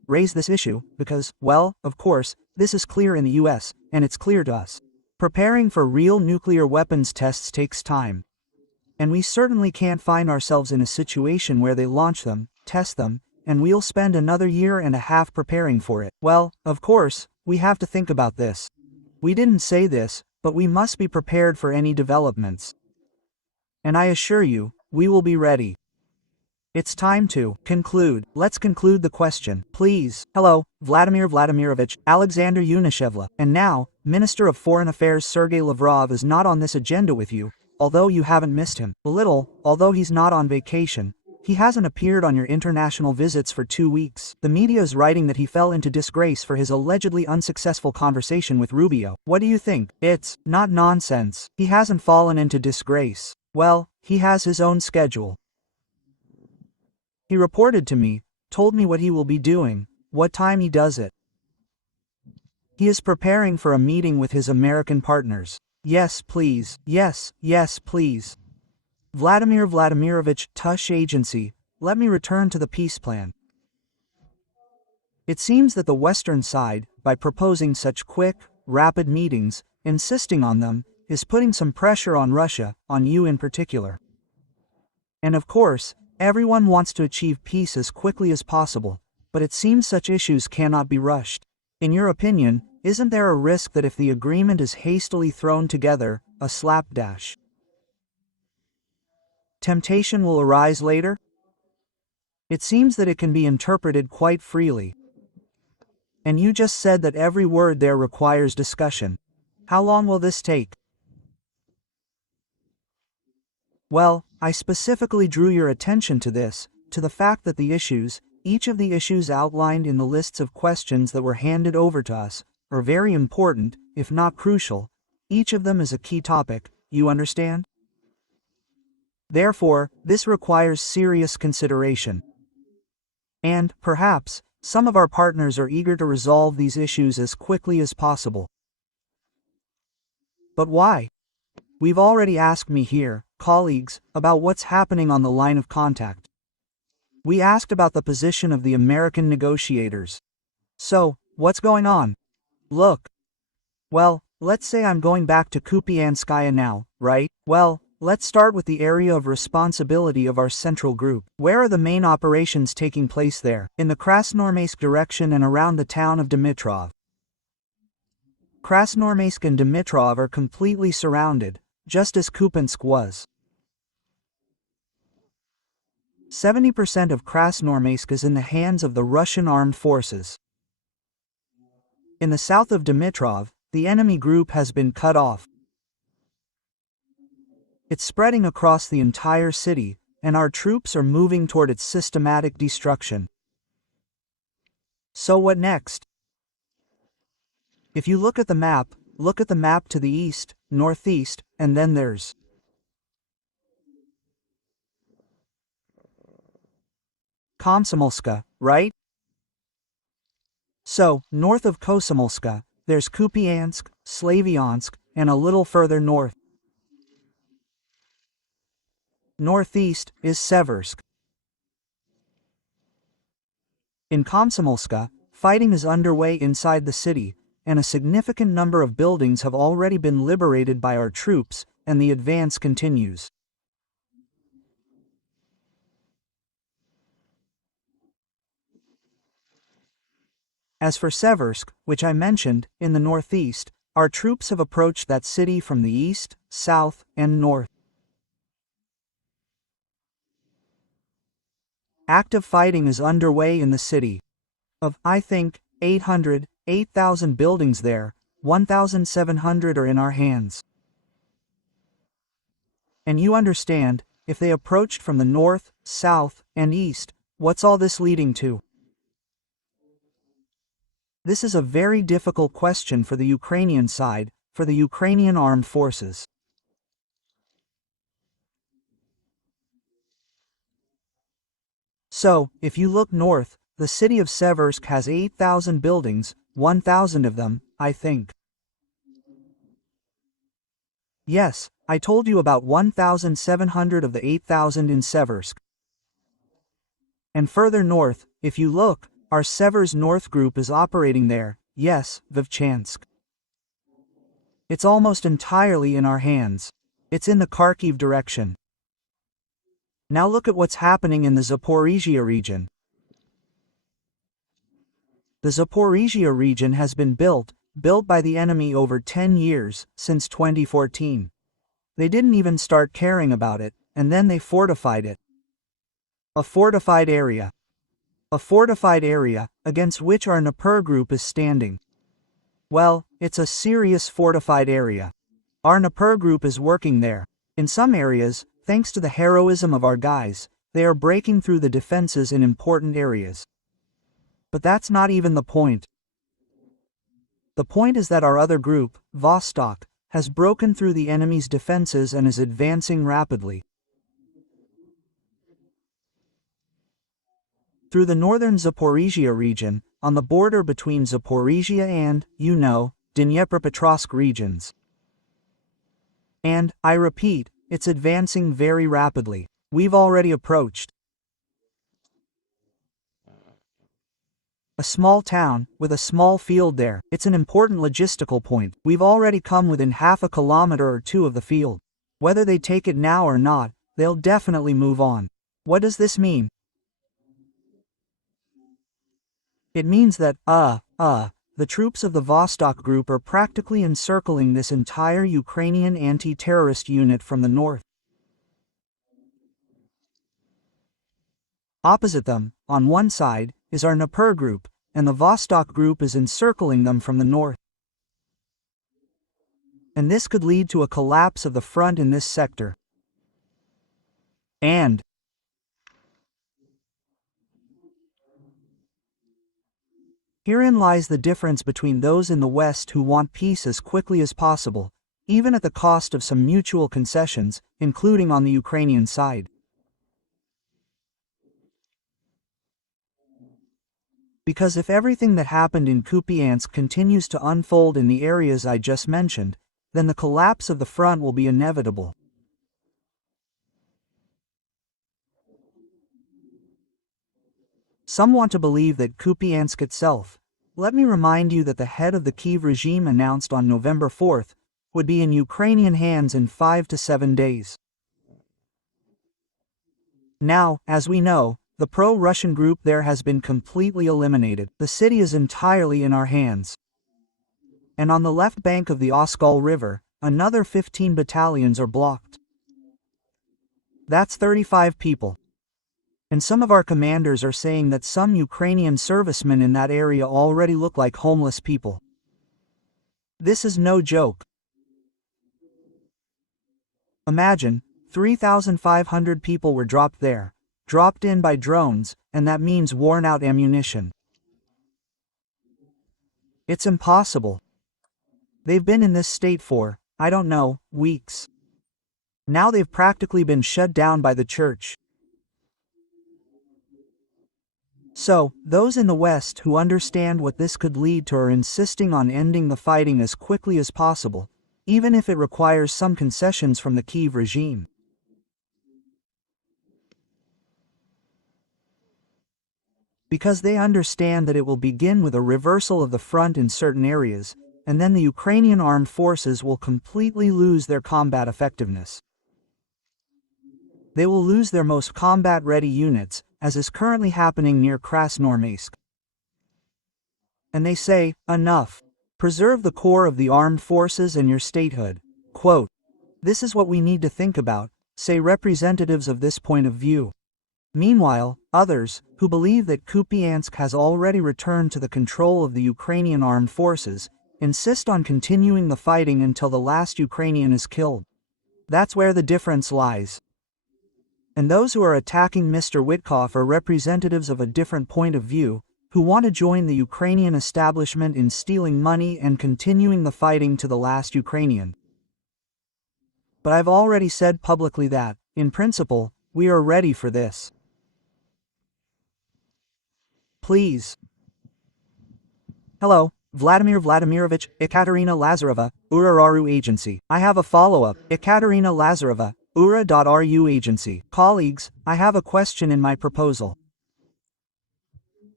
raise this issue because, well, of course, this is clear in the US, and it's clear to us. Preparing for real nuclear weapons tests takes time. And we certainly can't find ourselves in a situation where they launch them, test them, and we'll spend another year and a half preparing for it. Well, of course, we have to think about this. We didn't say this, but we must be prepared for any developments. And I assure you, we will be ready. It's time to conclude. Let's conclude the question, please. Hello, Vladimir Vladimirovich, Alexander Yunishevla. And now, Minister of Foreign Affairs Sergey Lavrov is not on this agenda with you, although you haven't missed him. A little, although he's not on vacation. He hasn't appeared on your international visits for 2 weeks. The media is writing that he fell into disgrace for his allegedly unsuccessful conversation with Rubio. What do you think? It's not nonsense. He hasn't fallen into disgrace. Well, he has his own schedule. He reported to me, told me what he will be doing, what time he does it. He is preparing for a meeting with his American partners. Yes, please. Yes, please. Vladimir Vladimirovich, Tush Agency, let me return to the peace plan. It seems that the Western side, by proposing such quick, rapid meetings, insisting on them, is putting some pressure on Russia, on you in particular. And of course, everyone wants to achieve peace as quickly as possible, but it seems such issues cannot be rushed. In your opinion, isn't there a risk that if the agreement is hastily thrown together, a slapdash temptation will arise later? It seems that it can be interpreted quite freely. And you just said that every word there requires discussion. How long will this take? Well, I specifically drew your attention to this, to the fact that the issues, each of the issues outlined in the lists of questions that were handed over to us, are very important, if not crucial. Each of them is a key topic, you understand? Therefore, this requires serious consideration. And, perhaps, some of our partners are eager to resolve these issues as quickly as possible. But why? We've already asked me here, colleagues, about what's happening on the line of contact. We asked about the position of the American negotiators. So, what's going on? Look. Well, let's say I'm going back to Kupianskaya now, right? Well, let's start with the area of responsibility of our central group. Where are the main operations taking place there? In the Krasnoarmeysk direction and around the town of Dimitrov. Krasnoarmeysk and Dimitrov are completely surrounded, just as Kupiansk was. 70% of Krasnoarmeysk is in the hands of the Russian armed forces. In the south of Dimitrov, the enemy group has been cut off. It's spreading across the entire city, and our troops are moving toward its systematic destruction. So what next? If you look at the map to the east, northeast, and then there's Komsomolska, right? So, north of Komsomolska, there's Kupiansk, Slavyansk, and a little further north. Northeast is Seversk. In Komsomolska, fighting is underway inside the city, and a significant number of buildings have already been liberated by our troops, and the advance continues. As for Seversk, which I mentioned, in the northeast, our troops have approached that city from the east, south, and north. Active fighting is underway in the city. Of, I think, 8,000 buildings there, 1,700 are in our hands. And you understand, if they approached from the north, south, and east, what's all this leading to? This is a very difficult question for the Ukrainian side, for the Ukrainian armed forces. So, if you look north, the city of Seversk has 8,000 buildings, 1,000 of them, I think. Yes, I told you about 1,700 of the 8,000 in Seversk. And further north, if you look, our Sever's North Group is operating there, yes, Vovchansk. It's almost entirely in our hands. It's in the Kharkiv direction. Now look at what's happening in the Zaporizhzhia region. The Zaporizhzhia region has been built by the enemy over 10 years, since 2014. They didn't even start caring about it, and then they fortified it. A fortified area. A fortified area, against which our Dnieper group is standing. Well, it's a serious fortified area. Our Dnieper group is working there. In some areas, thanks to the heroism of our guys, they are breaking through the defenses in important areas. But that's not even the point. The point is that our other group, Vostok, has broken through the enemy's defenses and is advancing rapidly. Through the northern Zaporizhzhia region, on the border between Zaporizhzhia and, Dnipropetrovsk regions. And, I repeat, it's advancing very rapidly. We've already approached a small town, with a small field there. It's an important logistical point. We've already come within half a kilometer or two of the field. Whether they take it now or not, they'll definitely move on. What does this mean? It means that, the troops of the Vostok group are practically encircling this entire Ukrainian anti-terrorist unit from the north. Opposite them, on one side, is our Dnieper group, and the Vostok group is encircling them from the north. And this could lead to a collapse of the front in this sector. And herein lies the difference between those in the West who want peace as quickly as possible, even at the cost of some mutual concessions, including on the Ukrainian side. Because if everything that happened in Kupiansk continues to unfold in the areas I just mentioned, then the collapse of the front will be inevitable. Some want to believe that Kupiansk itself. Let me remind you that the head of the Kyiv regime announced on November 4th would be in Ukrainian hands in 5 to 7 days. Now, as we know, the pro-Russian group there has been completely eliminated. The city is entirely in our hands. And on the left bank of the Oskol River, another 15 battalions are blocked. That's 35 people. And some of our commanders are saying that some Ukrainian servicemen in that area already look like homeless people. This is no joke. Imagine, 3,500 people were dropped there, dropped in by drones, and that means worn-out ammunition. It's impossible. They've been in this state for, I don't know, weeks. Now they've practically been shut down by the church. So, those in the West who understand what this could lead to are insisting on ending the fighting as quickly as possible, even if it requires some concessions from the Kyiv regime. Because they understand that it will begin with a reversal of the front in certain areas, and then the Ukrainian armed forces will completely lose their combat effectiveness. They will lose their most combat-ready units, as is currently happening near Krasnoarmeysk. And they say, enough. Preserve the core of the armed forces and your statehood. Quote, this is what we need to think about, say representatives of this point of view. Meanwhile, others, who believe that Kupiansk has already returned to the control of the Ukrainian armed forces, insist on continuing the fighting until the last Ukrainian is killed. That's where the difference lies. And those who are attacking Mr. Witkoff are representatives of a different point of view, who want to join the Ukrainian establishment in stealing money and continuing the fighting to the last Ukrainian. But I've already said publicly that, in principle, we are ready for this. Please. Hello, Vladimir Vladimirovich, Ekaterina Lazareva, Ura.ru Agency. I have a follow-up. Ekaterina Lazareva, Ura.ru Agency. Colleagues, I have a question in my proposal.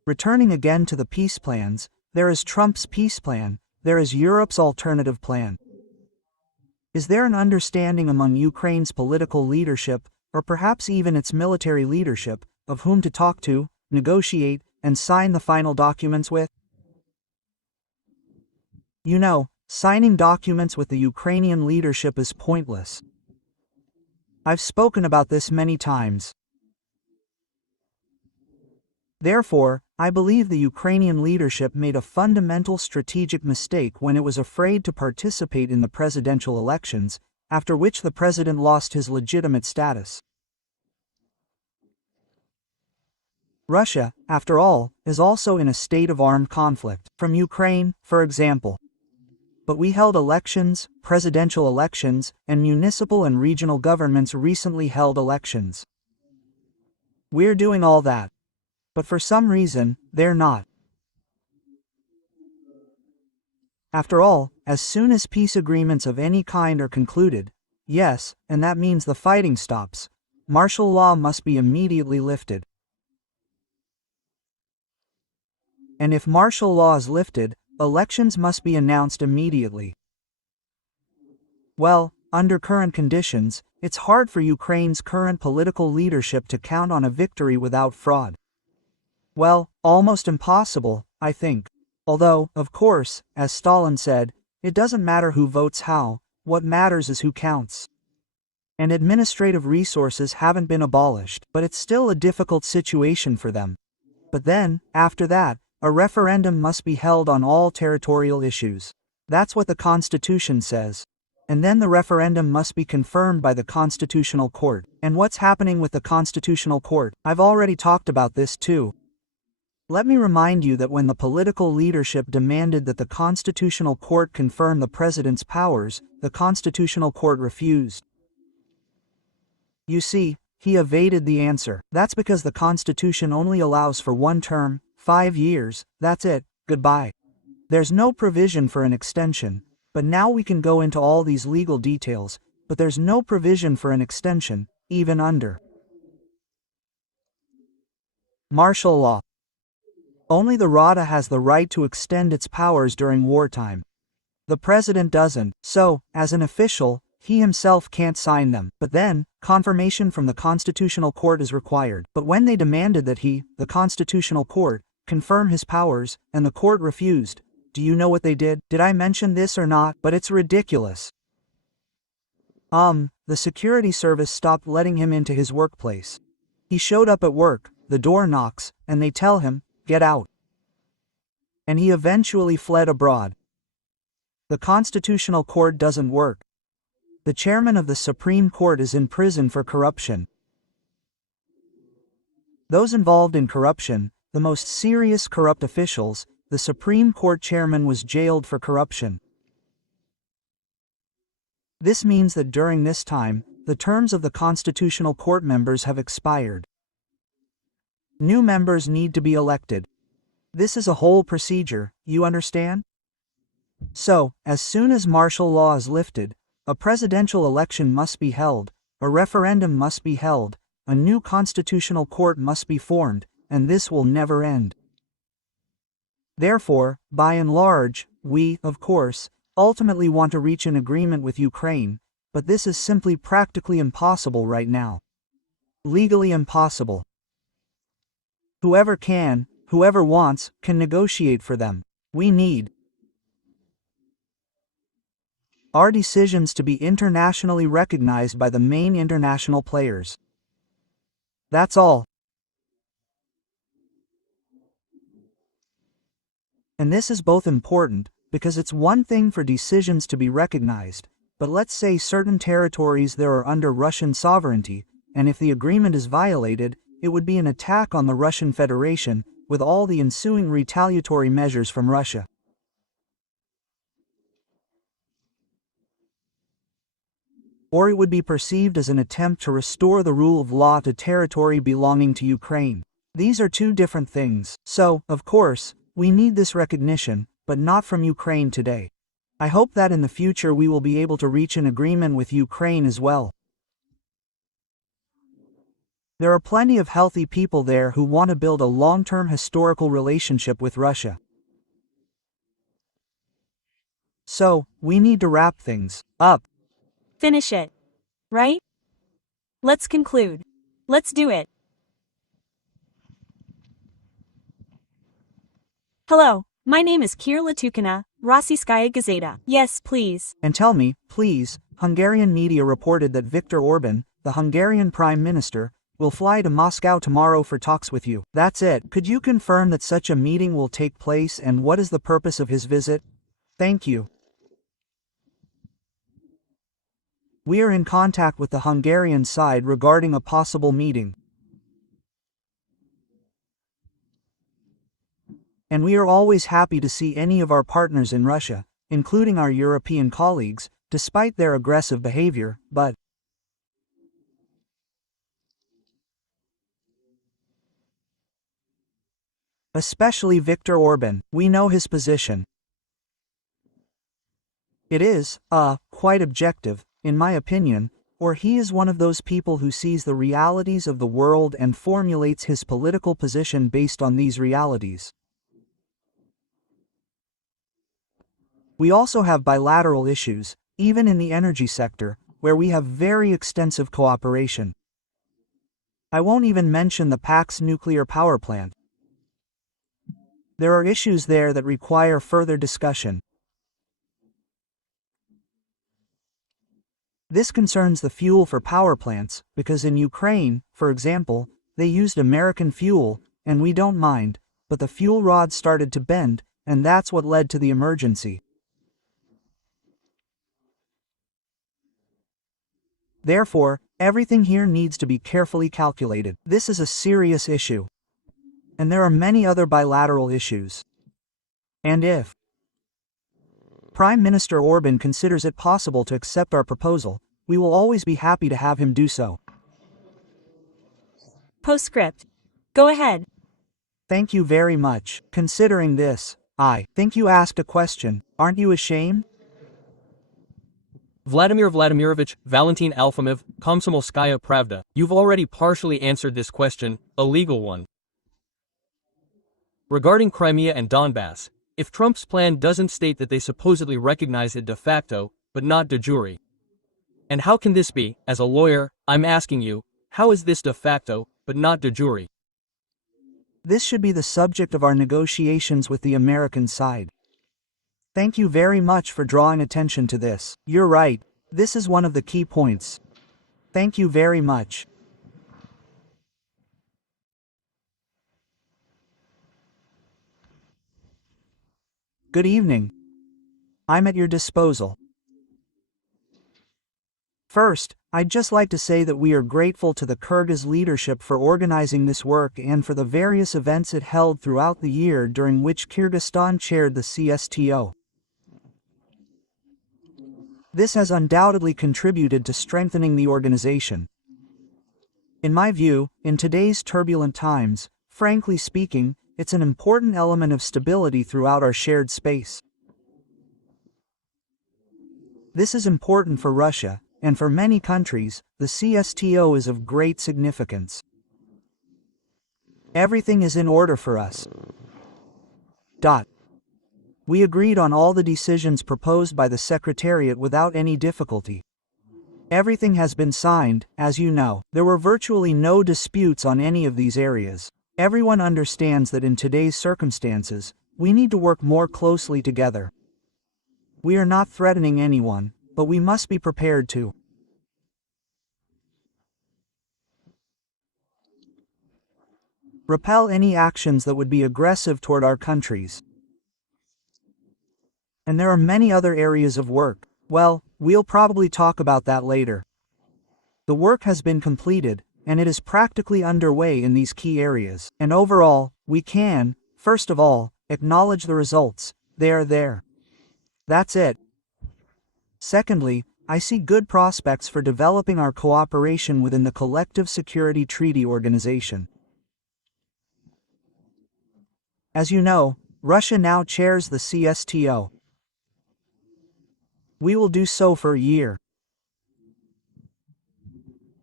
Returning again to the peace plans, there is Trump's peace plan, there is Europe's alternative plan. Is there an understanding among Ukraine's political leadership, or perhaps even its military leadership, of whom to talk to, negotiate, and sign the final documents with? You know, signing documents with the Ukrainian leadership is pointless. I've spoken about this many times. Therefore, I believe the Ukrainian leadership made a fundamental strategic mistake when it was afraid to participate in the presidential elections, after which the president lost his legitimate status. Russia, after all, is also in a state of armed conflict, from Ukraine, for example. But we held elections, presidential elections, and municipal and regional governments recently held elections. We're doing all that. But for some reason, they're not. After all, as soon as peace agreements of any kind are concluded, yes, and that means the fighting stops, martial law must be immediately lifted. And if martial law is lifted, elections must be announced immediately. Well, under current conditions, it's hard for Ukraine's current political leadership to count on a victory without fraud. Well, almost impossible, I think. Although, of course, as Stalin said, it doesn't matter who votes how, what matters is who counts. And administrative resources haven't been abolished, but it's still a difficult situation for them. But then, after that, a referendum must be held on all territorial issues. That's what the Constitution says. And then the referendum must be confirmed by the Constitutional Court. And what's happening with the Constitutional Court? I've already talked about this too. Let me remind you that when the political leadership demanded that the Constitutional Court confirm the president's powers, the Constitutional Court refused. You see, he evaded the answer. That's because the Constitution only allows for one term, 5 years, that's it, goodbye. There's no provision for an extension, but now we can go into all these legal details, but there's no provision for an extension, even under martial law. Only the Rada has the right to extend its powers during wartime. The president doesn't, so, as an official, he himself can't sign them. But then, confirmation from the Constitutional Court is required. But when they demanded that he, the Constitutional Court, confirm his powers, and the court refused, do you know what they did? Did I mention this or not? But it's ridiculous. The security service stopped letting him into his workplace. He showed up at work, the door knocks, and they tell him, get out. And he eventually fled abroad. The Constitutional Court doesn't work. The chairman of the Supreme Court is in prison for corruption. Those involved in corruption, the most serious corrupt officials, the Supreme Court chairman was jailed for corruption. This means that during this time, the terms of the Constitutional Court members have expired. New members need to be elected. This is a whole procedure, you understand? So, as soon as martial law is lifted, a presidential election must be held, a referendum must be held, a new constitutional court must be formed, and this will never end. Therefore, by and large, we, of course, ultimately want to reach an agreement with Ukraine, but this is simply practically impossible right now. Legally impossible. Whoever can, whoever wants, can negotiate for them. We need our decisions to be internationally recognized by the main international players. That's all. And this is both important, because it's one thing for decisions to be recognized, but let's say certain territories there are under Russian sovereignty, and if the agreement is violated, it would be an attack on the Russian Federation, with all the ensuing retaliatory measures from Russia. Or it would be perceived as an attempt to restore the rule of law to territory belonging to Ukraine. These are two different things. So, of course, we need this recognition, but not from Ukraine today. I hope that in the future we will be able to reach an agreement with Ukraine as well. There are plenty of healthy people there who want to build a long-term historical relationship with Russia. So, we need to wrap things up. Finish it. Right? Let's conclude. Let's do it. Hello, my name is Kira Latukina, Rossiyskaya Gazeta. Yes, please. And tell me, please, Hungarian media reported that Viktor Orban, the Hungarian Prime Minister, will fly to Moscow tomorrow for talks with you. That's it. Could you confirm that such a meeting will take place and what is the purpose of his visit? Thank you. We are in contact with the Hungarian side regarding a possible meeting. And we are always happy to see any of our partners in Russia, including our European colleagues, despite their aggressive behavior, but especially Viktor Orban, we know his position. It is, quite objective, in my opinion, or he is one of those people who sees the realities of the world and formulates his political position based on these realities. We also have bilateral issues, even in the energy sector, where we have very extensive cooperation. I won't even mention the PAX nuclear power plant. There are issues there that require further discussion. This concerns the fuel for power plants, because in Ukraine, for example, they used American fuel, and we don't mind, but the fuel rod started to bend, and that's what led to the emergency. Therefore, everything here needs to be carefully calculated. This is a serious issue. And there are many other bilateral issues. And if Prime Minister Orban considers it possible to accept our proposal, we will always be happy to have him do so. Postscript. Go ahead. Thank you very much. Considering this, I think you asked a question. Aren't you ashamed? Vladimir Vladimirovich Valentin Alfimov, Komsomolskaya Pravda. You've already partially answered this question, a legal one. Regarding Crimea and Donbass, if Trump's plan doesn't state that they supposedly recognize it de facto, but not de jure. And how can this be? As a lawyer, I'm asking you, how is this de facto, but not de jure? This should be the subject of our negotiations with the American side. Thank you very much for drawing attention to this. You're right, this is one of the key points. Thank you very much. Good evening. I'm at your disposal. First, I'd just like to say that we are grateful to the Kyrgyz leadership for organizing this work and for the various events it held throughout the year during which Kyrgyzstan chaired the CSTO. This has undoubtedly contributed to strengthening the organization. In my view, in today's turbulent times, frankly speaking, it's an important element of stability throughout our shared space. This is important for Russia, and for many countries, the CSTO is of great significance. Everything is in order for us. We agreed on all the decisions proposed by the Secretariat without any difficulty. Everything has been signed, as you know. There were virtually no disputes on any of these areas. Everyone understands that in today's circumstances, we need to work more closely together. We are not threatening anyone, but we must be prepared to repel any actions that would be aggressive toward our countries. And there are many other areas of work. Well, we'll probably talk about that later. The work has been completed, and it is practically underway in these key areas. And overall, we can, first of all, acknowledge the results. They are there. That's it. Secondly, I see good prospects for developing our cooperation within the Collective Security Treaty Organization. As you know, Russia now chairs the CSTO. We will do so for a year.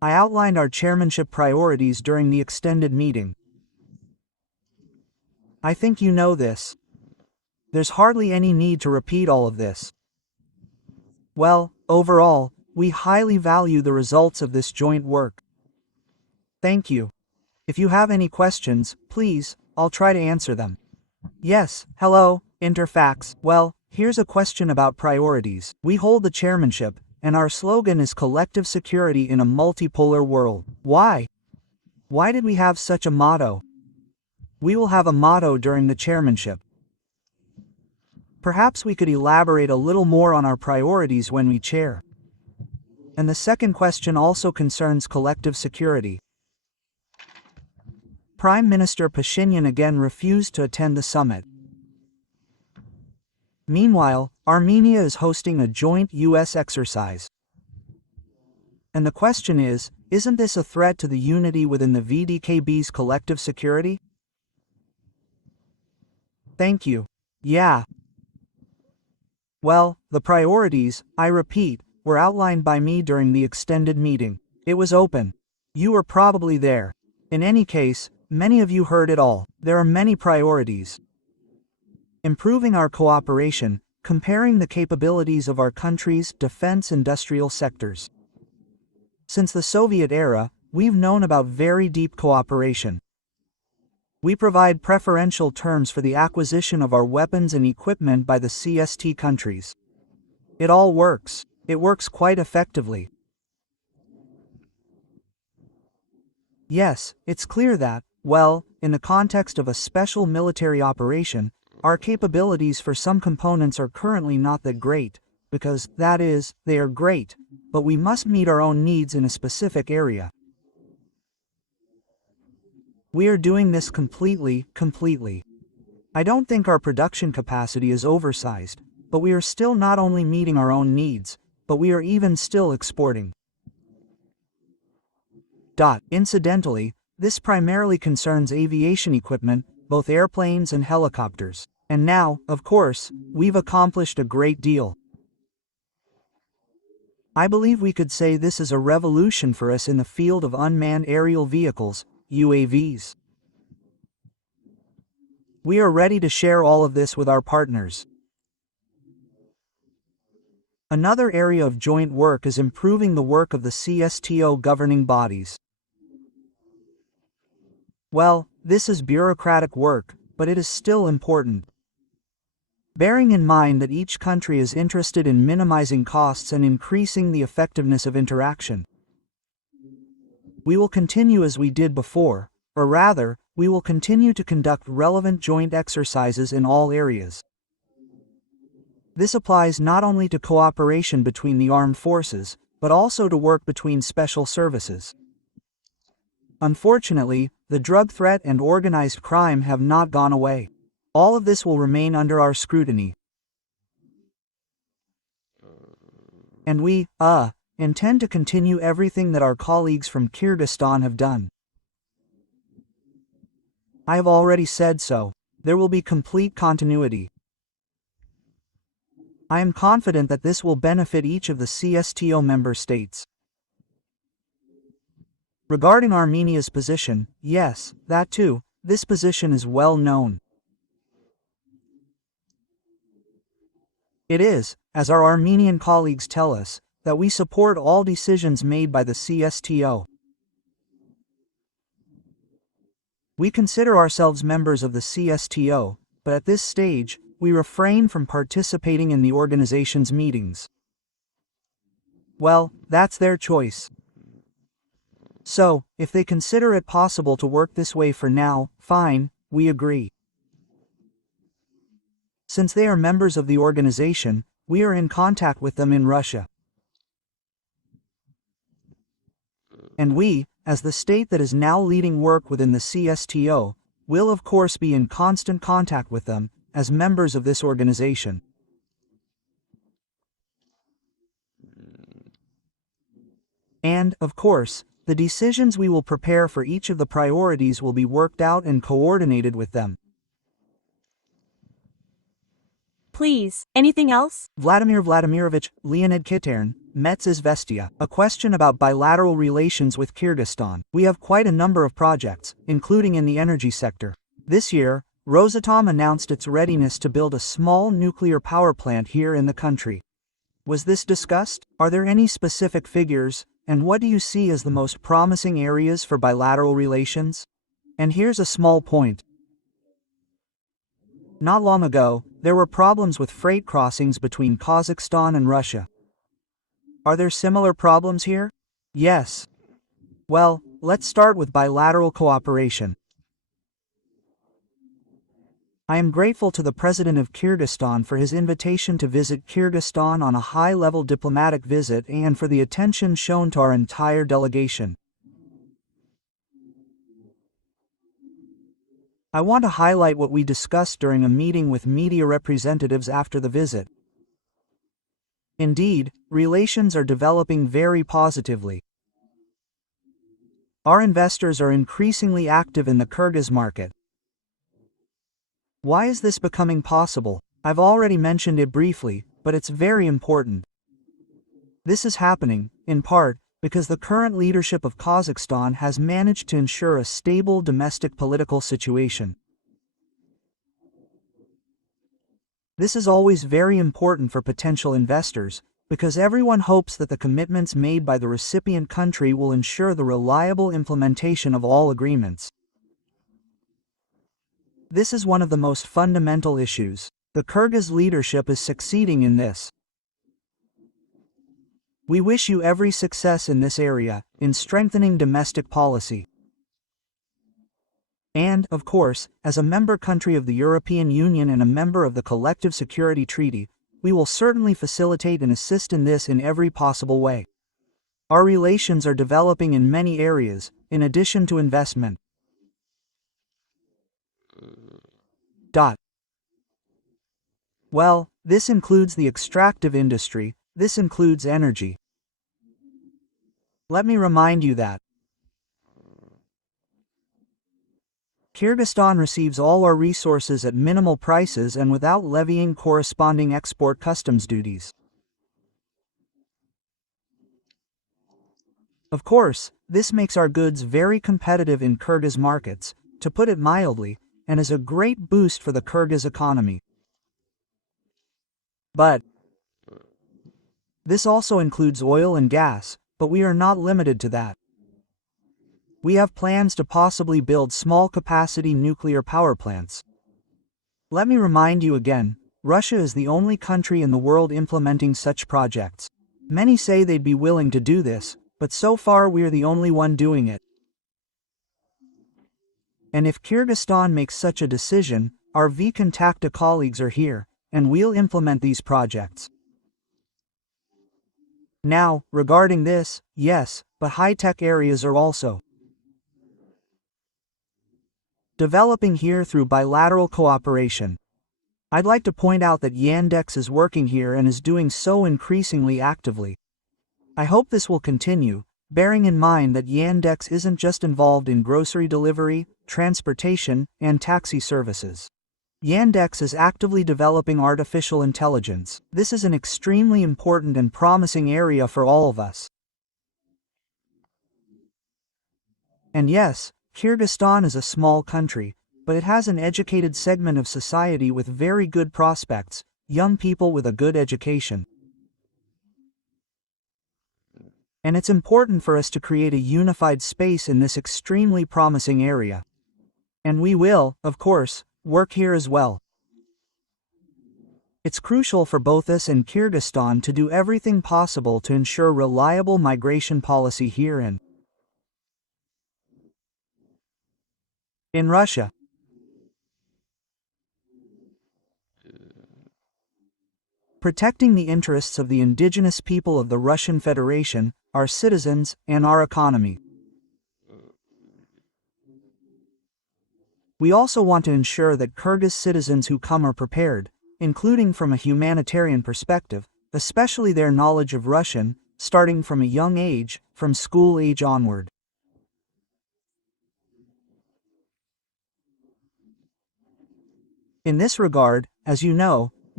I outlined our chairmanship priorities during the extended meeting. I think you know this. There's hardly any need to repeat all of this. Well, overall, we highly value the results of this joint work. Thank you. If you have any questions, please, I'll try to answer them. Yes, hello, Interfax. Well, here's a question about priorities. We hold the chairmanship, and our slogan is collective security in a multipolar world. Why? Why did we have such a motto? We will have a motto during the chairmanship. Perhaps we could elaborate a little more on our priorities when we chair. And the second question also concerns collective security. Prime Minister Pashinyan again refused to attend the summit. Meanwhile, Armenia is hosting a joint U.S. exercise. And the question is, isn't this a threat to the unity within the VDKB's collective security? Thank you. Yeah. Well, the priorities, I repeat, were outlined by me during the extended meeting. It was open. You were probably there. In any case, many of you heard it all. There are many priorities. Improving our cooperation, comparing the capabilities of our country's defense industrial sectors. Since the Soviet era, we've known about very deep cooperation. We provide preferential terms for the acquisition of our weapons and equipment by the CST countries. It all works. It works quite effectively. Yes, it's clear that, well, in the context of a special military operation, our capabilities for some components are currently not that great, because, that is, they are great, but we must meet our own needs in a specific area. We are doing this completely. I don't think our production capacity is oversized, but we are still not only meeting our own needs, but we are even still exporting. Incidentally, this primarily concerns aviation equipment, both airplanes and helicopters. And now, of course, we've accomplished a great deal. I believe we could say this is a revolution for us in the field of unmanned aerial vehicles, UAVs. We are ready to share all of this with our partners. Another area of joint work is improving the work of the CSTO governing bodies. Well, this is bureaucratic work, but it is still important. Bearing in mind that each country is interested in minimizing costs and increasing the effectiveness of interaction. We will continue as we did before, or rather, we will continue to conduct relevant joint exercises in all areas. This applies not only to cooperation between the armed forces, but also to work between special services. Unfortunately, the drug threat and organized crime have not gone away. All of this will remain under our scrutiny. And we, intend to continue everything that our colleagues from Kyrgyzstan have done. I have already said so. There will be complete continuity. I am confident that this will benefit each of the CSTO member states. Regarding Armenia's position, yes, that too, this position is well known. It is, as our Armenian colleagues tell us, that we support all decisions made by the CSTO. We consider ourselves members of the CSTO, but at this stage, we refrain from participating in the organization's meetings. Well, that's their choice. So, if they consider it possible to work this way for now, fine, we agree. Since they are members of the organization, we are in contact with them in Russia. And we, as the state that is now leading work within the CSTO, will of course be in constant contact with them, as members of this organization. And, of course, the decisions we will prepare for each of the priorities will be worked out and coordinated with them. Please, anything else? Vladimir Vladimirovich Leonid Kitern, Metz Izvestia. A question about bilateral relations with Kyrgyzstan. We have quite a number of projects, including in the energy sector. This year, Rosatom announced its readiness to build a small nuclear power plant here in the country. Was this discussed? Are there any specific figures, and what do you see as the most promising areas for bilateral relations? And here's a small point. Not long ago, there were problems with freight crossings between Kazakhstan and Russia. Are there similar problems here? Yes. Well, let's start with bilateral cooperation. I am grateful to the President of Kyrgyzstan for his invitation to visit Kyrgyzstan on a high-level diplomatic visit and for the attention shown to our entire delegation. I want to highlight what we discussed during a meeting with media representatives after the visit. Indeed, relations are developing very positively. Our investors are increasingly active in the Kyrgyz market. Why is this becoming possible? I've already mentioned it briefly, but it's very important. This is happening, in part, because the current leadership of Kazakhstan has managed to ensure a stable domestic political situation. This is always very important for potential investors, because everyone hopes that the commitments made by the recipient country will ensure the reliable implementation of all agreements. This is one of the most fundamental issues. The Kyrgyz leadership is succeeding in this. We wish you every success in this area, in strengthening domestic policy. And, of course, as a member country of the European Union and a member of the Collective Security Treaty, we will certainly facilitate and assist in this in every possible way. Our relations are developing in many areas, in addition to investment. Well, this includes the extractive industry, this includes energy. Let me remind you that Kyrgyzstan receives all our resources at minimal prices and without levying corresponding export customs duties. Of course, this makes our goods very competitive in Kyrgyz markets, to put it mildly, and is a great boost for the Kyrgyz economy. But this also includes oil and gas, but we are not limited to that. We have plans to possibly build small-capacity nuclear power plants. Let me remind you again, Russia is the only country in the world implementing such projects. Many say they'd be willing to do this, but so far we're the only one doing it. And if Kyrgyzstan makes such a decision, our V-Contacta colleagues are here, and we'll implement these projects. Now, regarding this, yes, but high-tech areas are also developing here through bilateral cooperation. I'd like to point out that Yandex is working here and is doing so increasingly actively. I hope this will continue, bearing in mind that Yandex isn't just involved in grocery delivery, transportation, and taxi services. Yandex is actively developing artificial intelligence. This is an extremely important and promising area for all of us. And yes, Kyrgyzstan is a small country, but it has an educated segment of society with very good prospects, young people with a good education. And it's important for us to create a unified space in this extremely promising area. And we will, of course, work here as well. It's crucial for both us and Kyrgyzstan to do everything possible to ensure reliable migration policy here and in Russia. Protecting the interests of the indigenous people of the Russian Federation, our citizens, and our economy. We also want to ensure that Kyrgyz citizens who come are prepared, including from a humanitarian perspective, especially their knowledge of Russian, starting from a young age, from school age onward. In this regard, as you know,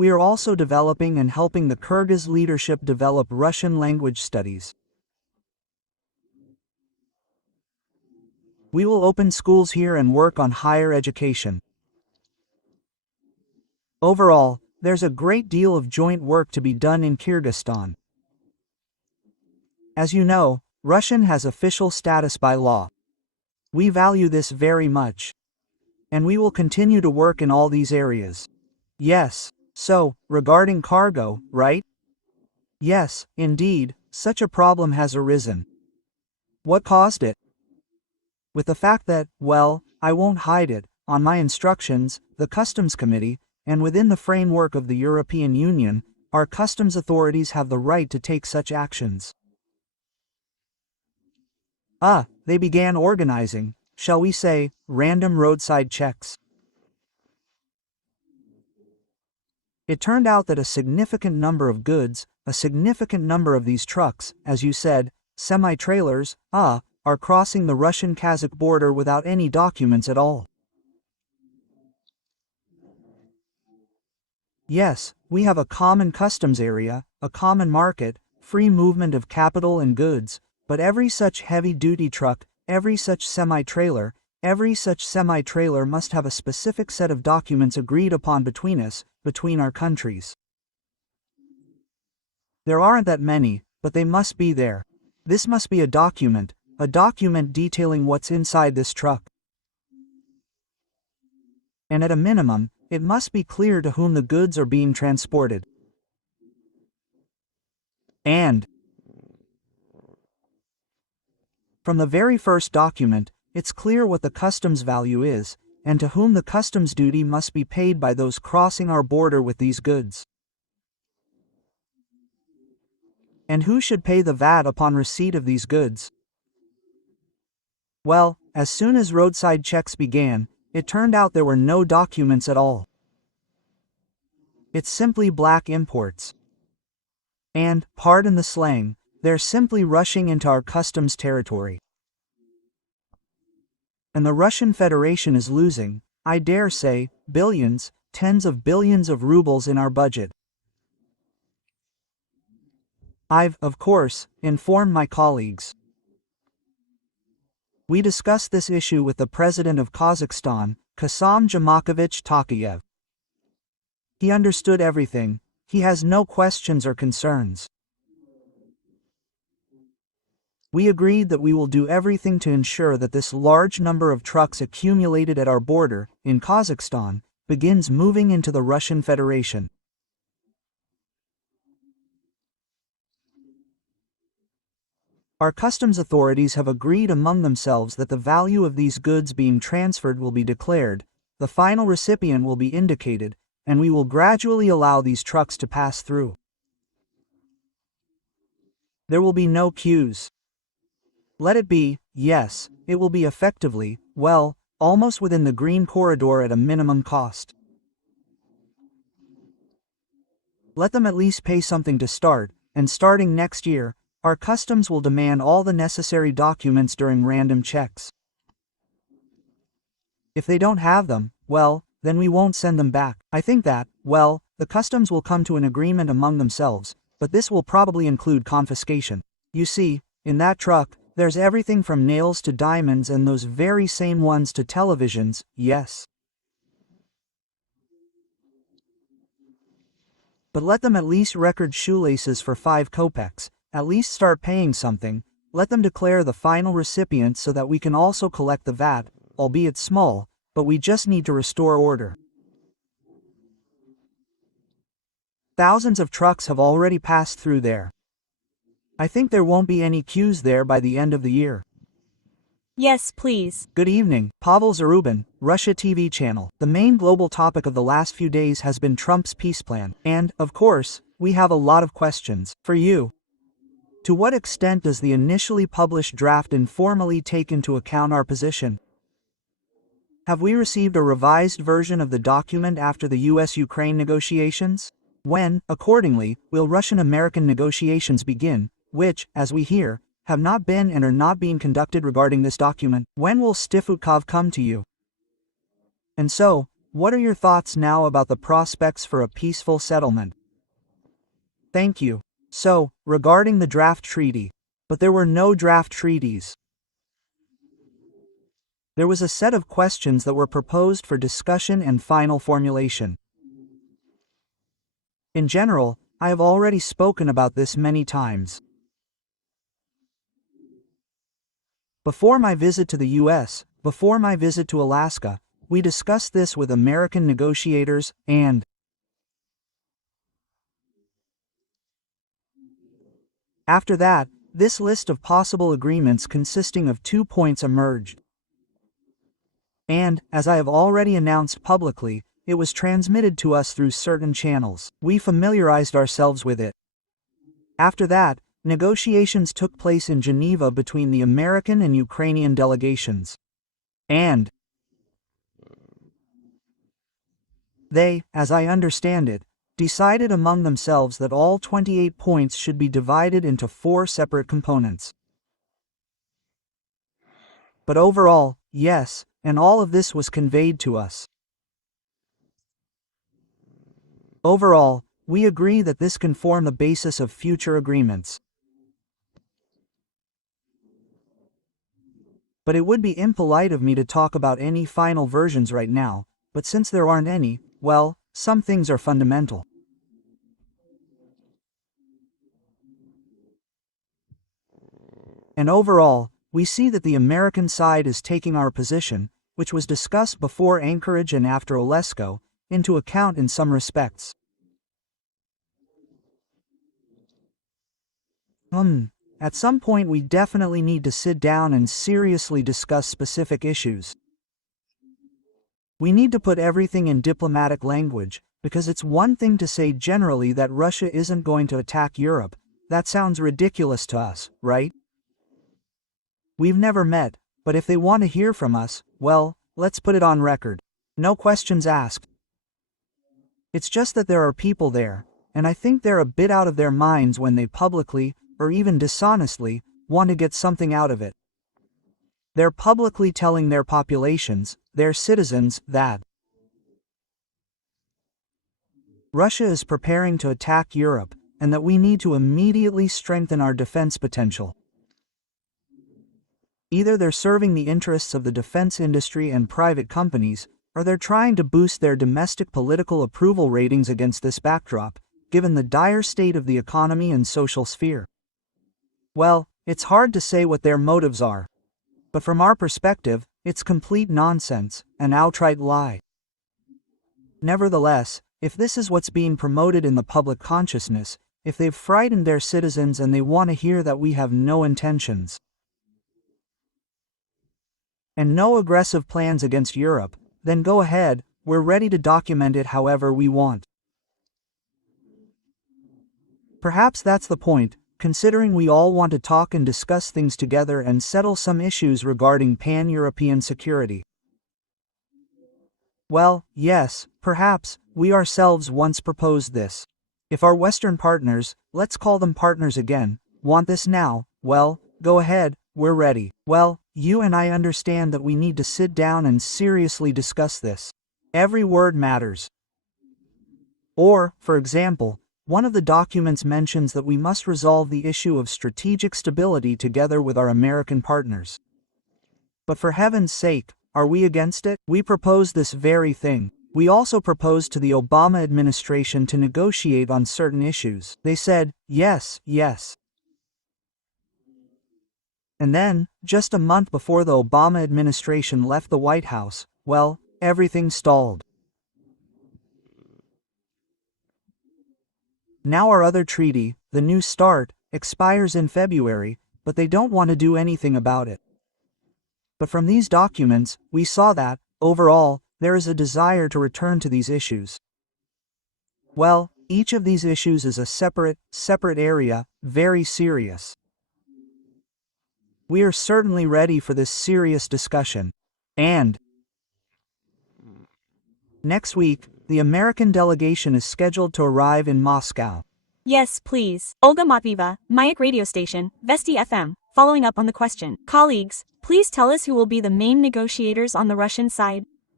we are also developing and helping the Kyrgyz leadership develop Russian language studies. We will open schools here and work on higher education. Overall, there's a great deal of joint work to be done in Kyrgyzstan. As you know, Russian has official status by law. We value this very much. And we will continue to work in all these areas. Yes, so, regarding cargo, right? Yes, indeed, such a problem has arisen. What caused it? With the fact that, well, I won't hide it, on my instructions, the Customs Committee, and within the framework of the European Union, our customs authorities have the right to take such actions. They began organizing, shall we say, random roadside checks. It turned out that a significant number of goods, a significant number of these trucks, as you said, semi-trailers, are crossing the Russian-Kazakh border without any documents at all. Yes, we have a common customs area, a common market, free movement of capital and goods, but every such heavy-duty truck, every such semi-trailer must have a specific set of documents agreed upon between us, between our countries. There aren't that many, but they must be there. This must be a document detailing what's inside this truck. And at a minimum, it must be clear to whom the goods are being transported. And from the very first document, it's clear what the customs value is, and to whom the customs duty must be paid by those crossing our border with these goods. And who should pay the VAT upon receipt of these goods? Well, as soon as roadside checks began, it turned out there were no documents at all. It's simply black imports. And, pardon the slang, they're simply rushing into our customs territory. And the Russian Federation is losing, I dare say, billions, tens of billions of rubles in our budget. I've, of course, informed my colleagues. We discussed this issue with the President of Kazakhstan, Kassym-Jomart Tokayev. He understood everything, he has no questions or concerns. We agreed that we will do everything to ensure that this large number of trucks accumulated at our border, in Kazakhstan, begins moving into the Russian Federation. Our customs authorities have agreed among themselves that the value of these goods being transferred will be declared, the final recipient will be indicated, and we will gradually allow these trucks to pass through. There will be no queues. Let it be, yes, it will be effectively, well, almost within the green corridor at a minimum cost. Let them at least pay something to start, and starting next year, our customs will demand all the necessary documents during random checks. If they don't have them, well, then we won't send them back. I think that, well, the customs will come to an agreement among themselves, but this will probably include confiscation. You see, in that truck, there's everything from nails to diamonds and those very same ones to televisions, yes. But let them at least record shoelaces for 5 kopecks, at least start paying something, let them declare the final recipient so that we can also collect the VAT, albeit small, but we just need to restore order. Thousands of trucks have already passed through there. I think there won't be any queues there by the end of the year. Yes, please. Good evening, Pavel Zarubin, Russia TV channel. The main global topic of the last few days has been Trump's peace plan, and, of course, we have a lot of questions for you. To what extent does the initially published draft informally take into account our position? Have we received a revised version of the document after the US-Ukraine negotiations? When, accordingly, will Russian-American negotiations begin, which, as we hear, have not been and are not being conducted regarding this document? When will Steve Witkoff come to you? And so, what are your thoughts now about the prospects for a peaceful settlement? Thank you. So, regarding the draft treaty, but there were no draft treaties. There was a set of questions that were proposed for discussion and final formulation. In general, I have already spoken about this many times. Before my visit to the US, before my visit to Alaska, we discussed this with American negotiators, and after that, this list of possible agreements consisting of 2 points emerged. And, as I have already announced publicly, it was transmitted to us through certain channels. We familiarized ourselves with it. After that, negotiations took place in Geneva between the American and Ukrainian delegations. And they, as I understand it, decided among themselves that all 28 points should be divided into 4 separate components. But overall, yes, and all of this was conveyed to us. Overall, we agree that this can form the basis of future agreements. But it would be impolite of me to talk about any final versions right now, but since there aren't any, well, some things are fundamental. And overall, we see that the American side is taking our position, which was discussed before Anchorage and after Olesko, into account in some respects. At some point we definitely need to sit down and seriously discuss specific issues. We need to put everything in diplomatic language, because it's one thing to say generally that Russia isn't going to attack Europe. That sounds ridiculous to us, right? We've never met, but if they want to hear from us, well, let's put it on record. No questions asked. It's just that there are people there, and I think they're a bit out of their minds when they publicly, or even dishonestly, want to get something out of it. They're publicly telling their populations, their citizens, that Russia is preparing to attack Europe, and that we need to immediately strengthen our defense potential. Either they're serving the interests of the defense industry and private companies, or they're trying to boost their domestic political approval ratings against this backdrop, given the dire state of the economy and social sphere. Well, it's hard to say what their motives are. But from our perspective, it's complete nonsense, an outright lie. Nevertheless, if this is what's being promoted in the public consciousness, if they've frightened their citizens and they want to hear that we have no intentions and no aggressive plans against Europe, then go ahead, we're ready to document it however we want. Perhaps that's the point, considering we all want to talk and discuss things together and settle some issues regarding pan-European security. Well, yes, perhaps, we ourselves once proposed this. If our Western partners, let's call them partners again, want this now, well, go ahead, we're ready. Well, you and I understand that we need to sit down and seriously discuss this. Every word matters. Or, for example, one of the documents mentions that we must resolve the issue of strategic stability together with our American partners. But for heaven's sake, are we against it? We proposed this very thing. We also proposed to the Obama administration to negotiate on certain issues. They said, yes, yes. And then, just a month before the Obama administration left the White House, well, everything stalled. Now our other treaty, the New START, expires in February, but they don't want to do anything about it. But from these documents, we saw that, overall, there is a desire to return to these issues. Well, each of these issues is a separate area, very serious. We are certainly ready for this serious discussion. And next week, the American delegation is scheduled to arrive in Moscow. Yes, please. Olga Matvieva, Mayak radio station, Vesti FM, following up on the question. Colleagues, please tell us who will be the main negotiators on the Russian side.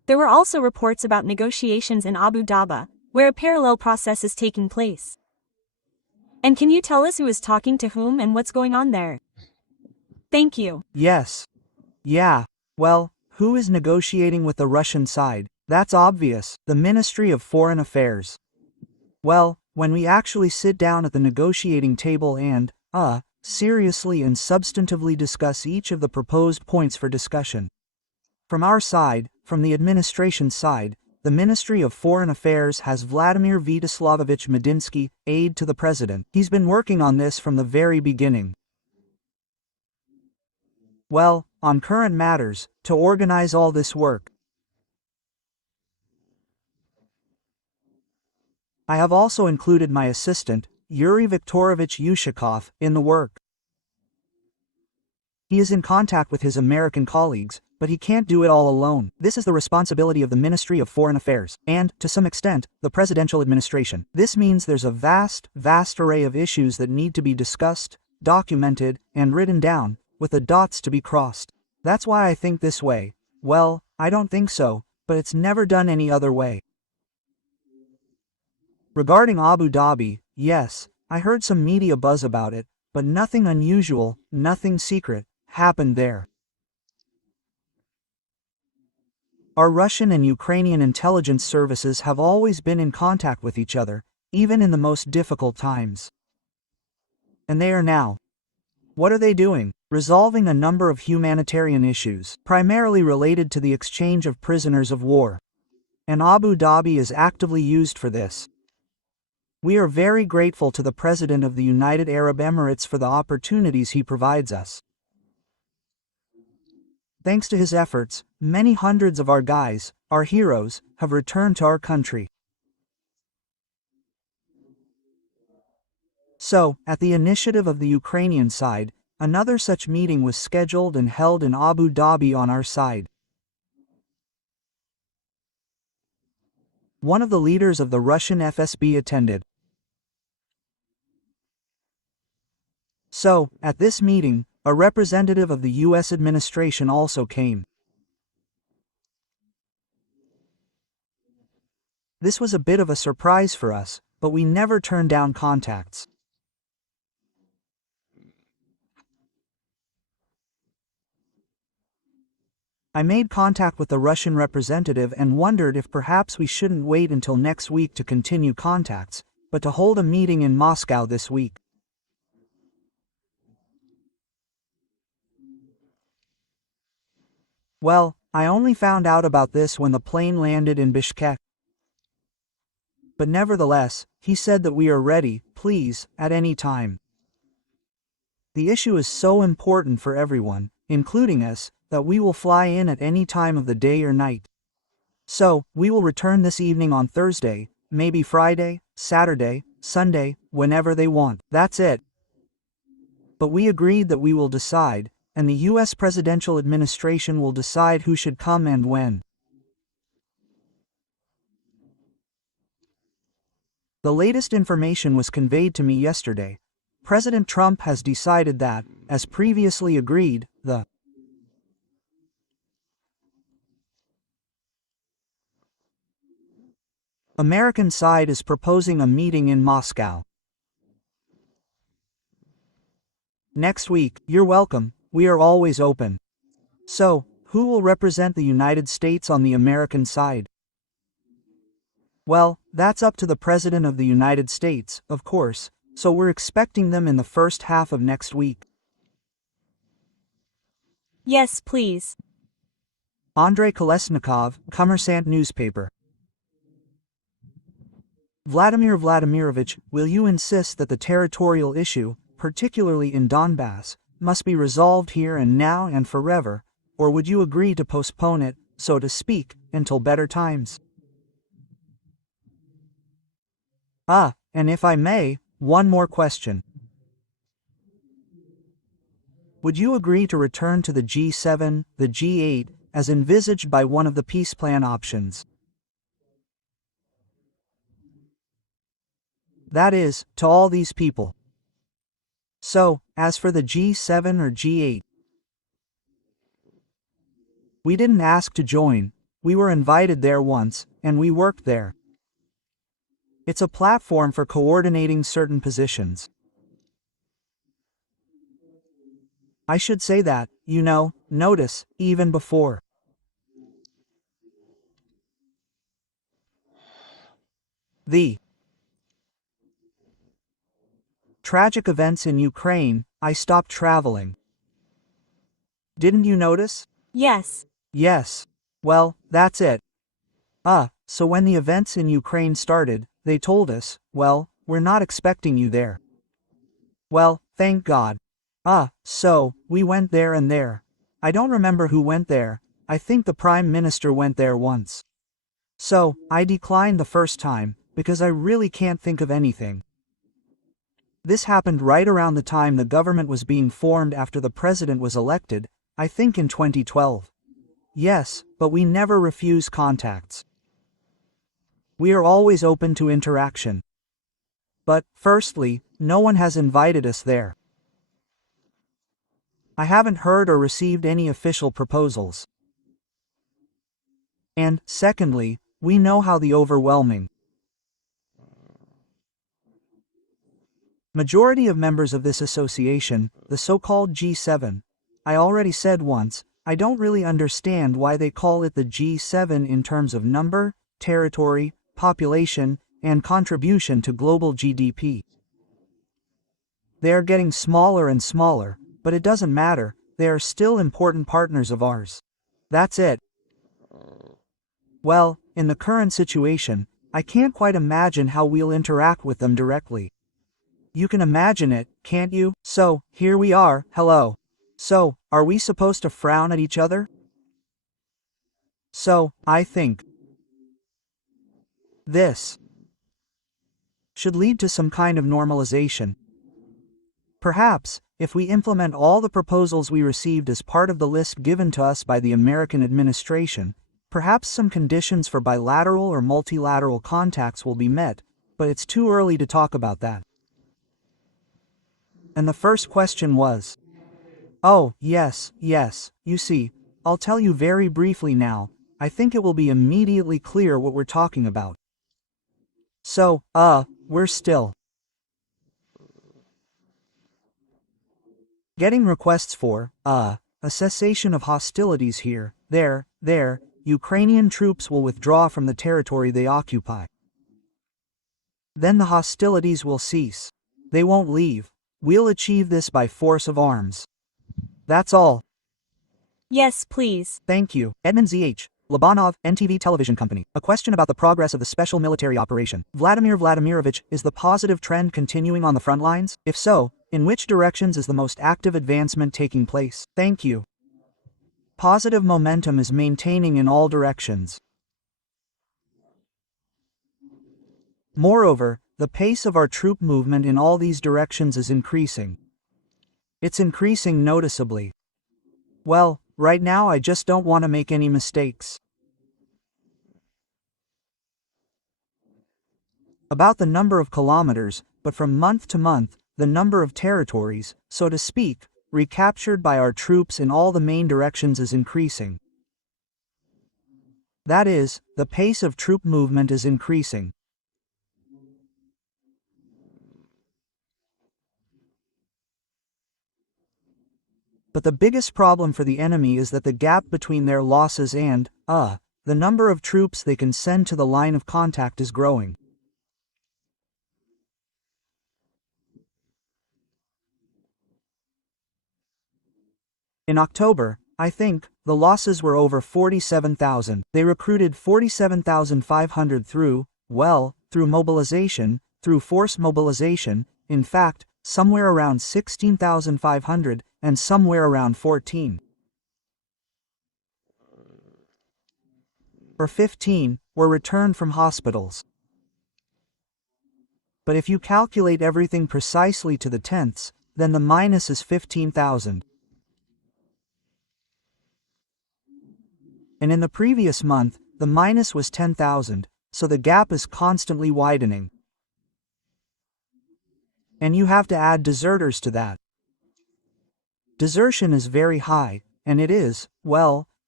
There were also reports about negotiations in Abu Dhabi, where a parallel process is taking place. And can you tell us who is talking to whom and what's going on there? Thank you. Yes. Yeah. Well, who is negotiating with the Russian side? That's obvious, the Ministry of Foreign Affairs. Well, when we actually sit down at the negotiating table and, seriously and substantively discuss each of the proposed points for discussion. From our side, from the administration side, the Ministry of Foreign Affairs has Vladimir Vyacheslamovich Medinsky, aide to the President. He's been working on this from the very beginning. Well, on current matters, to organize all this work. I have also included my assistant, Yuri Viktorovich Yushakov, in the work. He is in contact with his American colleagues, but he can't do it all alone. This is the responsibility of the Ministry of Foreign Affairs, and, to some extent, the presidential administration. This means there's a vast array of issues that need to be discussed, documented, and written down, with the dots to be crossed. That's why I think this way. Well, I don't think so, but it's never done any other way. Regarding Abu Dhabi, yes, I heard some media buzz about it, but nothing unusual, nothing secret, happened there. Our Russian and Ukrainian intelligence services have always been in contact with each other, even in the most difficult times. And they are now. What are they doing? Resolving a number of humanitarian issues, primarily related to the exchange of prisoners of war. And Abu Dhabi is actively used for this. We are very grateful to the President of the United Arab Emirates for the opportunities he provides us. Thanks to his efforts, many hundreds of our guys, our heroes, have returned to our country. So, at the initiative of the Ukrainian side, another such meeting was scheduled and held in Abu Dhabi on our side. One of the leaders of the Russian FSB attended. So, at this meeting, a representative of the U.S. administration also came. This was a bit of a surprise for us, but we never turned down contacts. I made contact with the Russian representative and wondered if perhaps we shouldn't wait until next week to continue contacts, but to hold a meeting in Moscow this week. Well, I only found out about this when the plane landed in Bishkek. But nevertheless, he said that we are ready, please, at any time. The issue is so important for everyone, including us, that we will fly in at any time of the day or night. So, we will return this evening on Thursday, maybe Friday, Saturday, Sunday, whenever they want. That's it. But we agreed that we will decide, and the U.S. presidential administration will decide who should come and when. The latest information was conveyed to me yesterday. President Trump has decided that, as previously agreed, the American side is proposing a meeting in Moscow. Next week. You're welcome, we are always open. So, who will represent the United States on the American side? Well, that's up to the President of the United States, of course, so we're expecting them in the first half of next week. Yes, please. Andrei Kolesnikov, Kommersant newspaper. Vladimir Vladimirovich, will you insist that the territorial issue, particularly in Donbass, must be resolved here and now and forever, or would you agree to postpone it, so to speak, until better times? And if I may, one more question. Would you agree to return to the G7, the G8, as envisaged by one of the peace plan options? That is, to all these people. So, as for the G7 or G8, we didn't ask to join, We were invited there once, and we worked there. It's a platform for coordinating certain positions. I should say that, notice, even before. The tragic events in Ukraine, I stopped traveling. Didn't you notice? Yes. Yes. Well, that's it. So when the events in Ukraine started, they told us, well, we're not expecting you there. Well, thank God. So, we went there and there. I don't remember who went there. I think the Prime Minister went there once. So, I declined the first time, because I really can't think of anything. This happened right around the time the government was being formed after the president was elected, I think in 2012. Yes, but we never refuse contacts. We are always open to interaction. But, firstly, no one has invited us there. I haven't heard or received any official proposals. And, secondly, we know how the overwhelming majority of members of this association, the so-called G7, I already said once, I don't really understand why they call it the G7 in terms of number, territory, population, and contribution to global GDP. They are getting smaller and smaller, but it doesn't matter, they are still important partners of ours. That's it. Well, in the current situation, I can't quite imagine how we'll interact with them directly. You can imagine it, can't you? So, here we are, hello. So, are we supposed to frown at each other? So, I think this should lead to some kind of normalization. Perhaps, if we implement all the proposals we received as part of the list given to us by the American administration, perhaps some conditions for bilateral or multilateral contacts will be met, but it's too early to talk about that. And the first question was, oh, yes, you see, I'll tell you very briefly now, I think it will be immediately clear what we're talking about. So, we're still getting requests for, a cessation of hostilities here, there, Ukrainian troops will withdraw from the territory they occupy. Then the hostilities will cease. They won't leave. We'll achieve this by force of arms. That's all. Yes, please. Thank you. Edmund Z.H. Labanov, NTV Television Company. A question about the progress of the special military operation. Vladimir Vladimirovich, is the positive trend continuing on the front lines? If so, in which directions is the most active advancement taking place? Thank you. Positive momentum is maintaining in all directions. Moreover, the pace of our troop movement in all these directions is increasing. It's increasing noticeably. Well, right now I just don't want to make any mistakes. About the number of kilometers, but from month to month, the number of territories, so to speak, recaptured by our troops in all the main directions is increasing. That is, the pace of troop movement is increasing. But the biggest problem for the enemy is that the gap between their losses and, the number of troops they can send to the line of contact is growing. In October, I think, the losses were over 47,000. They recruited 47,500 through mobilization, through forced mobilization, in fact, somewhere around 16,500, and somewhere around 14. Or 15, were returned from hospitals. But if you calculate everything precisely to the tenths, then the minus is 15,000. And in the previous month, the minus was 10,000, so the gap is constantly widening. And you have to add deserters to that. Desertion is very high, and it is, well,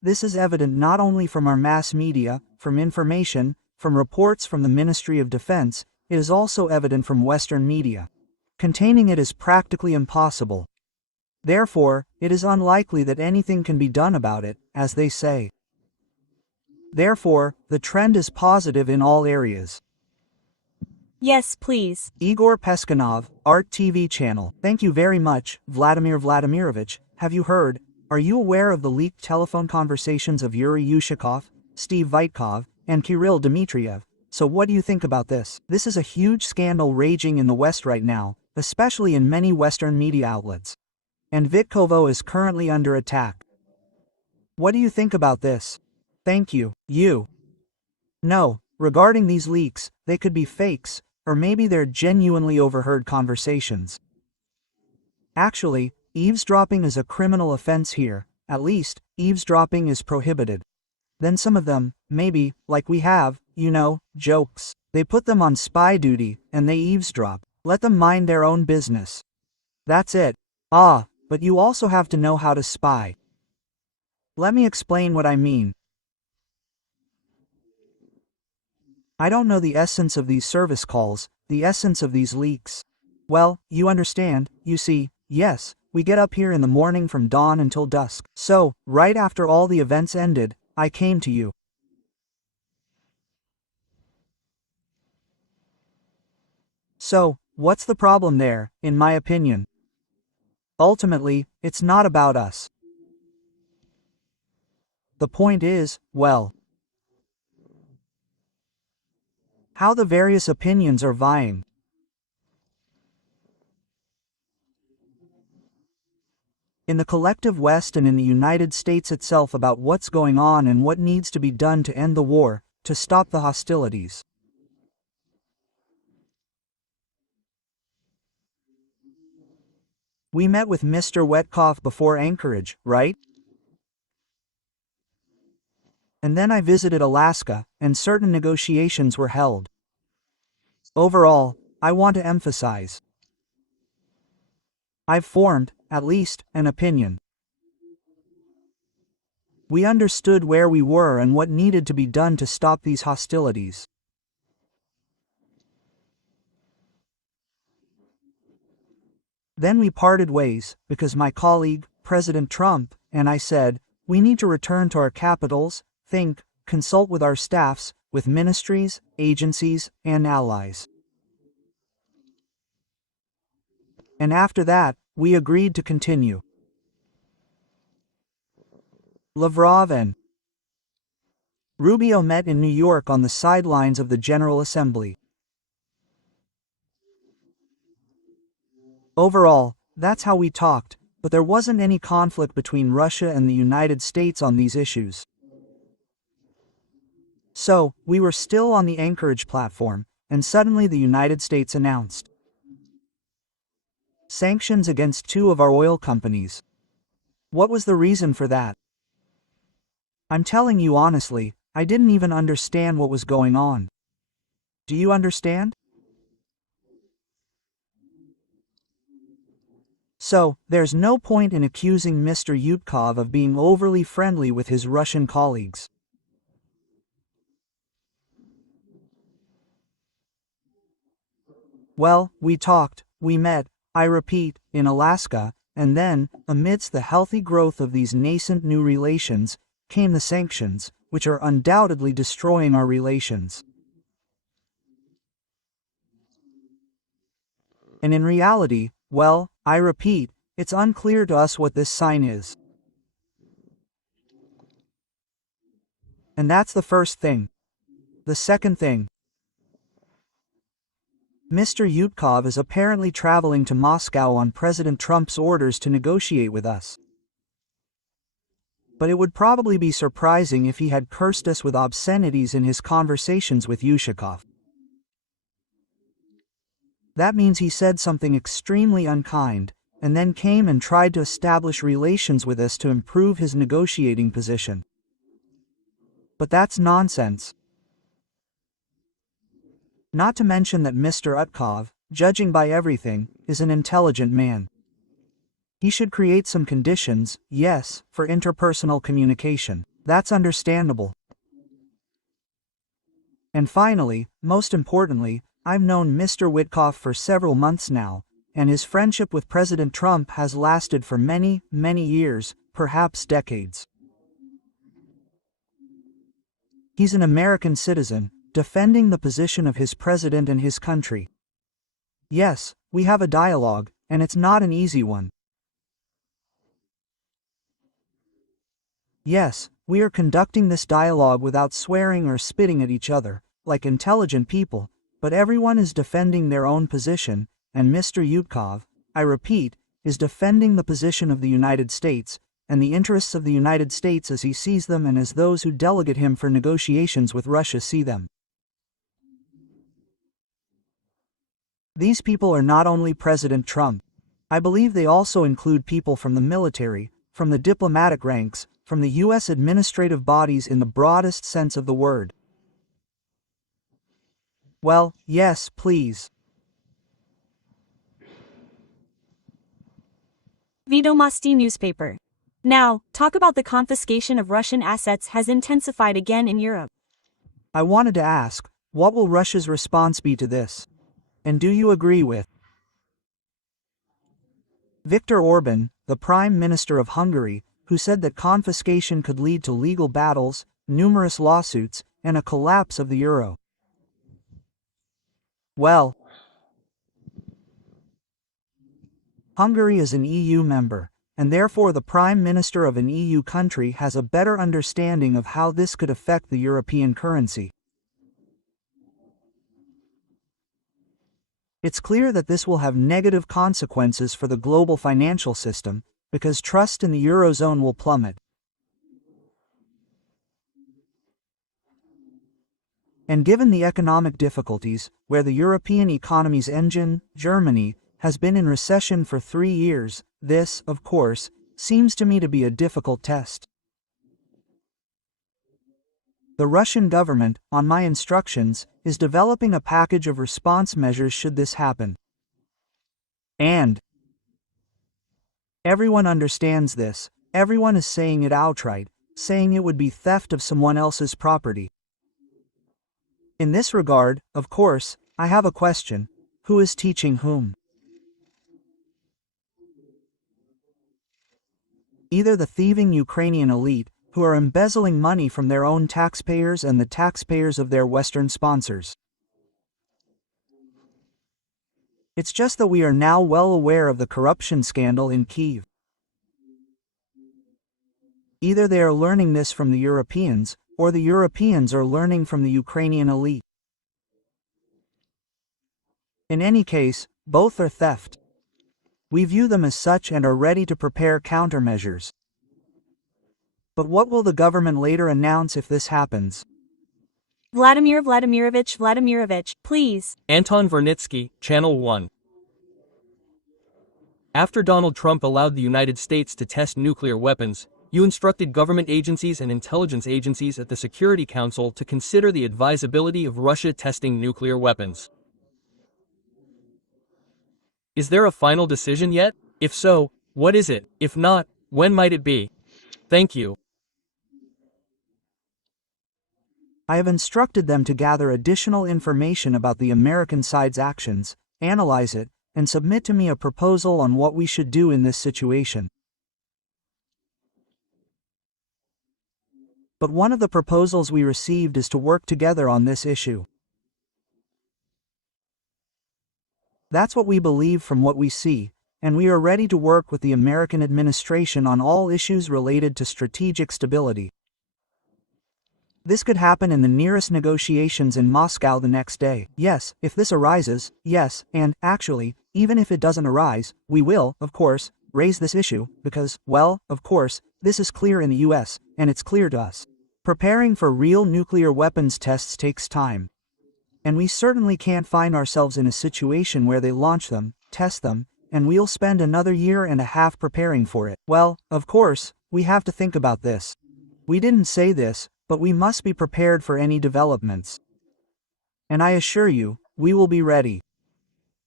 This is evident not only from our mass media, from information, from reports from the Ministry of Defense, it is also evident from Western media. Containing it is practically impossible. Therefore, it is unlikely that anything can be done about it, as they say. Therefore, the trend is positive in all areas. Yes, please. Igor Peskanov, Art TV channel. Thank you very much, Vladimir Vladimirovich. Have you heard? Are you aware of the leaked telephone conversations of Yuri Yushakov, Steve Witkoff, and Kirill Dmitriev? So what do you think about this? This is a huge scandal raging in the West right now, especially in many Western media outlets. And Vitkovo is currently under attack. What do you think about this? Thank you. You. No, regarding these leaks, they could be fakes, or maybe they're genuinely overheard conversations. Actually, eavesdropping is a criminal offense here. At least, eavesdropping is prohibited. Then some of them, maybe, like we have, jokes. They put them on spy duty, and they eavesdrop. Let them mind their own business. That's it. But you also have to know how to spy. Let me explain what I mean. I don't know the essence of these service calls, the essence of these leaks. Well, you understand, you see, yes, we get up here in the morning from dawn until dusk. So, right after all the events ended, I came to you. So, what's the problem there, in my opinion? Ultimately, it's not about us. The point is, well, how the various opinions are vying. In the collective West and in the United States itself about what's going on and what needs to be done to end the war, to stop the hostilities. We met with Mr. Witkoff before Anchorage, right? And then I visited Alaska, and certain negotiations were held. Overall, I want to emphasize, I've formed, at least, an opinion. We understood where we were and what needed to be done to stop these hostilities. Then we parted ways, because my colleague, President Trump, and I said, we need to return to our capitals, think, consult with our staffs, with ministries, agencies, and allies. And after that, we agreed to continue. Lavrov and Rubio met in New York on the sidelines of the General Assembly. Overall, that's how we talked, but there wasn't any conflict between Russia and the United States on these issues. So, we were still on the Anchorage platform, and suddenly the United States announced sanctions against 2 of our oil companies. What was the reason for that? I'm telling you honestly, I didn't even understand what was going on. Do you understand? So, there's no point in accusing Mr. Yutkov of being overly friendly with his Russian colleagues. Well, we talked, we met, I repeat, in Alaska, and then, amidst the healthy growth of these nascent new relations, came the sanctions, which are undoubtedly destroying our relations. And in reality, well, I repeat, it's unclear to us what this sign is. And that's the first thing. The second thing. Mr. Yutkov is apparently traveling to Moscow on President Trump's orders to negotiate with us. But it would probably be surprising if he had cursed us with obscenities in his conversations with Yushakov. That means he said something extremely unkind, and then came and tried to establish relations with us to improve his negotiating position. But that's nonsense. Not to mention that Mr. Utkov, judging by everything, is an intelligent man. He should create some conditions, yes, for interpersonal communication. That's understandable. And finally, most importantly, I've known Mr. Witkoff for several months now, and his friendship with President Trump has lasted for many, many years, perhaps decades. He's an American citizen, defending the position of his president and his country. Yes, we have a dialogue, and it's not an easy one. Yes, we are conducting this dialogue without swearing or spitting at each other, like intelligent people, but everyone is defending their own position, and Mr. Witkoff, I repeat, is defending the position of the United States, and the interests of the United States as he sees them and as those who delegate him for negotiations with Russia see them. These people are not only President Trump. I believe they also include people from the military, from the diplomatic ranks, from the U.S. administrative bodies in the broadest sense of the word. Well, yes, please. Vedomosti newspaper. Now, talk about the confiscation of Russian assets has intensified again in Europe. I wanted to ask, what will Russia's response be to this? And do you agree with Viktor Orban, the Prime Minister of Hungary, who said that confiscation could lead to legal battles, numerous lawsuits, and a collapse of the euro? Well, Hungary is an EU member, and therefore the Prime Minister of an EU country has a better understanding of how this could affect the European currency. It's clear that this will have negative consequences for the global financial system, because trust in the Eurozone will plummet. And given the economic difficulties, where the European economy's engine, Germany, has been in recession for 3 years, this, of course, seems to me to be a difficult test. The Russian government, on my instructions, is developing a package of response measures should this happen. And everyone understands this, everyone is saying it outright, saying it would be theft of someone else's property. In this regard, of course, I have a question: who is teaching whom? Either the thieving Ukrainian elite, who are embezzling money from their own taxpayers and the taxpayers of their Western sponsors. It's just that we are now well aware of the corruption scandal in Kyiv. Either they are learning this from the Europeans, or the Europeans are learning from the Ukrainian elite. In any case, both are theft. We view them as such and are ready to prepare countermeasures. But what will the government later announce if this happens? Vladimir Vladimirovich, please. Anton Vernitsky, Channel 1. After Donald Trump allowed the United States to test nuclear weapons, you instructed government agencies and intelligence agencies at the Security Council to consider the advisability of Russia testing nuclear weapons. Is there a final decision yet? If so, what is it? If not, when might it be? Thank you. I have instructed them to gather additional information about the American side's actions, analyze it, and submit to me a proposal on what we should do in this situation. But one of the proposals we received is to work together on this issue. That's what we believe from what we see, and we are ready to work with the American administration on all issues related to strategic stability. This could happen in the nearest negotiations in Moscow the next day. Yes, if this arises, yes, and, actually, even if it doesn't arise, we will, of course, raise this issue, because, well, of course, this is clear in the US, and it's clear to us. Preparing for real nuclear weapons tests takes time. And we certainly can't find ourselves in a situation where they launch them, test them, and we'll spend another year and a half preparing for it. Well, of course, we have to think about this. We didn't say this, but we must be prepared for any developments. And I assure you, we will be ready.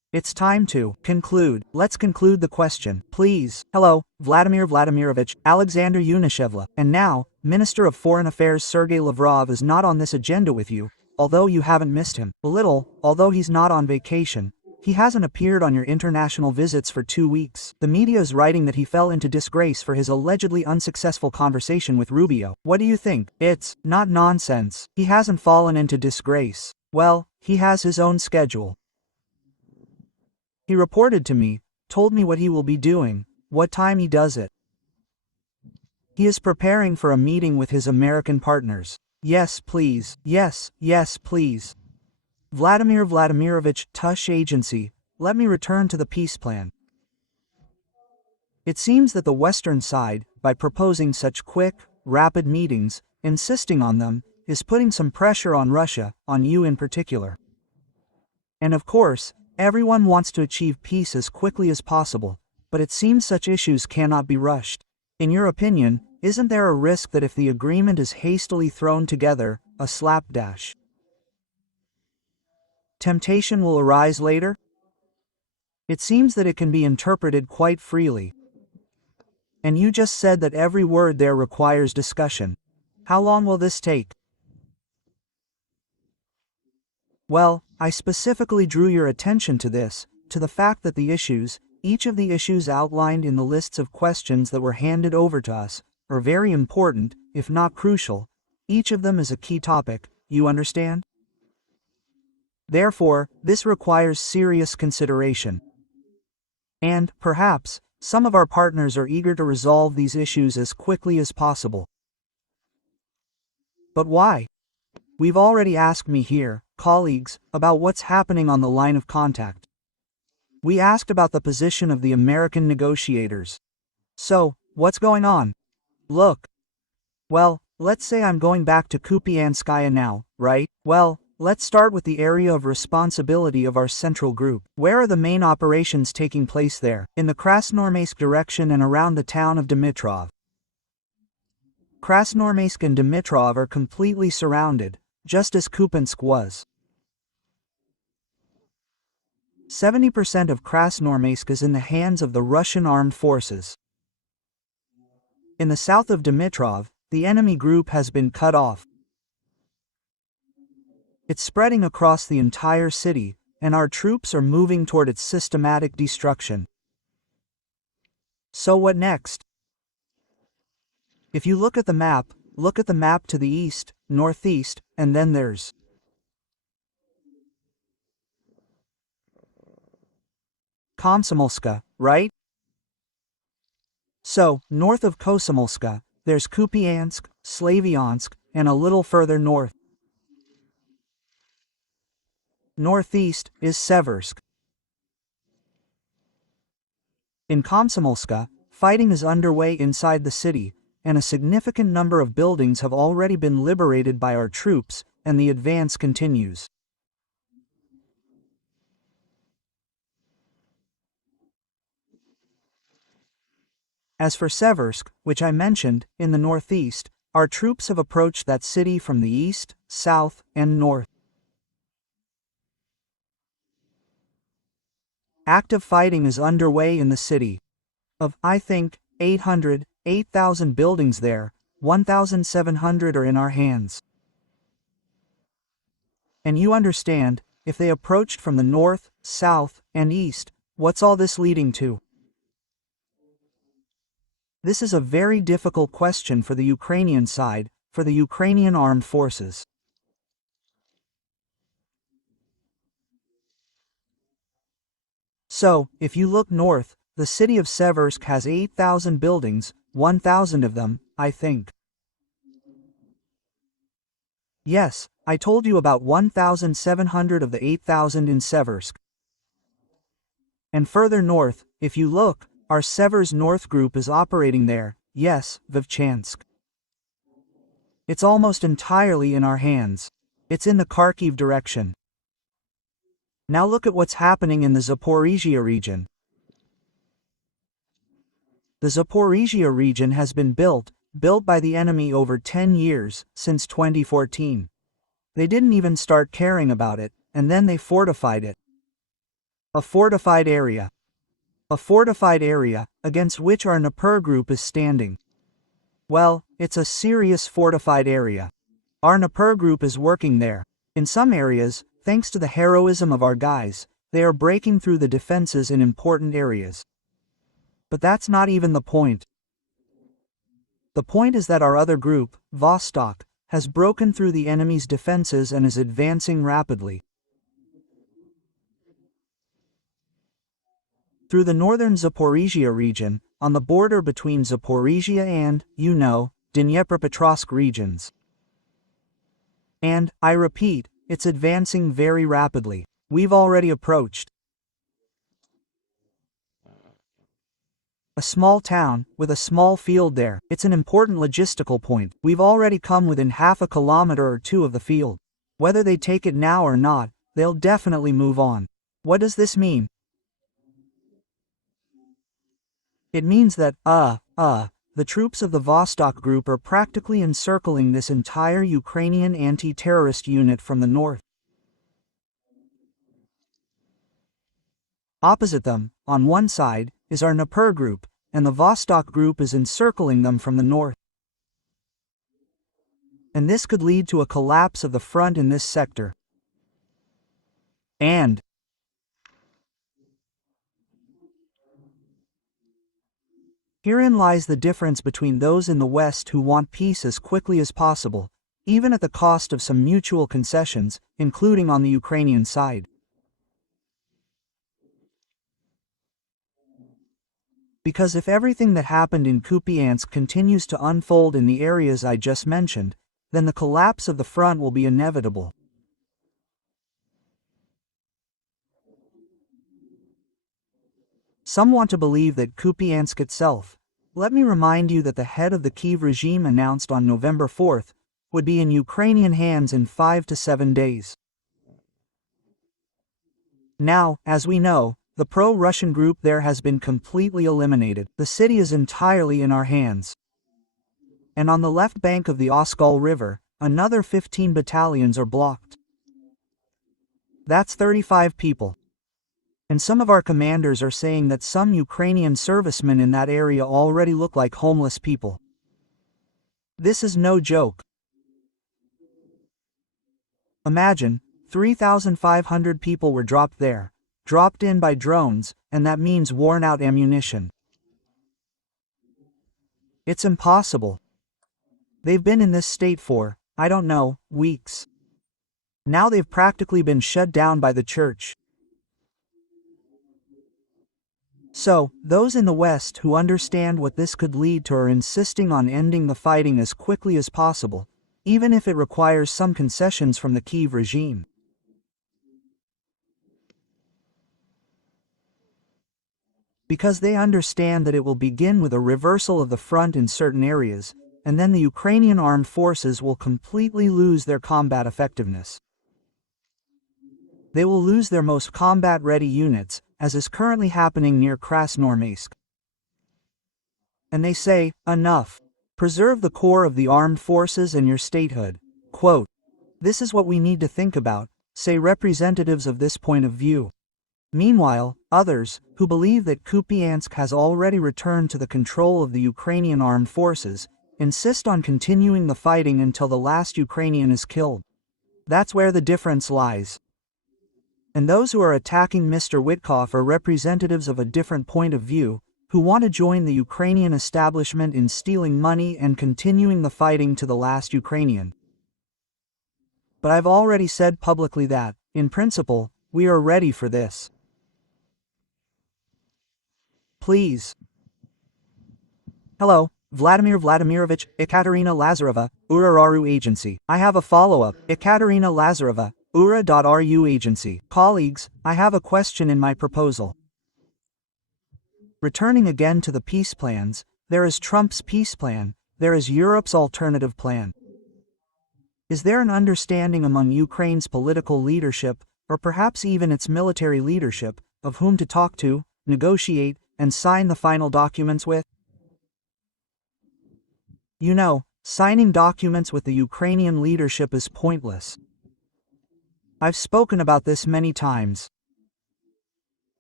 It's time to conclude. Let's conclude the question, please. Hello, Vladimir Vladimirovich, Alexander Yunishevla, and now, Minister of Foreign Affairs Sergey Lavrov is not on this agenda with you, although you haven't missed him. A little, although he's not on vacation. He hasn't appeared on your international visits for 2 weeks. The media is writing that he fell into disgrace for his allegedly unsuccessful conversation with Rubio. What do you think? It's not nonsense. He hasn't fallen into disgrace. Well, he has his own schedule. He reported to me, told me what he will be doing, what time he does it. He is preparing for a meeting with his American partners. Yes, please. Yes, please. Vladimir Vladimirovich, Tush Agency, let me return to the peace plan. It seems that the Western side, by proposing such quick, rapid meetings, insisting on them, is putting some pressure on Russia, on you in particular. And of course, everyone wants to achieve peace as quickly as possible, but it seems such issues cannot be rushed. In your opinion, isn't there a risk that if the agreement is hastily thrown together, a slapdash temptation will arise later? It seems that it can be interpreted quite freely. And you just said that every word there requires discussion. How long will this take? Well, I specifically drew your attention to this, to the fact that the issues, each of the issues outlined in the lists of questions that were handed over to us, are very important, if not crucial. Each of them is a key topic, you understand? Therefore, this requires serious consideration. And, perhaps, some of our partners are eager to resolve these issues as quickly as possible. But why? We've already asked me here, colleagues, about what's happening on the line of contact. We asked about the position of the American negotiators. So, what's going on? Look. Well, let's say I'm going back to Kupianskaya now, right? Well, let's start with the area of responsibility of our central group. Where are the main operations taking place there? In the Krasnoarmeysk direction and around the town of Dimitrov. Krasnoarmeysk and Dimitrov are completely surrounded, just as Kupiansk was. 70% of Krasnoarmeysk is in the hands of the Russian armed forces. In the south of Dimitrov, the enemy group has been cut off. It's spreading across the entire city, and our troops are moving toward its systematic destruction. So what next? If you look at the map to the east, northeast, and then there's Komsomolska, right? So, north of Komsomolska, there's Kupiansk, Slavyansk, and a little further north. Northeast is Seversk. In Komsomolska, fighting is underway inside the city, and a significant number of buildings have already been liberated by our troops, and the advance continues. As for Seversk, which I mentioned, in the northeast, our troops have approached that city from the east, south, and north. Active fighting is underway in the city. Of, I think, 8,000 buildings there, 1,700 are in our hands. And you understand, if they approached from the north, south, and east, what's all this leading to? This is a very difficult question for the Ukrainian side, for the Ukrainian armed forces. So, if you look north, the city of Seversk has 8,000 buildings, 1,000 of them, I think. Yes, I told you about 1,700 of the 8,000 in Seversk. And further north, if you look, our Severs North group is operating there, yes, Vovchansk. It's almost entirely in our hands. It's in the Kharkiv direction. Now look at what's happening in the Zaporizhzhia region. The Zaporizhzhia region has been built by the enemy over 10 years, since 2014. They didn't even start caring about it, and then they fortified it. A fortified area. A fortified area, against which our Dnieper group is standing. Well, it's a serious fortified area. Our Dnieper group is working there. In some areas, thanks to the heroism of our guys, they are breaking through the defenses in important areas. But that's not even the point. The point is that our other group, Vostok, has broken through the enemy's defenses and is advancing rapidly. Through the northern Zaporizhzhia region, on the border between Zaporizhzhia and, Dnipropetrovsk regions. And, I repeat, it's advancing very rapidly. We've already approached a small town, with a small field there. It's an important logistical point. We've already come within half a kilometer or two of the field. Whether they take it now or not, they'll definitely move on. What does this mean? It means that, the troops of the Vostok group are practically encircling this entire Ukrainian anti-terrorist unit from the north. Opposite them, on one side, is our Dnieper group, and the Vostok group is encircling them from the north. And this could lead to a collapse of the front in this sector. And herein lies the difference between those in the West who want peace as quickly as possible, even at the cost of some mutual concessions, including on the Ukrainian side. Because if everything that happened in Kupiansk continues to unfold in the areas I just mentioned, then the collapse of the front will be inevitable. Some want to believe that Kupiansk itself. Let me remind you that the head of the Kyiv regime announced on November 4th would be in Ukrainian hands in 5 to 7 days. Now, as we know, the pro-Russian group there has been completely eliminated. The city is entirely in our hands. And on the left bank of the Oskol River, another 15 battalions are blocked. That's 35 people. And some of our commanders are saying that some Ukrainian servicemen in that area already look like homeless people. This is no joke. Imagine, 3,500 people were dropped there. Dropped in by drones, and that means worn-out ammunition. It's impossible. They've been in this state for, I don't know, weeks. Now they've practically been shut down by the church. So, those in the West who understand what this could lead to are insisting on ending the fighting as quickly as possible, even if it requires some concessions from the Kyiv regime. Because they understand that it will begin with a reversal of the front in certain areas, and then the Ukrainian armed forces will completely lose their combat effectiveness. They will lose their most combat-ready units, as is currently happening near Krasnoarmeysk. And they say, enough. Preserve the core of the armed forces and your statehood. Quote, this is what we need to think about, say representatives of this point of view. Meanwhile, others, who believe that Kupiansk has already returned to the control of the Ukrainian armed forces, insist on continuing the fighting until the last Ukrainian is killed. That's where the difference lies. And those who are attacking Mr. Witkoff are representatives of a different point of view, who want to join the Ukrainian establishment in stealing money and continuing the fighting to the last Ukrainian. But I've already said publicly that, in principle, we are ready for this. Please. Hello, Vladimir Vladimirovich, Ekaterina Lazareva, URA.RU Agency. I have a follow-up. Ekaterina Lazareva, URA.RU Agency. Colleagues, I have a question in my proposal. Returning again to the peace plans, there is Trump's peace plan, there is Europe's alternative plan. Is there an understanding among Ukraine's political leadership, or perhaps even its military leadership, of whom to talk to, negotiate, and sign the final documents with? You know, signing documents with the Ukrainian leadership is pointless. I've spoken about this many times.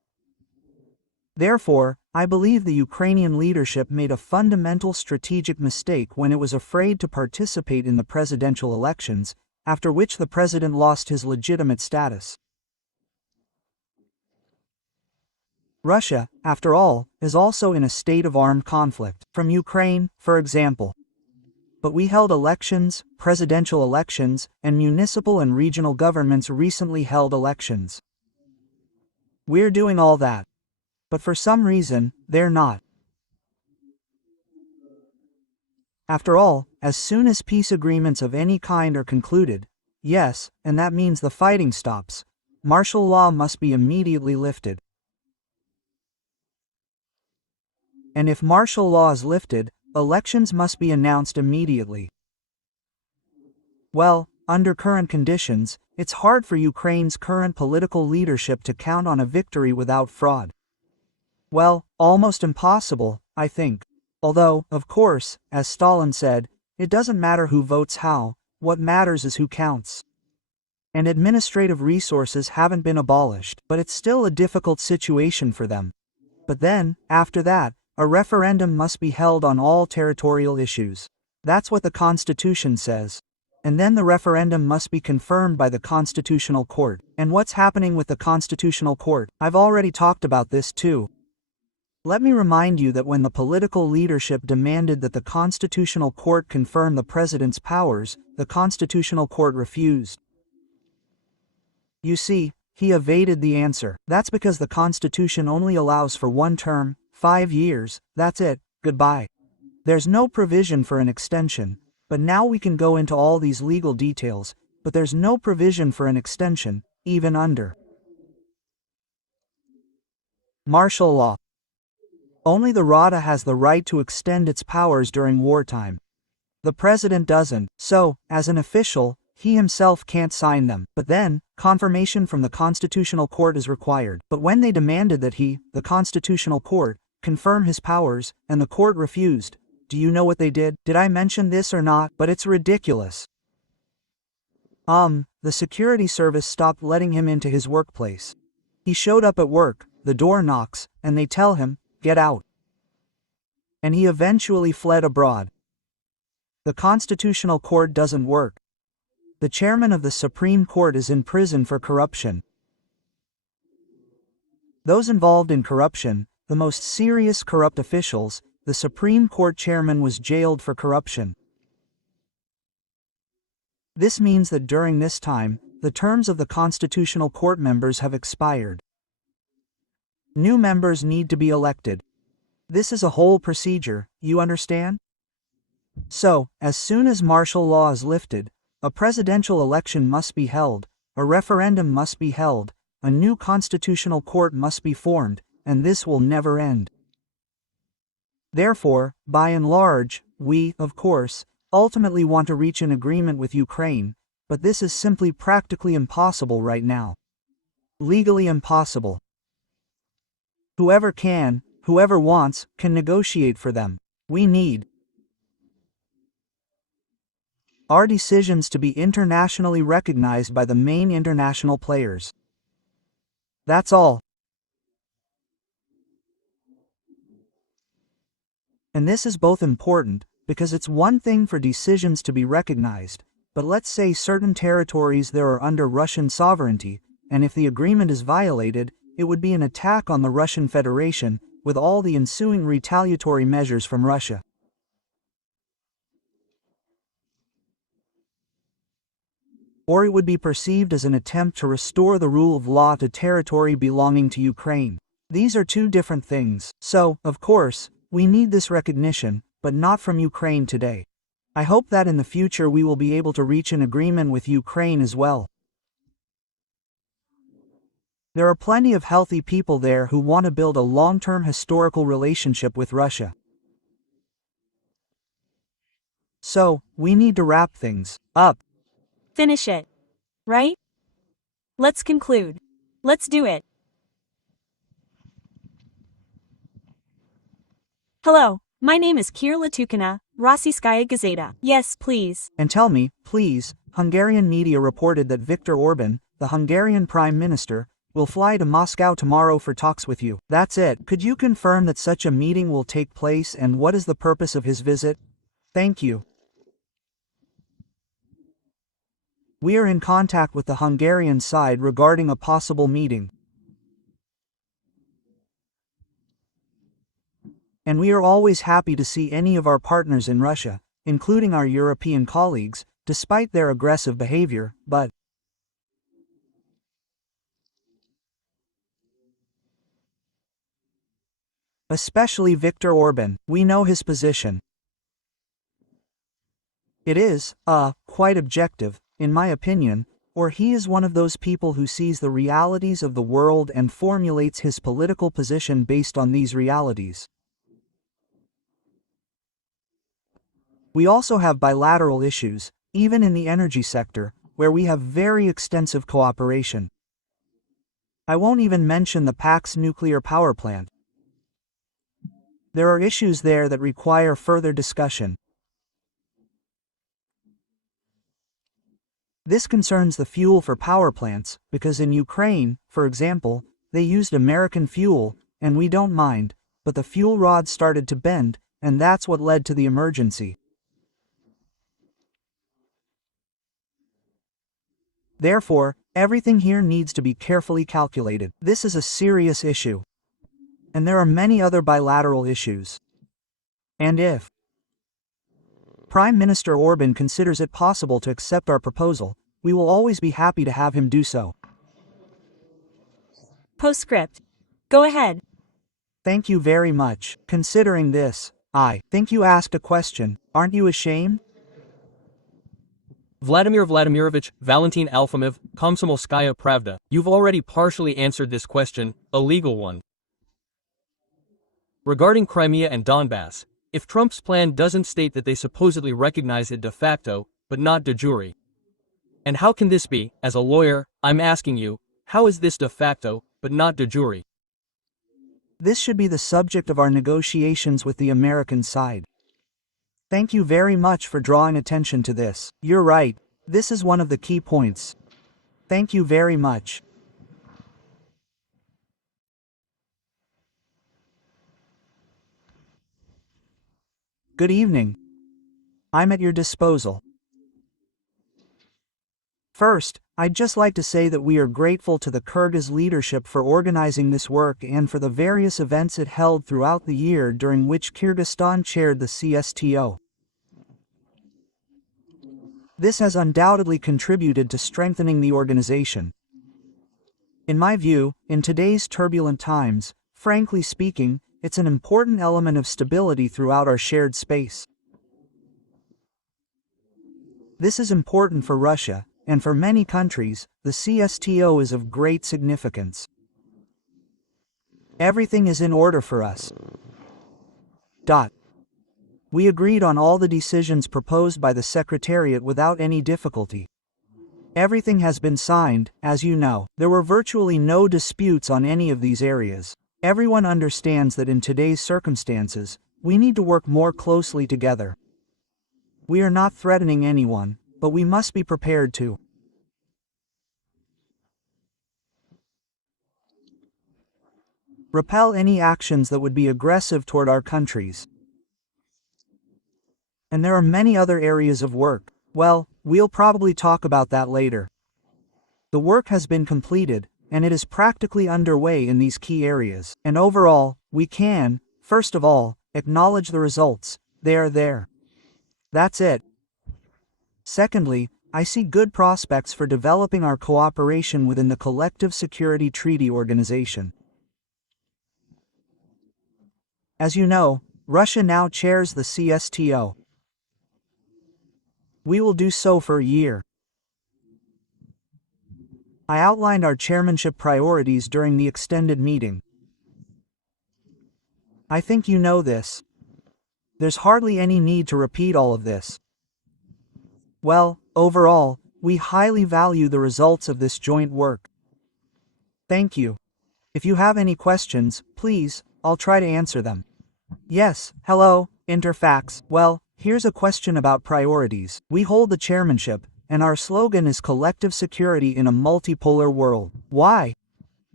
Therefore, I believe the Ukrainian leadership made a fundamental strategic mistake when it was afraid to participate in the presidential elections, after which the president lost his legitimate status. Russia, after all, is also in a state of armed conflict, from Ukraine, for example. But we held elections, presidential elections, and municipal and regional governments recently held elections. We're doing all that. But for some reason, they're not. After all, as soon as peace agreements of any kind are concluded, yes, and that means the fighting stops, martial law must be immediately lifted. And if martial law is lifted, elections must be announced immediately. Well, under current conditions, it's hard for Ukraine's current political leadership to count on a victory without fraud. Well, almost impossible, I think. Although, of course, as Stalin said, it doesn't matter who votes how, what matters is who counts. And administrative resources haven't been abolished, but it's still a difficult situation for them. But then, after that, a referendum must be held on all territorial issues. That's what the Constitution says. And then the referendum must be confirmed by the Constitutional Court. And what's happening with the Constitutional Court? I've already talked about this too. Let me remind you that when the political leadership demanded that the Constitutional Court confirm the president's powers, the Constitutional Court refused. You see, he evaded the answer. That's because the Constitution only allows for one term, 5 years, that's it, goodbye. There's no provision for an extension, but now we can go into all these legal details, but there's no provision for an extension, even under martial law. Only the Rada has the right to extend its powers during wartime. The president doesn't, so, as an official, he himself can't sign them. But then, confirmation from the Constitutional Court is required. But when they demanded that he, the Constitutional Court, confirm his powers, and the court refused, do you know what they did? Did I mention this or not? But it's ridiculous. The security service stopped letting him into his workplace. He showed up at work, the door knocks, and they tell him, get out. And he eventually fled abroad. The Constitutional Court doesn't work. The chairman of the Supreme Court is in prison for corruption. Those involved in corruption, the most serious corrupt officials, the Supreme Court chairman was jailed for corruption. This means that during this time, the terms of the Constitutional Court members have expired. New members need to be elected. This is a whole procedure, you understand? So, as soon as martial law is lifted, a presidential election must be held, a referendum must be held, a new constitutional court must be formed, and this will never end. Therefore, by and large, we, of course, ultimately want to reach an agreement with Ukraine, but this is simply practically impossible right now. Legally impossible. Whoever can, whoever wants, can negotiate for them. We need our decisions to be internationally recognized by the main international players. That's all. And this is both important, because it's one thing for decisions to be recognized, but let's say certain territories there are under Russian sovereignty, and if the agreement is violated, it would be an attack on the Russian Federation, with all the ensuing retaliatory measures from Russia. Or it would be perceived as an attempt to restore the rule of law to territory belonging to Ukraine. These are two different things. So, of course, we need this recognition, but not from Ukraine today. I hope that in the future we will be able to reach an agreement with Ukraine as well. There are plenty of healthy people there who want to build a long-term historical relationship with Russia. So, we need to wrap things up. Finish it. Right? Let's conclude. Let's do it. Hello, my name is Kira Latukina, Rossiyskaya Gazeta. Yes, please. And tell me, please, Hungarian media reported that Viktor Orban, the Hungarian Prime Minister, We'll fly to Moscow tomorrow for talks with you. That's it. Could you confirm that such a meeting will take place and what is the purpose of his visit? Thank you. We are in contact with the Hungarian side regarding a possible meeting. And we are always happy to see any of our partners in Russia, including our European colleagues, despite their aggressive behavior, but especially Viktor Orban, we know his position. It is, quite objective, in my opinion, or he is one of those people who sees the realities of the world and formulates his political position based on these realities. We also have bilateral issues, even in the energy sector, where we have very extensive cooperation. I won't even mention the PAX nuclear power plant. There are issues there that require further discussion. This concerns the fuel for power plants, because in Ukraine, for example, they used American fuel, and we don't mind, but the fuel rod started to bend, and that's what led to the emergency. Therefore, everything here needs to be carefully calculated. This is a serious issue. And there are many other bilateral issues. And if Prime Minister Orban considers it possible to accept our proposal, we will always be happy to have him do so. Postscript. Go ahead. Thank you very much. Considering this, I think you asked a question. Aren't you ashamed? Vladimir Vladimirovich Valentin Alfimov, Komsomolskaya Pravda. You've already partially answered this question, a legal one. Regarding Crimea and Donbass, if Trump's plan doesn't state that they supposedly recognize it de facto, but not de jure. And how can this be? As a lawyer, I'm asking you, how is this de facto, but not de jure? This should be the subject of our negotiations with the American side. Thank you very much for drawing attention to this. You're right, this is one of the key points. Thank you very much. Good evening. I'm at your disposal. First, I'd just like to say that we are grateful to the Kyrgyz leadership for organizing this work and for the various events it held throughout the year during which Kyrgyzstan chaired the CSTO. This has undoubtedly contributed to strengthening the organization. In my view, in today's turbulent times, frankly speaking, it's an important element of stability throughout our shared space. This is important for Russia, and for many countries, the CSTO is of great significance. Everything is in order for us. We agreed on all the decisions proposed by the Secretariat without any difficulty. Everything has been signed, as you know. There were virtually no disputes on any of these areas. Everyone understands that in today's circumstances, we need to work more closely together. We are not threatening anyone, but we must be prepared to repel any actions that would be aggressive toward our countries. And there are many other areas of work. Well, we'll probably talk about that later. The work has been completed, and it is practically underway in these key areas. And overall, we can, first of all, acknowledge the results. They are there. That's it. Secondly, I see good prospects for developing our cooperation within the Collective Security Treaty Organization. As you know, Russia now chairs the CSTO. We will do so for a year. I outlined our chairmanship priorities during the extended meeting. I think you know this. There's hardly any need to repeat all of this. Well, overall, we highly value the results of this joint work. Thank you. If you have any questions, please, I'll try to answer them. Yes, hello, Interfax. Well, here's a question about priorities. We hold the chairmanship, and our slogan is collective security in a multipolar world. Why?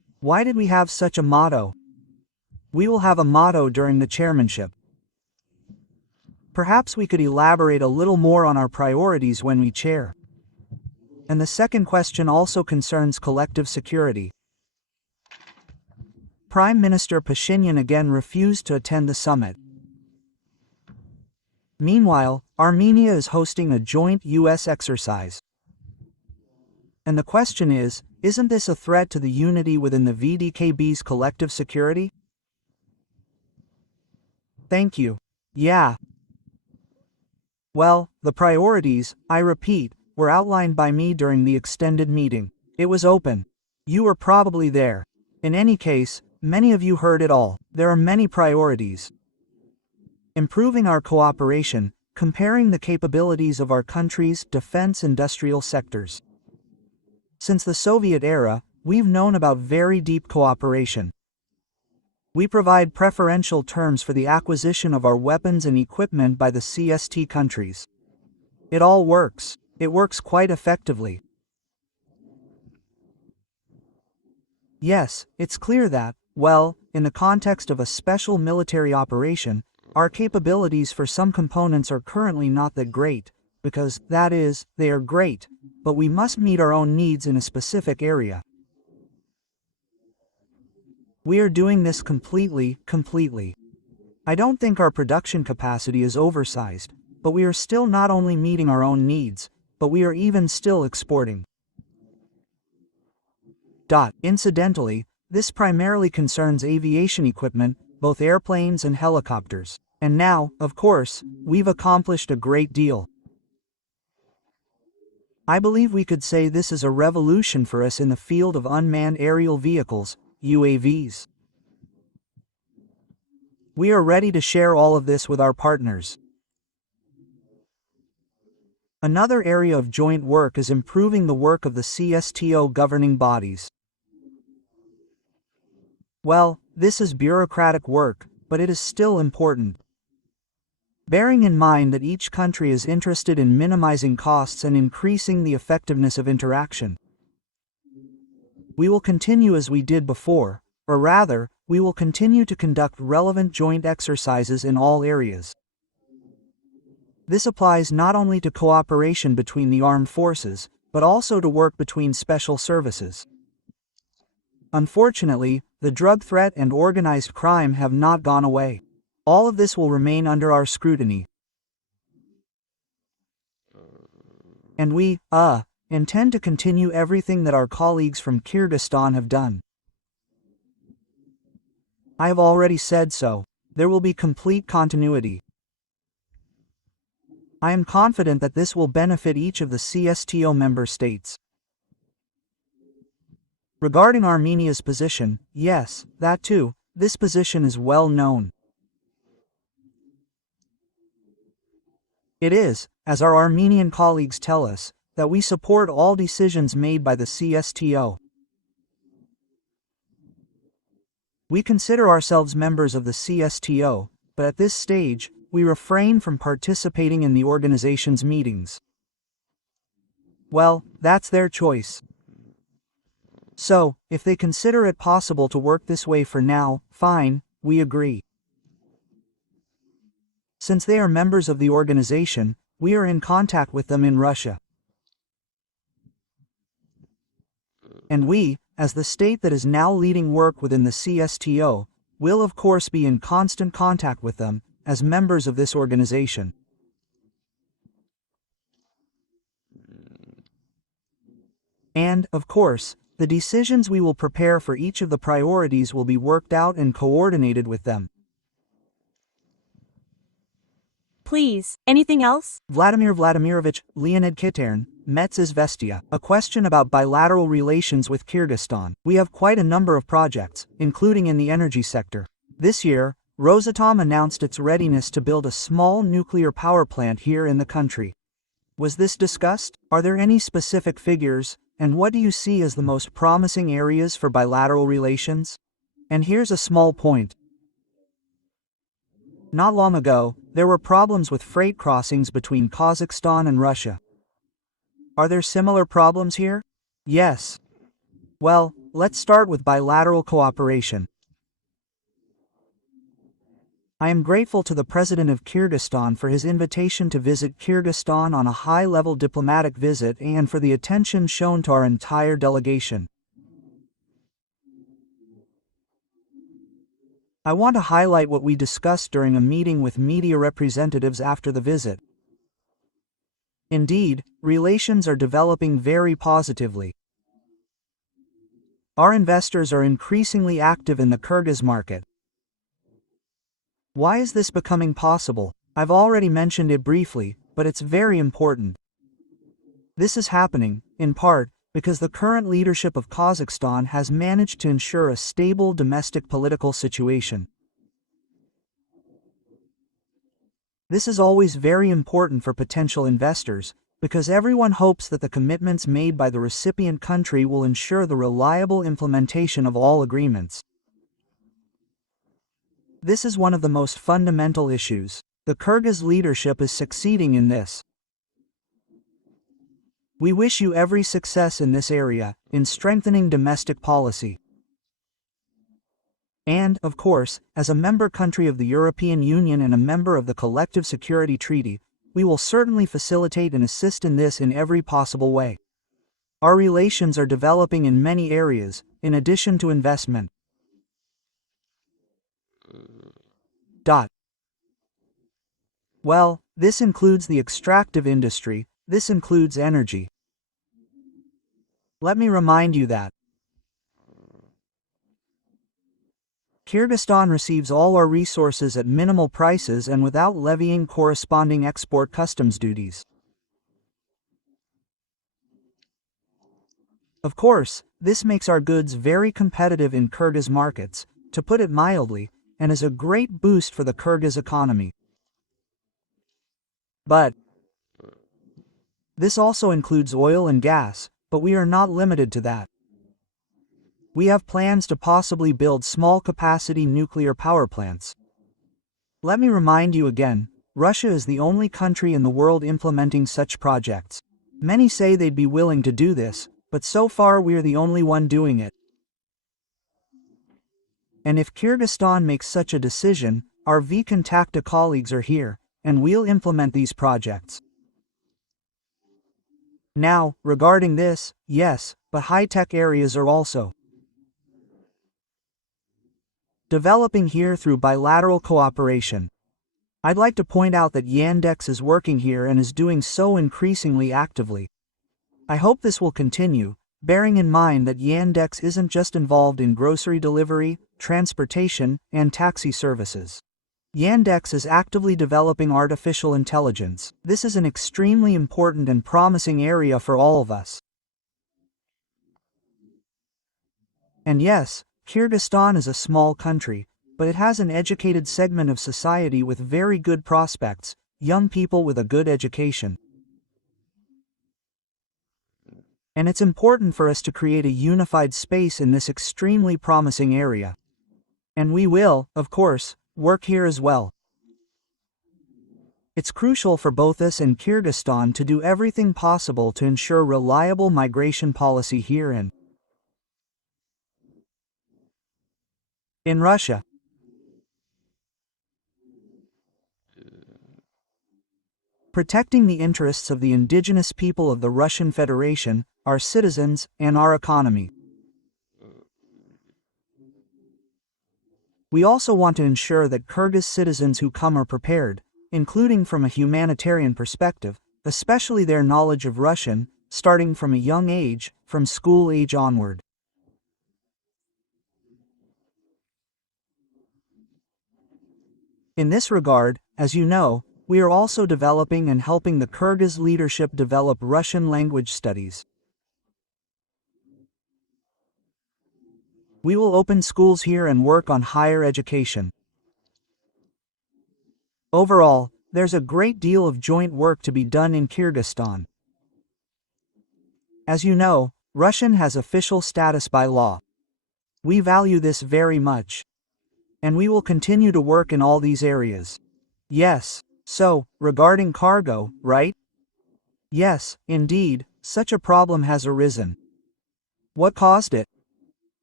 Why did we have such a motto? We will have a motto during the chairmanship. Perhaps we could elaborate a little more on our priorities when we chair. And the second question also concerns collective security. Prime Minister Pashinyan again refused to attend the summit. Meanwhile, Armenia is hosting a joint U.S. exercise. And the question is, isn't this a threat to the unity within the VDKB's collective security? Thank you. Yeah. Well, the priorities, I repeat, were outlined by me during the extended meeting. It was open. You were probably there. In any case, many of you heard it all. There are many priorities. Improving our cooperation, comparing the capabilities of our country's defense industrial sectors. Since the Soviet era, we've known about very deep cooperation. We provide preferential terms for the acquisition of our weapons and equipment by the CST countries. It all works. It works quite effectively. Yes, it's clear that, well, in the context of a special military operation, our capabilities for some components are currently not that great, because, that is, they are great, but we must meet our own needs in a specific area. We are doing this completely. I don't think our production capacity is oversized, but we are still not only meeting our own needs, but we are even still exporting. Incidentally, this primarily concerns aviation equipment, both airplanes and helicopters. And now, of course, we've accomplished a great deal. I believe we could say this is a revolution for us in the field of unmanned aerial vehicles, UAVs. We are ready to share all of this with our partners. Another area of joint work is improving the work of the CSTO governing bodies. Well, this is bureaucratic work, but it is still important. Bearing in mind that each country is interested in minimizing costs and increasing the effectiveness of interaction. We will continue as we did before, or rather, we will continue to conduct relevant joint exercises in all areas. This applies not only to cooperation between the armed forces, but also to work between special services. Unfortunately, the drug threat and organized crime have not gone away. All of this will remain under our scrutiny. And we, intend to continue everything that our colleagues from Kyrgyzstan have done. I have already said so. There will be complete continuity. I am confident that this will benefit each of the CSTO member states. Regarding Armenia's position, yes, that too, this position is well known. It is, as our Armenian colleagues tell us, that we support all decisions made by the CSTO. We consider ourselves members of the CSTO, but at this stage, we refrain from participating in the organization's meetings. Well, that's their choice. So, if they consider it possible to work this way for now, fine, we agree. Since they are members of the organization, we are in contact with them in Russia. And we, as the state that is now leading work within the CSTO, will of course be in constant contact with them, as members of this organization. And, of course, the decisions we will prepare for each of the priorities will be worked out and coordinated with them. Please, anything else? Vladimir Vladimirovich, Leonid Kitern, Metz Izvestia. A question about bilateral relations with Kyrgyzstan. We have quite a number of projects, including in the energy sector. This year, Rosatom announced its readiness to build a small nuclear power plant here in the country. Was this discussed? Are there any specific figures, and what do you see as the most promising areas for bilateral relations? And here's a small point. Not long ago, there were problems with freight crossings between Kazakhstan and Russia. Are there similar problems here? Yes. Well, Let's start with bilateral cooperation. I am grateful to the President of Kyrgyzstan for his invitation to visit Kyrgyzstan on a high-level diplomatic visit and for the attention shown to our entire delegation. I want to highlight what we discussed during a meeting with media representatives after the visit. Indeed, relations are developing very positively. Our investors are increasingly active in the Kyrgyz market. Why is this becoming possible? I've already mentioned it briefly, but it's very important. This is happening, in part, because the current leadership of Kazakhstan has managed to ensure a stable domestic political situation. This is always very important for potential investors, because everyone hopes that the commitments made by the recipient country will ensure the reliable implementation of all agreements. This is one of the most fundamental issues. The Kyrgyz leadership is succeeding in this. We wish you every success in this area, in strengthening domestic policy. And, of course, as a member country of the European Union and a member of the Collective Security Treaty, we will certainly facilitate and assist in this in every possible way. Our relations are developing in many areas, in addition to investment. Well, this includes the extractive industry, this includes energy. Let me remind you that Kyrgyzstan receives all our resources at minimal prices and without levying corresponding export customs duties. Of course, this makes our goods very competitive in Kyrgyz markets, to put it mildly, and is a great boost for the Kyrgyz economy. But this also includes oil and gas, but we are not limited to that. We have plans to possibly build small-capacity nuclear power plants. Let me remind you again, Russia is the only country in the world implementing such projects. Many say they'd be willing to do this, but so far we're the only one doing it. And if Kyrgyzstan makes such a decision, our V-Contacta colleagues are here, and we'll implement these projects. Now, regarding this, yes, but high-tech areas are also developing here through bilateral cooperation. I'd like to point out that Yandex is working here and is doing so increasingly actively. I hope this will continue, bearing in mind that Yandex isn't just involved in grocery delivery, transportation, and taxi services. Yandex is actively developing artificial intelligence. This is an extremely important and promising area for all of us. And yes, Kyrgyzstan is a small country, but it has an educated segment of society with very good prospects, young people with a good education. And it's important for us to create a unified space in this extremely promising area. And we will, of course, work here as well. It's crucial for both us and Kyrgyzstan to do everything possible to ensure reliable migration policy here and in Russia. Protecting the interests of the indigenous people of the Russian Federation, our citizens, and our economy. We also want to ensure that Kyrgyz citizens who come are prepared, including from a humanitarian perspective, especially their knowledge of Russian, starting from a young age, from school age onward. In this regard, as you know, we are also developing and helping the Kyrgyz leadership develop Russian language studies. We will open schools here and work on higher education. Overall, there's a great deal of joint work to be done in Kyrgyzstan. As you know, Russian has official status by law. We value this very much. And we will continue to work in all these areas. Yes, so, regarding cargo, right? Yes, indeed, such a problem has arisen. What caused it?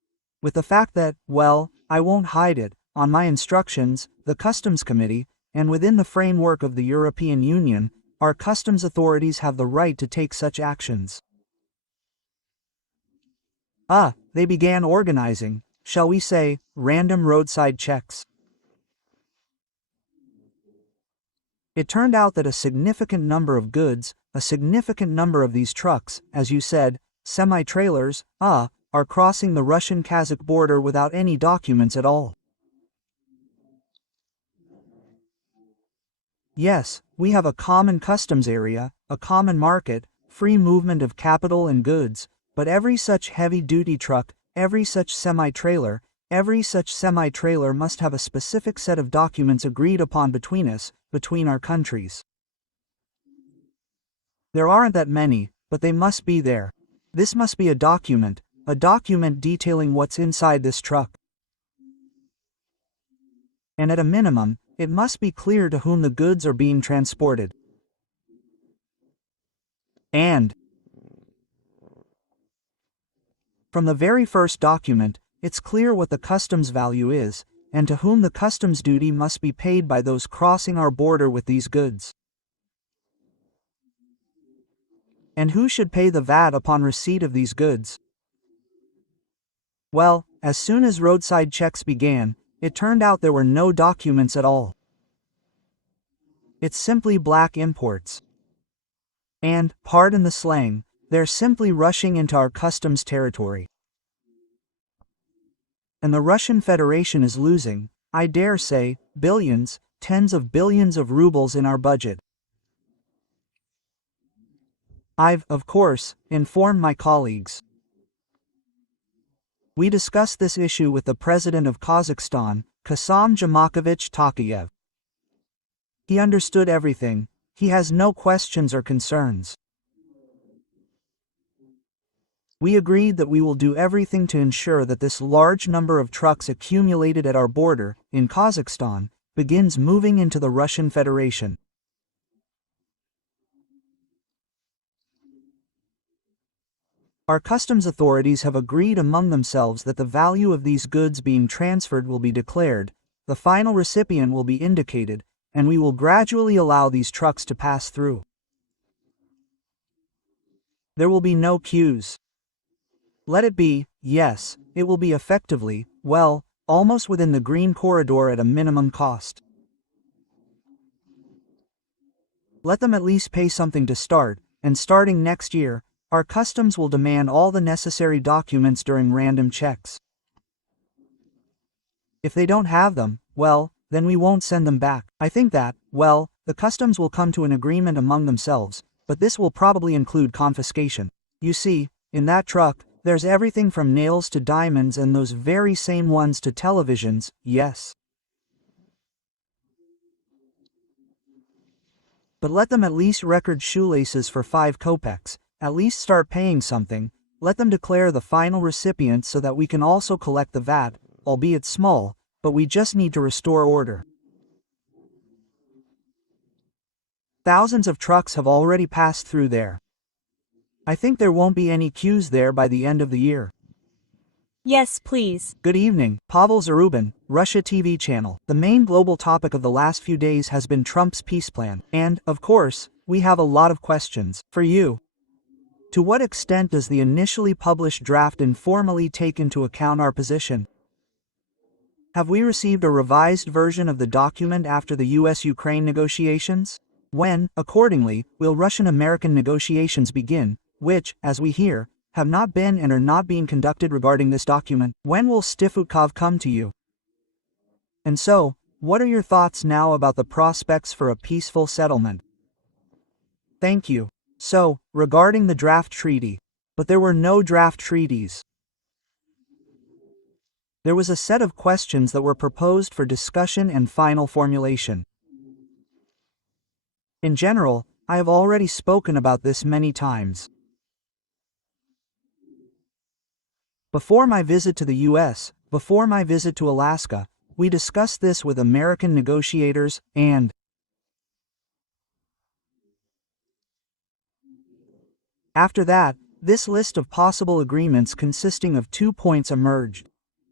with the fact that, well, I won't hide it, on my instructions, the Customs Committee, and within the framework of the European Union, our customs authorities have the right to take such actions. They began organizing, shall we say, random roadside checks. It turned out that a significant number of goods, a significant number of these trucks, as you said, semi-trailers, are crossing the Russian-Kazakh border without any documents at all. Yes, we have a common customs area, a common market, free movement of capital and goods, but every such heavy-duty truck, every such semi-trailer must have a specific set of documents agreed upon between us, between our countries. There aren't that many, but they must be there. This must be a document detailing what's inside this truck. And at a minimum, it must be clear to whom the goods are being transported. And from the very first document, it's clear what the customs value is, and to whom the customs duty must be paid by those crossing our border with these goods. And who should pay the VAT upon receipt of these goods? Well, as soon as roadside checks began, it turned out there were no documents at all. It's simply black imports. And, pardon the slang, they're simply rushing into our customs territory. And the Russian Federation is losing, I dare say, billions, tens of billions of rubles in our budget. I've, of course, informed my colleagues. We discussed this issue with the President of Kazakhstan, Kassym-Jomart Tokayev. He understood everything, he has no questions or concerns. We agreed that we will do everything to ensure that this large number of trucks accumulated at our border, in Kazakhstan, begins moving into the Russian Federation. Our customs authorities have agreed among themselves that the value of these goods being transferred will be declared, the final recipient will be indicated, and we will gradually allow these trucks to pass through. There will be no queues. Let it be, yes, it will be effectively, well, almost within the green corridor at a minimum cost. Let them at least pay something to start, and starting next year, our customs will demand all the necessary documents during random checks. If they don't have them, well, then we won't send them back. I think that, well, the customs will come to an agreement among themselves, but this will probably include confiscation. You see, in that truck, there's everything from nails to diamonds and those very same ones to televisions, yes. But let them at least record shoelaces for 5 kopecks, at least start paying something, let them declare the final recipient so that we can also collect the VAT, albeit small, but we just need to restore order. Thousands of trucks have already passed through there. I think there won't be any queues there by the end of the year. Yes, please. Good evening, Pavel Zarubin, Russia TV channel. The main global topic of the last few days has been Trump's peace plan, and, of course, we have a lot of questions for you. To what extent does the initially published draft informally take into account our position? Have we received a revised version of the document after the US-Ukraine negotiations? When, accordingly, will Russian-American negotiations begin, which, as we hear, have not been and are not being conducted regarding this document? When will Steve Witkoff come to you? And so, what are your thoughts now about the prospects for a peaceful settlement? Thank you. So, regarding the draft treaty, but there were no draft treaties. There was a set of questions that were proposed for discussion and final formulation. In general, I have already spoken about this many times. Before my visit to the US, before my visit to Alaska, we discussed this with American negotiators, and after that, this list of possible agreements consisting of 2 points emerged.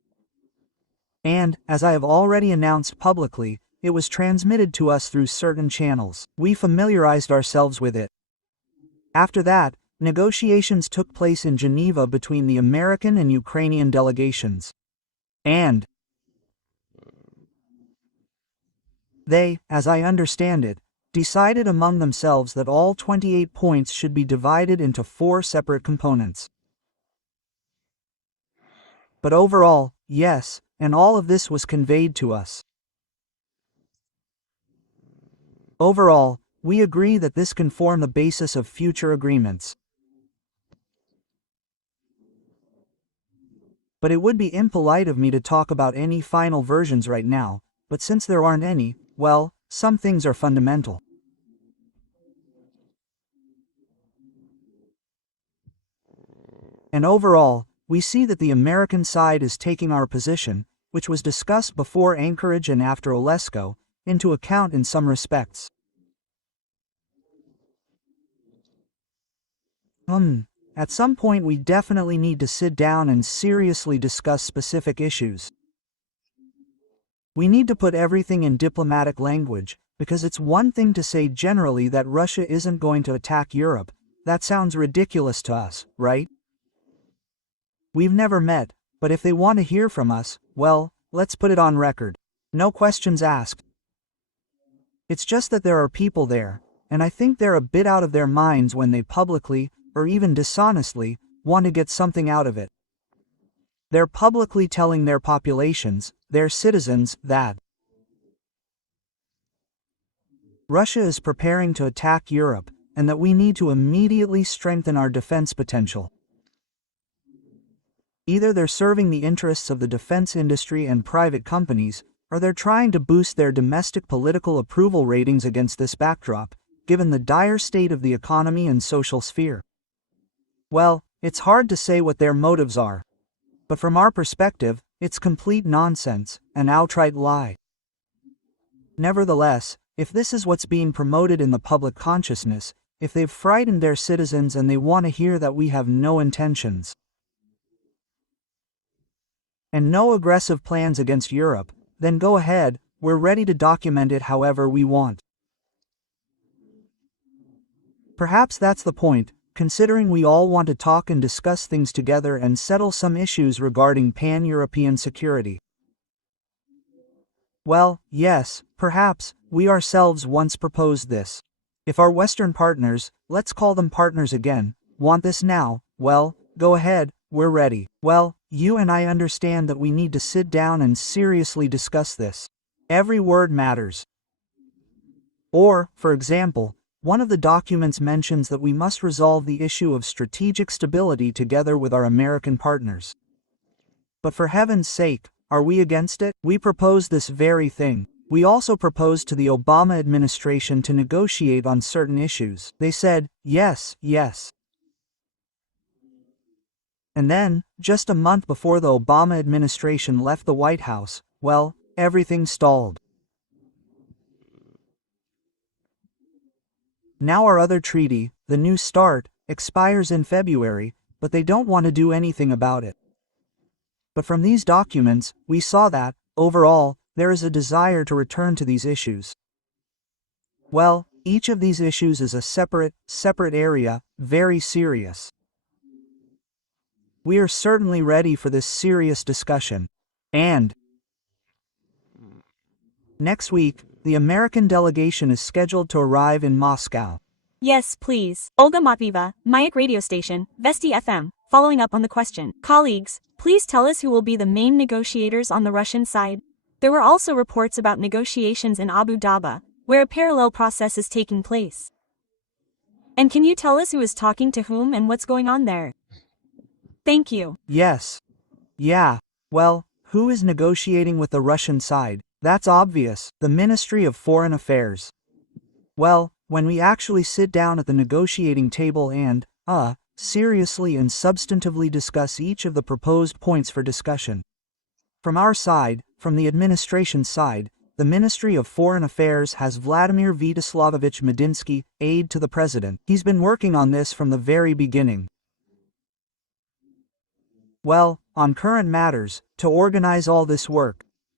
And, as I have already announced publicly, it was transmitted to us through certain channels. We familiarized ourselves with it. After that, negotiations took place in Geneva between the American and Ukrainian delegations. And they, as I understand it, decided among themselves that all 28 points should be divided into 4 separate components. But overall, yes, and all of this was conveyed to us. Overall, we agree that this can form the basis of future agreements. But it would be impolite of me to talk about any final versions right now, but since there aren't any, well, some things are fundamental. And overall, we see that the American side is taking our position, which was discussed before Anchorage and after Olesko, into account in some respects. At some point we definitely need to sit down and seriously discuss specific issues. We need to put everything in diplomatic language, because it's one thing to say generally that Russia isn't going to attack Europe. That sounds ridiculous to us, right? We've never met, but if they want to hear from us, well, let's put it on record. No questions asked. It's just that there are people there, and I think they're a bit out of their minds when they publicly, or even dishonestly, want to get something out of it. They're publicly telling their populations, their citizens, that Russia is preparing to attack Europe, and that we need to immediately strengthen our defense potential. Either they're serving the interests of the defense industry and private companies, or they're trying to boost their domestic political approval ratings against this backdrop, given the dire state of the economy and social sphere. Well, it's hard to say what their motives are. But from our perspective, it's complete nonsense, an outright lie. Nevertheless, if this is what's being promoted in the public consciousness, if they've frightened their citizens and they want to hear that we have no intentions and no aggressive plans against Europe, then go ahead, we're ready to document it however we want. Perhaps that's the point, considering we all want to talk and discuss things together and settle some issues regarding pan-European security. Well, yes, perhaps, we ourselves once proposed this. If our Western partners, let's call them partners again, want this now, well, go ahead, we're ready. Well, you and I understand that we need to sit down and seriously discuss this. Every word matters. Or, for example, one of the documents mentions that we must resolve the issue of strategic stability together with our American partners. But for heaven's sake, are we against it? We proposed this very thing. We also proposed to the Obama administration to negotiate on certain issues. They said, yes, yes. And then, just a month before the Obama administration left the White House, well, everything stalled. Now our other treaty, the New START, expires in February, but they don't want to do anything about it. But from these documents, we saw that, overall, there is a desire to return to these issues. Well, each of these issues is a separate area, very serious. We are certainly ready for this serious discussion. And next week, the American delegation is scheduled to arrive in Moscow. Yes, please. Olga Matvieva, Mayak radio station, Vesti FM, following up on the question. Colleagues, please tell us who will be the main negotiators on the Russian side. There were also reports about negotiations in Abu Dhabi, where a parallel process is taking place. And can you tell us who is talking to whom and what's going on there? Thank you. Yes. Yeah. Well, who is negotiating with the Russian side? That's obvious, the Ministry of Foreign Affairs. Well, when we actually sit down at the negotiating table and, seriously and substantively discuss each of the proposed points for discussion. From our side, from the administration side, the Ministry of Foreign Affairs has Vladimir Vyacheslamovich Medinsky, aide to the President. He's been working on this from the very beginning. Well, on current matters, to organize all this work.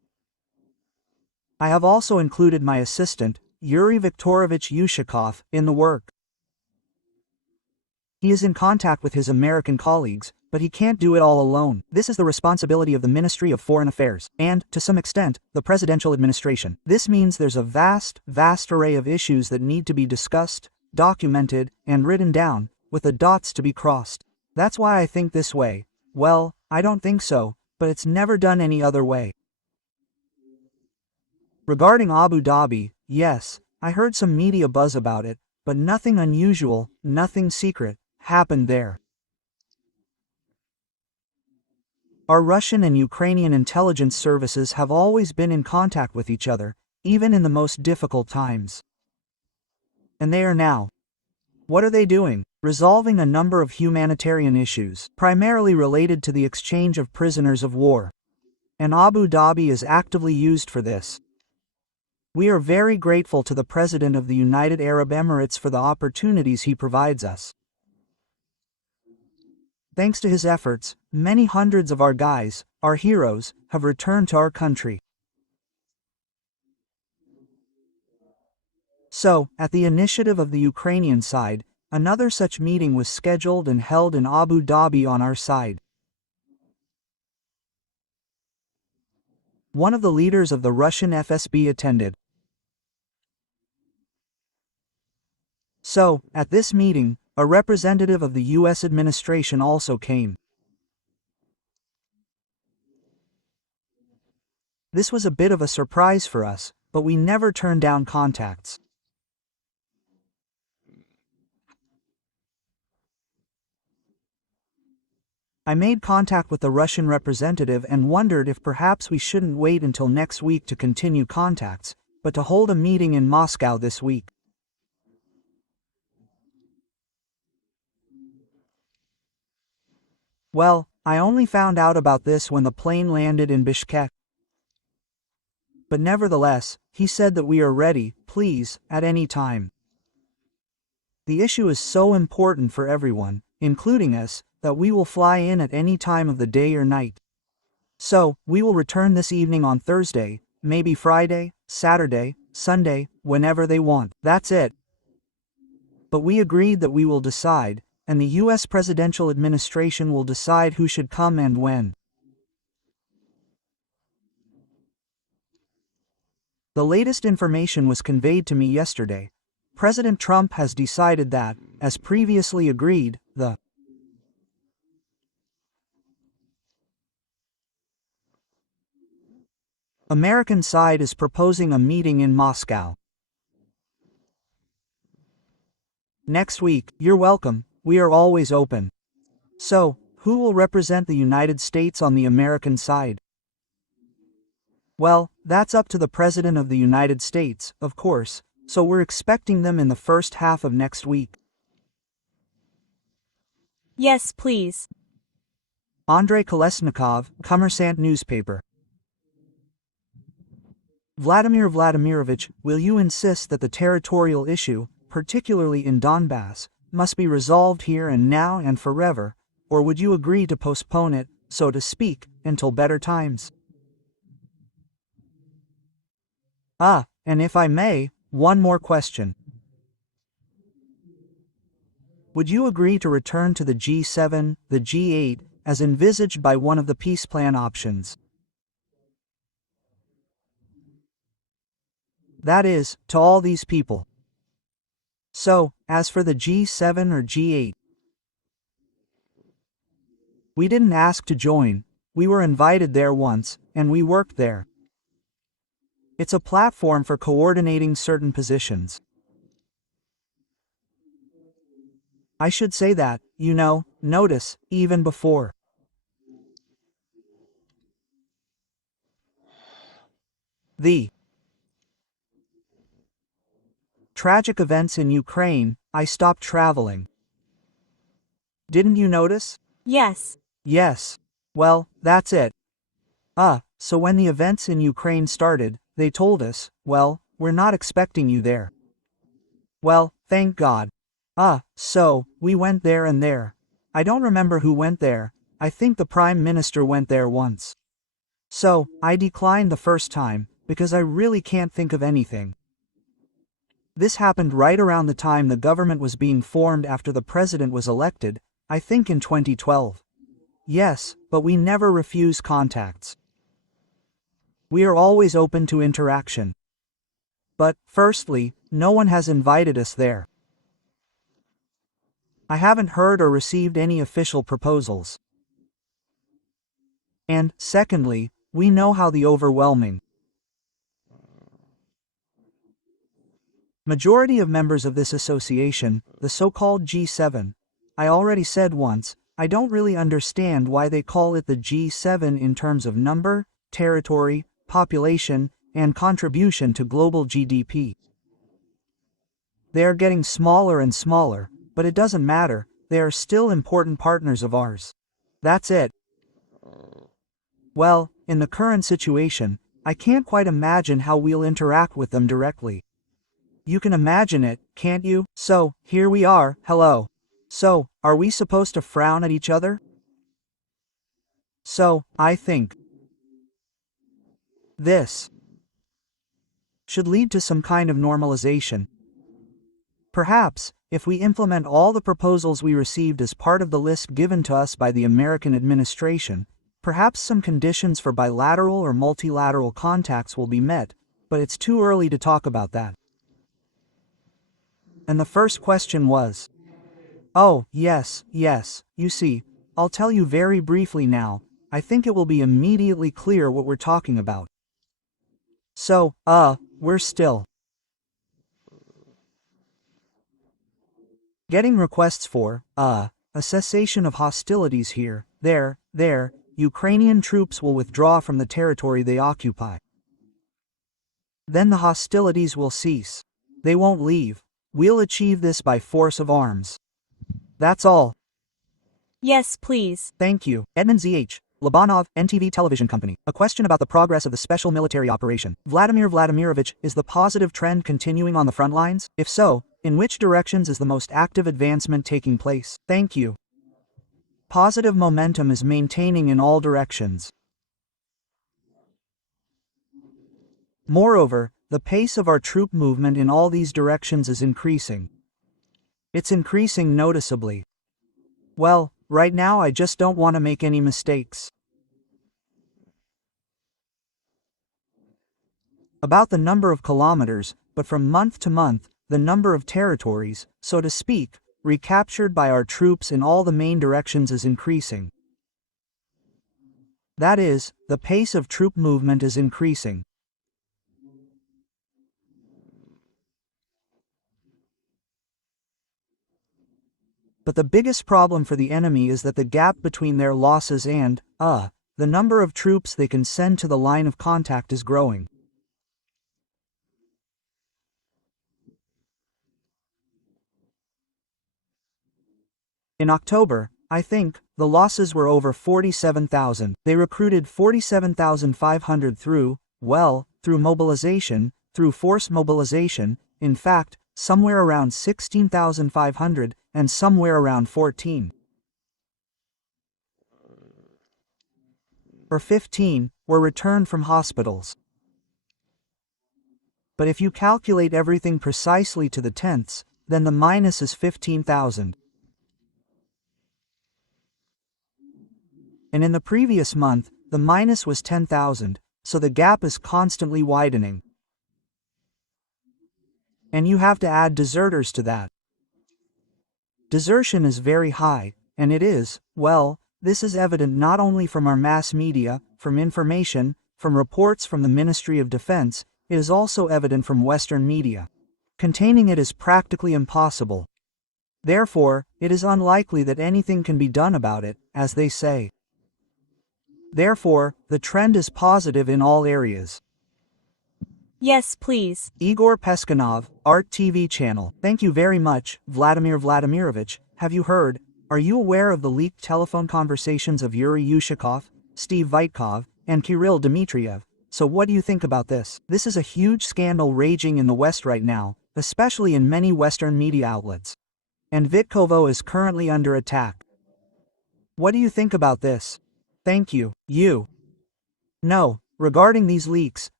I have also included my assistant, Yuri Viktorovich Yushakov, in the work. He is in contact with his American colleagues, but he can't do it all alone. This is the responsibility of the Ministry of Foreign Affairs, and, to some extent, the presidential administration. This means there's a vast array of issues that need to be discussed, documented, and written down, with the dots to be crossed. That's why I think this way. Well, I don't think so, but it's never done any other way. Regarding Abu Dhabi, yes, I heard some media buzz about it, but nothing unusual, nothing secret, happened there. Our Russian and Ukrainian intelligence services have always been in contact with each other, even in the most difficult times. And they are now. What are they doing? Resolving a number of humanitarian issues, primarily related to the exchange of prisoners of war. And Abu Dhabi is actively used for this. We are very grateful to the President of the United Arab Emirates for the opportunities he provides us. Thanks to his efforts, many hundreds of our guys, our heroes, have returned to our country. So, at the initiative of the Ukrainian side, another such meeting was scheduled and held in Abu Dhabi on our side. One of the leaders of the Russian FSB attended. So, at this meeting, a representative of the U.S. administration also came. This was a bit of a surprise for us, but we never turned down contacts. I made contact with the Russian representative and wondered if perhaps we shouldn't wait until next week to continue contacts, but to hold a meeting in Moscow this week. Well, I only found out about this when the plane landed in Bishkek. But nevertheless, he said that we are ready, please, at any time. The issue is so important for everyone, including us, that we will fly in at any time of the day or night. So, we will return this evening on Thursday, maybe Friday, Saturday, Sunday, whenever they want. That's it. But we agreed that we will decide, and the U.S. presidential administration will decide who should come and when. The latest information was conveyed to me yesterday. President Trump has decided that, as previously agreed, the American side is proposing a meeting in Moscow. Next week. You're welcome, we are always open. So, who will represent the United States on the American side? Well, that's up to the President of the United States, of course, so we're expecting them in the first half of next week. Yes, please. Andrei Kolesnikov, Kommersant newspaper. Vladimir Vladimirovich, will you insist that the territorial issue, particularly in Donbass, must be resolved here and now and forever, or would you agree to postpone it, so to speak, until better times? And if I may, one more question. Would you agree to return to the G7, the G8, as envisaged by one of the peace plan options? That is, to all these people. So, as for the G7 or G8, we didn't ask to join, we were invited there once, and we worked there. It's a platform for coordinating certain positions. I should say that, notice, even before. The tragic events in Ukraine, I stopped traveling. Didn't you notice? Yes. Yes. Well, that's it. So when the events in Ukraine started, they told us, well, we're not expecting you there. Well, thank God. So, we went there and there. I don't remember who went there, I think the Prime Minister went there once. So, I declined the first time, because I really can't think of anything. This happened right around the time the government was being formed after the president was elected, I think in 2012. Yes, but we never refuse contacts. We are always open to interaction. But, firstly, no one has invited us there. I haven't heard or received any official proposals. And, secondly, we know how the overwhelming majority of members of this association, the so-called G7, I already said once, I don't really understand why they call it the G7 in terms of number, territory, population, and contribution to global GDP. They are getting smaller and smaller, but it doesn't matter, they are still important partners of ours. That's it. Well, in the current situation, I can't quite imagine how we'll interact with them directly. You can imagine it, can't you? So, here we are, hello. So, are we supposed to frown at each other? So, I think this should lead to some kind of normalization. Perhaps, if we implement all the proposals we received as part of the list given to us by the American administration, perhaps some conditions for bilateral or multilateral contacts will be met, but it's too early to talk about that. And the first question was, oh, yes, you see, I'll tell you very briefly now, I think it will be immediately clear what we're talking about. So, we're still getting requests for, a cessation of hostilities here, there, Ukrainian troops will withdraw from the territory they occupy. Then the hostilities will cease. They won't leave. We'll achieve this by force of arms. That's all. Yes, please. Thank you. Edmund Z.H. Labanov, NTV Television Company. A question about the progress of the special military operation. Vladimir Vladimirovich, is the positive trend continuing on the front lines? If so, in which directions is the most active advancement taking place? Thank you. Positive momentum is maintaining in all directions. Moreover, the pace of our troop movement in all these directions is increasing. It's increasing noticeably. Well, right now I just don't want to make any mistakes. About the number of kilometers, but from month to month, the number of territories, so to speak, recaptured by our troops in all the main directions is increasing. That is, the pace of troop movement is increasing. But the biggest problem for the enemy is that the gap between their losses and, the number of troops they can send to the line of contact is growing. In October, I think, the losses were over 47,000. They recruited 47,500 through mobilization, through forced mobilization, in fact, somewhere around 16,500, and somewhere around 14. Or 15, were returned from hospitals. But if you calculate everything precisely to the tenths, then the minus is 15,000. And in the previous month, the minus was 10,000, so the gap is constantly widening. And you have to add deserters to that. Desertion is very high, and it is, well, this is evident not only from our mass media, from information, from reports from the Ministry of Defense, it is also evident from Western media. Containing it is practically impossible. Therefore, it is unlikely that anything can be done about it, as they say. Therefore, the trend is positive in all areas. Yes, please. Igor Peskanov, Art TV channel. Thank you very much, Vladimir Vladimirovich. Have you heard? Are you aware of the leaked telephone conversations of Yuri Yushakov, Steve Witkoff, and Kirill Dmitriev? So what do you think about this? This is a huge scandal raging in the West right now, especially in many Western media outlets. And Vitkovo is currently under attack. What do you think about this? Thank you. No, regarding these leaks,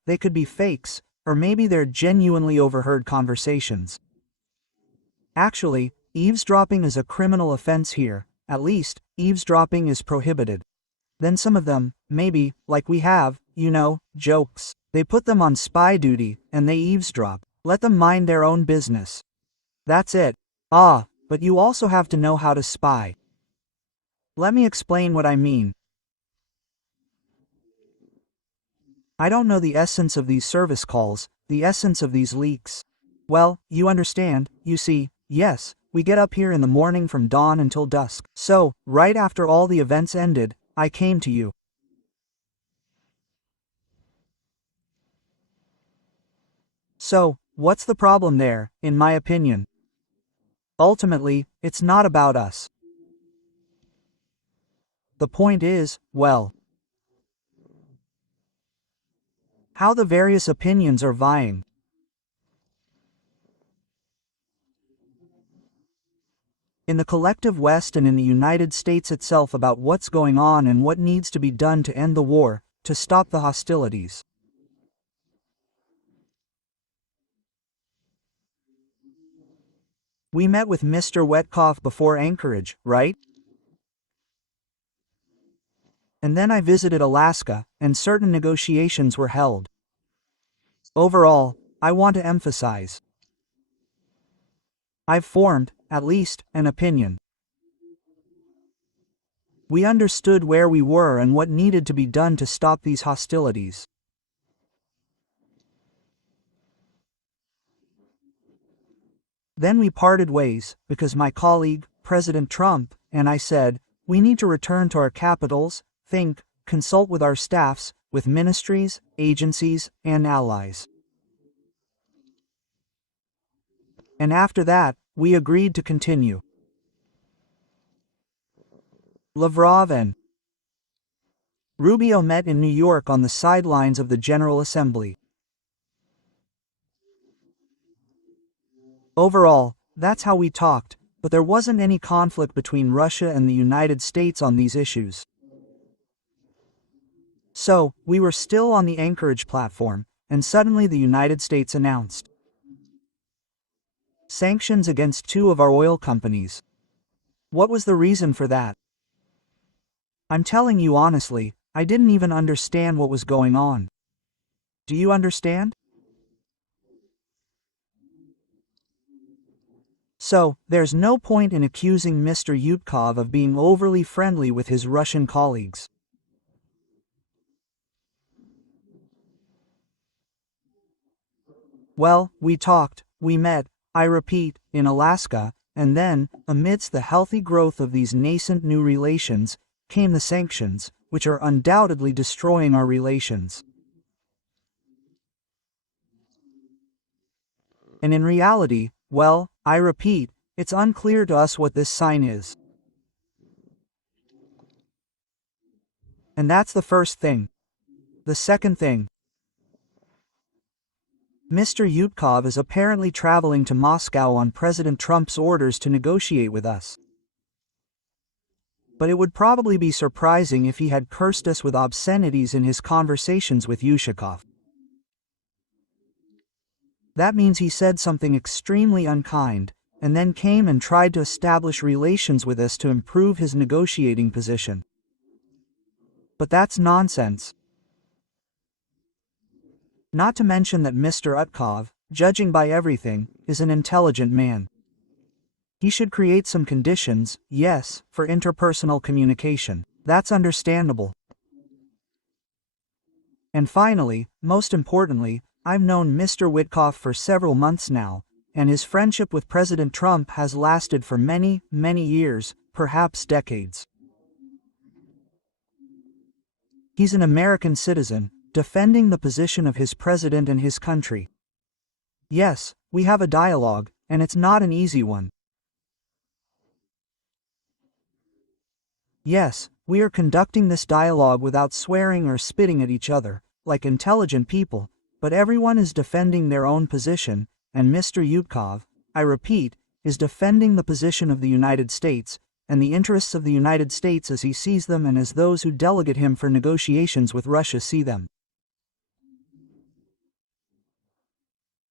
They could be fakes, or maybe they're genuinely overheard conversations. Actually, eavesdropping is a criminal offense here. At least, eavesdropping is prohibited. Then some of them, maybe, like we have, jokes. They put them on spy duty, and they eavesdrop. Let them mind their own business. That's it. But you also have to know how to spy. Let me explain what I mean. I don't know the essence of these service calls, the essence of these leaks. Well, you understand, you see, yes, we get up here in the morning from dawn until dusk. So, right after all the events ended, I came to you. So, what's the problem there, in my opinion? Ultimately, it's not about us. The point is, well, how the various opinions are vying. In the collective West and in the United States itself about what's going on and what needs to be done to end the war, to stop the hostilities. We met with Mr. Witkoff before Anchorage, right? And then I visited Alaska, and certain negotiations were held. Overall, I want to emphasize, I've formed, at least, an opinion. We understood where we were and what needed to be done to stop these hostilities. Then we parted ways, because my colleague, President Trump, and I said, we need to return to our capitals, think, consult with our staffs, with ministries, agencies, and allies. And after that, we agreed to continue. Lavrov and Rubio met in New York on the sidelines of the General Assembly. Overall, that's how we talked, but there wasn't any conflict between Russia and the United States on these issues. So, we were still on the Anchorage platform, and suddenly the United States announced sanctions against 2 of our oil companies. What was the reason for that? I'm telling you honestly, I didn't even understand what was going on. Do you understand? So, there's no point in accusing Mr. Witkoff of being overly friendly with his Russian colleagues. Well, we talked, we met, I repeat, in Alaska, and then, amidst the healthy growth of these nascent new relations, came the sanctions, which are undoubtedly destroying our relations. And in reality, well, I repeat, it's unclear to us what this sign is. And that's the first thing. The second thing. Mr. Witkoff is apparently traveling to Moscow on President Trump's orders to negotiate with us. But it would probably be surprising if he had cursed us with obscenities in his conversations with Yushakov. That means he said something extremely unkind, and then came and tried to establish relations with us to improve his negotiating position. But that's nonsense. Not to mention that Mr. Witkoff, judging by everything, is an intelligent man. He should create some conditions, yes, for interpersonal communication. That's understandable. And finally, most importantly, I've known Mr. Witkoff for several months now, and his friendship with President Trump has lasted for many, many years, perhaps decades. He's an American citizen, defending the position of his president and his country. Yes, we have a dialogue, and it's not an easy one. Yes, we are conducting this dialogue without swearing or spitting at each other, like intelligent people, but everyone is defending their own position, and Mr. Witkoff, I repeat, is defending the position of the United States, and the interests of the United States as he sees them and as those who delegate him for negotiations with Russia see them.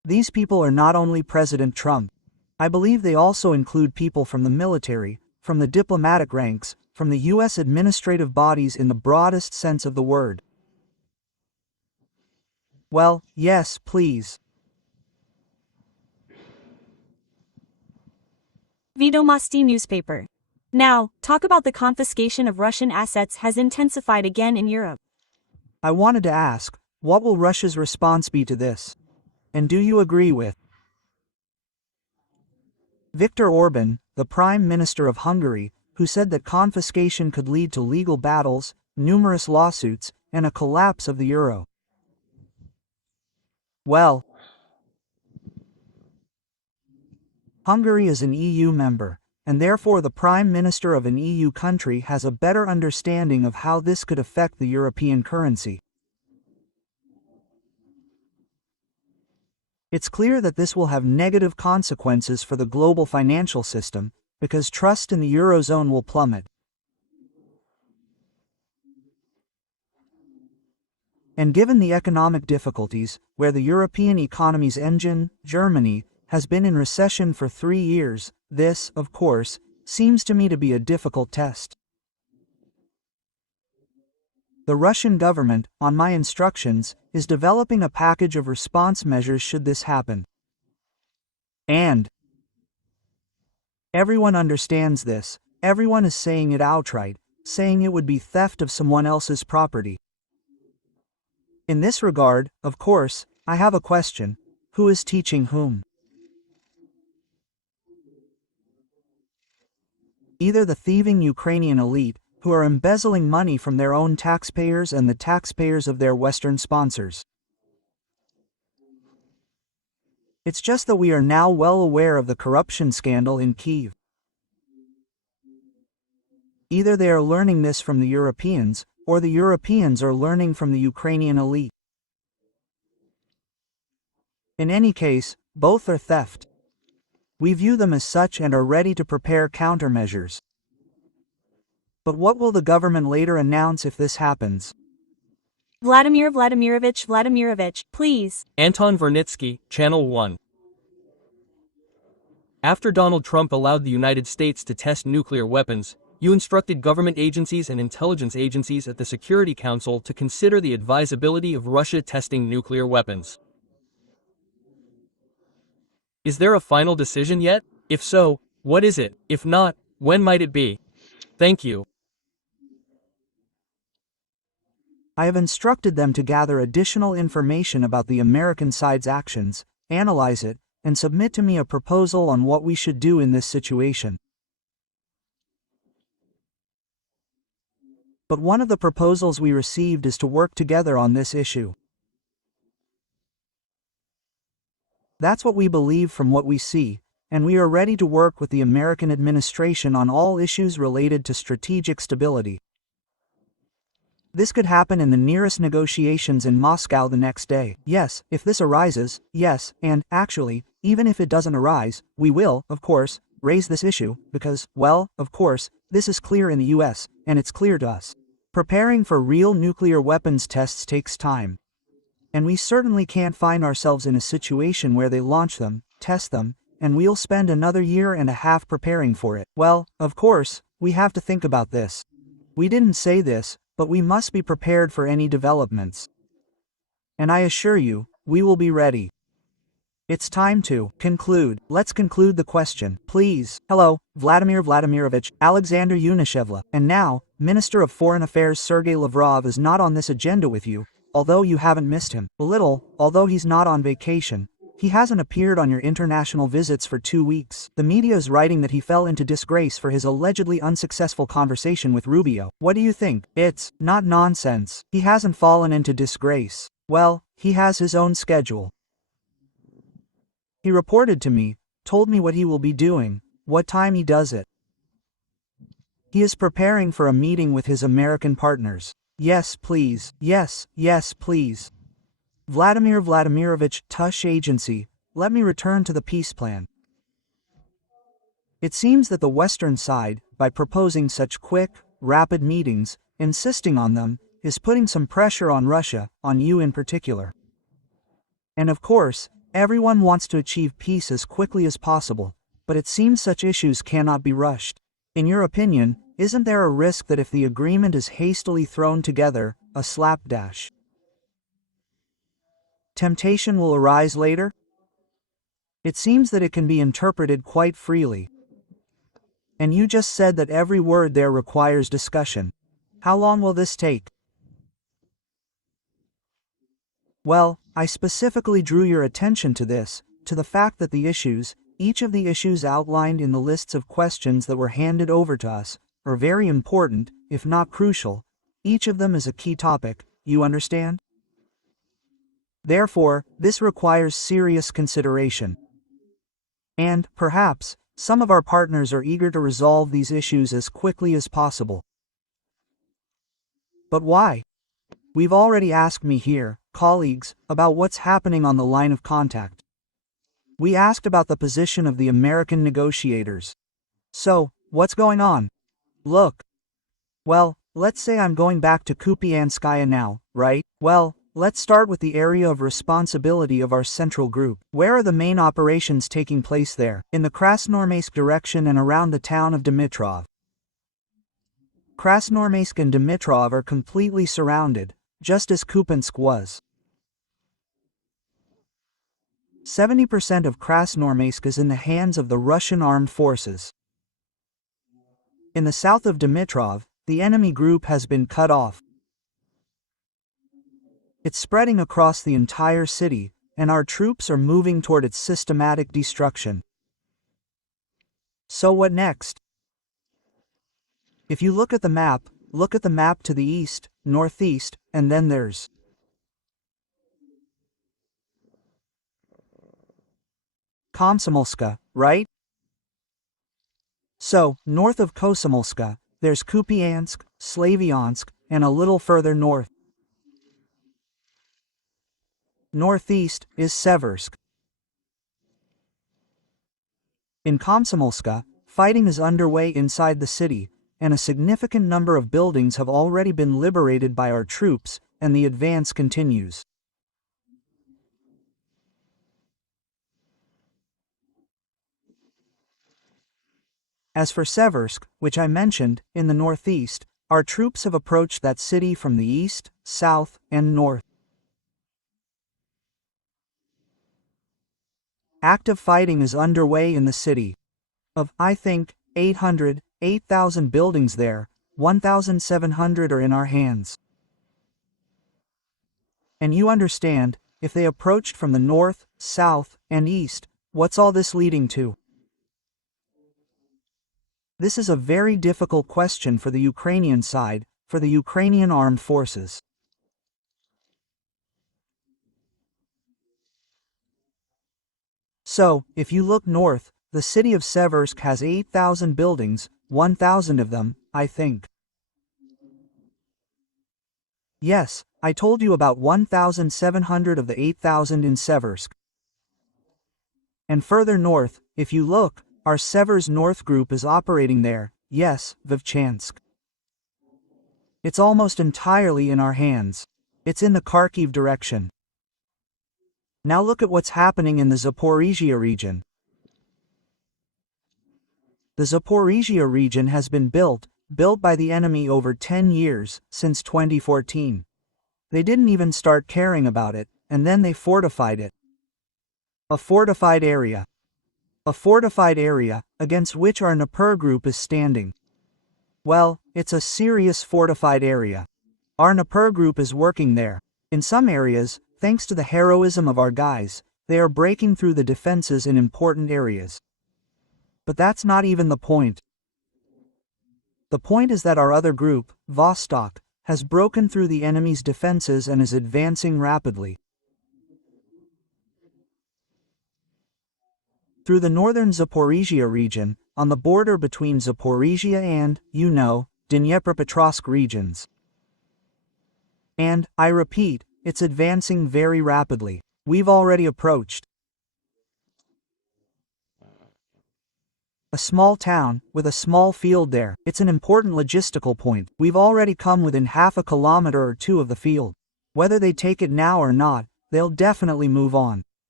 These people are not only President Trump. I believe they also include people from the military, from the diplomatic ranks, from the U.S. administrative bodies in the broadest sense of the word. Well, yes, please. Vedomosti newspaper. Now, talk about the confiscation of Russian assets has intensified again in Europe. I wanted to ask, what will Russia's response be to this? And do you agree with Viktor Orban, the Prime Minister of Hungary, who said that confiscation could lead to legal battles, numerous lawsuits, and a collapse of the euro? Well, Hungary is an EU member, and therefore the Prime Minister of an EU country has a better understanding of how this could affect the European currency. It's clear that this will have negative consequences for the global financial system, because trust in the Eurozone will plummet. And given the economic difficulties, where the European economy's engine, Germany, has been in recession for 3 years, this, of course, seems to me to be a difficult test. The Russian government, on my instructions, is developing a package of response measures should this happen. And everyone understands this, everyone is saying it outright, saying it would be theft of someone else's property. In this regard, of course, I have a question: who is teaching whom? Either the thieving Ukrainian elite, who are embezzling money from their own taxpayers and the taxpayers of their Western sponsors. It's just that we are now well aware of the corruption scandal in Kyiv. Either they are learning this from the Europeans, or the Europeans are learning from the Ukrainian elite. In any case, both are theft. We view them as such and are ready to prepare countermeasures. But what will the government later announce if this happens? Vladimir Vladimirovich, please. Anton Vernitsky, Channel 1. After Donald Trump allowed the United States to test nuclear weapons, you instructed government agencies and intelligence agencies at the Security Council to consider the advisability of Russia testing nuclear weapons. Is there a final decision yet? If so, what is it? If not, when might it be? Thank you. I have instructed them to gather additional information about the American side's actions, analyze it, and submit to me a proposal on what we should do in this situation. But one of the proposals we received is to work together on this issue. That's what we believe from what we see, and we are ready to work with the American administration on all issues related to strategic stability. This could happen in the nearest negotiations in Moscow the next day. Yes, if this arises, yes, and, actually, even if it doesn't arise, we will, of course, raise this issue, because, well, of course, this is clear in the US, and it's clear to us. Preparing for real nuclear weapons tests takes time. And we certainly can't find ourselves in a situation where they launch them, test them, and we'll spend another 1.5 years preparing for it. Well, of course, we have to think about this. We didn't say this, but we must be prepared for any developments. And I assure you, we will be ready. It's time to conclude. Let's conclude the question, please. Hello, Vladimir Vladimirovich, Alexander Yunishevla. And now, Minister of Foreign Affairs Sergey Lavrov is not on this agenda with you, although you haven't missed him. A little, although he's not on vacation. He hasn't appeared on your international visits for 2 weeks. The media is writing that he fell into disgrace for his allegedly unsuccessful conversation with Rubio. What do you think? It's not nonsense. He hasn't fallen into disgrace. Well, he has his own schedule. He reported to me, told me what he will be doing, what time he does it. He is preparing for a meeting with his American partners. Yes, please. Yes, please. Vladimir Vladimirovich, Tush Agency, let me return to the peace plan. It seems that the Western side, by proposing such quick, rapid meetings, insisting on them, is putting some pressure on Russia, on you in particular. And of course, Everyone wants to achieve peace as quickly as possible, but it seems such issues cannot be rushed. In your opinion, isn't there a risk that if the agreement is hastily thrown together, a slapdash temptation will arise later? It seems that it can be interpreted quite freely. And you just said that every word there requires discussion. How long will this take? Well, I specifically drew your attention to this, to the fact that each of the issues outlined in the lists of questions that were handed over to us, are very important, if not crucial. Each of them is a key topic, you understand? Therefore, this requires serious consideration. And, perhaps, some of our partners are eager to resolve these issues as quickly as possible. But why? We've already asked me here, colleagues, about what's happening on the line of contact. We asked about the position of the American negotiators. So, what's going on? Look. Well, let's say I'm going back to Kupianskaya now, right? Well, let's start with the area of responsibility of our central group. Where are the main operations taking place there? In the Krasnoarmeysk direction and around the town of Dimitrov. Krasnoarmeysk and Dimitrov are completely surrounded, just as Kupiansk was. 70% of Krasnoarmeysk is in the hands of the Russian armed forces. In the south of Dimitrov, the enemy group has been cut off. It's spreading across the entire city, and our troops are moving toward its systematic destruction. So what next? If you look at the map to the east, northeast, and then there's Komsomolska, right? So, north of Komsomolska, there's Kupiansk, Slavyansk, and a little further north. Northeast is Seversk. In Komsomolska, fighting is underway inside the city, and a significant number of buildings have already been liberated by our troops, and the advance continues. As for Seversk, which I mentioned, in the northeast, our troops have approached that city from the east, south, and north. Active fighting is underway in the city. Of, I think, 8,000 buildings there, 1,700 are in our hands. And you understand, if they approached from the north, south, and east, what's all this leading to? This is a very difficult question for the Ukrainian side, for the Ukrainian armed forces. So, if you look north, the city of Seversk has 8,000 buildings, 1,000 of them, I think. Yes, I told you about 1,700 of the 8,000 in Seversk. And further north, if you look, our Severs North group is operating there, yes, Vovchansk. It's almost entirely in our hands. It's in the Kharkiv direction. Now look at what's happening in the Zaporizhzhia region. The Zaporizhzhia region has been built by the enemy over 10 years, since 2014. They didn't even start caring about it, and then they fortified it. A fortified area. A fortified area, against which our Dnieper group is standing. Well, it's a serious fortified area. Our Dnieper group is working there. In some areas, thanks to the heroism of our guys, they are breaking through the defenses in important areas. But that's not even the point. The point is that our other group, Vostok, has broken through the enemy's defenses and is advancing rapidly. Through the northern Zaporizhzhia region, on the border between Zaporizhzhia and, Dnipropetrovsk regions. And, I repeat, it's advancing very rapidly. We've already approached a small town, with a small field there. It's an important logistical point. We've already come within half a kilometer or two of the field. Whether they take it now or not, they'll definitely move on.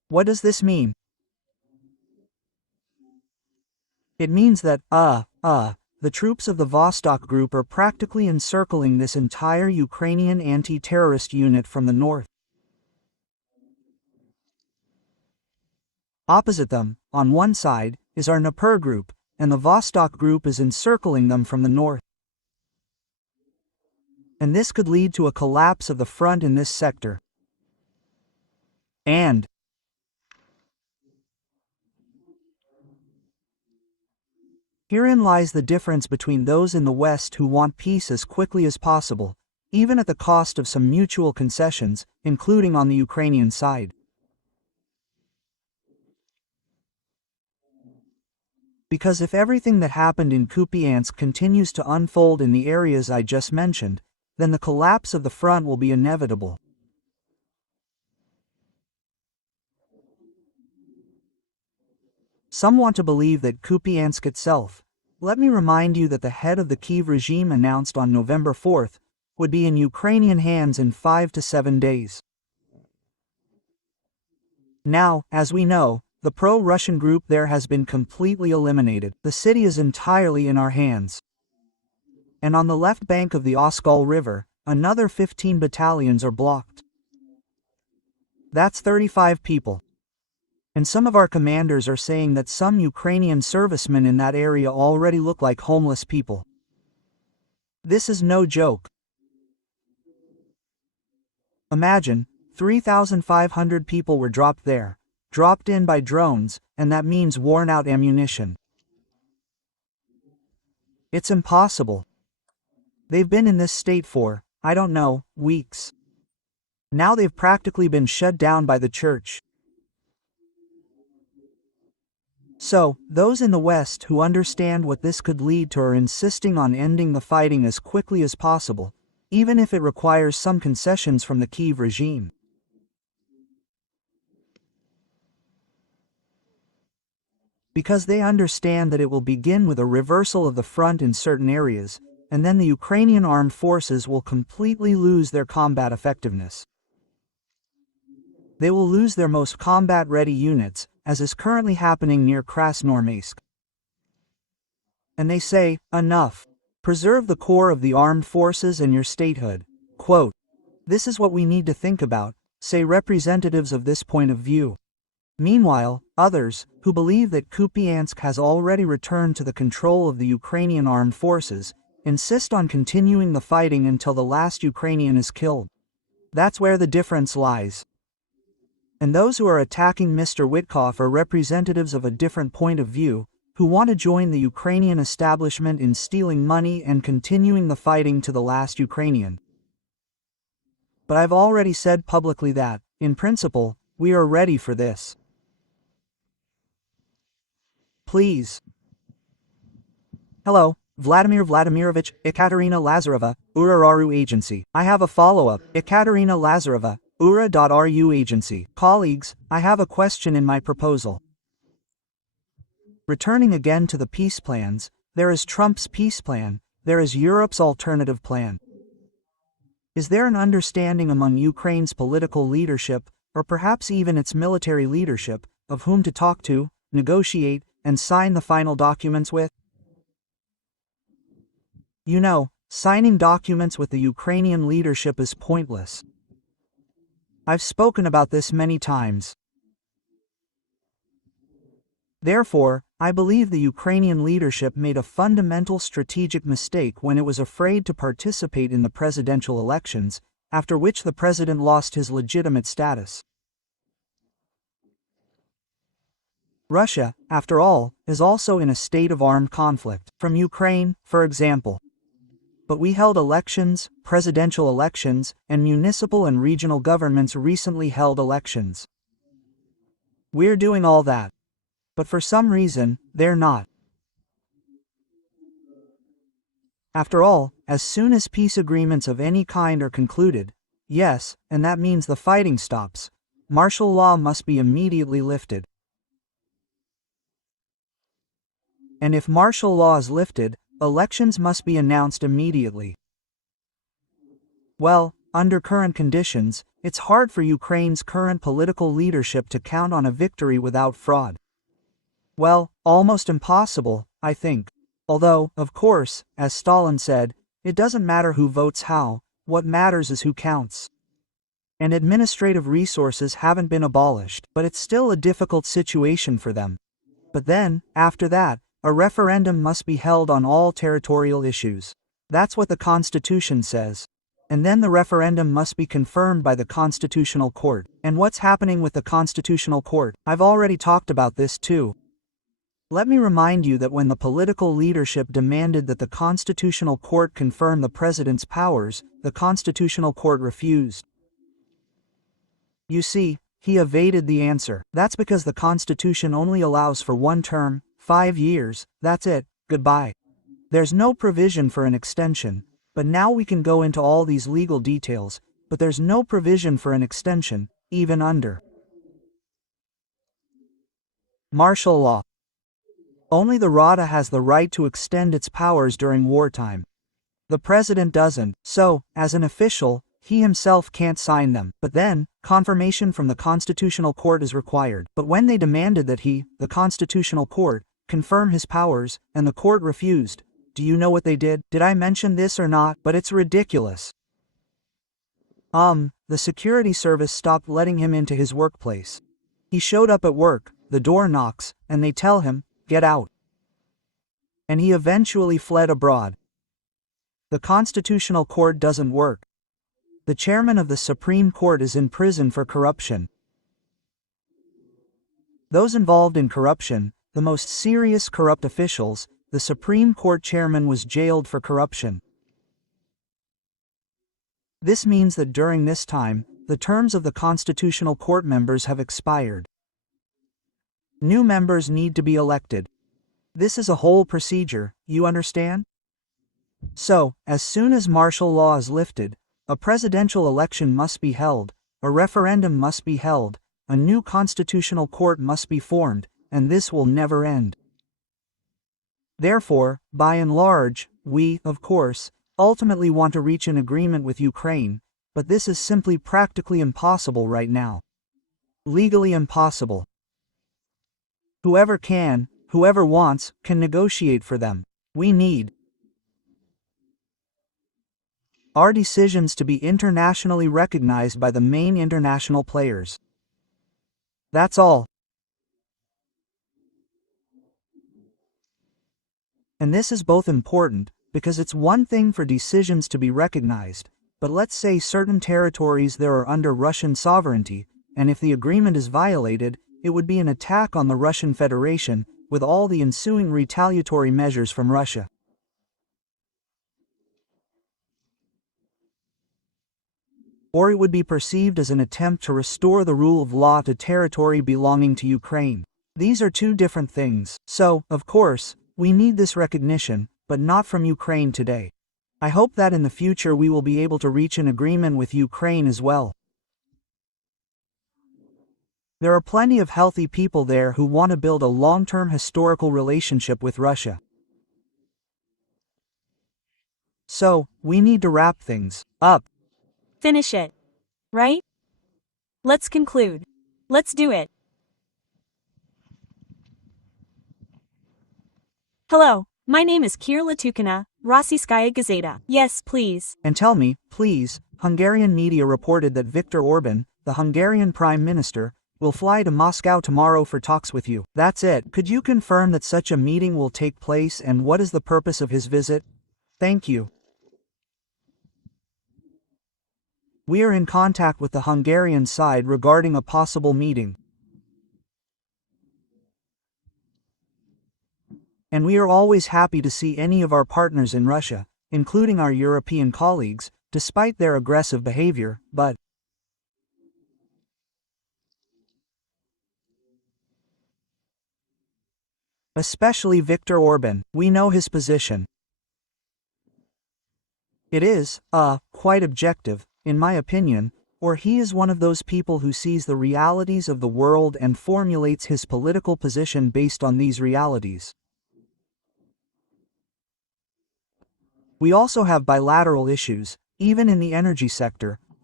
What does this mean? It means that, the troops of the Vostok Group are practically encircling this entire Ukrainian anti-terrorist unit from the north. Opposite them, on one side, is our Dnipro Group, and the Vostok Group is encircling them from the north. And this could lead to a collapse of the front in this sector. And herein lies the difference between those in the West who want peace as quickly as possible, even at the cost of some mutual concessions, including on the Ukrainian side. Because if everything that happened in Kupiansk continues to unfold in the areas I just mentioned, then the collapse of the front will be inevitable. Some want to believe that Kupiansk itself. Let me remind you that the head of the Kyiv regime announced on November 4th would be in Ukrainian hands in 5 to 7 days. Now, as we know, the pro-Russian group there has been completely eliminated. The city is entirely in our hands. And on the left bank of the Oskol River, another 15 battalions are blocked. That's 35 people. And some of our commanders are saying that some Ukrainian servicemen in that area already look like homeless people. This is no joke. Imagine, 3,500 people were dropped there, dropped in by drones, and that means worn-out ammunition. It's impossible. They've been in this state for, I don't know, weeks. Now they've practically been shut down by the church. So, those in the West who understand what this could lead to are insisting on ending the fighting as quickly as possible, even if it requires some concessions from the Kyiv regime. Because they understand that it will begin with a reversal of the front in certain areas, and then the Ukrainian armed forces will completely lose their combat effectiveness. They will lose their most combat-ready units, as is currently happening near Krasnoarmeysk. And they say, enough. Preserve the core of the armed forces and your statehood. Quote, this is what we need to think about, say representatives of this point of view. Meanwhile, others, who believe that Kupiansk has already returned to the control of the Ukrainian armed forces, insist on continuing the fighting until the last Ukrainian is killed. That's where the difference lies. And those who are attacking Mr. Witkoff are representatives of a different point of view, who want to join the Ukrainian establishment in stealing money and continuing the fighting to the last Ukrainian. But I've already said publicly that, in principle, we are ready for this. Please. Hello, Vladimir Vladimirovich, Ekaterina Lazareva, URA.RU Agency. I have a follow-up. Ekaterina Lazareva, URA.RU Agency. Colleagues, I have a question in my proposal. Returning again to the peace plans, there is Trump's peace plan, there is Europe's alternative plan. Is there an understanding among Ukraine's political leadership, or perhaps even its military leadership, of whom to talk to, negotiate, and sign the final documents with? You know, signing documents with the Ukrainian leadership is pointless. I've spoken about this many times. Therefore, I believe the Ukrainian leadership made a fundamental strategic mistake when it was afraid to participate in the presidential elections, after which the president lost his legitimate status. Russia, after all, is also in a state of armed conflict, from Ukraine, for example. But we held elections, presidential elections, and municipal and regional governments recently held elections. We're doing all that. But for some reason, they're not. After all, as soon as peace agreements of any kind are concluded, yes, and that means the fighting stops, martial law must be immediately lifted. And if martial law is lifted, elections must be announced immediately. Well, under current conditions, It's hard for Ukraine's current political leadership to count on a victory without fraud. Well, almost impossible, I think. Although, of course, as Stalin said, it doesn't matter who votes how, what matters is who counts. And administrative resources haven't been abolished, but it's still a difficult situation for them. But then, after that, a referendum must be held on all territorial issues. That's what the Constitution says. And then the referendum must be confirmed by the Constitutional Court. And what's happening with the Constitutional Court? I've already talked about this too. Let me remind you that when the political leadership demanded that the Constitutional Court confirm the president's powers, the Constitutional Court refused. You see, he evaded the answer. That's because the Constitution only allows for one term, 5 years, that's it, goodbye. There's no provision for an extension, but now we can go into all these legal details, but there's no provision for an extension, even under martial law. Only the Rada has the right to extend its powers during wartime. The president doesn't, so, as an official, he himself can't sign them. But then, confirmation from the Constitutional Court is required. But when they demanded that he, the Constitutional Court, confirm his powers, and the court refused, do you know what they did? Did I mention this or not? But it's ridiculous. The security service stopped letting him into his workplace. He showed up at work, the door knocks, and they tell him, get out. And he eventually fled abroad. The Constitutional Court doesn't work. The chairman of the Supreme Court is in prison for corruption. Those involved in corruption, the most serious corrupt officials, the Supreme Court chairman was jailed for corruption. This means that during this time, the terms of the Constitutional Court members have expired. New members need to be elected. This is a whole procedure, you understand? So, as soon as martial law is lifted, a presidential election must be held, a referendum must be held, a new constitutional court must be formed, and this will never end. Therefore, by and large, we, of course, ultimately want to reach an agreement with Ukraine, but this is simply practically impossible right now. Legally impossible. Whoever can, whoever wants, can negotiate for them. We need our decisions to be internationally recognized by the main international players. That's all. And this is both important, because it's one thing for decisions to be recognized, but let's say certain territories there are under Russian sovereignty, and if the agreement is violated, it would be an attack on the Russian Federation, with all the ensuing retaliatory measures from Russia. Or it would be perceived as an attempt to restore the rule of law to territory belonging to Ukraine. These are two different things. So, of course, we need this recognition, but not from Ukraine today. I hope that in the future we will be able to reach an agreement with Ukraine as well. There are plenty of healthy people there who want to build a long-term historical relationship with Russia. So, we need to wrap things up. Finish it. Right? Let's conclude. Let's do it. Hello, my name is Kira Latukina, Rossiyskaya Gazeta. Yes, please. And tell me, please, Hungarian media reported that Viktor Orban, the Hungarian Prime Minister, will fly to Moscow tomorrow for talks with you. That's it. Could you confirm that such a meeting will take place and what is the purpose of his visit? Thank you. We are in contact with the Hungarian side regarding a possible meeting. And we are always happy to see any of our partners in Russia, including our European colleagues, despite their aggressive behavior, but especially Viktor Orban, we know his position. It is, quite objective, in my opinion, or he is one of those people who sees the realities of the world and formulates his political position based on these realities. We also have bilateral issues, even in the energy sector,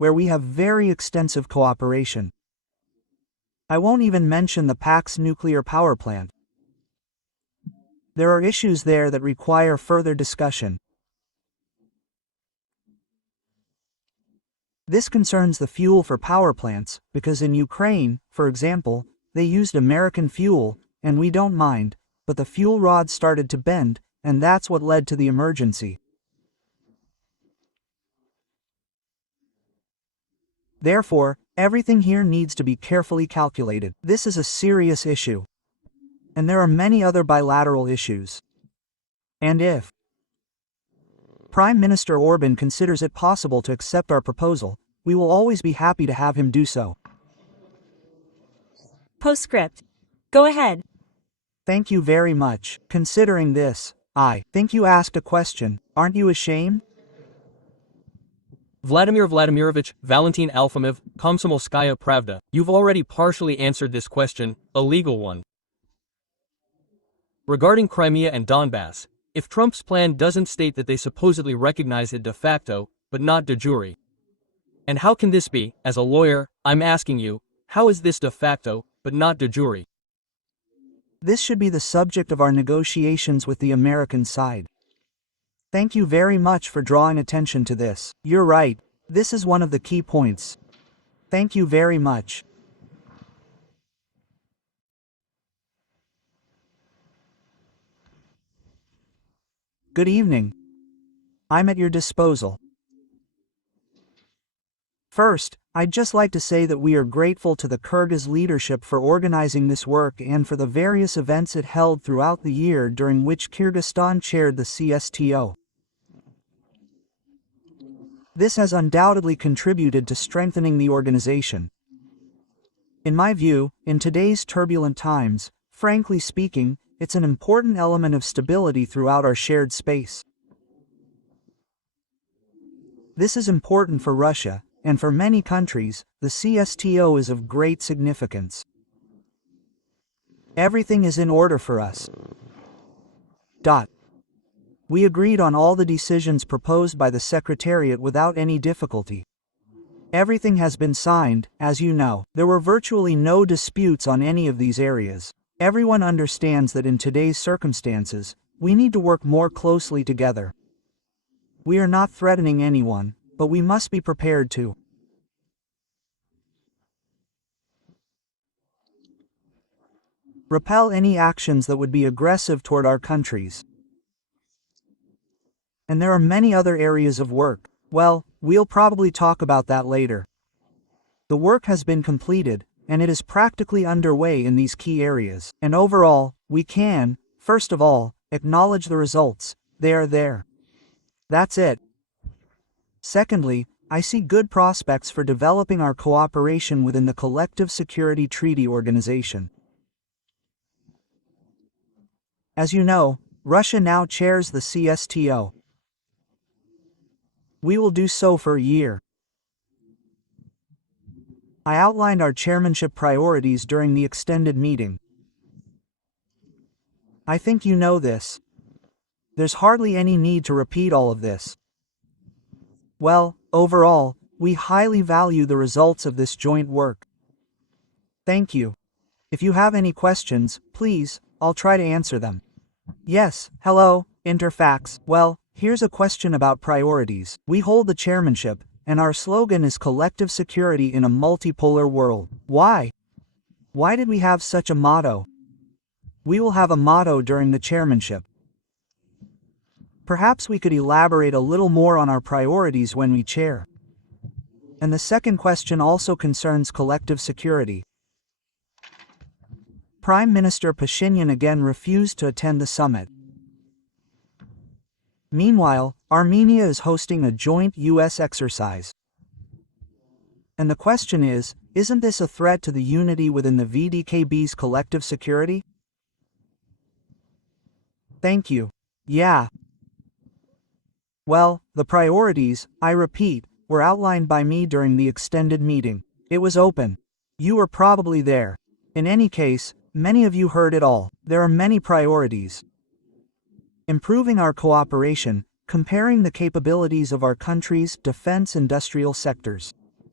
where we have very extensive cooperation. I won't even mention the PAC's nuclear power plant. There are issues there that require further discussion. This concerns the fuel for power plants, because in Ukraine, for example, they used American fuel, and we don't mind, but the fuel rod started to bend, and that's what led to the emergency. Therefore, everything here needs to be carefully calculated. This is a serious issue. And there are many other bilateral issues. And if Prime Minister Orban considers it possible to accept our proposal, we will always be happy to have him do so. Postscript. Go ahead. Thank you very much. Considering this, I think you asked a question, aren't you ashamed? Vladimir Vladimirovich Valentin Alfimov, Komsomolskaya Pravda. You've already partially answered this question, a legal one. Regarding Crimea and Donbass, if Trump's plan doesn't state that they supposedly recognize it de facto, but not de jure. And how can this be? As a lawyer, I'm asking you, how is this de facto, but not de jure? This should be the subject of our negotiations with the American side. Thank you very much for drawing attention to this. You're right, this is one of the key points. Thank you very much. Good evening. I'm at your disposal. First, I'd just like to say that we are grateful to the Kyrgyz leadership for organizing this work and for the various events it held throughout the year during which Kyrgyzstan chaired the CSTO. This has undoubtedly contributed to strengthening the organization. In my view, in today's turbulent times, frankly speaking, it's an important element of stability throughout our shared space. This is important for Russia, and for many countries, the CSTO is of great significance. Everything is in order for us. We agreed on all the decisions proposed by the Secretariat without any difficulty. Everything has been signed, as you know. There were virtually no disputes on any of these areas. Everyone understands that in today's circumstances, we need to work more closely together. We are not threatening anyone, but we must be prepared to repel any actions that would be aggressive toward our countries. And there are many other areas of work. Well, we'll probably talk about that later. The work has been completed, and it is practically underway in these key areas. And overall, we can, first of all, acknowledge the results. They are there. That's it. Secondly, I see good prospects for developing our cooperation within the Collective Security Treaty Organization. As you know, Russia now chairs the CSTO. We will do so for a year. I outlined our chairmanship priorities during the extended meeting. I think you know this. There's hardly any need to repeat all of this. Well, overall, we highly value the results of this joint work. Thank you. If you have any questions, please, I'll try to answer them. Yes, hello, Interfax. Well, here's a question about priorities. We hold the chairmanship, and our slogan is collective security in a multipolar world. Why? Why did we have such a motto? We will have a motto during the chairmanship. Perhaps we could elaborate a little more on our priorities when we chair. And the second question also concerns collective security. Prime Minister Pashinyan again refused to attend the summit. Meanwhile, Armenia is hosting a joint U.S. exercise. And the question is, isn't this a threat to the unity within the VDKB's collective security? Thank you. Yeah. Well, the priorities, I repeat, were outlined by me during the extended meeting. It was open. You were probably there. In any case, many of you heard it all. There are many priorities. Improving our cooperation, comparing the capabilities of our country's defense industrial sectors.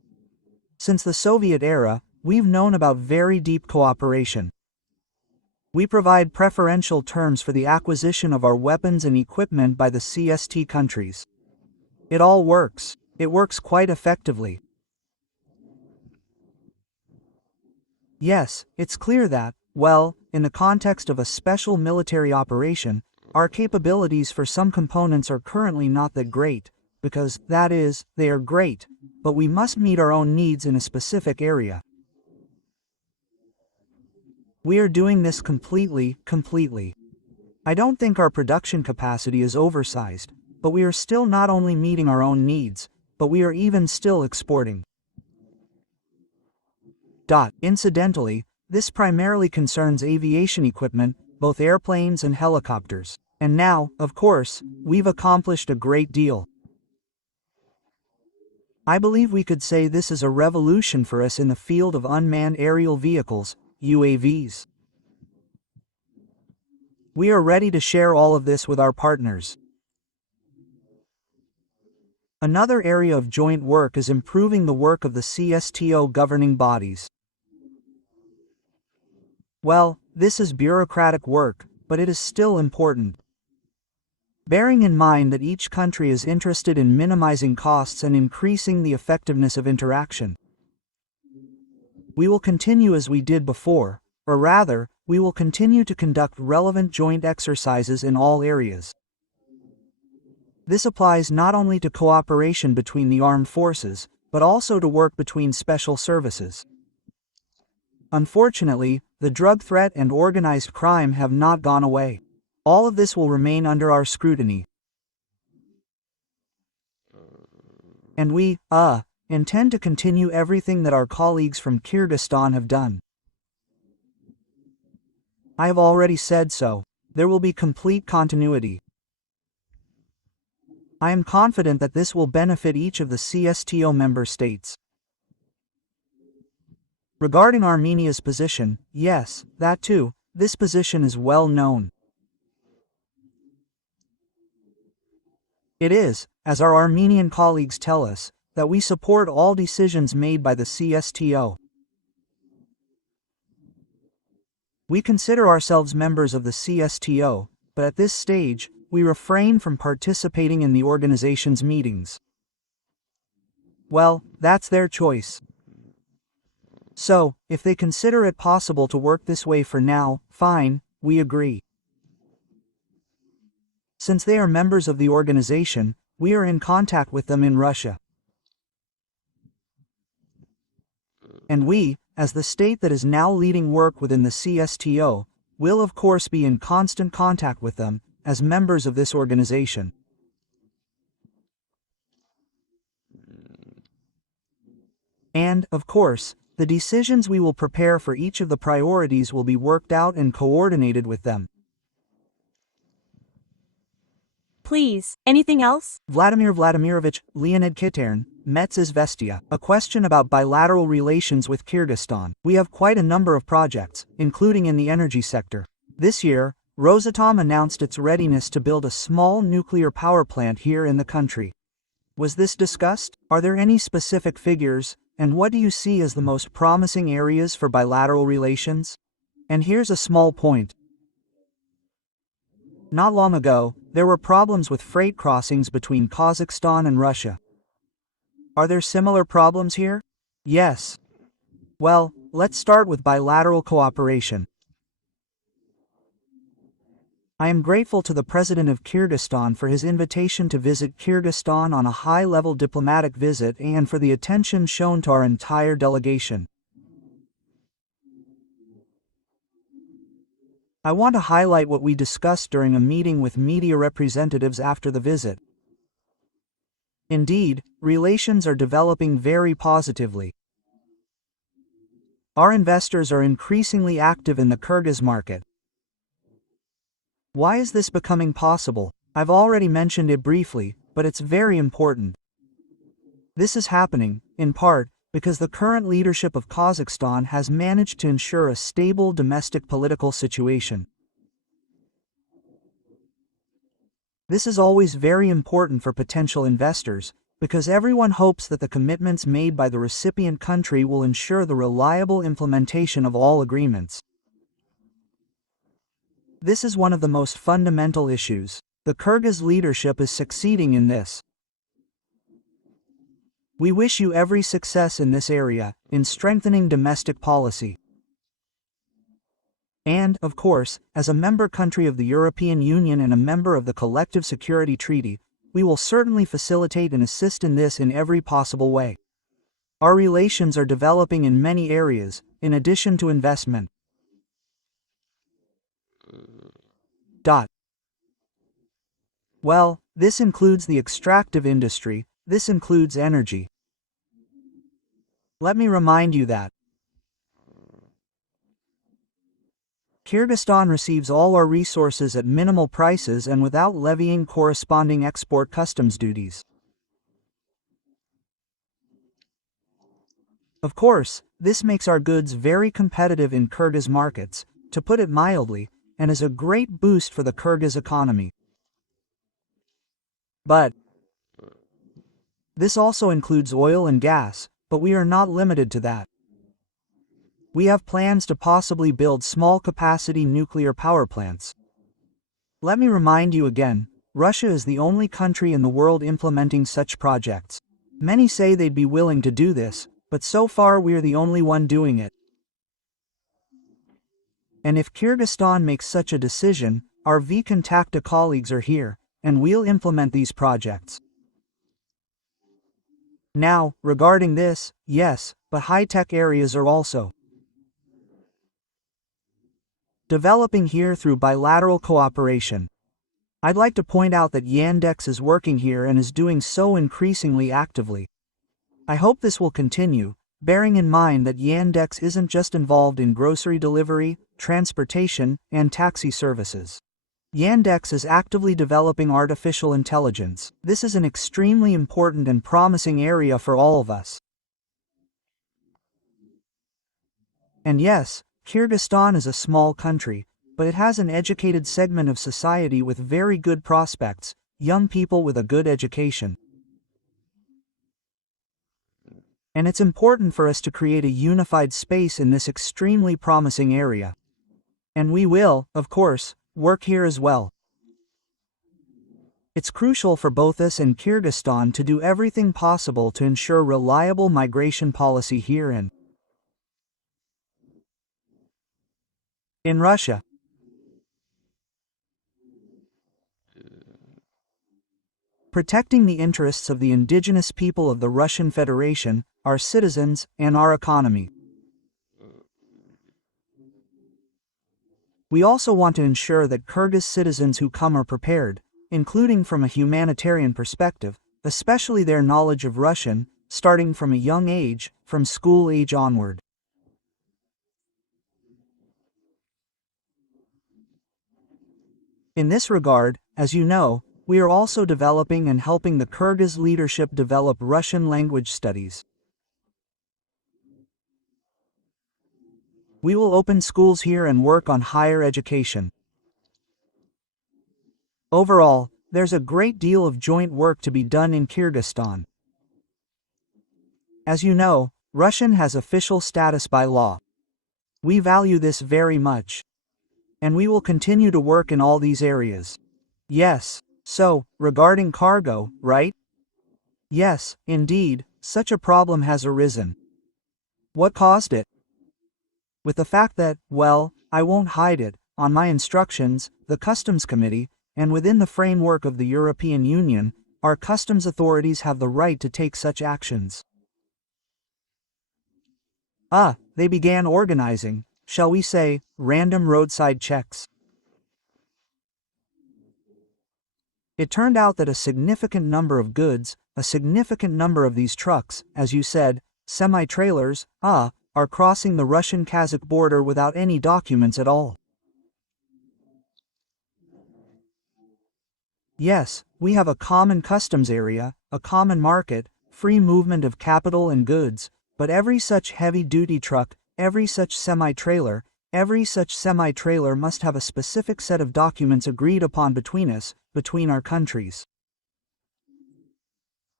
Since the Soviet era, we've known about very deep cooperation. We provide preferential terms for the acquisition of our weapons and equipment by the CST countries. It all works. It works quite effectively. Yes, it's clear that, well, in the context of a special military operation, our capabilities for some components are currently not that great, because, that is, they are great, but we must meet our own needs in a specific area. We are doing this completely. I don't think our production capacity is oversized, but we are still not only meeting our own needs, but we are even still exporting. Incidentally, this primarily concerns aviation equipment, both airplanes and helicopters. And now, of course, we've accomplished a great deal. I believe we could say this is a revolution for us in the field of unmanned aerial vehicles, UAVs. We are ready to share all of this with our partners. Another area of joint work is improving the work of the CSTO governing bodies. Well, this is bureaucratic work, but it is still important. Bearing in mind that each country is interested in minimizing costs and increasing the effectiveness of interaction. We will continue as we did before, or rather, we will continue to conduct relevant joint exercises in all areas. This applies not only to cooperation between the armed forces, but also to work between special services. Unfortunately, the drug threat and organized crime have not gone away. All of this will remain under our scrutiny. And we, intend to continue everything that our colleagues from Kyrgyzstan have done. I have already said so. There will be complete continuity. I am confident that this will benefit each of the CSTO member states. Regarding Armenia's position, yes, that too, this position is well known. It is, as our Armenian colleagues tell us, that we support all decisions made by the CSTO. We consider ourselves members of the CSTO, but at this stage, we refrain from participating in the organization's meetings. Well, that's their choice. So, if they consider it possible to work this way for now, fine, we agree. Since they are members of the organization, we are in contact with them in Russia. And we, as the state that is now leading work within the CSTO, will of course be in constant contact with them, as members of this organization. And, of course, the decisions we will prepare for each of the priorities will be worked out and coordinated with them. Please, anything else? Vladimir Vladimirovich, Leonid Kitern, Metz Izvestia. A question about bilateral relations with Kyrgyzstan. We have quite a number of projects, including in the energy sector. This year, Rosatom announced its readiness to build a small nuclear power plant here in the country. Was this discussed? Are there any specific figures, and what do you see as the most promising areas for bilateral relations? And here's a small point. Not long ago, there were problems with freight crossings between Kazakhstan and Russia. Are there similar problems here? Yes. Well, let's start with bilateral cooperation. I am grateful to the President of Kyrgyzstan for his invitation to visit Kyrgyzstan on a high-level diplomatic visit and for the attention shown to our entire delegation. I want to highlight what we discussed during a meeting with media representatives after the visit. Indeed, relations are developing very positively. Our investors are increasingly active in the Kyrgyz market. Why is this becoming possible? I've already mentioned it briefly, but it's very important. This is happening, in part, because the current leadership of Kazakhstan has managed to ensure a stable domestic political situation. This is always very important for potential investors, because everyone hopes that the commitments made by the recipient country will ensure the reliable implementation of all agreements. This is one of the most fundamental issues. The Kyrgyz leadership is succeeding in this. We wish you every success in this area, in strengthening domestic policy. And, of course, as a member country of the European Union and a member of the Collective Security Treaty, we will certainly facilitate and assist in this in every possible way. Our relations are developing in many areas, in addition to investment. Well, this includes the extractive industry, this includes energy. Let me remind you that Kyrgyzstan receives all our resources at minimal prices and without levying corresponding export customs duties. Of course, this makes our goods very competitive in Kyrgyz markets, to put it mildly, and is a great boost for the Kyrgyz economy. But this also includes oil and gas, but we are not limited to that. We have plans to possibly build small-capacity nuclear power plants. Let me remind you again, Russia is the only country in the world implementing such projects. Many say they'd be willing to do this, but so far we're the only one doing it. And if Kyrgyzstan makes such a decision, our V-Contacta colleagues are here, and we'll implement these projects. Now, regarding this, yes, but high-tech areas are also developing here through bilateral cooperation. I'd like to point out that Yandex is working here and is doing so increasingly actively. I hope this will continue, bearing in mind that Yandex isn't just involved in grocery delivery, transportation, and taxi services. Yandex is actively developing artificial intelligence. This is an extremely important and promising area for all of us. And yes, Kyrgyzstan is a small country, but it has an educated segment of society with very good prospects, young people with a good education. And it's important for us to create a unified space in this extremely promising area. And we will, of course, work here as well. It's crucial for both us and Kyrgyzstan to do everything possible to ensure reliable migration policy here and in Russia. Protecting the interests of the indigenous people of the Russian Federation, our citizens, and our economy. We also want to ensure that Kyrgyz citizens who come are prepared, including from a humanitarian perspective, especially their knowledge of Russian, starting from a young age, from school age onward. In this regard, as you know, we are also developing and helping the Kyrgyz leadership develop Russian language studies. We will open schools here and work on higher education. Overall, there's a great deal of joint work to be done in Kyrgyzstan. As you know, Russian has official status by law. We value this very much. And we will continue to work in all these areas. Yes, so, regarding cargo, right? Yes, indeed, such a problem has arisen. What caused it? With the fact that, well, I won't hide it, on my instructions, the Customs Committee, and within the framework of the European Union, our customs authorities have the right to take such actions. They began organizing, shall we say, random roadside checks. It turned out that a significant number of goods, a significant number of these trucks, as you said, semi-trailers, are crossing the Russian-Kazakh border without any documents at all. Yes, we have a common customs area, a common market, free movement of capital and goods, but every such heavy-duty truck, every such semi-trailer must have a specific set of documents agreed upon between us, between our countries.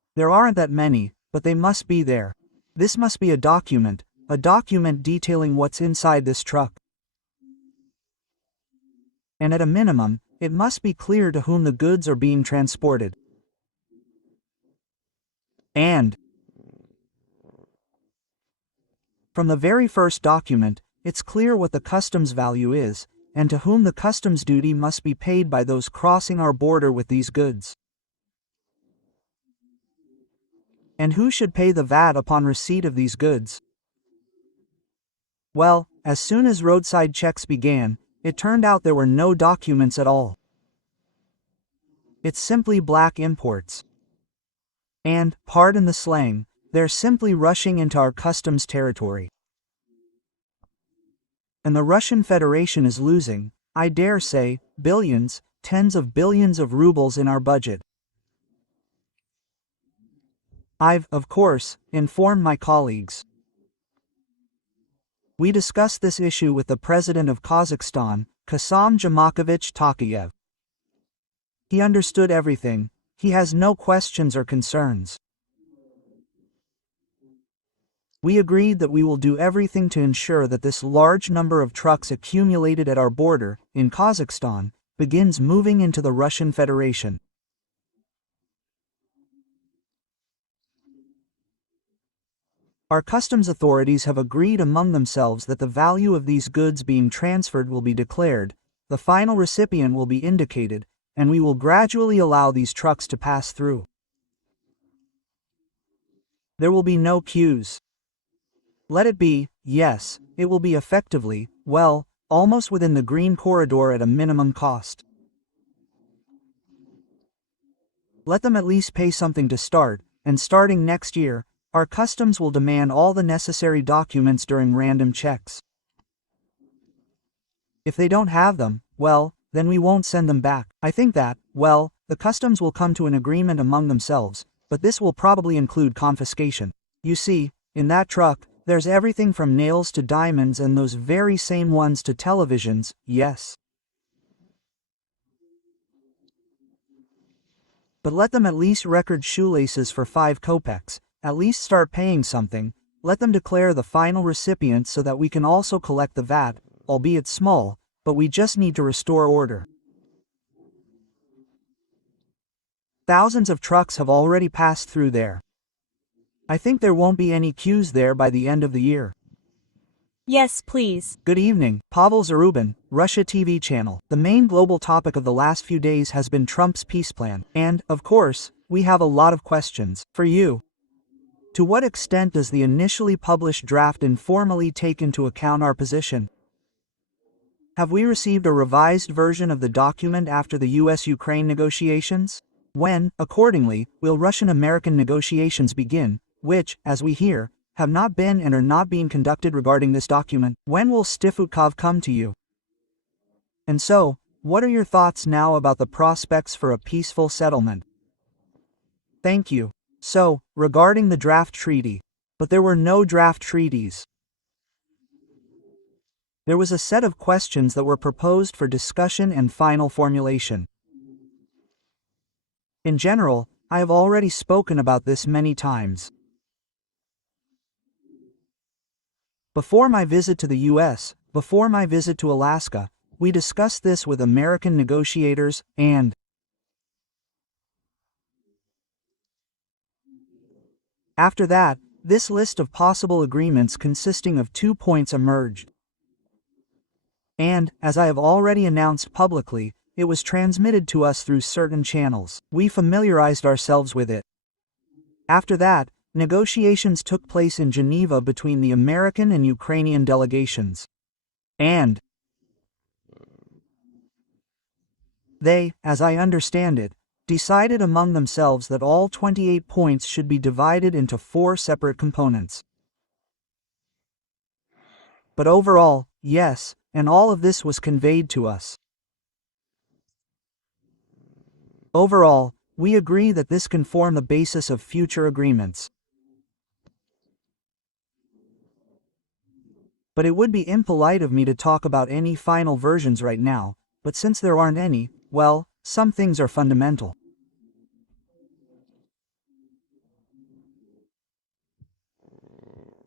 There aren't that many, but they must be there. This must be a document detailing what's inside this truck. And at a minimum, it must be clear to whom the goods are being transported. And from the very first document, it's clear what the customs value is, and to whom the customs duty must be paid by those crossing our border with these goods. And who should pay the VAT upon receipt of these goods? Well, as soon as roadside checks began, it turned out there were no documents at all. It's simply black imports. And, pardon the slang, they're simply rushing into our customs territory. And the Russian Federation is losing, I dare say, billions, tens of billions of rubles in our budget. I've, of course, informed my colleagues. We discussed this issue with the President of Kazakhstan, Kassam-Jomart Tokayev. He understood everything, he has no questions or concerns. We agreed that we will do everything to ensure that this large number of trucks accumulated at our border, in Kazakhstan, begins moving into the Russian Federation. Our customs authorities have agreed among themselves that the value of these goods being transferred will be declared, the final recipient will be indicated, and we will gradually allow these trucks to pass through. There will be no queues. Let it be, yes, it will be effectively, well, almost within the green corridor at a minimum cost. Let them at least pay something to start, and starting next year, our customs will demand all the necessary documents during random checks. If they don't have them, well, then we won't send them back. I think that, well, the customs will come to an agreement among themselves, but this will probably include confiscation. You see, in that truck, there's everything from nails to diamonds and those very same ones to televisions, yes. But let them at least record shoelaces for 5 kopecks, at least start paying something, let them declare the final recipient so that we can also collect the VAT, albeit small, but we just need to restore order. Thousands of trucks have already passed through there. I think there won't be any queues there by the end of the year. Yes, please. Good evening, Pavel Zarubin, Russia TV channel. The main global topic of the last few days has been Trump's peace plan, and, of course, we have a lot of questions for you. To what extent does the initially published draft informally take into account our position? Have we received a revised version of the document after the US-Ukraine negotiations? When, accordingly, will Russian-American negotiations begin, which, as we hear, have not been and are not being conducted regarding this document? When will Steve Witkoff come to you? And so, what are your thoughts now about the prospects for a peaceful settlement? Thank you. So, regarding the draft treaty. But there were no draft treaties. There was a set of questions that were proposed for discussion and final formulation. In general, I have already spoken about this many times. Before my visit to the US, before my visit to Alaska, we discussed this with American negotiators, and after that, this list of possible agreements consisting of 2 points emerged. And, as I have already announced publicly, it was transmitted to us through certain channels. We familiarized ourselves with it. After that, negotiations took place in Geneva between the American and Ukrainian delegations. And they, as I understand it, decided among themselves that all 28 points should be divided into 4 separate components. But overall, yes, and all of this was conveyed to us. Overall, we agree that this can form the basis of future agreements. But it would be impolite of me to talk about any final versions right now, but since there aren't any, well, some things are fundamental.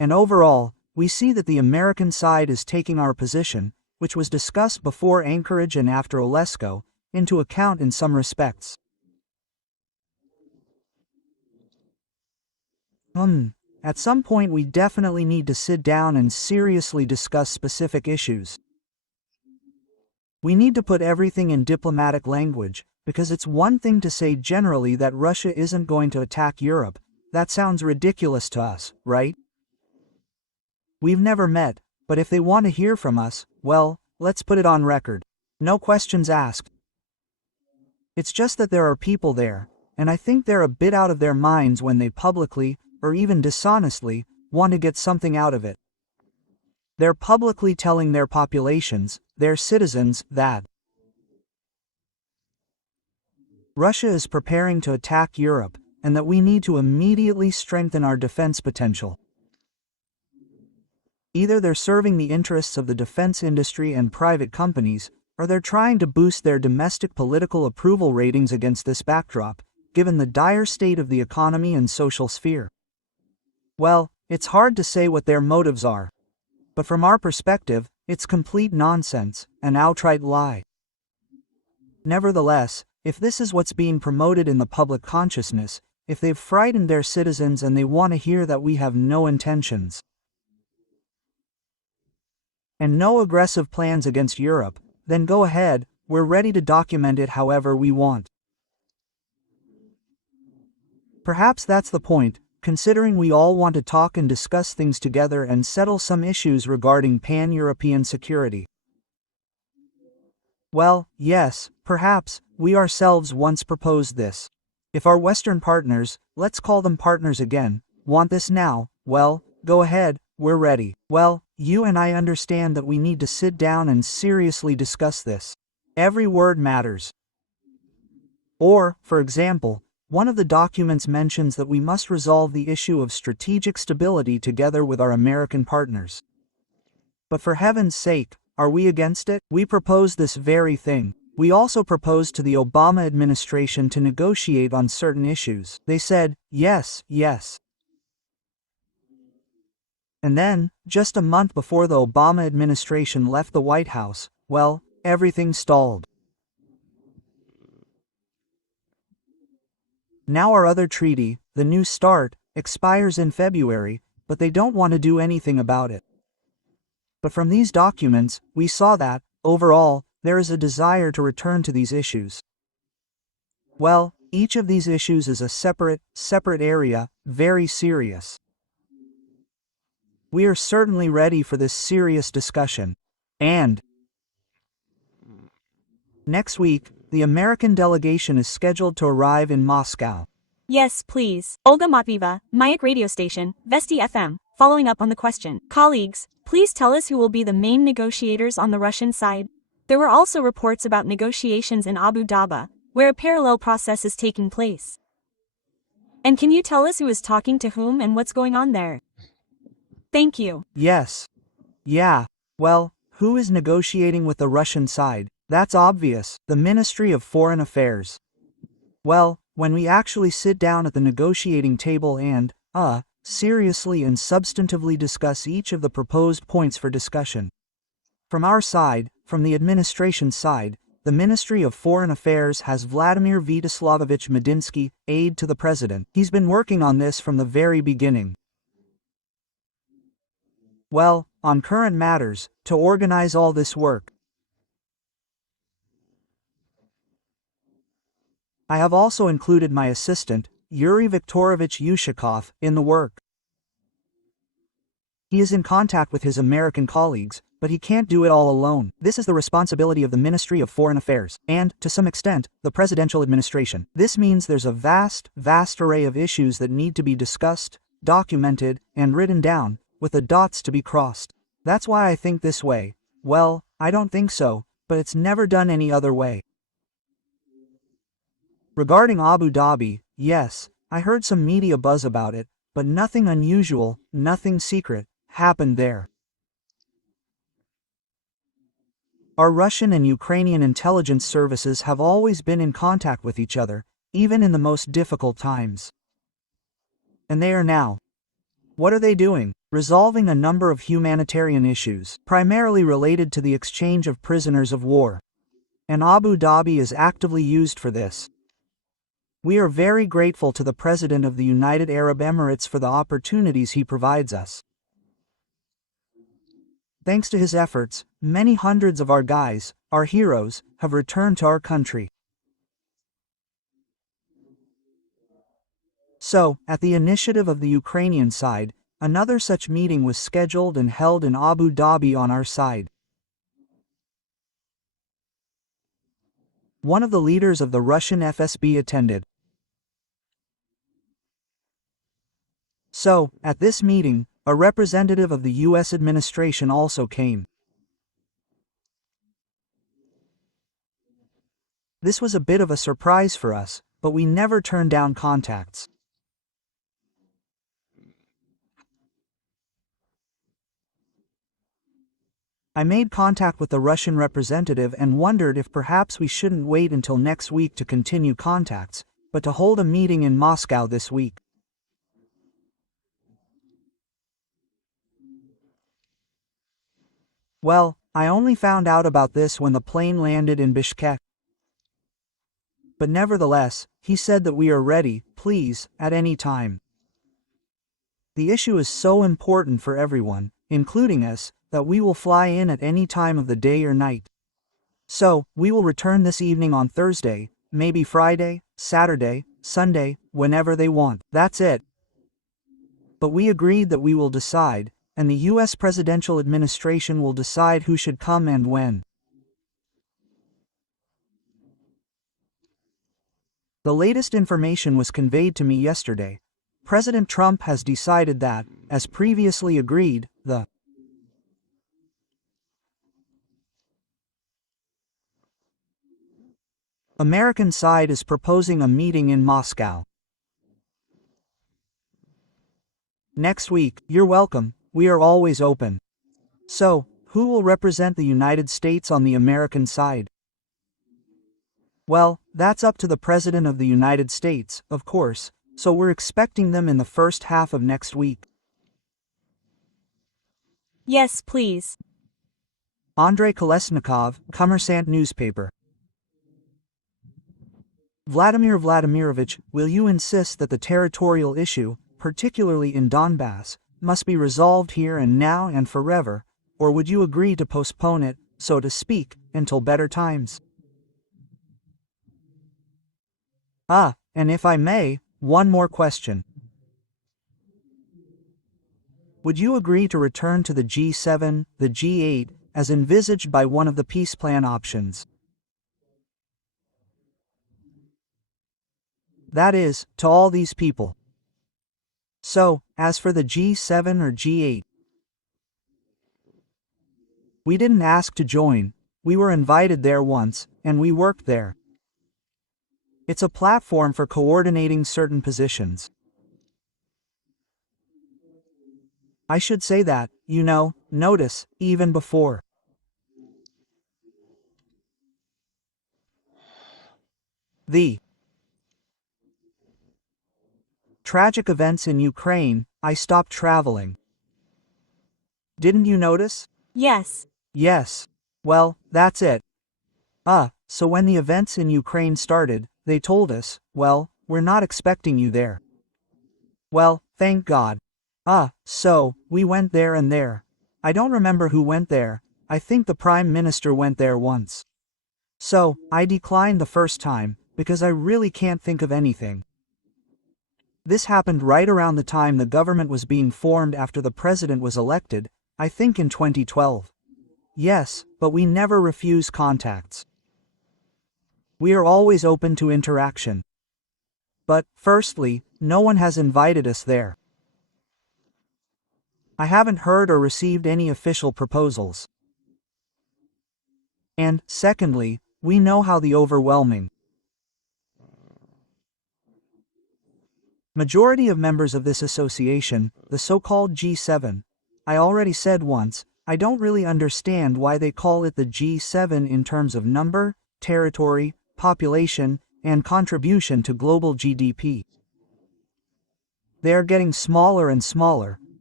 And overall, we see that the American side is taking our position, which was discussed before Anchorage and after Olesko, into account in some respects. At some point we definitely need to sit down and seriously discuss specific issues. We need to put everything in diplomatic language, because it's one thing to say generally that Russia isn't going to attack Europe. That sounds ridiculous to us, right? We've never met, but if they want to hear from us, well, let's put it on record. No questions asked. It's just that there are people there, and I think they're a bit out of their minds when they publicly, or even dishonestly, want to get something out of it. They're publicly telling their populations, their citizens, that Russia is preparing to attack Europe, and that we need to immediately strengthen our defense potential. Either they're serving the interests of the defense industry and private companies, or they're trying to boost their domestic political approval ratings against this backdrop, given the dire state of the economy and social sphere. Well, it's hard to say what their motives are. But from our perspective, it's complete nonsense, an outright lie. Nevertheless, if this is what's being promoted in the public consciousness, if they've frightened their citizens and they want to hear that we have no intentions and no aggressive plans against Europe, then go ahead, we're ready to document it however we want. Perhaps that's the point, considering we all want to talk and discuss things together and settle some issues regarding pan-European security. Well, yes, perhaps, we ourselves once proposed this. If our Western partners, let's call them partners again, want this now, well, go ahead, we're ready. Well, you and I understand that we need to sit down and seriously discuss this. Every word matters. Or, for example, one of the documents mentions that we must resolve the issue of strategic stability together with our American partners. But for heaven's sake, are we against it? We propose this very thing. We also proposed to the Obama administration to negotiate on certain issues. They said, yes, yes. And then, just a month before the Obama administration left the White House, well, everything stalled. Now our other treaty, the New START, expires in February, but they don't want to do anything about it. But from these documents, we saw that, overall, there is a desire to return to these issues. Well, each of these issues is a separate area, very serious. We are certainly ready for this serious discussion. And next week, the American delegation is scheduled to arrive in Moscow. Yes, please. Olga Matvieva, Mayak radio station, Vesti FM, following up on the question. Colleagues, please tell us who will be the main negotiators on the Russian side. There were also reports about negotiations in Abu Dhabi, where a parallel process is taking place. And can you tell us who is talking to whom and what's going on there? Thank you. Yes. Yeah. Well, who is negotiating with the Russian side? That's obvious, the Ministry of Foreign Affairs. Well, when we actually sit down at the negotiating table and, seriously and substantively discuss each of the proposed points for discussion. From our side, from the administration side, the Ministry of Foreign Affairs has Vladimir Vyacheslamovich Medinsky, aide to the President. He's been working on this from the very beginning. Well, on current matters, to organize all this work. I have also included my assistant, Yuri Viktorovich Yushakov, in the work. He is in contact with his American colleagues, but he can't do it all alone. This is the responsibility of the Ministry of Foreign Affairs, and, to some extent, the presidential administration. This means there's a vast array of issues that need to be discussed, documented, and written down, with the dots to be crossed. That's why I think this way. Well, I don't think so, but it's never done any other way. Regarding Abu Dhabi, yes, I heard some media buzz about it, but nothing unusual, nothing secret, happened there. Our Russian and Ukrainian intelligence services have always been in contact with each other, even in the most difficult times. And they are now. What are they doing? Resolving a number of humanitarian issues, primarily related to the exchange of prisoners of war. And Abu Dhabi is actively used for this. We are very grateful to the President of the United Arab Emirates for the opportunities he provides us. Thanks to his efforts, many hundreds of our guys, our heroes, have returned to our country. So, at the initiative of the Ukrainian side, another such meeting was scheduled and held in Abu Dhabi on our side. One of the leaders of the Russian FSB attended. So, at this meeting, a representative of the U.S. administration also came. This was a bit of a surprise for us, but we never turned down contacts. I made contact with the Russian representative and wondered if perhaps we shouldn't wait until next week to continue contacts, but to hold a meeting in Moscow this week. Well, I only found out about this when the plane landed in Bishkek. But nevertheless, he said that we are ready, please, at any time. The issue is so important for everyone, including us, that we will fly in at any time of the day or night. So, we will return this evening on Thursday, maybe Friday, Saturday, Sunday, whenever they want. That's it. But we agreed that we will decide, and the U.S. presidential administration will decide who should come and when. The latest information was conveyed to me yesterday. President Trump has decided that, as previously agreed, the American side is proposing a meeting in Moscow. Next week. You're welcome, we are always open. So, who will represent the United States on the American side? Well, that's up to the President of the United States, of course, so we're expecting them in the first half of next week. Yes, please. Andrei Kolesnikov, Kommersant newspaper. Vladimir Vladimirovich, will you insist that the territorial issue, particularly in Donbass, must be resolved here and now and forever, or would you agree to postpone it, so to speak, until better times? And if I may, one more question. Would you agree to return to the G7, the G8, as envisaged by one of the peace plan options? That is, to all these people. So, as for the G7 or G8, we didn't ask to join, we were invited there once, and we worked there. It's a platform for coordinating certain positions. I should say that, notice, even before. The tragic events in Ukraine, I stopped traveling. Didn't you notice? Yes. Yes. Well, that's it. So when the events in Ukraine started, they told us, well, we're not expecting you there. Well, thank God. So, we went there and there. I don't remember who went there, I think the Prime Minister went there once. So, I declined the first time, because I really can't think of anything. This happened right around the time the government was being formed after the president was elected, I think in 2012. Yes, but we never refuse contacts. We are always open to interaction. But, firstly, no one has invited us there. I haven't heard or received any official proposals. And, secondly, we know how the overwhelming majority of members of this association, the so-called G7, I already said once, I don't really understand why they call it the G7 in terms of number, territory, population, and contribution to global GDP. They are getting smaller and smaller,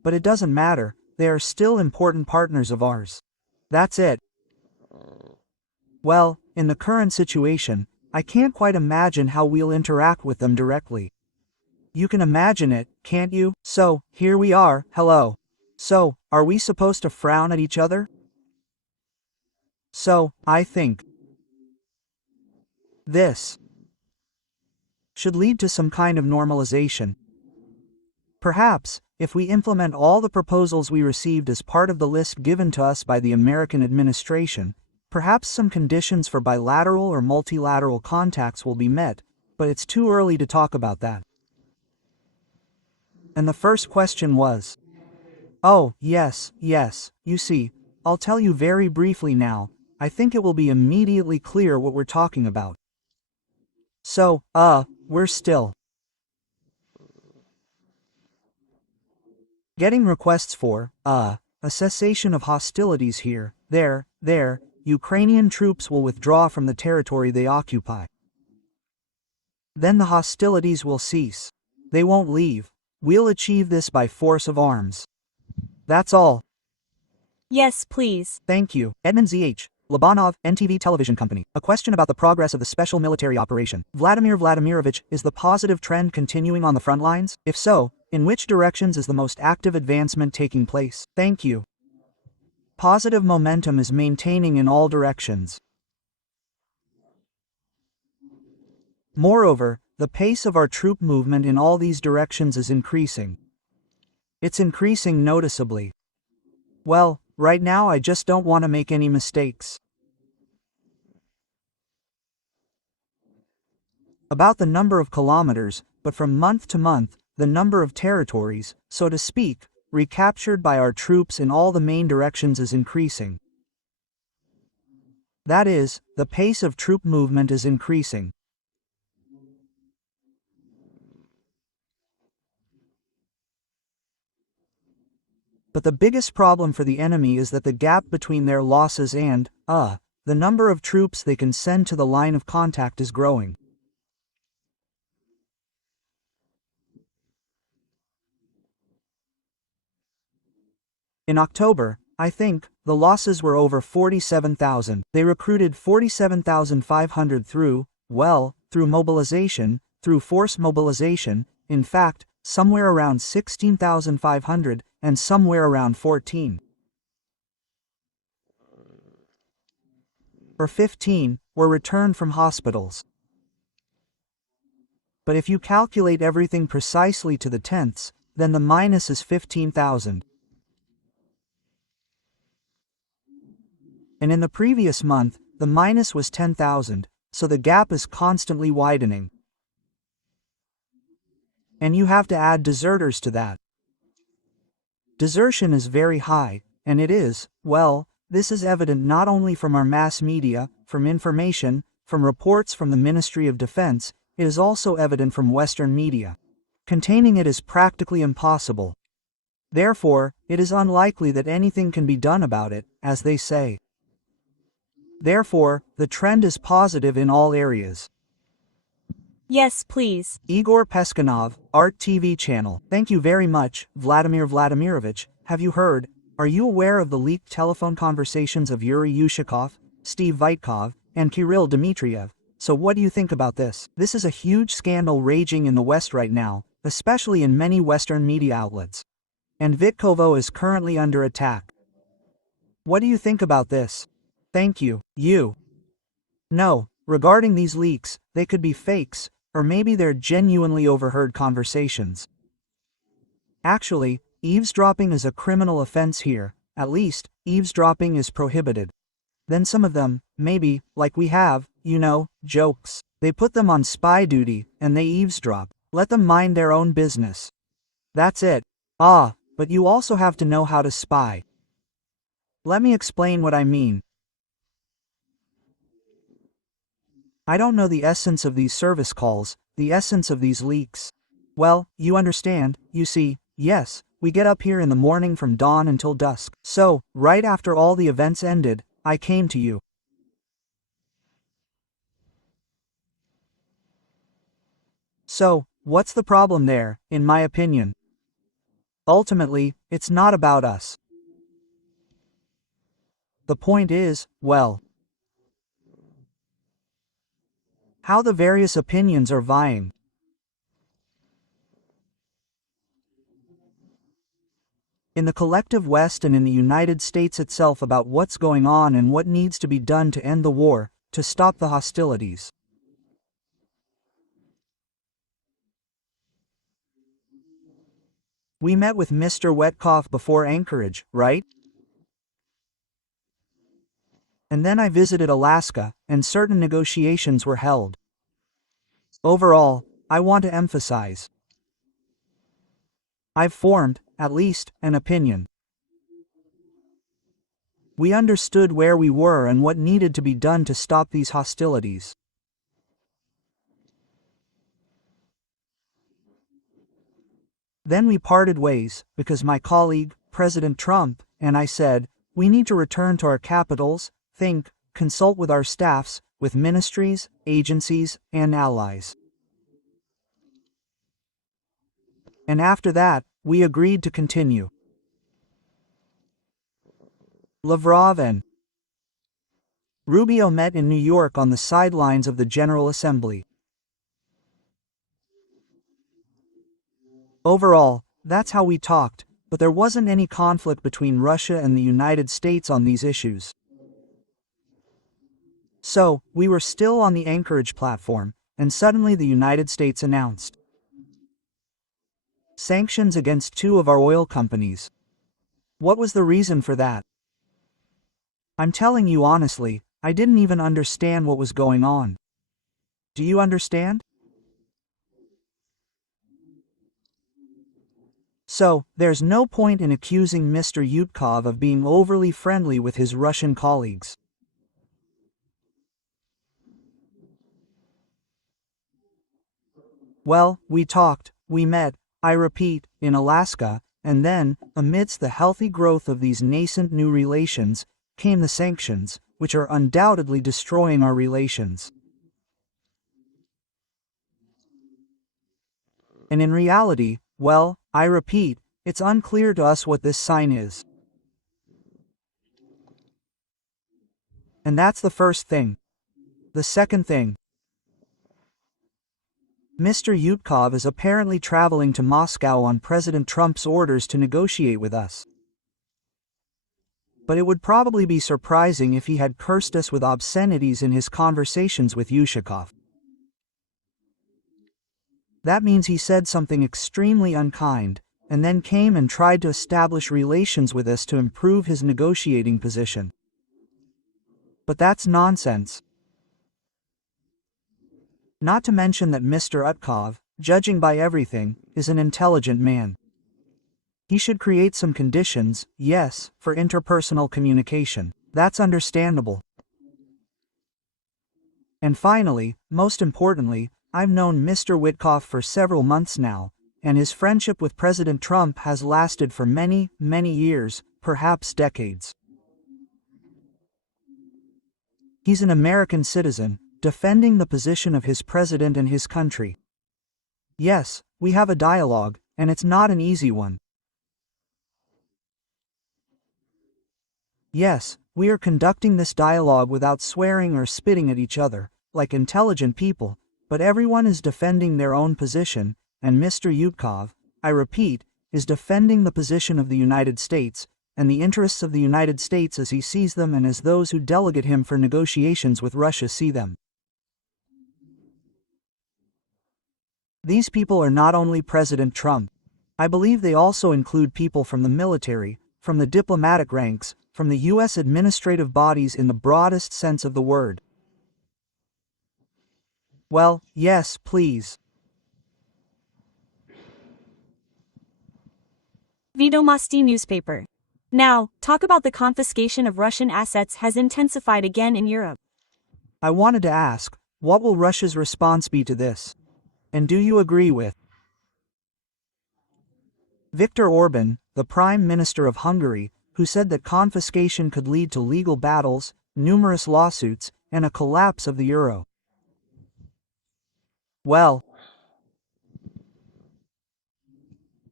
But it doesn't matter, they are still important partners of ours. That's it. Well, in the current situation, I can't quite imagine how we'll interact with them directly. You can imagine it, can't you? So, here we are, hello. So, are we supposed to frown at each other? So, I think this should lead to some kind of normalization. Perhaps, if we implement all the proposals we received as part of the list given to us by the American administration, perhaps some conditions for bilateral or multilateral contacts will be met, but it's too early to talk about that. And the first question was, oh, yes, you see, I'll tell you very briefly now, I think it will be immediately clear what we're talking about. So, we're still getting requests for, a cessation of hostilities here, there, Ukrainian troops will withdraw from the territory they occupy. Then the hostilities will cease. They won't leave. We'll achieve this by force of arms. That's all. Yes, please. Thank you. Edmund Z.H. Labanov, NTV Television Company. A question about the progress of the special military operation. Vladimir Vladimirovich, is the positive trend continuing on the front lines? If so, in which directions is the most active advancement taking place? Thank you. Positive momentum is maintaining in all directions. Moreover, the pace of our troop movement in all these directions is increasing. It's increasing noticeably. Well, right now I just don't want to make any mistakes. About the number of kilometers, but from month to month, the number of territories, so to speak, recaptured by our troops in all the main directions is increasing. That is, the pace of troop movement is increasing. But the biggest problem for the enemy is that the gap between their losses and, the number of troops they can send to the line of contact is growing. In October, I think, the losses were over 47,000. They recruited 47,500 through mobilization, through forced mobilization, in fact, somewhere around 16,500, and somewhere around 14 or 15 were returned from hospitals. But if you calculate everything precisely to the tenths, then the minus is 15,000. And in the previous month, the minus was 10,000, so the gap is constantly widening. And you have to add deserters to that. Desertion is very high, and it is, well, this is evident not only from our mass media, from information, from reports from the Ministry of Defense, it is also evident from Western media. Containing it is practically impossible. Therefore, it is unlikely that anything can be done about it, as they say. Therefore, the trend is positive in all areas. Yes, please. Igor Peskanov, Art TV channel. Thank you very much, Vladimir Vladimirovich. Have you heard? Are you aware of the leaked telephone conversations of Yuri Yushakov, Steve Witkoff, and Kirill Dmitriev? So what do you think about this? This is a huge scandal raging in the West right now, especially in many Western media outlets. And Vitkovo is currently under attack. What do you think about this? Thank you. You. No, regarding these leaks, they could be fakes, or maybe they're genuinely overheard conversations. Actually, eavesdropping is a criminal offense here. At least, eavesdropping is prohibited. Then some of them, maybe, like we have, jokes. They put them on spy duty, and they eavesdrop. Let them mind their own business. That's it. But you also have to know how to spy. Let me explain what I mean. I don't know the essence of these service calls, the essence of these leaks. Well, you understand, you see, yes, we get up here in the morning from dawn until dusk. So, right after all the events ended, I came to you. So, what's the problem there, in my opinion? Ultimately, it's not about us. The point is, well, how the various opinions are vying. In the collective West and in the United States itself about what's going on and what needs to be done to end the war, to stop the hostilities. We met with Mr. Witkoff before Anchorage, right? And then I visited Alaska, and certain negotiations were held. Overall, I want to emphasize, I've formed, at least, an opinion. We understood where we were and what needed to be done to stop these hostilities. Then we parted ways, because my colleague, President Trump, and I said, we need to return to our capitals, think, consult with our staffs, with ministries, agencies, and allies. And after that, we agreed to continue. Lavrov and Rubio met in New York on the sidelines of the General Assembly. Overall, that's how we talked, but there wasn't any conflict between Russia and the United States on these issues. So, we were still on the Anchorage platform, and suddenly the United States announced sanctions against 2 of our oil companies. What was the reason for that? I'm telling you honestly, I didn't even understand what was going on. Do you understand? So, there's no point in accusing Mr. Witkoff of being overly friendly with his Russian colleagues. Well, we talked, we met, I repeat, in Alaska, and then, amidst the healthy growth of these nascent new relations, came the sanctions, which are undoubtedly destroying our relations. And in reality, well, I repeat, it's unclear to us what this sign is. And that's the first thing. The second thing. Mr. Witkoff is apparently traveling to Moscow on President Trump's orders to negotiate with us. But it would probably be surprising if he had cursed us with obscenities in his conversations with Yushakov. That means he said something extremely unkind, and then came and tried to establish relations with us to improve his negotiating position. But that's nonsense. Not to mention that Mr. Witkoff, judging by everything, is an intelligent man. He should create some conditions, yes, for interpersonal communication. That's understandable. And finally, most importantly, I've known Mr. Witkoff for several months now, and his friendship with President Trump has lasted for many, many years, perhaps decades. He's an American citizen, defending the position of his president and his country. Yes, we have a dialogue, and it's not an easy one. Yes, we are conducting this dialogue without swearing or spitting at each other, like intelligent people, but everyone is defending their own position, and Mr. Witkoff, I repeat, is defending the position of the United States, and the interests of the United States as he sees them and as those who delegate him for negotiations with Russia see them. These people are not only President Trump. I believe they also include people from the military, from the diplomatic ranks, from the U.S. administrative bodies in the broadest sense of the word. Well, yes, please. Vedomosti newspaper. Now, talk about the confiscation of Russian assets has intensified again in Europe. I wanted to ask, what will Russia's response be to this? And do you agree with Viktor Orban, the Prime Minister of Hungary, who said that confiscation could lead to legal battles, numerous lawsuits, and a collapse of the euro? Well,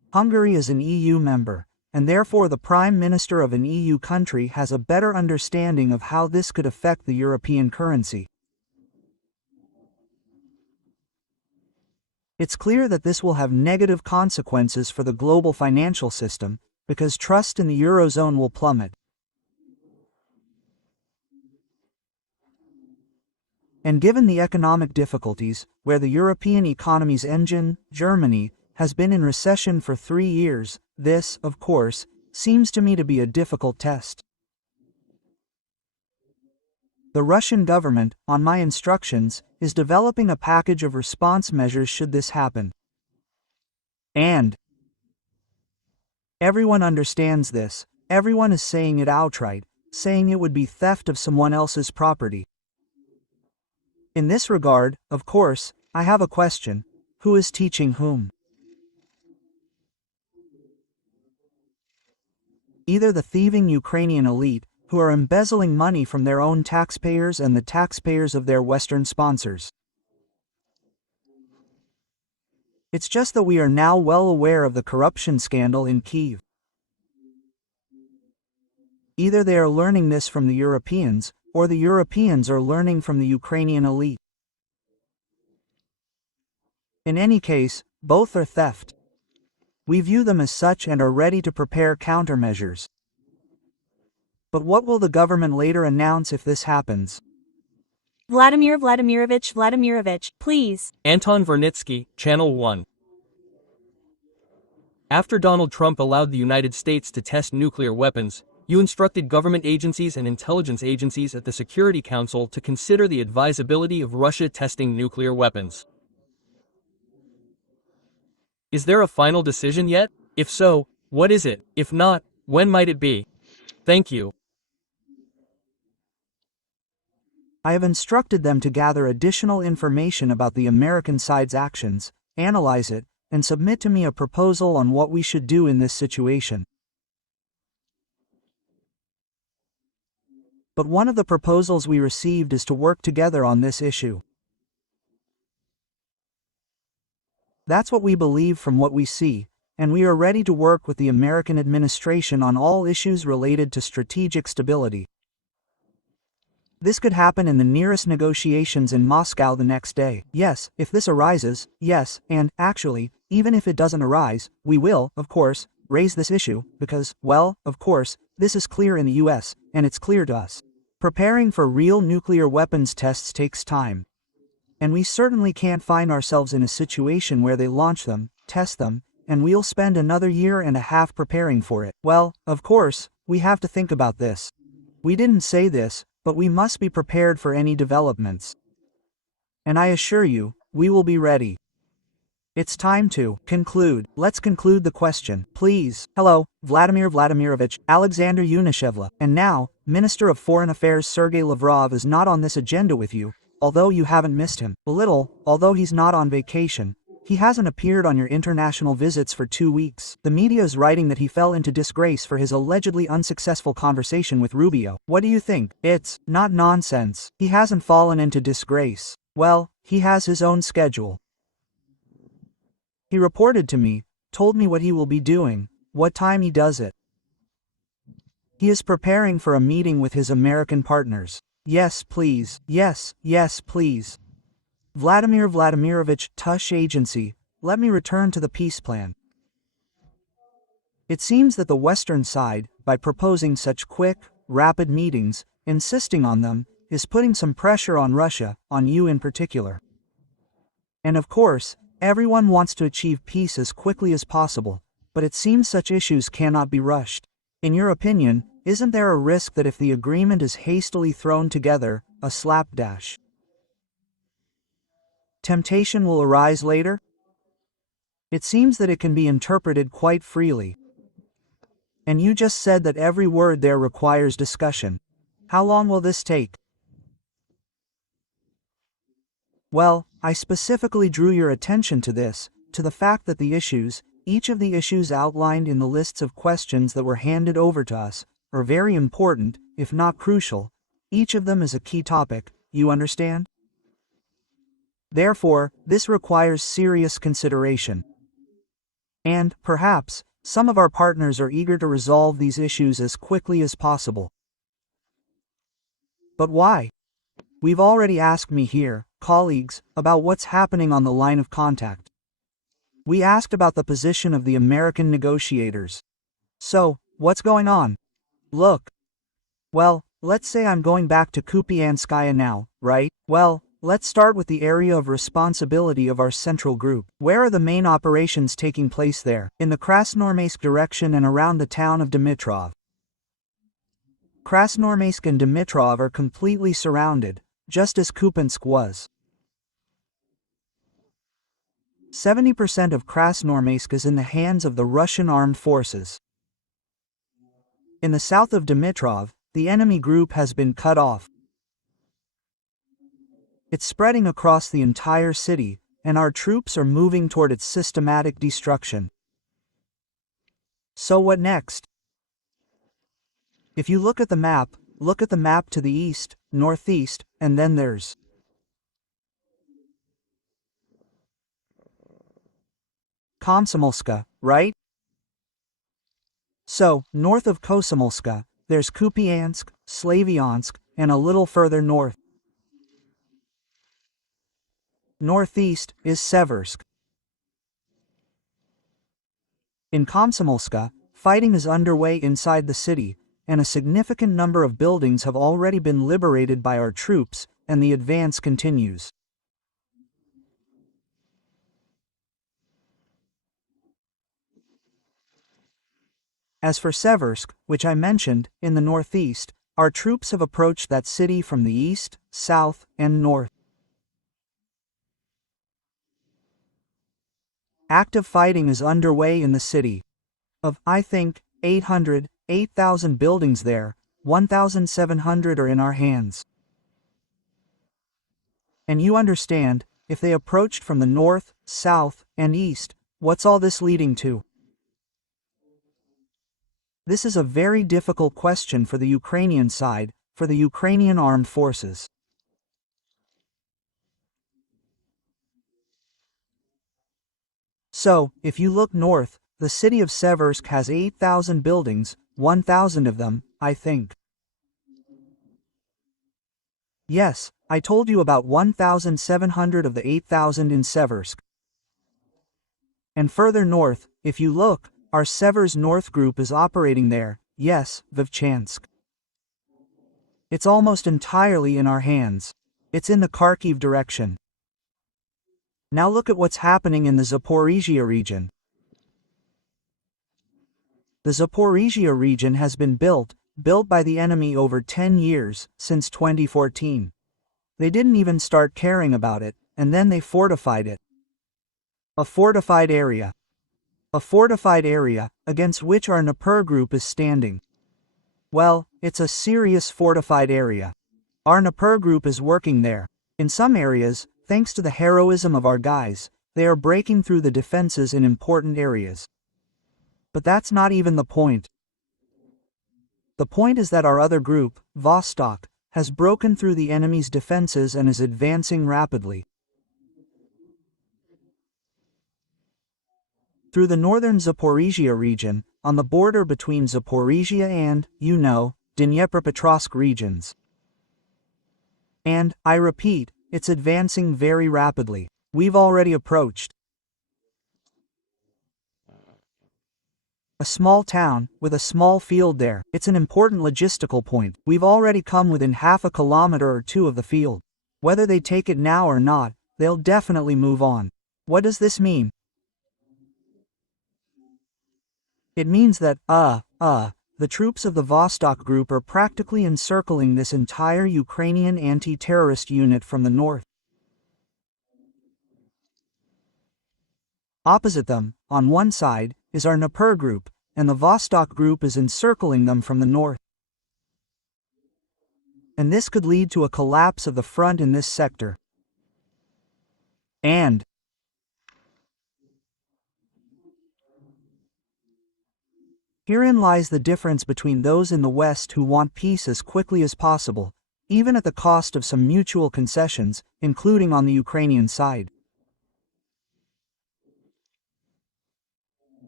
Hungary is an EU member, and therefore the Prime Minister of an EU country has a better understanding of how this could affect the European currency. It's clear that this will have negative consequences for the global financial system, because trust in the Eurozone will plummet. And given the economic difficulties, where the European economy's engine, Germany, has been in recession for 3 years, this, of course, seems to me to be a difficult test. The Russian government, on my instructions, is developing a package of response measures should this happen. And everyone understands this, everyone is saying it outright, saying it would be theft of someone else's property. In this regard, of course, I have a question: who is teaching whom? Either the thieving Ukrainian elite, who are embezzling money from their own taxpayers and the taxpayers of their Western sponsors. It's just that we are now well aware of the corruption scandal in Kyiv. Either they are learning this from the Europeans, or the Europeans are learning from the Ukrainian elite. In any case, both are theft. We view them as such and are ready to prepare countermeasures. But what will the government later announce if this happens? Vladimirovich, please. Anton Vernitsky, Channel 1. After Donald Trump allowed the United States to test nuclear weapons, you instructed government agencies and intelligence agencies at the Security Council to consider the advisability of Russia testing nuclear weapons. Is there a final decision yet? If so, what is it? If not, when might it be? Thank you. I have instructed them to gather additional information about the American side's actions, analyze it, and submit to me a proposal on what we should do in this situation. But one of the proposals we received is to work together on this issue. That's what we believe from what we see, and we are ready to work with the American administration on all issues related to strategic stability. This could happen in the nearest negotiations in Moscow the next day. Yes, if this arises, yes, and, actually, even if it doesn't arise, we will, of course, raise this issue, because, well, of course, this is clear in the US, and it's clear to us. Preparing for real nuclear weapons tests takes time. And we certainly can't find ourselves in a situation where they launch them, test them, and we'll spend another year and a half preparing for it. Well, of course, we have to think about this. We didn't say this, but we must be prepared for any developments. And I assure you, we will be ready. It's time to conclude. Let's conclude the question, please. Hello, Vladimir Vladimirovich, Alexander Yunishevla. And now, Minister of Foreign Affairs Sergey Lavrov is not on this agenda with you, although you haven't missed him. A little, although he's not on vacation. He hasn't appeared on your international visits for 2 weeks. The media is writing that he fell into disgrace for his allegedly unsuccessful conversation with Rubio. What do you think? It's not nonsense. He hasn't fallen into disgrace. Well, he has his own schedule. He reported to me, told me what he will be doing, what time he does it. He is preparing for a meeting with his American partners. Yes, please. Yes, please. Vladimir Vladimirovich, Tush Agency, let me return to the peace plan. It seems that the Western side, by proposing such quick, rapid meetings, insisting on them, is putting some pressure on Russia, on you in particular. And of course, everyone wants to achieve peace as quickly as possible, but it seems such issues cannot be rushed. In your opinion, isn't there a risk that if the agreement is hastily thrown together, a slapdash temptation will arise later? It seems that it can be interpreted quite freely. And you just said that every word there requires discussion. How long will this take? Well, I specifically drew your attention to this, to the fact that the issues, each of the issues outlined in the lists of questions that were handed over to us, are very important, if not crucial. Each of them is a key topic, you understand? Therefore, this requires serious consideration. And, perhaps, some of our partners are eager to resolve these issues as quickly as possible. But why? We've already asked me here, colleagues, about what's happening on the line of contact. We asked about the position of the American negotiators. So, what's going on? Look. Well, let's say I'm going back to Kupianskaya now, right? Well, let's start with the area of responsibility of our central group. Where are the main operations taking place there? In the Krasnoarmeysk direction and around the town of Dimitrov. Krasnoarmeysk and Dimitrov are completely surrounded, just as Kupiansk was. 70% of Krasnoarmeysk is in the hands of the Russian armed forces. In the south of Dimitrov, the enemy group has been cut off. It's spreading across the entire city, and our troops are moving toward its systematic destruction. So what next? If you look at the map to the east, northeast, and then there's Komsomolska, right? So, north of Komsomolska, there's Kupiansk, Slavyansk, and a little further north. Northeast is Seversk. In Komsomolska, fighting is underway inside the city, and a significant number of buildings have already been liberated by our troops, and the advance continues. As for Seversk, which I mentioned, in the northeast, our troops have approached that city from the east, south, and north. Active fighting is underway in the city. Of, I think, 8,000 buildings there, 1,700 are in our hands. And you understand, if they approached from the north, south, and east, what's all this leading to? This is a very difficult question for the Ukrainian side, for the Ukrainian armed forces. So, if you look north, the city of Seversk has 8,000 buildings, 1,000 of them, I think. Yes, I told you about 1,700 of the 8,000 in Seversk. And further north, if you look, our Seversk North group is operating there, yes, Vovchansk. It's almost entirely in our hands. It's in the Kharkiv direction. Now look at what's happening in the Zaporizhzhia region. The Zaporizhzhia region has been built by the enemy over 10 years, since 2014. They didn't even start caring about it, and then they fortified it. A fortified area. A fortified area, against which our Dnieper group is standing. Well, it's a serious fortified area. Our Dnieper group is working there. In some areas, thanks to the heroism of our guys, they are breaking through the defenses in important areas. But that's not even the point. The point is that our other group, Vostok, has broken through the enemy's defenses and is advancing rapidly. Through the northern Zaporizhzhia region, on the border between Zaporizhzhia and, Dnipropetrovsk regions. And, I repeat, it's advancing very rapidly. We've already approached a small town, with a small field there. It's an important logistical point. We've already come within half a kilometer or two of the field. Whether they take it now or not, they'll definitely move on. What does this mean? It means that, the troops of the Vostok group are practically encircling this entire Ukrainian anti-terrorist unit from the north. Opposite them, on one side, is our Dnieper group, and the Vostok group is encircling them from the north. And this could lead to a collapse of the front in this sector. And herein lies the difference between those in the West who want peace as quickly as possible, even at the cost of some mutual concessions, including on the Ukrainian side.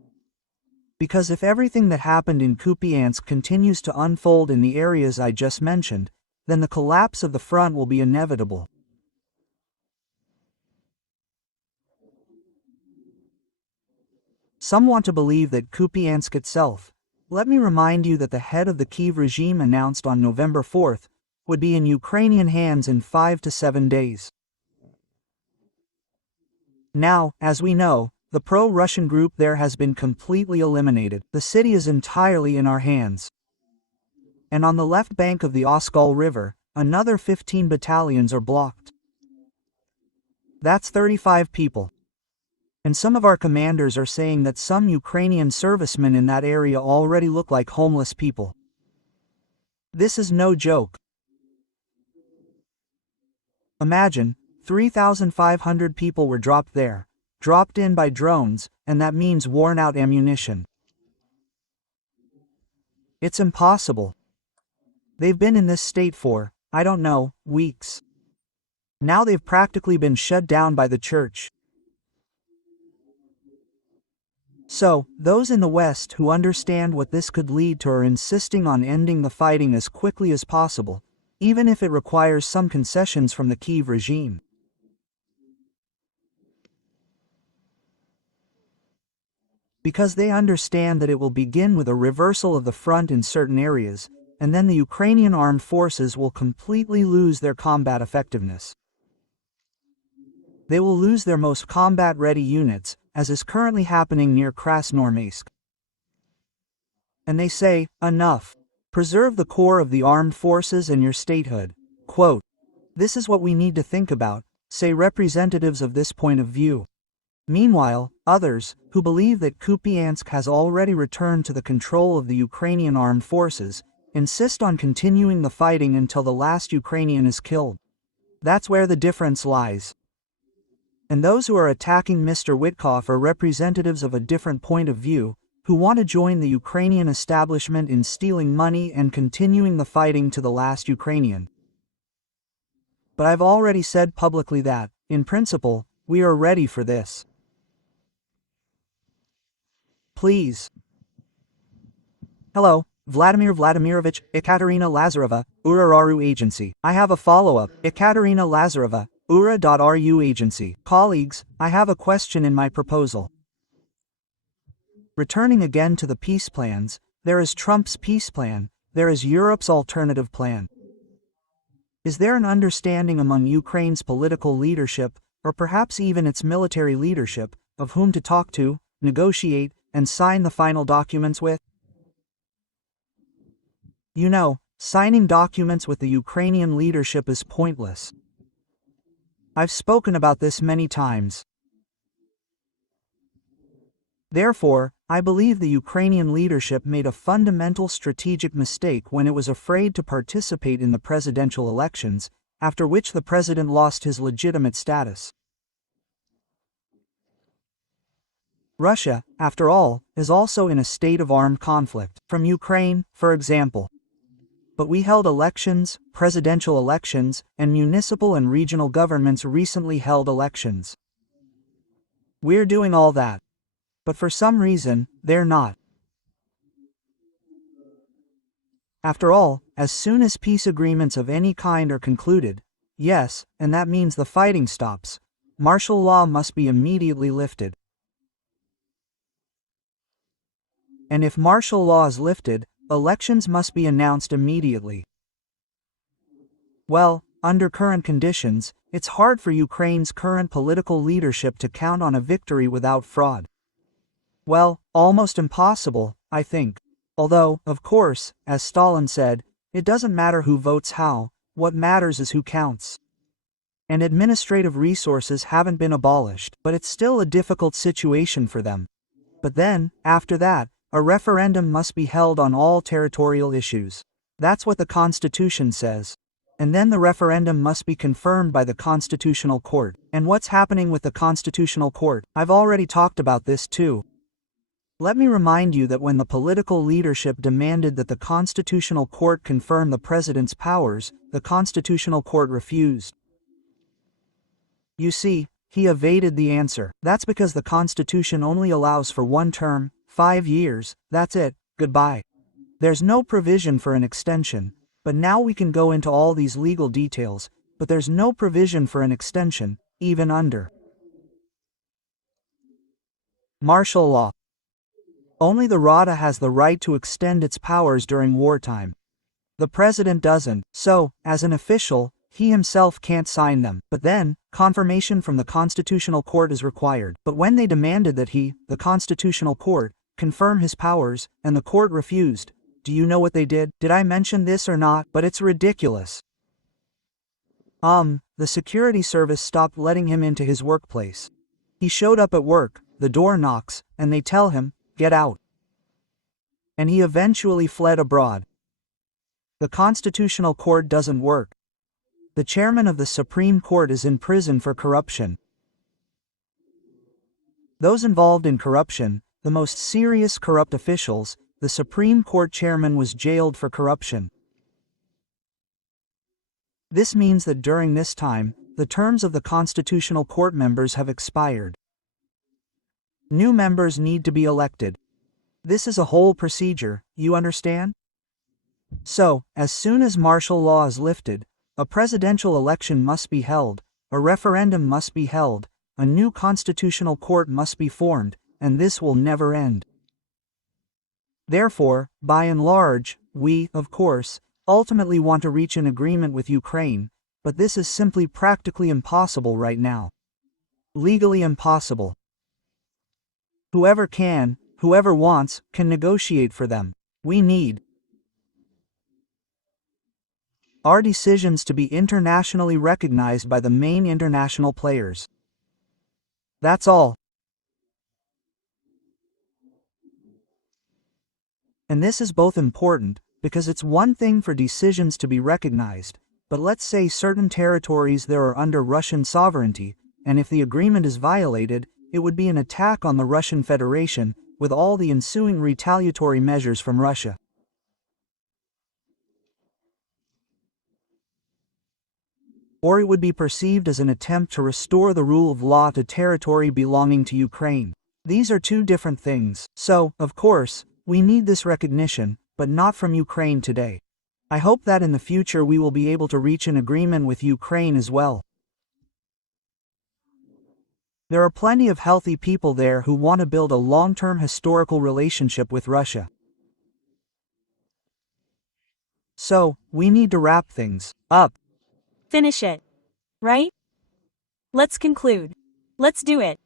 Because if everything that happened in Kupiansk continues to unfold in the areas I just mentioned, then the collapse of the front will be inevitable. Some want to believe that Kupiansk itself. Let me remind you that the head of the Kyiv regime announced on November 4th would be in Ukrainian hands in 5 to 7 days. Now, as we know, the pro-Russian group there has been completely eliminated. The city is entirely in our hands. And on the left bank of the Oskol River, another 15 battalions are blocked. That's 35 people. And some of our commanders are saying that some Ukrainian servicemen in that area already look like homeless people. This is no joke. Imagine, 3,500 people were dropped there, dropped in by drones, and that means worn-out ammunition. It's impossible. They've been in this state for, I don't know, weeks. Now they've practically been shut down by the church. So, those in the West who understand what this could lead to are insisting on ending the fighting as quickly as possible, even if it requires some concessions from the Kyiv regime. Because they understand that it will begin with a reversal of the front in certain areas, and then the Ukrainian armed forces will completely lose their combat effectiveness. They will lose their most combat-ready units, as is currently happening near Krasnoarmeysk. And they say, enough. Preserve the core of the armed forces and your statehood. Quote, this is what we need to think about, say representatives of this point of view. Meanwhile, others, who believe that Kupiansk has already returned to the control of the Ukrainian armed forces, insist on continuing the fighting until the last Ukrainian is killed. That's where the difference lies. And those who are attacking Mr. Witkoff are representatives of a different point of view, who want to join the Ukrainian establishment in stealing money and continuing the fighting to the last Ukrainian. But I've already said publicly that, in principle, we are ready for this. Please. Hello, Vladimir Vladimirovich, Ekaterina Lazareva, Ura.ru Agency. I have a follow-up. Ekaterina Lazareva, Ura.ru Agency. Colleagues, I have a question in my proposal. Returning again to the peace plans, there is Trump's peace plan, there is Europe's alternative plan. Is there an understanding among Ukraine's political leadership, or perhaps even its military leadership, of whom to talk to, negotiate, and sign the final documents with? You know, signing documents with the Ukrainian leadership is pointless. I've spoken about this many times. Therefore, I believe the Ukrainian leadership made a fundamental strategic mistake when it was afraid to participate in the presidential elections, after which the president lost his legitimate status. Russia, after all, is also in a state of armed conflict, from Ukraine, for example. But we held elections, presidential elections, and municipal and regional governments recently held elections. We're doing all that. But for some reason, they're not. After all, as soon as peace agreements of any kind are concluded, yes, and that means the fighting stops, martial law must be immediately lifted. And if martial law is lifted, elections must be announced immediately. Well, under current conditions, it's hard for Ukraine's current political leadership to count on a victory without fraud. Well, almost impossible, I think. Although, of course, as Stalin said, it doesn't matter who votes how, what matters is who counts. And administrative resources haven't been abolished, but it's still a difficult situation for them. But then, after that, a referendum must be held on all territorial issues. That's what the Constitution says. And then the referendum must be confirmed by the Constitutional Court. And what's happening with the Constitutional Court? I've already talked about this too. Let me remind you that when the political leadership demanded that the Constitutional Court confirm the president's powers, the Constitutional Court refused. You see, he evaded the answer. That's because the Constitution only allows for one term, 5 years, that's it, goodbye. There's no provision for an extension, but now we can go into all these legal details, but there's no provision for an extension, even under martial law. Only the Rada has the right to extend its powers during wartime. The president doesn't, so, as an official, he himself can't sign them. But then, confirmation from the Constitutional Court is required. But when they demanded that he, the Constitutional Court, confirm his powers, and the court refused, do you know what they did? Did I mention this or not? But it's ridiculous. The security service stopped letting him into his workplace. He showed up at work, the door knocks, and they tell him, get out. And he eventually fled abroad. The Constitutional Court doesn't work. The chairman of the Supreme Court is in prison for corruption. Those involved in corruption, the most serious corrupt officials, the Supreme Court chairman was jailed for corruption. This means that during this time, the terms of the Constitutional Court members have expired. New members need to be elected. This is a whole procedure, you understand? So, as soon as martial law is lifted, a presidential election must be held, a referendum must be held, a new constitutional court must be formed, and this will never end. Therefore, by and large, we, of course, ultimately want to reach an agreement with Ukraine, but this is simply practically impossible right now. Legally impossible. Whoever can, whoever wants, can negotiate for them. We need our decisions to be internationally recognized by the main international players. That's all. And this is both important, because it's one thing for decisions to be recognized, but let's say certain territories there are under Russian sovereignty, and if the agreement is violated, it would be an attack on the Russian Federation, with all the ensuing retaliatory measures from Russia. Or it would be perceived as an attempt to restore the rule of law to territory belonging to Ukraine. These are two different things. So, of course, we need this recognition, but not from Ukraine today. I hope that in the future we will be able to reach an agreement with Ukraine as well. There are plenty of healthy people there who want to build a long-term historical relationship with Russia. So, we need to wrap things up. Finish it. Right? Let's conclude. Let's do it.